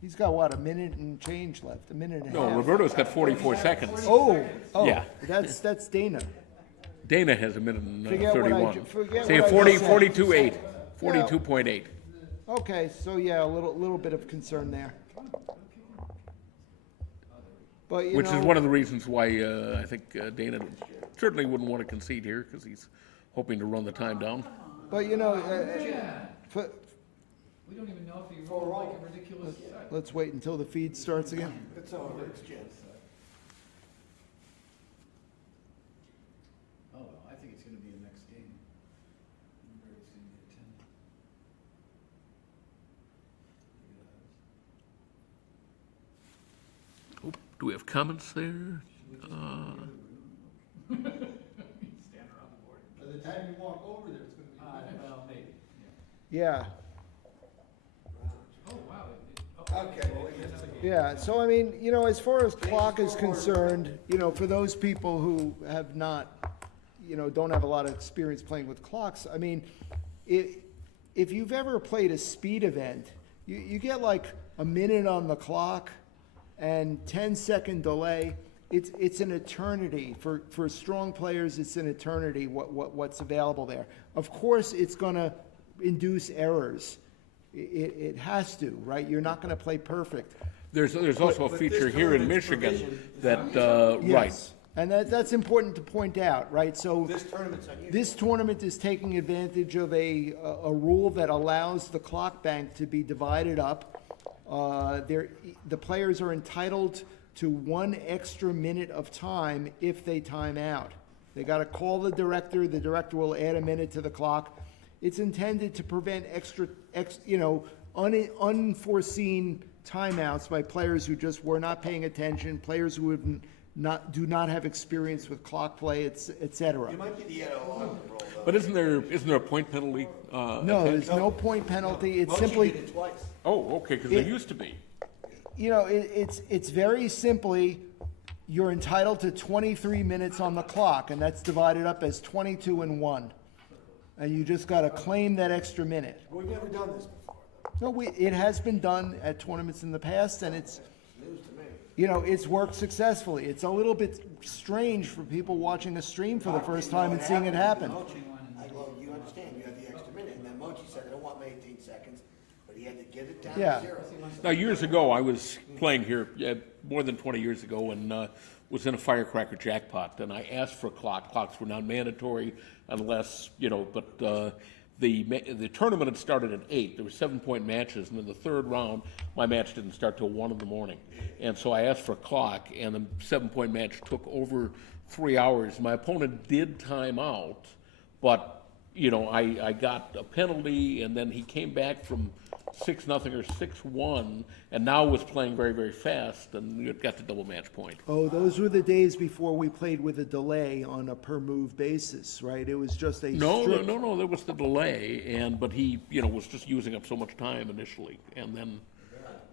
He's got what, a minute and change left, a minute and a No, half. Roberto's got 44 seconds. Oh, Yeah. that's Dana. Dana has a minute and Forget what I 31. ju- forget Say what I 40, just said. 42.8, 42.8. Okay, so yeah, a little bit of concern there. But you Which know, is one of the reasons why I think Dana certainly wouldn't want to concede here, because he's hoping to run the time down. but you know, We don't even know if he rolled like a ridiculous set. let's wait until the feed starts again. That's how it works, Jim. Oh, well, I think it's gonna be a next game. Roberto's gonna get 10. Oh, do we have comments there? Stand around the board. By the time you walk over there, it's gonna be finished. Well, maybe, Yeah, Oh, wow. Okay, well, we missed the game. yeah. So I mean, you know, as far as clock is concerned, you know, for those people who have not, you know, don't have a lot of experience playing with clocks, I mean, if you've ever played a speed event, you get like a minute on the clock and 10-second delay. It's an eternity for strong players. It's an eternity what's available there. Of course, it's going to induce errors, It has to, right? You're not gonna play perfect. There's also a but feature this here in tournament's Michigan provision is that, right. Yes, and that's important to point out, right? So This tournament's unusual. this tournament is taking advantage of a rule that allows the clock bank to be divided up. The players are entitled to 1 extra minute of time if they time out. They gotta call the director will add a minute to the clock. It's intended to prevent unforeseen timeouts by players who just were not paying attention, players who do not have experience with clock play, et cetera. It might be the NLR rule, though. But isn't there a point penalty? No, there's no point penalty. It's Mochi simply, did it twice. Oh, okay, because there used to be. it's very simply, you're entitled to 23 minutes on the clock, and that's divided up as 22 and 1. And you just gotta claim that extra minute. We've never done this before, No, it has been done at tournaments in the past, and it's, news to me. it's worked successfully. It's a little bit strange for people watching a stream for the first time and seeing it happen. Well, you understand, you have the extra minute, and then Mochi said, I don't want my 18 seconds, but he had to get it down Yeah. to 0. Now, years ago, I was playing here, more than 20 years ago, and was in a firecracker jackpot, and I asked for a clock. Clocks were not mandatory unless, but the tournament had started at 8. There were 7-point matches, and in the third round, my match didn't start till 1 in the morning. And so I asked for a clock, and the 7-point match took over 3 hours. My opponent did time out, but, I got a penalty, and then he came back from 6-0 or 6-1, and now was playing very, very fast, and it got to double match point. Oh, those were the days before we played with a delay on a per move basis, right? It was just a No, strict. no, there was the delay, but he, was just using up so much time initially, and then.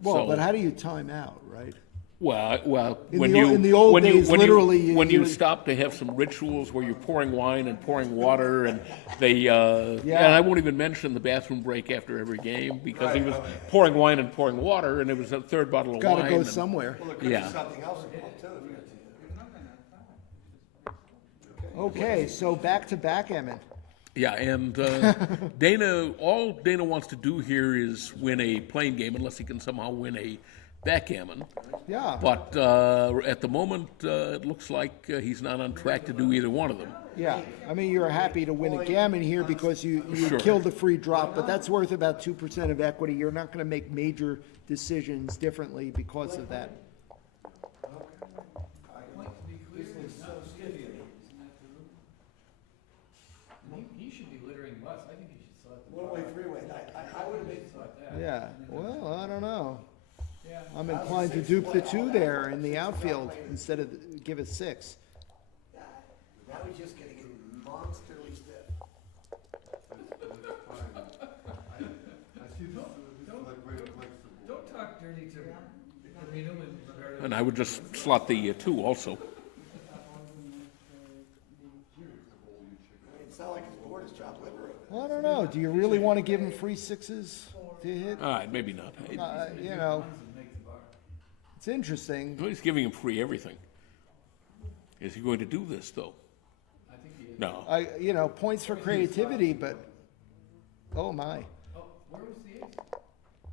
Well, so- but how do you time out, right? Well, In when the you. o- in the old when you- days, when you- literally, When you you- stop to have some rituals where you're pouring wine and pouring water, and and Yeah. I won't even mention the bathroom break after every game, because he was pouring wine and pouring water, and it was a third bottle of wine. Gotta go and- somewhere. Well, there could be Yeah. something else involved, too, if you Okay, so back to backgammon. Yeah, and all Dana wants to do here is win a playing game, unless he can somehow win a backgammon. Yeah. But at the moment, it looks like he's not on track to do either one of them. Yeah, I mean, you're happy to win a gammon here because you Sure. killed the free drop, but that's worth about 2% of equity. You're not gonna make major decisions differently because of that. He should be littering less. I think he should select the. One-way, three-way, I would have made. Yeah, well, I don't know. Yeah. I'm inclined to dupe the 2 there in the outfield instead of give it 6. Now he's just gonna get monsterly stiff. Don't talk dirty to Newman, Roberto. And I would just slot the 2 also. It's not like his board is chopped liver. Well, I don't know. Do you really want to give him free 6s to hit? All right, maybe not. It's interesting. He's giving him free everything. Is he going to do this, though? I think he is. No. Points for creativity, but, oh my. Oh, where was the ace?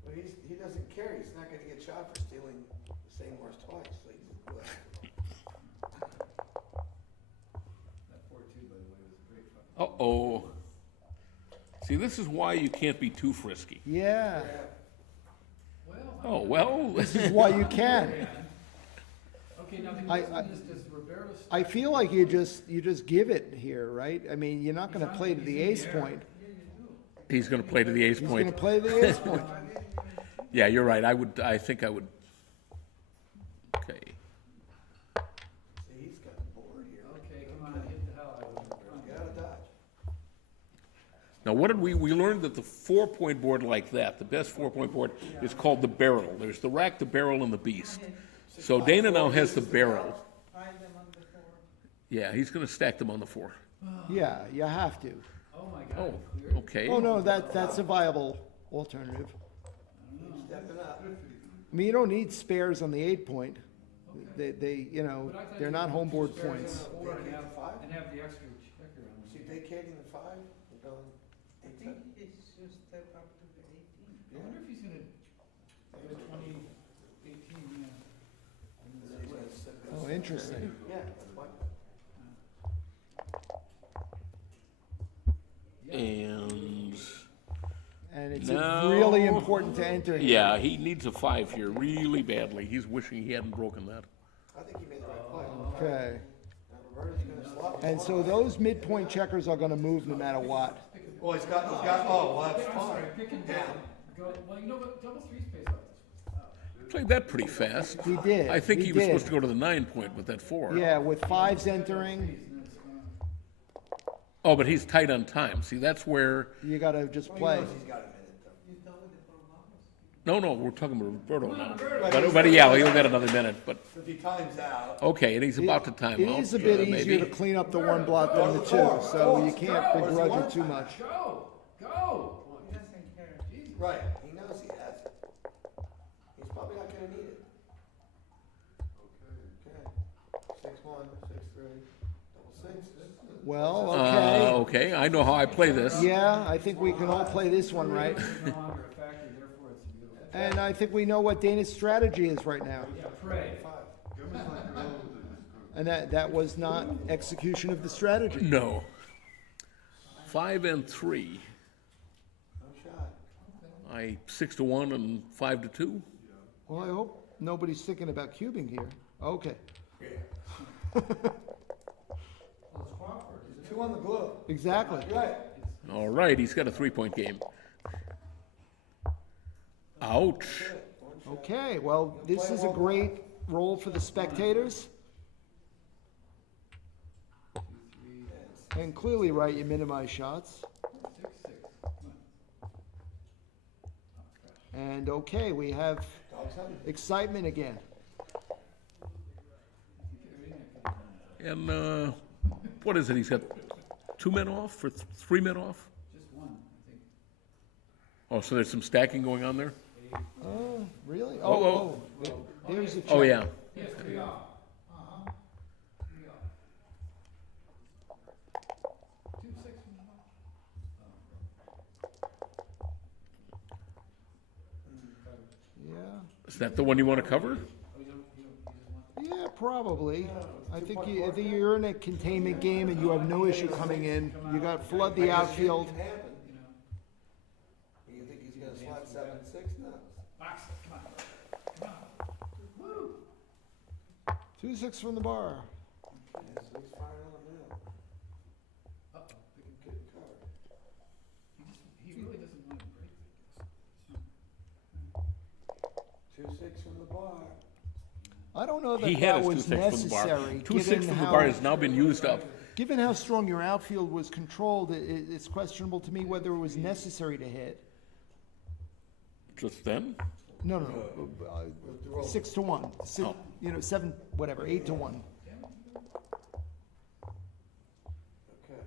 But he doesn't care, he's not gonna get shot for stealing the same horse twice. That 4-2, by the way, was a great fucking. Uh-oh. See, this is why you can't be too frisky. Yeah, Oh, well. this is why you can. Okay, now the I- question is, does Roberto I feel like you just give it here, right? I mean, you're not gonna play to the ace point. He's going to play to the ace He's point. gonna play the ace point. Yeah, you're right. I think I would. Okay. See, he's got the board here. Okay, come on, hit the hell out of him. You gotta dodge. Now, what did we learned that the 4-point board like that, the best 4-point board, is called the barrel. There's the rack, the barrel, and the beast. So Dana now has the barrel. Yeah, he's going to stack them on the 4. Yeah, you have to. Oh my God. Oh, okay. Oh, no, that's a viable alternative. He's stepping up. I mean, you don't need spares on the 8 point. They're not home board points. And have the extra checker on See, vacating the 5, we're going I think he should step up to the 18. interesting. And And it's no. really important to enter here. Yeah, he needs a 5 here really badly. He's wishing he hadn't broken that. I think he made the right play. Okay. Now Roberta's gonna slop. And so those midpoint checkers are gonna move no matter what. Oh, he's got, oh, well, that's I'm sorry, fine. pick and down. Go, well, you know what, double threes pays off this one. Played that pretty fast. He did. I think he was did. supposed to go to the 9 point with that 4. Yeah, with fives entering, Oh, but he's tight on time. See, that's where. you gotta just play. He's got a minute though. No, we're talking about Roberto now. But yeah, he'll get another minute. But If he times out. okay, and he's about to time It out. is a bit maybe. easier to clean up the one block than the two, so you can't begrudge it too much. Go, go. Right, he knows he has it. He's probably not gonna need it. Okay. 6-1, 6-3, double 6. Well, okay. Okay, I know how I play this. Yeah, I think we can all play this one right. It's no longer a factor, therefore it's beautiful. And I think we know what Dana's strategy is right now. Yeah, pray. And that was not execution of the strategy. No. 5 and 3. No shot. I 6 to 1 and 5 to 2. Well, I hope nobody's thinking about cubing here. Okay. Two on the glue. Exactly. Right. All right, he's got a 3-point game. Ouch. Okay, well, this is a great roll for the spectators. And clearly, right, you minimize shots. And okay, we have excitement again. And what is it? He's got 2 men off or 3 men off? Just one, I think. Oh, so there's some stacking going on there? Oh, really? Oh, There's a check. Oh, yeah. Yes, 3 off. 3 off. 2-6 from the bottom. Yeah. Is that the one you want to cover? Yeah, probably. I think you're in a containment game and you have no issue coming in. You got flood the outfield. You think he's gonna slot 7-6? No. Box it, come on. Come on. Woo. 2-6 from the bar. Okay, so he's firing on the middle. Uh-oh, pick and Good cover. He really doesn't want to break this. 2-6 from the bar. I don't know that He had that his was 2-6 from the bar. necessary. 2-6 given from the how- bar has now been used up. Given how strong your outfield was controlled, it's questionable to me whether it was necessary to hit. Just then? No, 6 to 1. Oh. 7, whatever, 8 to 1. Okay.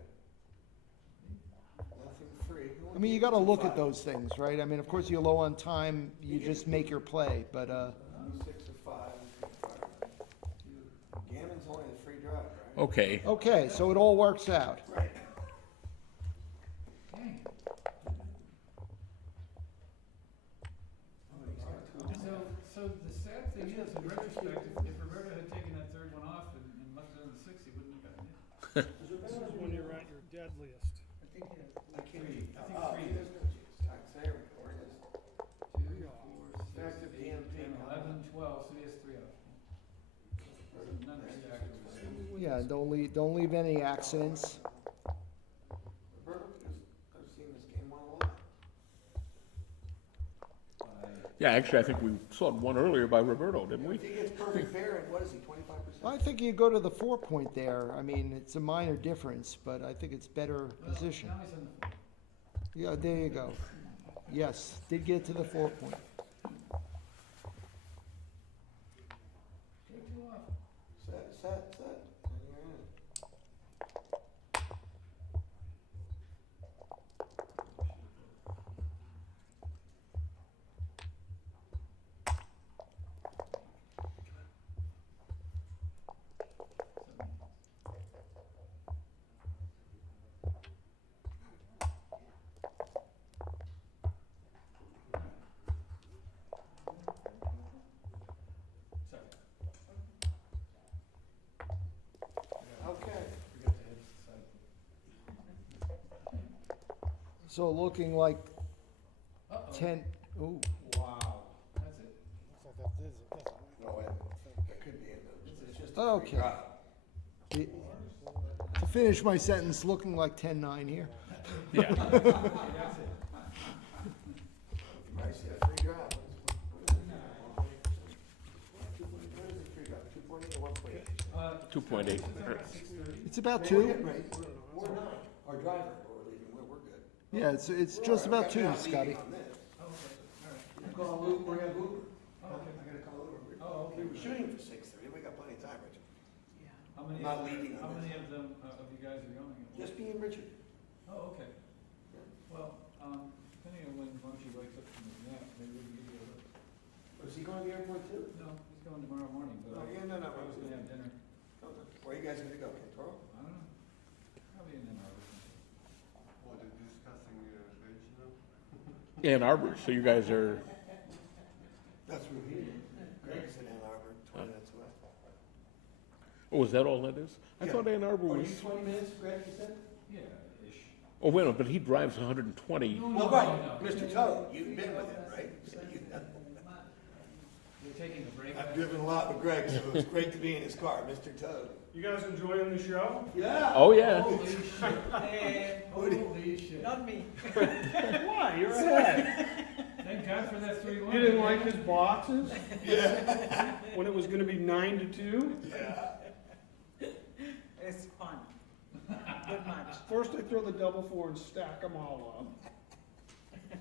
Nothing free. I mean, you got to look at those things, right? I mean, of course, you're low on time. You just make your play, but 6 or 5. Gammon's only the free drive, right? Okay. okay. So it all works out. Right. Dang. So the sad thing is, in retrospect, if Roberto had taken that third one off and left it on the 6, he wouldn't have gotten it. This is when you're at your deadliest. I think I can't. Three. I think Oh, three. there's no juice. There we go. Where it is. 2, 4, 6, Back to 8, DMP. 10, 11, 12, so he has 3 off. None of the stackers. Yeah, don't leave any accidents. Roberto, I've seen this game won a lot. Yeah, actually, I think we saw one earlier by Roberto, didn't we? If he gets perfect pair, and what is he, 25%? I think you go to the 4-point there. I mean, it's a minor difference, but I think it's better position. Now he's on the 4. Yeah, there you go. Yes, did get to the 4-point. Take 2 off. Set. And you're in. So looking like 10, ooh. Wow, that's it. No, it could be, it's just a free Okay. drop. To finish my sentence, looking like 10-9 here. Yeah. That's it. You might see a free drop. What is a free drop, 2.8 or 1.8? 2.8. It's about We're 2. getting ready. We're not, our driver, we're leaving, we're good. Yeah, it's just about 2, Scotty. Oh, okay, all right. You call Uber, we're gonna Uber. Oh, okay. I gotta call Uber. Oh, okay. We were shooting for 6:30, we got plenty of time, Richard. How many, Not leaving how on many this. of them, of you guys are going? Just me and Richard. Oh, okay. Well, depending on when Munchie wakes up from his nap, maybe we can give you a lift. Was he going to the airport too? No, he's going tomorrow morning, but Oh, yeah, no, I was gonna have dinner. Where are you guys gonna go, Kintoro? I don't know. Probably in Ann Arbor. What, they're discussing bench now? Ann Arbor, so you guys are, That's where he is. Greg's in Ann Arbor, 20 minutes away. oh, is that all that is? I Yeah. thought Ann Arbor Are was, you 20 minutes, Greg, you said? Yeah, ish. oh, wait a minute, but he drives 120. Well, right, Mr. Toad, you've been with him, right? So you- You're taking a break. I've driven a lot with Greg, so it's great to be in his car, Mr. Toad. You guys enjoying the show? Yeah. Oh, yeah. Holy shit. Holy shit. Not me. Why, you're ahead. Thank God for that 3-1. You didn't like his boxes? When it was gonna be 9-2? Yeah. It's fun. Good match. First I throw the double 4 and stack them all up.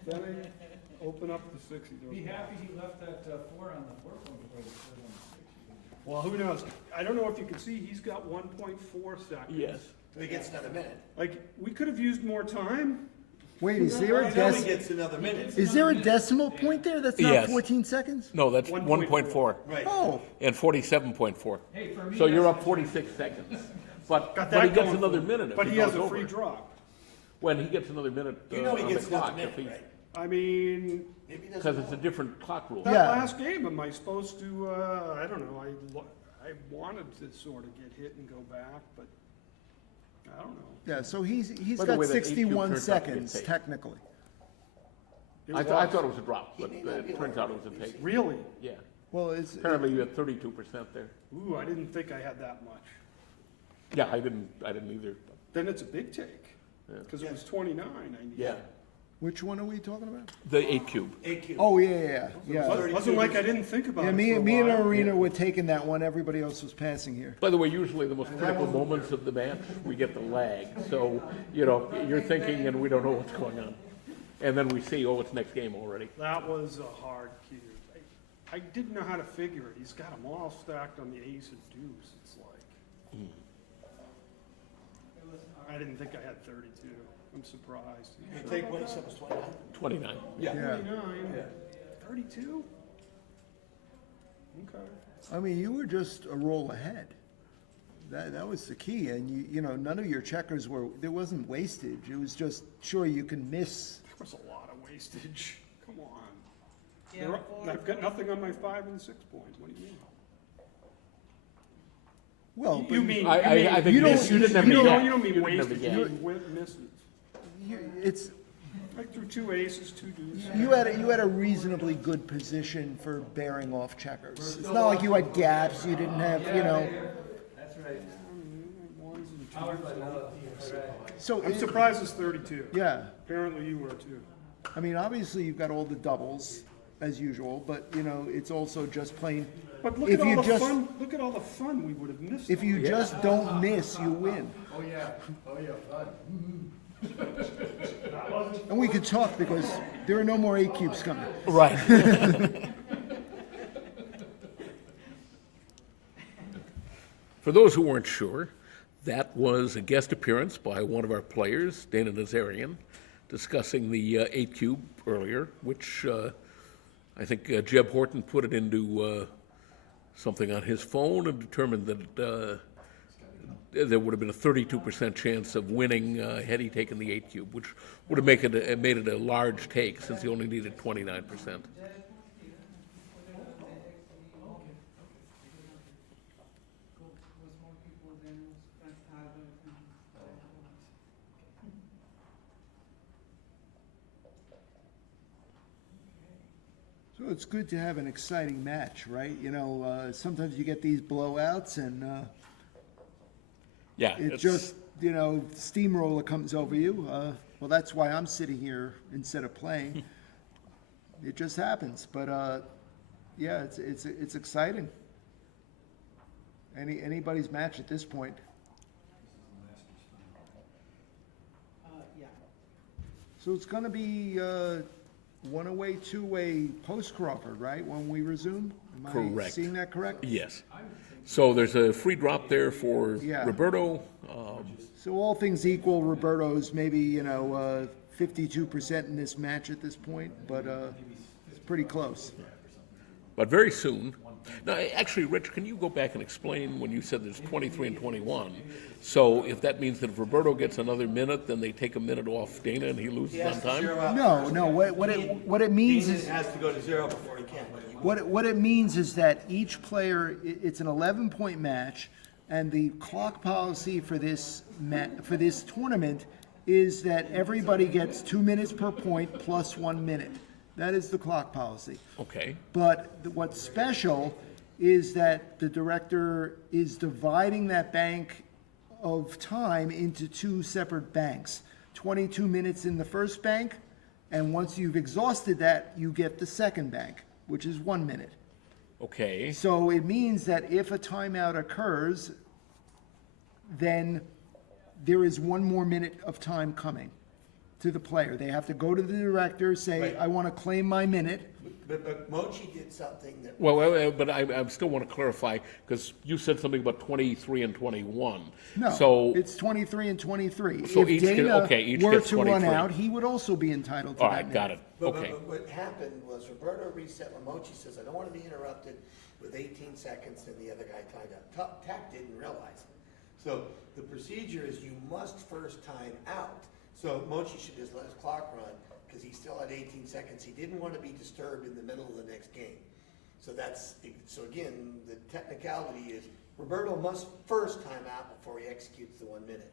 Then I open up the 6. He Be goes, happy he left that 4 on the 4-point before the 3 on the 6. well, who knows? I don't know if you can see, he's got 1.4 seconds. Yes. So he gets another minute. Like, we could have used more time. Wait, is there a He only gets another minute. is there a decimal point there? That's not Yes. 14 seconds? No, that's 1.4. 1.4 Right. Oh, and 47.4. Hey, for me. So you're that's up 46 seconds. But, Got but he that gets going another for him. minute if But he he has goes a over. free drop. When he gets another minute You know on he the gets another clock, if minute, he, right? I mean, Maybe he because doesn't it's a know. different clock rule. that Yeah. last game, am I supposed to, I don't know, I wanted to sort of get hit and go back, but I don't know. yeah, so he's By the got way, that 61 8-cube turns out to be a seconds take. technically. It I was- thought it was a drop, but He may not be it turns aware out it of was a it. take. Really? Yeah. Well, it's, Apparently you had 32% there. Ooh, I didn't think I had that much. Yeah, I didn't either. Then it's a big take, Yeah. because it was 29 I needed. Yeah. which one are we talking about? The 8-cube. 8Q. Oh, yeah. It wasn't like I didn't think about Yeah, it me for a and while. Arena were taking that one, everybody else was passing here. By the way, usually the most critical moments of the match, we get the lag. So, you know, you're thinking and we don't know what's going on. And then we see, oh, it's next game already. That was a hard cue. I didn't know how to figure it. He's got them all stacked on the ace and deuce. It's like, I didn't think I had 32. I'm surprised. You take what he said was 29? 29. Yeah. 29, 32? Okay. I mean, you were just a roll ahead. That was the key, and you know, none of your checkers there wasn't wastage. It was just, sure, you can miss. There was a lot of wastage. Come on. Yeah, I've got nothing on my 5 and 6 point. What do you mean? Well, You but mean, I think you don't- you didn't have you any don't, gas. you don't mean You didn't have wasted, the you gas. mean misses. it's, I threw 2 aces, 2 deuces. you had a reasonably good position for bearing off checkers. It's not like you had gaps, you didn't have, you know, That's right. Ones and Howard, twos. so. I'm surprised it's 32. Yeah, Apparently you were too. I mean, obviously you've got all the doubles as usual, but you know, it's also just plain. But look If at all you the just- fun, look at all the fun we would have missed. If you just don't miss, you win. Oh, yeah, fun. That wasn't And we could talk because there are no more 8 cubes coming. Right. For those who weren't sure, that was a guest appearance by one of our players, Dana Nazarian, discussing the 8-cube earlier, which I think Jeb Horton put it into something on his phone and determined that there would have been a 32% chance of winning had he taken the 8-cube, which would have made it a large take since he only needed 29%. So it's good to have an exciting match, right? You know, sometimes you get these blowouts and Yeah, it just, you know, steamroller comes over you. Well, that's why I'm sitting here instead of playing. It just happens, but yeah, it's exciting. Anybody's match at this point. Yeah. So it's going to be one away, two away post Crawford, right? When we resume. Am I Correct. seeing that correct? Yes. So there's a free drop there for Yeah. Roberto. So all things equal, Roberto's maybe 52% in this match at this point, but it's pretty close. But very soon. Now, actually, Rich, can you go back and explain when you said there's 23 and 21? So if that means that if Roberto gets another minute, then they take a minute off Dana and he loses on time? No. What it means is has to go to 0 before he can. what it means is that each player, it's an 11-point match, and the clock policy for this tournament is that everybody gets 2 minutes per point plus 1 minute. That is the clock policy. Okay. But what's special is that the director is dividing that bank of time into two separate banks. 22 minutes in the first bank, and once you've exhausted that, you get the second bank, which is 1 minute. Okay. So it means that if a timeout occurs, then there is 1 more minute of time coming to the player. They have to go to the director, say, Right. I want to claim my minute. But Mochi did something that. Well, but I still want to clarify, because you said something about 23 and 21. No, So, it's 23 and 23. So If each get- Dana okay, each were gets to run 23. out, he would also be entitled to all that right, minute. got it. But Okay. what happened was Roberto reset when Mochi says, I don't want to be interrupted with 18 seconds and the other guy tied up. Tack didn't realize it. So the procedure is you must first time out. So Mochi should just let his clock run because he still had 18 seconds. He didn't want to be disturbed in the middle of the next game. So again, the technicality is Roberto must first time out before he executes the 1 minute.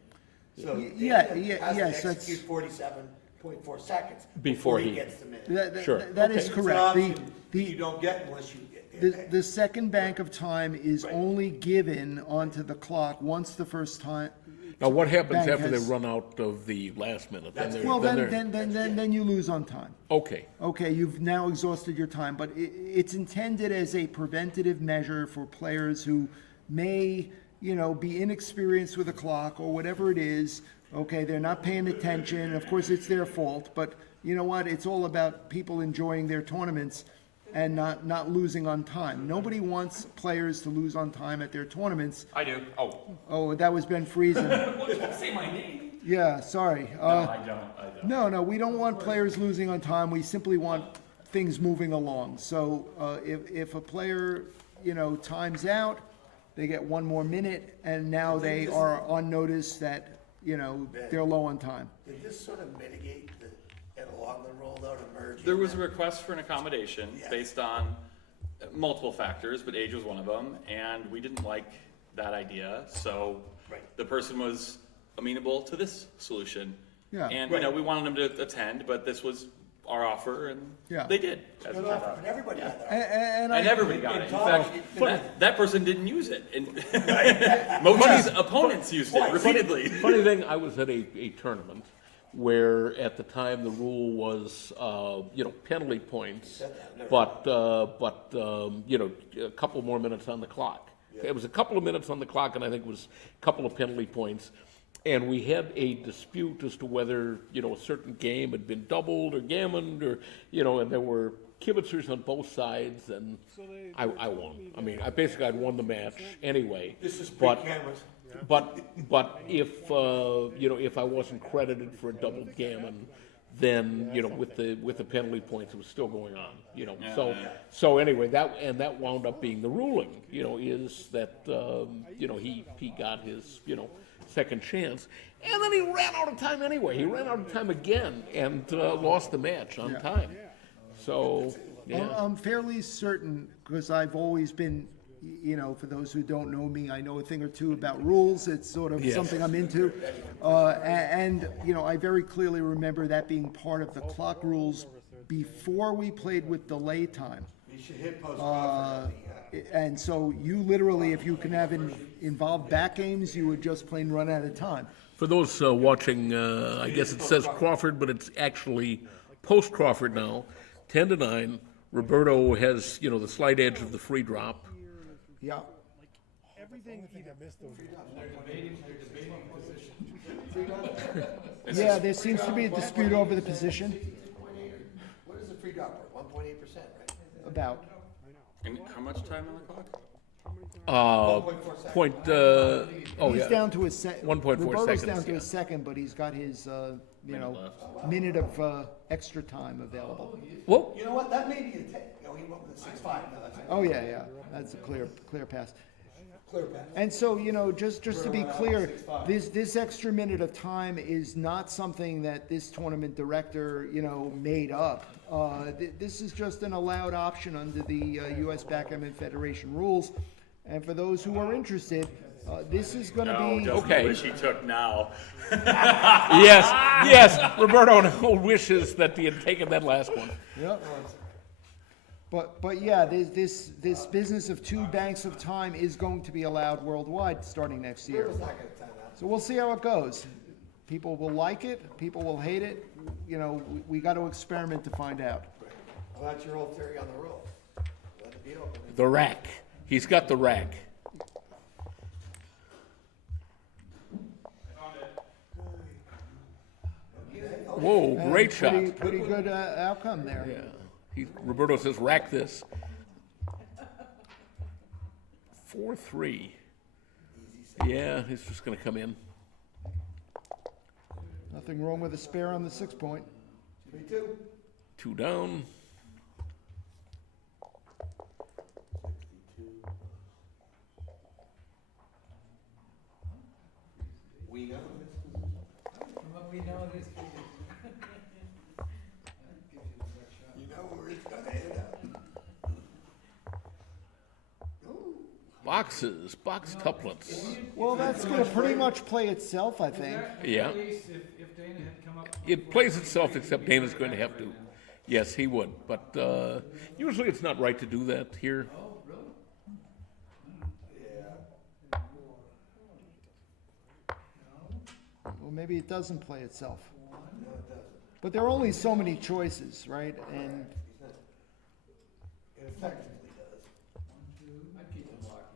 So Dana has to execute 47.4 seconds before he gets the minute. Sure. That is It's an correct. option you don't get unless you get The second bank of time is only given onto the clock once the first time. Now, what happens bank after they has- run out of the last minute? Well, they're- then you lose on time. Okay. Okay, you've now exhausted your time, but it's intended as a preventative measure for players who may, be inexperienced with a clock or whatever it is. Okay, they're not paying attention. Of course, it's their fault, but you know what? It's all about people enjoying their tournaments and not losing on time. Nobody wants players to lose on time at their tournaments. I do. Oh. Oh, that was Ben Friesen. Well, don't say my name. Yeah, sorry. No, I don't. No, we don't want players losing on time. We simply want things moving along. So if a player, times out, they get 1 more minute, and now they are on notice that, they're low on time. Did this sort of mitigate the Ed Loughlin rule though to merge? There was a request for an accommodation based on multiple factors, but age was one of them, and we didn't like that idea, so the person was amenable to this solution. Yeah. And, we wanted them to attend, but this was our offer, and Yeah. they did. as it turned out. And everybody had that. And And everybody got it. In Tom, fact, that person didn't use it. And Mochi's opponents used it repeatedly. Funny thing, I was at a tournament where at the time the rule was, penalty points, but a couple more minutes on the clock. It was a couple of minutes on the clock, and I think it was a couple of penalty points. And we had a dispute as to whether, a certain game had been doubled or gammoned or, and there were kibitzers on both sides, and I won. I mean, I'd won the match anyway. This is but, pre-cameras. but if I wasn't credited for a double gammon, then, with the penalty points, it was still going on, So anyway, that wound up being the ruling, is that, he got his, second chance, and then he ran out of time anyway. He ran out of time again and lost the match on time. So, yeah. I'm fairly certain, because I've always been, for those who don't know me, I know a thing or two about rules. It's sort of something I'm into. And I very clearly remember that being part of the clock rules before we played with delay time. You should hit post Crawford. And so you literally, if you can have involved back games, you would just plain run out of time. For those watching, I guess it says Crawford, but it's actually post Crawford now. 10-9. Roberto has, the slight edge of the free drop. Yeah. Everything either missed those. Yeah, there seems to be a dispute over the position. What is the free drop for? 1.8%, right? About. And how much time on the clock? He's down to his second. 1.4 Roberto's seconds. down to his second, but he's got his, minute of extra time available. Whoa. You know what, that may be a he went with a 6.5, no, that's it. Oh, yeah, that's a clear pass. Clear pass. And so, just to be clear, this extra minute of time is not something that this tournament director, made up. This is just an allowed option under the U.S. Backgammon Federation rules. And for those who are interested, this is going to be... Okay. Which he took now. Yes, Roberto wishes that he had taken that last one. Yep. But yeah, this business of 2 banks of time is going to be allowed worldwide starting next year. So we'll see how it goes. People will like it. People will hate it. We got to experiment to find out. Well, that's your old theory on the roll. Let it be open. The rack. He's got the rack. Whoa, great shot. Pretty good outcome there. Yeah. Roberto says, rack this. 4-3. Yeah, he's just going to come in. Nothing wrong with a spare on the 6 point. 3-2. 2 down. We know. From what we know, this You know where it's gonna end up. Box tuplets. Well, that's going to pretty much play itself, I think. Yeah. if Dana had come up. It plays itself, except Dana's going to have to. Yes, he would. But usually it's not right to do that here. Oh, really? Yeah. Well, maybe it doesn't play itself. No, it doesn't. But there are only so many choices, right? And It effectively does. I'd keep him locked.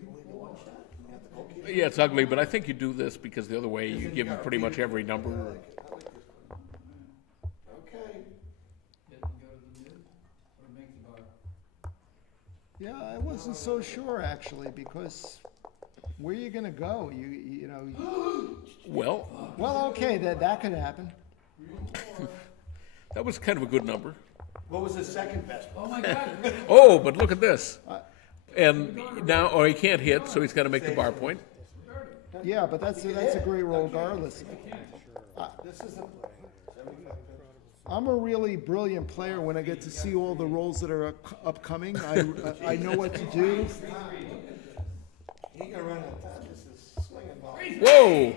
You only do one shot. You have to go keep it. Yeah, it's ugly, but I think you do this because the other way you give him pretty much every number. I like this one. Okay. Let him go to the mid, or make the bar. yeah, I wasn't so sure actually, because where are you going to go? You know. Well, Well, okay, that could happen. that was kind of a good number. What was the second best one? Oh, my God. Oh, but look at this. And now, he can't hit, so he's got to make the bar point. Yeah, but that's a great roll regardless. This is the play. I'm a really brilliant player when I get to see all the rolls that are upcoming. I know what to do. He ain't gonna run out of time. This is swinging ball. Whoa!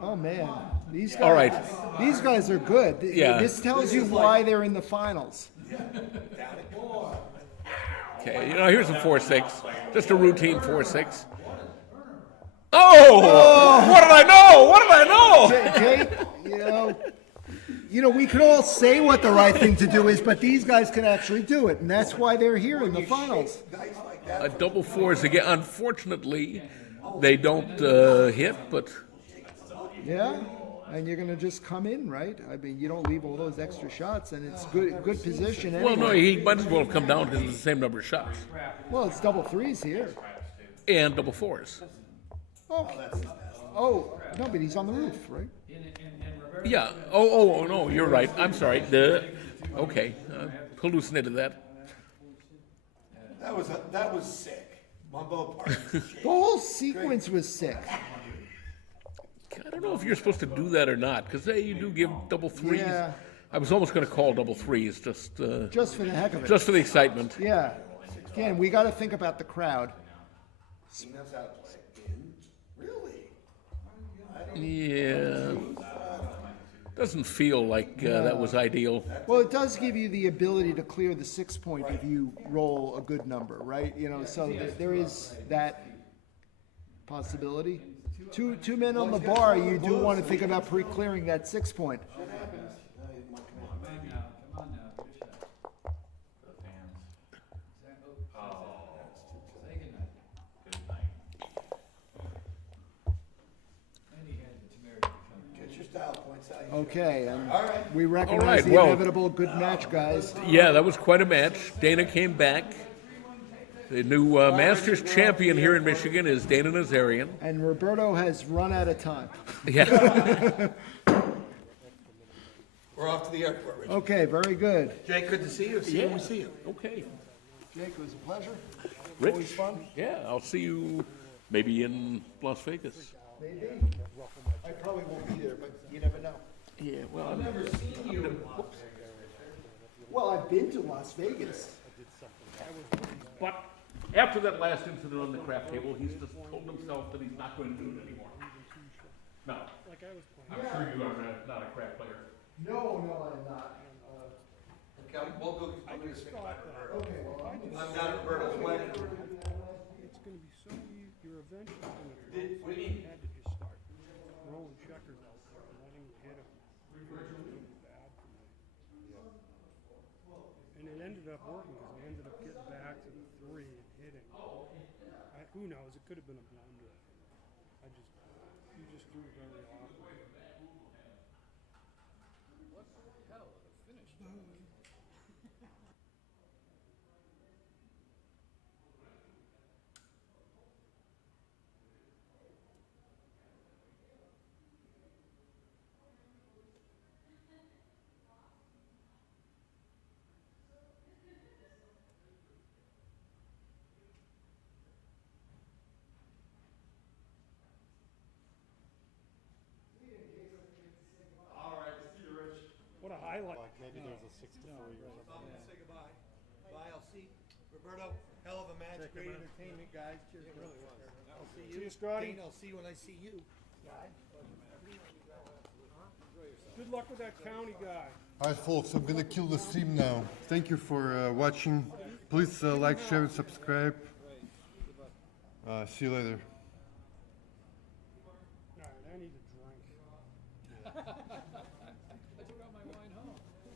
Oh man, these guys. All right. These guys are good. Yeah. This tells you why they're in the finals. Okay, here's a 4-6. Just a routine 4-6. Oh! What did I know? What did I know? Jake, we could all say what the right thing to do is, but these guys can actually do it, and that's why they're here in the finals. A double fours again. Unfortunately, they don't hit, but Yeah, and you're gonna just come in, right? I mean, you don't leave all those extra shots, and it's good position anyway. well, no, he might as well have come down because it's the same number of shots Well, it's double threes here. and double fours. Oh, no, but he's on the roof, right? Yeah. Oh, no, you're right. I'm sorry. Okay, hallucinated that. That was sick. On both parties. The whole sequence was sick. I don't know if you're supposed to do that or not, because you do give double threes. Yeah. I was almost going to call double threes, just for the heck of it. Just for the excitement. Yeah. Again, we got to think about the crowd. He knows how to play. Really? Yeah. Doesn't feel like that was ideal. Well, it does give you the ability to clear the 6 point if you roll a good number, right? You know, so there is that possibility. Two men on the bar, you do want to think about pre-clearing that 6 point. Come on now, come on now, give it a shot. For the fans. Say goodnight. Good night. And he had the temerity to come in. Get your style points out. Okay, and All right. we recognize All right, the well- inevitable good match, guys. Yeah, that was quite a match. Dana came back. The new Masters champion here in Michigan is Dana Nazarian. And Roberto has run out of time. Yeah. We're off to the airport, Richard. Okay, very good. Jake, good to see you. Yeah, we see you. Okay. Jake, it was a pleasure. Rich? Always fun. Yeah, I'll see you maybe in Las Vegas. Maybe. I probably won't be there, but you never know. Yeah, well, I've never seen you. Well, I've been to Las Vegas. but after that last incident on the crap table, he's just told himself that he's not going to do it anymore. No, I'm sure you are not a crap player. No, I'm not. Okay, we'll go. I'm gonna stick by Roberto. Okay, well, I'm not Roberto's wedding. It's gonna be so you're eventually gonna. What do you mean? Had to just start throwing checkers out there and letting him hit him. Really bad for me. And it ended up working because he ended up getting back to the 3 and hitting. Who knows? It could have been a blunder. You just threw very awkward. What the hell? The finish. What a highlight. Like maybe there's a 6-3 or something. I'm gonna say goodbye. Bye, I'll see Roberto. Hell of a match, Take great care, man. entertainment, guys. Cheers. It really was. I'll see See you. you, Scotty. Dane, I'll see you when I see you. Good luck with that county guy. All right, folks, I'm gonna kill the stream now. Thank you for watching. Please like, share, and subscribe. See you later. All right, I need a drink.